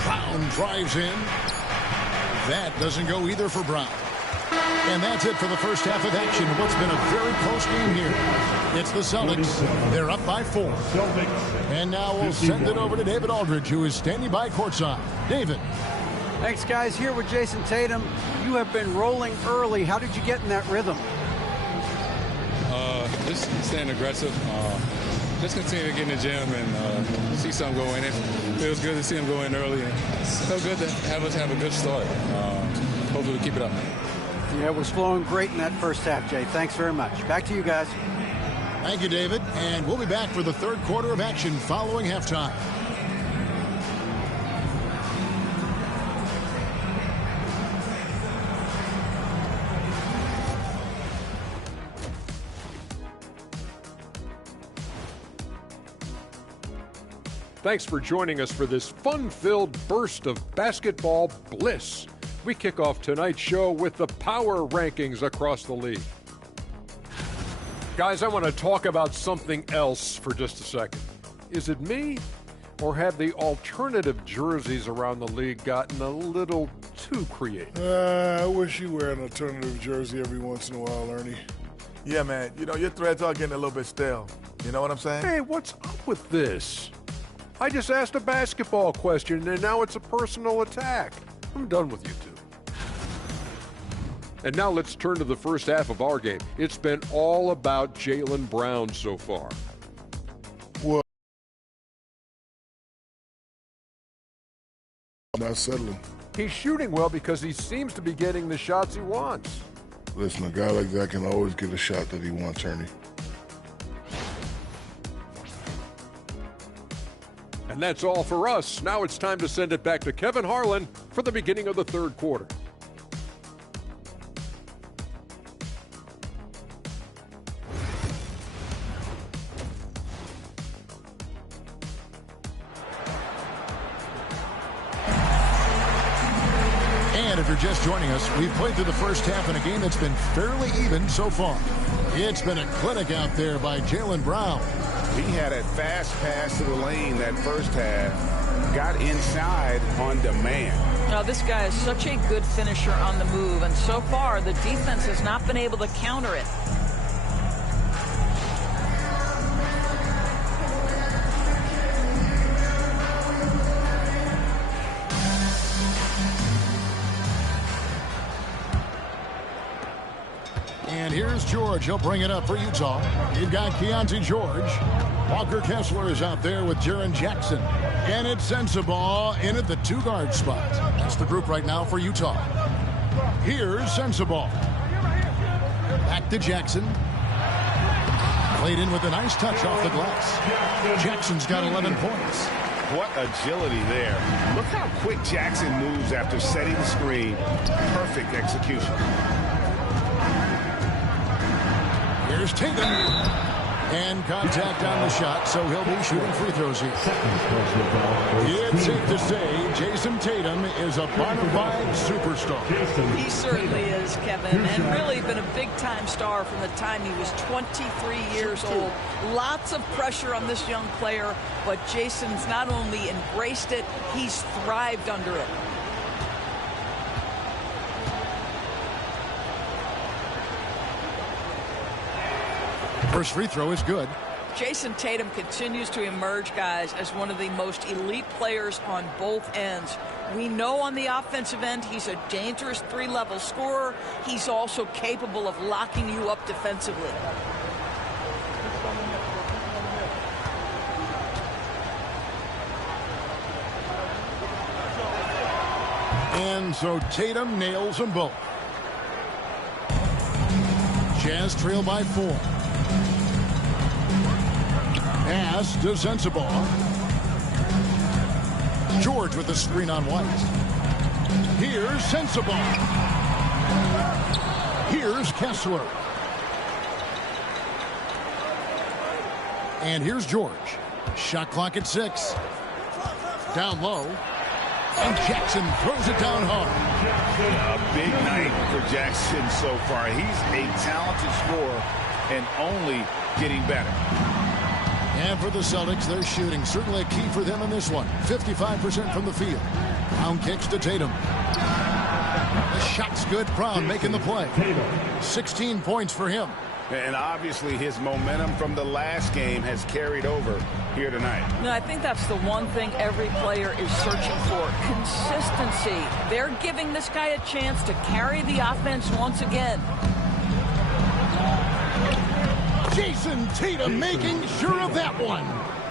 Brown drives in. That doesn't go either for Brown. And that's it for the first half of action. What's been a very close game here. It's the Celtics. They're up by 4. And now we'll send it over to David Aldridge, who is standing by courtside. David. Thanks, guys. Here with Jason Tatum. You have been rolling early. How did you get in that rhythm? Just staying aggressive. Just continue to get in the gym and see something go in. It feels good to see him go in early. And it's so good to have us have a good start. Hopefully we keep it up. Yeah, it was flowing great in that first half, Jay. Thanks very much. Back to you guys. Thank you, David. And we'll be back for the third quarter of action following halftime. Thanks for joining us for this fun-filled burst of basketball bliss. We kick off tonight's show with the power rankings across the league. Guys, I want to talk about something else for just a second. Is it me? Or have the alternative jerseys around the league gotten a little too creative? I wish you wear an alternative jersey every once in a while, Ernie. Yeah, man. You know, your threads are getting a little bit stale. You know what I'm saying? Hey, what's up with this? I just asked a basketball question, and now it's a personal attack. I'm done with you two. And now let's turn to the first half of our game. It's been all about Jaylen Brown so far. Well, not settling. He's shooting well because he seems to be getting the shots he wants. Listen, a guy like that can always get a shot that he wants, Ernie. And that's all for us. Now it's time to send it back to Kevin Harlan for the beginning of the third quarter. And if you're just joining us, we've played through the first half in a game that's been fairly even so far. It's been a clinic out there by Jaylen Brown. He had a fast pass to the lane that first half, got inside on demand. Now, this guy is such a good finisher on the move, and so far the defense has not been able to counter it. And here's George. He'll bring it up for Utah. You've got Keontae George. Walker Kessler is out there with Jaren Jackson. And it's Sensabaugh in at the two-guard spot. That's the group right now for Utah. Here's Sensabaugh. Back to Jackson. Played in with a nice touch off the glass. Jackson's got 11 points. What agility there. Look how quick Jackson moves after setting the screen. Perfect execution. Here's Tatum. And contact on the shot, so he'll be shooting free throws here. It's safe to say Jason Tatum is a bona fide superstar. He certainly is, Kevin, and really been a big-time star from the time he was 23 years old. Lots of pressure on this young player, but Jason's not only embraced it, he's thrived under it. First free throw is good. Jason Tatum continues to emerge, guys, as one of the most elite players on both ends. We know on the offensive end he's a dangerous three-level scorer. He's also capable of locking you up defensively. And so Tatum nails them both. Jazz trail by 4. Pass to Sensabaugh. George with the screen on White. Here's Sensabaugh. Here's Kessler. And here's George. Shot clock at 6. Down low. And Jackson throws it down hard. A big night for Jackson so far. He's a talented scorer and only getting better. And for the Celtics, their shooting certainly a key for them in this one. 55% from the field. Brown kicks to Tatum. The shot's good. Brown making the play. 16 points for him. And obviously his momentum from the last game has carried over here tonight. No, I think that's the one thing every player is searching for. Consistency. They're giving this guy a chance to carry the offense once again. Jason Tatum making sure of that one.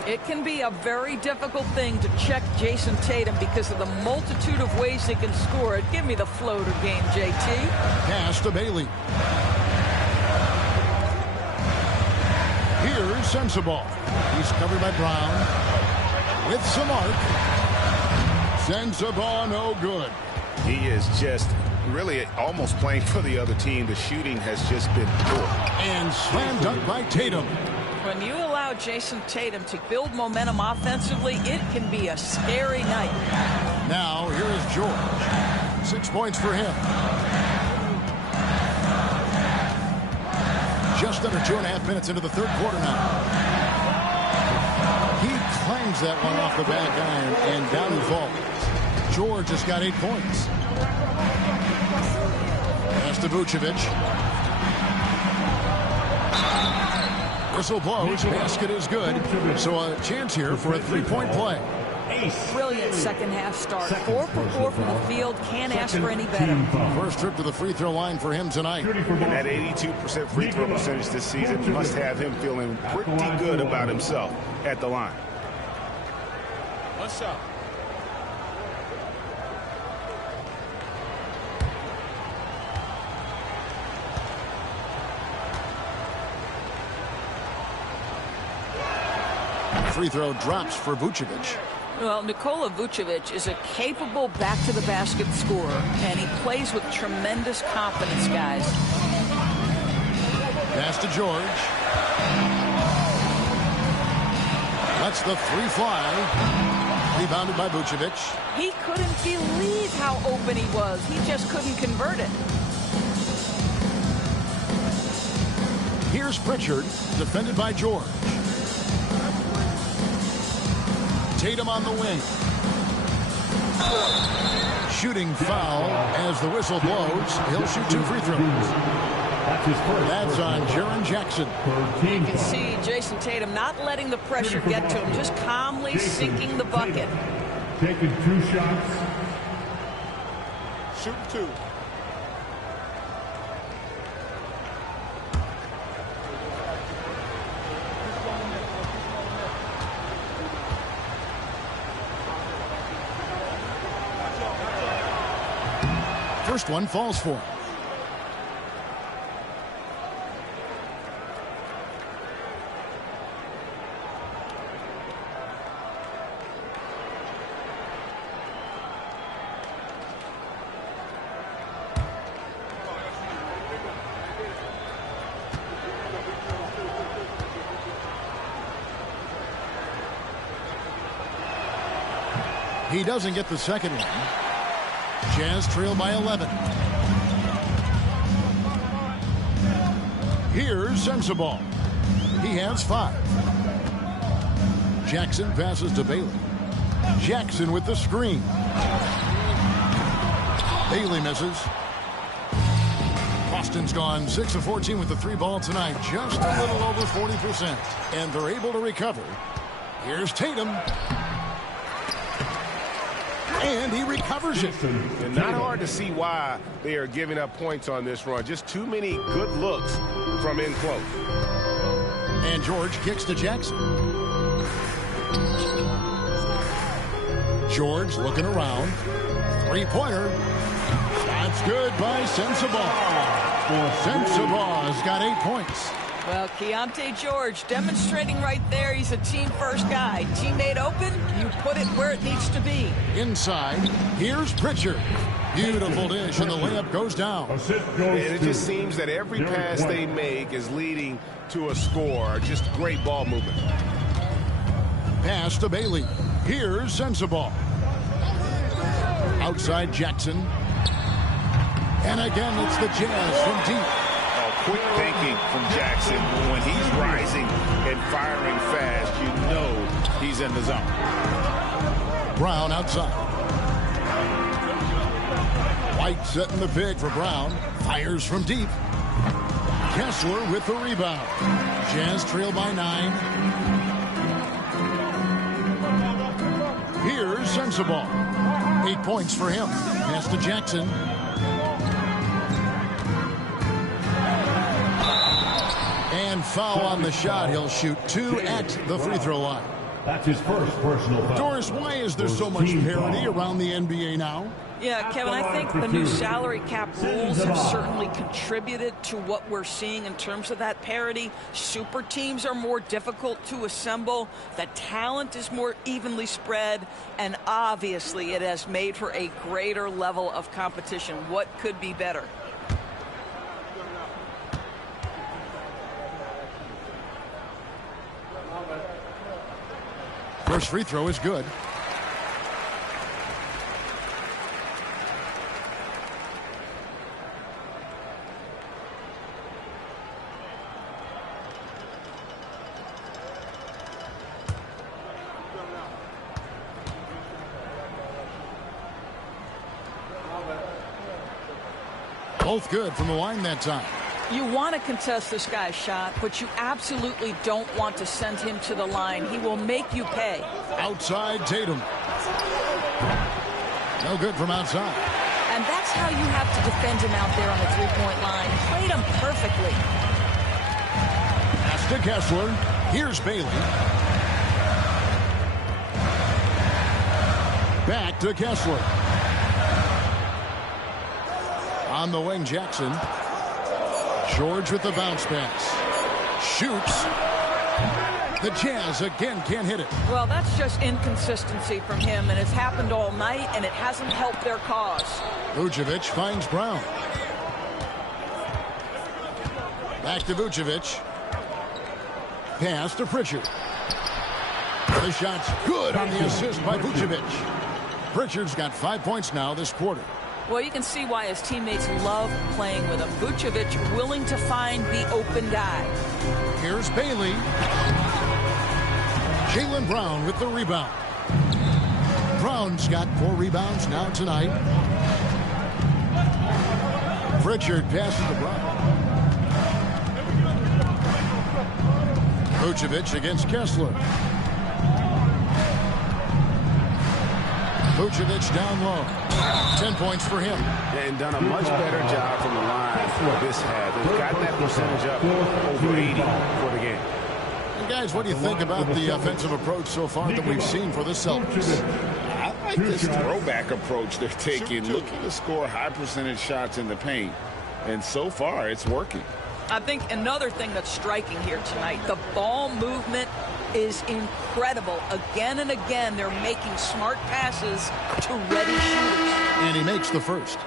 It can be a very difficult thing to check Jason Tatum because of the multitude of ways he can score it. Give me the floater game, JT. Pass to Bailey. Here's Sensabaugh. He's covered by Brown. With some arc. Sensabaugh no good. He is just really almost playing for the other team. The shooting has just been poor. And slam dunk by Tatum. When you allow Jason Tatum to build momentum offensively, it can be a scary night. Now, here is George. 6 points for him. Just under 2.5 minutes into the third quarter now. He clangs that one off the back iron, and down he falls. George has got 8 points. Pass to Vucevic. Whistle blows. Basket is good. So a chance here for a 3-point play. Brilliant second half start. 4 for 4 from the field. Can't ask for any better. First trip to the free throw line for him tonight. And that 82% free throw percentage this season must have him feeling pretty good about himself at the line. One shot. Free throw drops for Vucevic. Well, Nikola Vucevic is a capable back-to-the-basket scorer, and he plays with tremendous confidence, guys. Pass to George. Lets the 3 fly. Rebounded by Vucevic. He couldn't believe how open he was. He just couldn't convert it. Here's Pritchard, defended by George. Tatum on the wing. Shooting foul as the whistle blows. He'll shoot 2 free throws. That's on Jaren Jackson. You can see Jason Tatum not letting the pressure get to him, just calmly sinking the bucket. Taking 2 shots. Shoot 2. First one falls for him. He doesn't get the second one. Jazz trail by 11. Here's Sensabaugh. He has 5. Jackson passes to Bailey. Jackson with the screen. Bailey misses. Boston's gone 6 of 14 with the 3 ball tonight. Just a little over 40%. And they're able to recover. Here's Tatum. And he recovers it. And not hard to see why they are giving up points on this run. Just too many good looks from in close. And George kicks to Jackson. George looking around. 3-pointer. That's good by Sensabaugh. Sensabaugh's got 8 points. Well, Keontae George demonstrating right there he's a team-first guy. Teammate open, you put it where it needs to be. Inside, here's Pritchard. Beautiful dish, and the layup goes down. And it just seems that every pass they make is leading to a score. Just great ball movement. Pass to Bailey. Here's Sensabaugh. Outside Jackson. And again, it's the Jazz from deep. Quick thinking from Jackson. When he's rising and firing fast, you know he's in the zone. Brown outside. White setting the pick for Brown. Fires from deep. Kessler with the rebound. Jazz trail by 9. Here's Sensabaugh. 8 points for him. Pass to Jackson. And foul on the shot. He'll shoot 2 at the free throw line. That's his first personal foul. Doris, why is there so much parity around the NBA now? Yeah, Kevin, I think the new salary cap rules have certainly contributed to what we're seeing in terms of that parity. Super teams are more difficult to assemble. The talent is more evenly spread. And obviously, it has made for a greater level of competition. What could be better? First free throw is good. Both good from the line that time. You want to contest this guy's shot, but you absolutely don't want to send him to the line. He will make you pay. Outside Tatum. No good from outside. And that's how you have to defend him out there on the three-point line. Played him perfectly. Pass to Kessler. Here's Bailey. Back to Kessler. On the wing, Jackson. George with the bounce pass. Shoots. The Jazz again can't hit it. Well, that's just inconsistency from him, and it's happened all night, and it hasn't helped their cause. Vucevic finds Brown. Back to Vucevic. Pass to Pritchard. The shot's good on the assist by Vucevic. Pritchard's got 5 points now this quarter. Well, you can see why his teammates love playing with him. Vucevic willing to find the open guy. Here's Bailey. Jaylen Brown with the rebound. Brown's got 4 rebounds now tonight. Pritchard passes to Brown. Vucevic against Kessler. Vucevic down low. 10 points for him. And done a much better job from the line for this half. They've gotten that percentage up over 80 for the game. And guys, what do you think about the offensive approach so far that we've seen for the Celtics? I like this throwback approach they're taking, looking to score high percentage shots in the paint. And so far, it's working. I think another thing that's striking here tonight, the ball movement is incredible. Again and again, they're making smart passes to ready shooters. And he makes the first.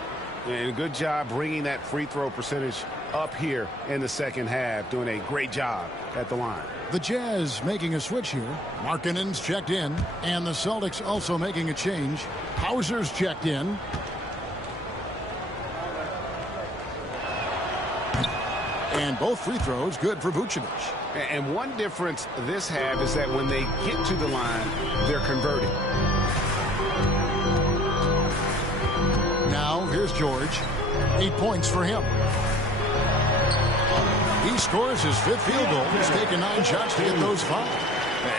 And good job bringing that free throw percentage up here in the second half, doing a great job at the line. The Jazz making a switch here. Markkanen's checked in, and the Celtics also making a change. Hauser's checked in. And both free throws good for Vucevic. And one difference this half is that when they get to the line, they're converting. Now, here's George. 8 points for him. He scores his 5th field goal. He's taken 9 shots to get those 5.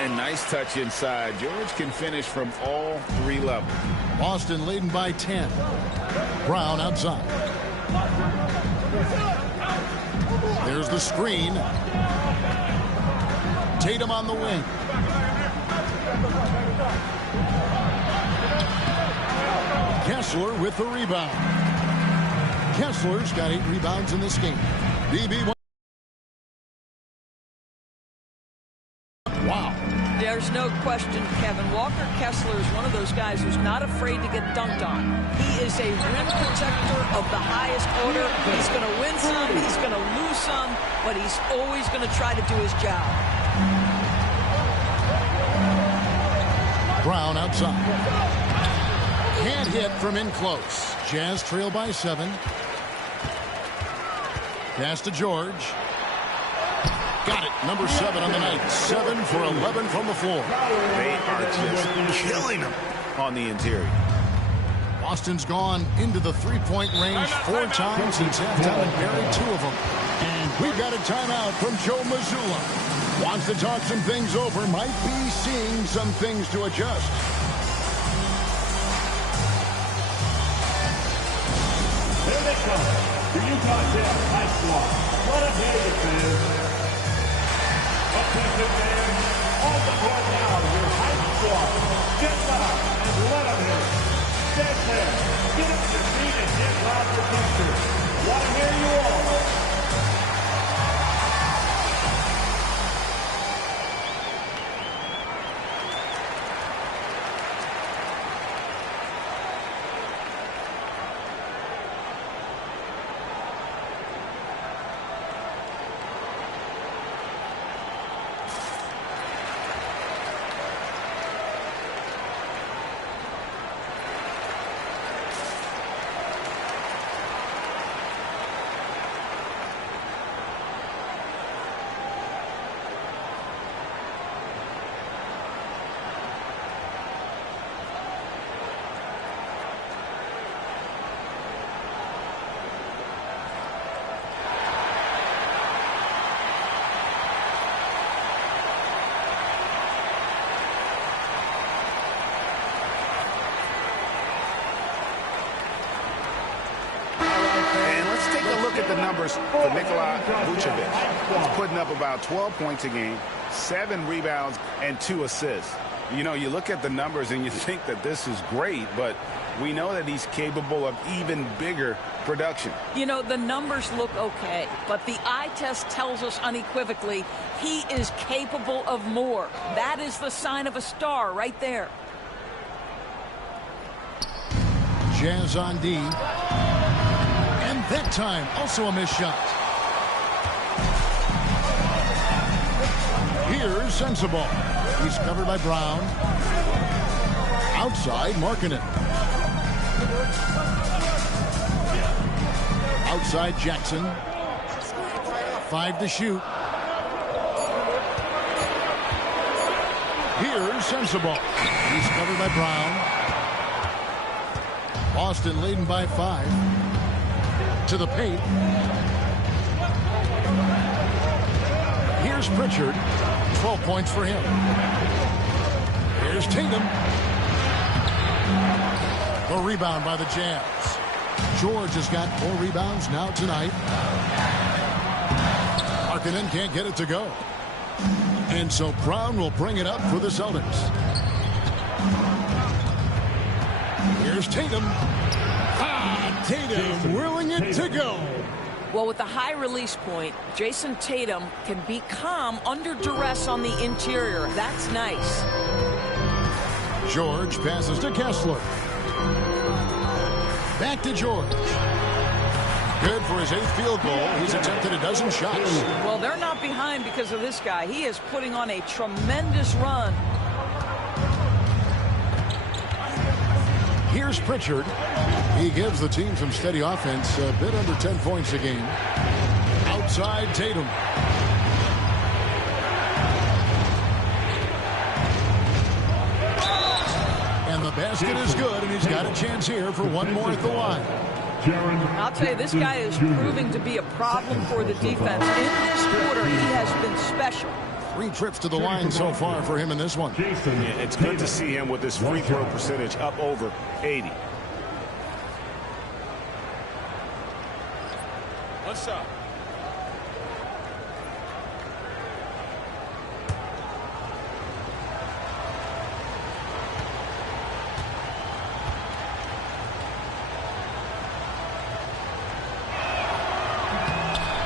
And nice touch inside. George can finish from all 3 levels. Boston leading by 10. Brown outside. There's the screen. Tatum on the wing. Kessler with the rebound. Kessler's got 8 rebounds in this game. BB. Wow. There's no question, Kevin. Walker Kessler is one of those guys who's not afraid to get dunked on. He is a rim protector of the highest order. He's going to win some, he's going to lose some, but he's always going to try to do his job. Brown outside. Can't hit from in close. Jazz trail by 7. Pass to George. Got it. Number 7 on the night. 7 for 11 from the floor. They are just killing them on the interior. Boston's gone into the three-point range 4 times since halftime and buried 2 of them. And we've got a timeout from Joe Mazzulla. Wants to talk some things over. Might be seeing some things to adjust. Here they come. The Utah Jazz high squad. Let them hear you, fans. Attention, fans. On the court now, your high squad. Get loud and let them hear it. Stand there. Get up your feet and get loud for pictures. Want to hear you all. look at the numbers for Nikola Vucevic. He's putting up about 12 points a game, 7 rebounds, and 2 assists. You know, you look at the numbers and you think that this is great, but we know that he's capable of even bigger production. You know, the numbers look okay, but the eye test tells us unequivocally he is capable of more. That is the sign of a star right there. Jazz on D. And that time, also a missed shot. Here's Sensible. He's covered by Brown. Outside, Markkanen. Outside, Jackson. 5 to shoot. Here's Sensible. He's covered by Brown. Boston leading by 5. To the paint. Here's Pritchard. 12 points for him. Here's Tatum. The rebound by the Jazz. George has got 4 rebounds now tonight. Markkanen can't get it to go. And so Brown will bring it up for the Celtics. Here's Tatum. Tatum willing it to go. Well, with the high release point, Jason Tatum can be calm under duress on the interior. That's nice. George passes to Kessler. Back to George. Good for his 8th field goal. He's attempted a dozen shots. Well, they're not behind because of this guy. He is putting on a tremendous run. Here's Pritchard. He gives the team some steady offense, a bit under 10 points a game. Outside Tatum. And the basket is good, and he's got a chance here for one more at the line. I'll tell you, this guy is proving to be a problem for the defense. In this quarter, he has been special. 3 trips to the line so far for him in this one. Yeah, it's good to see him with his free throw percentage up over 80. What's up?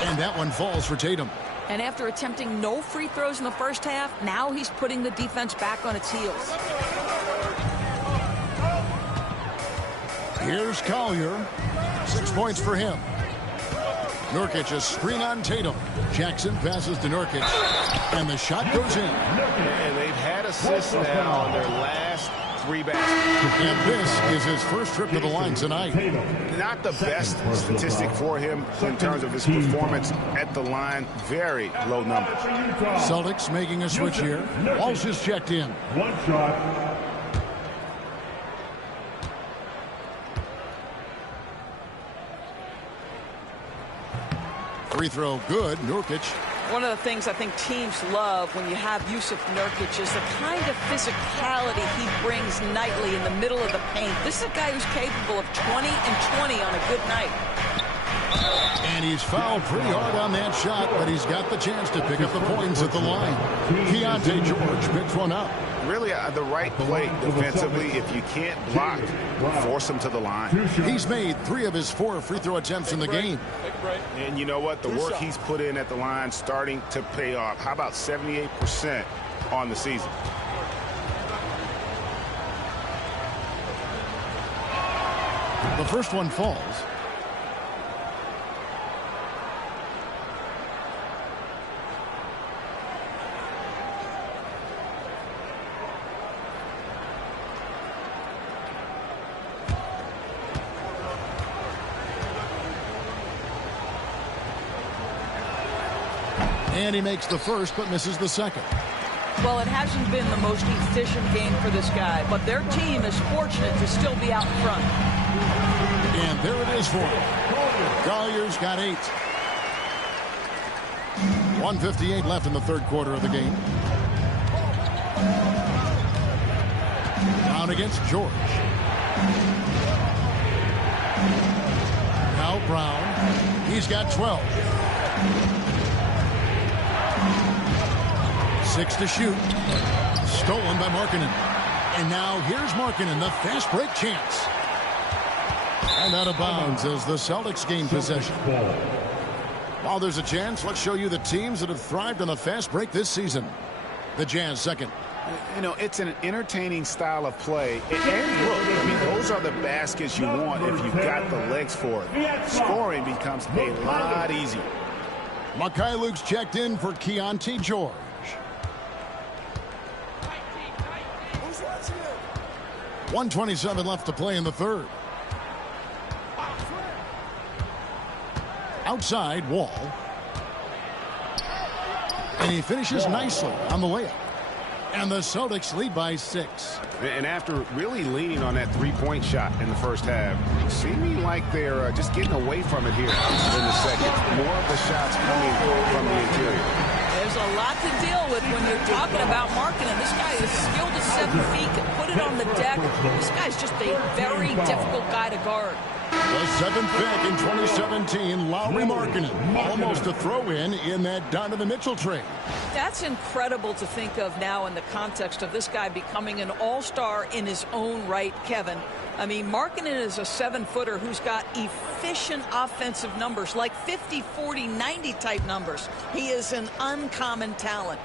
And that one falls for Tatum. And after attempting no free throws in the first half, now he's putting the defense back on its heels. Here's Collier. 6 points for him. Nurkic a screen on Tatum. Jackson passes to Nurkic. And the shot goes in. And they've had assists now on their last 3 baskets. And this is his first trip to the line tonight. Not the best statistic for him in terms of his performance at the line. Very low numbers. Celtics making a switch here. Walsh is checked in. 1 shot. Free throw good. Nurkic. One of the things I think teams love when you have Jusuf Nurkic is the kind of physicality he brings nightly in the middle of the paint. This is a guy who's capable of 20 and 20 on a good night. And he's fouled pretty hard on that shot, but he's got the chance to pick up the points at the line. Keontae George picks one up. Really the right play defensively. If you can't block, force him to the line. He's made 3 of his 4 free throw attempts in the game. And you know what? The work he's put in at the line starting to pay off. How about 78% on the season? The first one falls. And he makes the first, but misses the second. Well, it hasn't been the most efficient game for this guy, but their team is fortunate to still be out in front. And there it is for him. Collier's got 8. 1:58 left in the third quarter of the game. Brown against George. Now Brown. He's got 12. 6 to shoot. Stolen by Markkanen. And now here's Markkanen, the fast break chance. And out of bounds as the Celtics gain possession. While there's a chance, let's show you the teams that have thrived on the fast break this season. The Jazz second. You know, it's an entertaining style of play. And look, I mean, those are the baskets you want if you've got the legs for it. Scoring becomes a lot easier. Luke's checked in for Keontae George. .127 left to play in the third. Outside, Wall. And he finishes nicely on the layup. And the Celtics lead by 6. And after really leaning on that three-point shot in the first half, seeming like they're just getting away from it here in the second. More of the shots coming from the interior. There's a lot to deal with when you're talking about Markkanen. This guy is skilled at 7 feet, can put it on the deck. This guy's just a very difficult guy to guard. The 7th pick in 2017, Lauri Markkanen, almost a throw-in that Donovan Mitchell trade. That's incredible to think of now in the context of this guy becoming an all-star in his own right, Kevin. I mean, Markkanen is a 7-footer who's got efficient offensive numbers, like 50, 40, 90 type numbers. He is an uncommon talent.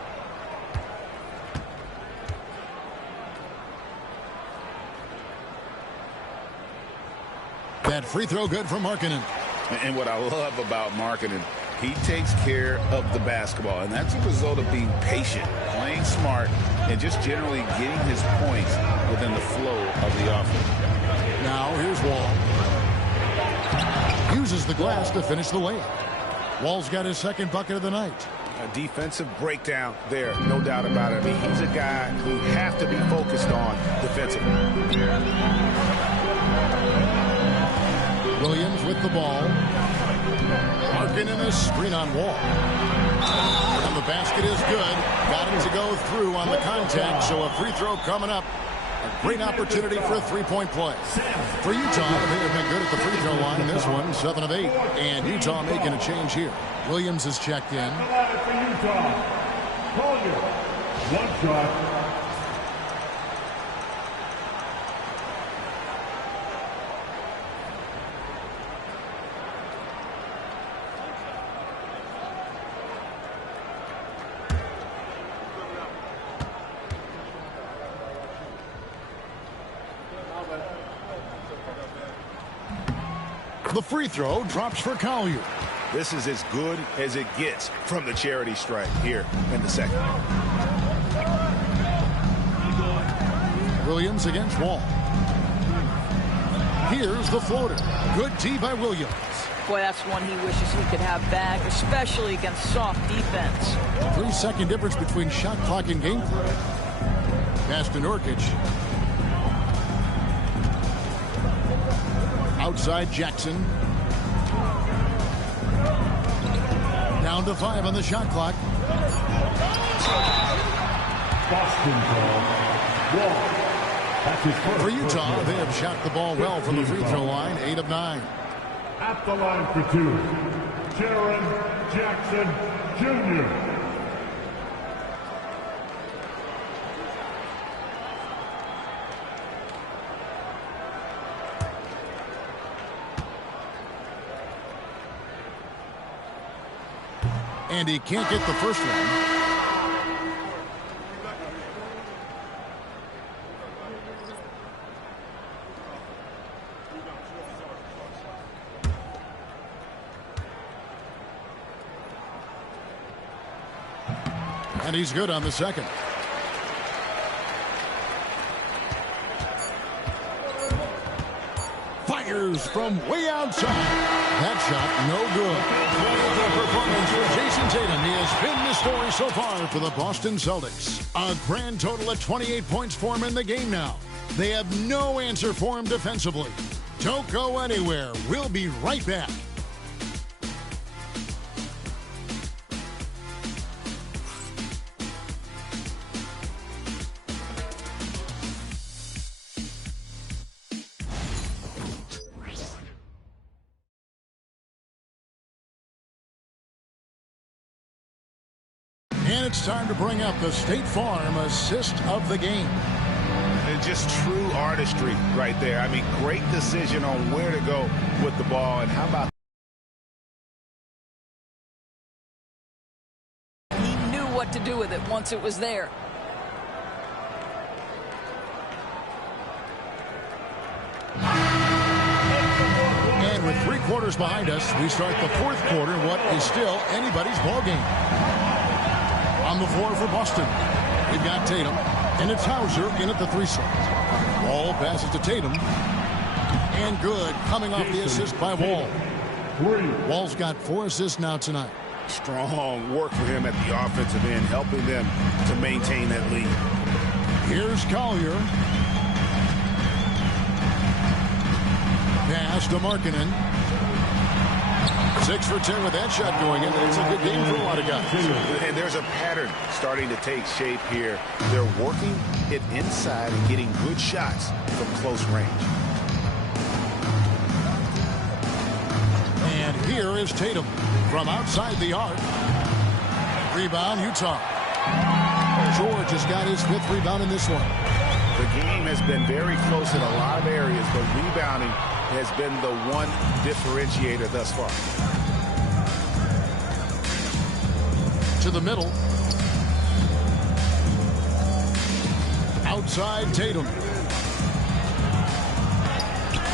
That free throw good for Markkanen. And what I love about Markkanen, he takes care of the basketball, and that's a result of being patient, playing smart, and just generally getting his points within the flow of the offense. Now here's Wall. Uses the glass to finish the layup. Wall's got his second bucket of the night. A defensive breakdown there, no doubt about it. I mean, he's a guy who have to be focused on defensively. Williams with the ball. Markkanen a screen on Wall. And the basket is good. Got him to go through on the contact, so a free throw coming up. A great opportunity for a three-point play. For Utah, they have been good at the free throw line. This one, 7 of 8. And Utah making a change here. Williams is checked in. For Utah, Collier, 1 shot. The free throw drops for Collier. This is as good as it gets from the charity stripe here in the second. Williams against Wall. Here's the floater. Good D by Williams. Boy, that's one he wishes he could have back, especially against soft defense. 3-second difference between shot clock and game clock. Pass to Nurkic. Outside Jackson. Down to 5 on the shot clock. Boston ball. Wall. That's his first. For Utah, they have shot the ball well from the free throw line, 8 of 9. At the line for 2, Jaren Jackson Jr. And he can't get the first one. And he's good on the second. Fires from way outside. That shot, no good. Wonderful performance for Jason Tatum. He has been the story so far for the Boston Celtics. A grand total of 28 points for him in the game now. They have no answer for him defensively. Don't go anywhere. We'll be right back. And it's time to bring up the State Farm assist of the game. And just true artistry right there. I mean, great decision on where to go with the ball. And how about He knew what to do with it once it was there. And with 3 quarters behind us, we start the 4th quarter, what is still anybody's ball game. On the floor for Boston, we've got Tatum, and it's Hauser in at the 3 slot. Wall passes to Tatum, and good, coming off the assist by Wall. Wall's got 4 assists now tonight. strong work for him at the offensive end, helping them to maintain that lead. Here's Collier. Pass to Markkanen. 6 for 10 with that shot going in. It's a good game for a lot of guys. And there's a pattern starting to take shape here. They're working it inside and getting good shots from close range. And here is Tatum from outside the arc. Rebound, Utah. George has got his 5th rebound in this one. The game has been very close in a lot of areas, but rebounding has been the one differentiator thus far. To the middle. Outside Tatum.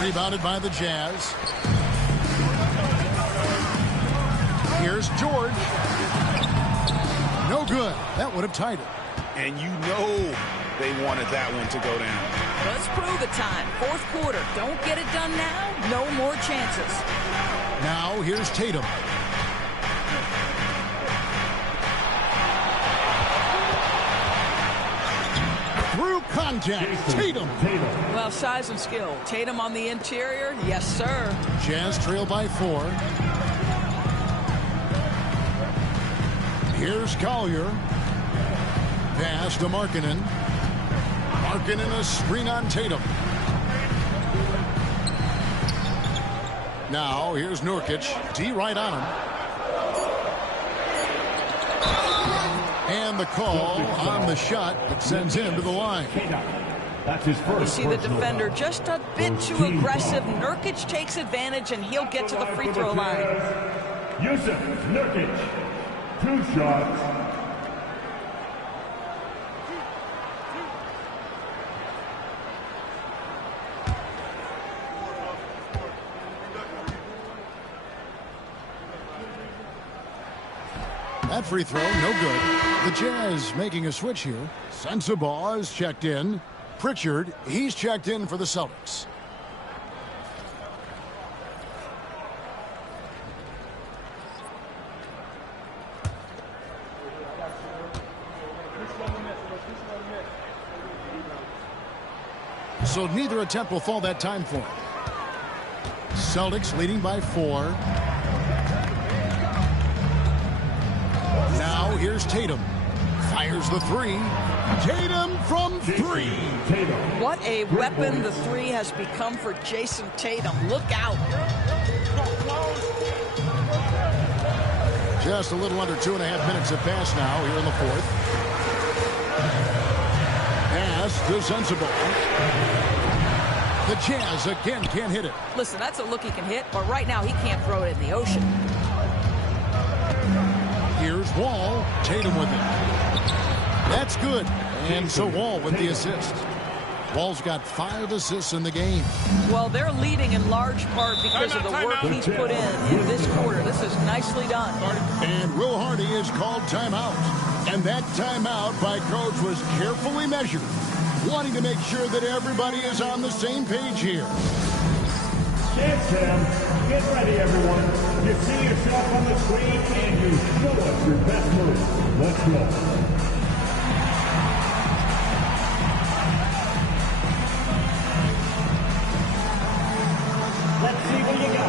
Rebounded by the Jazz. Here's George. No good. That would have tied it. And you know they wanted that one to go down. Let's prove it time. 4th quarter. Don't get it done now. No more chances. Now here's Tatum. Through contact, Tatum. Well, size and skill. Tatum on the interior. Yes, sir. Jazz trail by 4. Here's Collier. Pass to Markkanen. Markkanen a screen on Tatum. Now here's Nurkic. D right on him. And the call on the shot that sends him to the line. That's his first. You see the defender just a bit too aggressive. Nurkic takes advantage, and he'll get to the free throw line. Yusuf Nurkic. 2 shots. That free throw, no good. The Jazz making a switch here. Sensabaugh is checked in. Pritchard, he's checked in for the Celtics. So neither attempt will fall that time for him. Celtics leading by 4. Now here's Tatum. Fires the 3. Tatum from 3. What a weapon the 3 has become for Jason Tatum. Look out. Just a little under 2.5 minutes have passed now here in the 4th. Pass to Sensabaugh. The Jazz again can't hit it. Listen, that's a look he can hit, but right now he can't throw it in the ocean. Here's Wall. Tatum with it. That's good. And so Wall with the assist. Wall's got 5 assists in the game. Well, they're leading in large part because of the work he's put in this quarter. This is nicely done. And Will Hardy is called timeout. And that timeout by Coach was carefully measured, wanting to make sure that everybody is on the same page here. Chance Cam, get ready, everyone. You see yourself on the screen and you show us your best move. Let's go. Let's see what you got.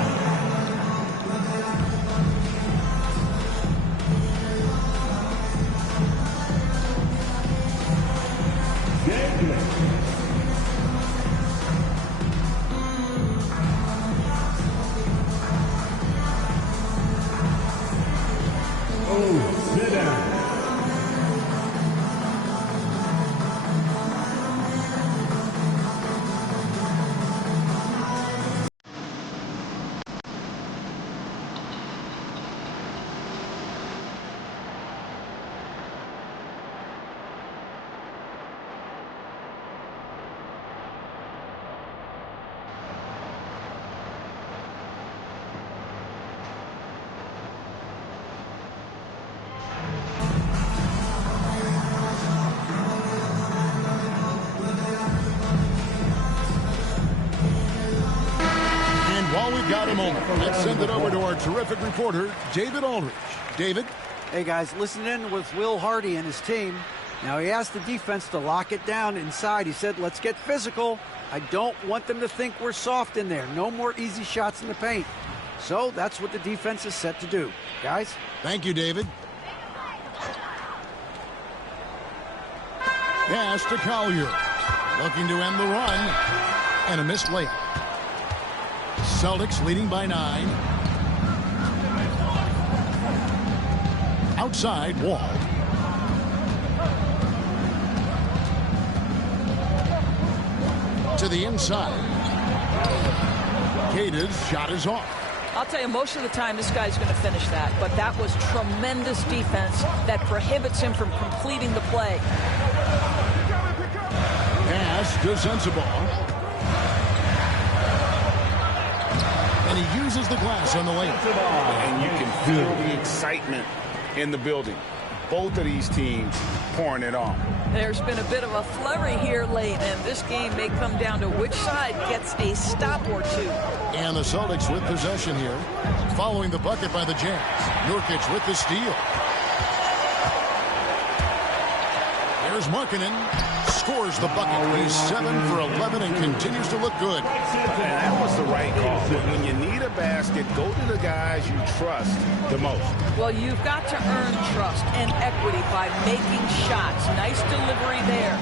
And while we've got a moment, let's send it over to our terrific reporter, David Aldridge. David? Hey, guys, listen in with Will Hardy and his team. Now, he asked the defense to lock it down inside. He said, let's get physical. I don't want them to think we're soft in there. No more easy shots in the paint. So that's what the defense is set to do. Guys? Thank you, David. Pass to Collier. Looking to end the run. And a missed layup. Celtics leading by 9. Outside, Wall. To the inside. Cada's shot is off. I'll tell you, most of the time this guy's going to finish that, but that was tremendous defense that prohibits him from completing the play. Pass to Sensabaugh. And he uses the glass on the layup. And you can feel the excitement in the building. Both of these teams pouring it on. There's been a bit of a flurry here late, and this game may come down to which side gets a stop or two. And the Celtics with possession here, following the bucket by the Jazz. Nurkic with the steal. Here's Markkanen. Scores the bucket. He's 7 for 11 and continues to look good. And that was the right call. When you need a basket, go to the guys you trust the most. Well, you've got to earn trust and equity by making shots. Nice delivery there.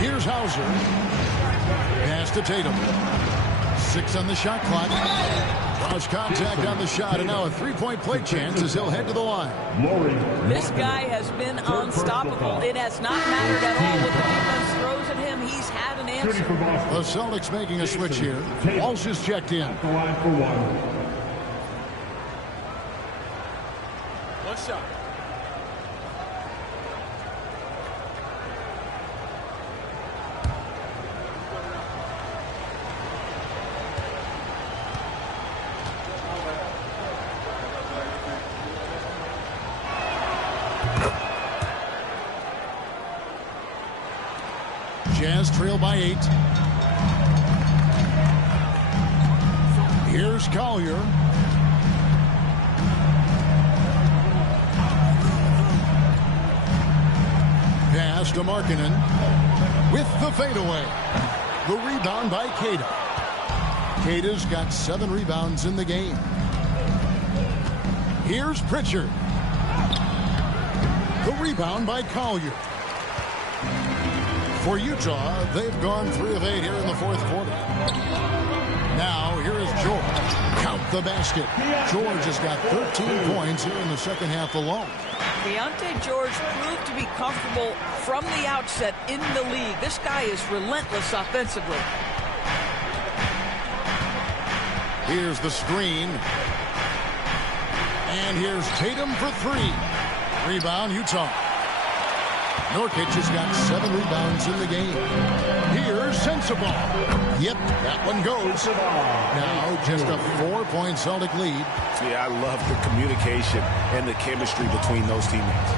Here's Hauser. Pass to Tatum. 6 on the shot clock. Draws contact on the shot, and now a three-point play chance as he'll head to the line. This guy has been unstoppable. It has not mattered at all what the defense throws at him. He's had an answer. The Celtics making a switch here. Walsh is checked in. One shot. Jazz trail by 8. Here's Collier. Pass to Markkanen with the fadeaway. The rebound by Cada. Cada's got 7 rebounds in the game. Here's Pritchard. The rebound by Collier. For Utah, they've gone 3 of 8 here in the fourth quarter. Now, here is George. Count the basket. George has got 13 points here in the second half alone. Deontay George proved to be comfortable from the outset in the league. This guy is relentless offensively. Here's the screen. And here's Tatum for 3. Rebound, Utah. Nurkic has got 7 rebounds in the game. Here's Sensabaugh. Yep, that one goes. Now just a 4-point Celtic lead. Yeah, I love the communication and the chemistry between those teammates.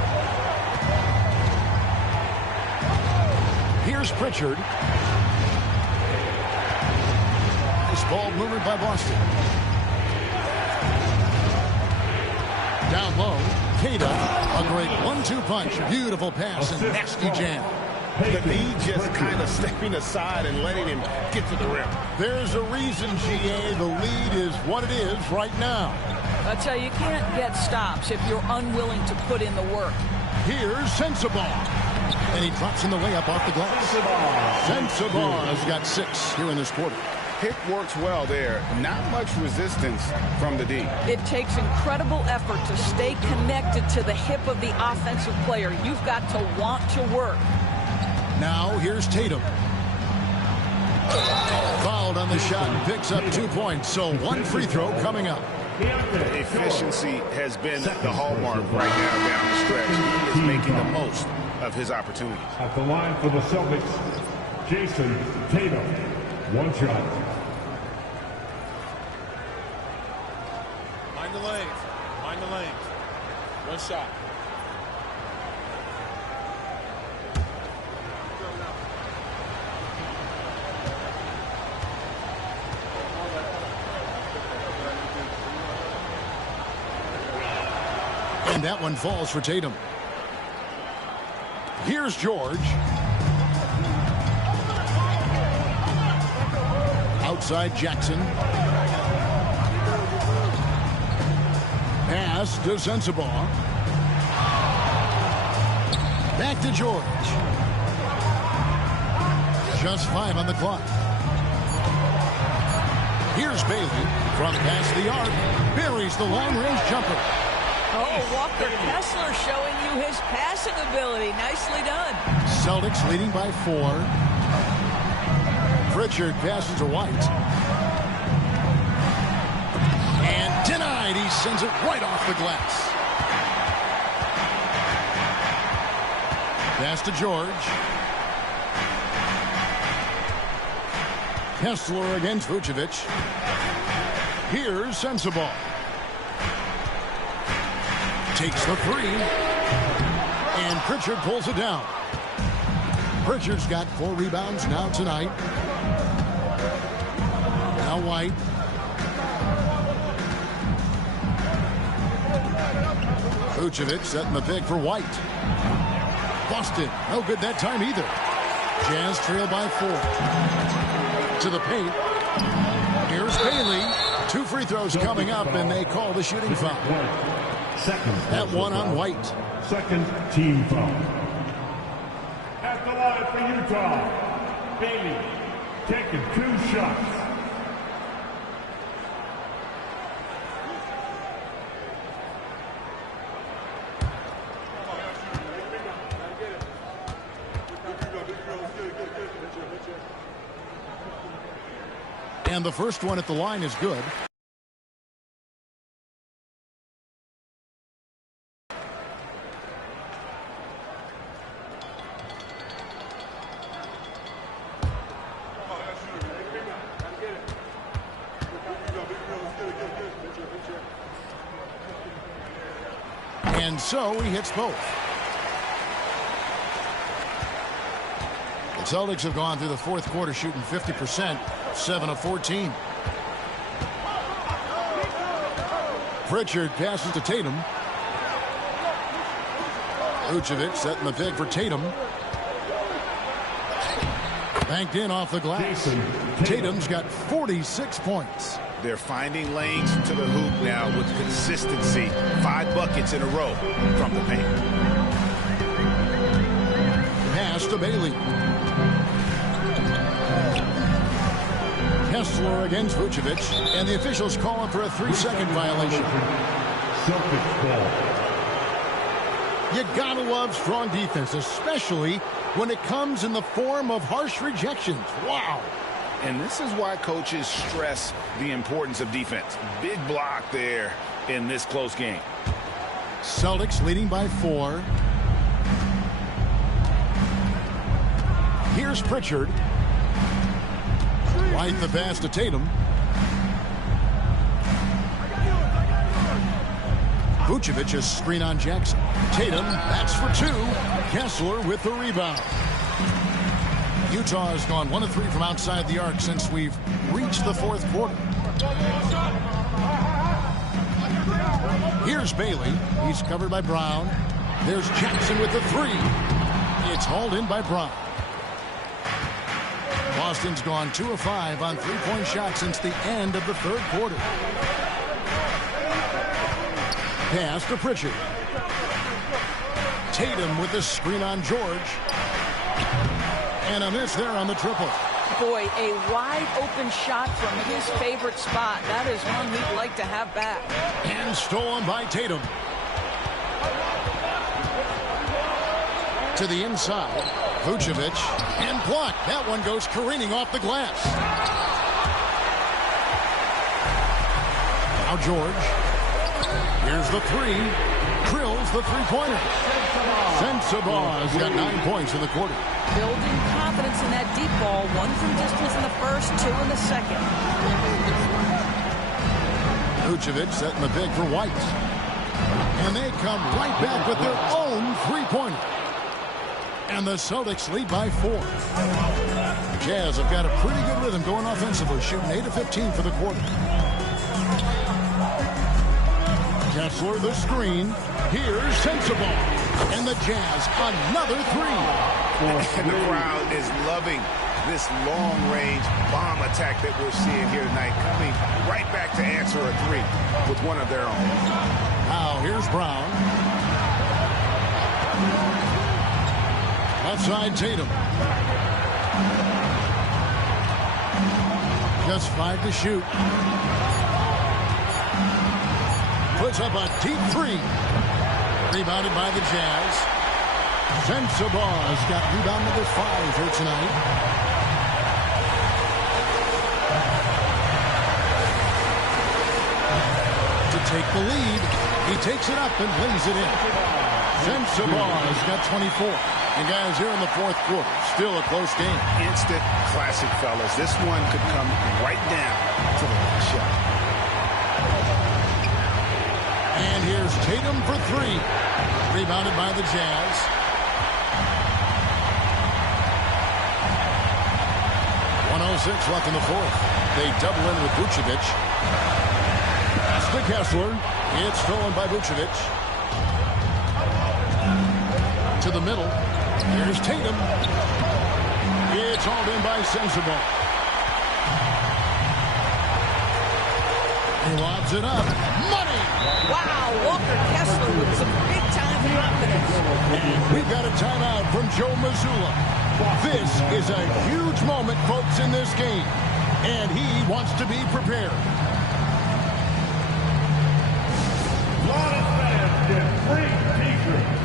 Here's Pritchard. This ball moved by Boston. Down low. Cada, a great 1-2 punch. Beautiful pass and nasty jam. The knee just kind of stepping aside and letting him get to the rim. There's a reason, GA, the lead is what it is right now. I tell you, you can't get stops if you're unwilling to put in the work. Here's Sensabaugh. And he drops in the layup off the glass. Sensabaugh has got 6 here in this quarter. Pick works well there. Not much resistance from the D. It takes incredible effort to stay connected to the hip of the offensive player. You've got to want to work. Now here's Tatum. Fouled on the shot and picks up 2 points. So 1 free throw coming up. Efficiency has been the hallmark right now down the stretch. He is making the most of his opportunities. At the line for the Celtics, Jason Tatum. 1 shot. Mind the lanes. Mind the lanes. 1 shot. And that one falls for Tatum. Here's George. Outside Jackson. Pass to Sensabaugh. Back to George. Just 5 on the clock. Here's Bailey from past the arc. Buries the long-range jumper. Oh, Walker Kessler showing you his passing ability. Nicely done. Celtics leading by 4. Pritchard passes to White. And denied. He sends it right off the glass. Pass to George. Kessler against Vucevic. Here's Sensabaugh. Takes the 3. And Pritchard pulls it down. Pritchard's got 4 rebounds now tonight. Now White. Vucevic setting the pick for White. Busted. No good that time either. Jazz trail by 4. To the paint. Here's Bailey. 2 free throws coming up, and they call the shooting foul. That one on White. Second team foul. At the line for Utah, Bailey taking 2 shots. And the first one at the line is good. And so he hits both. The Celtics have gone through the 4th quarter shooting 50%, 7 of 14. Pritchard passes to Tatum. Vucevic setting the pick for Tatum. Banked in off the glass. Tatum's got 46 points. They're finding lanes to the hoop now with consistency. 5 buckets in a row from the paint. Pass to Bailey. Kessler against Vucevic, and the officials calling for a 3-second violation. Celtics ball. You gotta love strong defense, especially when it comes in the form of harsh rejections. Wow. And this is why coaches stress the importance of defense. Big block there in this close game. Celtics leading by 4. Here's Pritchard. White the pass to Tatum. Vucevic is screen on Jackson. Tatum, that's for 2. Kessler with the rebound. Utah has gone 1 of 3 from outside the arc since we've reached the 4th quarter. Here's Bailey. He's covered by Brown. There's Jackson with the 3. It's hauled in by Brown. Boston's gone 2 of 5 on 3-point shots since the end of the 3rd quarter. Pass to Pritchard. Tatum with the screen on George. And a miss there on the triple. Boy, a wide open shot from his favorite spot. That is one he'd like to have back. And stolen by Tatum. To the inside. Vucevic. And blocked. That one goes careening off the glass. Now George. Here's the 3. Drills the 3-pointer. Sensabaugh's got 9 points in the quarter. Building confidence in that deep ball. 1 from distance in the first, 2 in the second. Vucevic setting the pick for White. And they come right back with their own 3-pointer. And the Celtics lead by 4. The Jazz have got a pretty good rhythm going offensively, shooting 8 of 15 for the quarter. Kessler, the screen. Here's Sensible. And the Jazz, another three. And the crowd is loving this long-range bomb attack that we're seeing here tonight, coming right back to answer a three with one of their own. Now, here's Brown. Left side, Tatum. Just 5 to shoot. Puts up a deep three. Rebounded by the Jazz. Sensabaugh got rebound number 5 here tonight. To take the lead, he takes it up and lays it in. Sensabaugh's got 24. And guys, here in the fourth quarter, still a close game. Instant classic, fellas. This one could come right down to the last shot. And here's Tatum for 3. Rebounded by the Jazz. .106 left in the fourth. They double in with Vucevic. Pass to Kessler. It's stolen by Vucevic. To the middle. Here's Tatum. It's hauled in by Sensible. He lobs it up. Money! Wow, Walker Kessler with some big-time confidence. And we've got a timeout from Joe Mazzulla. This is a huge moment, folks, in this game. And he wants to be prepared. Flawless fans get free t-shirts.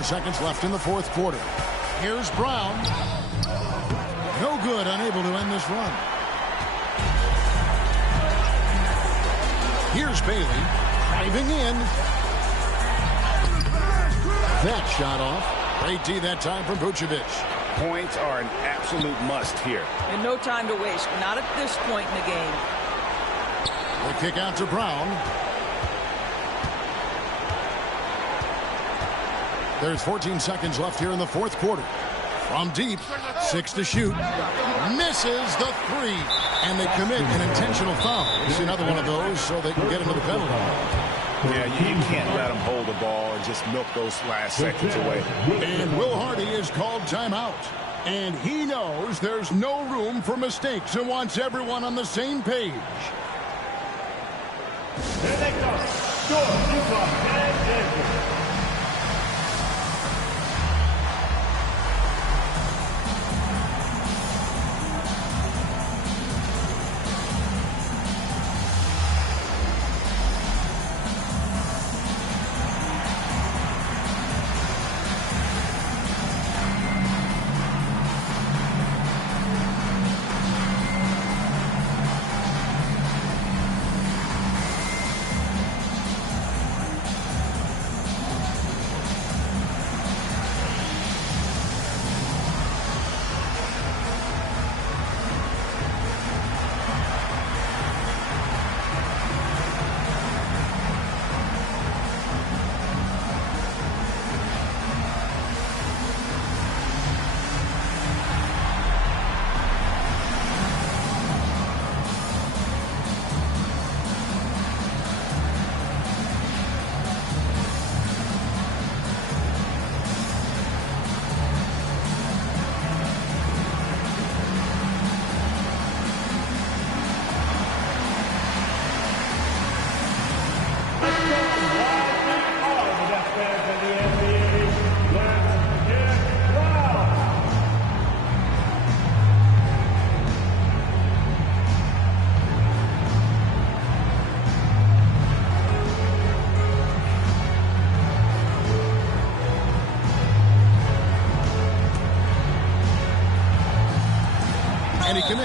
Seconds left in the fourth quarter. Here's Brown. No good, unable to end this run. Here's Bailey driving in. That shot off. Great D that time from Vucevic. Points are an absolute must here. And no time to waste. Not at this point in the game. The kick out to Brown. There's 14 seconds left here in the fourth quarter. From deep, 6 to shoot. Misses the 3. And they commit an intentional foul. It's another one of those so they can get into the penalty. Yeah, you can't let them hold the ball and just milk those last seconds away. And Will Hardy is called timeout. And he knows there's no room for mistakes and wants everyone on the same page. Here they come. Score, Utah, and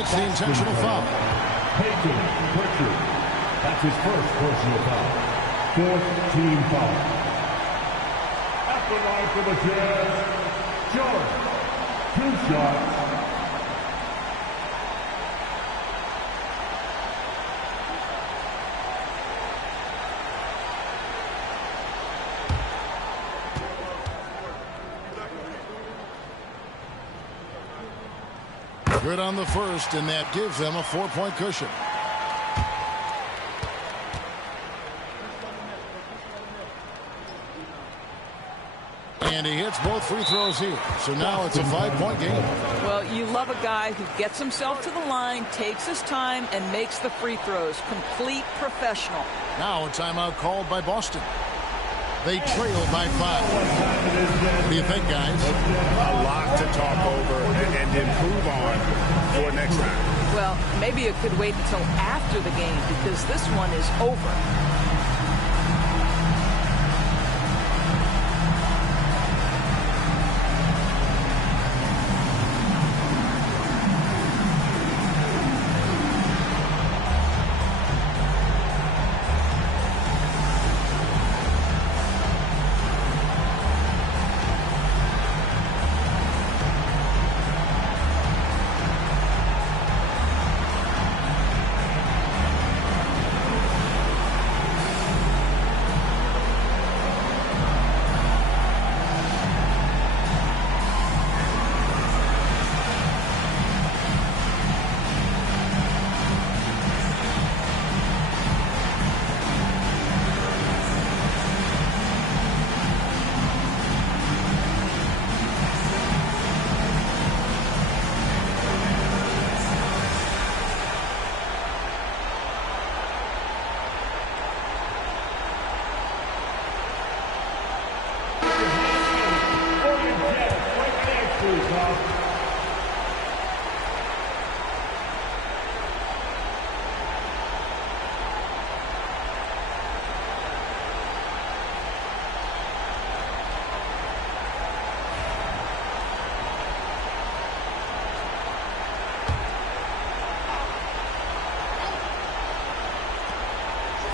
commits the intentional foul. Peyton Pritchard. That's his first personal foul. 4th team foul. At the line for the Jazz, Jordan. 2 shots. Good on the first, and that gives them a 4-point cushion. And he hits both free throws here. So now it's a 5-point game. Well, you love a guy who gets himself to the line, takes his time, and makes the free throws. Complete professional. Now a timeout called by Boston. They trail by 5. What do you think, guys? A lot to talk over and improve on for next time. Well, maybe it could wait until after the game because this one is over.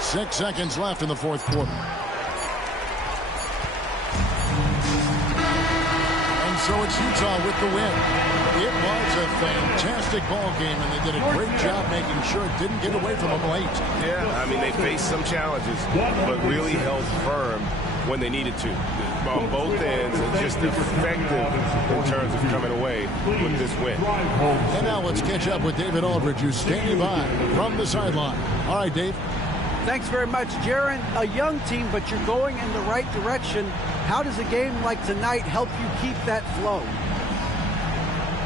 Six seconds left in the fourth quarter. And so it's Utah with the win. It was a fantastic ball game, and they did a great job making sure it didn't get away from them late. Yeah, I mean, they faced some challenges, but really held firm when they needed to. On both ends, and just effective in terms of coming away with this win. And now let's catch up with David Aldridge, who's standing by from the sideline. All right, Dave. Thanks very much, Jaron. A young team, but you're going in the right direction. How does a game like tonight help you keep that flow?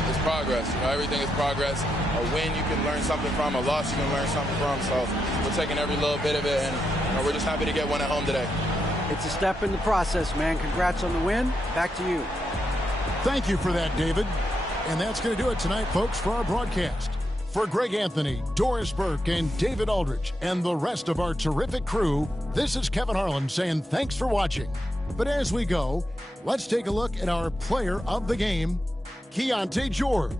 It's progress. You know, everything is progress. A win you can learn something from. A loss you can learn something from. So we're taking every little bit of it, and we're just happy to get one at home today. It's a step in the process, man. Congrats on the win. Back to you. Thank you for that, David. And that's going to do it tonight, folks, for our broadcast. For Greg Anthony, Doris Burke, and David Aldridge, and the rest of our terrific crew, this is Kevin Harlan saying thanks for watching. But as we go, let's take a look at our player of the game, Keontae George.